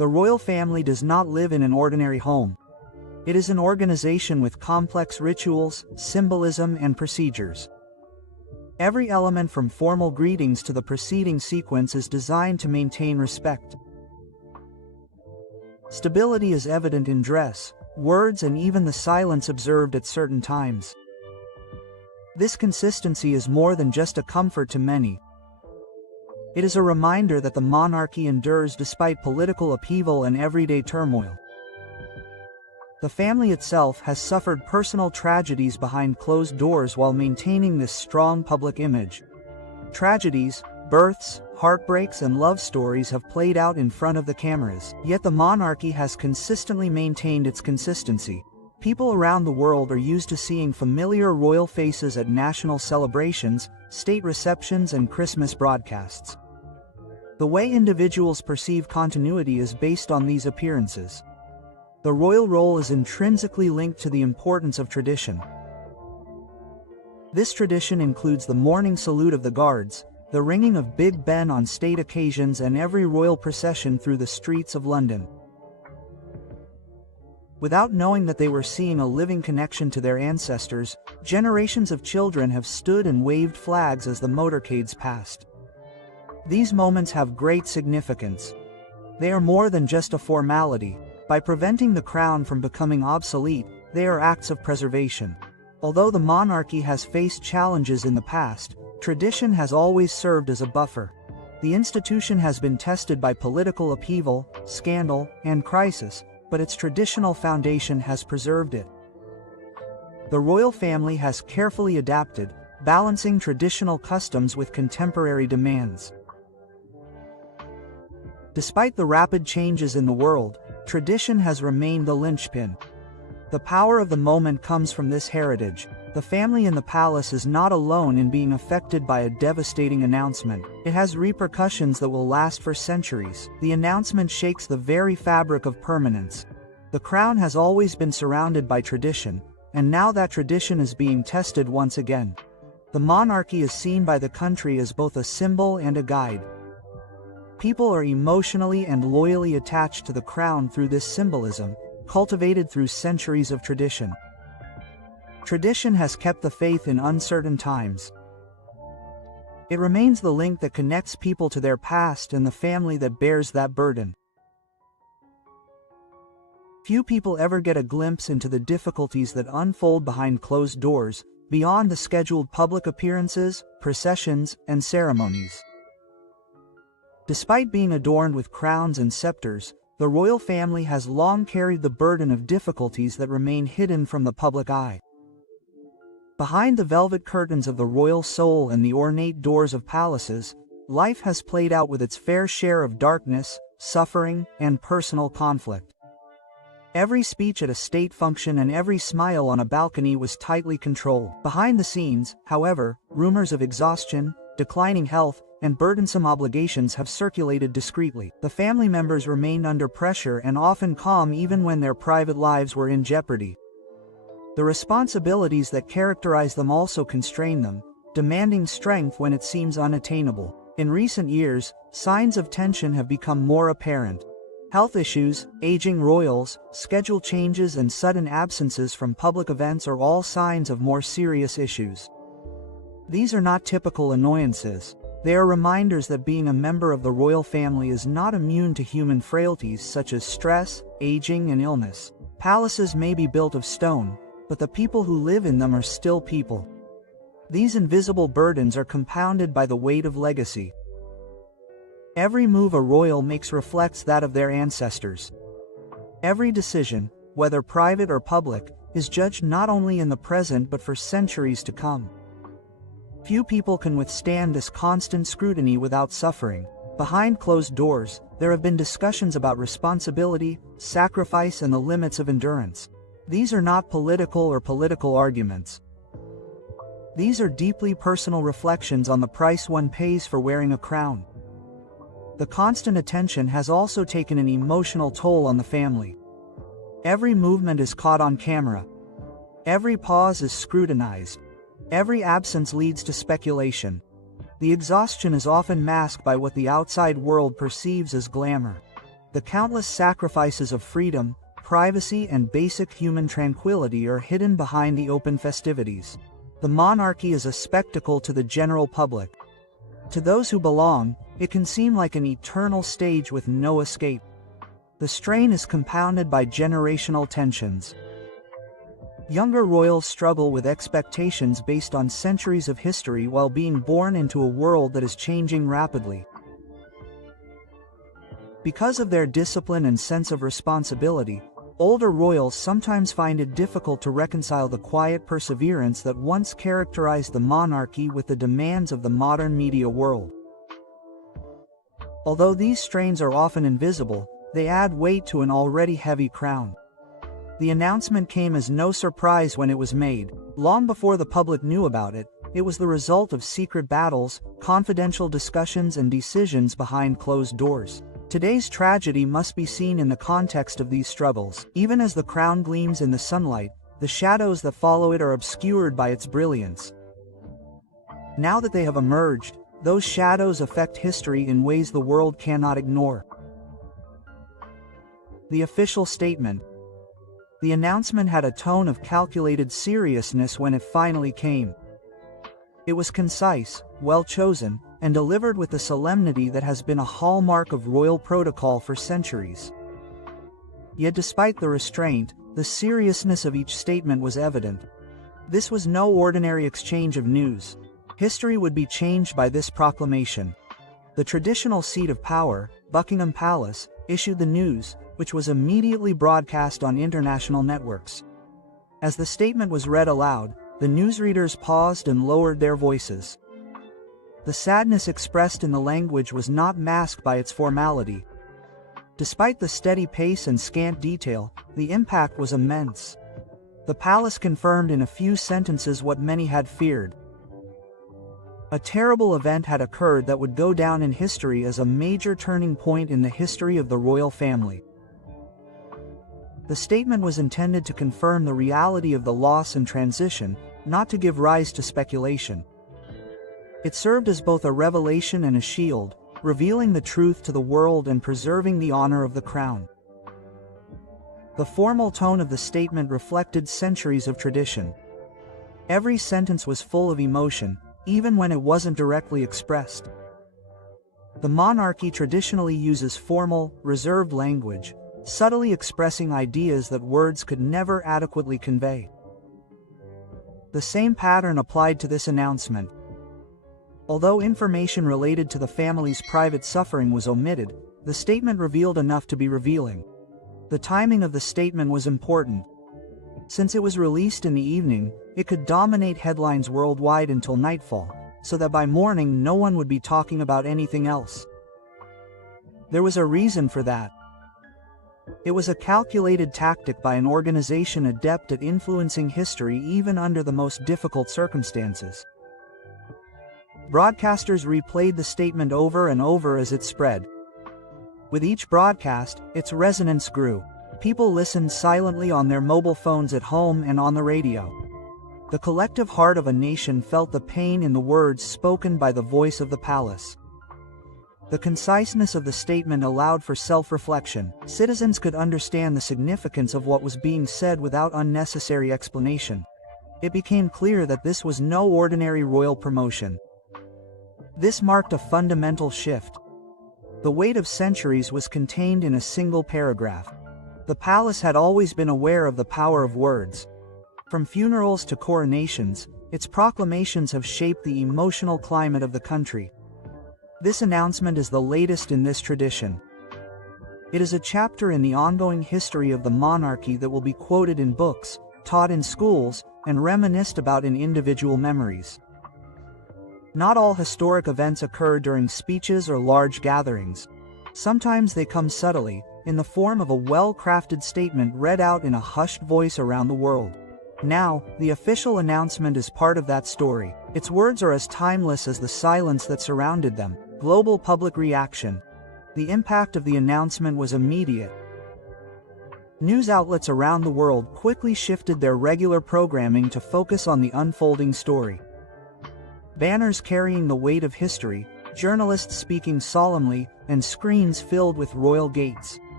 The royal family does not live in an ordinary home. It is an organization with complex rituals, symbolism, and procedures. Every element from formal greetings to the preceding sequence is designed to maintain respect. Stability is evident in dress, words, and even the silence observed at certain times. This consistency is more than just a comfort to many. It is a reminder that the monarchy endures despite political upheaval and everyday turmoil. The family itself has suffered personal tragedies behind closed doors while maintaining this strong public image. Tragedies, births, heartbreaks, and love stories have played out in front of the cameras, yet the monarchy has consistently maintained its consistency. People around the world are used to seeing familiar royal faces at national celebrations, state receptions, and Christmas broadcasts. The way individuals perceive continuity is based on these appearances. The royal role is intrinsically linked to the importance of tradition. This tradition includes the morning salute of the guards, the ringing of Big Ben on state occasions, and every royal procession through the streets of London. Without knowing that they were seeing a living connection to their ancestors, generations of children have stood and waved flags as the motorcades passed. These moments have great significance. They are more than just a formality. By preventing the crown from becoming obsolete, they are acts of preservation. Although the monarchy has faced challenges in the past, tradition has always served as a buffer. The institution has been tested by political upheaval, scandal, and crisis, but its traditional foundation has preserved it. The royal family has carefully adapted, balancing traditional customs with contemporary demands. Despite the rapid changes in the world, tradition has remained the linchpin. The power of the moment comes from this heritage. The family in the palace is not alone in being affected by a devastating announcement. It has repercussions that will last for centuries. The announcement shakes the very fabric of permanence. The crown has always been surrounded by tradition, and now that tradition is being tested once again. The monarchy is seen by the country as both a symbol and a guide. People are emotionally and loyally attached to the crown through this symbolism, cultivated through centuries of tradition. Tradition has kept the faith in uncertain times. It remains the link that connects people to their past and the family that bears that burden. Few people ever get a glimpse into the difficulties that unfold behind closed doors, beyond the scheduled public appearances, processions, and ceremonies. Despite being adorned with crowns and scepters, the royal family has long carried the burden of difficulties that remain hidden from the public eye. Behind the velvet curtains of the royal soul and the ornate doors of palaces, life has played out with its fair share of darkness, suffering, and personal conflict. Every speech at a state function and every smile on a balcony was tightly controlled. Behind the scenes, however, rumors of exhaustion, declining health, and burdensome obligations have circulated discreetly. The family members remained under pressure and often calm even when their private lives were in jeopardy. The responsibilities that characterize them also constrain them, demanding strength when it seems unattainable. In recent years, signs of tension have become more apparent. Health issues, aging royals, schedule changes, and sudden absences from public events are all signs of more serious issues. These are not typical annoyances. They are reminders that being a member of the royal family is not immune to human frailties such as stress, aging, and illness. Palaces may be built of stone, but the people who live in them are still people. These invisible burdens are compounded by the weight of legacy. Every move a royal makes reflects that of their ancestors. Every decision, whether private or public, is judged not only in the present but for centuries to come. Few people can withstand this constant scrutiny without suffering. Behind closed doors, there have been discussions about responsibility, sacrifice, and the limits of endurance. These are not political arguments. These are deeply personal reflections on the price one pays for wearing a crown. The constant attention has also taken an emotional toll on the family. Every movement is caught on camera. Every pause is scrutinized. Every absence leads to speculation. The exhaustion is often masked by what the outside world perceives as glamour. The countless sacrifices of freedom, privacy, and basic human tranquility are hidden behind the open festivities. The monarchy is a spectacle to the general public. To those who belong, it can seem like an eternal stage with no escape. The strain is compounded by generational tensions. Younger royals struggle with expectations based on centuries of history while being born into a world that is changing rapidly. Because of their discipline and sense of responsibility, older royals sometimes find it difficult to reconcile the quiet perseverance that once characterized the monarchy with the demands of the modern media world. Although these strains are often invisible, they add weight to an already heavy crown. The announcement came as no surprise when it was made. Long before the public knew about it, it was the result of secret battles, confidential discussions, and decisions behind closed doors. Today's tragedy must be seen in the context of these struggles. Even as the crown gleams in the sunlight, the shadows that follow it are obscured by its brilliance. Now that they have emerged, those shadows affect history in ways the world cannot ignore. The official statement. The announcement had a tone of calculated seriousness when it finally came. It was concise, well chosen, and delivered with the solemnity that has been a hallmark of royal protocol for centuries. Yet despite the restraint, the seriousness of each statement was evident. This was no ordinary exchange of news. History would be changed by this proclamation. The traditional seat of power, Buckingham Palace, issued the news, which was immediately broadcast on international networks. As the statement was read aloud, the newsreaders paused and lowered their voices. The sadness expressed in the language was not masked by its formality. Despite the steady pace and scant detail, the impact was immense. The palace confirmed in a few sentences what many had feared. A terrible event had occurred that would go down in history as a major turning point in the history of the royal family. The statement was intended to confirm the reality of the loss and transition, not to give rise to speculation. It served as both a revelation and a shield, revealing the truth to the world and preserving the honor of the crown. The formal tone of the statement reflected centuries of tradition. Every sentence was full of emotion, even when it wasn't directly expressed. The monarchy traditionally uses formal, reserved language, subtly expressing ideas that words could never adequately convey. The same pattern applied to this announcement. Although information related to the family's private suffering was omitted, the statement revealed enough to be revealing. The timing of the statement was important. Since it was released in the evening, it could dominate headlines worldwide until nightfall, so that by morning no one would be talking about anything else. There was a reason for that. It was a calculated tactic by an organization adept at influencing history even under the most difficult circumstances. Broadcasters replayed the statement over and over as it spread. With each broadcast, its resonance grew. People listened silently on their mobile phones at home and on the radio. The collective heart of a nation felt the pain in the words spoken by the voice of the palace. The conciseness of the statement allowed for self-reflection. Citizens could understand the significance of what was being said without unnecessary explanation. It became clear that this was no ordinary royal promotion. This marked a fundamental shift. The weight of centuries was contained in a single paragraph. The palace had always been aware of the power of words. From funerals to coronations, its proclamations have shaped the emotional climate of the country. This announcement is the latest in this tradition. It is a chapter in the ongoing history of the monarchy that will be quoted in books, taught in schools, and reminisced about in individual memories. Not all historic events occur during speeches or large gatherings. Sometimes they come subtly, in the form of a well-crafted statement read out in a hushed voice around the world. Now, the official announcement is part of that story. Its words are as timeless as the silence that surrounded them. Global public reaction. The impact of the announcement was immediate. News outlets around the world quickly shifted their regular programming to focus on the unfolding story. Banners carrying the weight of history, journalists speaking solemnly, and screens filled with royal gates.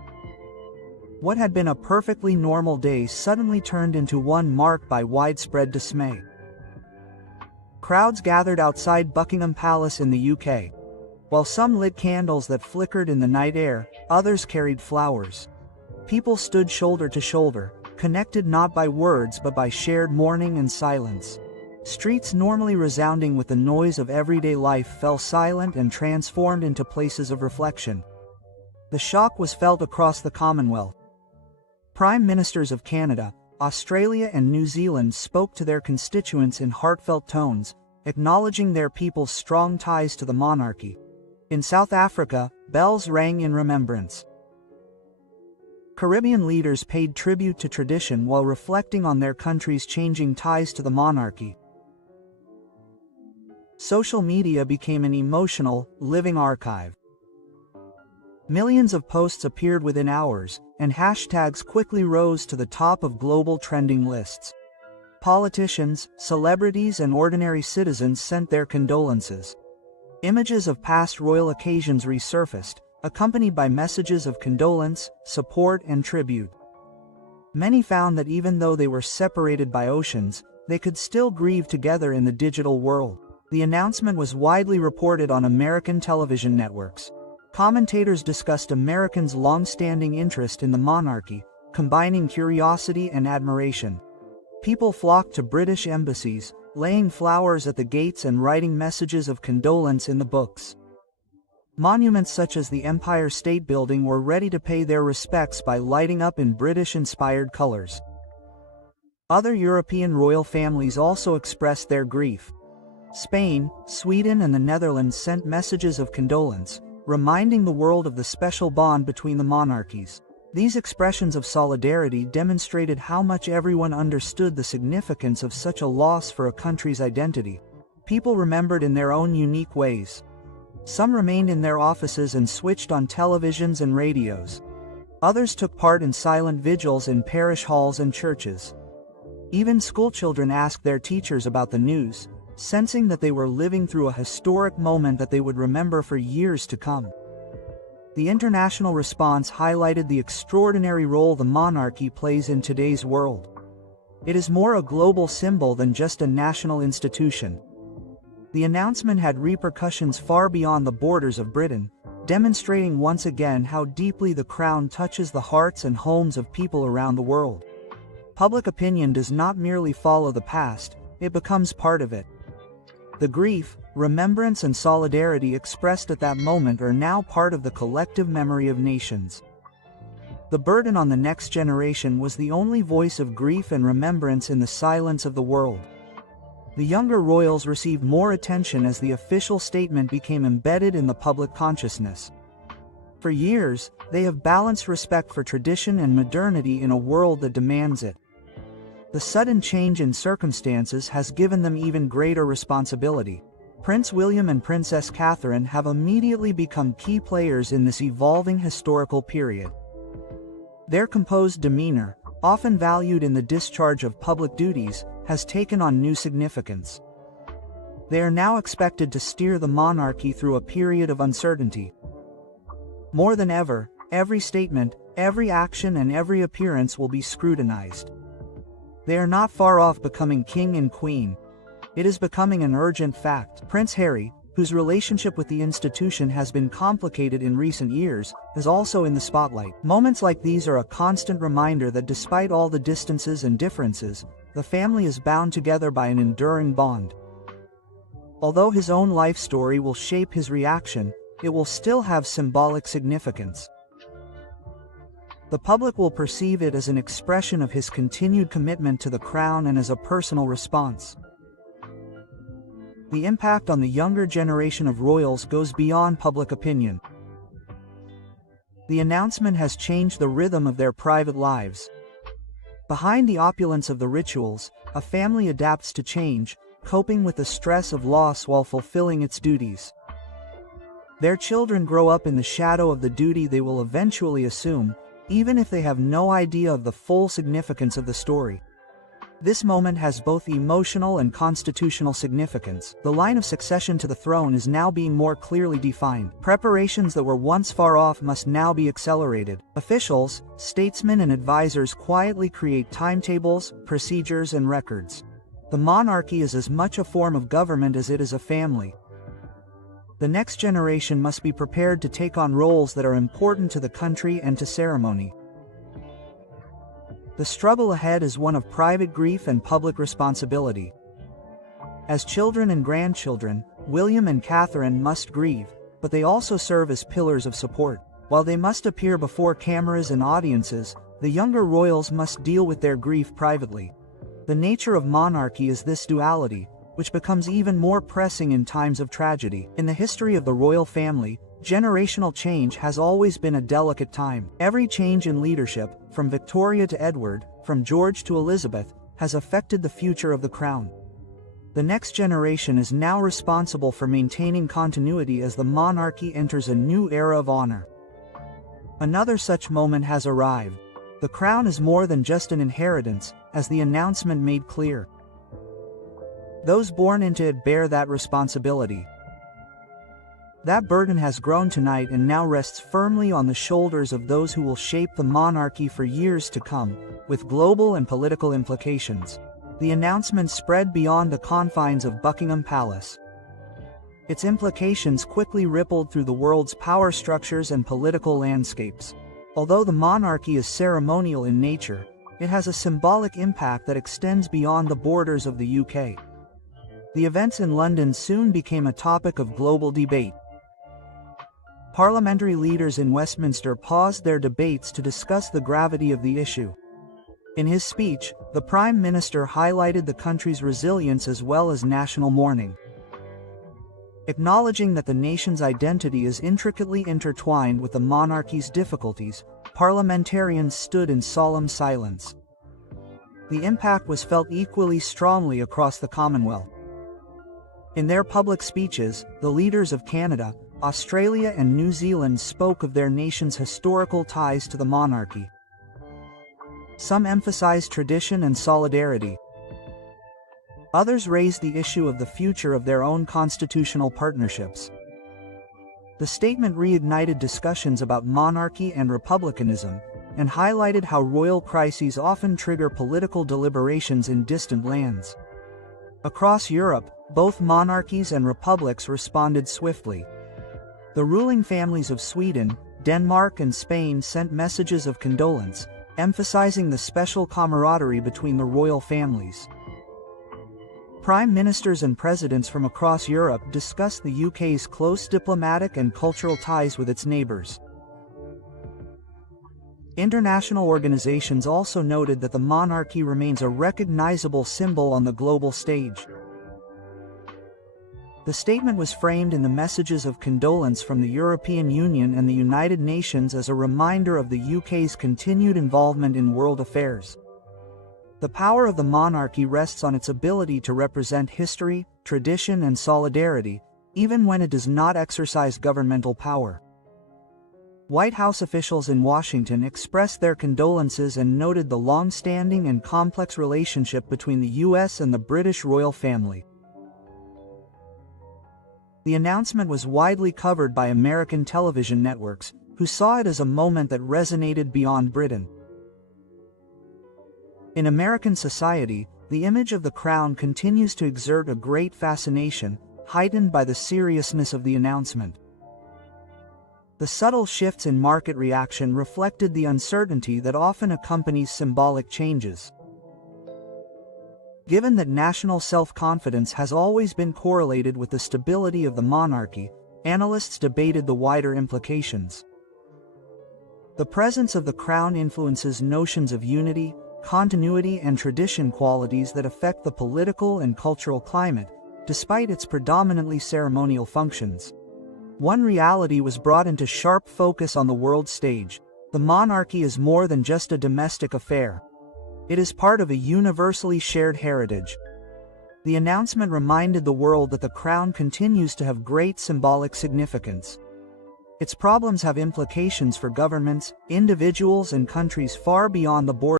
What had been a perfectly normal day suddenly turned into one marked by widespread dismay. Crowds gathered outside Buckingham Palace in the UK. While some lit candles that flickered in the night air, others carried flowers. People stood shoulder to shoulder, connected not by words but by shared mourning and silence. Streets normally resounding with the noise of everyday life fell silent and transformed into places of reflection. The shock was felt across the Commonwealth. Prime Ministers of Canada, Australia and New Zealand spoke to their constituents in heartfelt tones, acknowledging their people's strong ties to the monarchy. In South Africa, bells rang in remembrance. Caribbean leaders paid tribute to tradition while reflecting on their country's changing ties to the monarchy. Social media became an emotional, living archive. Millions of posts appeared within hours, and hashtags quickly rose to the top of global trending lists. Politicians, celebrities and ordinary citizens sent their condolences. Images of past royal occasions resurfaced, accompanied by messages of condolence, support and tribute. Many found that even though they were separated by oceans, they could still grieve together in the digital world. The announcement was widely reported on American television networks. Commentators discussed Americans' long-standing interest in the monarchy, combining curiosity and admiration. People flocked to British embassies, laying flowers at the gates and writing messages of condolence in the books. Monuments such as the Empire State Building were ready to pay their respects by lighting up in British-inspired colors. Other European royal families also expressed their grief. Spain, Sweden and the Netherlands sent messages of condolence, reminding the world of the special bond between the monarchies. These expressions of solidarity demonstrated how much everyone understood the significance of such a loss for a country's identity. People remembered in their own unique ways. Some remained in their offices and switched on televisions and radios. Others took part in silent vigils in parish halls and churches. Even schoolchildren asked their teachers about the news, sensing that they were living through a historic moment that they would remember for years to come. The international response highlighted the extraordinary role the monarchy plays in today's world. It is more a global symbol than just a national institution. The announcement had repercussions far beyond the borders of Britain, demonstrating once again how deeply the crown touches the hearts and homes of people around the world. Public opinion does not merely follow the past, it becomes part of it. The grief, remembrance and solidarity expressed at that moment are now part of the collective memory of nations. The burden on the next generation was the only voice of grief and remembrance in the silence of the world. The younger royals received more attention as the official statement became embedded in the public consciousness. For years, they have balanced respect for tradition and modernity in a world that demands it. The sudden change in circumstances has given them even greater responsibility. Prince William and Princess Catherine have immediately become key players in this evolving historical period. Their composed demeanor, often valued in the discharge of public duties, has taken on new significance. They are now expected to steer the monarchy through a period of uncertainty. More than ever, every statement, every action and every appearance will be scrutinized. They are not far off becoming king and queen. It is becoming an urgent fact. Prince Harry, whose relationship with the institution has been complicated in recent years, is also in the spotlight. Moments like these are a constant reminder that despite all the distances and differences, the family is bound together by an enduring bond. Although his own life story will shape his reaction, it will still have symbolic significance. The public will perceive it as an expression of his continued commitment to the crown and as a personal response. The impact on the younger generation of royals goes beyond public opinion. The announcement has changed the rhythm of their private lives. Behind the opulence of the rituals, a family adapts to change, coping with the stress of loss while fulfilling its duties. Their children grow up in the shadow of the duty they will eventually assume, even if they have no idea of the full significance of the story. This moment has both emotional and constitutional significance. The line of succession to the throne is now being more clearly defined. Preparations that were once far off must now be accelerated. Officials, statesmen and advisors quietly create timetables, procedures and records. The monarchy is as much a form of government as it is a family. The next generation must be prepared to take on roles that are important to the country and to ceremony. The struggle ahead is one of private grief and public responsibility. As children and grandchildren, William and Catherine must grieve, but they also serve as pillars of support. While they must appear before cameras and audiences, the younger royals must deal with their grief privately. The nature of monarchy is this duality, which becomes even more pressing in times of tragedy. In the history of the royal family, generational change has always been a delicate time. Every change in leadership, from Victoria to Edward, from George to Elizabeth, has affected the future of the crown. The next generation is now responsible for maintaining continuity as the monarchy enters a new era of honor. Another such moment has arrived. The crown is more than just an inheritance, as the announcement made clear. Those born into it bear that responsibility. That burden has grown tonight and now rests firmly on the shoulders of those who will shape the monarchy for years to come, with global and political implications. The announcement spread beyond the confines of Buckingham Palace. Its implications quickly rippled through the world's power structures and political landscapes. Although the monarchy is ceremonial in nature, it has a symbolic impact that extends beyond the borders of the UK. The events in London soon became a topic of global debate. Parliamentary leaders in Westminster paused their debates to discuss the gravity of the issue. In his speech, the Prime Minister highlighted the country's resilience as well as national mourning. Acknowledging that the nation's identity is intricately intertwined with the monarchy's difficulties, parliamentarians stood in solemn silence. The impact was felt equally strongly across the Commonwealth. In their public speeches, the leaders of Canada, Australia and New Zealand spoke of their nation's historical ties to the monarchy. Some emphasized tradition and solidarity. Others raised the issue of the future of their own constitutional partnerships. The statement reignited discussions about monarchy and republicanism, and highlighted how royal crises often trigger political deliberations in distant lands. Across Europe, both monarchies and republics responded swiftly. The ruling families of Sweden, Denmark and Spain sent messages of condolence, emphasizing the special camaraderie between the royal families. Prime ministers and presidents from across Europe discussed the UK's close diplomatic and cultural ties with its neighbours. International organizations also noted that the monarchy remains a recognizable symbol on the global stage. The statement was framed in the messages of condolence from the European Union and the United Nations as a reminder of the UK's continued involvement in world affairs. The power of the monarchy rests on its ability to represent history, tradition and solidarity, even when it does not exercise governmental power. White House officials in Washington expressed their condolences and noted the long-standing and complex relationship between the US and the British royal family. The announcement was widely covered by American television networks, who saw it as a moment that resonated beyond Britain. In American society, the image of the crown continues to exert a great fascination, heightened by the seriousness of the announcement. The subtle shifts in market reaction reflected the uncertainty that often accompanies symbolic changes. Given that national self-confidence has always been correlated with the stability of the monarchy, analysts debated the wider implications. The presence of the crown influences notions of unity, continuity and tradition, qualities that affect the political and cultural climate, despite its predominantly ceremonial functions. One reality was brought into sharp focus on the world stage: the monarchy is more than just a domestic affair. It is part of a universally shared heritage. The announcement reminded the world that the crown continues to have great symbolic significance. Its problems have implications for governments, individuals, and countries far beyond the borders.